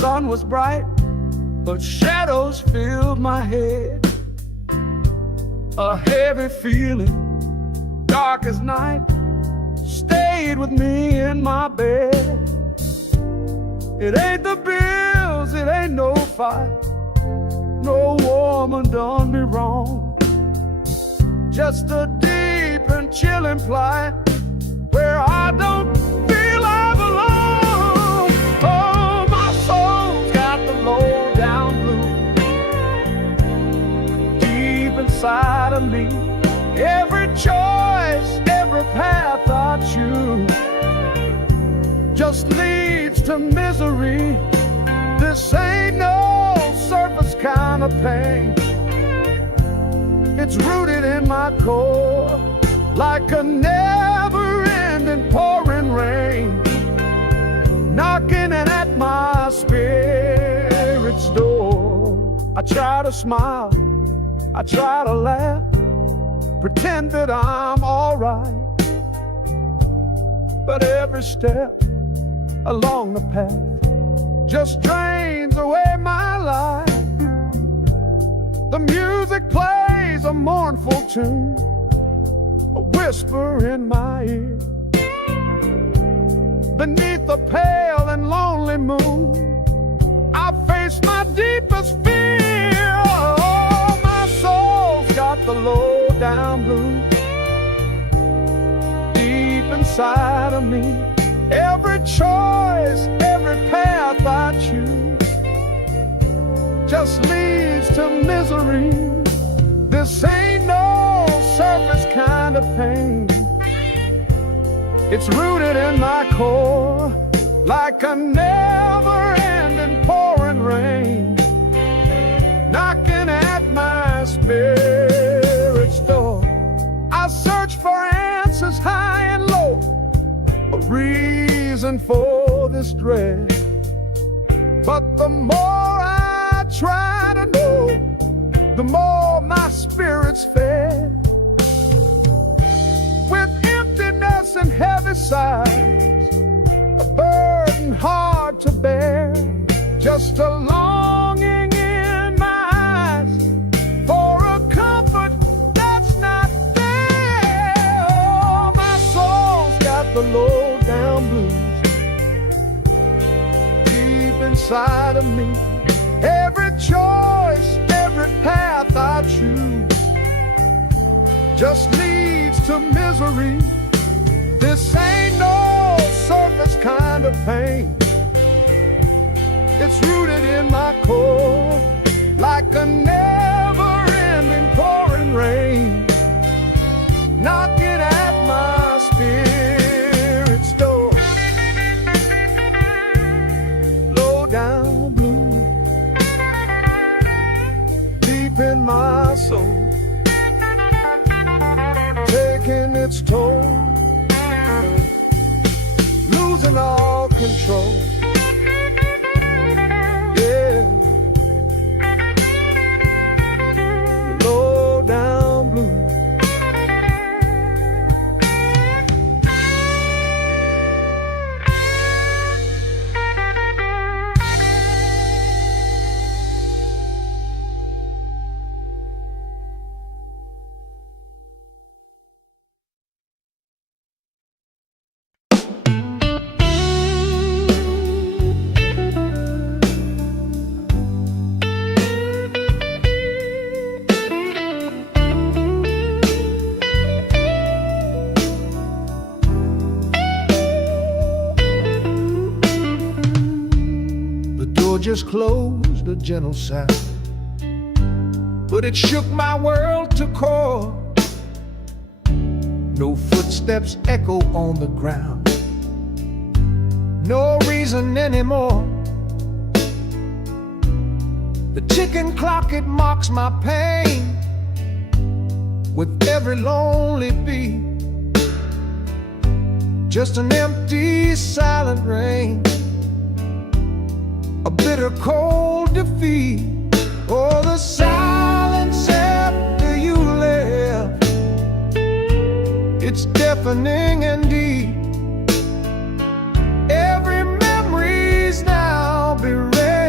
sun was bright, but shadows filled my head. A heavy feeling, dark as night, stayed with me in my bed. It ain't the bills, it ain't no fight, no woman done me wrong. Just a deep and chilling plight where I don't feel I belong. Oh, my soul's got the low down blues deep inside of me. Every choice, every path I choose just leads to misery. This ain't no surface kind of pain. It's rooted in my core like a never-ending pouring rain, knocking at my spirit's door. I try to smile, I try to laugh, pretend that I'm alright, but every step along the path just drains away my life. The music plays a mournful tune, a whisper in my ear. Beneath the pale and lonely moon, I face my deepest fear. Oh, my soul's got the low down blues deep inside of me. Every choice, every path I choose just leads to misery. This ain't no surface kind of pain. It's rooted in my core like a never-ending pouring rain, knocking at my spirit's door. I search for answers high and low, a reason for this dread, but the more I try to know, the more my spirit's fed. With emptiness and heavy sighs, a burden hard to bear, just a longing in my eyes for a comfort that's not there. Oh, my soul's got the low down blues deep inside of me. Every choice, every path I choose just leads to misery. This ain't no surface kind of pain. It's rooted in my core like a never-ending pouring rain, knocking at my spirit's door. Low down blue deep in my soul, taking its toll, losing all control. Yeah, low down blue. Just closed, a gentle sound, but it shook my world to core. No footsteps echo on the ground, no reason anymore. The ticking clock, it mocks my pain with every lonely beat. Just an empty, silent rain, a bitter cold defeat. Oh, the silence after you left, it's deafening and deep. Every memory's now bereft.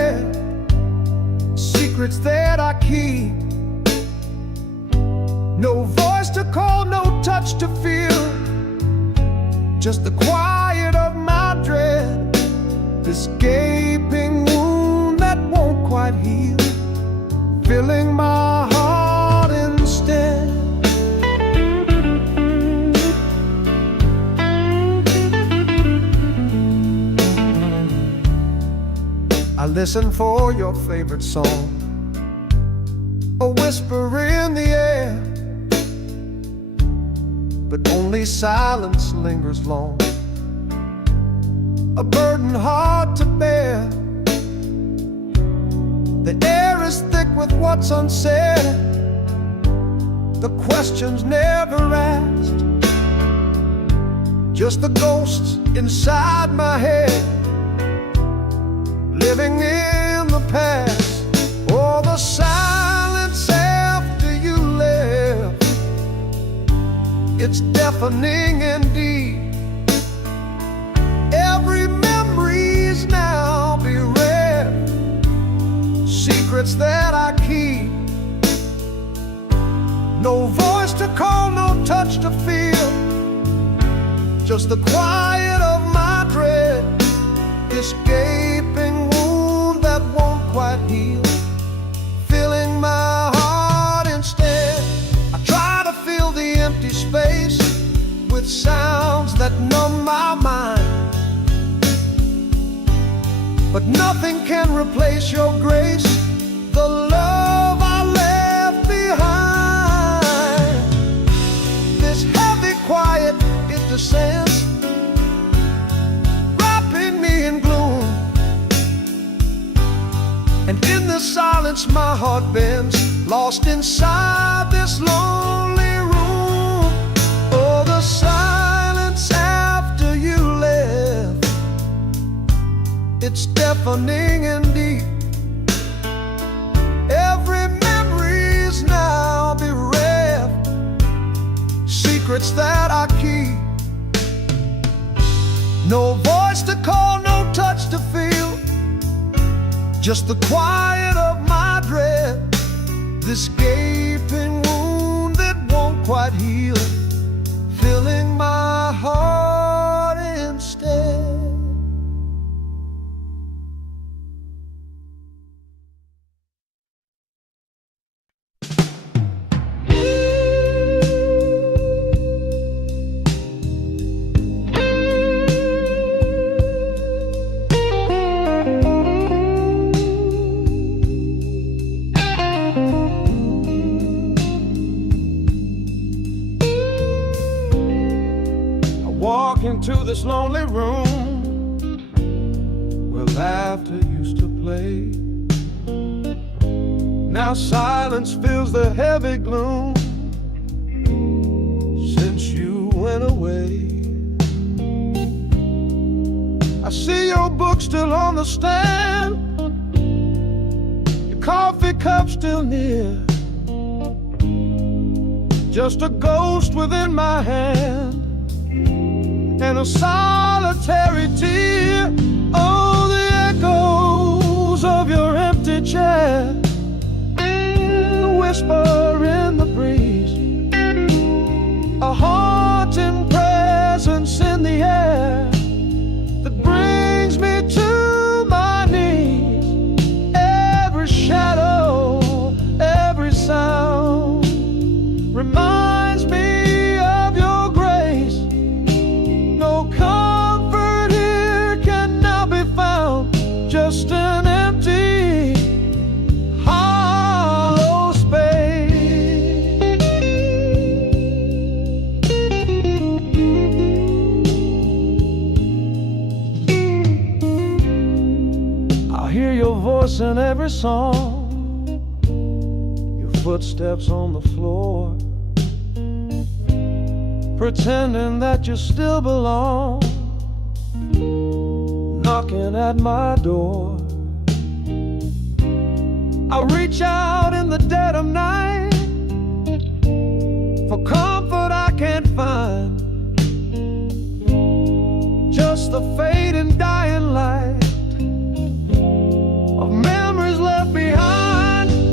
secrets that I keep. No voice to call, no touch to feel, just the quiet of my dread, this gaping wound that won't quite heal, filling my heart instead. I listen for your favorite song, a whisper in the air, but only silence lingers long, a burden hard to bear. The air is thick with what's unsaid, the questions never asked, just the ghosts inside my head, living in the past. Oh, the silence after you left, it's deafening indeed. Every memory's now bereft, secrets that I keep. No voice to call, no touch to feel, just the quiet of my dread, this gaping wound that won't quite heal, filling my heart instead. I try to fill the empty space with sounds that numb my mind, but nothing can replace your grace, the love I left behind. This heavy quiet, it descends, wrapping me in gloom, and in the silence my heart bends, lost inside this lonely room. Oh, the silence after you left, it's deafening indeed. Every memory's now bereft, secrets that I keep. No voice to call, no touch to feel, just the quiet of my dread, this gaping wound that won't quite heal, filling my heart instead. Walk into this lonely room where laughter used to play. Now silence fills the heavy gloom since you went away. I see your book still on the stand, your coffee cup still near, just a ghost within my hand and a solitary tear. Oh, the echoes of your empty chair, the whisper in the breeze, a haunting presence in the air that brings me to my knees. Every shadow, every sound reminds me of your grace. No comfort here can now be found, just an empty, hollow space. I hear your voice in every song, your footsteps on the floor, pretending that you still belong, knocking at my door. I reach out in the dead of night for comfort I can't find, just the fading dying light of memories left behind.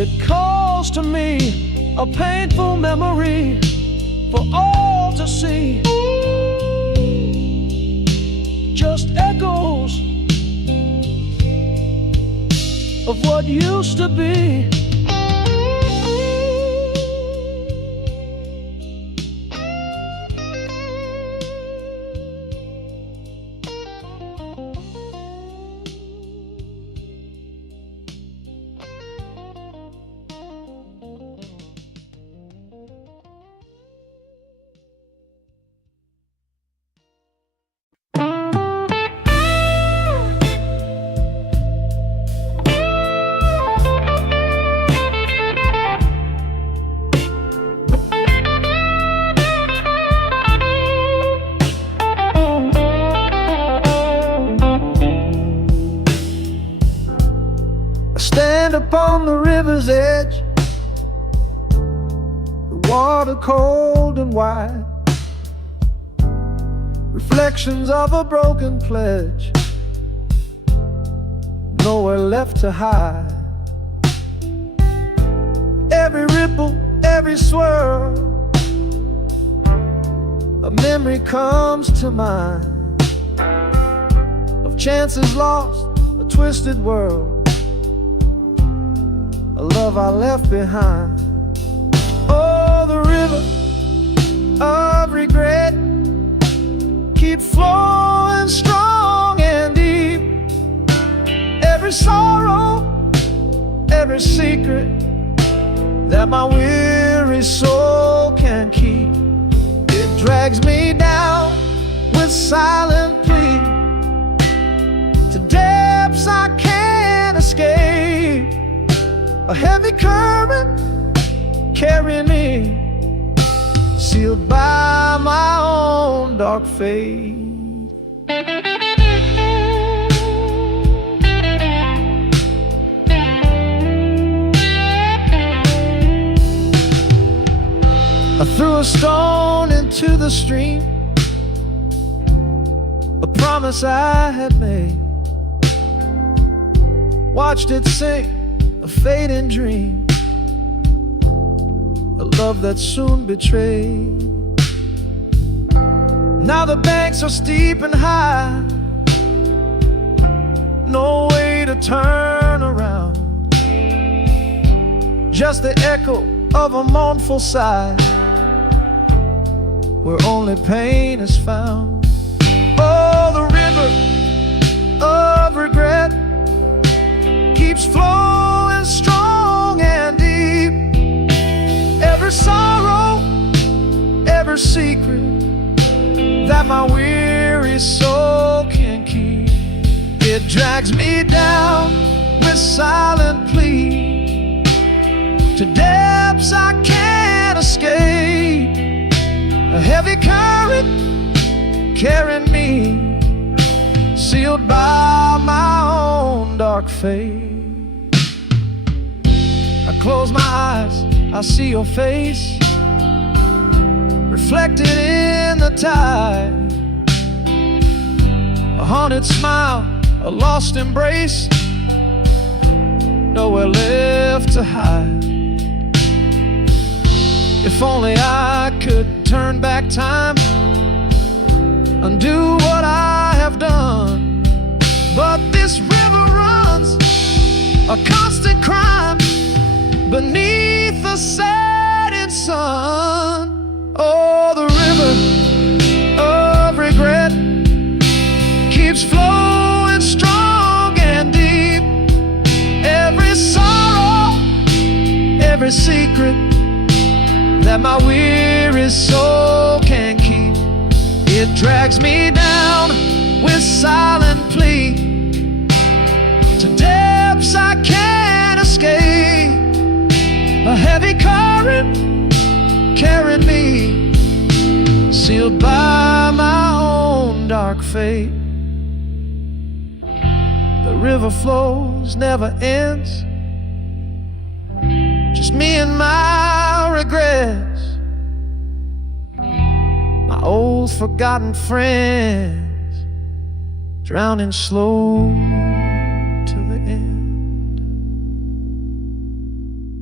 It calls to me a painful memory for all to see. Just echoes of what used to be. Stand upon the river's edge, the water cold and wide, reflections of a broken pledge, nowhere left to hide. Every ripple, every swirl, a memory comes to mind of chances lost, a twisted world, a love I left behind. Oh, the river of regret keep flowing strong and deep. Every sorrow, every secret that my weary soul can keep, it drags me down with silent plea to depths I can't escape. A heavy current carrying me, sealed by my own dark fate. I threw a stone into the stream, a promise I had made, watched it sink, a fading dream, a love that soon betrayed. Now the banks are steep and high, no way to turn around, just the echo of a mournful sigh, where only pain is found. Oh, the river of regret keeps flowing strong and deep. Every sorrow, every secret that my weary soul can keep, it drags me down with silent plea to depths I can't escape. A heavy current carrying me, sealed by my own dark fate. I close my eyes, I see your face reflected in the tide, a haunted smile, a lost embrace, nowhere left to hide. If only I could turn back time, undo what I have done, but this river runs a constant crime beneath the setting sun. Oh, the river of regret keeps flowing strong and deep. Every sorrow, every secret that my weary soul can keep, it drags me down with silent plea to depths I can't escape. A heavy current carrying me, sealed by my own dark fate. The river flows, never ends, just me and my regrets, my old forgotten friends, drowning slow to the end.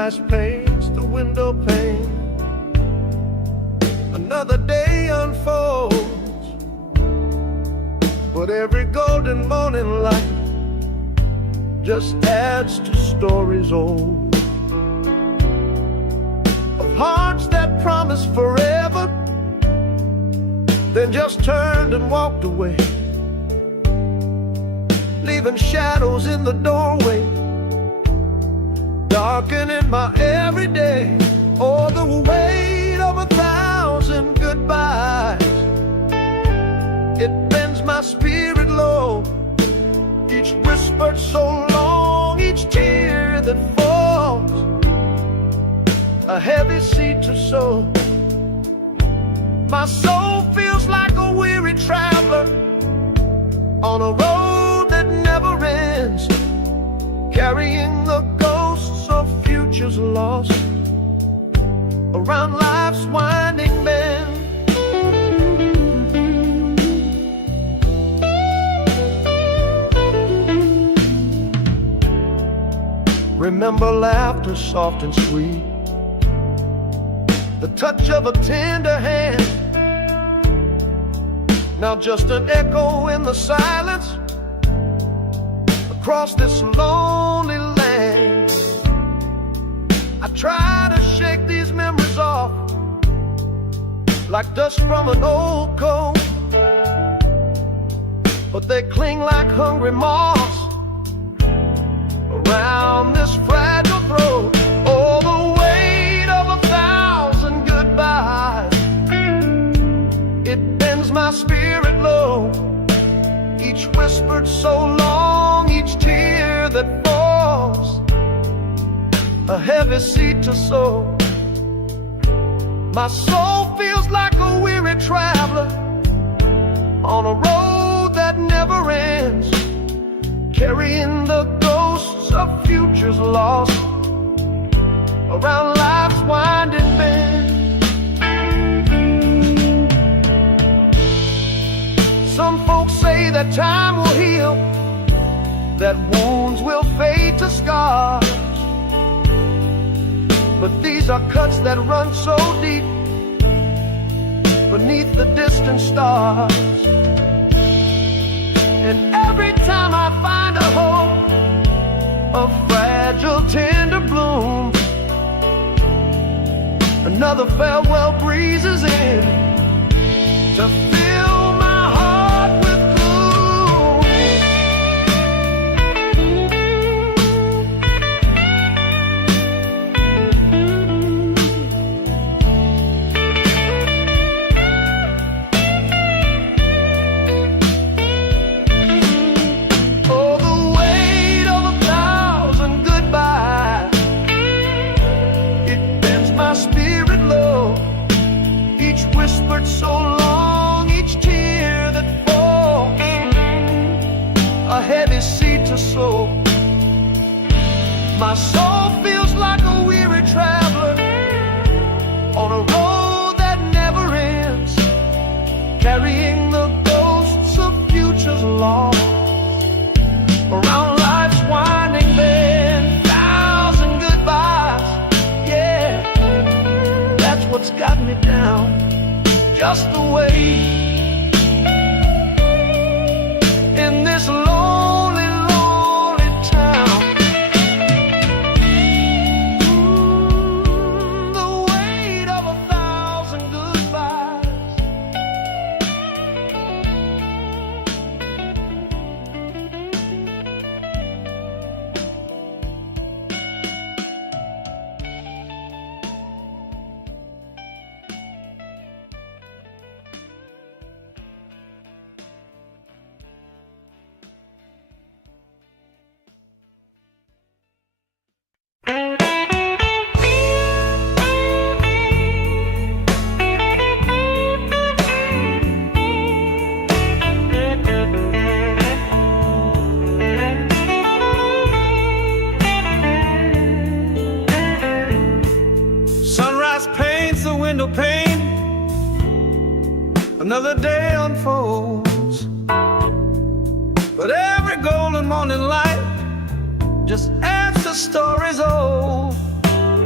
Sunrise paints the window pane. Another day unfolds, but every golden morning light just adds to stories old, of hearts that promised forever, then just turned and walked away, leaving shadows in the doorway, darkening my everyday. Oh, the weight of 1,000 goodbyes, it bends my spirit low. Each whispered so long, each tear that falls, a heavy seed to sow. My soul feels like a weary traveler on a road that never ends, carrying the ghosts of futures lost around life's winding bend. Remember laughter soft and sweet, the touch of a tender hand. Now just an echo in the silence across this lonely land. I try to shake these memories off like dust from an old coat, but they cling like hungry moths around this fragile throat. Oh, the weight of 1,000 goodbyes, it bends my spirit low. Each whispered so long, each tear that falls, a heavy seed to sow. My soul feels like a weary traveler on a road that never ends, carrying the ghosts of futures lost around life's winding bend. Some folks say that time will heal, that wounds will fade to scars, but these are cuts that run so deep beneath the distant stars. And every time I find a hope, a fragile tender bloom, another farewell breezes in to fill my heart with gloom. Oh, the weight of 1,000 goodbyes, it bends my spirit low. Each whispered so long, each tear that falls, a heavy seed to sow. My soul feels like a weary traveler on a road that never ends, carrying the ghosts of futures lost around life's winding bend. 1,000 goodbyes, yeah, that's what's got me down, just the way in this lonely, lonely town. The weight of 1,000 goodbyes. Sunrise paints the window pane, another day unfolds, but every golden morning light just adds to stories old,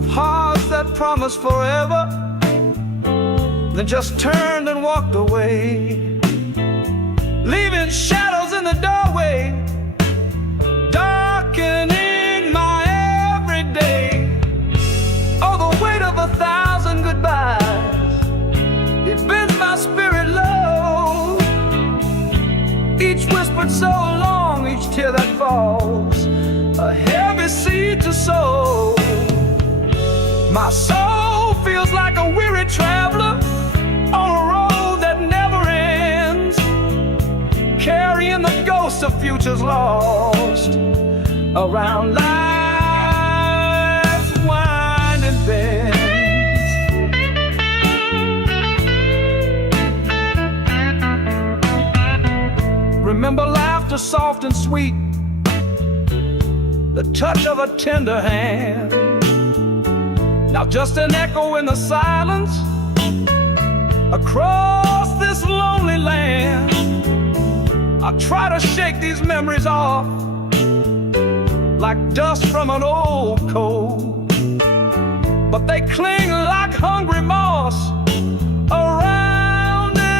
of hearts that promised forever, then just turned and walked away, leaving shadows in the doorway, darkening my everyday. Oh, the weight of 1,000 goodbyes, it bends my spirit low. Each whispered so long, each tear that falls, a heavy seed to sow. My soul feels like a weary traveler on a road that never ends, carrying the ghosts of futures lost around life's winding bends. Remember laughter soft and sweet, the touch of a tender hand. Now just an echo in the silence across this lonely land. I try to shake these memories off like dust from an old coat, but they cling like hungry moss